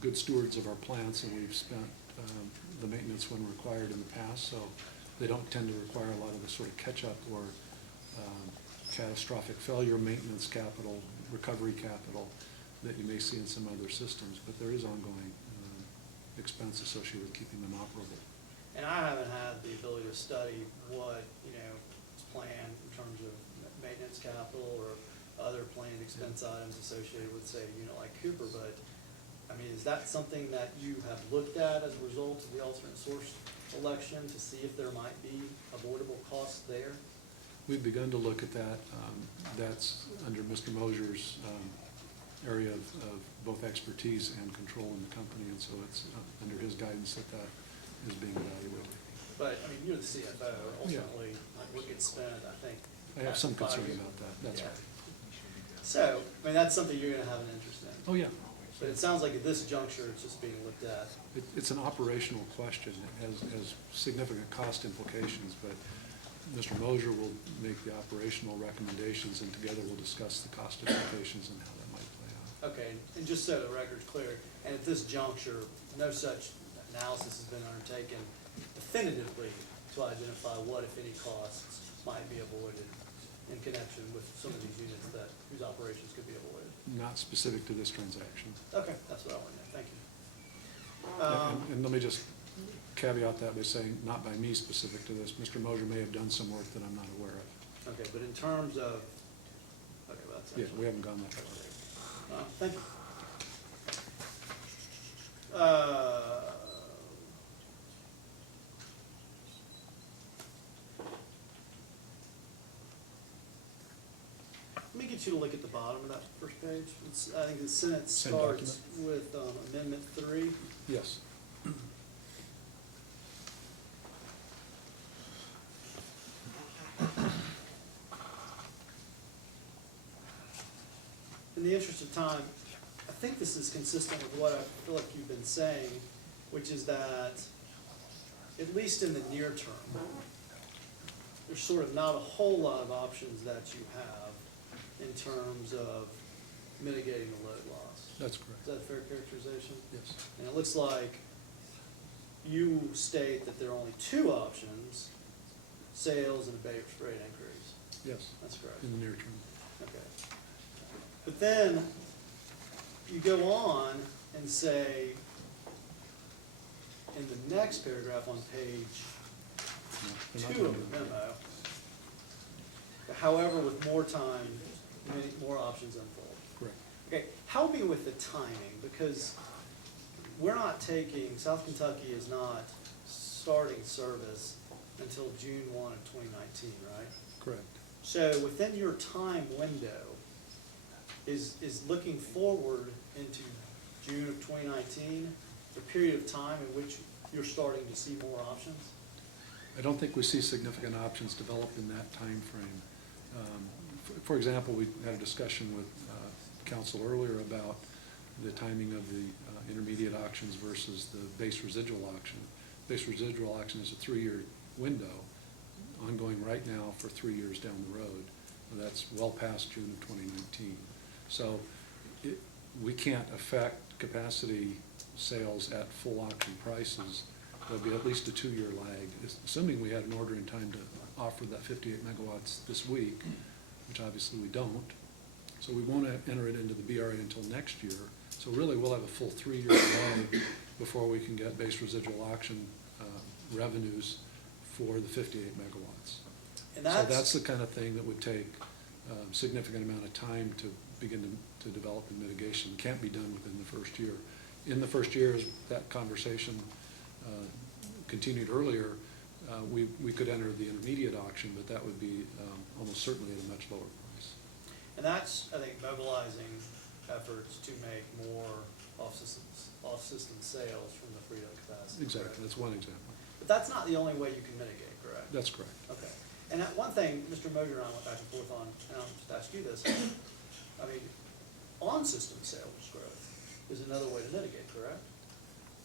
good stewards of our plants, and we've spent the maintenance when required in the past, so they don't tend to require a lot of the sort of catch-up or catastrophic failure maintenance capital, recovery capital that you may see in some other systems, but there is ongoing expense associated with keeping them operable. And I haven't had the ability to study what, you know, is planned in terms of maintenance capital or other planned expense items associated with, say, a unit like Cooper, but, I mean, is that something that you have looked at as a result of the alternate source election to see if there might be avoidable costs there? We've begun to look at that. That's under Mr. Mosier's area of both expertise and control in the company, and so it's under his guidance that is being evaluated. But, I mean, you're the CFO, ultimately, like, what gets spent, I think. I have some concern $5 about that, that's Yeah. right. So, I mean, that's something you're gonna have an interest in. Oh, yeah. But it sounds like at this juncture, it's just being looked at. It's an operational question. It has significant cost implications, but Mr. Mosier will make the operational recommendations, and together we'll discuss the cost implications and how that might play out. Okay, and just so the record's clear, and at this juncture, no such analysis has been undertaken definitively to identify what, if any, costs might be avoided in connection with some of these units whose operations could be avoided. Not specific to this transaction. Okay, that's what I wanted to know, thank you. And let me just caveat that by saying, not by me specific to this. Mr. Mosier may have done some work that I'm not aware of. Okay, but in terms of, okay, well, that's Yeah, actually. we haven't gone that far. Thank you. Let me get you to look at the bottom of that first page. I think the sentence Same starts with Amendment 3. Yes. In the interest of time, I think this is consistent with what I feel like you've been saying, which is that, at least in the near term, there's sort of not a whole lot of options that you have in terms of mitigating the load loss. That's correct. Is that a fair characterization? Yes. And it looks like you state that there are only two options, sales and a base rate increase. Yes. That's correct. In the near term. Okay. But then you go on and say, in the next paragraph on page They're not 2 of gonna the do it. memo, however, with more time, many more options unfold. Correct. Okay, help me with the timing, because we're not taking, South Kentucky is not starting service until June 1 of 2019, right? Correct. So within your time window, is looking forward into June of 2019, the period of time in which you're starting to see more options? I don't think we see significant options develop in that time frame. For example, we had a discussion with council earlier about the timing of the intermediate auctions versus the base residual auction. Base residual auction is a 3-year window, ongoing right now for 3 years down the road. That's well past June of 2019. So we can't affect capacity sales at full auction prices. There'll be at least a 2-year lag, assuming we had an order in time to offer that 58 megawatts this week, which obviously we don't. So we won't enter it into the BRA until next year. So really, we'll have a full 3-year lag before we can get base residual auction revenues for the 58 megawatts. And So that's the kind of thing that would take a significant amount of time to begin to develop in mitigation. Can't be done within the first year. In the first year, as that conversation continued earlier, we could enter the intermediate auction, but that would be almost certainly at a much lower price. And that's, I think, mobilizing efforts to make more off-system sales from the freed up capacity. Exactly, correct? that's one example. But that's not the only way you can mitigate, correct? That's correct. Okay. And that one thing Mr. Mosier and I went back and forth on, and I'll just ask you this, I mean, on-system sales growth is another way to mitigate, correct?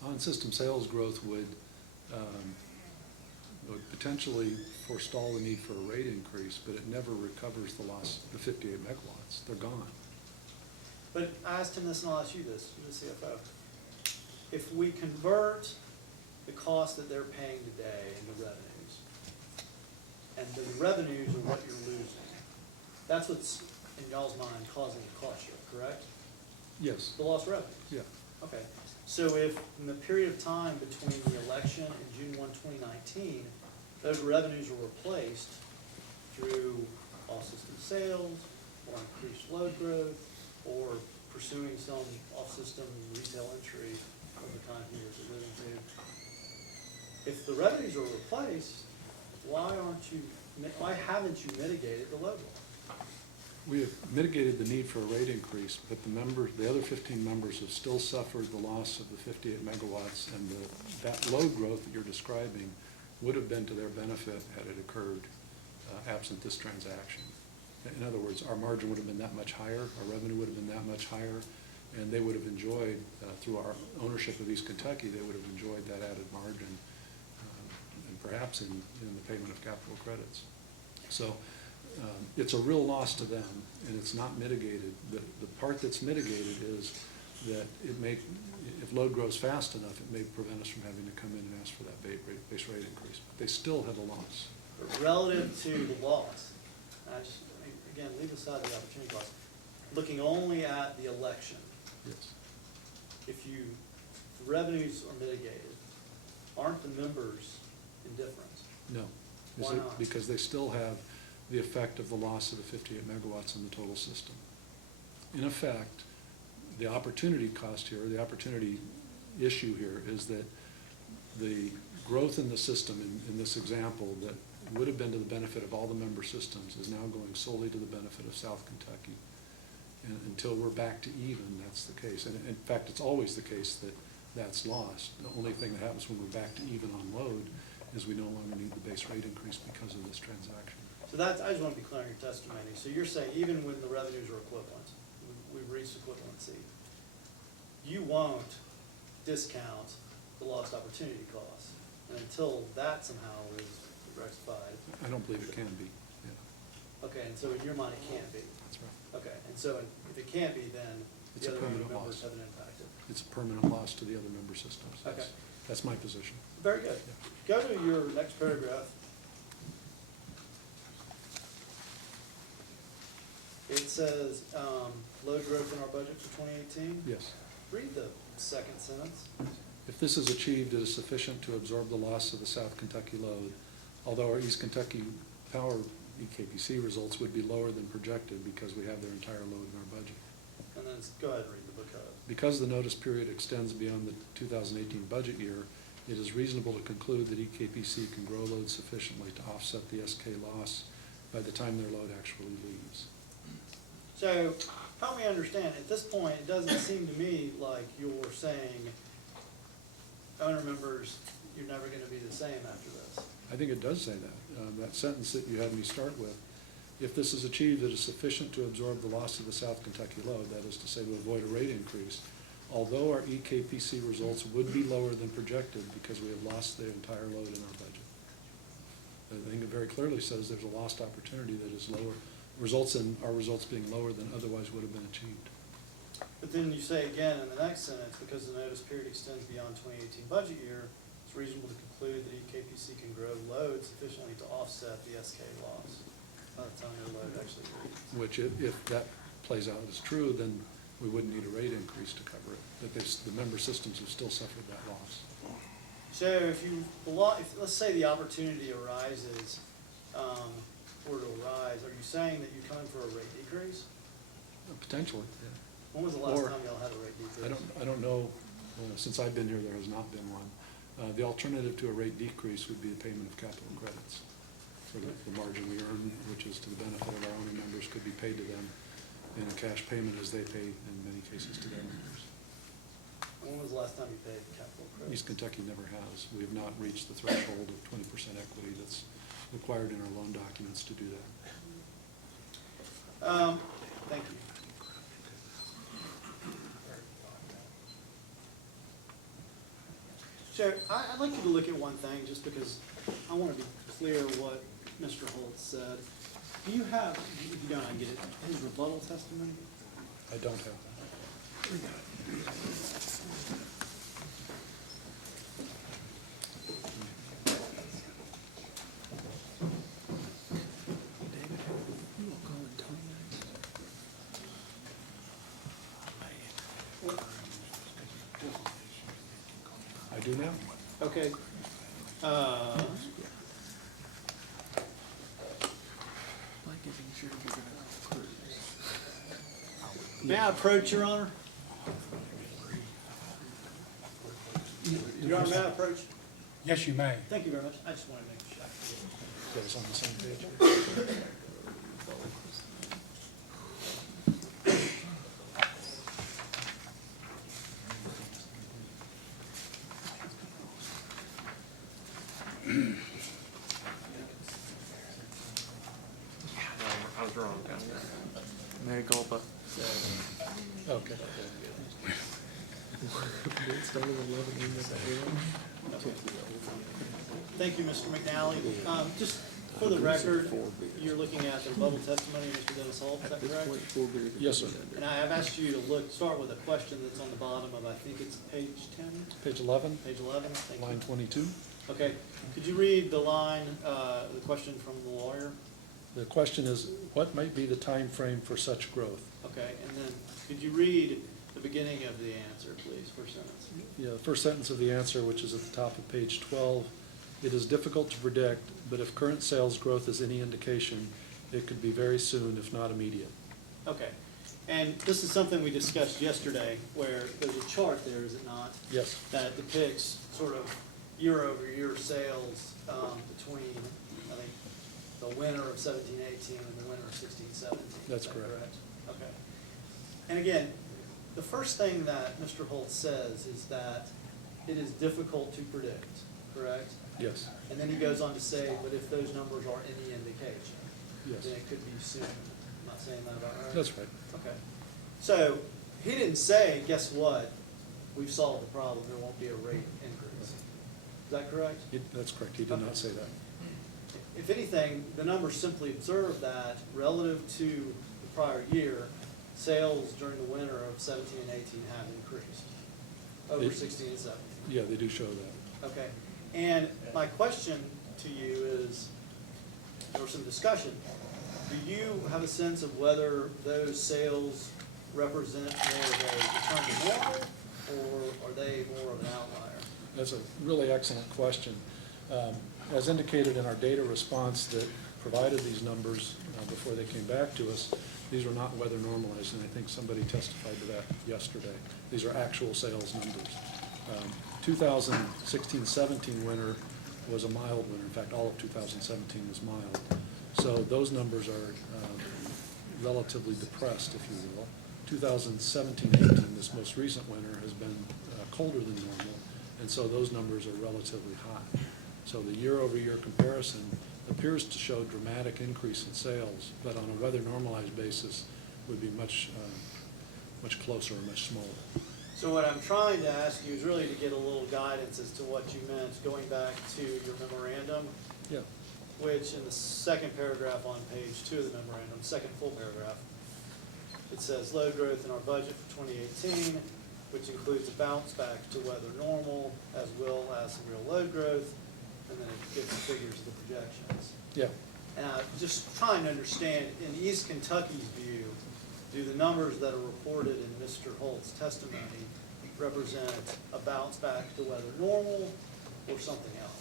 On-system sales growth would potentially forestall the need for a rate increase, but it never recovers the 58 megawatts. They're gone. But I asked him this, and I'll ask you this, you're the CFO. If we convert the cost that they're paying today into revenues, and the revenues are what you're losing, that's what's, in y'all's mind, causing the cost shift, correct? Yes. The lost revenues? Yeah. Okay. So if in the period of time between the election and June 1, 2019, those revenues are replaced through off-system sales, or increased load growth, or pursuing some off-system retail entry of the time periods we're living to. If the revenues are replaced, why aren't you why haven't you mitigated the load loss? We have mitigated the need for a rate increase, but the other 15 members have still suffered the loss of the 58 megawatts, and that load growth that you're describing would have been to their benefit had it occurred absent this transaction. In other words, our margin would have been that much higher, our revenue would have been that much higher, and they would have enjoyed, through our ownership of East Kentucky, they would have enjoyed that added margin, and perhaps in the payment of capital credits. So it's a real loss to them, and it's not mitigated. The part that's mitigated is that if load grows fast enough, it may prevent us from having to come in and ask for that base rate increase. But they still have a loss. But relative to the loss, again, leave aside the opportunity cost, looking only at the election, Yes. if the revenues are mitigated, aren't the members indifferent? No. Why not? Because they still have the effect of the loss of the 58 megawatts in the total system. In effect, the opportunity cost here, the opportunity issue here is that the growth in the system in this example that would have been to the benefit of all the member systems is now going solely to the benefit of South Kentucky. And until we're back to even, that's the case. And in fact, it's always the case that that's lost. The only thing that happens when we're back to even on load is we no longer need the base rate increase because of this transaction. So that's, I just want to be clear on your testimony. So you're saying even when the revenues are equivalent, we've reached equivalency, you won't discount the lost opportunity cost, and until that somehow is rectified. I don't believe it can be, yeah. Okay, and so in your mind it can't be. That's right. Okay, and so if it can't be, then It's the a other permanent members loss. haven't impacted. It's a permanent loss to the other member systems. Okay. That's my position. Very good. Go to your next paragraph. It says, load growth in our budget for 2018. Yes. Read the second sentence. If this is achieved, it is sufficient to absorb the loss of the South Kentucky load, although our East Kentucky Power EKPC results would be lower than projected because we have their entire load in our budget. And then go ahead and read the book out. Because the notice period extends beyond the 2018 budget year, it is reasonable to conclude that EKPC can grow load sufficiently to offset the SK loss by the time their load actually leaves. So, help me understand, at this point, it doesn't seem to me like you're saying, owner members, you're never gonna be the same after this. I think it does say that. That sentence that you had me start with, if this is achieved, it is sufficient to absorb the loss of the South Kentucky load, that is to say to avoid a rate increase, although our EKPC results would be lower than projected because we have lost the entire load in our budget. I think it very clearly says there's a lost opportunity that is lower, results in our results being lower than otherwise would have been achieved. But then you say again in the next sentence, because the notice period extends beyond 2018 budget year, it's reasonable to conclude that EKPC can grow load sufficiently to offset the SK loss by the time your load actually reads. Which if that plays out as true, then we wouldn't need a rate increase to cover it. But the member systems have still suffered that loss. So if let's say the opportunity arises, or to arise, are you saying that you're coming for a rate decrease? Potentially, yeah. When was the last Or- time y'all had a rate decrease? I don't know, since I've been here, there has not been one. The alternative to a rate decrease would be the payment of capital credits for the margin we earn, which is to the benefit of our owner members, could be paid to them in a cash payment as they pay in many cases to their members. When was the last time you paid capital credits? East Kentucky never has. We have not reached the threshold of 20% equity that's required in our loan documents to do that. Thank you. So I'd like you to look at one thing, just because I want to be clear what Mr. Holt said. Do you have, if you don't, I get it, his rebuttal testimony? I don't have that. I do now. Okay. May I approach, Your Honor? Your Honor, may I approach? Yes, you may. Thank you very much. I just wanted to make sure. those on the same page. I was wrong. Mary culpa. Okay. Thank you, Mr. McNally. Just for the record, you're looking at the rebuttal testimony of Mr. Dennis Holt, is that correct? Yes, sir. And I have asked you to start with a question that's on the bottom of, I think it's page 10? Page 11, Page 11, thank you. line 22. Okay, could you read the line, the question from the lawyer? The question is, what might be the time frame for such growth? Okay, and then could you read the beginning of the answer, please, first sentence? Yeah, the first sentence of the answer, which is at the top of page 12, it is difficult to predict, but if current sales growth is any indication, it could be very soon, if not immediate. Okay, and this is something we discussed yesterday, where there's a chart there, is it not? Yes. That depicts sort of year-over-year sales between, I think, the winter of 17-18 and the winter of 16-17. That's Is that correct. Okay. And again, the first thing that Mr. Holt says is that it is difficult to predict, correct? Yes. And then he goes on to say, but if those numbers are any indication, Yes. then it could be soon. I'm not saying that about right? That's right. Okay. So he didn't say, guess what? We've solved the problem. There won't be a rate increase. Is that correct? That's correct. He did not say that. If anything, the numbers simply observe that relative to the prior year, sales during the winter of 17 and 18 have increased over 16 and 17. Yeah, they do show that. Okay. And my question to you is, there was some discussion. Do you have a sense of whether those sales represent more of a return to normal, or are they more of an outlier? That's a really excellent question. As indicated in our data response that provided these numbers before they came back to us, these were not weather normalized, and I think somebody testified to that yesterday. These are actual sales numbers. 2016-17 winter was a mild winter. In fact, all of 2017 was mild. So those numbers are relatively depressed, if you will. 2017-18, this most recent winter, has been colder than normal, and so those numbers are relatively high. So the year-over-year comparison appears to show dramatic increase in sales, but on a weather normalized basis would be much closer or much smaller. So what I'm trying to ask you is really to get a little guidance as to what you meant, going back to your memorandum. Yeah. Which in the second paragraph on page 2 of the memorandum, second full paragraph, it says load growth in our budget for 2018, which includes a bounce back to weather normal, as well as some real load growth, and then it gives the figures of the projections. Yeah. And I'm just trying to understand, in East Kentucky's view, do the numbers that are reported in Mr. Holt's testimony represent a bounce back to weather normal or something else?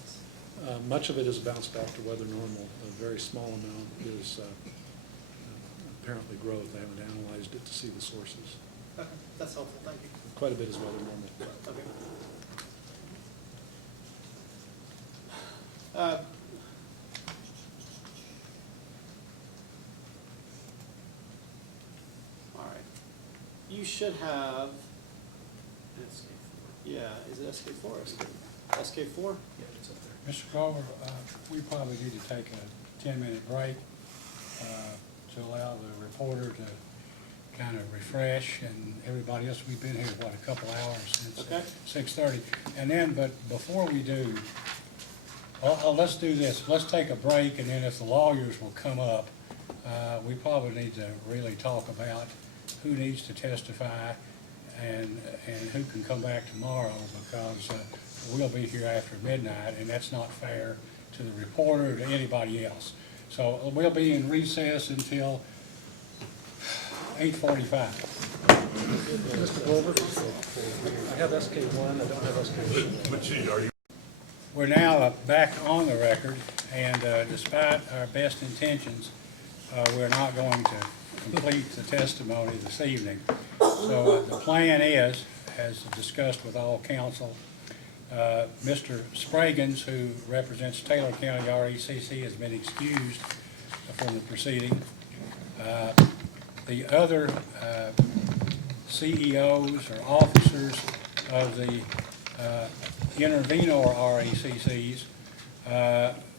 Much of it is a bounce back to weather normal. A very small amount is apparently growth. I haven't analyzed it to see the sources. Okay, that's helpful, thank you. Quite a bit is weather normal. Okay. All right. You should have, yeah, is it SK4 or SK4? Yeah, it's up there. Mr. Grover, we probably need to take a 10-minute break to allow the reporter to kind of refresh, and everybody else. We've been here, what, a couple hours since 6:30. And then, but before we do, let's do this. Let's take a break, and then if the lawyers will come up, we probably need to really talk about who needs to testify and who can come back tomorrow, because we'll be here after midnight, and that's not fair to the reporter or to anybody else. So we'll be in recess until 8:45. Mr. Glover, I have SK1, I don't have SK2. We're now back on the record, and despite our best intentions, we're not going to complete the testimony this evening. So the plan is, as discussed with all counsel, Mr. Spraggins, who represents Taylor County R.E.C.C., has been excused from the proceeding. The other CEOs or officers of the intervenor R.E.C.Cs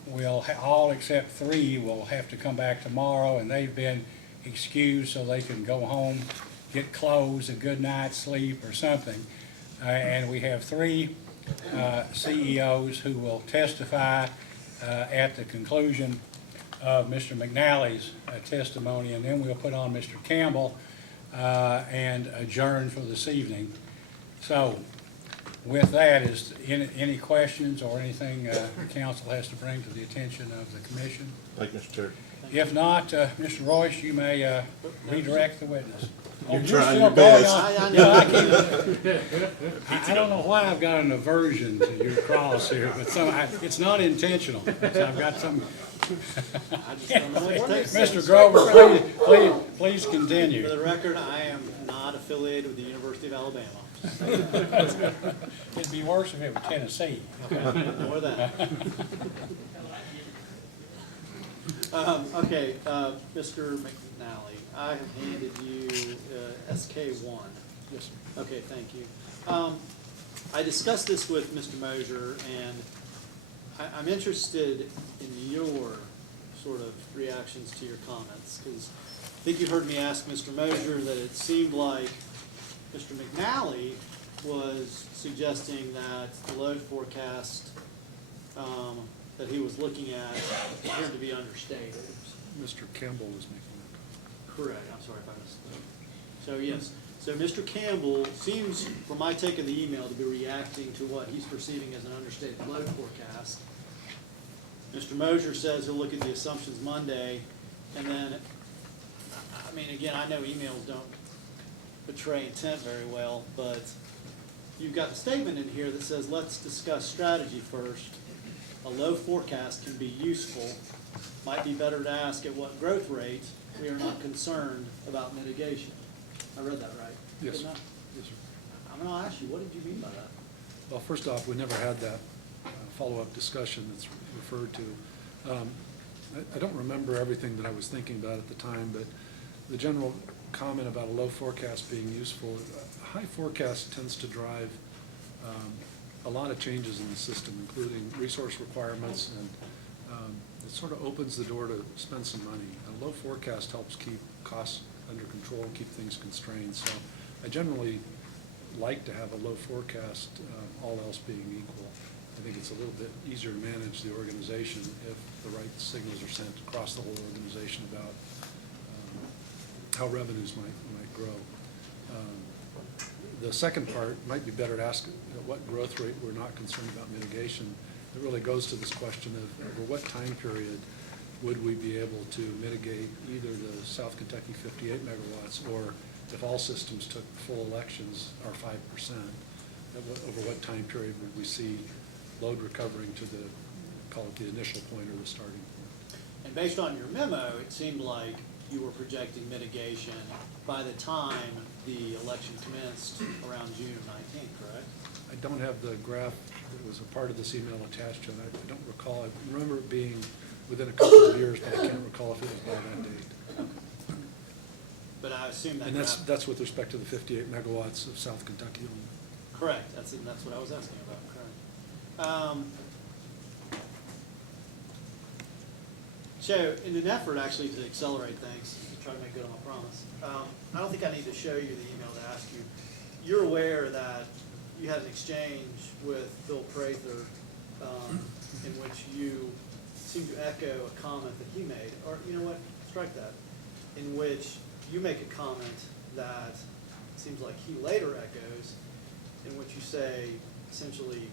will, all except 3, will have to come back tomorrow, and they've been excused so they can go home, get clothes, a good night's sleep or something. And we have 3 CEOs who will testify at the conclusion of Mr. McNally's testimony, and then we'll put on Mr. Campbell and adjourn for this evening. So with that, is any questions or anything the council has to bring to the attention of the commission? Thank you, Mr. Chair. If not, Mr. Royce, you may redirect the witness. You're You're trying still your going best. on. Yeah, I don't know why I've got an aversion to your cross here, but it's not intentional. I've got some. Mr. Grover, please continue. For the record, I am not affiliated with the University of Alabama. It'd be worse if it were Tennessee. More that. Okay, Mr. McNally, I have handed you SK1. Yes, sir. Okay, thank you. I discussed this with Mr. Mosier, and I'm interested in your sort of reactions to your comments, because I think you heard me ask Mr. Mosier that it seemed like Mr. McNally was suggesting that the load forecast that he was looking at appeared to be understated. Mr. Campbell was making that. Correct, I'm sorry if I missed that. So yes, so Mr. Campbell seems, from my take of the email, to be reacting to what he's perceiving as an understated load forecast. Mr. Mosier says he'll look at the assumptions Monday, and then, I mean, again, I know emails don't betray intent very well, but you've got a statement in here that says, let's discuss strategy first. A low forecast can be useful. Might be better to ask at what growth rate we are not concerned about mitigation. I read that right? Yes. Didn't I? Yes, sir. I'm going to ask you, what did you mean by that? Well, first off, we never had that follow-up discussion that's referred to. I don't remember everything that I was thinking about at the time, but the general comment about a low forecast being useful, a high forecast tends to drive a lot of changes in the system, including resource requirements, and it sort of opens the door to spend some money. A low forecast helps keep costs under control, keep things constrained. So I generally like to have a low forecast, all else being equal. I think it's a little bit easier to manage the organization if the right signals are sent across the whole organization about how revenues might grow. The second part might be better to ask at what growth rate we're not concerned about mitigation. It really goes to this question of over what time period would we be able to mitigate either the South Kentucky 58 megawatts, or if all systems took full elections, our 5%. Over what time period would we see load recovering to the, call it the initial point or the starting point? And based on your memo, it seemed like you were projecting mitigation by the time the election commenced around June of 19, correct? I don't have the graph that was a part of this email attached to it. I don't recall. I remember it being within a couple of years, but I can't recall if it was by that date. But I assume that. And that's with respect to the 58 megawatts of South Kentucky only. Correct. That's what I was asking about. Correct. So, in an effort actually to accelerate things, to try to make good on my promise, I don't think I need to show you the email to ask you. You're aware that you had an exchange with Bill Prather in which you seem to echo a comment that he made, or you know what, strike that, in which you make a comment that seems like he later echoes, in which you say, essentially,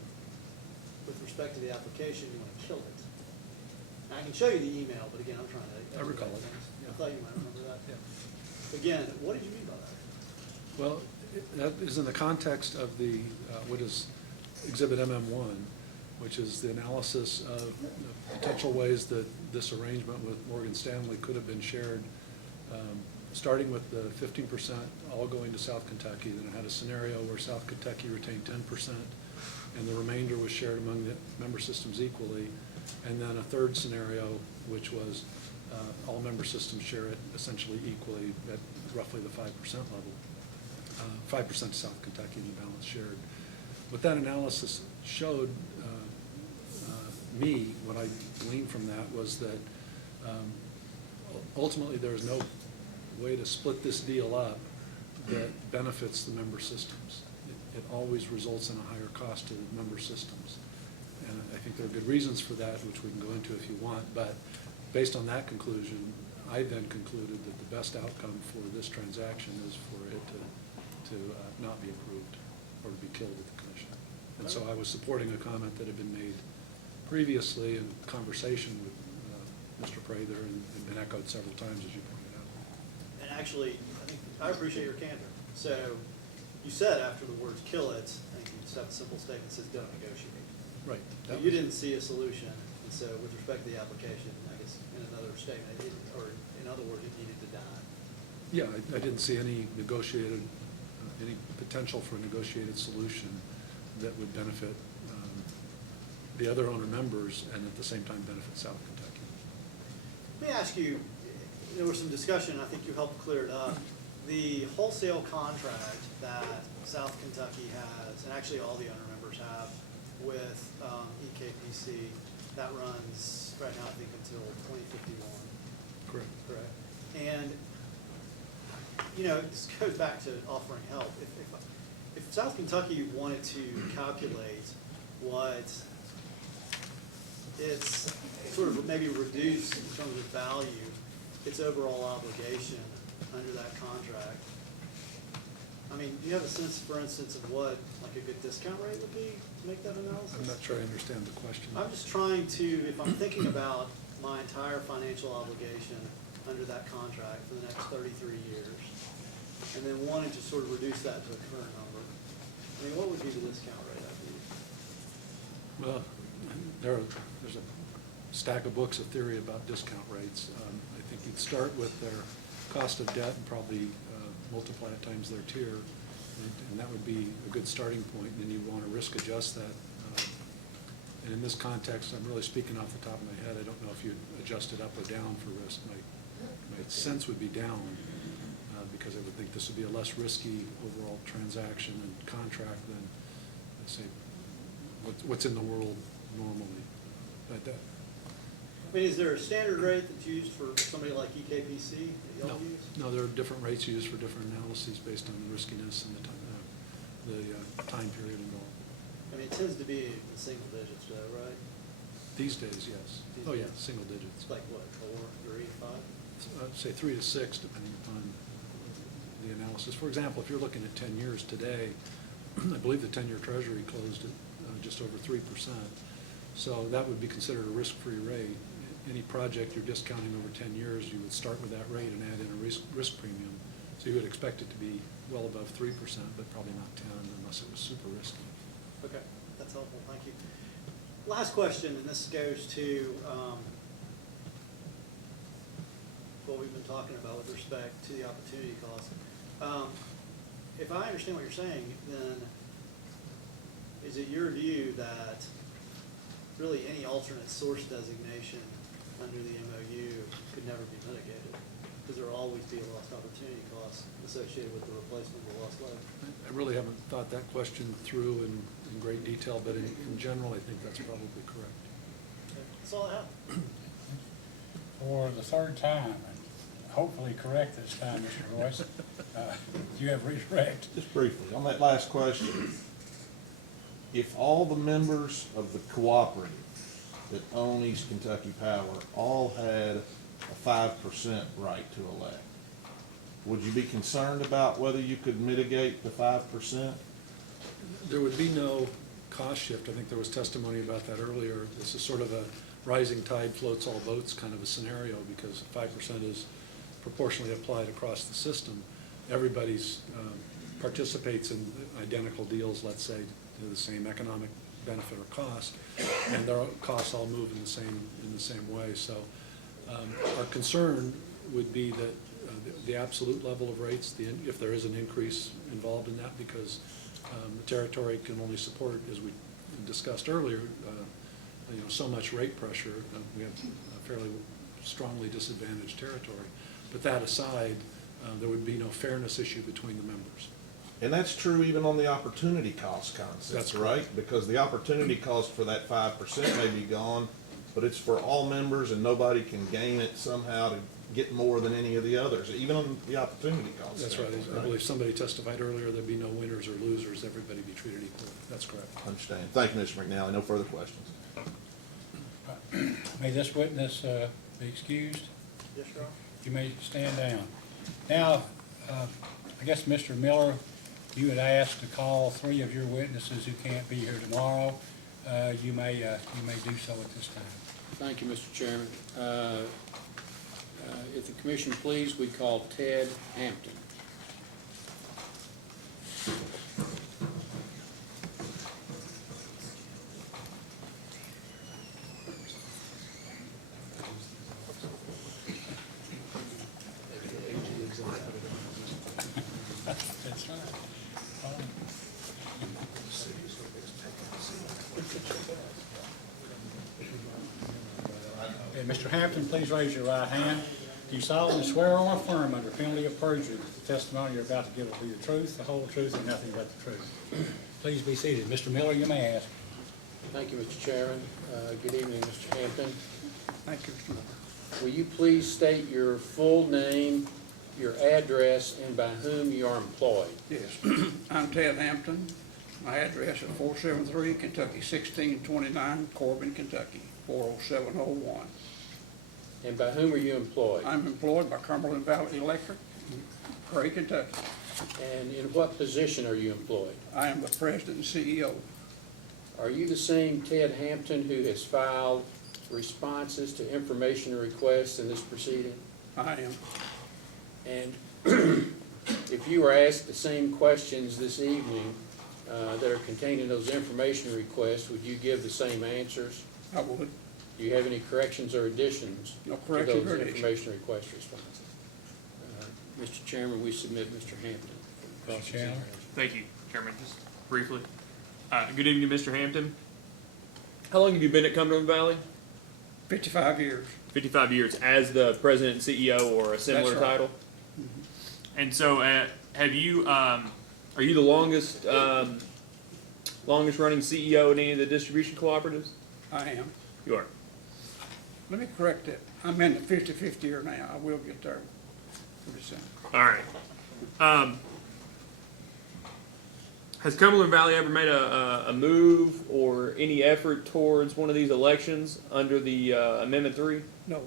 with respect to the application, you want to kill it. Now, I can show you the email, but again, I'm trying to. I recall it. I thought you might remember that. Yeah. Again, what did you mean by that? Well, that is in the context of the, what is Exhibit MM1, which is the analysis of potential ways that this arrangement with Morgan Stanley could have been shared, starting with the 15% all going to South Kentucky. Then it had a scenario where South Kentucky retained 10%, and the remainder was shared among the member systems equally. And then a third scenario, which was all member systems share it essentially equally at roughly the 5% level. 5% South Kentucky and the balance shared. What that analysis showed me, what I gleaned from that was that ultimately there's no way to split this deal up that benefits the member systems. It always results in a higher cost to the member systems. And I think there are good reasons for that, which we can go into if you want, but based on that conclusion, I then concluded that the best outcome for this transaction is for it to not be approved or to be killed at the commission. And so I was supporting a comment that had been made previously in conversation with Mr. Prather and been echoed several times, as you pointed out. And actually, I appreciate your candor. So you said after the words "kill it," I think you just have a simple statement that says "don't negotiate." Right. But you didn't see a solution, and so with respect to the application, I guess in another statement, or in other words, it needed to die. Yeah, I didn't see any negotiated, any potential for a negotiated solution that would benefit the other owner members and at the same time benefit South Kentucky. Let me ask you, there was some discussion, I think you helped clear it up. The wholesale contract that South Kentucky has, and actually all the owner members have, with EKPC, that runs right now, I think, until 2051. Correct. Correct. And, you know, this goes back to offering help. If South Kentucky wanted to calculate what it's sort of maybe reduce in terms of value, its overall obligation under that contract, I mean, do you have a sense, for instance, of what like a good discount rate would be to make that analysis? I'm not sure I understand the question. I'm just trying to, if I'm thinking about my entire financial obligation under that contract for the next 33 years, and then wanting to sort of reduce that to a current number, I mean, what would be the discount rate I'd use? Well, there's a stack of books of theory about discount rates. I think you'd start with their cost of debt and probably multiply it times their tier, and that would be a good starting point. And then you want to risk adjust that. And in this context, I'm really speaking off the top of my head. I don't know if you'd adjust it up or down for risk. My sense would be down because I would think this would be a less risky overall transaction and contract than, let's say, what's in the world normally. But that, I mean, is there a standard rate that's used for somebody like EKPC that y'all use? no, there are different rates used for different analyses based on the riskiness and the time period involved. I mean, it tends to be in single digits, though, right? These days, yes. Oh, yeah, single digits. Like what, 4, 3, 5? I'd say 3 to 6, depending upon the analysis. For example, if you're looking at 10 years today, I believe the 10-year Treasury closed at just over 3%. So that would be considered a risk-free rate. Any project you're discounting over 10 years, you would start with that rate and add in a risk premium. So you would expect it to be well above 3%, but probably not 10 unless it was super risky. Okay, that's helpful, thank you. Last question, and this goes to what we've been talking about with respect to the opportunity cost. If I understand what you're saying, then is it your view that really any alternate source designation under the MOU could never be mitigated? Because there will always be a lost opportunity cost associated with the replacement of the lost load. I really haven't thought that question through in great detail, but in general, I think that's probably correct. Okay, that's all I have. For the third time, and hopefully correct this time, Mr. Royce, you have redirect. Just briefly, on that last question, if all the members of the cooperative that own East Kentucky Power all had a 5% right to elect, would you be concerned about whether you could mitigate the 5%? There would be no cost shift. I think there was testimony about that earlier. This is sort of a rising tide floats all boats kind of a scenario because 5% is proportionally applied across the system. Everybody's participates in identical deals, let's say, to the same economic benefit or cost, and their costs all move in the same way. So our concern would be that the absolute level of rates, if there is an increase involved in that, because the territory can only support, as we discussed earlier, so much rate pressure, we have a fairly strongly disadvantaged territory. But that aside, there would be no fairness issue between the members. And that's true even on the opportunity cost concept, That's right? Because the opportunity cost for that 5% may be gone, but it's for all members and nobody can gain it somehow to get more than any of the others, even on the opportunity cost. That's right. I believe somebody testified earlier there'd be no winners or losers, everybody be treated equally. That's correct. Understand. Thank you, Mr. McNally. No further questions. May this witness be excused? Yes, Your Honor. You may stand down. Now, I guess, Mr. Miller, you had asked to call 3 of your witnesses who can't be here tomorrow. You may do so at this time. Thank you, Mr. Chairman. If the commission please, we call Ted Hampton. That's right. Okay, Mr. Hampton, please raise your right hand. Do you solemnly swear or affirm under penalty of perjury that the testimony you're about to give will be the truth, the whole truth, and nothing but the truth? Please be seated. Mr. Miller, you may ask. Thank you, Mr. Chairman. Good evening, Mr. Hampton. Thank you, Mr. Miller. Will you please state your full name, your address, and by whom you are employed? Yes, I'm Ted Hampton. My address is 473 Kentucky 1629, Corbin, Kentucky, 40701. And by whom are you employed? I'm employed by Cumberland Valley Electric, Prairie, Kentucky. And in what position are you employed? I am the president and CEO. Are you the same Ted Hampton who has filed responses to information requests in this proceeding? I am. And if you were asked the same questions this evening that are contained in those information requests, would you give the same answers? I would. Do you have any corrections or additions No to corrections or those additions. information request responses? Mr. Chairman, we submit Mr. Hampton. Mr. Chandler? Thank you, Chairman. Just briefly. Good evening, Mr. Hampton. How long have you been at Cumberland Valley? 55 years. 55 years as the president and CEO or a similar That's right. title? And so have you, are you the longest running CEO in any of the distribution cooperatives? I am. You are. Let me correct that. I'm in the 55th year now. I will get there pretty soon. All right. Has Cumberland Valley ever made a move or any effort towards one of these elections under the Amendment 3? No.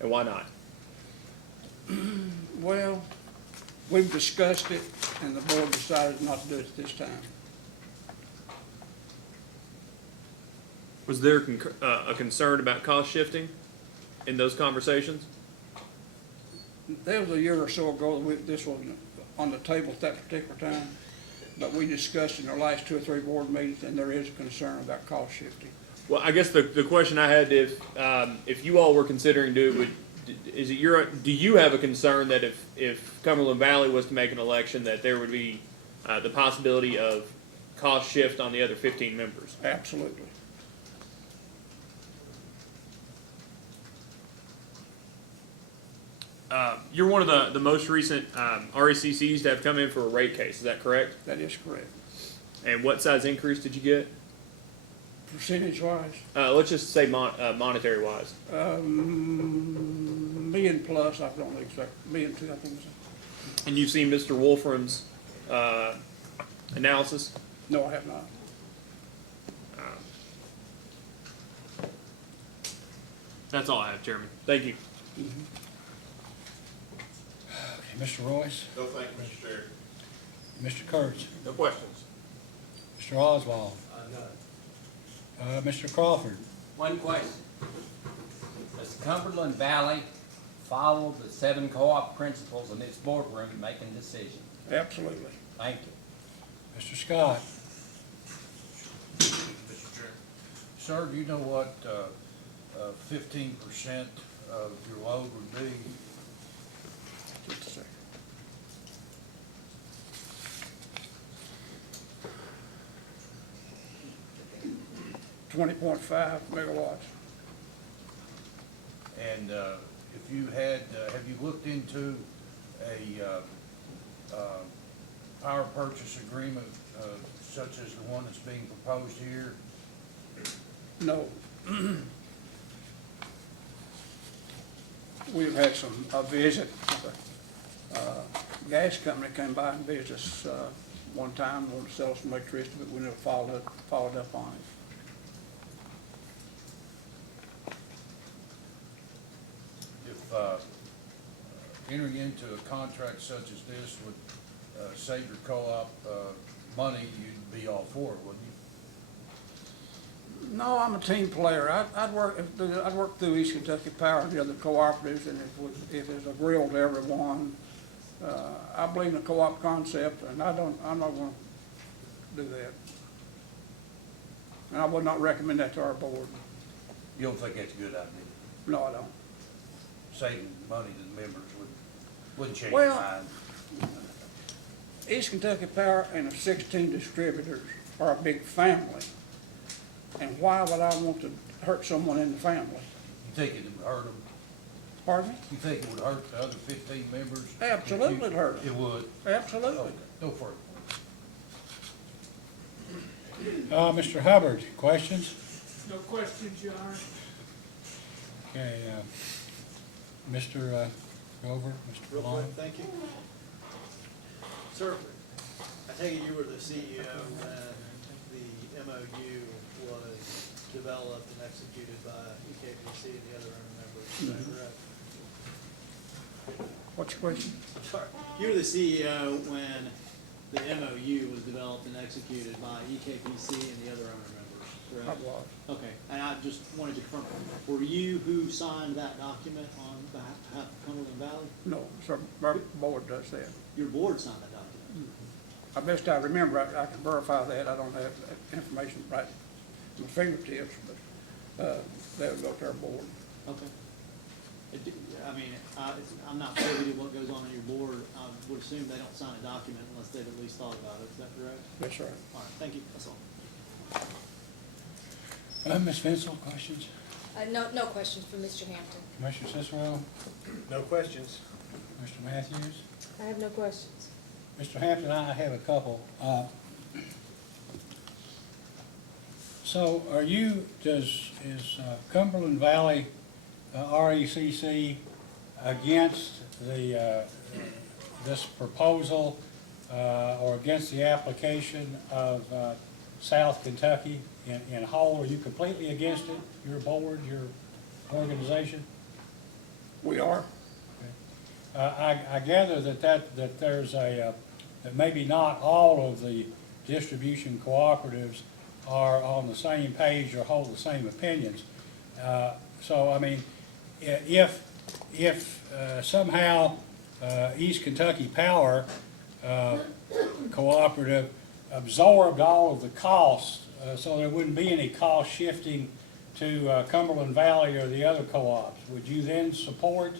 And why not? Well, we've discussed it, and the board decided not to do it this time. Was there a concern about cost shifting in those conversations? There was a year or so ago, this was on the table at that particular time, but we discussed in our last 2 or 3 board meetings, and there is a concern about cost shifting. Well, I guess the question I had, if you all were considering do you have a concern that if Cumberland Valley was to make an election, that there would be the possibility of cost shift on the other 15 members? Absolutely. You're one of the most recent R.E.C.Cs to have come in for a rate case, is that correct? That is correct. And what size increase did you get? Percentage-wise, Let's just say monetary-wise. million plus, I don't know exactly, million two, I think. And you've seen Mr. Wolfram's analysis? No, I have not. That's all I have, Chairman. Thank you. Okay, Mr. Royce? No, thank you, Mr. Chair. Mr. Kurtz? No questions. Mr. Oswald? Mr. Crawford? One question. Does Cumberland Valley follow the 7 co-op principles in its boardroom in making decisions? Absolutely. Thank you. Mr. Scott? Mr. Chair. Sir, do you know what 15% of your load would be? Just a second. 20.5 megawatts. And if you had, have you looked into a power purchase agreement such as the one that's being proposed here? No. We've had a visit. Gas company came by and visited us one time, wanted to sell us some electricity, but we never followed up on it. If entering into a contract such as this would save your co-op money, you'd be all for it, wouldn't you? No, I'm a team player. I'd work through East Kentucky Power and the other cooperatives, and if it's agreeable to everyone, I believe in the co-op concept, and I'm not going to do that. And I would not recommend that to our board. You don't think that's a good idea? No, I don't. Saving money to the members wouldn't change your Well, mind? East Kentucky Power and the 16 distributors are a big family. And why would I want to hurt someone in the family? You think it would hurt them? Pardon me? You think it would hurt the other 15 members? Absolutely it'd hurt them. It would? Absolutely. Okay, go for it. Mr. Hubbard, questions? No questions, Your Honor. Okay, Mr. Grover, Mr. Real Long? quick, thank you. Sir, I take it you were the CEO when the MOU was developed and executed by EKPC and the other owner members, is that correct? What's your question? Sorry, you were the CEO when the MOU was developed and executed by EKPC and the other owner members, correct? I was. Okay, and I just wanted to confirm, were you who signed that document on behalf of Cumberland Valley? No, sir, our board does that. Your board signed that document? I best I remember, I can verify that. I don't have that information right at my fingertips, but that would go to our board. Okay. I mean, I'm not privy to what goes on in your board. I would assume they don't sign a document unless they've at least thought about it. Is that correct? That's right. All right, thank you. That's all. Ms. Vincent, questions? No questions for Mr. Hampton. Commissioner Cicero? No questions. Mr. Matthews? I have no questions. Mr. Hampton, I have a couple. So are you, is Cumberland Valley R.E.C.C. against this proposal or against the application of South Kentucky in whole? Are you completely against it, your board, your organization? We are. I gather that there's that maybe not all of the distribution cooperatives are on the same page or hold the same opinions. So, I mean, if somehow East Kentucky Power Cooperative absorbed all of the costs so there wouldn't be any cost shifting to Cumberland Valley or the other co-ops, would you then support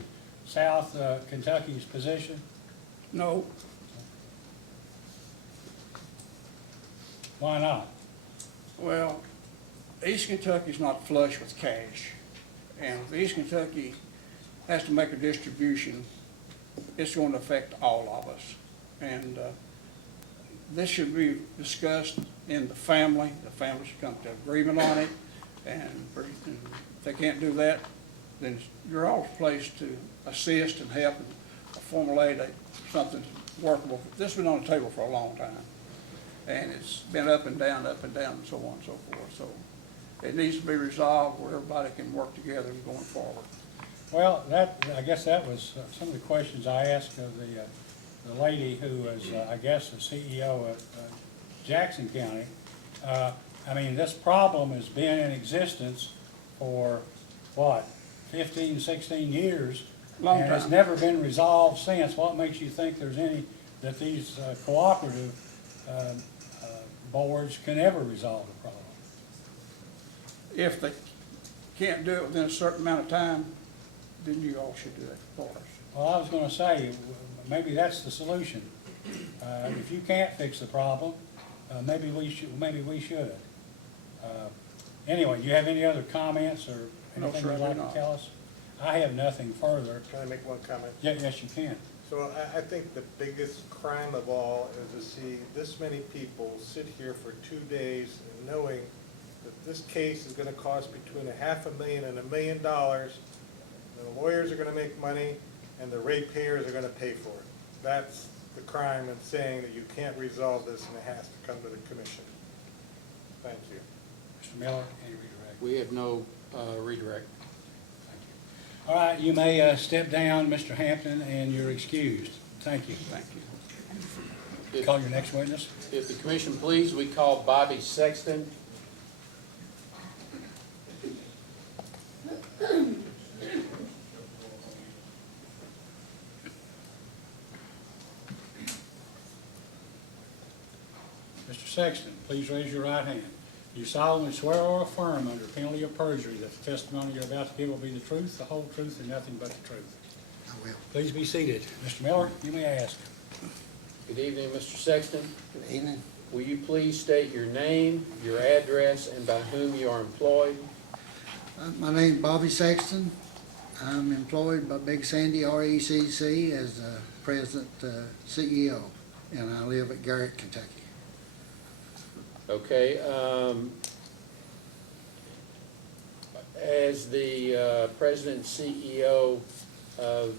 South Kentucky's position? No. Why not? Well, East Kentucky's not flush with cash. And if East Kentucky has to make a distribution, it's going to affect all of us. And this should be discussed in the family. The family should come to agreement on it. And if they can't do that, then you're all placed to assist and help and formulate something workable. This has been on the table for a long time. And it's been up and down, and so on and so forth. So it needs to be resolved where everybody can work together going forward. Well, I guess that was some of the questions I asked of the lady who was, I guess, the CEO of Jackson County. I mean, this problem has been in existence for, what, 15, 16 years? Long and it's time. never been resolved since. What makes you think that these cooperative boards can ever resolve the problem? If they can't do it within a certain amount of time, then you all should do that for us. Well, I was going to say, maybe that's the solution. If you can't fix the problem, maybe we should. Anyway, you have any other comments or No, anything sir, I you'd do like not. to tell us? I have nothing further. Can I make one comment? Yeah, yes, you can. So I think the biggest crime of all is to see this many people sit here for 2 days and knowing that this case is gonna cost between $500,000 and $1 million. The lawyers are gonna make money and the ratepayers are gonna pay for it. That's the crime in saying that you can't resolve this and it has to come to the commission. Thank you. Mr. Miller, any redirect? We have no redirect. All right, you may step down, Mr. Hampton, and you're excused. Thank you. Thank you. Call your next witness. If the commission please, we call Bobby Sexton. Mr. Sexton, please raise your right hand. You solemnly swear or affirm under penalty of perjury that the testimony you're about to give will be the truth, the whole truth, and nothing but the truth? I will. Please be seated. Mr. Miller, you may ask. Good evening, Mr. Sexton. Good evening. Will you please state your name, your address, and by whom you are employed? My name's Bobby Sexton. I'm employed by Big Sandy R.E.C.C. as the president, CEO, and I live at Garrett, Kentucky. Okay, as the president and CEO of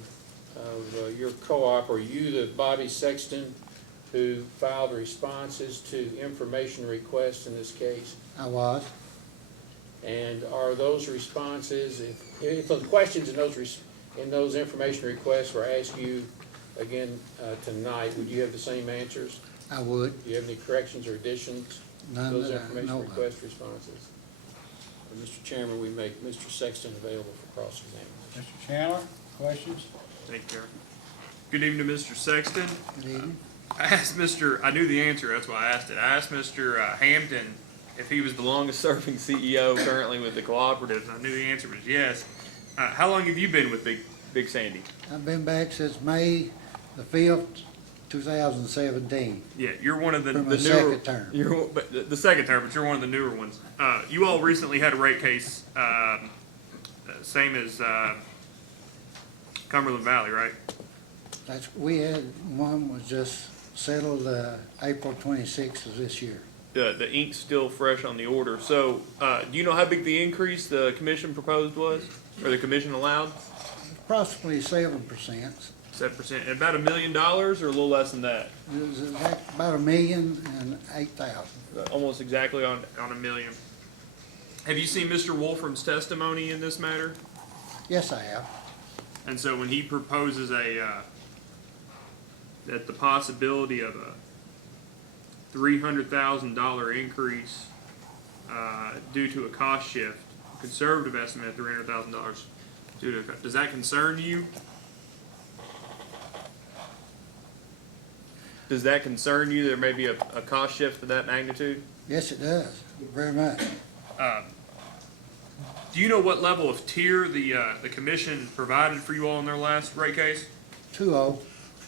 your co-op, are you the Bobby Sexton who filed responses to information requests in this case? I was. And are those responses, if the questions in those information requests were asked you again tonight, would you have the same answers? I would. Do you have any corrections or additions? None Those that I information know of. request responses. Mr. Chairman, we make Mr. Sexton available for cross-examination. Mr. Chandler, questions? Thank you, Chair. Good evening to Mr. Sexton. Good evening. I knew the answer, that's why I asked it. I asked Mr. Hampton if he was the longest serving CEO currently with the cooperative, and I knew the answer was yes. How long have you been with Big Sandy? I've been back since May the 5th, 2017. Yeah, you're one of the For my newer. second term. But the second term, but you're one of the newer ones. You all recently had a rate case, same as Cumberland Valley, right? We had one was just settled April 26th of this year. The ink's still fresh on the order. So, do you know how big the increase the commission proposed was, or the commission allowed? Approximately 7%. 7%, about $1 million, or a little less than that? It was about $1,008,000. Almost exactly on $1 million. Have you seen Mr. Wolfram's testimony in this matter? Yes, I have. And so when he proposes that the possibility of a $300,000 increase due to a cost shift, a conservative estimate of $300,000 due to, does that concern you? Does that concern you? There may be a cost shift of that magnitude? Yes, it does, very much. Do you know what level of tier the commission provided for you all in their last rate case? 2-0.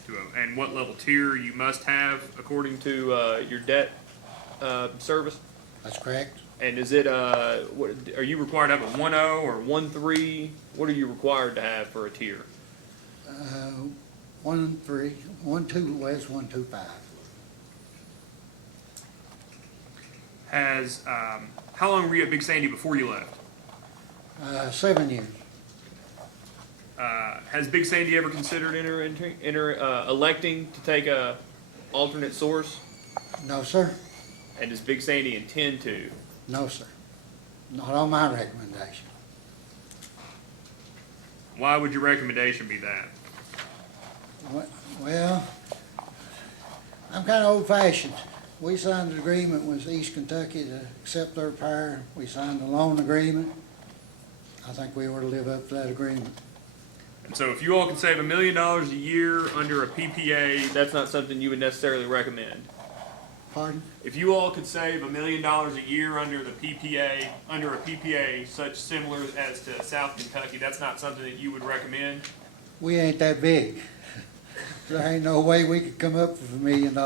2.0. And what level tier you must have according to your debt service? That's correct. And is it what, are you required to have a 1.0 or 1.3? What are you required to have for a tier? 1-3, 1-2 West, 1-2-5. Has how long were you at Big Sandy before you left? 7 years. Has Big Sandy ever considered electing to take a alternate source? No, sir. And does Big Sandy intend to? No, sir. Not on my recommendation. Why would your recommendation be that? Well, I'm kind of old-fashioned. We signed an agreement with East Kentucky to accept their power. We signed a loan agreement. I think we ought to live up to that agreement. And so if you all could save $1 million a year under a PPA, that's not something you would necessarily recommend? Pardon? If you all could save $1 million a year under the PPA, under a PPA such similar as to South Kentucky, that's not something that you would recommend? We ain't that big. There ain't no way we could come up with $1 million.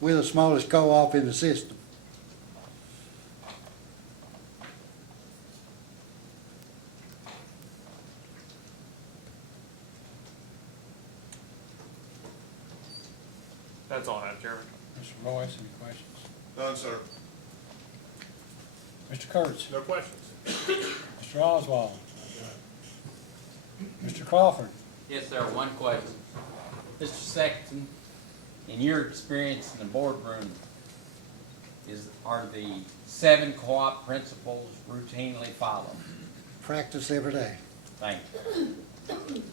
We're the smallest co-op in the system. That's all I have, Chairman. Mr. Royce, any questions? None, sir. Mr. Kurtz? No questions. Mr. Oswald? Mr. Crawford? Yes, sir, one question. Mr. Sexton, in your experience in the boardroom, are the 7 co-op principles routinely followed? Practice every day. Thank you.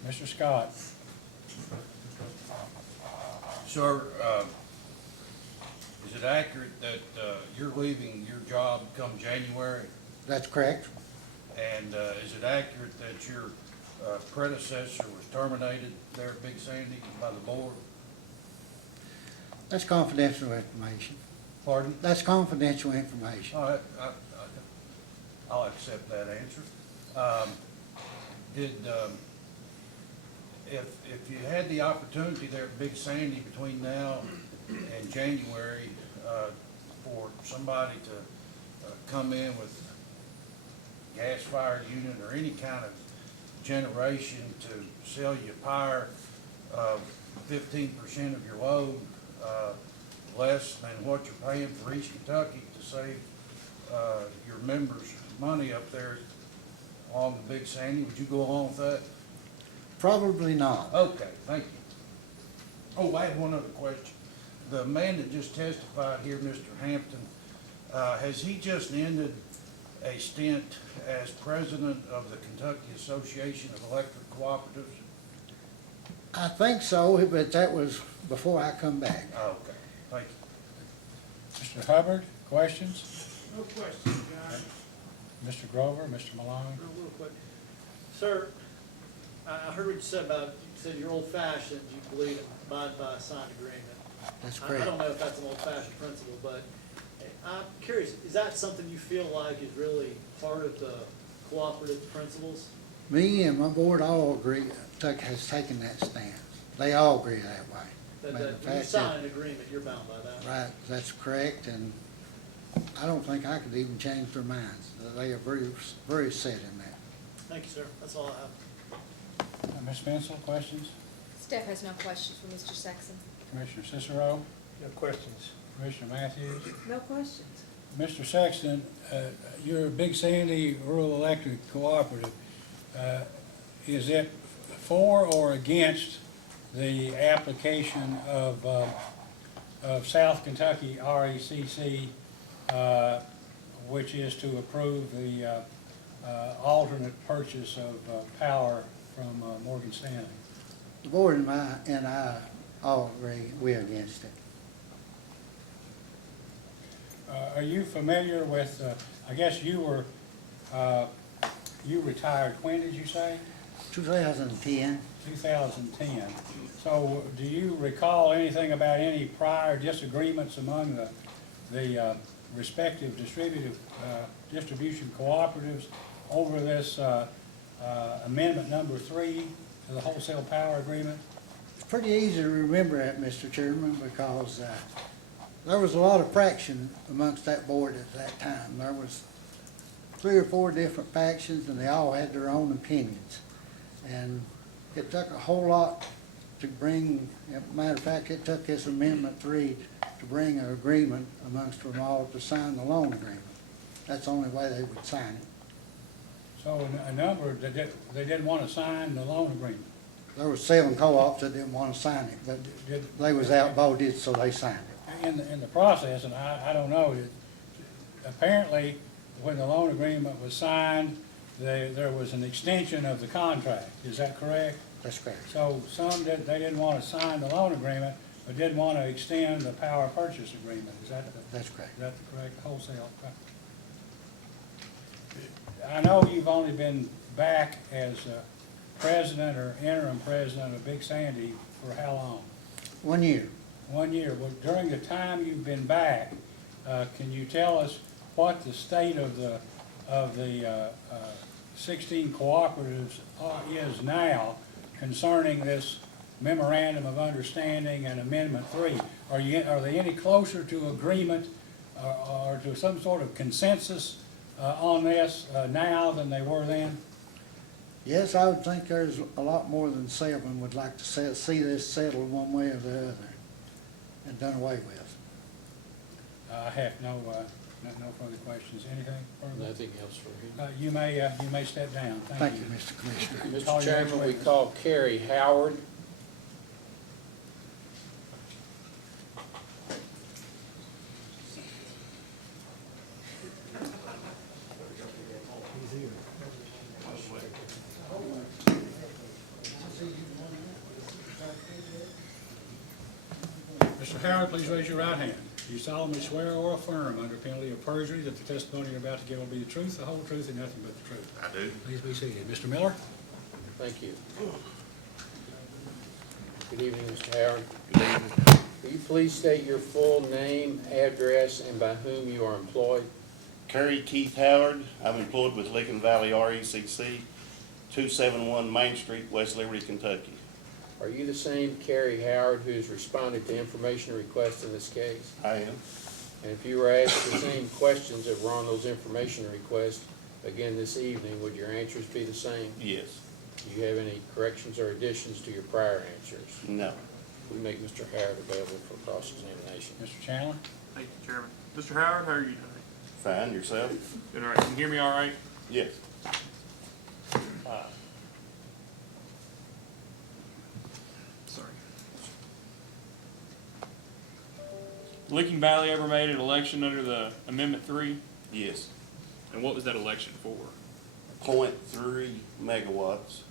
Mr. Scott? Sir, is it accurate that you're leaving your job come January? That's correct. And is it accurate that your predecessor was terminated there at Big Sandy by the board? That's confidential information. Pardon? That's confidential information. All right, I'll accept that answer. If you had the opportunity there at Big Sandy between now and January, for somebody to come in with gas-fired unit or any kind of generation to sell you power of 15% of your load, less than what you're paying for East Kentucky to save your members money up there along the Big Sandy, would you go along with that? Probably not. Okay, thank you. Oh, I have one other question. The man that just testified here, Mr. Hampton, has he just ended a stint as president of the Kentucky Association of Electric Cooperatives? I think so, but that was before I come back. Okay, thank you. Mr. Hubbard, questions? No question, John. Mr. Grover, Mr. Malone? No, real quick. Sir, I heard what you said about, you said you're old-fashioned, you believe in abide by a signed agreement. That's I correct. don't know if that's an old-fashioned principle, but I'm curious, is that something you feel like is really part of the cooperative principles? Me and my board all agree, has taken that stance. They all agree that way. That, Matter that of when you fact, sign an agreement, you're bound by that? Right, that's correct, and I don't think I could even change their minds. They are very, very set in that. Thank you, sir. That's all I have. Ms. Mansell, questions? Staff has no questions for Mr. Sexton. Commissioner Cicero? No questions. Commissioner Matthews? No questions. Mr. Sexton, your Big Sandy Rural Electric Cooperative, is it for or against the application of South Kentucky R.E.C.C., which is to approve the alternate purchase of power from Morgan Stanley? The board and I all agree, we're against it. Are you familiar with, I guess you were, you retired when, did you say? 2010. 2010. So do you recall anything about any prior disagreements among the respective distribution cooperatives over this amendment number 3 to the wholesale power agreement? It's pretty easy to remember that, Mr. Chairman, because there was a lot of fraction amongst that board at that time. There was 3 or 4 different factions, and they all had their own opinions. And it took a whole lot to bring, matter of fact, it took this Amendment 3 to bring an agreement amongst them all to sign the loan agreement. That's the only way they would sign it. So a number, they didn't want to sign the loan agreement? There were 7 co-ops that didn't want to sign it, but they was outvoted, so they signed it. In the process, and I don't know, apparently when the loan agreement was signed, there was an extension of the contract. Is that correct? That's correct. So they didn't want to sign the loan agreement, but did want to extend the power purchase agreement. That's correct. Is that the correct wholesale? I know you've only been back as president or interim president of Big Sandy for how long? 1 year. 1 year. Well, during the time you've been back, can you tell us what the state of the 16 cooperatives is now concerning this memorandum of understanding and Amendment 3? Are they any closer to agreement or to some sort of consensus on this now than they were then? Yes, I would think there's a lot more than 7 would like to see this settled one way or the other. and done away with. I have no further questions. Anything further? Nothing else for him. You may step down. Thank you, Mr. Commissioner. Call Mr. your next Chairman, we witness. call Kerry Howard. Mr. Howard, please raise your right hand. Do you solemnly swear or affirm under penalty of perjury that the testimony you're about to give will be the truth, the whole truth, and nothing but the truth? I do. Please be seated. Mr. Miller? Thank you. Good evening, Mr. Howard. Good evening. Will you please state your full name, address, and by whom you are employed? Kerry Keith Howard. I'm employed with Licking Valley R.E.C.C., 271 Main Street, West Liberty, Kentucky. Are you the same Kerry Howard who has responded to information requests in this case? I am. And if you were asked the same questions that were on those information requests again this evening, would your answers be the same? Yes. Do you have any corrections or additions to your prior answers? No. We make Mr. Howard available for cross-examination. Mr. Chandler? Thank you, Chairman. Mr. Howard, how are you tonight? Fine. Yourself? Good, all right. Can you hear me all right? Yes. Sorry. Licking Valley ever made an election under the Amendment 3? Yes. And what was that election for? 0.3 megawatts.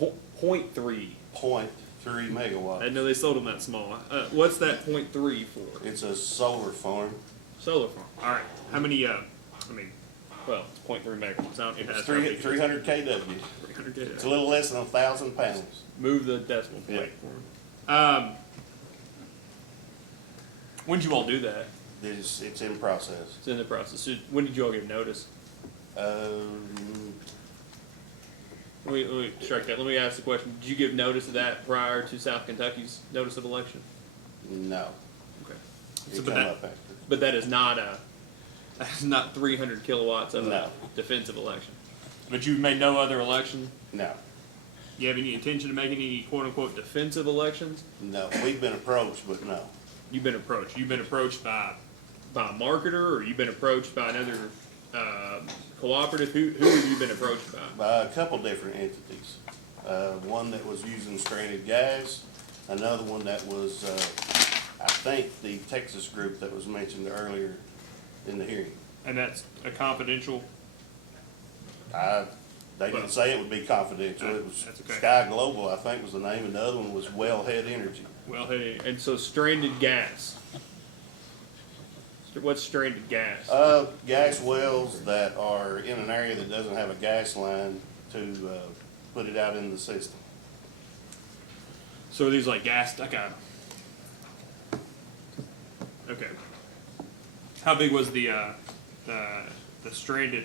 0.3. 0.3 megawatts. I didn't know they sold them that small. What's that 0.3 for? It's a solar farm. Solar farm. All right. How many, well, it's 0.3 megawatts. It It's has 300 kW. 300 kW. It's a little less than 1,000 pounds. Move the decimal Yeah. point for me. When did you all do that? It's in process. It's in the process. So when did you all give notice? Let me strike that. Let me ask the question. Did you give notice of that prior to South Kentucky's notice of election? No. Okay. It So, come up after. but that is not that's not 300 kilowatts of No. a defensive election. But you've made no other election? No. You have any intention of making any quote-unquote defensive elections? No. We've been approached, but no. You've been approached. You've been approached by a marketer, or you've been approached by another cooperative? Who have you been approached by? By a couple different entities. One that was using stranded gas, another one that was, I think, the Texas group that was mentioned earlier in the hearing. And that's a confidential? They didn't say it would be confidential. It was That's okay. Sky Global, I think was the name, and the other one was Wellhead Energy. Well, hey, and so stranded gas. What's stranded gas? Gas wells that are in an area that doesn't have a gas line to put it out in the system. So are these like gas, okay. How big was the stranded?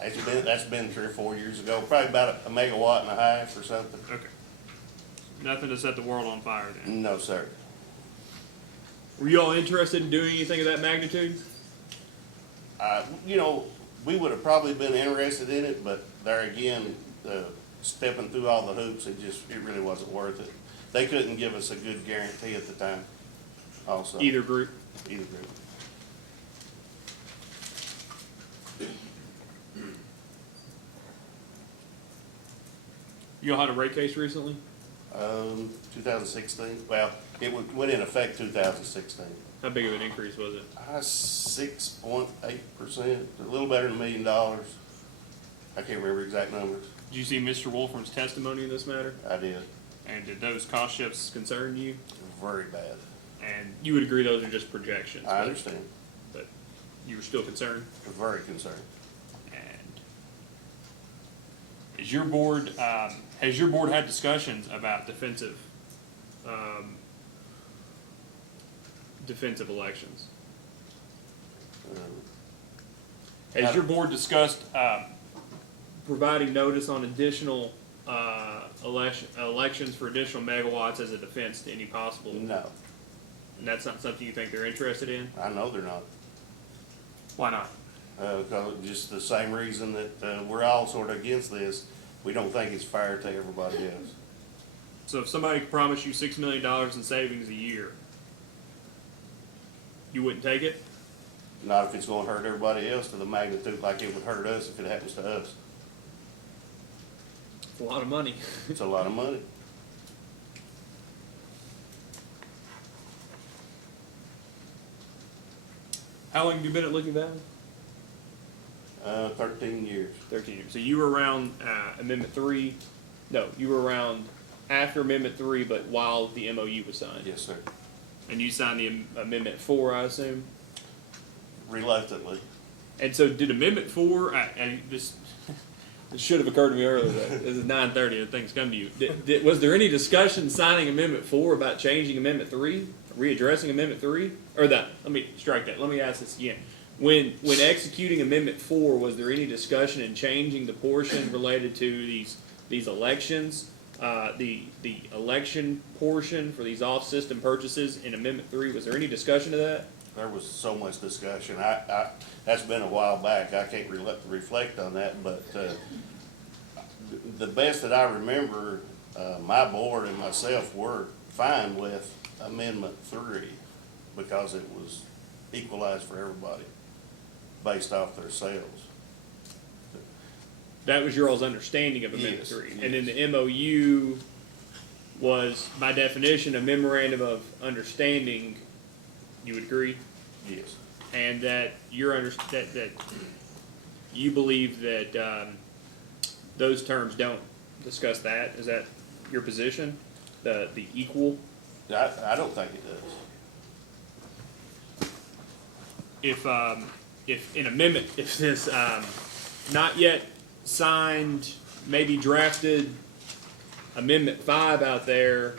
That's been 3 or 4 years ago, probably about a megawatt and a half or something. Okay. Nothing to set the world on fire then? No, sir. Were you all interested in doing anything of that magnitude? We would have probably been interested in it, but there again, stepping through all the hoops, it really wasn't worth it. They couldn't give us a good guarantee at the time also. Either group? Either group. You all had a rate case recently? 2016, well, it went in effect 2016. How big of an increase was it? 6.8%, a little better than $1 million. I can't remember exact numbers. Did you see Mr. Wolfram's testimony in this matter? I did. And did those cost shifts concern you? Very bad. And you would agree those are just projections? I understand. But you were still concerned? Very concerned. And is your board, has your board had discussions about defensive elections? Has your board discussed providing notice on additional elections for additional megawatts as a defense to any possible? No. And that's not something you think they're interested in? I know they're not. Why not? Because just the same reason that we're all sort of against this. We don't think it's fair to everybody else. So if somebody could promise you $6 million in savings a year, you wouldn't take it? Not if it's gonna hurt everybody else to the magnitude like it would hurt us if it happens to us. It's a lot of money. It's a lot of money. How long have you been at Licking Valley? 13 years. 13 years. So you were around Amendment 3. No, you were around after Amendment 3, but while the MOU was signed. Yes, sir. And you signed the Amendment 4, I assume? Reluctantly. And so did Amendment 4, this should have occurred to me earlier, but this is 9:30 and things come to you. Was there any discussion signing Amendment 4 about changing Amendment 3, readdressing Amendment 3? Or that, let me strike that, let me ask this again. When executing Amendment 4, was there any discussion in changing the portion related to these elections? The election portion for these off-system purchases in Amendment 3, was there any discussion of that? There was so much discussion. That's been a while back. I can't reflect on that, but the best that I remember, my board and myself were fine with Amendment 3 because it was equalized for everybody based off their sales. That was your all's understanding of Amendment Yes, 3. yes. And then the MOU was, by definition, a memorandum of understanding, you would agree? Yes. And that that you believe that those terms don't discuss that? Is that your position? The equal? I don't think it does. If an amendment, if this not yet signed, maybe drafted Amendment 5 out there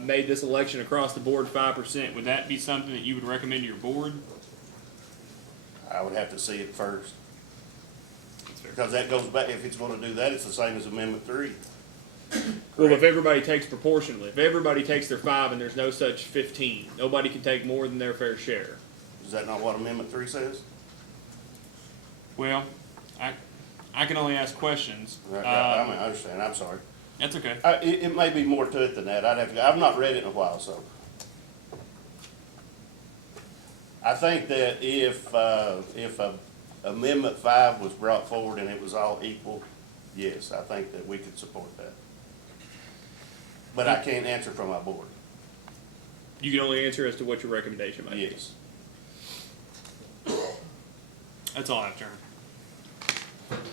made this election across the board 5%, would that be something that you would recommend to your board? I would have to see it first. Because that goes back, if it's gonna do that, it's the same as Amendment 3. Well, if everybody takes proportionally, if everybody takes their 5 and there's no such 15, nobody can take more than their fair share. Is that not what Amendment 3 says? Well, I can only ask questions. I understand, I'm sorry. That's okay. It may be more to it than that. I've not read it in a while, so. I think that if Amendment 5 was brought forward and it was all equal, yes, I think that we could support that. But I can't answer from my board. You can only answer as to what your recommendation might be. Yes. That's all I have, Chairman.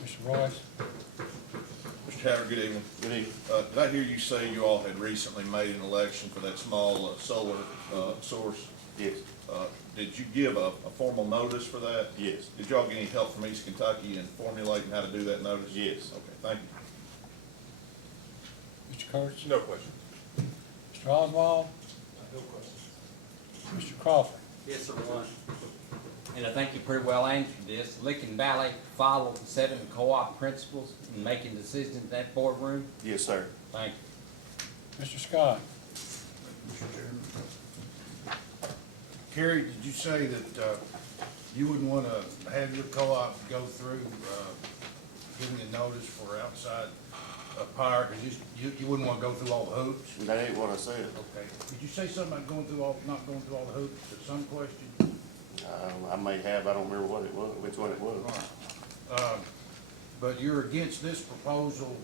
Mr. Royce? Mr. Hatter, good evening. Good evening. Did I hear you say you all had recently made an election for that small solar source? Yes. Did you give a formal notice for that? Yes. Did y'all get any help from East Kentucky in formulating how to do that notice? Yes. Okay, thank you. Mr. Kurtz? No question. Mr. Oswald? No question. Mr. Crawford? Yes, sir, one. And I think you pretty well answered this. Licking Valley followed the 7 co-op principles in making decisions in that boardroom. Yes, sir. Thank you. Mr. Scott? Kerry, did you say that you wouldn't want to have your co-op go through giving a notice for outside power, because you wouldn't want to go through all the hoops? That ain't what I said. Okay. Did you say something about not going through all the hoops at some question? I may have, I don't remember what it was, which one it was. All right. But you're against this proposal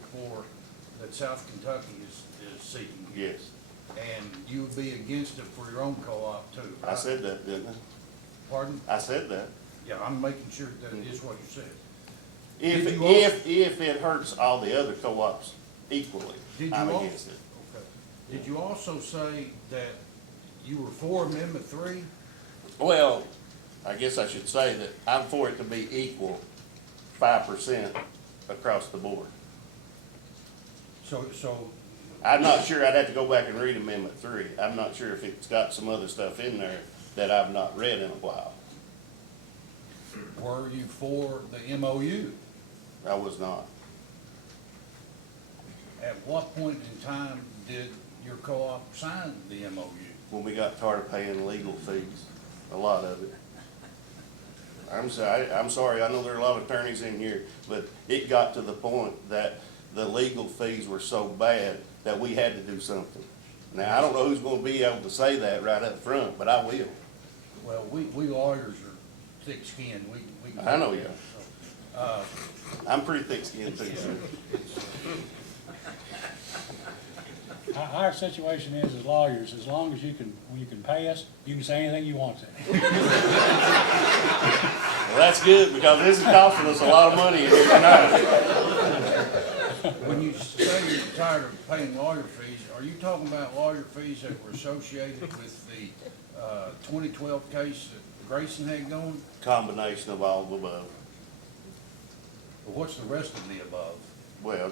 that South Kentucky is seeking? Yes. And you would be against it for your own co-op too, right? I said that, didn't I? Pardon? I said that. Yeah, I'm making sure that it is what you said. If it hurts all the other co-ops equally, I'm against it. Okay. Did you also say that you were for Amendment 3? Well, I guess I should say that I'm for it to be equal 5% across the board. So I'm not sure, I'd have to go back and read Amendment 3. I'm not sure if it's got some other stuff in there that I've not read in a while. were you for the MOU? I was not. At what point in time did your co-op sign the MOU? When we got tired of paying legal fees, a lot of it. I'm sorry, I know there are a lot of attorneys in here, but it got to the point that the legal fees were so bad that we had to do something. Now, I don't know who's gonna be able to say that right up front, but I will. Well, we lawyers are thick-skinned, we can. I know you So, I'm pretty thick-skinned too, sir. Our situation is, as lawyers, as long as you can pay us, you can say anything you want to. Well, that's good, because this is costing us a lot of money here tonight. When you say you're tired of paying lawyer fees, are you talking about lawyer fees that were associated with the 2012 case that Grayson had going? Combination of all of the above. Or what's the rest of the above? Well,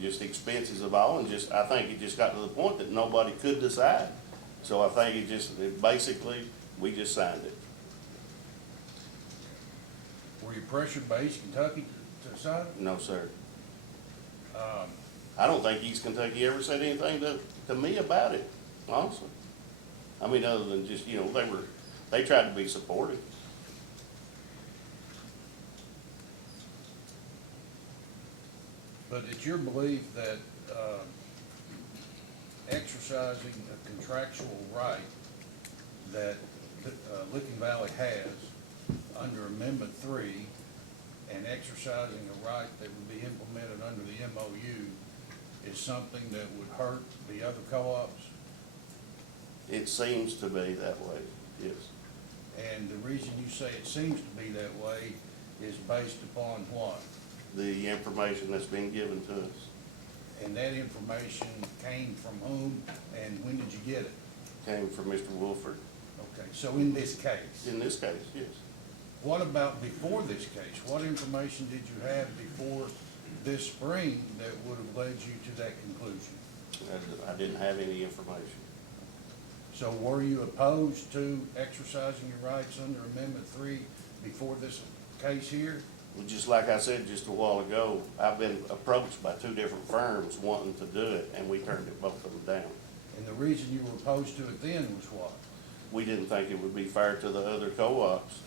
just expenses of all, and I think it just got to the point that nobody could decide. So I think basically, we just signed it. Were you pressured by East Kentucky to decide it? No, sir. I don't think East Kentucky ever said anything to me about it, honestly. I mean, other than just, they tried to be supportive. But it's your belief that exercising a contractual right that Licking Valley has under Amendment 3 and exercising a right that would be implemented under the MOU is something that would hurt the other co-ops? It seems to be that way, yes. And the reason you say it seems to be that way is based upon what? The information that's been given to us. And that information came from whom, and when did you get it? Came from Mr. Wolford. Okay, so in this case? In this case, yes. What about before this case? What information did you have before this spring that would have led you to that conclusion? I didn't have any information. So were you opposed to exercising your rights under Amendment 3 before this case here? Well, just like I said just a while ago, I've been approached by 2 different firms wanting to do it, and we turned both of them down. And the reason you were opposed to it then was what? We didn't think it would be fair to the other co-ops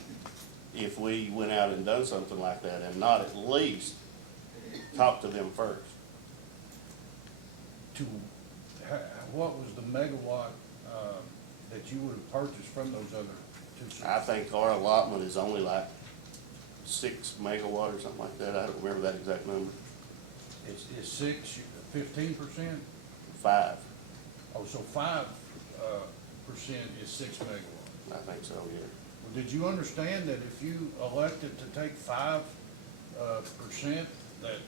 if we went out and done something like that, and not at least talk to them first. What was the megawatt that you would have purchased from those other 2 cities? I think our allotment is only like 6 megawatt or something like that. I don't remember that exact number. Is 6 15%? 5. Oh, so 5% is 6 megawatts. I think so, yeah. Well, did you understand that if you elected to take 5%, that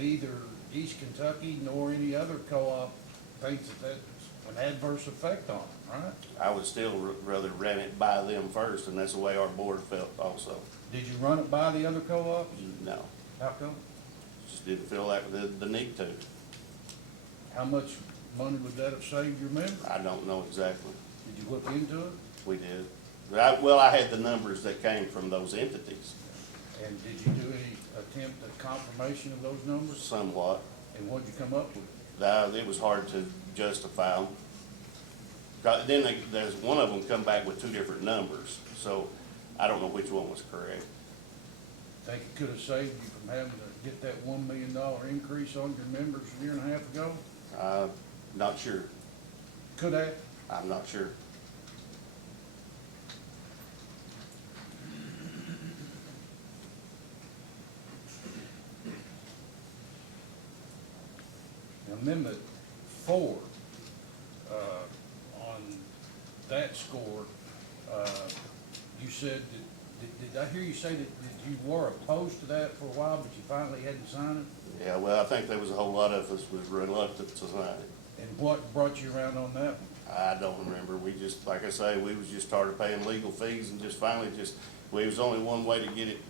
neither East Kentucky nor any other co-op thinks that that's an adverse effect on them, right? I would still rather run it by them first, and that's the way our board felt also. Did you run it by the other co-ops? No, How come? just didn't feel like the need to. How much money would that have saved your members? I don't know exactly. Did you look into it? We did. But I had the numbers that came from those entities, And did you do any attempt at confirmation of those numbers? somewhat. And what'd you come up with? It was hard to justify them. Then there's one of them come back with 2 different numbers, so I don't know which one was correct. Think it could have saved you from having to get that $1 million increase on your members a year and a half ago? Not sure. Could have? I'm not sure. Amendment 4, on that score, you said that, did I hear you say that you were opposed to that for a while, but you finally hadn't signed it? Yeah, well, I think there was a whole lot of us was reluctant to sign it. And what brought you around on that one? I don't remember. We just, like I say, we was just started paying legal fees and just finally we was only one way to get it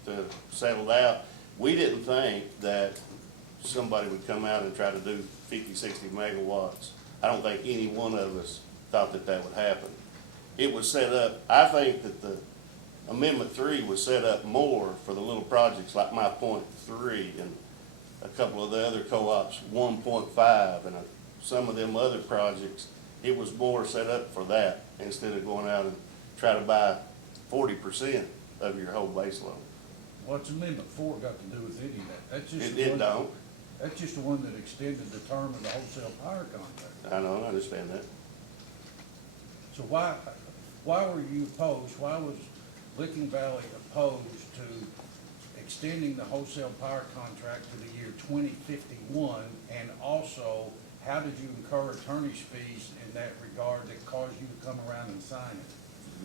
settled out. We didn't think that somebody would come out and try to do 50, 60 megawatts. I don't think any one of us thought that would happen. It was set up, I think that the Amendment 3 was set up more for the little projects like my .3 and a couple of the other co-ops, 1.5, and some of them other projects. It was more set up for that instead of going out and try to buy 40% of your whole base load. What's Amendment 4 got to do with any of that? That's just. It don't. That's just the one that extended the term of the wholesale power contract. I know, I understand that. So why were you opposed, why was Licking Valley opposed to extending the wholesale power contract to the year 2051? And also, how did you incur attorney's fees in that regard that caused you to come around and sign it?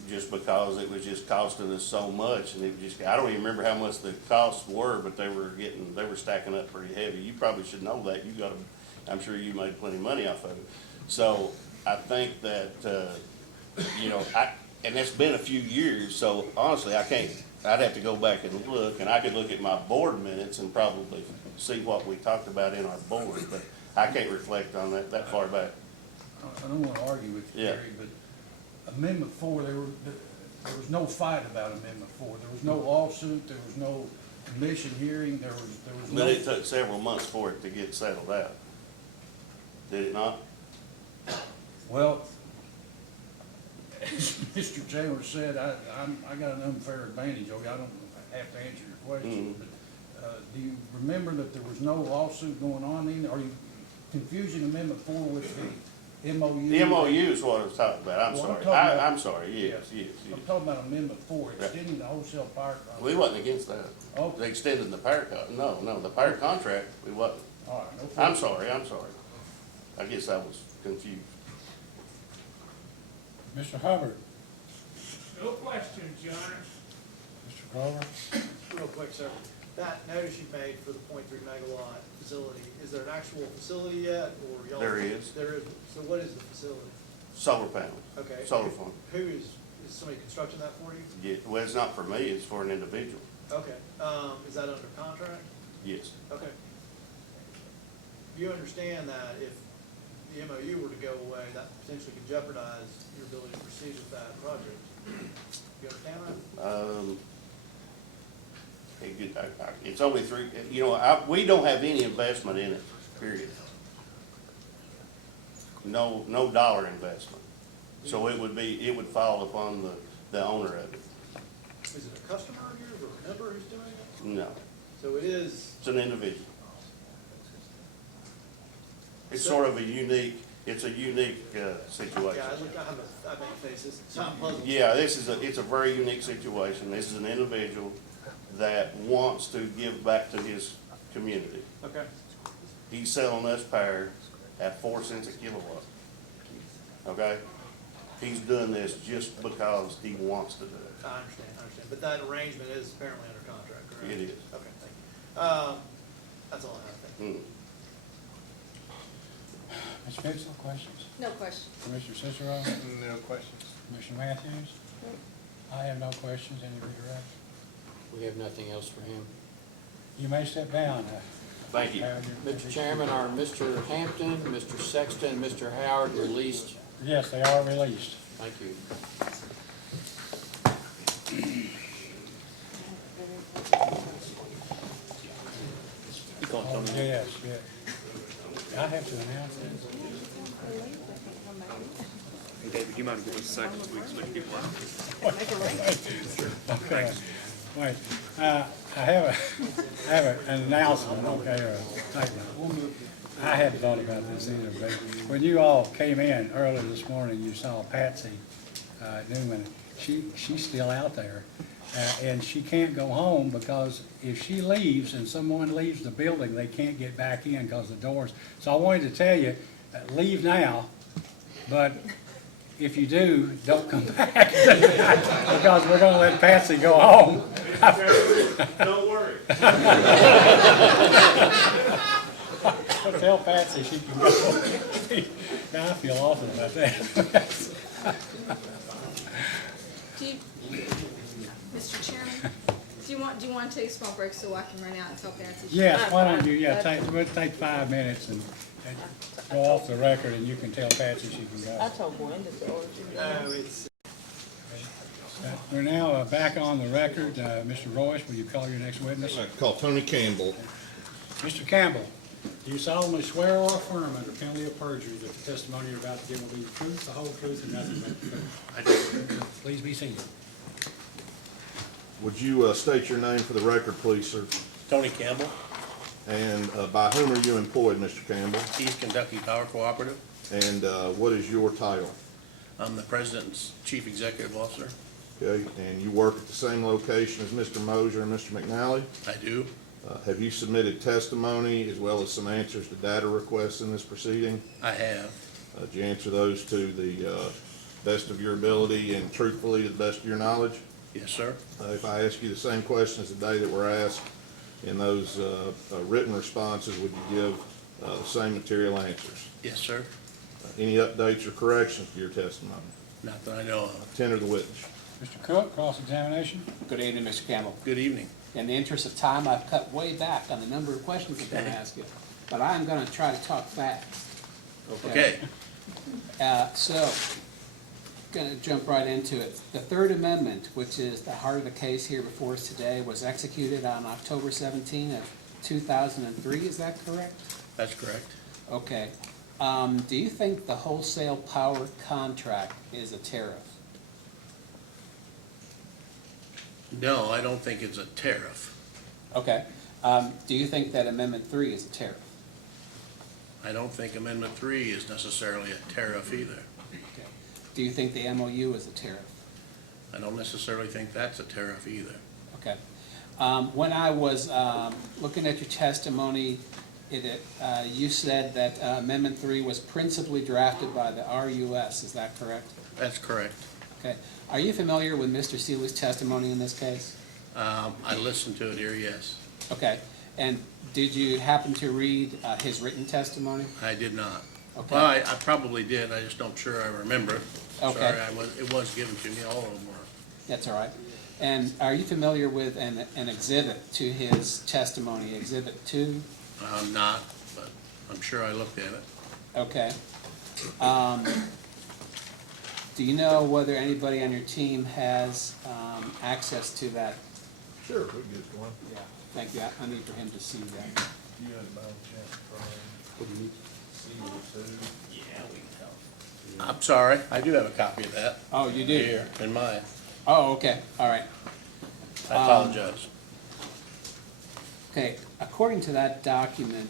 Just because it was just costing us so much, and it just, I don't even remember how much the costs were, but they were stacking up pretty heavy. You probably should know that. You got, I'm sure you made plenty of money off of it. So I think that, you know, and it's been a few years, so honestly, I'd have to go back and look, and I could look at my board minutes and probably see what we talked about in our board, but I can't reflect on that far back. I don't want to argue with you, Yeah. Gary, but Amendment 4, there was no fight about Amendment 4. There was no lawsuit, there was no commission hearing, there was no. But it took several months for it to get settled out. Did it not? Well, as Mr. Chandler said, I got an unfair advantage over you. I don't have to answer your question, but do you remember that there was no lawsuit going on then? Are you confusing Amendment 4 with the MOU? The MOU is what I was talking about. I'm Well, sorry. talking about- I'm sorry. Yes. I'm talking about Amendment 4, extending the wholesale power contract. We wasn't against that. Okay. They extended the power no, the power contract, we wasn't. All right, no I'm problem. sorry. I guess I was confused. Mr. Hubbard? No questions, Your Honor. Mr. Grover? Real quick, sir. That notice you made for the 0.3 megawatt facility, is there an actual facility yet, or y'all? There is. There is. So what is the facility? Solar panels. Okay. Solar farm. Who is somebody constructing that for you? Yeah, well, it's not for me, it's for an individual. Okay. Is that under contract? Yes. Okay. You understand that if the MOU were to go away, that potentially could jeopardize your ability to proceed with that project? You understand that? It's only three, you know, we don't have any investment in it, period. No dollar investment. So it would fall upon the owner of it. Is it a customer of yours or a member who's doing it? No, So it is. it's an individual. It's sort of a unique situation. Yeah, I make faces. It's not puzzling. Yeah, it's a very unique situation. This is an individual that wants to give back to his community. Okay. He's selling us power at 4 cents a kilowatt. Okay? He's doing this just because he wants to do it. I understand. But that arrangement is apparently under contract, correct? It is. Okay, thank you. That's all I have. Thank you. Ms. Fitz, no questions? No question. Commissioner Cicero? No questions. Commissioner Matthews? I have no questions. Any redirect? We have nothing else for him. You may step down. Thank you. Mr. Chairman, are Mr. Hampton, Mr. Sexton, and Mr. Howard released? Yes, they are released. Thank you. Oh, yes. I have to announce this. Hey, David, you mind giving us a second so we can switch people out? Okay. Wait, I have an announcement, okay, or a statement. I hadn't thought about this either, but when you all came in early this morning, you saw Patsy Newman. She's still out there, and she can't go home because if she leaves and someone leaves the building, they can't get back in because the doors. So I wanted to tell you, leave now, but if you do, don't come back because we're going to let Patsy go home. Don't worry. Tell Patsy she can go. I feel awful about that. Mr. Chairman, do you want to take a small break so I can run out and tell Patsy? Yes, why don't you, we'll take 5 minutes and go off the record and you can tell Patsy she can go. I told Gwen to go. No, it's. We're now back on the record. Mr. Royce, will you call your next witness? I call Tony Campbell. Mr. Campbell, do you solemnly swear or affirm under penalty of perjury that the testimony you're about to give will be the truth, the whole truth, and nothing but the truth? I do. Please be seated. Would you state your name for the record, please, sir? Tony Campbell. And by whom are you employed, Mr. Campbell? East Kentucky Power Cooperative. And what is your title? I'm the President and Chief Executive Officer. Okay, and you work at the same location as Mr. Moser and Mr. McNally? I do. Have you submitted testimony as well as some answers to data requests in this proceeding? I have. Did you answer those to the best of your ability and truthfully to the best of your knowledge? Yes, sir. If I ask you the same questions today that were asked in those written responses, would you give the same material answers? Yes, sir. Any updates or corrections to your testimony? Not that I know of. Tender the witness. Mr. Cook, cross-examination. Good evening, Mr. Campbell. Good evening. In the interest of time, I've cut way back on the number of questions I'm going to ask you, but I'm going to try to talk fast. Okay. So, going to jump right into it. The Third Amendment, which is the heart of the case here before us today, was executed on October 17 of 2003. Is that correct? That's correct. Okay. Do you think the wholesale power contract is a tariff? No, I don't think it's a tariff. Okay. Do you think that Amendment 3 is a tariff? I don't think Amendment 3 is necessarily a tariff either. Okay. Do you think the MOU is a tariff? I don't necessarily think that's a tariff either. Okay. When I was looking at your testimony, you said that Amendment 3 was principally drafted by the R.U.S. Is that correct? That's correct. Okay. Are you familiar with Mr. Seeley's testimony in this case? I listened to it here, yes. Okay. And did you happen to read his written testimony? I did not. Okay. Well, I probably did, I just don't sure I remember it. Okay. Sorry, it was given to me, all of them were. That's all right. And are you familiar with an exhibit to his testimony, Exhibit 2? I'm not, but I'm sure I looked at it. Okay. Do you know whether anybody on your team has access to that? Sure, we can get one. Yeah, thank you. I need for him to see that. You had by chance What do you need? Yeah, we can help. I'm sorry, I do have a copy of that. Oh, you do? Here, in mine. Oh, okay, all right. I apologize. Okay, according to that document,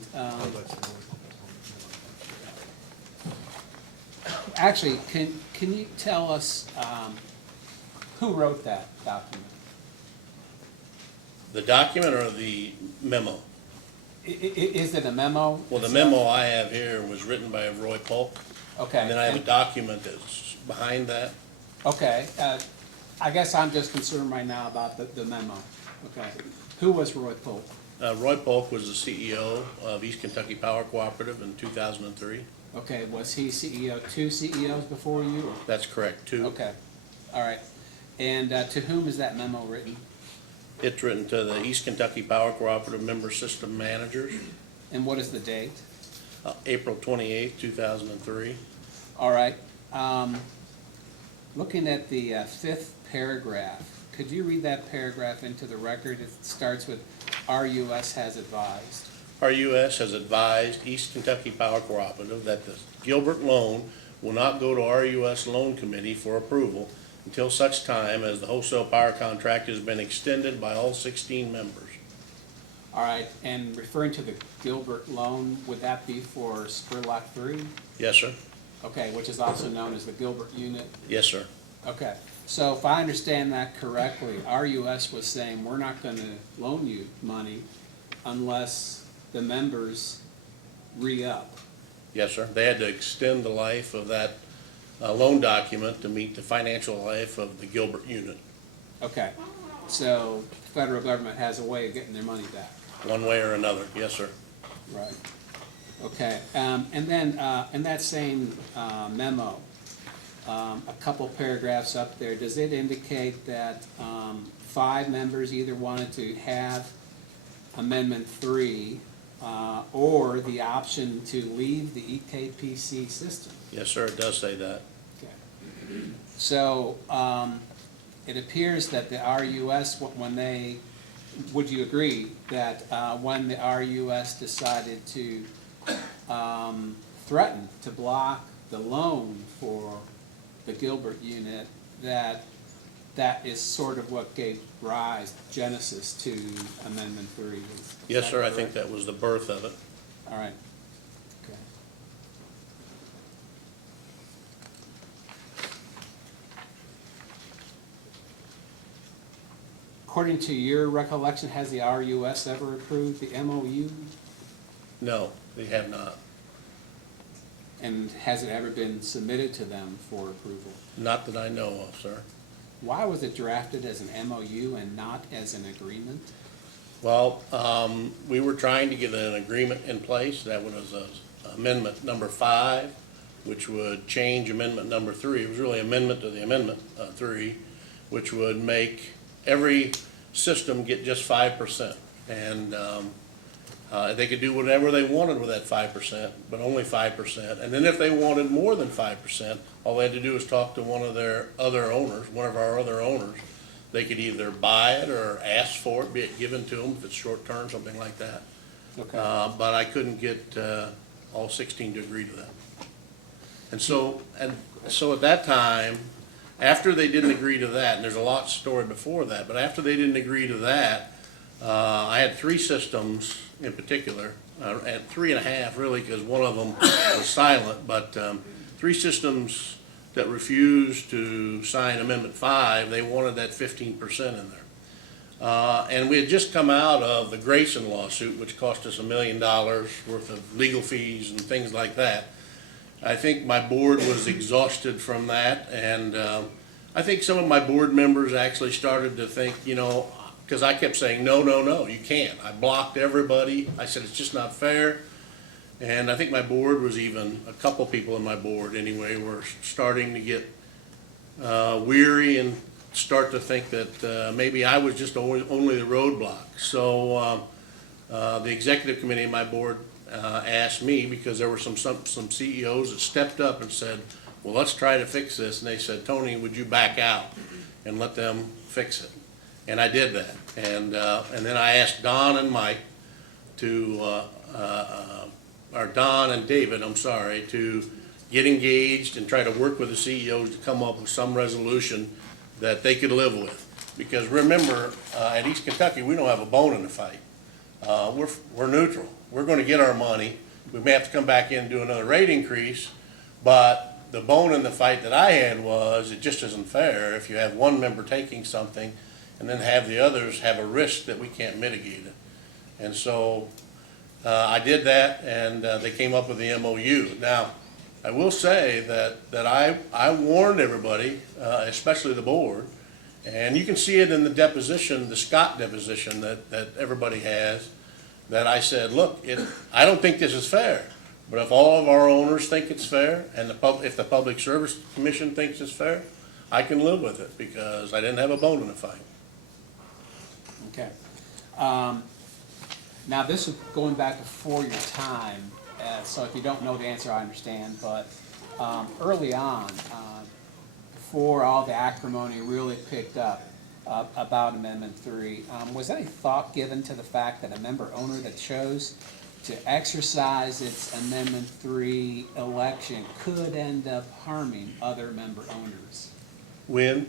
actually, can you tell us who wrote that document? The document or the memo? Is it a memo? Well, the memo I have here was written by Roy Polk. Okay. And then I have a document that's behind that. Okay, I guess I'm just concerned right now about the memo. Okay, who was Roy Polk? Roy Polk was the CEO of East Kentucky Power Cooperative in 2003. Okay, was he CEO, 2 CEOs before you? Or? That's correct, too. Okay, all right. And to whom is that memo written? It's written to the East Kentucky Power Cooperative Member System Managers. And what is the date? April 28, 2003. All right. Looking at the 5th paragraph, could you read that paragraph into the record? It starts with, R.U.S. has advised. R.U.S. has advised East Kentucky Power Cooperative that the Gilbert loan will not go to R.U.S. Loan Committee for approval until such time as the wholesale power contract has been extended by all 16 members. All right, and referring to the Gilbert loan, would that be for Spurlock 3? Yes, sir. Okay, which is also known as the Gilbert unit? Yes, sir. Okay, so if I understand that correctly, R.U.S. was saying we're not going to loan you money unless the members re-up. Yes, sir. They had to extend the life of that loan document to meet the financial life of the Gilbert unit. Okay, so the federal government has a way of getting their money back. One way or another, yes, sir. Right. Okay, and then in that same memo, a couple paragraphs up there, does it indicate that 5 members either wanted to have Amendment 3 or the option to leave the EKPC system? Yes, sir, it does say that. Okay. So it appears that the RUS, when they, would you agree that when the RUS decided to threaten to block the loan for the Gilbert unit, that that is sort of what gave rise, genesis to Amendment 3. Yes, sir, I think that was the birth of it. All right. Okay. According to your recollection, has the RUS ever approved the MOU? No, they have not. And has it ever been submitted to them for approval? Not that I know of, sir. Why was it drafted as an MOU and not as an agreement? Well, we were trying to get an agreement in place. That was amendment number 5, which would change amendment number 3. It was really amendment to the amendment 3, which would make every system get just 5%. And they could do whatever they wanted with that 5%, but only 5%. And then if they wanted more than 5%, all they had to do was talk to one of their other owners, one of our other owners. They could either buy it or ask for it, be it given to them if it's short term, something like that. Okay. But I couldn't get all 16 to agree to that. And so at that time, after they didn't agree to that, and there's a lot story before that, but after they didn't agree to that, I had 3 systems in particular, and 3.5 really, because one of them was silent, but 3 systems that refused to sign Amendment 5, they wanted that 15% in there. And we had just come out of the Grayson lawsuit, which cost us $1 million worth of legal fees and things like that. I think my board was exhausted from that, and I think some of my board members actually started to think, you know, because I kept saying, no, no, no, you can't. I blocked everybody. I said, it's just not fair. And I think my board was even, a couple people in my board anyway, were starting to get weary and start to think that maybe I was just only the roadblock. So the executive committee of my board asked me, because there were some CEOs that stepped up and said, well, let's try to fix this. And they said, Tony, would you back out and let them fix it? And I did that. And then I asked Don and Mike to, or Don and David, I'm sorry, to get engaged and try to work with the CEOs to come up with some resolution that they could live with. Because remember, at East Kentucky, we don't have a bone in the fight. We're neutral. We're going to get our money. We may have to come back in and do another rate increase, but the bone in the fight that I had was it just isn't fair if you have one member taking something and then have the others have a risk that we can't mitigate it. And so I did that, and they came up with the MOU. Now, I will say that I warned everybody, especially the board, and you can see it in the deposition, the Scott deposition that everybody has, that I said, look, I don't think this is fair, but if all of our owners think it's fair, and if the Public Service Commission thinks it's fair, I can live with it, because I didn't have a bone in the fight. Okay. Now, this is going back before your time, so if you don't know the answer, I understand, but early on, before all the acrimony really picked up about Amendment 3, was any thought given to the fact that a member owner that chose to exercise its Amendment 3 election could end up harming other member owners? When?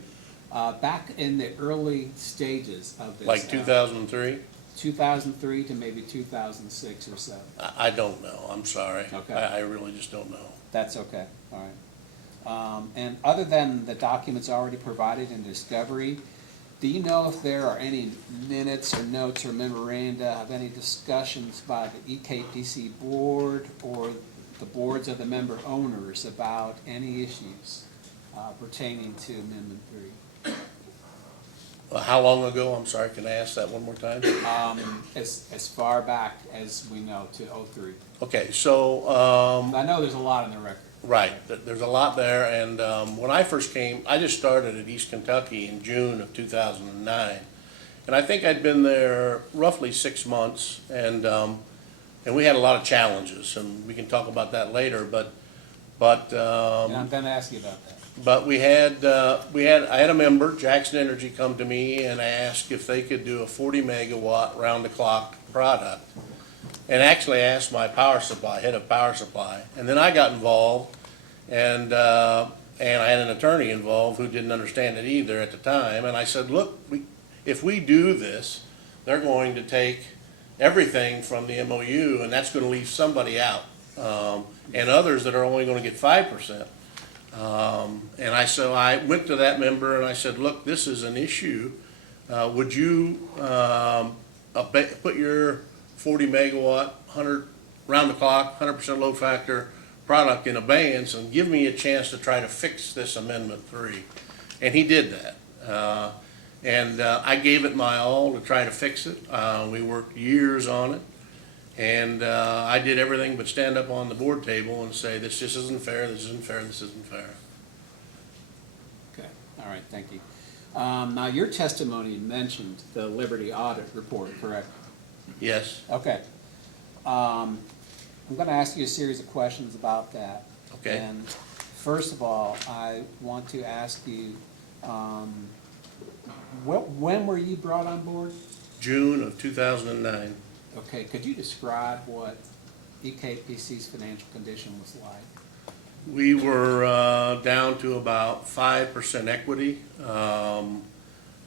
Back in the early stages of this. Like 2003? 2003 to maybe 2006 or so. I don't know. I'm sorry. Okay. I really just don't know. That's okay. All right. And other than the documents already provided in discovery, do you know if there are any minutes or notes or memoranda of any discussions by the EKPC board or the boards of the member owners about any issues pertaining to Amendment 3? How long ago? I'm sorry, can I ask that one more time? As far back as we know, to 2003. Okay, so I know there's a lot in the record. right, there's a lot there, and when I first came, I just started at East Kentucky in June of 2009, and I think I'd been there roughly 6 months, and we had a lot of challenges, and we can talk about that later, but Yeah, I'm going to ask you about that. But I had a member, Jackson Energy, come to me and ask if they could do a 40 megawatt round the clock product. And actually asked my power supply, head of power supply. And then I got involved, and and I had an attorney involved who didn't understand it either at the time, and I said, look, if we do this, they're going to take everything from the MOU, and that's gonna leave somebody out, and others that are only gonna get 5%. And so I went to that member and I said, look, this is an issue. Would you put your 40 megawatt, 100, round the clock, 100% load factor product in abeyance and give me a chance to try to fix this Amendment 3? And he did that. I gave it my all to try to fix it. We worked years on it. And I did everything but stand up on the board table and say, this just isn't fair, this isn't fair, this isn't fair. Okay, all right, thank you. Now, your testimony mentioned the Liberty audit report, correct? Yes. Okay. I'm going to ask you a series of questions about that. Okay. And first of all, I want to ask you, when were you brought on board? June of 2009. Okay, could you describe what EKPC's financial condition was like? We were down to about 5% equity.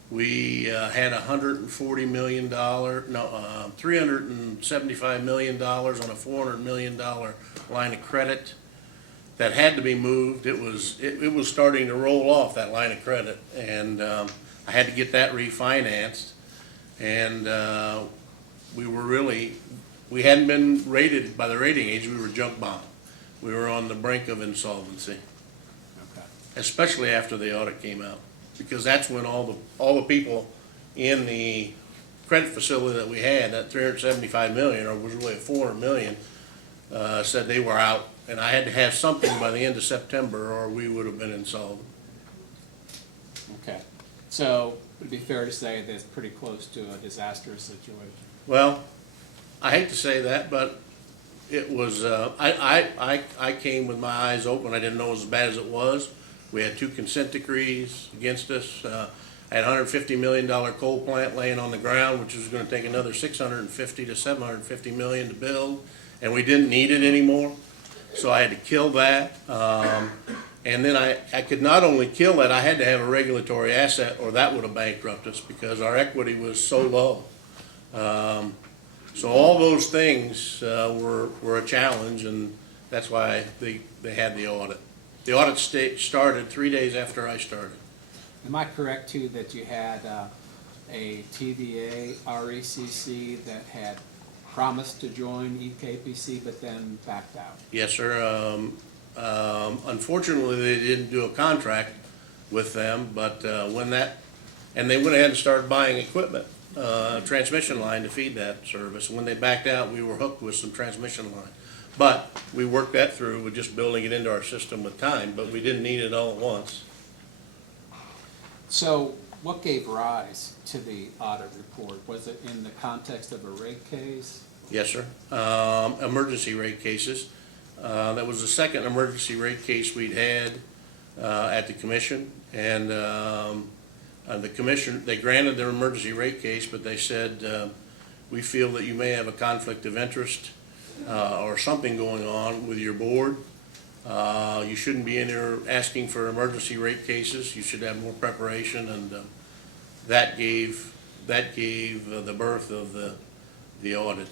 We had $140 million, $375 million on a $400 million line of credit that had to be moved. It was starting to roll off, that line of credit, and I had to get that refinanced. And we hadn't been rated by the rating agents. We were junk bond. We were on the brink of insolvency. Okay. Especially after the audit came out, because that's when all the people in the credit facility that we had, that $375 million, or was really $400 million, said they were out, and I had to have something by the end of September, or we would have been insolvent. Okay, so it'd be fair to say that it's pretty close to a disastrous situation. Well, I hate to say that, but it was, I came with my eyes open. I didn't know it was as bad as it was. We had 2 consent decrees against us. I had a $150 million coal plant laying on the ground, which was going to take another $650 to $750 million to build, and we didn't need it anymore. So I had to kill that. And then I could not only kill that, I had to have a regulatory asset, or that would have bankrupted us because our equity was so low. So all those things were a challenge, and that's why they had the audit. The audit started 3 days after I started. Am I correct, too, that you had a TVA R.E.C.C. that had promised to join EKPC but then backed out? Yes, sir. Unfortunately, they didn't do a contract with them, but and they went ahead and started buying equipment, transmission line to feed that service. And when they backed out, we were hooked with some transmission line. But we worked that through with just building it into our system with time, but we didn't need it all at once. So what gave rise to the audit report? Was it in the context of a rate case? Yes, sir. Emergency rate cases. That was the second emergency rate case we'd had at the commission. And the commission, they granted their emergency rate case, but they said, we feel that you may have a conflict of interest or something going on with your board. You shouldn't be in there asking for emergency rate cases. You should have more preparation, and that gave the birth of the audit.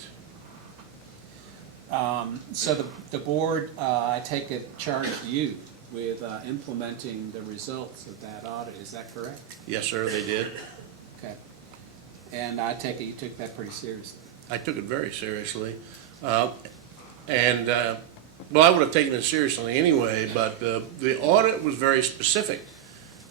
So the board, I take it, charged you with implementing the results of that audit. Is that correct? Yes, sir, they did. Okay. And I take it you took that pretty seriously. I took it very seriously. Well, I would have taken it seriously anyway, but the audit was very specific.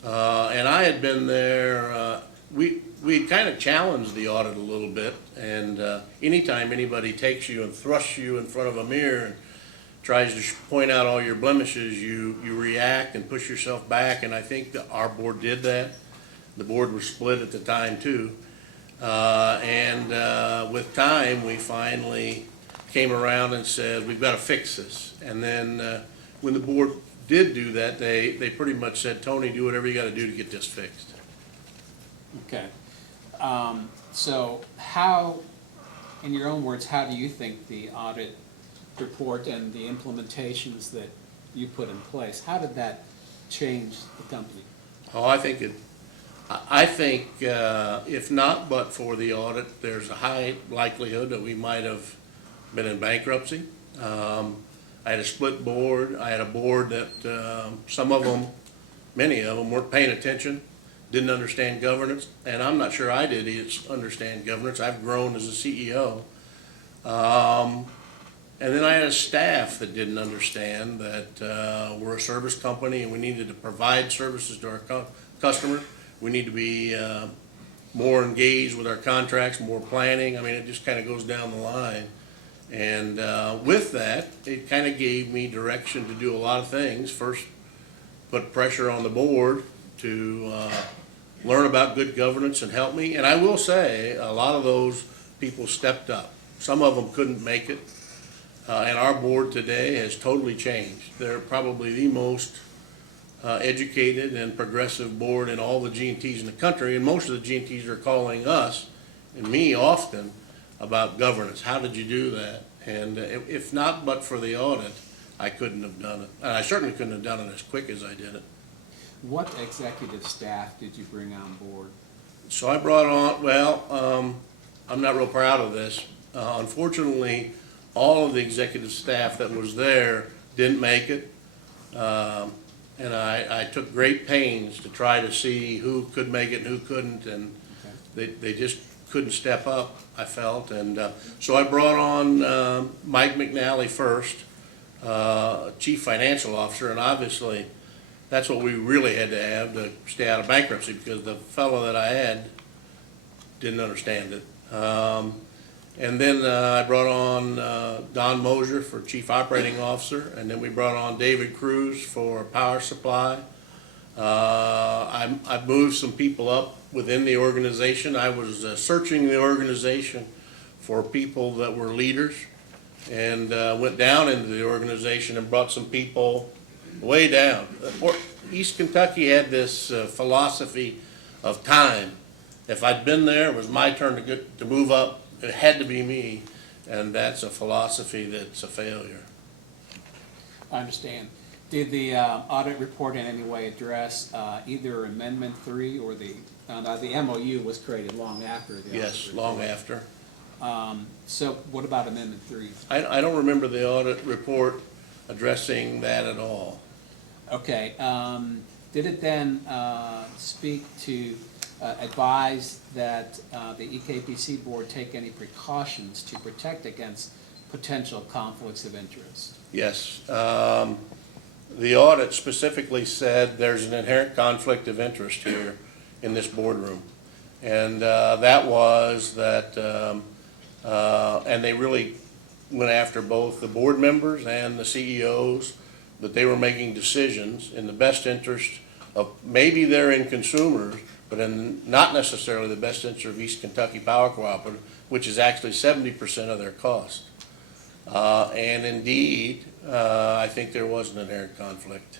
And I had been there, we kind of challenged the audit a little bit, and anytime anybody takes you and thrusts you in front of a mirror and tries to point out all your blemishes, you react and push yourself back, and I think that our board did that. The board was split at the time too. With time, we finally came around and said, we've got to fix this. And then when the board did do that, they pretty much said, Tony, do whatever you got to do to get this fixed. Okay. So how, in your own words, how do you think the audit report and the implementations that you put in place, how did that change the company? Oh, I think if not but for the audit, there's a high likelihood that we might have been in bankruptcy. I had a split board. I had a board that some of them, many of them, weren't paying attention, didn't understand governance, and I'm not sure I did understand governance. I've grown as a CEO. And then I had a staff that didn't understand that we're a service company and we needed to provide services to our customers. We need to be more engaged with our contracts, more planning. I mean, it just kind of goes down the line. And with that, it kind of gave me direction to do a lot of things. First, put pressure on the board to learn about good governance and help me. And I will say, a lot of those people stepped up. Some of them couldn't make it. And our board today has totally changed. They're probably the most educated and progressive board in all the G&Ts in the country. And most of the G&Ts are calling us and me often about governance. How did you do that? And if not but for the audit, I couldn't have done it. And I certainly couldn't have done it as quick as I did it. What executive staff did you bring on board? So I brought on, well, I'm not real proud of this. Unfortunately, all of the executive staff that was there didn't make it. And I took great pains to try to see who could make it and who couldn't, and they just couldn't step up, I felt. And so I brought on Mike McNally first, Chief Financial Officer, and obviously that's what we really had to have to stay out of bankruptcy, because the fellow that I had didn't understand it. And then I brought on Don Mosier for Chief Operating Officer, and then we brought on David Cruz for Power Supply. I moved some people up within the organization. I was searching the organization for people that were leaders, and went down into the organization and brought some people way down. East Kentucky had this philosophy of time. If I'd been there, it was my turn to move up. It had to be me, and that's a philosophy that's a failure. I understand. Did the audit report in any way address either Amendment 3 or the MOU was created long after the Yes, audit long report? after. So what about Amendment 3? I don't remember the audit report addressing that at all. Okay. Did it then speak to advise that the EKPC board take any precautions to protect against potential conflicts of interest? Yes. The audit specifically said there's an inherent conflict of interest here in this boardroom. And that was that, and they really went after both the board members and the CEOs, that they were making decisions in the best interest of maybe their end consumers, but in not necessarily the best interest of East Kentucky Power Cooperative, which is actually 70% of their cost. And indeed, I think there was an inherent conflict.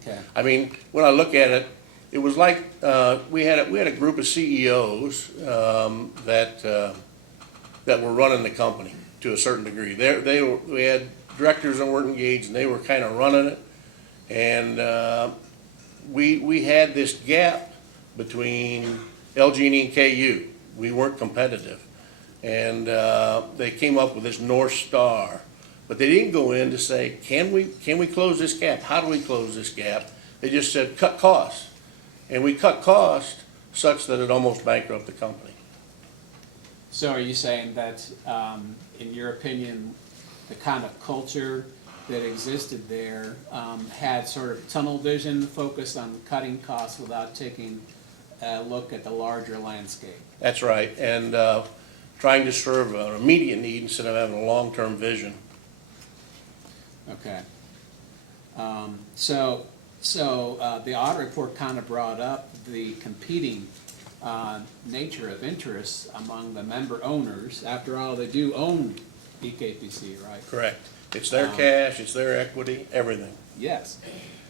Okay. I mean, when I look at it, it was like we had a group of CEOs that were running the company to a certain degree. We had directors that weren't engaged, and they were kind of running it. And we had this gap between LG&E and KU. We weren't competitive. And they came up with this North Star. But they didn't go in to say, can we close this gap? How do we close this gap? They just said, cut costs. And we cut costs such that it almost bankrupted the company. So are you saying that, in your opinion, the kind of culture that existed there had sort of tunnel vision, focused on cutting costs without taking a look at the larger landscape? That's right, and trying to serve an immediate need instead of having a long-term vision. Okay. So the audit report kind of brought up the competing nature of interests among the member owners. After all, they do own EKPC, right? Correct. It's their cash, it's their equity, everything. Yes,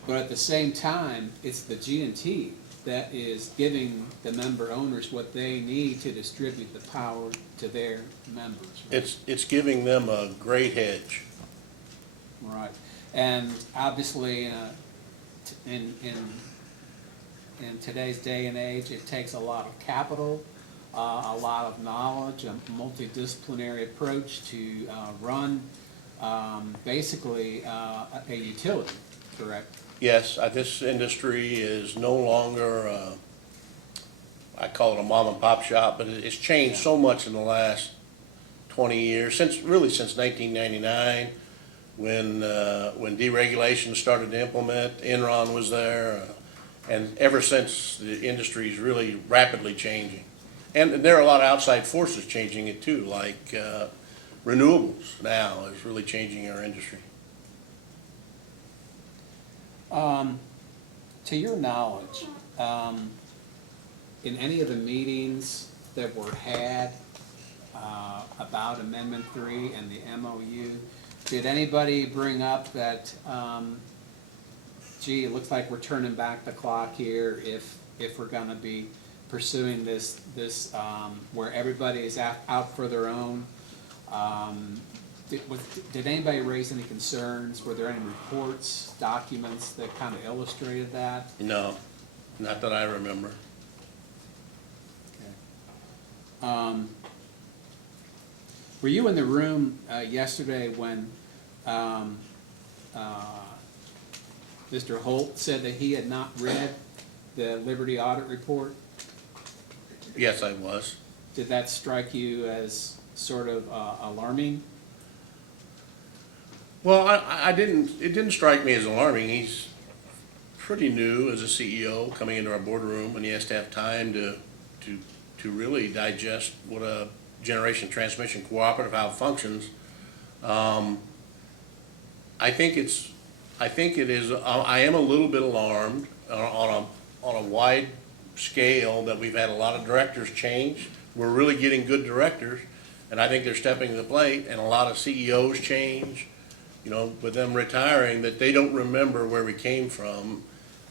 but at the same time, it's the G&T that is giving the member owners what they need to distribute the power to their members. Right? It's giving them a great hedge. Right, and obviously in today's day and age, it takes a lot of capital, a lot of knowledge, a multidisciplinary approach to run basically a utility, correct? Yes, this industry is no longer, I call it a mom and pop shop, but it's changed so much in the last 20 years, since 1999, when deregulation started to implement. Enron was there, and ever since, the industry is really rapidly changing. And there are a lot of outside forces changing it too, like renewables now is really changing our industry. To your knowledge, in any of the meetings that were had about Amendment 3 and the MOU, did anybody bring up that, gee, it looks like we're turning back the clock here if we're gonna be pursuing this where everybody is out for their own? Did anybody raise any concerns? Were there any reports, documents that kind of illustrated that? No, not that I remember. Were you in the room yesterday when Mr. Holt said that he had not read the Liberty Audit Report? Yes, I was. Did that strike you as sort of alarming? Well, it didn't strike me as alarming. He's pretty new as a CEO coming into our boardroom, and he has to have time to really digest what a generation transmission cooperative, how it functions. I think it is, I am a little bit alarmed on a wide scale that we've had a lot of directors change. We're really getting good directors, and I think they're stepping to the plate, and a lot of CEOs change, with them retiring, that they don't remember where we came from.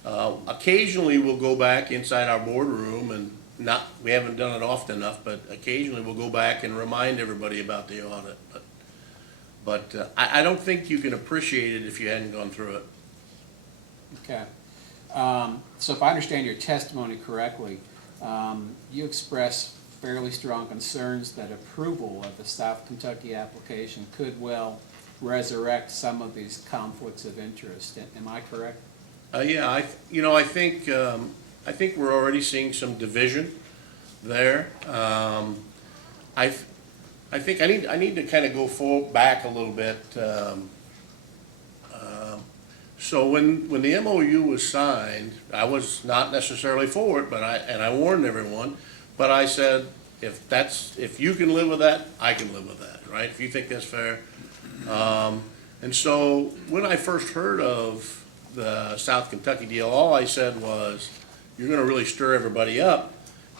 Occasionally we'll go back inside our boardroom, and we haven't done it often enough, but occasionally we'll go back and remind everybody about the audit. But I don't think you can appreciate it if you hadn't gone through it. Okay. So if I understand your testimony correctly, you express fairly strong concerns that approval of the South Kentucky application could well resurrect some of these conflicts of interest. Am I correct? Yeah, I think we're already seeing some division there. I think I need to kind of go back a little bit. So when the MOU was signed, I was not necessarily for it, and I warned everyone. But I said, if you can live with that, I can live with that, right? If you think that's fair. And so when I first heard of the South Kentucky deal, all I said was, you're going to really stir everybody up.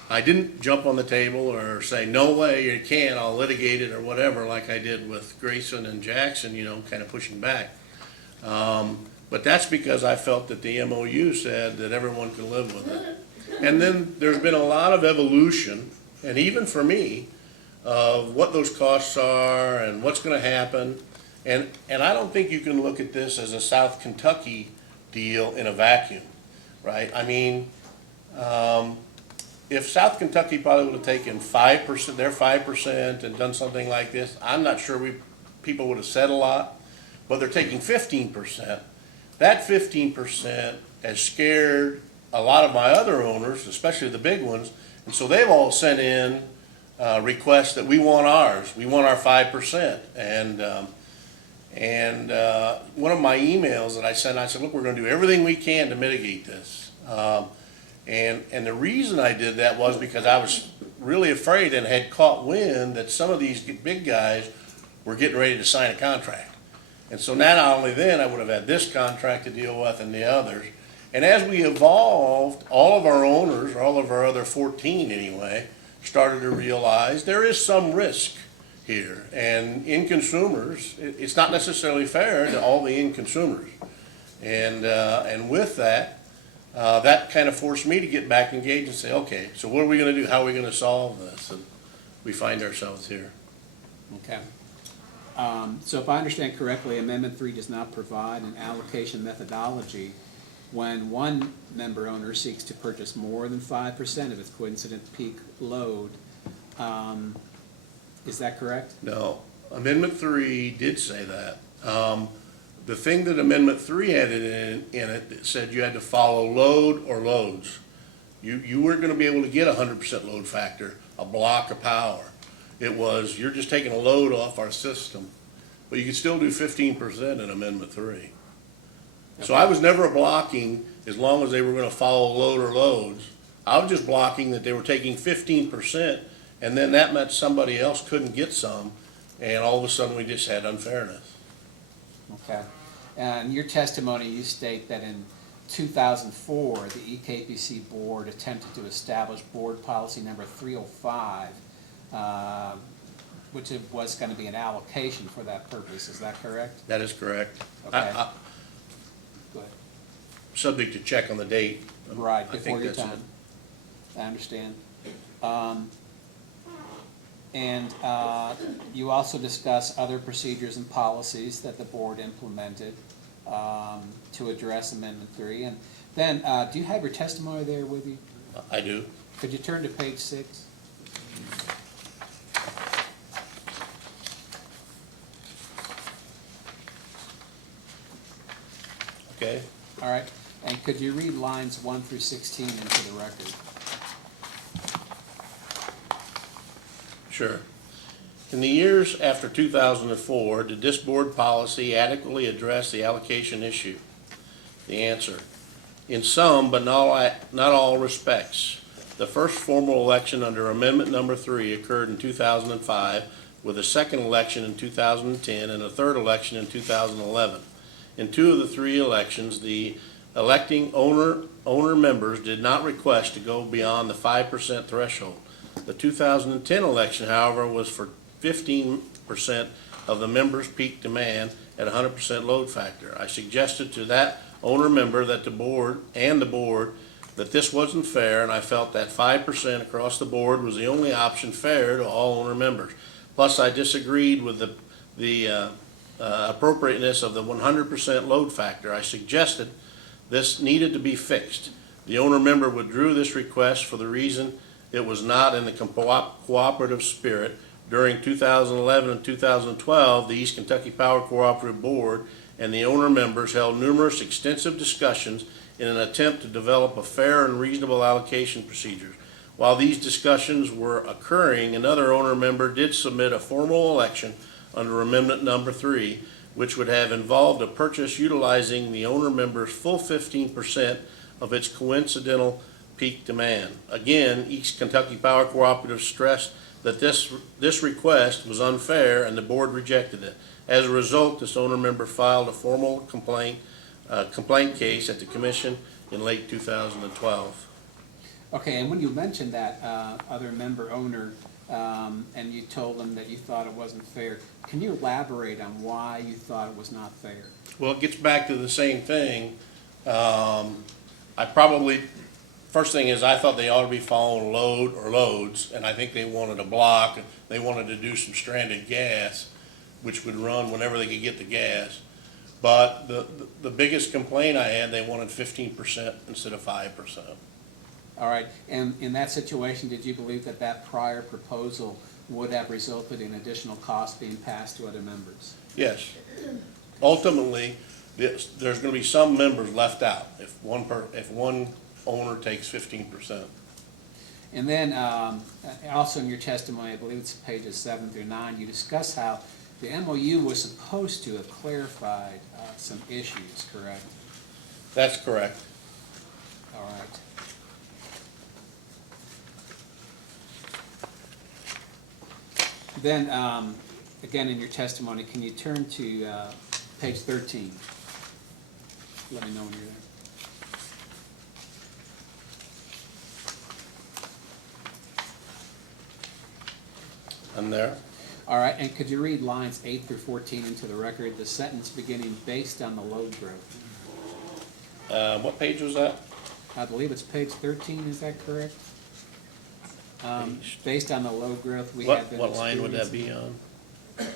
I didn't jump on the table or say, no way, you can't, I'll litigate it or whatever, like I did with Grayson and Jackson, kind of pushing back. But that's because I felt that the MOU said that everyone can live with it. And then there's been a lot of evolution, and even for me, of what those costs are and what's going to happen. And I don't think you can look at this as a South Kentucky deal in a vacuum, right? I mean, if South Kentucky probably would have taken 5%, their 5%, and done something like this, I'm not sure people would have said a lot, but they're taking 15%. That 15% has scared a lot of my other owners, especially the big ones, and so they've all sent in requests that we want ours. We want our 5%. And one of my emails that I sent, I said, look, we're going to do everything we can to mitigate this. And the reason I did that was because I was really afraid and had caught wind that some of these big guys were getting ready to sign a contract. And so not only then, I would have had this contract to deal with and the others. And as we evolved, all of our owners, or all of our other 14 anyway, started to realize there is some risk here. And in consumers, it's not necessarily fair to all the end consumers. And with that, that kind of forced me to get back engaged and say, okay, so what are we going to do? How are we going to solve this? And we find ourselves here. Okay. So if I understand correctly, Amendment 3 does not provide an allocation methodology when one member owner seeks to purchase more than 5% of its coincident peak load. Is that correct? No, Amendment 3 did say that. The thing that Amendment 3 had in it, it said you had to follow load or loads. You weren't gonna be able to get 100% load factor, a block of power. It was, you're just taking a load off our system, but you could still do 15% in Amendment 3. So I was never blocking as long as they were gonna follow load or loads. I was just blocking that they were taking 15%, and then that meant somebody else couldn't get some, and all of a sudden we just had unfairness. Okay. In your testimony, you state that in 2004, the EKPC board attempted to establish board policy number 305, which was going to be an allocation for that purpose. Is that correct? That is correct. Okay. Go ahead. Subject to check on the date. Right, I before think your that's time. I understand. And you also discuss other procedures and policies that the board implemented to address Amendment 3. And then, do you have your testimony there with you? I do. Could you turn to page 6? Okay. All right. And could you read lines 1 through 16 into the record? Sure. In the years after 2004, did this board policy adequately address the allocation issue? The answer, in some but not all respects. The first formal election under Amendment Number 3 occurred in 2005, with a second election in 2010 and a third election in 2011. In 2 of the 3 elections, the electing owner members did not request to go beyond the 5% threshold. The 2010 election, however, was for 15% of the members' peak demand at 100% load factor. I suggested to that owner member that the board that this wasn't fair, and I felt that 5% across the board was the only option fair to all owner members. Plus, I disagreed with the appropriateness of the 100% load factor. I suggested this needed to be fixed. The owner member withdrew this request for the reason it was not in the cooperative spirit. During 2011 and 2012, the East Kentucky Power Cooperative Board and the owner members held numerous extensive discussions in an attempt to develop a fair and reasonable allocation procedure. While these discussions were occurring, another owner member did submit a formal election under Amendment Number 3, which would have involved a purchase utilizing the owner member's full 15% of its coincidental peak demand. Again, East Kentucky Power Cooperative stressed that this request was unfair and the board rejected it. As a result, this owner member filed a formal complaint case at the commission in late 2012. Okay, and when you mentioned that other member owner and you told them that you thought it wasn't fair, can you elaborate on why you thought it was not fair? Well, it gets back to the same thing. First thing is, I thought they ought to be following load or loads, and I think they wanted a block. They wanted to do some stranded gas, which would run whenever they could get the gas. But the biggest complaint I had, they wanted 15% instead of 5%. All right, and in that situation, did you believe that that prior proposal would have resulted in additional costs being passed to other members? Yes. Ultimately, there's going to be some members left out if one owner takes 15%. And then also in your testimony, I believe it's pages 7 through 9, you discuss how the MOU was supposed to have clarified some issues, correct? That's correct. All right. Then, again, in your testimony, can you turn to page 13? Let me know when you're there. I'm there. All right, and could you read lines 8 through 14 into the record, the sentence beginning based on the load growth? What page was that? I believe it's page 13, is that correct? Based on the load growth we have been What line would that be experiencing. on?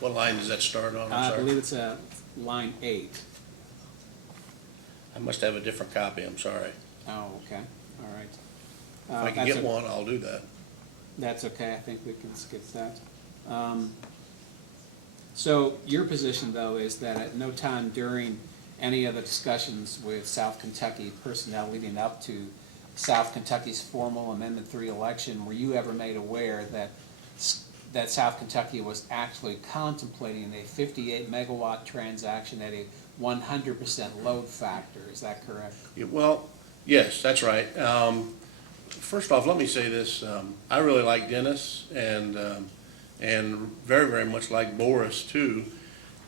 What line does that start on? I'm I sorry. believe it's line 8. I must have a different copy, I'm sorry. Oh, okay, all right. If I can That's get o- one, I'll do that. That's okay, I think we can skip that. So your position, though, is that at no time during any of the discussions with South Kentucky personnel leading up to South Kentucky's formal Amendment 3 election, were you ever made aware that South Kentucky was actually contemplating a 58 megawatt transaction at a 100% load factor? Is that correct? Yeah, well, yes, that's right. First off, let me say this. I really like Dennis and very, very much like Boris too.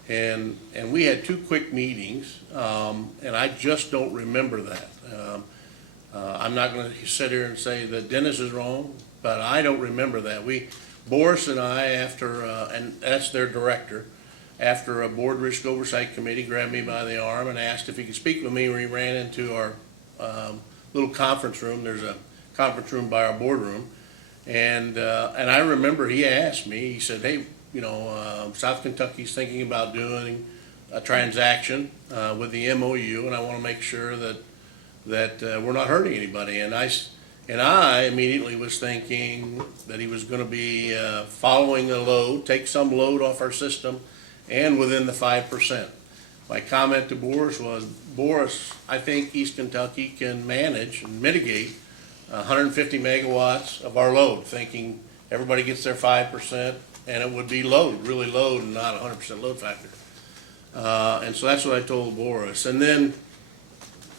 And we had 2 quick meetings, and I just don't remember that. I'm not going to sit here and say that Dennis is wrong, but I don't remember that. Boris and I, after, and that's their director, after a board risk oversight committee grabbed me by the arm and asked if he could speak with me, we ran into our little conference room. There's a conference room by our boardroom. And I remember he asked me, he said, hey, South Kentucky's thinking about doing a transaction with the MOU, and I want to make sure that we're not hurting anybody. And I immediately was thinking that he was going to be following a load, take some load off our system, and within the 5%. My comment to Boris was, Boris, I think East Kentucky can manage and mitigate 150 megawatts of our load, thinking everybody gets their 5%, and it would be load, really load, and not 100% load factor. And so that's what I told Boris. And then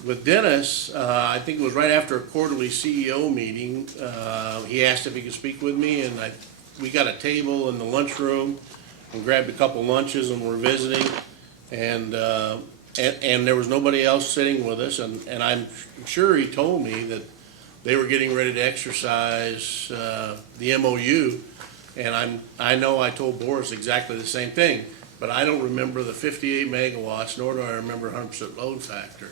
with Dennis, I think it was right after a quarterly CEO meeting, he asked if he could speak with me, and we got a table in the lunchroom and grabbed a couple lunches and we're visiting, and there was nobody else sitting with us, and I'm sure he told me that they were getting ready to exercise the MOU, and I know I told Boris exactly the same thing, but I don't remember the 58 megawatts, nor do I remember 100% load factor.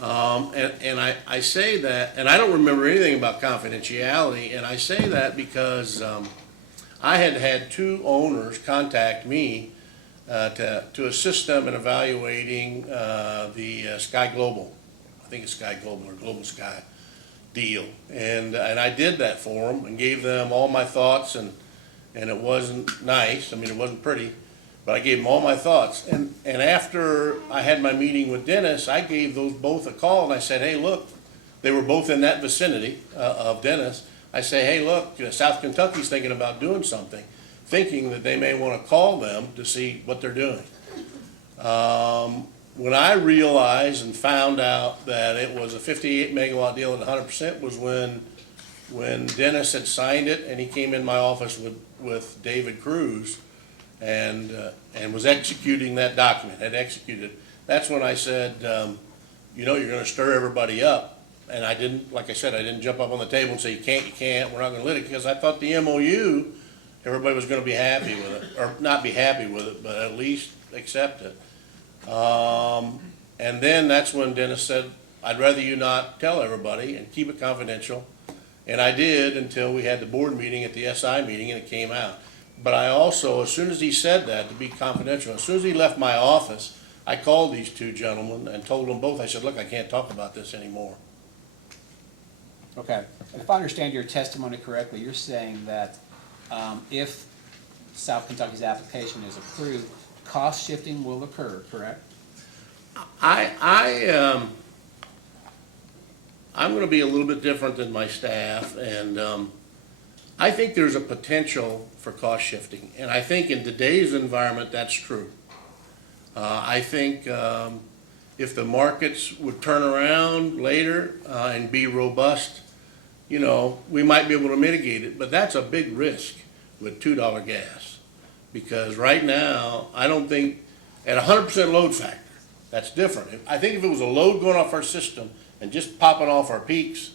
And I say that, and I don't remember anything about confidentiality, and I say that because I had 2 owners contact me to assist them in evaluating the Sky Global, I think it's Sky Global or Global Sky deal, and I did that for them and gave them all my thoughts, and it wasn't nice. I mean, it wasn't pretty, but I gave them all my thoughts. And after I had my meeting with Dennis, I gave those both a call, and I said, hey, look, they were both in that vicinity of Dennis. I say, hey, look, South Kentucky's thinking about doing something, thinking that they may want to call them to see what they're doing. When I realized and found out that it was a 58 megawatt deal at 100% was when Dennis had signed it, and he came in my office with David Cruz and was executing that document, had executed. That's when I said, you're going to stir everybody up. And I didn't, like I said, I didn't jump up on the table and say, you can't, we're not going to litigate, because I thought the MOU, everybody was going to be happy with it, or not be happy with it, but at least accept it. And then that's when Dennis said, I'd rather you not tell everybody and keep it confidential. And I did until we had the board meeting at the SI meeting, and it came out. But I also, as soon as he said that, to be confidential, as soon as he left my office, I called these 2 gentlemen and told them both, I said, look, I can't talk about this anymore. Okay. If I understand your testimony correctly, you're saying that if South Kentucky's application is approved, cost shifting will occur, correct? I'm going to be a little bit different than my staff, and I think there's a potential for cost shifting, and I think in today's environment that's true. I think if the markets would turn around later and be robust, we might be able to mitigate it, but that's a big risk with $2 gas, because right now I don't think at 100% load factor, that's different. I think if it was a load going off our system and just popping off our peaks,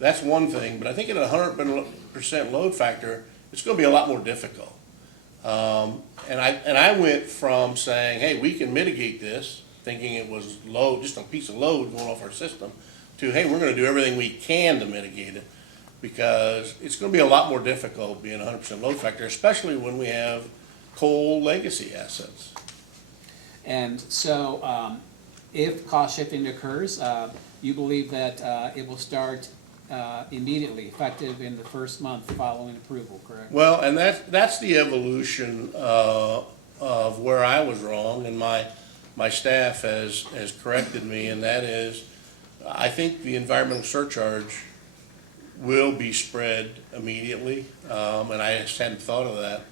that's one thing. But I think at 100% load factor, it's going to be a lot more difficult. And I went from saying, hey, we can mitigate this, thinking it was load, just a piece of load going off our system, to, hey, we're going to do everything we can to mitigate it, because it's going to be a lot more difficult being 100% load factor, especially when we have coal legacy assets. And so if cost shifting occurs, you believe that it will start immediately, effective in the first month following approval, correct? Well, and that's the evolution of where I was wrong, and my staff has corrected me, and that is, I think the environmental surcharge will be spread immediately, and I just hadn't thought of that.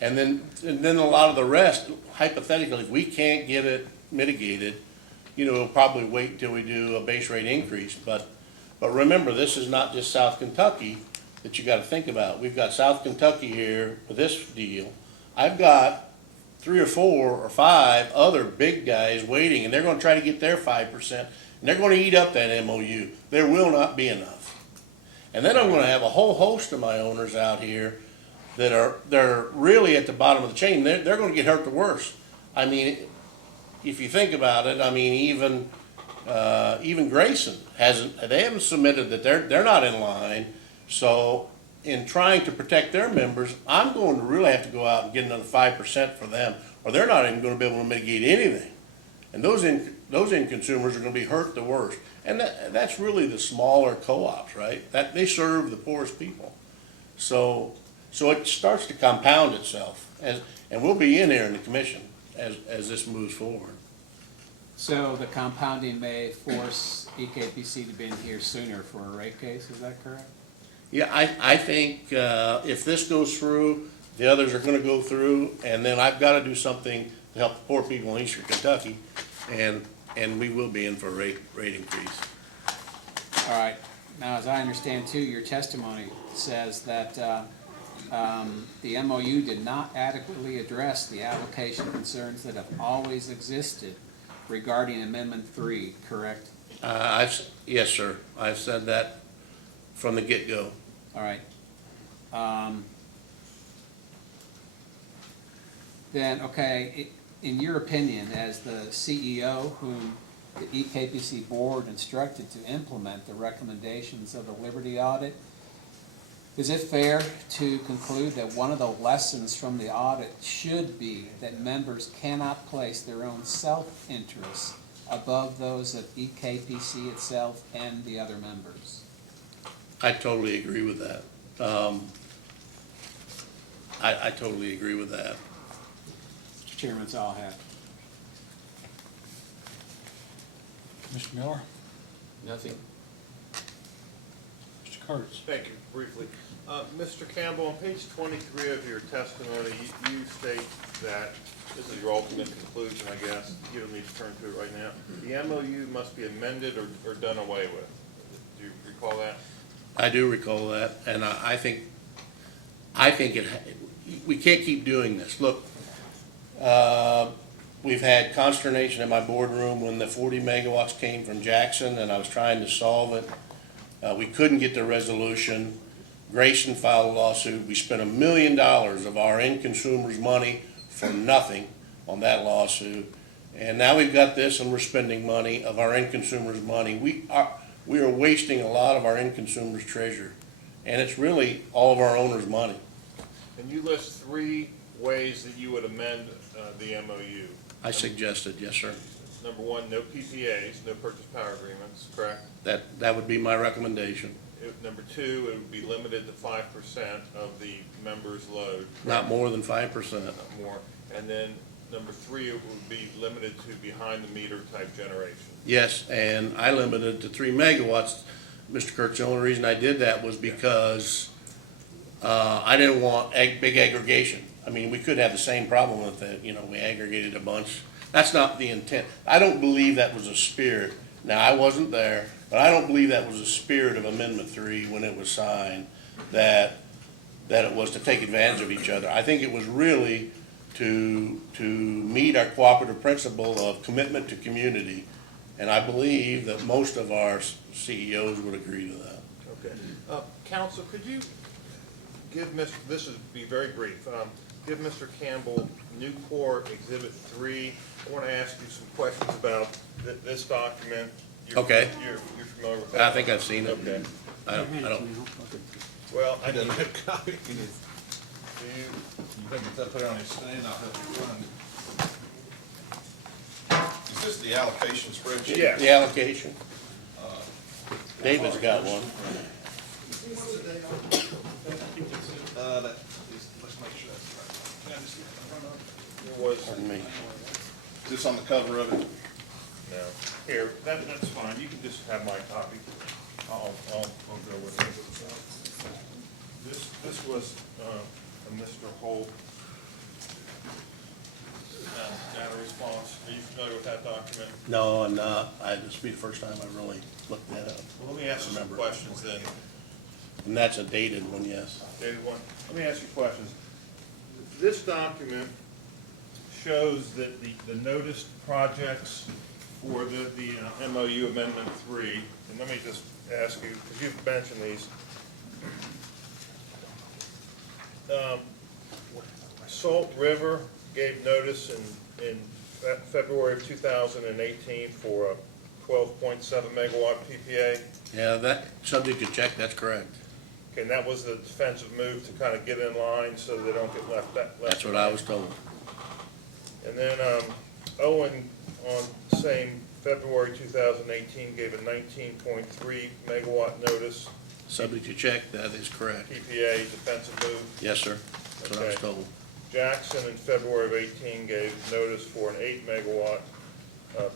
And then a lot of the rest, hypothetically, if we can't get it mitigated, we'll probably wait until we do a base rate increase. But remember, this is not just South Kentucky that you got to think about. We've got South Kentucky here with this deal. I've got 3 or 4 or 5 other big guys waiting, and they're going to try to get their 5%, and they're going to eat up that MOU. There will not be enough. And then I'm going to have a whole host of my owners out here they're really at the bottom of the chain. They're going to get hurt the worst. I mean, if you think about it, I mean, even Grayson haven't submitted that they're not in line. So in trying to protect their members, I'm going to really have to go out and get another 5% for them, or they're not even going to be able to mitigate anything. And those end consumers are going to be hurt the worst. And that's really the smaller co-ops, right? That they serve the poorest people. So it starts to compound itself, and we'll be in here in the commission as this moves forward. So the compounding may force EKPC to be in here sooner for a rate case, is that correct? Yeah, I think if this goes through, the others are going to go through, and then I've got to do something to help the poor people in Eastern Kentucky, and we will be in for a rate increase. All right. Now, as I understand too, your testimony says that the MOU did not adequately address the application concerns that have always existed regarding Amendment 3, correct? Yes, sir. I've said that from the get-go. All right. Then, okay, in your opinion, as the CEO whom the EKPC board instructed to implement the recommendations of the Liberty audit, is it fair to conclude that one of the lessons from the audit should be that members cannot place their own self-interests above those of EKPC itself and the other members? I totally agree with that. I totally agree with that. Mr. Chairman, that's all I have. Mr. Miller? Nothing. Mr. Kurtz? Thank you. Briefly. Mr. Campbell, on page 23 of your testimony, you state that, this is your ultimate conclusion, I guess, you don't need to turn to it right now, the MOU must be amended or done away with. Do you recall that? I do recall that, and I think we can't keep doing this. Look, we've had consternation in my boardroom when the 40 megawatts came from Jackson, and I was trying to solve it. We couldn't get the resolution. Grayson filed a lawsuit. We spent $1 million of our end consumers' money for nothing on that lawsuit. And now we've got this, and we're spending money of our end consumers' money. We are wasting a lot of our end consumers' treasure. And it's really all of our owners' money. And you list 3 ways that you would amend the MOU. I suggested, yes, sir. Number 1, no PPAs, no purchase power agreements, correct? That would be my recommendation. Number 2, it would be limited to 5% of the members' load. Correct? Not more than 5%. Not more. And then number 3, it would be limited to behind-the-meter type generation. Yes, and I limited to 3 megawatts. Mr. Kurtz, the only reason I did that was because I didn't want big aggregation. I mean, we could have the same problem with it, we aggregated a bunch. That's not the intent. I don't believe that was a spirit. Now, I wasn't there, but I don't believe that was the spirit of Amendment 3 when it was signed, that it was to take advantage of each other. I think it was really to meet our cooperative principle of commitment to community. And I believe that most of our CEOs would agree to that. Okay. Counsel, could you give this would be very brief, give Mr. Campbell Nucor Exhibit 3. I want to ask you some questions about this document. Okay. You're familiar with that? I think I've seen it. Okay. I don't. Well, I Doesn't need, have a copy. do you, You put it on his stand, I'll have it run. this the allocation spreadsheet? Yes. The allocation? David's got one. Let's make sure that's right. Can I just get it in front of it? There was, Pardon me. Is this on the cover of it? no, here, that's fine, you can just have my copy. I'll go with it. This was, a Mr. Holt. Data response, are you familiar with that document? No, I'm not. This will be the first time I really looked that up. Well, let me ask you some questions then. And that's a dated one, yes. David, let me ask you questions. This document shows that the noticed projects for the MOU Amendment 3, and let me just ask you, because you've mentioned these. Salt River gave notice in February of 2018 for a 12.7 megawatt PPA. Yeah, that, subject to check, that's correct. Okay, and that was the defensive move to kind of get in line so they don't get left. That's what I was told. And then Owen, on same February 2018, gave a 19.3 megawatt notice. Subject to check, that is correct. PPA defensive move. Yes, sir. That's what I was Okay. told. Jackson in February of 18 gave notice for an 8 megawatt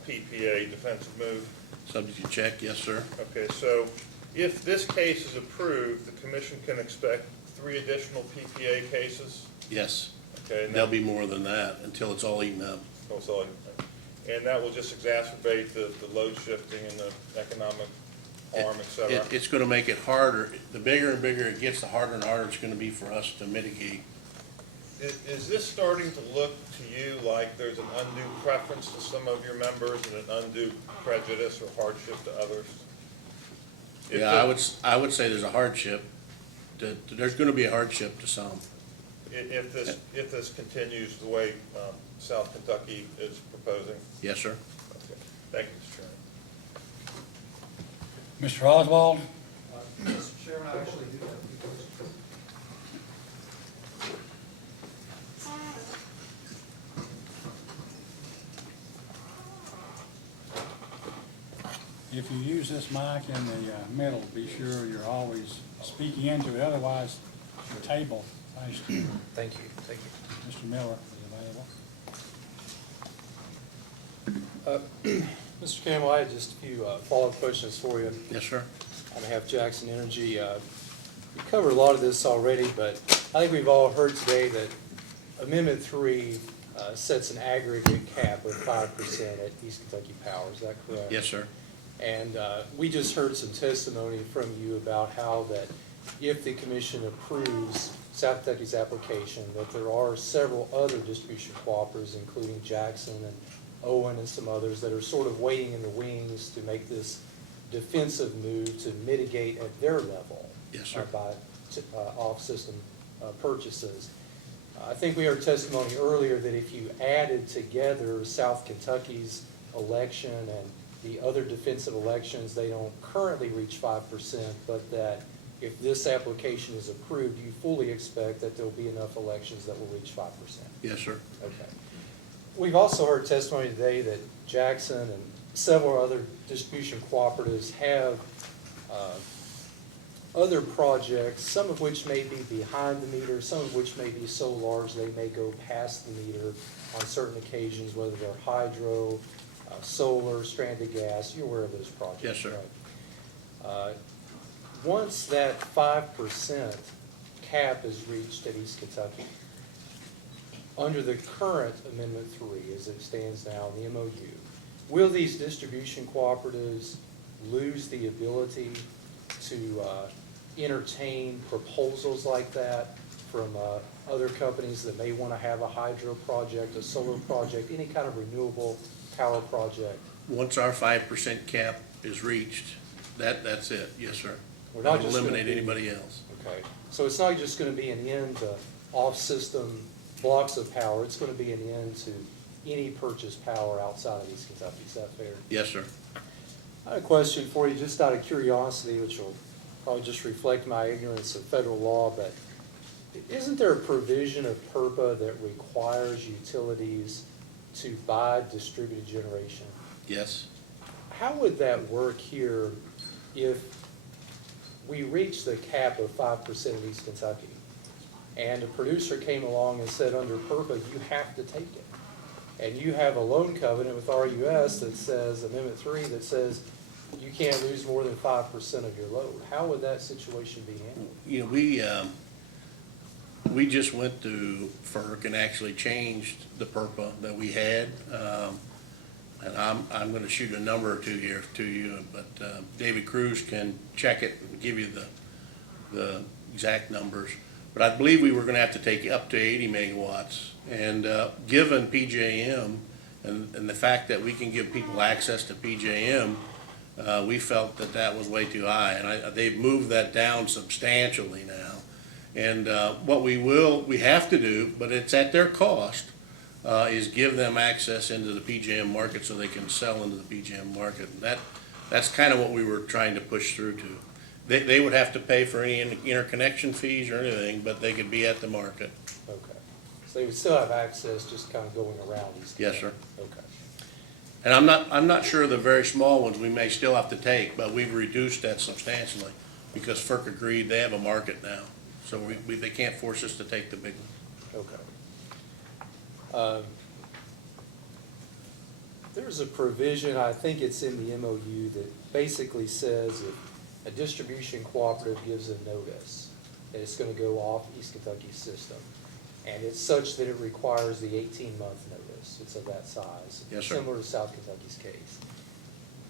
PPA defensive move. Subject to check, yes, sir. Okay, so if this case is approved, the commission can expect 3 additional PPA cases? Yes. Okay, and There'll be more than that until it's all eaten up. and that will just exacerbate the load shifting and the economic harm, et cetera? It's gonna make it harder. The bigger and bigger it gets, the harder and harder it's gonna be for us to mitigate. Is this starting to look to you like there's an undue preference to some of your members and an undue prejudice or hardship to others? Yeah, I would say there's a hardship. There's gonna be a hardship to some. If this continues the way South Kentucky is proposing? Yes, sir. Okay. Thank you, Mr. Chairman. Mr. Oswald? Mr. Chairman, I actually do have a few questions. If you use this mic in the middle, be sure you're always speaking into it, otherwise the table faces. Thank you, thank you. Mr. Miller is available. Mr. Campbell, I had just a few follow-up questions for you. Yes, sir. On behalf of Jackson Energy, we covered a lot of this already, but I think we've all heard today that Amendment 3 sets an aggregate cap of 5% at East Kentucky Power. Is that correct? Yes, sir. And we just heard some testimony from you about how that if the commission approves South Kentucky's application, that there are several other distribution cooperatives, including Jackson and Owen and some others, that are sort of waiting in the wings to make this defensive move to mitigate at their level. Yes, sir. By off-system purchases. I think we heard testimony earlier that if you added together South Kentucky's election and the other defensive elections, they don't currently reach 5%, but that if this application is approved, you fully expect that there'll be enough elections that will reach 5%. Yes, sir. Okay. We've also heard testimony today that Jackson and several other distribution cooperatives have other projects, some of which may be behind the meter, some of which may be so large they may go past the meter on certain occasions, whether they're hydro, solar, stranded gas. You're aware of those projects? Yes, sir. Right? Once that 5% cap is reached at East Kentucky, under the current Amendment 3, as it stands now in the MOU, will these distribution cooperatives lose the ability to entertain proposals like that from other companies that may want to have a hydro project, a solar project, any kind of renewable power project? Once our 5% cap is reached, that's it. Yes, sir. We're not That'll just gonna eliminate be- anybody else. Okay, so it's not just going to be an end to off-system blocks of power, it's going to be an end to any purchased power outside of East Kentucky. Is that fair? Yes, sir. I have a question for you, just out of curiosity, which will probably just reflect my ignorance of federal law, but isn't there a provision of PURPA that requires utilities to buy distributed generation. Yes. How would that work here if we reached the cap of 5% in East Kentucky, and a producer came along and said, under PURPA, you have to take it? And you have a loan covenant with RUS that says, Amendment 3, that says you can't lose more than 5% of your load. How would that situation be handled? You know, we just went to FERC and actually changed the PURPA that we had. And I'm going to shoot a number or two here to you, but David Cruz can check it and give you the exact numbers. But I believe we were going to have to take up to 80 megawatts. And given PJM and the fact that we can give people access to PJM, we felt that that was way too high. And they've moved that down substantially now. And what we have to do, but it's at their cost, is give them access into the PJM market so they can sell into the PJM market. And that's kind of what we were trying to push through to. They would have to pay for any interconnection fees or anything, but they could be at the market. Okay. So they would still have access, just kind of going around these. Yes, sir. Okay. And I'm not sure the very small ones we may still have to take, but we've reduced that substantially because FERC agreed they have a market now. So they can't force us to take the big ones. Okay. There's a provision, I think it's in the MOU, that basically says if a distribution cooperative gives a notice that it's going to go off East Kentucky's system, and it's such that it requires the 18-month notice, it's of that size, Yes, sir. similar to South Kentucky's case,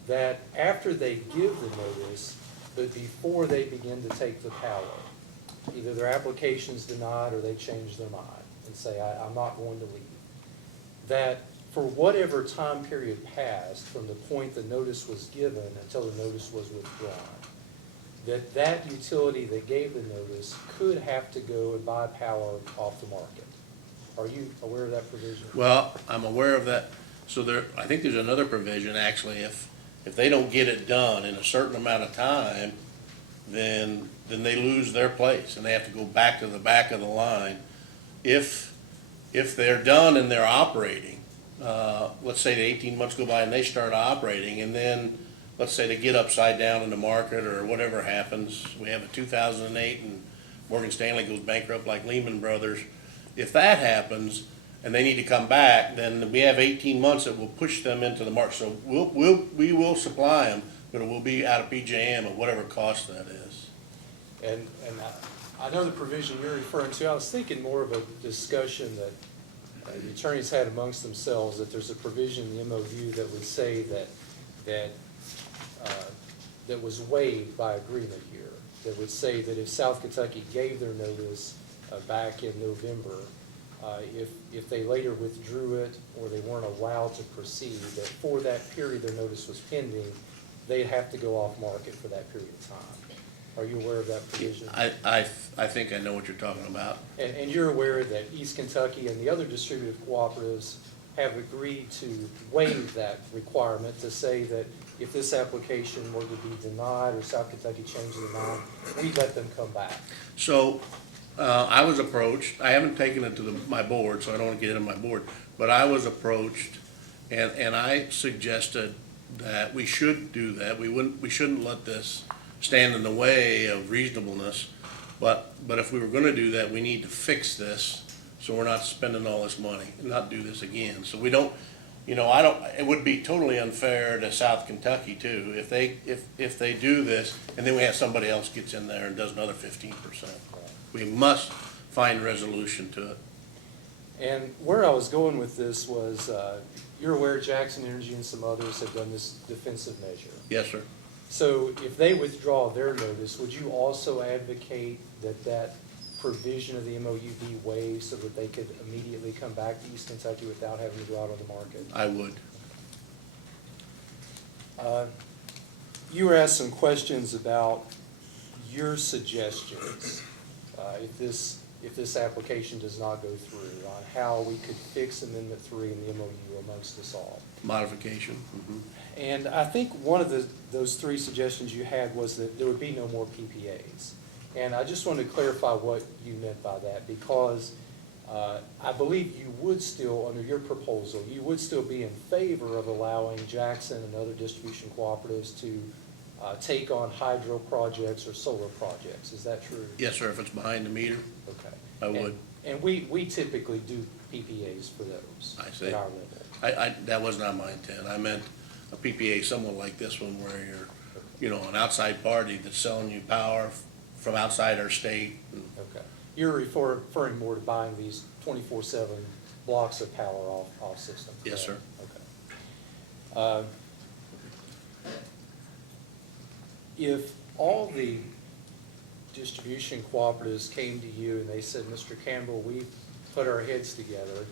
that after they give the notice, but before they begin to take the power, either their application's denied or they change their mind and say, I'm not going to leave, that for whatever time period passed from the point the notice was given until the notice was withdrawn, that utility that gave the notice could have to go and buy power off the market. Are you aware of that provision? Well, I'm aware of that. So I think there's another provision, actually, if they don't get it done in a certain amount of time, then they lose their place and they have to go back to the back of the line. If they're done and they're operating, let's say the 18 months go by and they start operating, and then let's say they get upside down in the market or whatever happens. We have a 2008 and Morgan Stanley goes bankrupt like Lehman Brothers. If that happens and they need to come back, then we have 18 months that will push them into the market. So we will supply them, but it will be out of PJM at whatever cost that is. And I know the provision you're referring to. I was thinking more of a discussion that the attorneys had amongst themselves, that there's a provision in the MOU that would say that was waived by agreement here, that would say that if South Kentucky gave their notice back in November, if they later withdrew it or they weren't allowed to proceed, that for that period their notice was pending, they'd have to go off market for that period of time. Are you aware of that provision? I think I know what you're talking about. And you're aware that East Kentucky and the other distributive cooperatives have agreed to waive that requirement, to say that if this application were to be denied or South Kentucky changed their mind, we let them come back. So I was approached. I haven't taken it to my board, so I don't want to get into my board, but I was approached, and I suggested that we should do that. We shouldn't let this stand in the way of reasonableness, but if we were going to do that, we need to fix this so we're not spending all this money and not do this again. So we don't, it would be totally unfair to South Kentucky too if they do this and then we have somebody else gets in there and does another 15%. We must find resolution to it. And where I was going with this was, you're aware Jackson Energy and some others have done this defensive measure. Yes, sir. So if they withdraw their notice, would you also advocate that provision of the MOU be waived so that they could immediately come back to East Kentucky without having to go out on the market? I would. You were asked some questions about your suggestions, if this application does not go through, on how we could fix Amendment 3 in the MOU amongst us all. Modification. Mm-hmm. And I think one of those three suggestions you had was that there would be no more PPAs. And I just wanted to clarify what you meant by that, because I believe you would still, under your proposal, you would still be in favor of allowing Jackson and other distribution cooperatives to take on hydro projects or solar projects. Is that true? Yes, sir, if it's behind the meter, Okay. I would. And we typically do PPAs for those. I see. At our level. That was not my intent. I meant a PPA somewhat like this one where you're, you know, an outside party that's selling you power from outside our state. Okay. You're referring more to buying these 24/7 blocks of power off system? Yes, sir. Okay. If all the distribution cooperatives came to you and they said, Mr. Campbell, we've put our heads together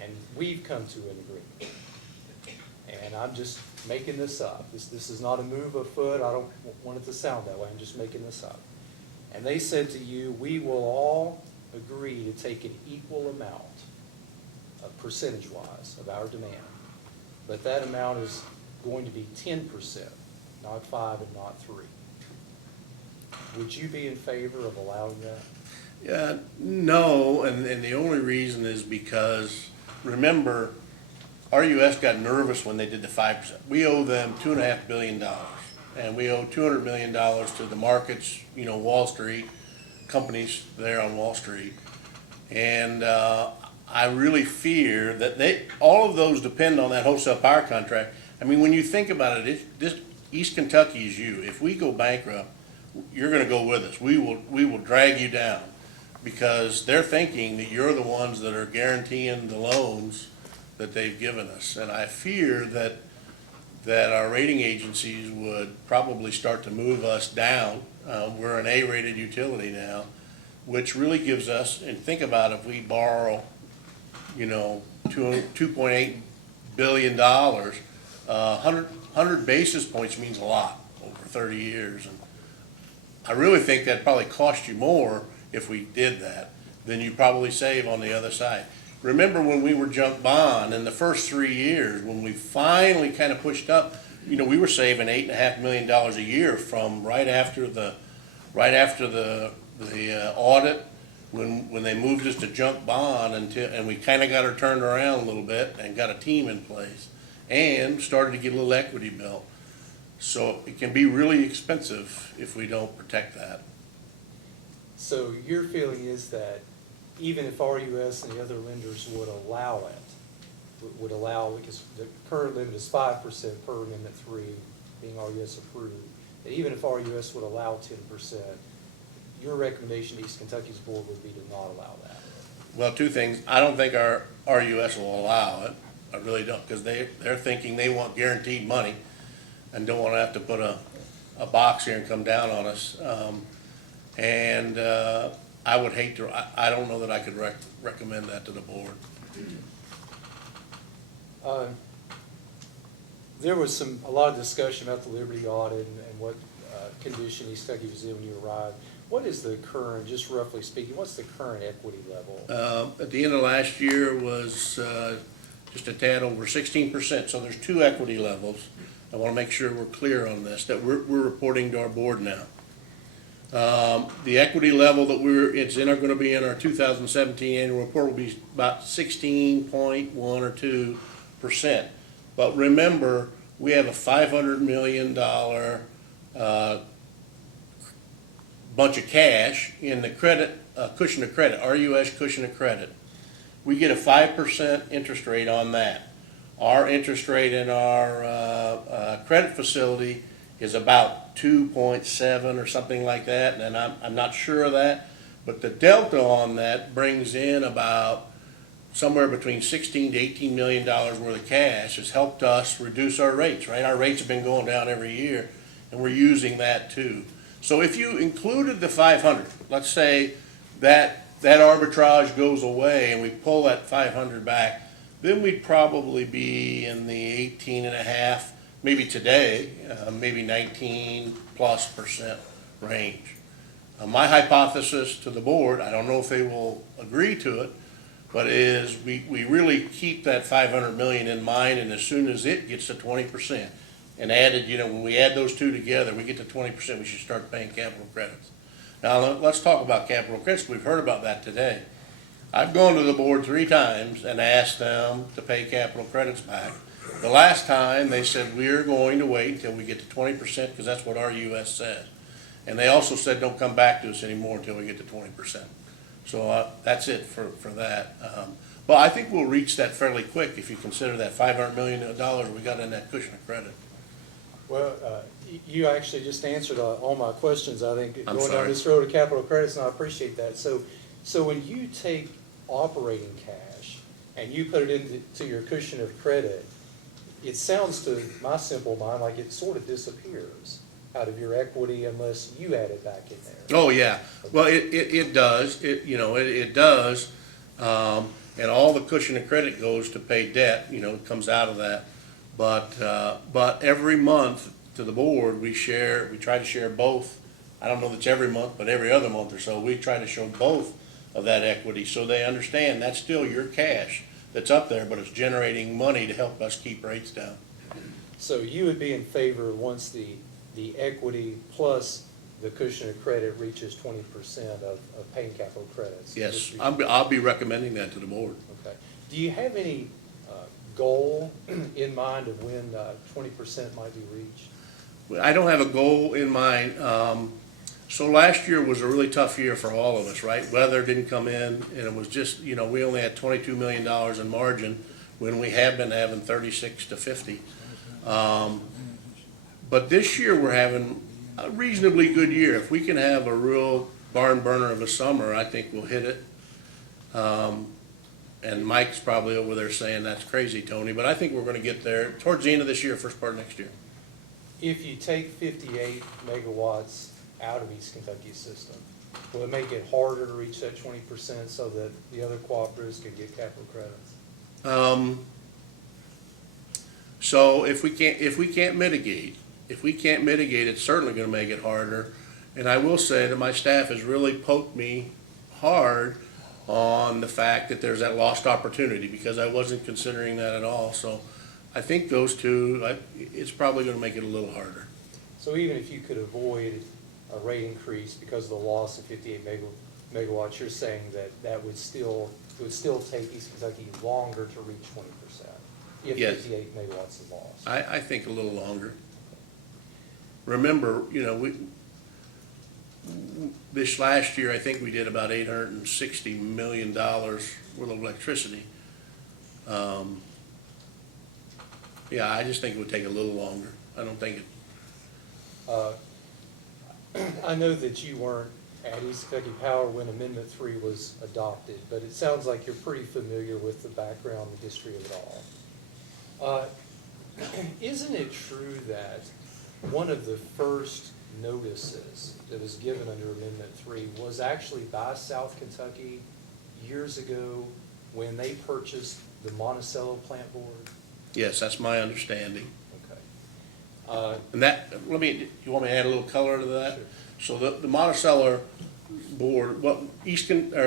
and we've come to an agreement, and I'm just making this up. This is not a move afoot. I don't want it to sound that way. I'm just making this up. And they said to you, we will all agree to take an equal amount, percentage-wise, of our demand. But that amount is going to be 10%, not 5 and not 3. Would you be in favor of allowing that? Yeah, no, and the only reason is because, remember, RUS got nervous when they did the 5%. We owe them $2.5 billion, and we owe $200 million to the markets, you know, Wall Street, companies there on Wall Street. And I really fear that all of those depend on that wholesale power contract. I mean, when you think about it, this East Kentucky is you. If we go bankrupt, you're gonna go with us. We will drag you down, because they're thinking that you're the ones that are guaranteeing the loans that they've given us. And I fear that our rating agencies would probably start to move us down. We're an A-rated utility now, which really gives us, and think about if we borrow, you know, $2.8 billion, 100 basis points means a lot over 30 years. And I really think that'd probably cost you more if we did that than you probably save on the other side. Remember when we were junk bond in the first 3 years, when we finally kind of pushed up, you know, we were saving $8.5 million a year from right after the audit, when they moved us to junk bond, and we kind of got her turned around a little bit and got a team in place and started to get a little equity built. So it can be really expensive if we don't protect that. So your feeling is that even if RUS and the other lenders would allow it, because the current limit is 5% per Amendment 3, being RUS approved, that even if RUS would allow 10%, your recommendation to East Kentucky's board would be to not allow that? Well, two things. I don't think our RUS will allow it. I really don't, because they're thinking they want guaranteed money and don't want to have to put a box here and come down on us. I would hate to, I don't know that I could recommend that to the board. There was a lot of discussion about the Liberty audit and what condition East Kentucky was in when you arrived. What is the current, just roughly speaking, what's the current equity level? At the end of last year was just a tad over 16%. So there's 2 equity levels. I want to make sure we're clear on this, that we're reporting to our board now. The equity level that it's going to be in our 2017 annual report will be about 16.1 or 2%. But remember, we have a $500 million bunch of cash in the credit cushion of credit, RUS cushion of credit. We get a 5% interest rate on that. Our interest rate in our credit facility is about 2.7 or something like that, and I'm not sure of that, but the delta on that brings in about somewhere between $16 to $18 million worth of cash. Has helped us reduce our rates, right? Our rates have been going down every year, and we're using that too. So if you included the 500, let's say that arbitrage goes away and we pull that 500 back, then we'd probably be in the 18.5, maybe today, maybe 19+% range. My hypothesis to the board, I don't know if they will agree to it, but is we really keep that 500 million in mind, and as soon as it gets to 20% and added, you know, when we add those two together, we get to 20%, we should start paying capital credits. Now let's talk about capital credits. We've heard about that today. I've gone to the board 3 times and asked them to pay capital credits back. The last time, they said, we're going to wait until we get to 20%, because that's what our US said. And they also said, don't come back to us anymore until we get to 20%. So that's it for that. But I think we'll reach that fairly quick if you consider that $500 million we got in that cushion of credit. Well, you actually just answered all my questions, I think, I'm going down sorry. this road of capital credits, and I appreciate that. So when you take operating cash and you put it into your cushion of credit, it sounds to my simple mind like it sort of disappears out of your equity unless you add it back in there. Oh, yeah. Well, it does. It does. And all the cushion of credit goes to pay debt, it comes out of that. But every month to the board, we try to share both. I don't know if it's every month, but every other month or so, we try to show both of that equity so they understand that's still your cash that's up there, but it's generating money to help us keep rates down. So you would be in favor once the equity plus the cushion of credit reaches 20% of paying capital credits? Yes, I'll be recommending that to the board. Okay. Do you have any goal in mind of when 20% might be reached? I don't have a goal in mind. So last year was a really tough year for all of us, right? Weather didn't come in, and it was just, we only had $22 million in margin when we have been having 36 to 50. But this year we're having a reasonably good year. If we can have a real barn burner of a summer, I think we'll hit it. And Mike's probably over there saying, that's crazy, Tony, but I think we're going to get there towards the end of this year, first part of next year. If you take 58 megawatts out of East Kentucky's system, will it make it harder to reach that 20% so that the other cooperatives can get capital credits? So if we can't mitigate, it's certainly going to make it harder. And I will say that my staff has really poked me hard on the fact that there's that lost opportunity, because I wasn't considering that at all. So I think those two, it's probably going to make it a little harder. So even if you could avoid a rate increase because of the loss of 58 megawatts, you're saying that it would still take East Kentucky longer to reach 20% if Yes. 58 megawatts is lost? I think a little longer. Remember, this last year, I think we did about $860 million worth of electricity. Yeah, I just think it would take a little longer. I don't think it. I know that you weren't at East Kentucky Power when Amendment 3 was adopted, but it sounds like you're pretty familiar with the background and history of it all. Isn't it true that one of the first notices that was given under Amendment 3 was actually by South Kentucky years ago when they purchased the Monticello plant board? Yes, that's my understanding. Okay. And that, you want me to add a little color to that? Sure. So the Monticello board, what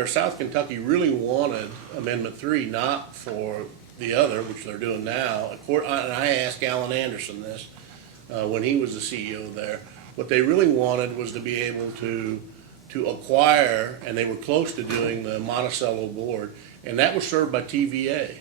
South Kentucky really wanted Amendment 3, not for the other, which they're doing now. And I asked Alan Anderson this when he was the CEO there. What they really wanted was to be able to acquire, and they were close to doing the Monticello board, and that was served by TVA.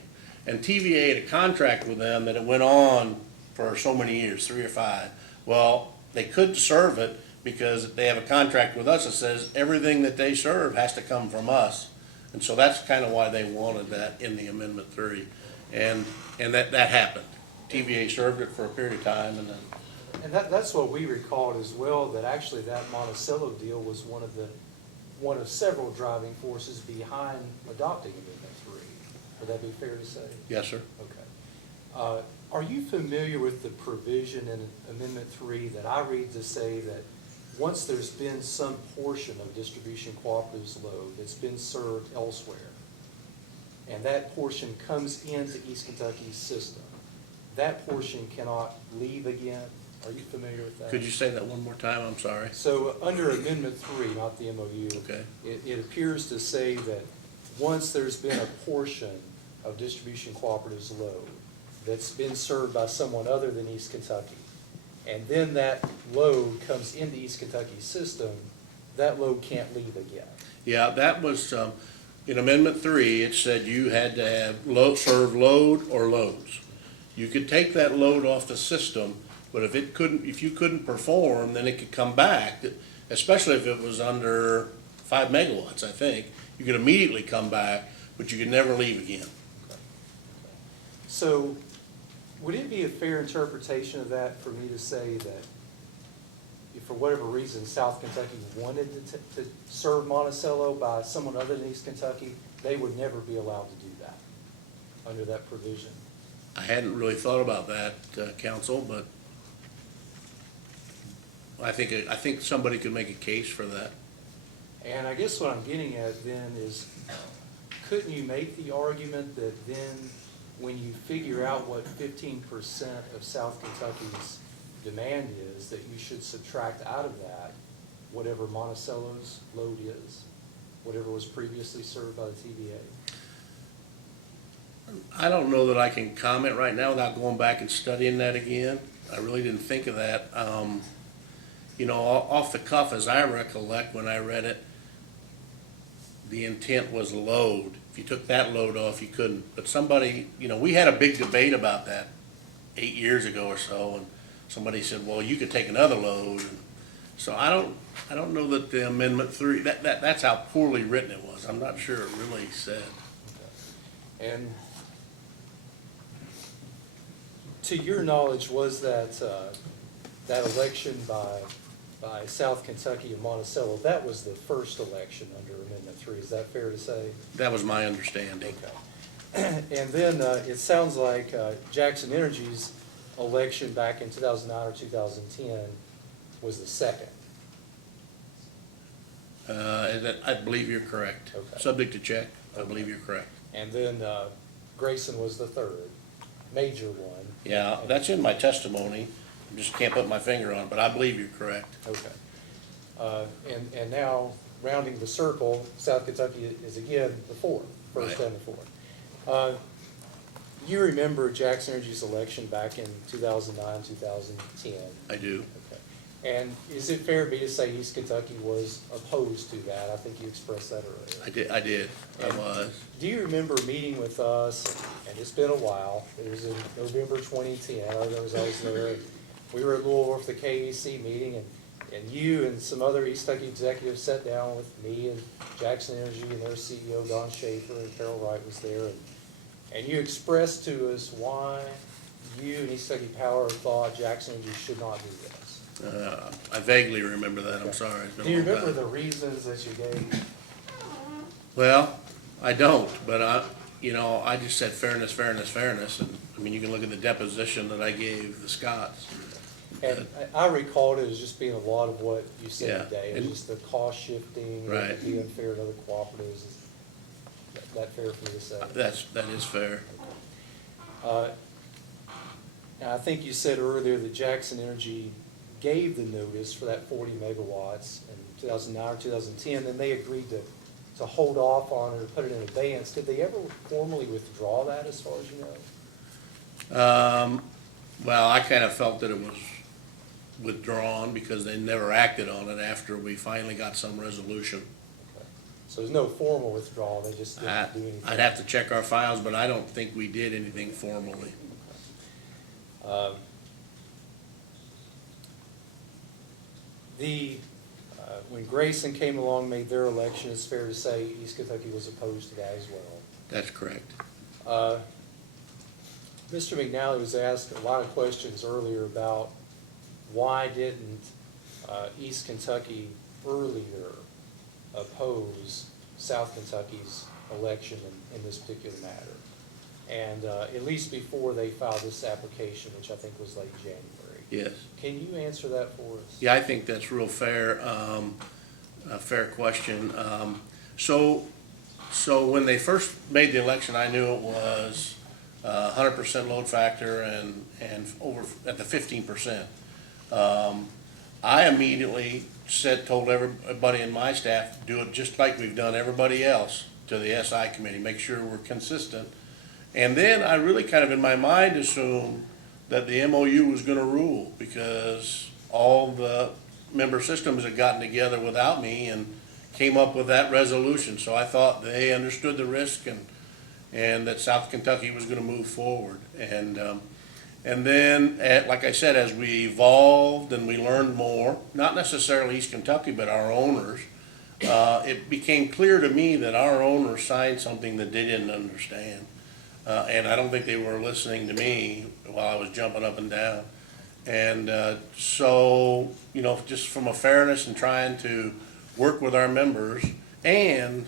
And TVA had a contract with them that it went on for so many years, 3 or 5. Well, they couldn't serve it because they have a contract with us that says everything that they serve has to come from us. And so that's kind of why they wanted that in the Amendment 3. And that happened. TVA served it for a period of time, and then. And that's what we recalled as well, that actually that Monticello deal was one of several driving forces behind adopting Amendment 3. Would that be fair to say? Yes, sir. Okay. Are you familiar with the provision in Amendment 3 that I read to say that once there's been some portion of distribution cooperative's load that's been served elsewhere, and that portion comes into East Kentucky's system, that portion cannot leave again? Are you familiar with that? Could you say that one more time? I'm sorry. So under Amendment 3, not the MOU, Okay. it appears to say that once there's been a portion of distribution cooperative's load that's been served by someone other than East Kentucky, and then that load comes into East Kentucky's system, that load can't leave again. Yeah, that was, in Amendment 3, it said you had to have serve load or loads. You could take that load off the system, but if you couldn't perform, then it could come back, especially if it was under 5 megawatts, I think. You could immediately come back, but you could never leave again. So, would it be a fair interpretation of that for me to say that if for whatever reason South Kentucky wanted to serve Monticello by someone other than East Kentucky, they would never be allowed to do that under that provision? I hadn't really thought about that, Council, but I think somebody could make a case for that. And I guess what I'm getting at then is, couldn't you make the argument that then when you figure out what 15% of South Kentucky's demand is, that you should subtract out of that whatever Monticello's load is, whatever was previously served by the TVA? I don't know that I can comment right now without going back and studying that again. I really didn't think of that. You know, off the cuff, as I recollect when I read it, the intent was load. If you took that load off, you couldn't. But somebody, you know, we had a big debate about that 8 years ago or so, and somebody said, well, you could take another load. So I don't know that the Amendment 3, that's how poorly written it was. I'm not sure it really said. And to your knowledge, was that election by South Kentucky and Monticello, that was the first election under Amendment 3, is that fair to say? That was my understanding. Okay. And then it sounds like Jackson Energy's election back in 2009 or 2010 was the second. I believe you're correct. Okay. Subject to check, I believe you're correct. And then Grayson was the third, major one. Yeah, that's in my testimony. I just can't put my finger on it, but I believe you're correct. Okay. And now, rounding the circle, South Kentucky is again the fourth, first Right. and the fourth. You remember Jackson Energy's election back in 2009, 2010? I do. Okay. And is it fair for me to say East Kentucky was opposed to that? I think you expressed that earlier. I did. I was. Do you remember meeting with us, and it's been a while, it was in November 2010, I was there, and we were at Louisville for the KEC meeting, and you and some other East Kentucky executives sat down with me and Jackson Energy and their CEO, Don Schaefer, and Carol Wright was there, and you expressed to us why you and East Kentucky Power thought Jackson Energy should not do this. I vaguely remember that, I'm sorry. It's been Do you a long remember time. the reasons that you gave? Well, I don't, but I just said fairness, fairness, fairness, and, I mean, you can look at the deposition that I gave the Scotts. And I recalled it as just being a lot of what you said Yeah, today, it was and- just the cost shifting, Right. and being unfair to other cooperatives. Is that fair for me to say? That is fair. And I think you said earlier that Jackson Energy gave the notice for that 40 megawatts in 2009 or 2010, and they agreed to hold off on it or put it in abeyance. Did they ever formally withdraw that, as far as you know? Well, I kind of felt that it was withdrawn because they never acted on it after we finally got some resolution. So there's no formal withdrawal, they just didn't do anything? I'd have to check our files, but I don't think we did anything formally. When Grayson came along, made their election, it's fair to say East Kentucky was opposed to that as well. That's correct. Mr. McNally was asked a lot of questions earlier about why didn't East Kentucky earlier oppose South Kentucky's election in this particular matter. And at least before they filed this application, which I think was late January. Yes. Can you answer that for us? Yeah, I think that's real fair, a fair question. So when they first made the election, I knew it was 100% load factor and over at the 15%. I immediately told everybody in my staff, do it just like we've done everybody else to the SI committee, make sure we're consistent. And then I really kind of in my mind assumed that the MOU was going to rule because all the member systems had gotten together without me and came up with that resolution. So I thought they understood the risk and that South Kentucky was gonna move forward. And then, like I said, as we evolved and we learned more, not necessarily East Kentucky, but our owners, it became clear to me that our owners signed something that they didn't understand. And I don't think they were listening to me while I was jumping up and down. And so, you know, just from a fairness and trying to work with our members and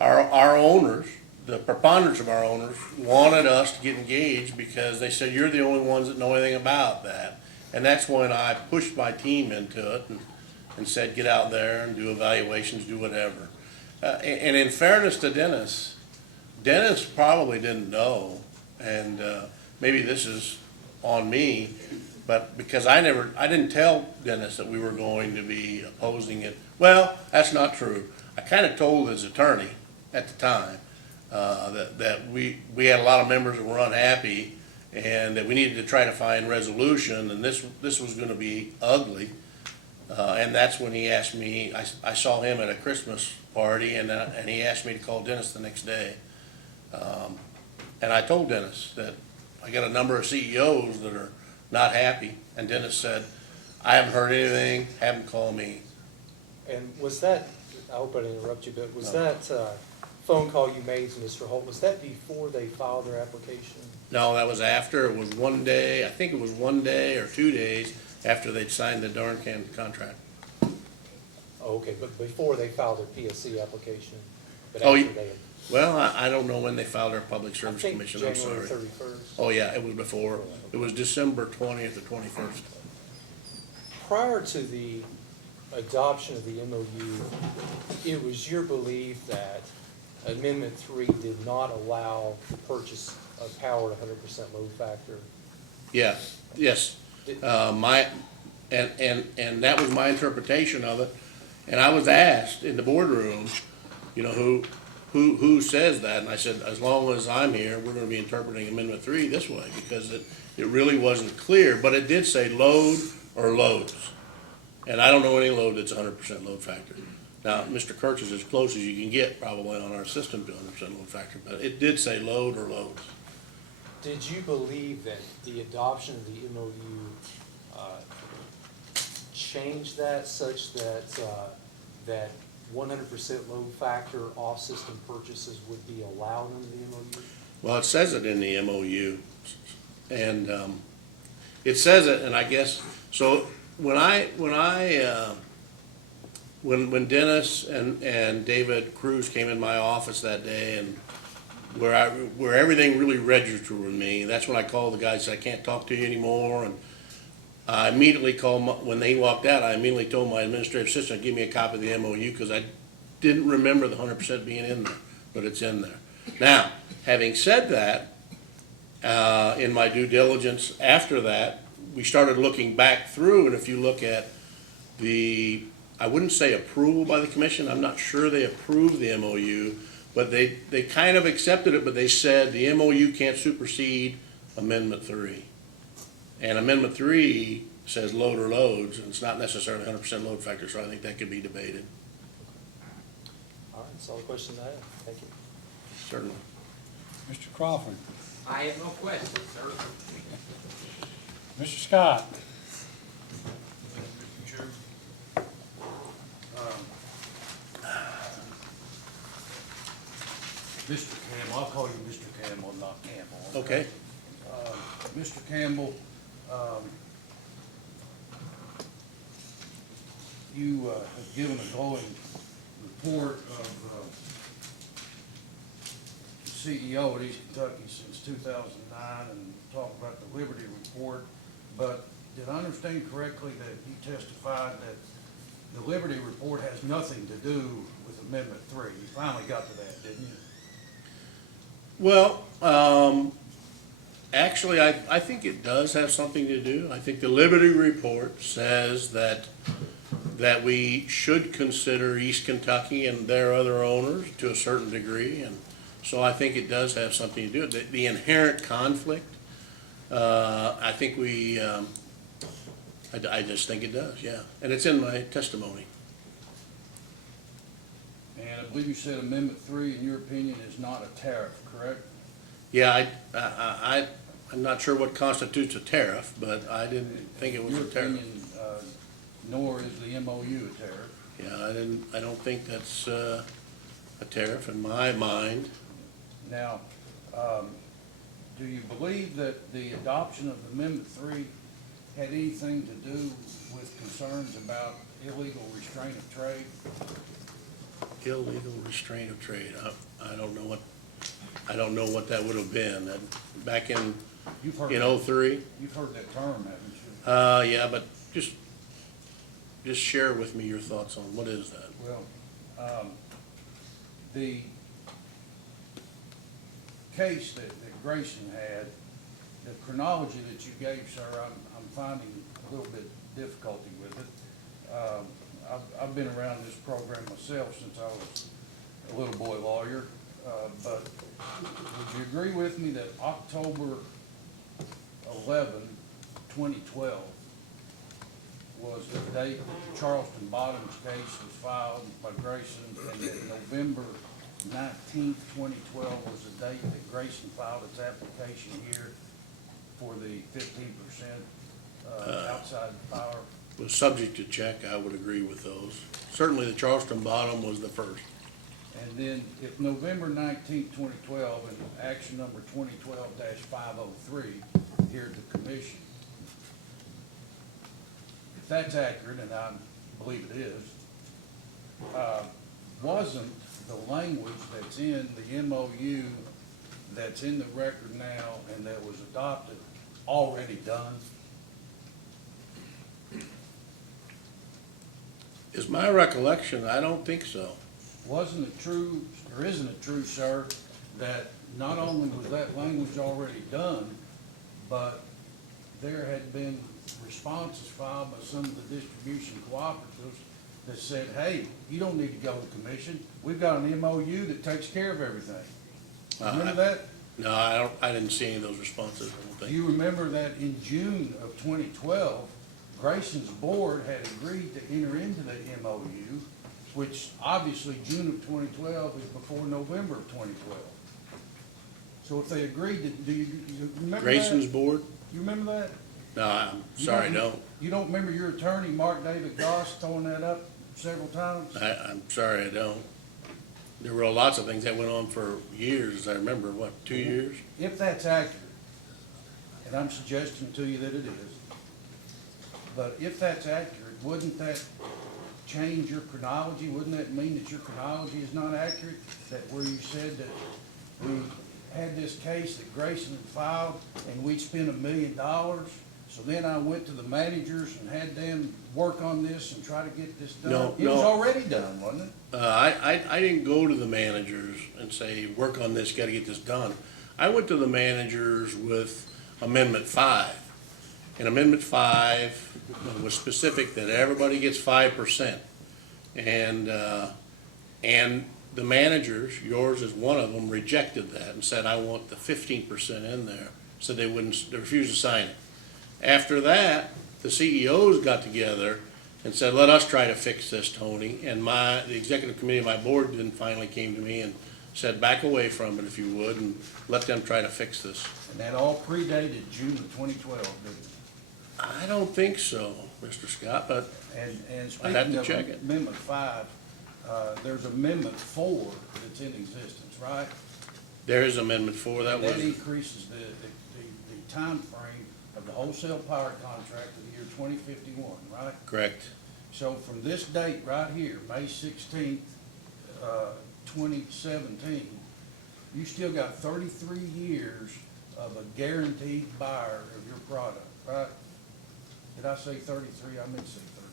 our owners, the preponderance of our owners wanted us to get engaged because they said, you're the only ones that know anything about that. And that's when I pushed my team into it and said, get out there and do evaluations, do whatever. And in fairness to Dennis, Dennis probably didn't know, and maybe this is on me, but because I didn't tell Dennis that we were going to be opposing it. Well, that's not true. I kind of told his attorney at the time that we had a lot of members that were unhappy and that we needed to try to find resolution, and this was going to be ugly. And that's when he asked me, I saw him at a Christmas party, and he asked me to call Dennis the next day. And I told Dennis that I got a number of CEOs that are not happy, and Dennis said, I haven't heard anything, have them call me. And was that, I hope I didn't interrupt you, but was that phone call you made to Mr. Holt, was that before they filed their application? No, that was after. It was one day, I think it was 1 day or 2 days after they'd signed the Darncan contract. Oh, okay, but before they filed their PSC application, but Oh, after they had. Well, I don't know when they filed their Public Service Commission, I'm sorry. January 31st. Oh, yeah, it was before. It was December 20th or 21st. Prior to the adoption of the MOU, it was your belief that Amendment 3 did not allow the purchase of power at 100% load factor? Yes. And that was my interpretation of it. And I was asked in the boardroom, you know, who says that? And I said, as long as I'm here, we're gonna be interpreting Amendment 3 this way, because it really wasn't clear, but it did say load or loads. And I don't know any load that's 100% load factor. Now, Mr. Kurtz is as close as you can get probably on our system to 100% load factor, but it did say load or loads. Did you believe that the adoption of the MOU changed that such that that 100% load factor off-system purchases would be allowed under the MOU? Well, it says it in the MOU, and it says it, and I guess, so when Dennis and David Cruz came in my office that day, and where everything really registered with me, that's when I called the guy and said, I can't talk to you anymore, and I immediately called, when they walked out, I immediately told my administrative assistant, give me a copy of the MOU, because I didn't remember the 100% being in there, but it's in there. Now, having said that, in my due diligence after that, we started looking back through, and if you look at I wouldn't say approval by the commission, I'm not sure they approved the MOU, but they kind of accepted it, but they said the MOU can't supersede Amendment 3. And Amendment 3 says load or loads, and it's not necessarily 100% load factor, so I think that could be debated. All right, that's all the questions I have. Thank you. Certainly. Mr. Crawford. I have no questions, sir. Mr. Scott. Mr. Campbell, I'll call you Mr. Campbell, not Campbell. Okay. Mr. Campbell, you have given a glowing report of the CEO at East Kentucky since 2009 and talked about the Liberty Report, but did I understand correctly that you testified that the Liberty Report has nothing to do with Amendment 3? You finally got to that, didn't you? Well, actually, I think it does have something to do. I think the Liberty Report says that we should consider East Kentucky and their other owners to a certain degree, and so I think it does have something to do with it. The inherent conflict, I think I just think it does, yeah. And it's in my testimony. And I believe you said Amendment 3, in your opinion, is not a tariff, correct? Yeah, I'm not sure what constitutes a tariff, but I didn't think it was a Your tariff. opinion, nor is the MOU a tariff. Yeah, I don't think that's a tariff in my mind. Now, do you believe that the adoption of Amendment 3 had anything to do with concerns about illegal restraint of trade? Illegal restraint of trade, I don't know what that would have been. Back in You've heard 03? You've heard that term, haven't you? Yeah, but just share with me your thoughts on what is that? Well, the case that Grayson had, the chronology that you gave, sir, I'm finding a little bit difficulty with it. I've been around this program myself since I was a little boy lawyer, but would you agree with me that October 11, 2012 was the date that the Charleston Bottoms case was filed by Grayson, and that November 19th, 2012 was the date that Grayson filed its application here for the 15% outside power? Was subject to check, I would agree with those. Certainly the Charleston Bottom was the first. And then if November 19th, 2012, and action number 2012-503 here at the commission, if that's accurate, and I believe it is, wasn't the language that's in the MOU that's in the record now and that was adopted already done? Is my recollection, I don't think so. Wasn't it true, or isn't it true, sir, that not only was that language already done, but there had been responses filed by some of the distribution cooperatives that said, hey, you don't need to go to commission. We've got an MOU that takes care of everything. Remember that? No, I didn't see any of those responses, I don't think. You remember that in June of 2012, Grayson's board had agreed to enter into the MOU, which obviously June of 2012 is before November of 2012. So if they agreed to, do you remember that? Grayson's board? You remember that? No, I'm sorry, no. You don't remember your attorney, Mark David Goss, throwing that up several times? I'm sorry, I don't. There were lots of things that went on for years, as I remember, what, 2 years? If that's accurate, and I'm suggesting to you that it is, but if that's accurate, wouldn't that change your chronology? Wouldn't that mean that your chronology is not accurate? That where you said that we had this case that Grayson had filed and we'd spent $1 million, so then I went to the managers and had them work on this and try to get this done? No, It was no. already done, wasn't it? I didn't go to the managers and say, work on this, gotta get this done. I went to the managers with Amendment 5. And Amendment 5 was specific that everybody gets 5%. And the managers, yours is one of them, rejected that and said, I want the 15% in there. Said they refused to sign it. After that, the CEOs got together and said, let us try to fix this, Tony. And the executive committee of my board then finally came to me and said, back away from it if you would, and let them try to fix this. And that all predated June of 2012, didn't it? I don't think so, Mr. Scott, but And I'd have speaking to of check it. Amendment 5, there's Amendment 4 that's in existence, right? There is Amendment 4, that That was, increases the timeframe of the wholesale power contract to the year 2051, right? correct. So from this date right here, May 16th, 2017, you still got 33 years of a guaranteed buyer of your product, right? Did I say 33? I meant to say 30.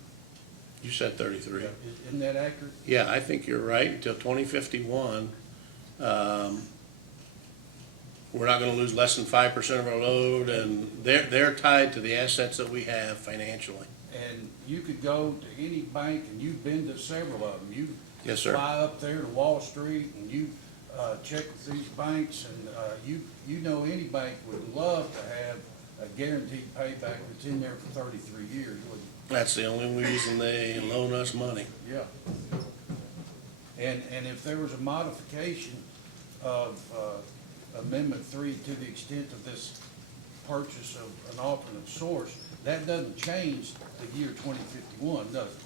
You said 33. Isn't that accurate? Yeah, I think you're right, until 2051. We're not gonna lose less than 5% of our load, and they're tied to the assets that we have financially. And you could go to any bank, and you've been to several of them. You Yes, sir. fly up there to Wall Street, and you check with these banks, and you know any bank would love to have a guaranteed payback that's in there for 33 years, wouldn't That's the only reason they loan us money. you? Yeah. And if there was a modification of Amendment 3 to the extent of this purchase of an alternate source, that doesn't change the year 2051, does it?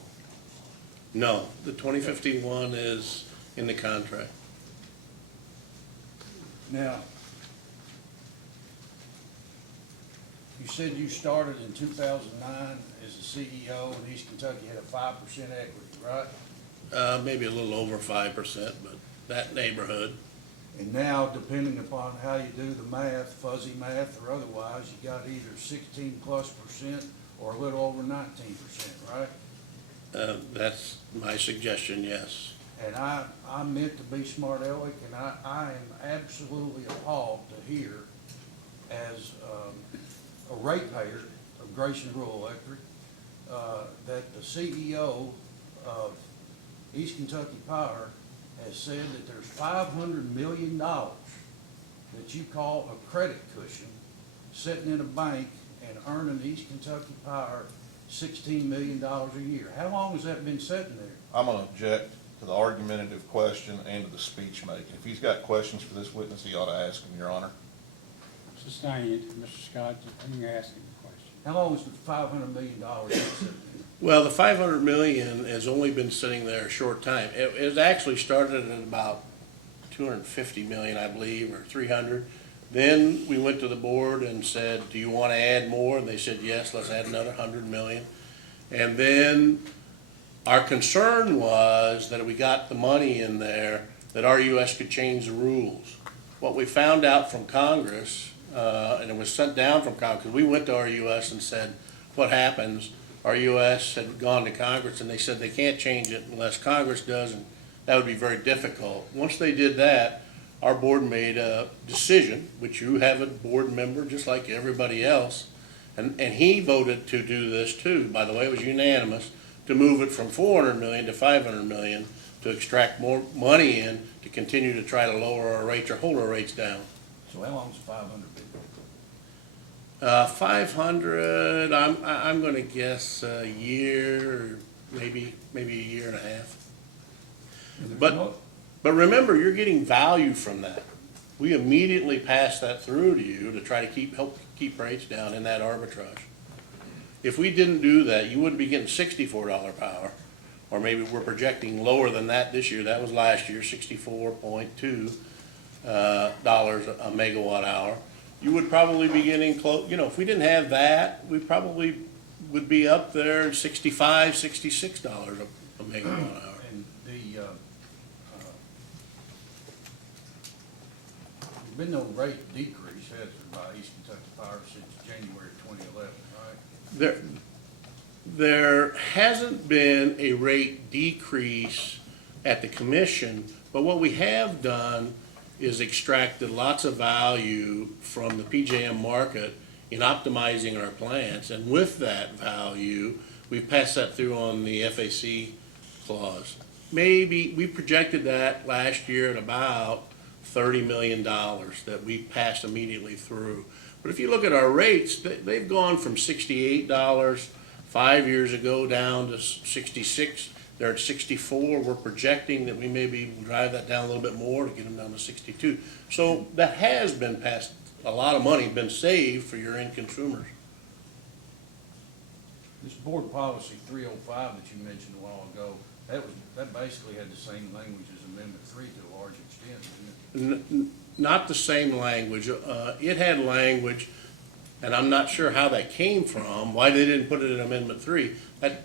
No, the 2051 is in the contract. Now, you said you started in 2009 as a CEO and East Kentucky had a 5% equity, right? Maybe a little over 5%, but that neighborhood. And now, depending upon how you do the math, fuzzy math or otherwise, you got either 16+% or a little over 19%, right? That's my suggestion, yes. And I meant to be smart aleck, and I am absolutely appalled to hear as a ratepayer of Grayson Rural Electric, that the CEO of East Kentucky Power has said that there's $500 million that you call a credit cushion sitting in a bank and earning East Kentucky Power $16 million a year. How long has that been sitting there? I'm gonna object to the argumentative question and to the speech making. If he's got questions for this witness, he ought to ask them, Your Honor. Sustained, Mr. Scott, you're asking the question. How long has the $500 million been sitting there? Well, the 500 million has only been sitting there a short time. It actually started at about 250 million, I believe, or 300. Then we went to the board and said, do you want to add more? And they said, yes, let's add another 100 million. And then our concern was that if we got the money in there, that RUS could change the rules. What we found out from Congress, and it was sent down from Congress, because we went to RUS and said, what happens? RUS had gone to Congress and they said they can't change it unless Congress does, and that would be very difficult. Once they did that, our board made a decision, which you have a board member just like everybody else, and he voted to do this too. By the way, it was unanimous to move it from 400 million to 500 million to extract more money in to continue to try to lower our rates or hold our rates down. So how long's 500 been? 500, I'm going to guess a year, maybe a year and a half. But remember, you're getting value from that. We immediately passed that through to you to try to help keep rates down in that arbitrage. If we didn't do that, you wouldn't be getting $64 power, or maybe we're projecting lower than that this year. That was last year, $64.2 dollars a megawatt hour. You would probably be getting close, if we didn't have that, we probably would be up there $65, $66 a megawatt hour. And there's been no rate decrease, has there, by East Kentucky Power since January 2011, right? There hasn't been a rate decrease at the commission, but what we have done is extracted lots of value from the PJM market in optimizing our plants, and with that value, we've passed that through on the FAC clause. Maybe, we projected that last year at about $30 million that we passed immediately through. But if you look at our rates, they've gone from $68 5 years ago down to 66. They're at 64. We're projecting that we maybe drive that down a little bit more to get them down to 62. So that has been passed. A lot of money been saved for your end consumers. This board policy 305 that you mentioned a while ago, that basically had the same language as Amendment 3 to a large extent, didn't it? Not the same language. It had language, and I'm not sure how that came from, why they didn't put it in Amendment 3. That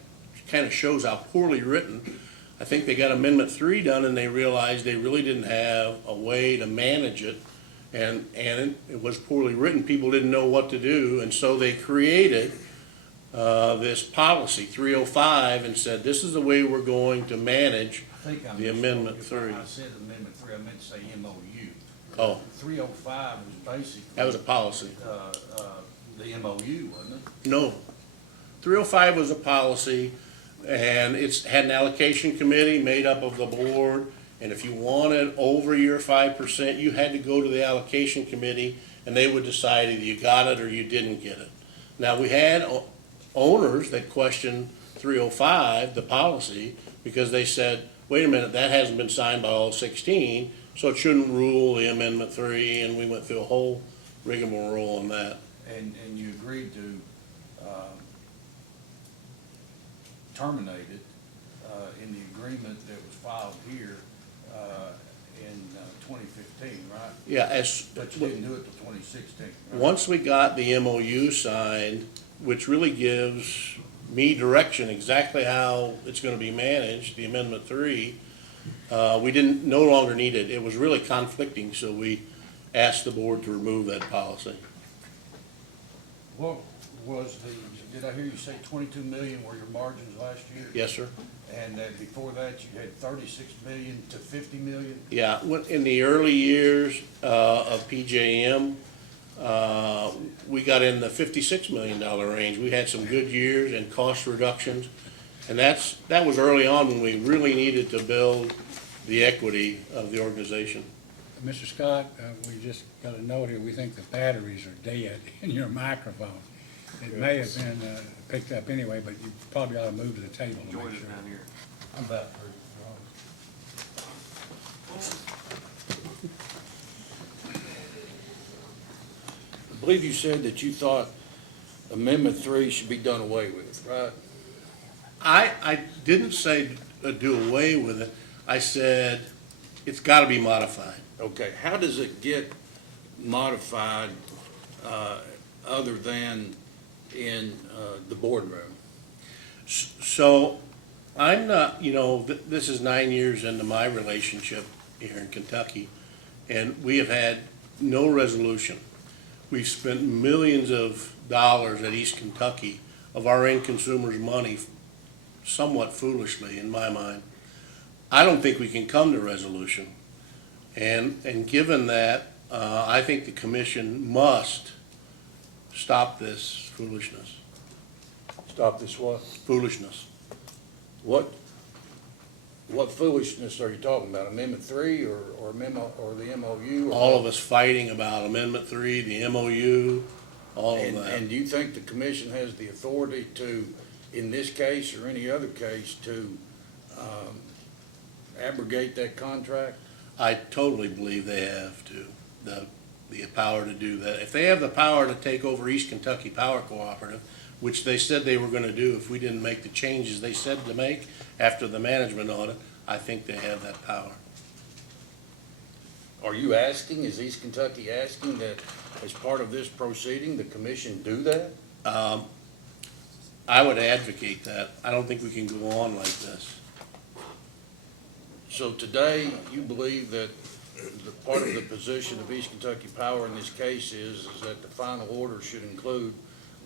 kind of shows how poorly written. I think they got Amendment 3 done and they realized they really didn't have a way to manage it, and it was poorly written. People didn't know what to do, and so they created this policy 305 and said this is the way we're going to manage the Amendment 3. I said Amendment 3, I meant to say MOU. Oh. 305 was basically. That was a policy. The MOU, wasn't it? No. 305 was a policy, and it's had an allocation committee made up of the board, and if you wanted over your 5%, you had to go to the allocation committee, and they would decide either you got it or you didn't get it. Now, we had owners that questioned 305, the policy, because they said, wait a minute, that hasn't been signed by all 16, so it shouldn't rule the Amendment 3, and we went through a whole rigmarole on that. And you agreed to terminate it in the agreement that was filed here in 2015, right? Yeah, But you didn't do it till 2016, right? once we got the MOU signed, which really gives me direction exactly how it's gonna be managed, the Amendment 3, we no longer need it. It was really conflicting, so we asked the board to remove that policy. What was did I hear you say 22 million were your margins last year? Yes, sir. And before that, you had 36 million to 50 million? Yeah, in the early years of PJM, we got in the $56 million range. We had some good years and cost reductions, and that was early on when we really needed to build the equity of the organization. Mr. Scott, we just got a note here, we think the batteries are dead in your microphone. It may have been picked up anyway, but you probably ought to move to the table to make sure. I'm about I believe you said that you thought Amendment 3 should be done away with, right? I didn't say do away with it. I said it's got to be modified. Okay, how does it get modified other than in the boardroom? So I'm not, this is 9 years into my relationship here in Kentucky, and we have had no resolution. We've spent millions of dollars at East Kentucky of our end consumers' money, somewhat foolishly in my mind. I don't think we can come to resolution. And given that, I think the commission must stop this foolishness. Stop this what? Foolishness. What foolishness are you talking about? Amendment 3 or the MOU? All of us fighting about Amendment 3, the MOU, all of that. And do you think the commission has the authority to, in this case or any other case, to abrogate that contract? I totally believe they have the power to do that. If they have the power to take over East Kentucky Power Cooperative, which they said they were going to do if we didn't make the changes they said to make after the management audit, I think they have that power. Are you asking, is East Kentucky asking that as part of this proceeding, the commission do that? I would advocate that. I don't think we can go on like this. So today, you believe that the part of the position of East Kentucky Power in this case is that the final order should include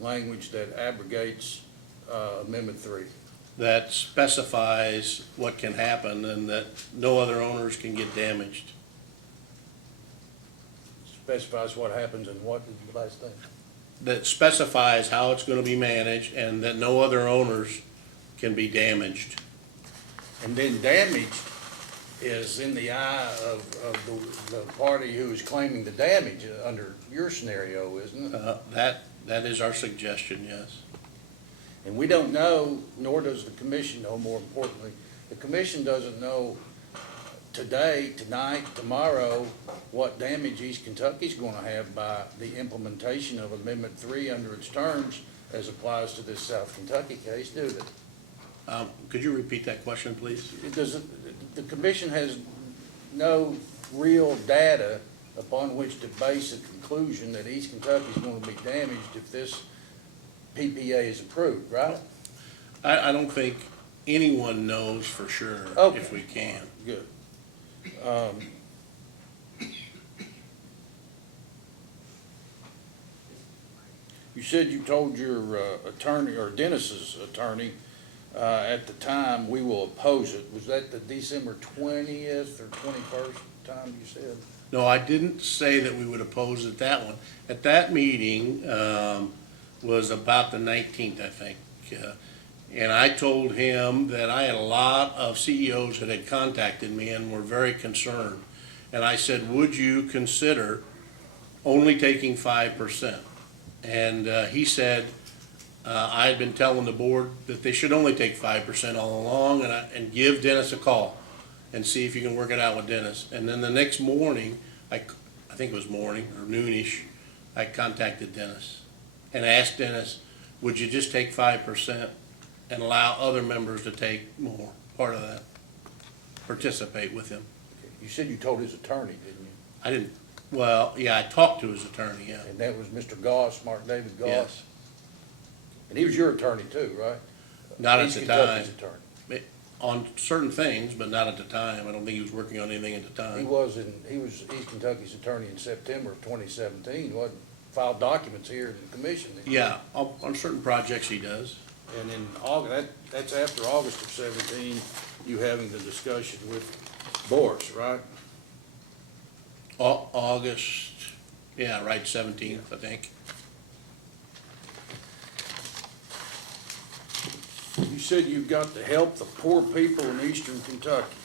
language that abrogates Amendment 3? That specifies what can happen and that no other owners can get damaged. Specifies what happens and what is the last thing? That specifies how it's going to be managed and that no other owners can be damaged. And then damaged is in the eye of the party who is claiming the damage under your scenario, isn't it? That is our suggestion, yes. And we don't know, nor does the commission know, more importantly. The commission doesn't know today, tonight, tomorrow, what damage East Kentucky's going to have by the implementation of Amendment 3 under its terms as applies to this South Kentucky case, do they? Could you repeat that question, please? The commission has no real data upon which to base a conclusion that East Kentucky is going to be damaged if this PPA is approved, right? I don't think anyone knows for sure if we can. Good. You said you told your attorney, or Dennis's attorney, at the time, we will oppose it. Was that the December 20th or 21st time you said? No, I didn't say that we would oppose it, that one. At that meeting was about the 19th, I think. And I told him that I had a lot of CEOs that had contacted me and were very concerned. And I said, would you consider only taking 5%? And he said, I had been telling the board that they should only take 5% all along and give Dennis a call. and see if you can work it out with Dennis. And then the next morning, I think it was morning or noonish, I contacted Dennis and asked Dennis, would you just take 5% and allow other members to take more, part of that, participate with him? You said you told his attorney, didn't you? I didn't, well, yeah, I talked to his attorney, yeah. And that was Mr. Goss, Mark David Goss? Yes. And he was your attorney too, right? Not at East the Kentucky's time. attorney. On certain things, but not at the time. I don't think he was working on anything at the time. He was East Kentucky's attorney in September of 2017, wasn't, filed documents here in the commission. Yeah, on certain projects he does. And in August, that's after August of 17, you having the discussion with Boris, right? August, yeah, right, 17th, I think. You said you've got to help the poor people in eastern Kentucky.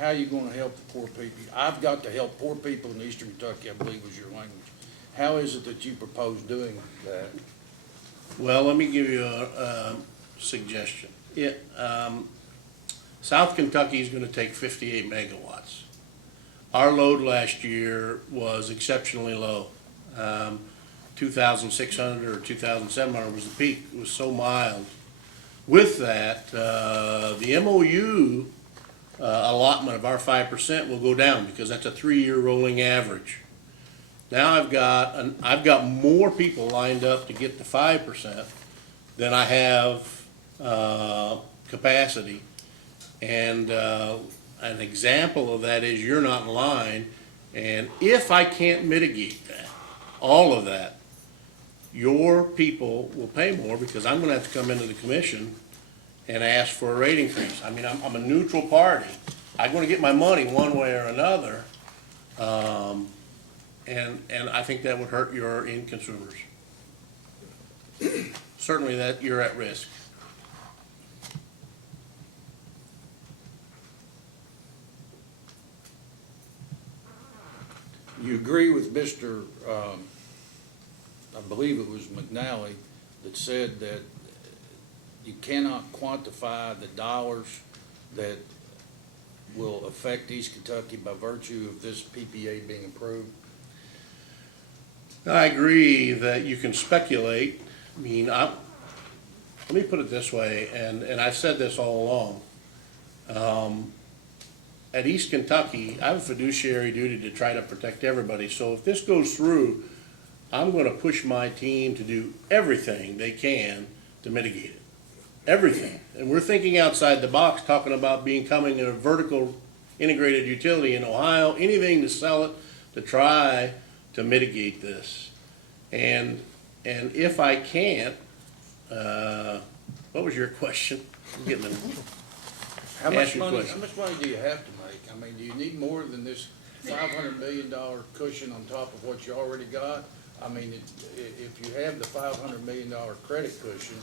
How you gonna help the poor people? I've got to help poor people in eastern Kentucky, I believe was your language. How is it that you propose doing that? Well, let me give you a suggestion. South Kentucky is gonna take 58 megawatts. Our load last year was exceptionally low. 2,600 or 2,700 was the peak. It was so mild. With that, the MOU allotment of our 5% will go down because that's a 3-year rolling average. Now I've got more people lined up to get the 5% than I have capacity. And an example of that is you're not in line. And if I can't mitigate that, all of that, your people will pay more because I'm gonna have to come into the commission and ask for a rate increase. I mean, I'm a neutral party. I'm gonna get my money one way or another. And I think that would hurt your end consumers. Certainly that you're at risk. You agree with Mr., I believe it was McNally, that said that you cannot quantify the dollars that will affect East Kentucky by virtue of this PPA being approved? I agree that you can speculate. I mean, let me put it this way, and I've said this all along. At East Kentucky, I have a fiduciary duty to try to protect everybody. So if this goes through, I'm going to push my team to do everything they can to mitigate it. Everything. And we're thinking outside the box, talking about becoming a vertical integrated utility in Ohio, anything to sell it, to try to mitigate this. And if I can't, what was your question? I'm getting a, How much Ask your money question. do you have to make? I mean, do you need more than this $500 million cushion on top of what you already got? I mean, if you have the $500 million credit cushion,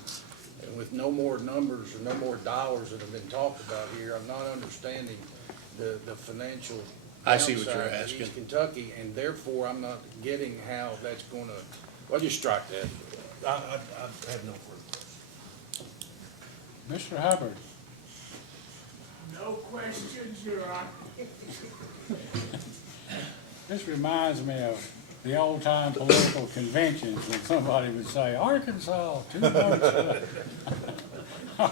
and with no more numbers or no more dollars that have been talked about here, I'm not understanding the financial I see what you're downside of asking. East Kentucky, and therefore I'm not getting how that's gonna, well, just strike that. I have no further questions. Mr. Hubbard? No questions, Your Honor. This reminds me of the old-time political conventions when somebody would say, Arkansas, 2 votes. All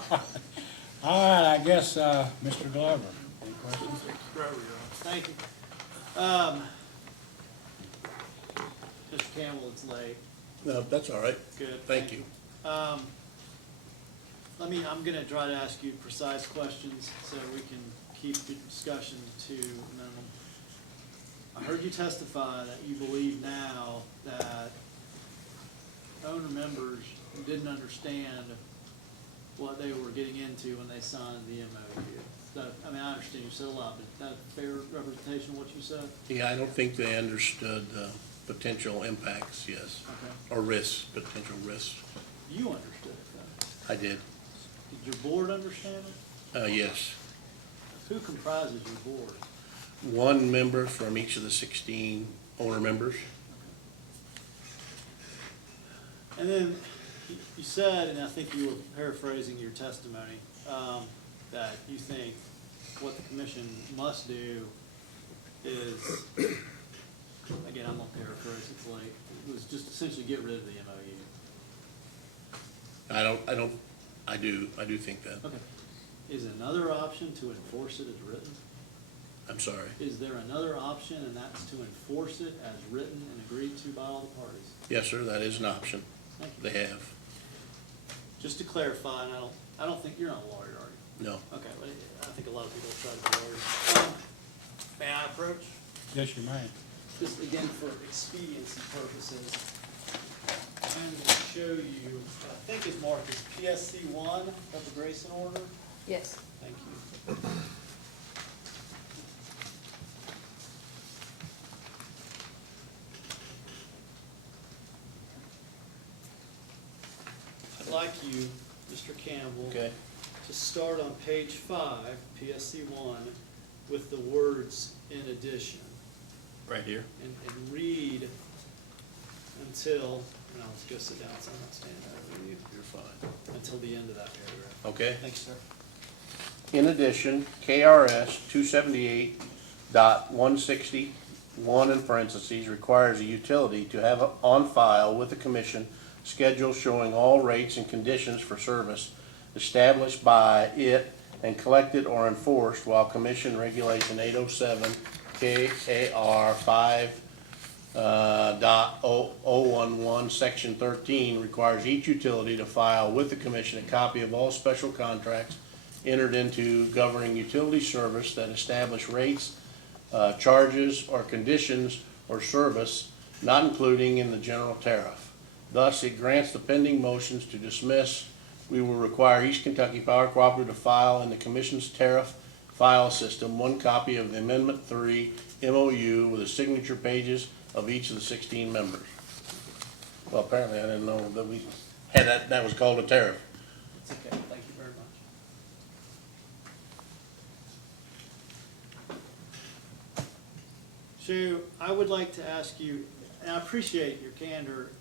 right, I guess, Mr. Glover, any questions? Thank you. Mr. Campbell, it's late. no, that's all right. Good. Thank you. I'm gonna try to ask you precise questions so we can keep the discussion to a minimum. I heard you testify that you believe now that owner members didn't understand what they were getting into when they signed the MOU. I understand you said a lot, but is that a fair representation of what you said? Yeah, I don't think they understood the potential impacts, yes, Okay. or risks, potential risks. You understood it though. I did, Did your board understand it? yes. Who comprises your board? One member from each of the 16 owner members. And then You said, and I think you were paraphrasing your testimony, that you think what the commission must do is, again, I'm gonna paraphrase, it's like, it was just essentially get rid of the MOU. I do think that. Okay. Is another option to enforce it as written? I'm sorry. Is there another option, and that's to enforce it as written and agreed to by all the parties? Yes, sir, that is an option. Thank you. They have. Just to clarify, and I don't think, you're not a lawyer, are you? No. Okay, well, I think a lot of people try to be lawyers. May I approach? Yes, you may. Just again for expediency purposes, I'm going to show you, I think it's marked as PSC 1 of the Grayson order. Yes. Thank you. I'd like you, Mr. Campbell, Okay. to start on page 5, PSC 1, with the words "in addition," Right here. and read until, no, let's go sit down, so I'm not standing over you, You're fine. until the end of that paragraph. Okay. Thank you, sir. In addition, KRS 278.160(1) in parentheses requires a utility to have on file with the commission schedule showing all rates and conditions for service established by it and collected or enforced while Commission Regulation 807 KAR 5.011 Section 13 requires each utility to file with the commission a copy of all special contracts entered into governing utility service that establish rates, charges, or conditions or service not including in the general tariff. Thus, it grants the pending motions to dismiss. We will require East Kentucky Power Cooperative to file in the Commission's tariff file system one copy of the Amendment 3 MOU with the signature pages of each of the 16 members. Well, apparently I didn't know that we had that was called a tariff. It's okay, thank you very much. So, I would like to ask you, and I appreciate your candor,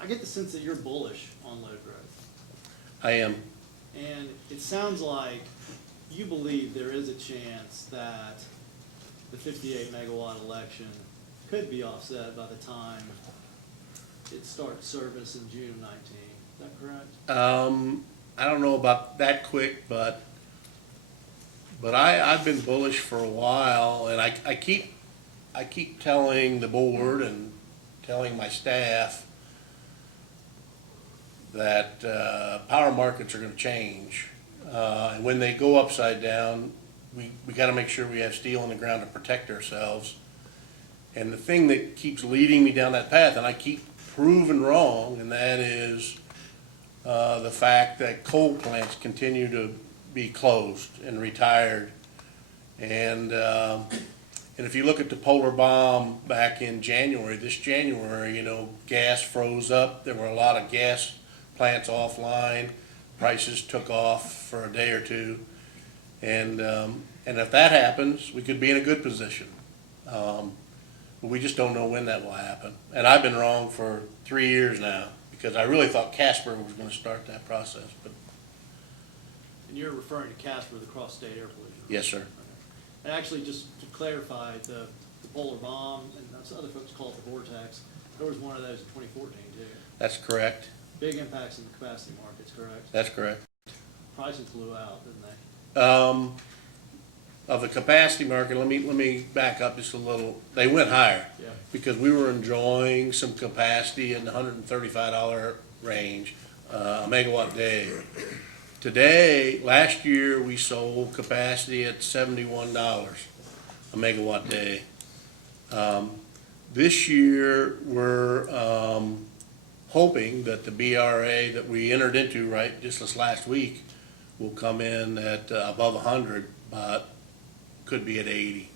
I get the sense that you're bullish on load growth. I am. And it sounds like you believe there is a chance that the 58 megawatt election could be offset by the time it starts service in June of 19. Is that correct? I don't know about that quick, but I've been bullish for a while, and I keep telling the board and telling my staff that power markets are going to change, and when they go upside down, we got to make sure we have steel in the ground to protect ourselves. And the thing that keeps leading me down that path, and I keep proven wrong, and that is the fact that coal plants continue to be closed and retired. And if you look at the polar bomb back in January, this January, gas froze up. There were a lot of gas plants offline. Prices took off for a day or two. And if that happens, we could be in a good position. But we just don't know when that will happen. And I've been wrong for 3 years now, because I really thought Casper was going to start that process. But And you're referring to Casper, the cross-state air pollution? yes, sir. And actually, just to clarify, the polar bomb, and some other folks call it the vortex, there was one of those in 2014 too. That's correct. Big impacts in the capacity markets, correct? That's correct. Prices flew out, didn't they? Of the capacity market, let me back up just a little. They went higher. Yeah. Because we were enjoying some capacity in the $135 range, a megawatt day. Today, last year, we sold capacity at $71 a megawatt day. This year, we're hoping that the BRA that we entered into just this last week will come in at above 100, but could be at 80.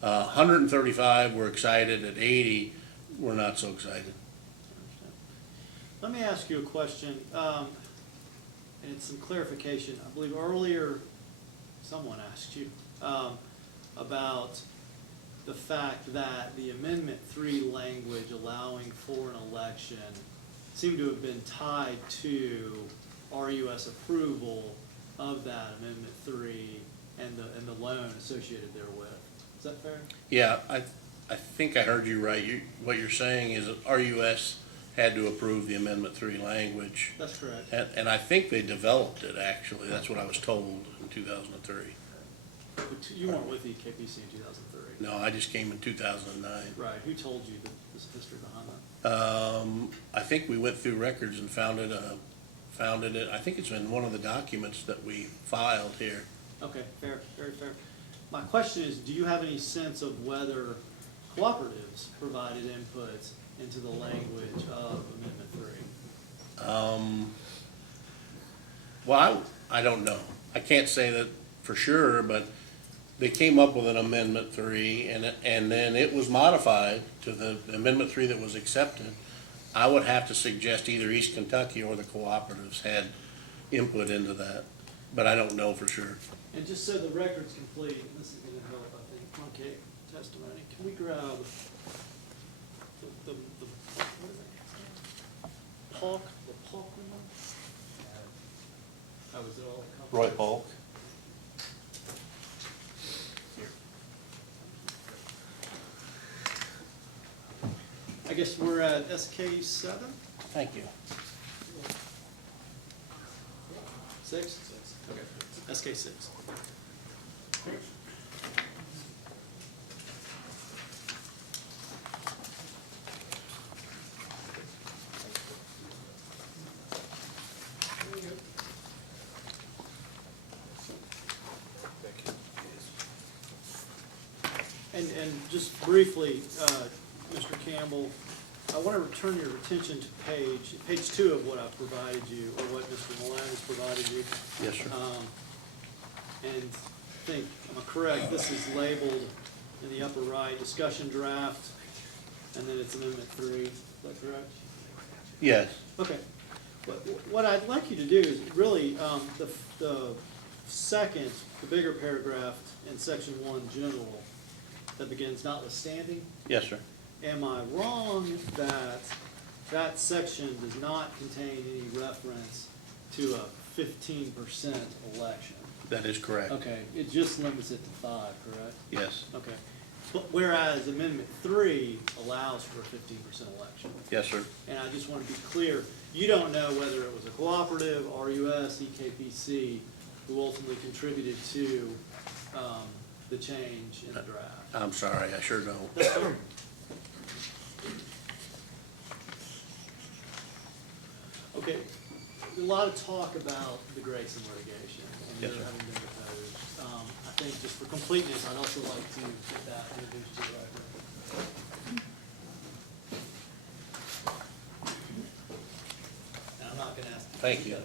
135, we're excited. At 80, we're not so excited. Let me ask you a question, and it's some clarification. I believe earlier, someone asked you about the fact that the Amendment 3 language allowing for an election seem to have been tied to RUS approval of that Amendment 3 and the loan associated therewith. Is that fair? Yeah, I think I heard you right. What you're saying is that RUS had to approve the Amendment 3 language. That's correct. And I think they developed it, actually. That's what I was told in 2003. But you weren't with EKPC in 2003. No, I just came in 2009. Right. Who told you this history behind that? I think we went through records and found it, I think it's in one of the documents that we filed here. Okay, fair, very fair. My question is, do you have any sense of whether cooperatives provided input into the language of Amendment 3? Well, I don't know. I can't say that for sure, but they came up with an Amendment 3, and then it was modified to the Amendment 3 that was accepted. I would have to suggest either East Kentucky or the cooperatives had input into that, but I don't know for sure. And just so the record's complete, and this is going to help, I think, truncate testimony, can we grab the what is it? Polk, the Polk memo? How was it all? Roy Polk. I guess we're at SK 7? Thank you. 6? Okay, SK 6. And just briefly, Mr. Campbell, I want to return your attention to page 2 of what I provided you, or what Mr. Malone has provided you. Yes, sir. And I think, am I correct, this is labeled in the upper right, discussion draft, and then it's Amendment 3, is that correct? Yes. Okay. What I'd like you to do is really, the second, the bigger paragraph in section 1 general, that begins notwithstanding. Yes, sir. Am I wrong that that section does not contain any reference to a 15% election? That is correct. Okay, it just limits it to 5, correct? Yes. Okay. But whereas Amendment 3 allows for a 15% election. Yes, sir. And I just want to be clear, you don't know whether it was a cooperative, RUS, EKPC, who ultimately contributed to the change in the draft. I'm sorry, I sure don't. That's fair. Okay, a lot of talk about the Grayson litigation and Yes, there sir. having been proposed. I think just for completeness, I'd also like to get that introduced to the record. And I'm not gonna ask. Thank you.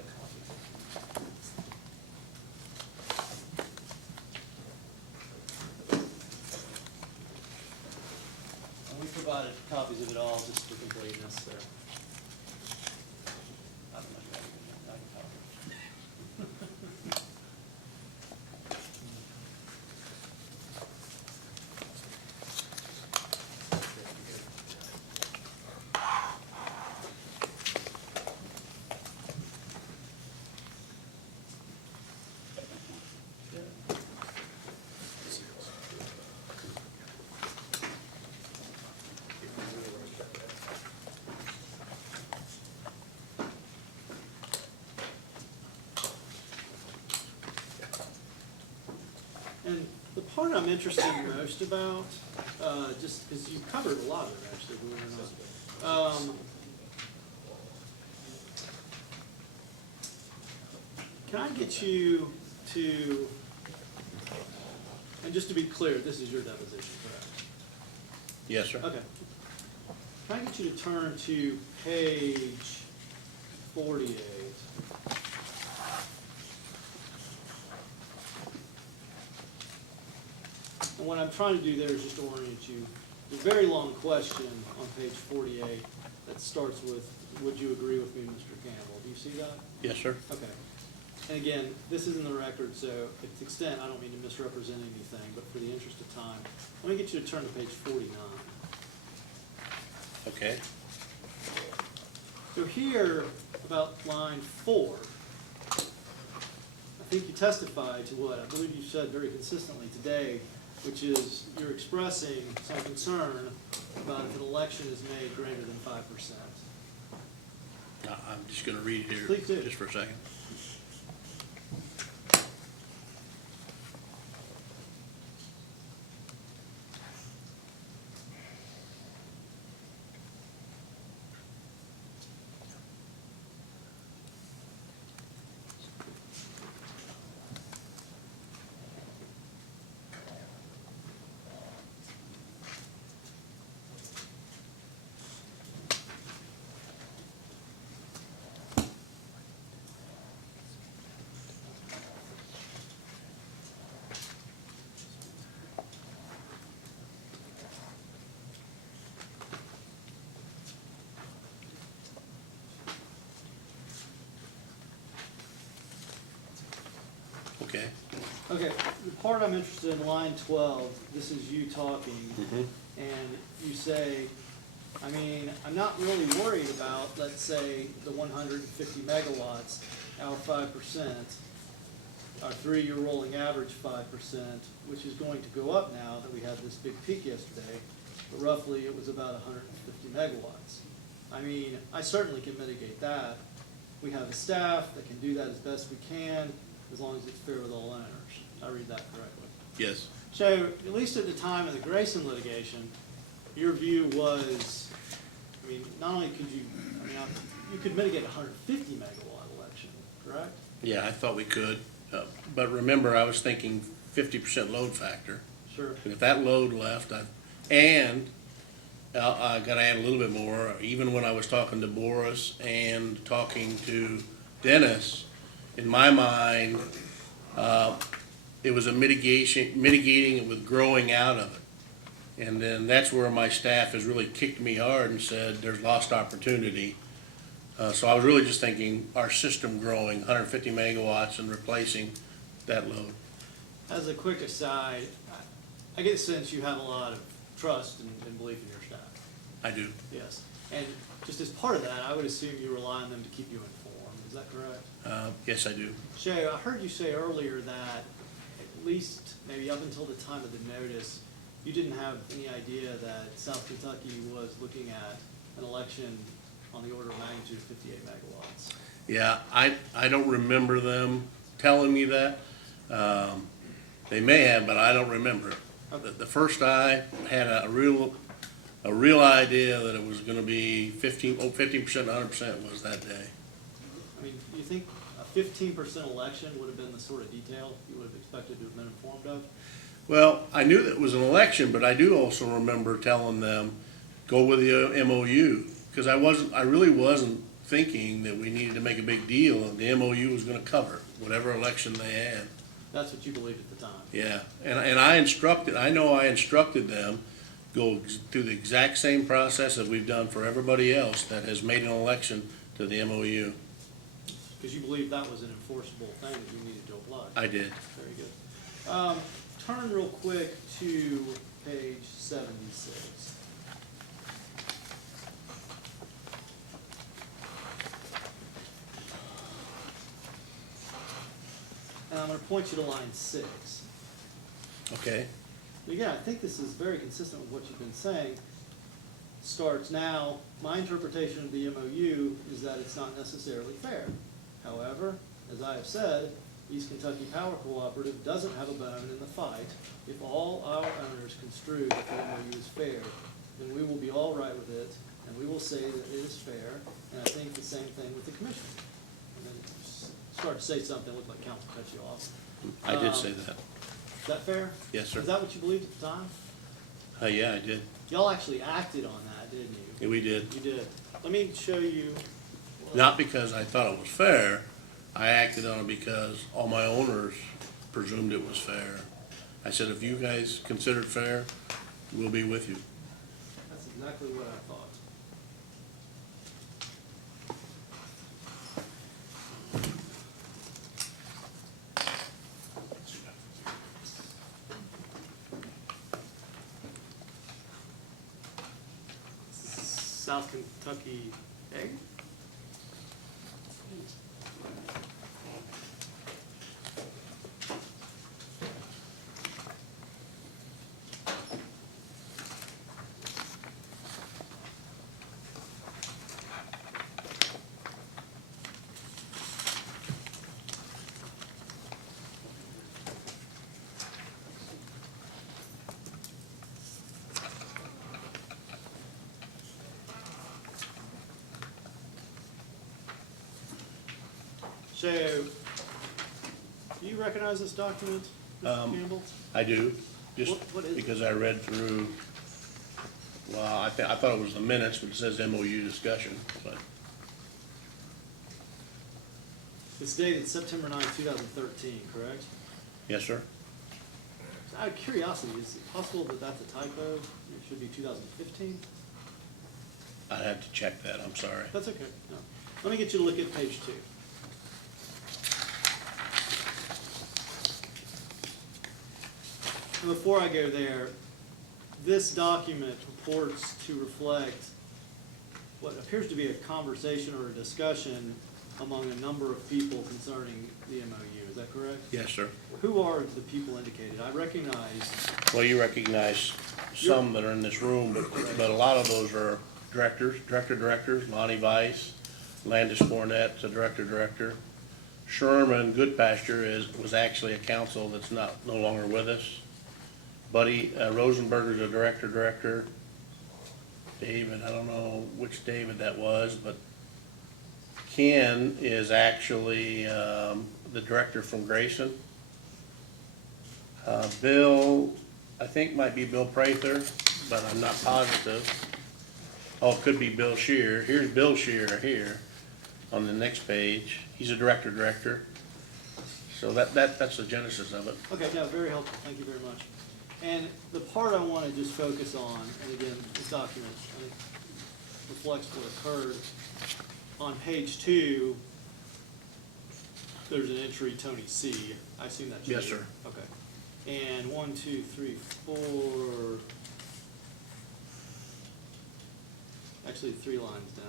And we provided copies of it all just for completeness, so. I don't know if I can copy. And the part I'm interested most about, just because you covered a lot of it actually, believe it or not. Can I get you to, and just to be clear, this is your deposition, correct? Yes, sir. Okay. Can I get you to turn to page 48? And what I'm trying to do there is just orient you. There's a very long question on page 48 that starts with, would you agree with me, Mr. Campbell? Do you see that? Yes, sir. Okay. And again, this is in the record, so to the extent, I don't mean to misrepresent anything, but for the interest of time, let me get you to turn to page 49. Okay. So here, about line 4, I think you testified to what I believe you said very consistently today, which is you're expressing some concern about if an election is made greater than 5%. I'm just gonna read it here. Please do. Just for a second. Okay. Okay, the part I'm interested in, line 12, this is you talking, and you say, I mean, I'm not really worried about, let's say, the 150 megawatts, our 5%, our 3-year rolling average 5%, which is going to go up now that we had this big peak yesterday, but roughly it was about 150 megawatts. I mean, I certainly can mitigate that. We have a staff that can do that as best we can, as long as it's fair with all owners. I read that correctly. Yes. So, at least at the time of the Grayson litigation, your view was, I mean, not only could you, I mean, you could mitigate a 150 megawatt election, correct? Yeah, I thought we could, but remember, I was thinking 50% load factor. Sure. And if that load left, I gotta add a little bit more, even when I was talking to Boris and talking to Dennis, in my mind, it was a mitigating it with growing out of it. And then that's where my staff has really kicked me hard and said, there's lost opportunity. So I was really just thinking our system growing 150 megawatts and replacing that load. As a quick aside, I get the sense you have a lot of trust and belief in your staff. I do. Yes. And just as part of that, I would assume you rely on them to keep you informed. Is that correct? Yes, I do. Shay, I heard you say earlier that at least maybe up until the time of the notice, you didn't have any idea that South Kentucky was looking at an election on the order of magnitude of 58 megawatts. Yeah, I don't remember them telling me that. They may have, but I don't remember it. Okay. The first I had a real idea that it was gonna be 15%, 100% was that day. I mean, do you think a 15% election would have been the sort of detail you would have expected to have been informed of? Well, I knew that it was an election, but I do also remember telling them, go with the MOU, because I really wasn't thinking that we needed to make a big deal, and the MOU was gonna cover whatever election they had. That's what you believed at the time. Yeah, and I instructed them, go through the exact same process that we've done for everybody else that has made an election to the MOU. Because you believed that was an enforceable thing that you needed to apply. I did. Very good. Turn real quick to page 76. And I'm going to point you to line 6. Okay. Again, I think this is very consistent with what you've been saying. Starts now, my interpretation of the MOU is that it's not necessarily fair. However, as I have said, East Kentucky Power Cooperative doesn't have a bone in the fight. If all our owners construe that the MOU is fair, then we will be all right with it, and we will say that it is fair, and I think the same thing with the commission. And then start to say something, looked like council cut you off. I did say that. Is that fair? Yes, sir. Is that what you believed at the time? Yeah, I did. Y'all actually acted on that, didn't you? Yeah, we did. You did. Let me show you. Not because I thought it was fair. I acted on it because all my owners presumed it was fair. I said, if you guys consider it fair, we'll be with you. That's exactly what I thought. South Kentucky egg? So, do you recognize this document, Mr. Campbell? I do, just What is it? because I read through, well, I thought it was the minutes, but it says MOU discussion, but, It's dated September 9, 2013, correct? yes, sir? Out of curiosity, is it possible that that's a typo? It should be 2015? I'd have to check that, I'm sorry. That's okay. No. Let me get you to look at page 2. And before I go there, this document purports to reflect what appears to be a conversation or a discussion among a number of people concerning the MOU. Is that correct? Yes, sir. Who are the people indicated? I recognize, Well, you recognize some that are in this room, but a lot of those are directors, Lonnie Weiss, Landis Cornett, the director. Sherman Goodpasture was actually a council that's no longer with us. Buddy Rosenberger's a director. David, I don't know which David that was, but Ken is actually the director from Grayson. Bill, I think might be Bill Prather, but I'm not positive. Oh, it could be Bill Shear. Here's Bill Shear here on the next page. He's a director. So that's the genesis of it. okay, no, very helpful. Thank you very much. And the part I want to just focus on, and again, this document, I think, reflects what occurred. On page 2, there's an entry, Tony C. I assume that's you. Yes, sir. Okay. And 1, 2, 3, 4, actually 3 lines down.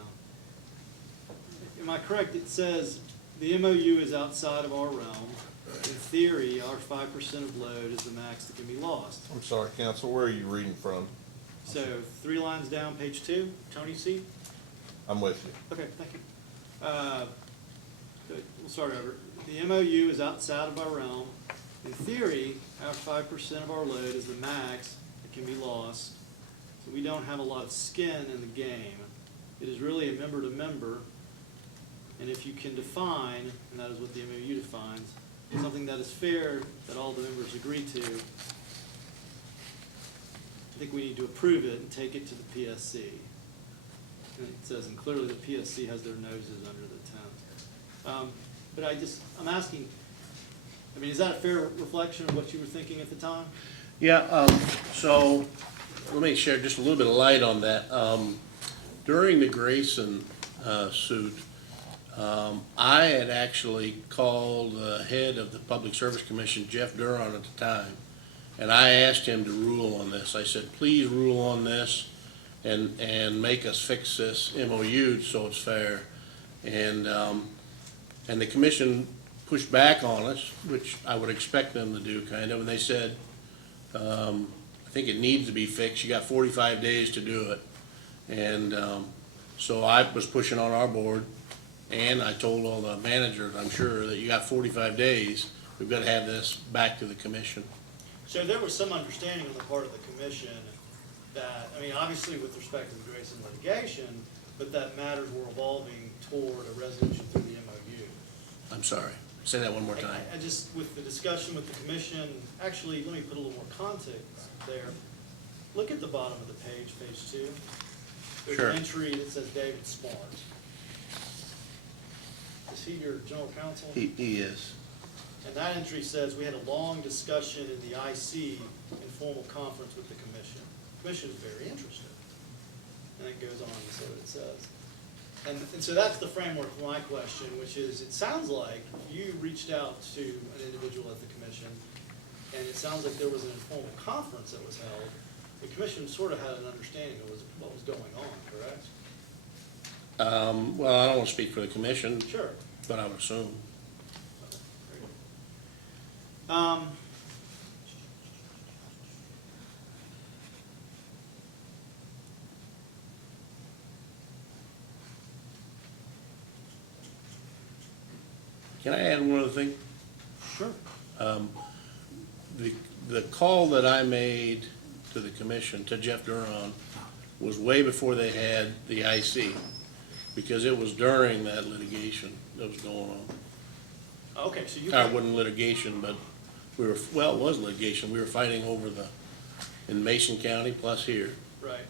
Am I correct? It says, the MOU is outside of our realm. In theory, our 5% of load is the max that can be lost. I'm sorry, counsel, where are you reading from? So 3 lines down, page 2, Tony C. I'm with you. Okay, thank you. Good. We'll start over. The MOU is outside of our realm. In theory, our 5% of our load is the max that can be lost. So we don't have a lot of skin in the game. It is really a member to member. And if you can define, and that is what the MOU defines, something that is fair, that all the members agree to, I think we need to approve it and take it to the PSC. And it says, and clearly the PSC has their noses under the tent. But I'm asking, I mean, is that a fair reflection of what you were thinking at the time? Yeah, so let me share just a little bit of light on that. During the Grayson suit, I had actually called the head of the Public Service Commission, Jeff Duron, at the time, and I asked him to rule on this. I said, please rule on this and make us fix this MOU so it's fair. And the commission pushed back on us, which I would expect them to do, kind of, and they said, I think it needs to be fixed. You got 45 days to do it. And so I was pushing on our board, and I told all the managers, I'm sure, that you got 45 days. We've got to have this back to the commission. So there was some understanding on the part of the commission that, I mean, obviously with respect to the Grayson litigation, but that matters were evolving toward a resolution through the MOU. I'm sorry. Say that one more time. I just, with the discussion with the commission, actually, let me put a little more context there. Look at the bottom of the page, page 2. There's Sure. an entry that says David Smart. Is he your general counsel? He is. And that entry says, we had a long discussion in the IC informal conference with the commission. The commission is very interested. And it goes on to say what it says. And so that's the framework for my question, which is, it sounds like you reached out to an individual at the commission, and it sounds like there was an informal conference that was held. The commission sort of had an understanding of what was going on, correct? Well, I don't want to speak for the commission. Sure. but I would assume. Can I add one other thing? Sure. The call that I made to the commission, to Jeff Duran, was way before they had the IC, because it was during that litigation that was going on. Okay, so you. It wasn't litigation, but we were, well, it was litigation. We were fighting over in Mason County plus here, Right.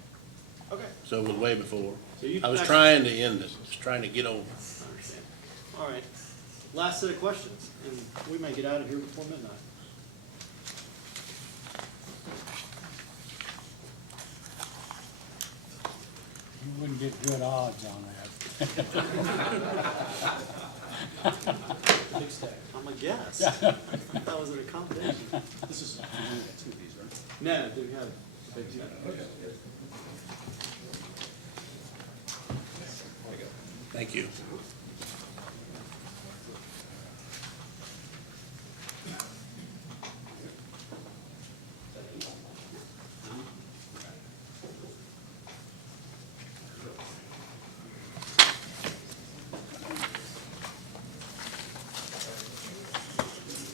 Okay. so it was way before. So you I was actually- trying to end it, just trying to get over. I understand. All right. Last set of questions, and we may get out of here before midnight. You wouldn't get good odds on that. Big stack. I'm a guess. That was an accommodation. This is, you only got two of these, right? No, do we have a big stack? Thank you.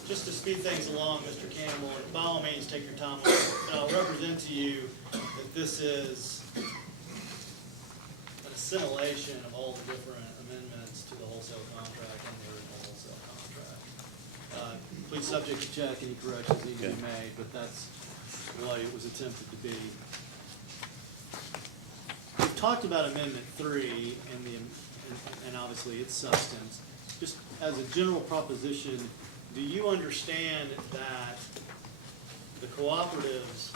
Just to speed things along, Mr. Campbell, and by all means, take your time on it, and I'll represent to you that this is an assimilation of all the different amendments to the wholesale contract and the original wholesale contract. Please subject to check any corrections need to be made, but that's what it was attempted to be. We've talked about Amendment 3 and obviously its substance. Just as a general proposition, do you understand that the cooperatives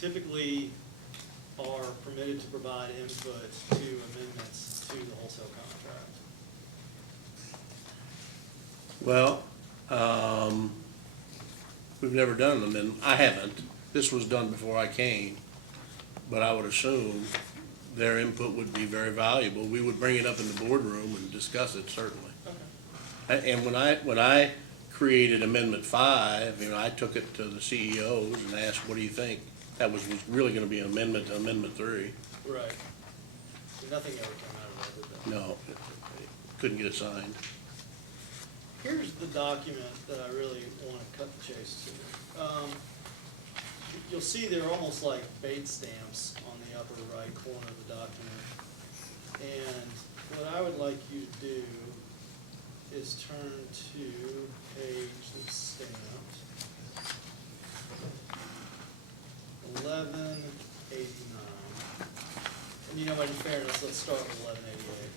typically are permitted to provide input to amendments to the wholesale contract? Well, we've never done them, and I haven't. This was done before I came, but I would assume their input would be very valuable. We would bring it up in the boardroom and discuss it, certainly. And when I created Amendment 5, I took it to the CEOs and asked, what do you think? That was really gonna be an amendment to Amendment 3. Right. Nothing ever came out of that, did there? No, couldn't get it signed. Here's the document that I really want to cut the chase to. You'll see they're almost like bait stamps on the upper right corner of the document. And what I would like you to do is turn to page that's stamped 1189. And you know what, in fairness, let's start with 1188,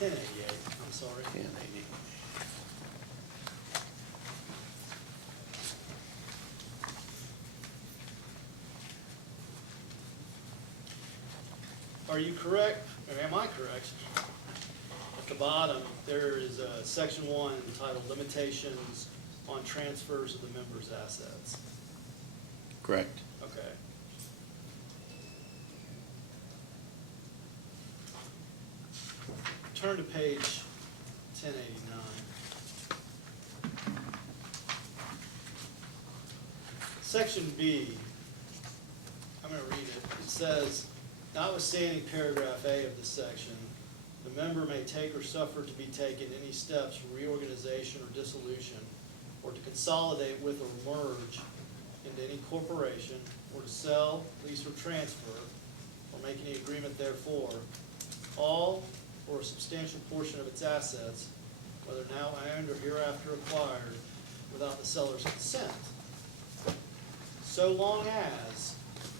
1088, I'm sorry. 1088. Are you correct, or am I correct? At the bottom, there is a section 1 entitled Limitations on Transfers of the Members' Assets. Correct. Okay. Turn to page 1089. Section B, I'm going to read it. It says, notwithstanding paragraph A of this section, the member may take or suffer to be taken any steps for reorganization or dissolution, or to consolidate with or merge into any corporation, or to sell, lease, or transfer, or make any agreement therefore, all or a substantial portion of its assets, whether now owned or hereafter acquired, without the seller's consent, so long as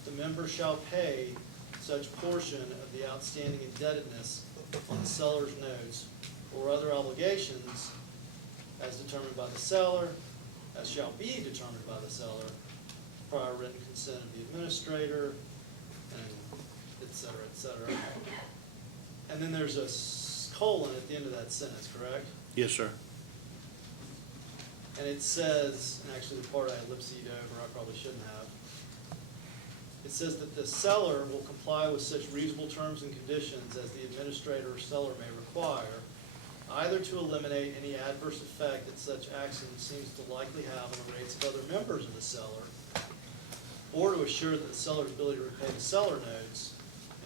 the member shall pay such portion of the outstanding indebtedness on the seller's notes or other obligations as determined by the seller, as shall be determined by the seller, prior written consent of the administrator, and et cetera, et cetera. And then there's a colon at the end of that sentence, correct? Yes, sir. And it says, and actually the part I ellipsed over, I probably shouldn't have. it says that the seller will comply with such reasonable terms and conditions as the administrator or seller may require, either to eliminate any adverse effect that such action seems to likely have on the rates of other members of the seller, or to assure that the seller's ability to repay the seller notes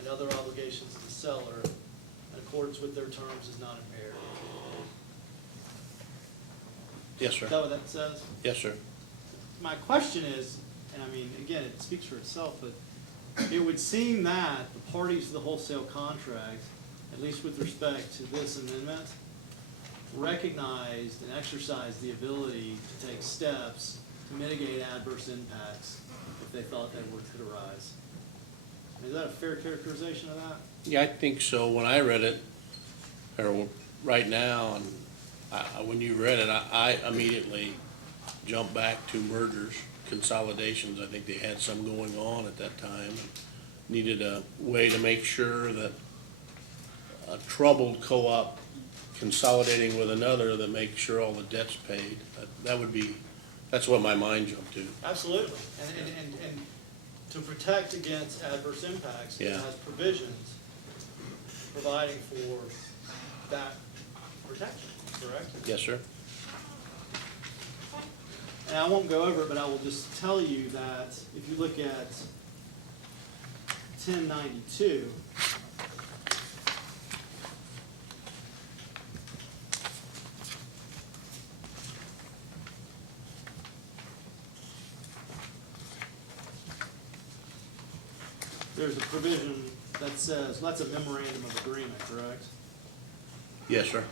and other obligations of the seller in accordance with their terms is not impaired. Yes, sir. Is that what that says? Yes, sir. My question is, and I mean, again, it speaks for itself, but it would seem that the parties to the wholesale contract, at least with respect to this amendment, recognized and exercised the ability to take steps to mitigate adverse impacts if they thought they could arise. Is that a fair characterization of that? Yeah, I think so. When I read it, or right now, and when you read it, I immediately jumped back to mergers, consolidations. I think they had some going on at that time. And needed a way to make sure that a troubled co-op consolidating with another that makes sure all the debt's paid. That's what my mind jumped to. Absolutely. And to protect against adverse impacts, it Yeah. has provisions providing for that protection, correct? Yes, sir. And I won't go over it, but I will just tell you that if you look at 1092, there's a provision that says, that's a memorandum of agreement, correct? Yes, sir.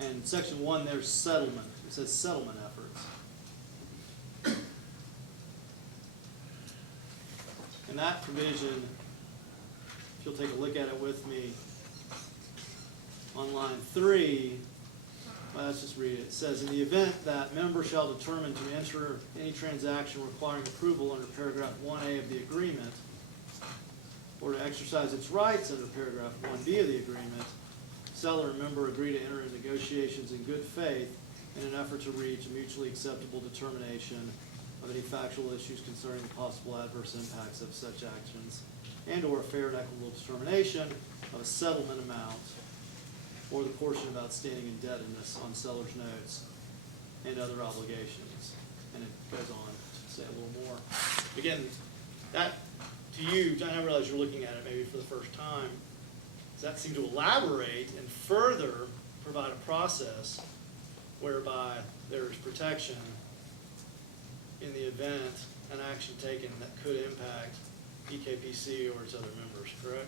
And section 1, there's settlement. It says settlement efforts. And that provision, if you'll take a look at it with me, on line 3, well, let's just read it. It says, in the event that member shall determine to enter any transaction requiring approval under paragraph 1A of the agreement, or to exercise its rights under paragraph 1B of the agreement, seller and member agree to enter into negotiations in good faith in an effort to reach a mutually acceptable determination of any factual issues concerning the possible adverse impacts of such actions, and or a fair and equitable determination of a settlement amount or the portion of outstanding indebtedness on seller's notes and other obligations. And it goes on to say a little more. Again, that, to you, I realize you're looking at it maybe for the first time, does that seem to elaborate and further provide a process whereby there is protection in the event an action taken that could impact EKPC or its other members, correct?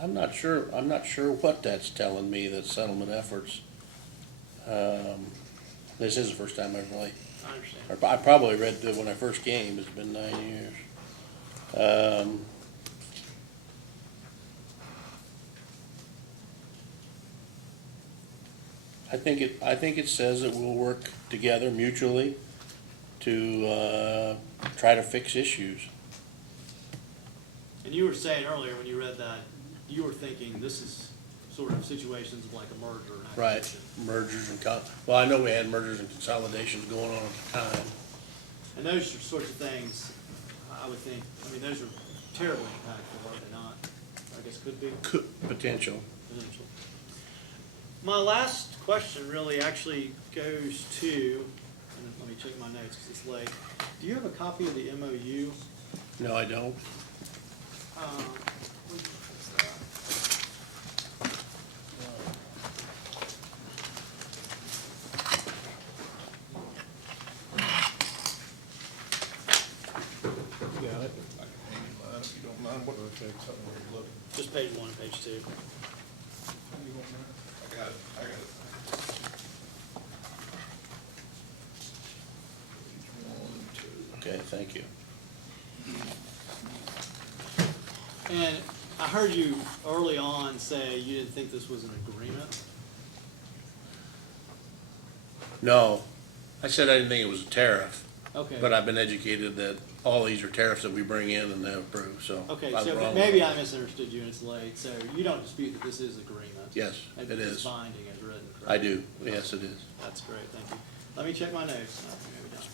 I'm not sure what that's telling me, that settlement efforts. This is the first time I've really, I understand. or I probably read it when I first came. It's been 9 years. I think it says that we'll work together mutually to try to fix issues. And you were saying earlier when you read that, you were thinking this is sort of situations of like a merger and Right, acquisition. mergers and well, I know we had mergers and consolidations going on at the time. And those are sorts of things, I would think, I mean, those are terribly impactful, are they not? I guess could be. Potential. Potential. My last question really actually goes to, and let me check my notes because it's late. Do you have a copy of the MOU? No, I don't. What's that? You got it? If you don't mind, what, Just page 1 and page 2. I got it. Okay, thank you. And I heard you early on say you didn't think this was an agreement. No, I said I didn't think it was a tariff. Okay. But I've been educated that all these are tariffs that we bring in and they approve, so. Okay, I was so wrong. maybe I misunderstood you and it's late. So you don't dispute that this is agreement? Yes, And it it's is. binding as written, correct? I do, yes, it is. That's great, thank you. Let me check my notes. No, maybe not.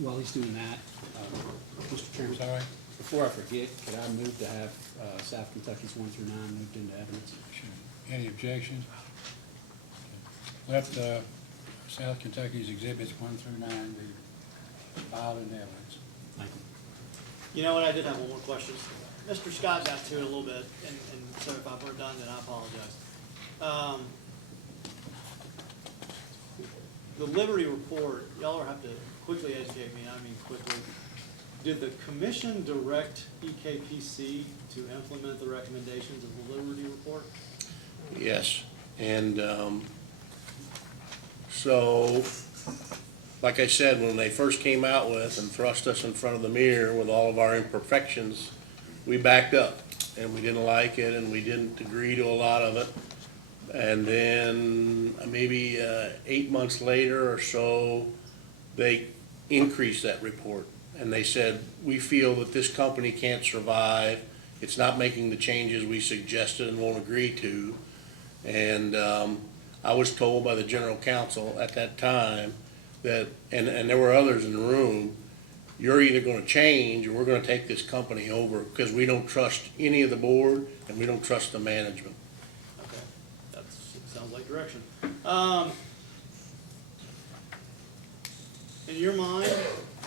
While he's doing that, Mr. Chairman, Sorry? before I forget, could I move to have South Kentucky's 1 through 9 moved into evidence? Sure. Any objections? Let South Kentucky's exhibits 1 through 9 be filed in evidence. Thank you. You know what, I did have one more question. Mr. Scott got to it a little bit, and so if I've redundant, I apologize. The Liberty report, y'all will have to quickly educate me, I mean quickly. Did the commission direct EKPC to implement the recommendations of the Liberty report? Yes, and so, like I said, when they first came out with and thrust us in front of the mirror with all of our imperfections, we backed up, and we didn't like it, and we didn't agree to a lot of it. And then maybe 8 months later or so, they increased that report. And they said, we feel that this company can't survive. It's not making the changes we suggested and won't agree to. And I was told by the general counsel at that time that, and there were others in the room, you're either going to change or we're going to take this company over because we don't trust any of the board and we don't trust the management. Okay, that sounds like direction. In your mind,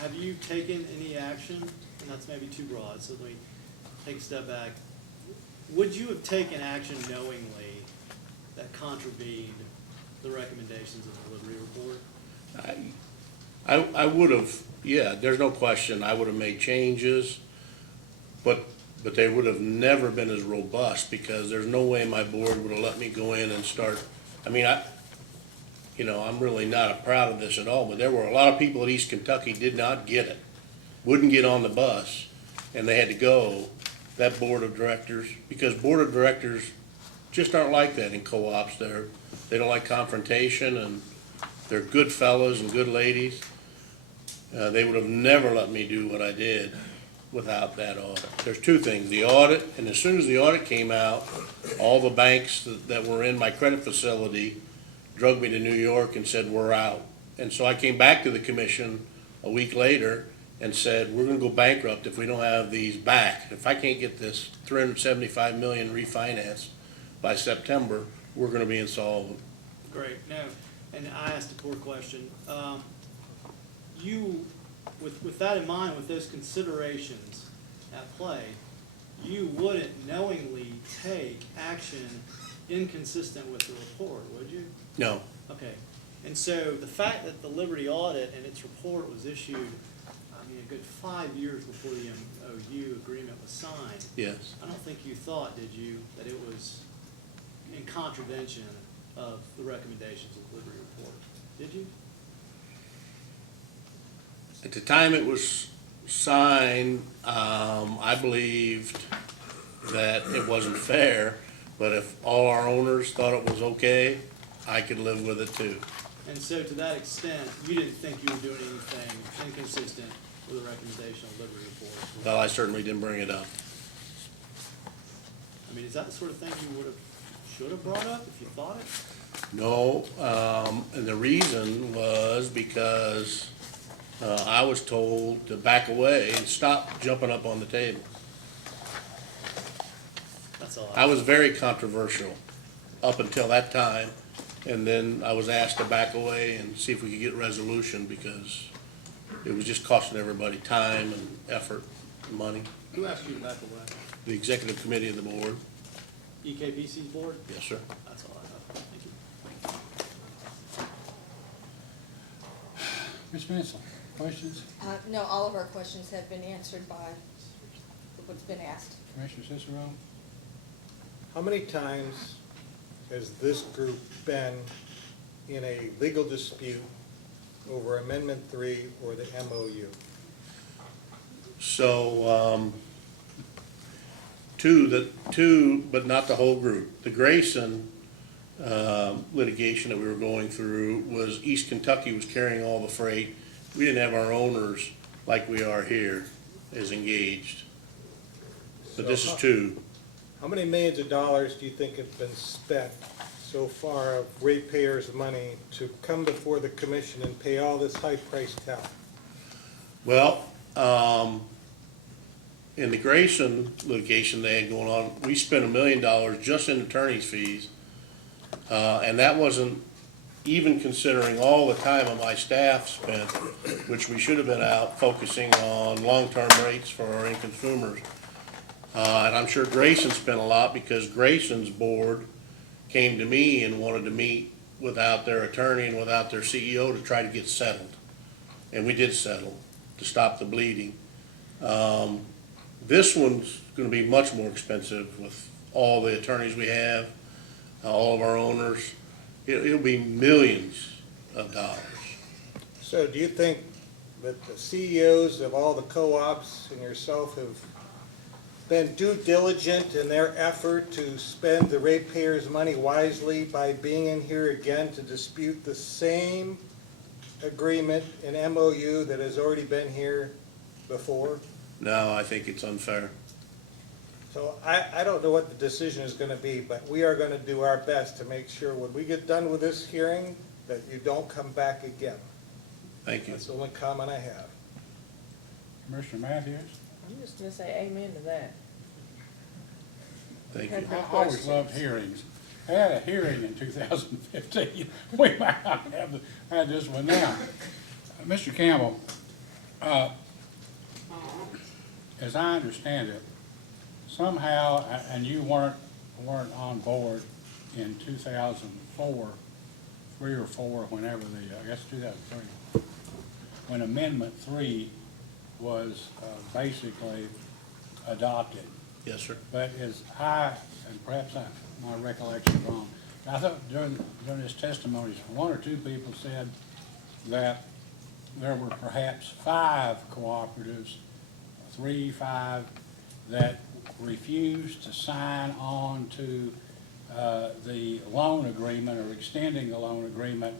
have you taken any action, and that's maybe too broad, so let me take a step back. Would you have taken action knowingly that contravened the recommendations of the Liberty report? I would have, yeah, there's no question, I would have made changes, but they would have never been as robust because there's no way my board would have let me go in and start, I mean, I'm really not proud of this at all, but there were a lot of people at East Kentucky did not get it, wouldn't get on the bus, and they had to go, that board of directors, because board of directors just aren't like that in co-ops. They don't like confrontation, and they're good fellows and good ladies. They would have never let me do what I did without that audit. There's two things, the audit, and as soon as the audit came out, all the banks that were in my credit facility drug me to New York and said, we're out. And so I came back to the commission a week later and said, we're gonna go bankrupt if we don't have these back. If I can't get this $375 million refinanced by September, we're gonna be insolvent. Great, no, and I asked a poor question. With that in mind, with those considerations at play, you wouldn't knowingly take action inconsistent with the report, would you? No. Okay, and so the fact that the Liberty audit and its report was issued, I mean, a good 5 years before the MOU agreement was signed. Yes. I don't think you thought, did you, that it was in contravention of the recommendations of the Liberty report, did you? At the time it was signed, I believed that it wasn't fair, but if all our owners thought it was okay, I could live with it too. And so to that extent, you didn't think you were doing anything inconsistent with the recommendation of the Liberty report? Well, I certainly didn't bring it up. I mean, is that the sort of thing you should have brought up if you thought it? No, and the reason was because I was told to back away and stop jumping up on the table. That's all. I was very controversial up until that time, and then I was asked to back away and see if we could get resolution because it was just costing everybody time and effort and money. Who asked you to back away? The executive committee of the board. EKPC's board? Yes, sir. That's all I have. Thank you. Ms. Mansell, questions? No, all of our questions have been answered by what's been asked. Commissioner Cicero? How many times has this group been in a legal dispute over Amendment 3 or the MOU? So, two, but not the whole group. The Grayson litigation that we were going through was East Kentucky was carrying all the freight. We didn't have our owners like we are here as engaged. But this is two. How many millions of dollars do you think have been spent so far of ratepayers' money to come before the commission and pay all this high-priced talent? Well, in the Grayson litigation they had going on, we spent $1 million just in attorney's fees. And that wasn't even considering all the time of my staff spent, which we should have been out focusing on long-term rates for our end consumers. And I'm sure Grayson spent a lot because Grayson's board came to me and wanted to meet without their attorney and without their CEO to try to get settled. And we did settle to stop the bleeding. This one's gonna be much more expensive with all the attorneys we have, all of our owners. It'll be millions of dollars. So do you think that the CEOs of all the co-ops and yourself have been due diligent in their effort to spend the ratepayers' money wisely by being in here again to dispute the same agreement and MOU that has already been here before? No, I think it's unfair. So I don't know what the decision is gonna be, but we are gonna do our best to make sure when we get done with this hearing, that you don't come back again. Thank you. That's the only comment I have. Commissioner Matthews? I'm just gonna say amen to that. Thank Had you. no I always questions. loved hearings. I had a hearing in 2015. We might not have had this one now. Mr. Campbell, as I understand it, somehow, and you weren't on board in 2004, 3 or 4, whenever I guess 2003, when Amendment 3 was basically adopted. Yes, sir. But as and perhaps my recollection is wrong, I thought during his testimonies, 1 or 2 people said that there were perhaps 5 cooperatives, 3, 5, that refused to sign on to the loan agreement or extending the loan agreement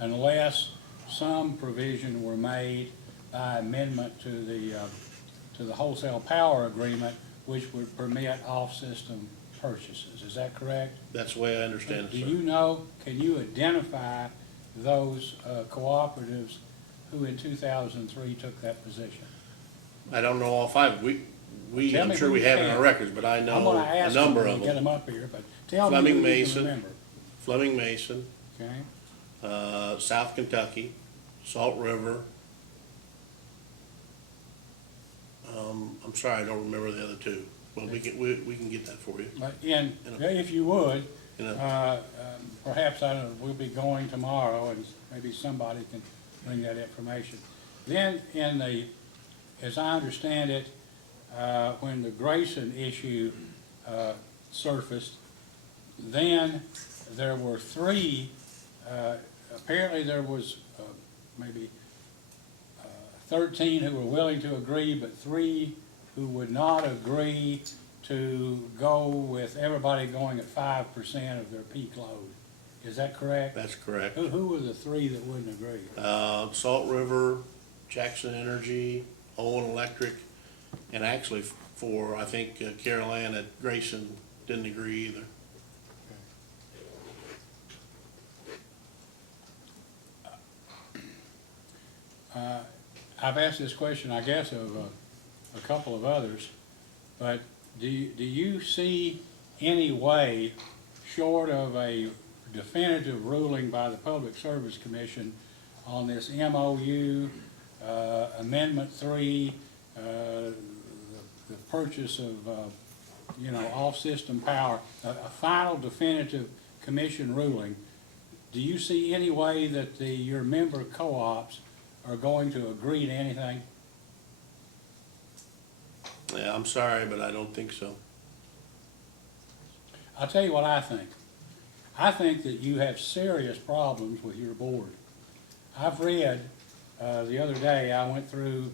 unless some provision were made by amendment to the wholesale power agreement, which would permit off-system purchases. Is that correct? That's the way I understand it, Do sir. you know, can you identify those cooperatives who in 2003 took that position? I don't know all 5. Tell I'm me sure who we you have in can. our records, but I I'm know gonna a ask number them of to get them. them up here, but tell me Fleming who you can Mason. remember. Fleming Mason, Okay? South Kentucky, Salt River. I'm sorry, I don't remember the other 2. Well, we can get that for you. But if you would, In a- perhaps we'll be going tomorrow, and maybe somebody can bring that information. Then as I understand it, when the Grayson issue surfaced, then there were 3, apparently there was maybe 13 who were willing to agree, but 3 who would not agree to go with everybody going at 5% of their peak load. Is that correct? That's correct. Who were the 3 that wouldn't agree? Salt River, Jackson Energy, Owen Electric, and actually I think Carol Ann at Grayson didn't agree either. I've asked this question, I guess, of a couple of others, but do you see any way, short of a definitive ruling by the Public Service Commission on this MOU, Amendment 3, the purchase of, off-system power, a final definitive commission ruling, do you see any way that your member co-ops are going to agree to anything? Yeah, I'm sorry, but I don't think so. I'll tell you what I think. I think that you have serious problems with your board. I've read, the other day, I went through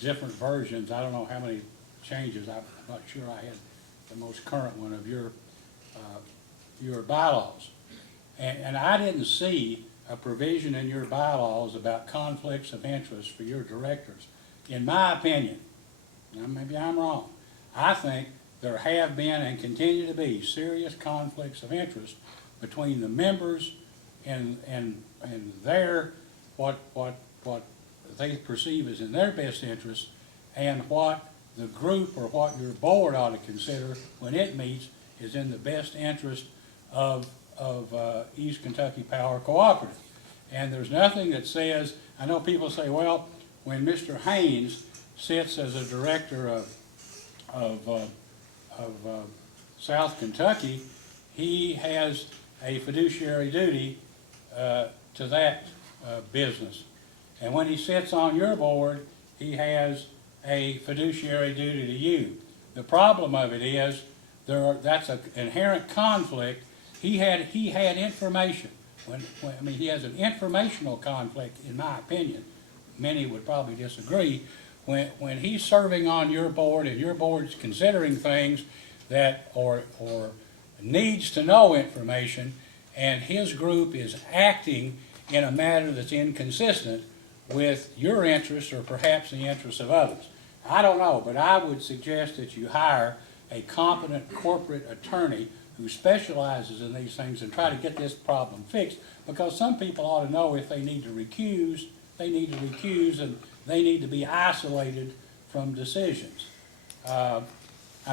different versions, I don't know how many changes, I'm not sure I had the most current one of your bylaws. And I didn't see a provision in your bylaws about conflicts of interest for your directors. In my opinion, now maybe I'm wrong, I think there have been and continue to be serious conflicts of interest between the members and their, what they perceive as in their best interest, and what the group or what your board ought to consider when it meets is in the best interest of East Kentucky Power Cooperative. And there's nothing that says, I know people say, well, when Mr. Haynes sits as a director of South Kentucky, he has a fiduciary duty to that business. And when he sits on your board, he has a fiduciary duty to you. The problem of it is, that's an inherent conflict. He had information. I mean, he has an informational conflict, in my opinion. Many would probably disagree. When he's serving on your board and your board's considering things that or needs to know information, and his group is acting in a manner that's inconsistent with your interests or perhaps the interests of others. I don't know, but I would suggest that you hire a competent corporate attorney who specializes in these things and try to get this problem fixed, because some people ought to know if they need to recuse, they need to recuse, and they need to be isolated from decisions. I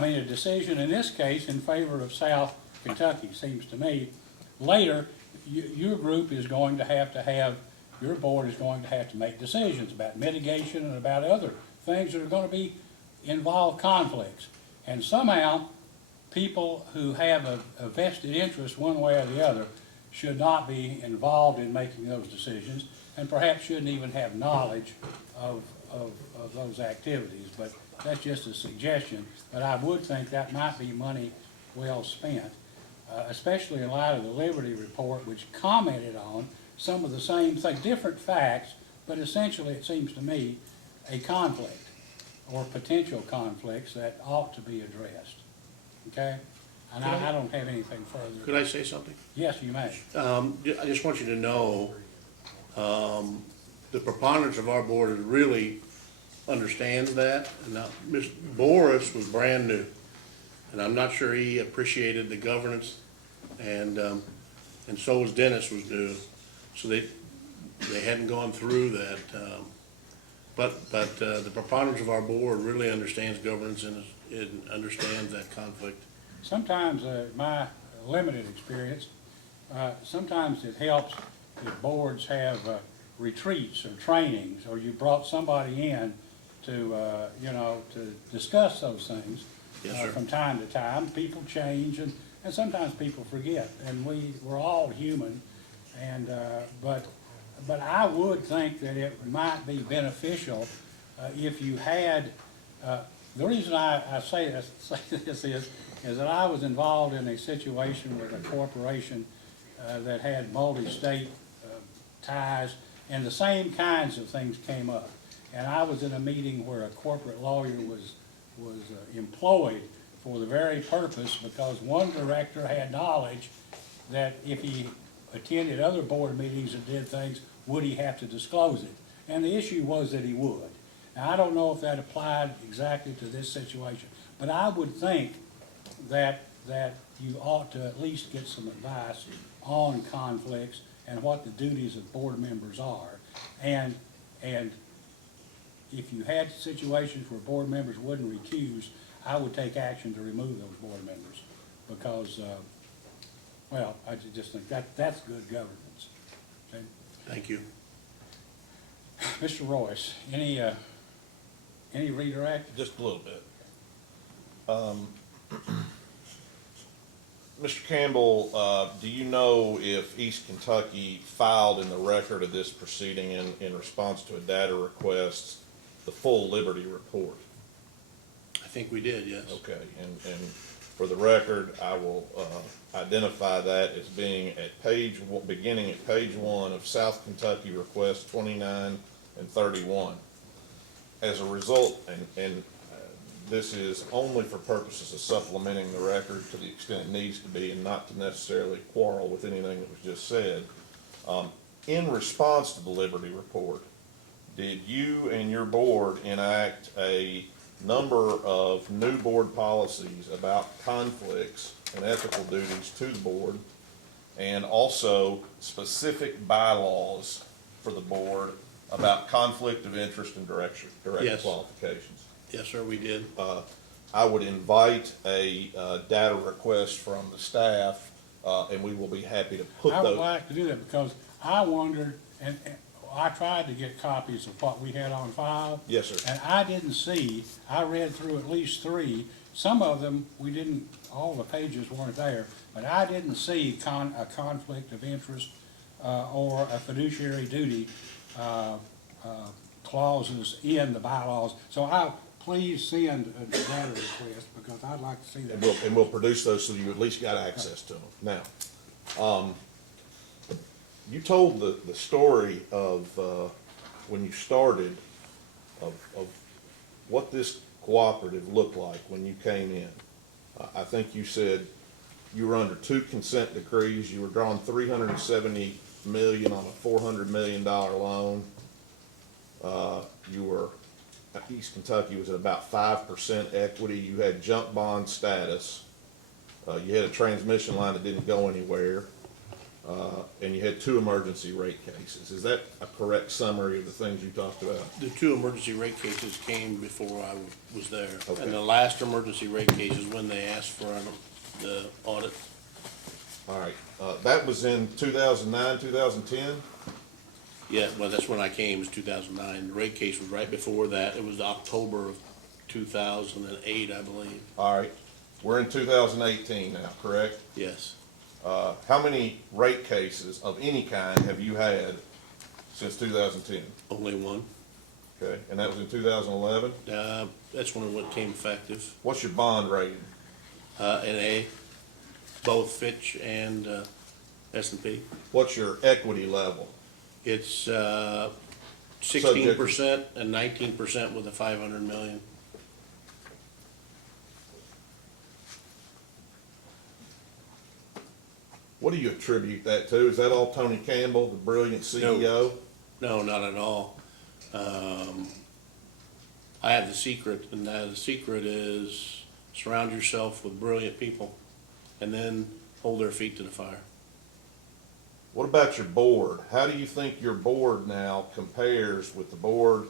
mean, a decision in this case in favor of South Kentucky seems to me. Later, your group is going to have, your board is going to have to make decisions about mitigation and about other things that are going to involve conflicts. And somehow, people who have a vested interest one way or the other should not be involved in making those decisions, and perhaps shouldn't even have knowledge of those activities. But that's just a suggestion. But I would think that might be money well spent, especially in light of the Liberty Report, which commented on some of the same things, different facts, but essentially it seems to me a conflict or potential conflicts that ought to be addressed. Okay? And I don't have anything further. Could I say something? Yes, you may. I just want you to know, the preponderance of our board really understands that. And now, Mr. Boris was brand new, and I'm not sure he appreciated the governance, and so was Dennis was new. So they hadn't gone through that. But the preponderance of our board really understands governance and understands that conflict. Sometimes, my limited experience, sometimes it helps if boards have retreats or trainings, or you brought somebody in to, to discuss those things. Yes, sir. From time to time. People change, and sometimes people forget, and we're all human. And but I would think that it might be beneficial if you had. The reason I say this is that I was involved in a situation with a corporation that had multi-state ties, and the same kinds of things came up. And I was in a meeting where a corporate lawyer was employed for the very purpose, because one director had knowledge that if he attended other board meetings and did things, would he have to disclose it? And the issue was that he would. Now, I don't know if that applied exactly to this situation, but I would think that you ought to at least get some advice on conflicts and what the duties of board members are. And if you had situations where board members wouldn't recuse, I would take action to remove those board members, because, well, I just think that's good governance. Okay? Thank you. Mr. Royce, any redirect? Just a little bit. Mr. Campbell, do you know if East Kentucky filed in the record of this proceeding in response to a data request the full Liberty Report? I think we did, yes. Okay, and for the record, I will identify that as being at beginning at page 1 of South Kentucky Request 29 and 31. As a result, and this is only for purposes of supplementing the record to the extent it needs to be, and not to necessarily quarrel with anything that was just said. In response to the Liberty Report, did you and your board enact a number of new board policies about conflicts and ethical duties to the board, and also specific bylaws for the board about conflict of interest and direct Yes. qualifications. Yes, sir, we did. I would invite a data request from the staff, and we will be happy to put I would those. like to do that because I wondered, and I tried to get copies of what we had on file. Yes, sir. And I didn't see, I read through at least 3. Some of them, we didn't, all the pages weren't there, but I didn't see a conflict of interest or a fiduciary duty clauses in the bylaws. So please send a data request because I'd like to see that. And we'll produce those so you at least got access to them. Now, you told the story of when you started of what this cooperative looked like when you came in. I think you said you were under 2 consent decrees. You were drawing $370 million on a $400 million loan. You were East Kentucky was at about 5% equity. You had junk bond status. You had a transmission line that didn't go anywhere. And you had 2 emergency rate cases. Is that a correct summary of the things you talked about? The 2 emergency rate cases came before I was there. Okay. And the last emergency rate case is when they asked for the audit. All right. That was in 2009, 2010? Yeah, well, that's when I came, was 2009. The rate case was right before that. It was October of 2008, I believe. All right. We're in 2018 now, correct? Yes. How many rate cases of any kind have you had since 2010? Only one. Okay, and that was in 2011? That's when it came effective. What's your bond rating? An A, both Fitch and S&P. What's your equity level? It's 16% and 19% with a $500 million. What do you attribute that to? Is that all Tony Campbell, the brilliant CEO? No, not at all. I have the secret, and the secret is surround yourself with brilliant people and then hold their feet to the fire. What about your board? How do you think your board now compares with the board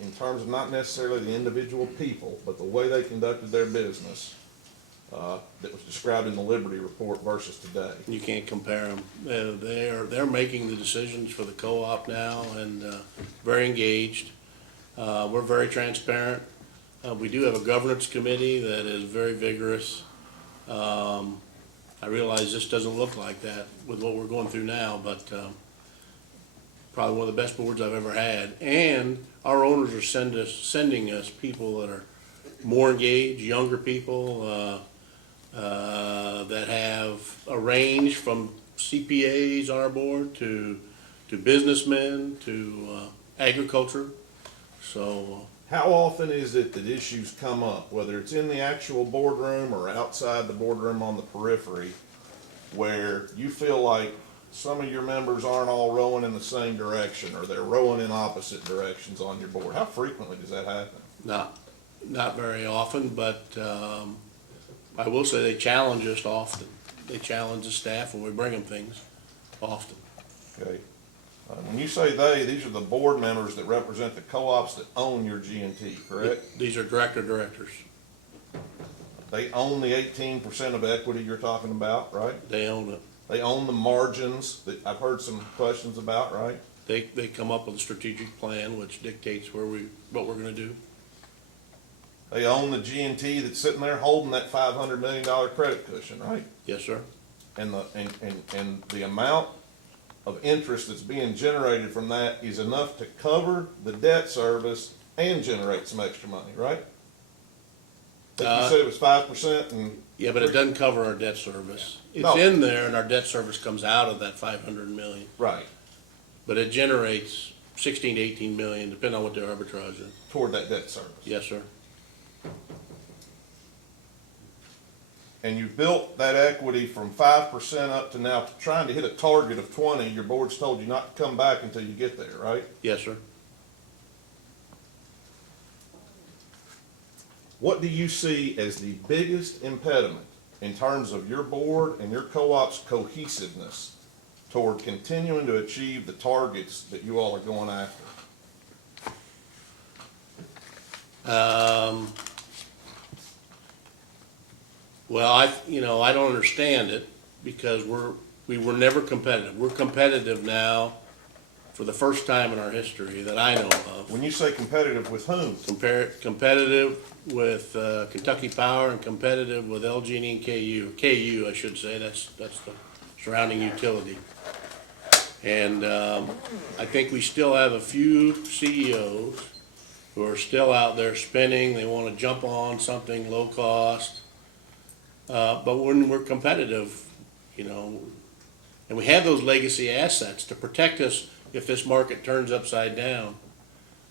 in terms of not necessarily the individual people, but the way they conducted their business that was described in the Liberty Report versus today? You can't compare them. They're making the decisions for the co-op now and very engaged. We're very transparent. We do have a governance committee that is very vigorous. I realize this doesn't look like that with what we're going through now, but probably one of the best boards I've ever had. And our owners are sending us people that are more engaged, younger people that have a range from CPAs on our board to businessmen to agriculture. So. How often is it that issues come up, whether it's in the actual boardroom or outside the boardroom on the periphery, where you feel like some of your members aren't all rowing in the same direction or they're rowing in opposite directions on your board? How frequently does that happen? Not very often, but I will say they challenge us often. They challenge the staff when we bring them things often. Okay. When you say they, these are the board members that represent the co-ops that own your G&T, correct? These are directors. They own the 18% of equity you're talking about, right? They own it. They own the margins that I've heard some questions about, right? They come up with a strategic plan which dictates what we're gonna do. They own the G&T that's sitting there holding that $500 million credit cushion, right? Yes, sir. And the amount of interest that's being generated from that is enough to cover the debt service and generate some extra money, right? You said it was 5% and. Yeah, but it doesn't cover our debt service. It's No. in there and our debt service comes out of that $500 million. Right. But it generates 16 to 18 million, depending on what the arbitrage is. Toward that debt service. Yes, sir. And you built that equity from 5% up to now trying to hit a target of 20. Your board's told you not to come back until you get there, right? Yes, sir. What do you see as the biggest impediment in terms of your board and your co-op's cohesiveness toward continuing to achieve the targets that you all are going after? Well, I don't understand it because we were never competitive. We're competitive now for the first time in our history that I know of. When you say competitive, with whom? Competitive with Kentucky Power and competitive with LG&E and KU, I should say. That's the surrounding utility. And I think we still have a few CEOs who are still out there spinning. They want to jump on something low cost. But when we're competitive, and we have those legacy assets to protect us if this market turns upside down,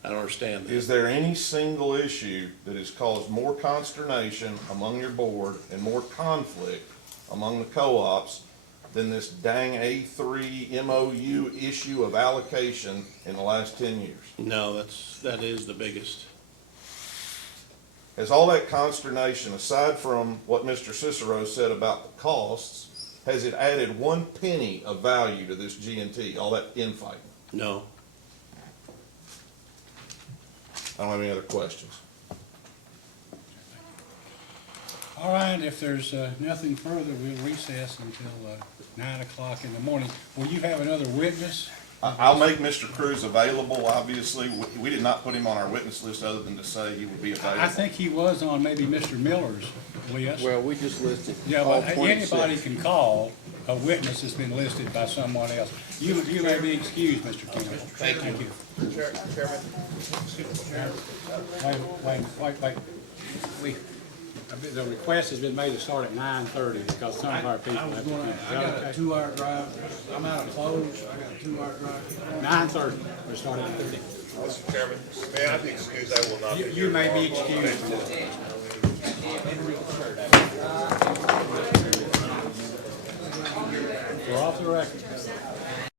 I don't understand that. Is there any single issue that has caused more consternation among your board and more conflict among the co-ops than this dang A3 MOU issue of allocation in the last 10 years? No, that is the biggest. Has all that consternation, aside from what Mr. Cicero said about the costs, has it added 1 penny of value to this G&T, all that infighting? No. I don't have any other questions. All right, if there's nothing further, we'll recess until 9 o'clock in the morning. Will you have another witness? I'll make Mr. Cruz available, obviously. We did not put him on our witness list other than to say he would be available. I think he was on maybe Mr. Miller's list. Well, we just listed Yeah, all but 26. anybody can call a witness that's been listed by someone else. You may be excused, Mr. King. Thank you. Wait. The request has been made to start at 9:30 because some of our people have to come. I got a 2-hour drive. I'm out of clothes. I got a 2-hour drive. 9:30, we'll start at 9:30. Mr. Chairman, may I be excused? I will not be here. You may be excused. We're off the record.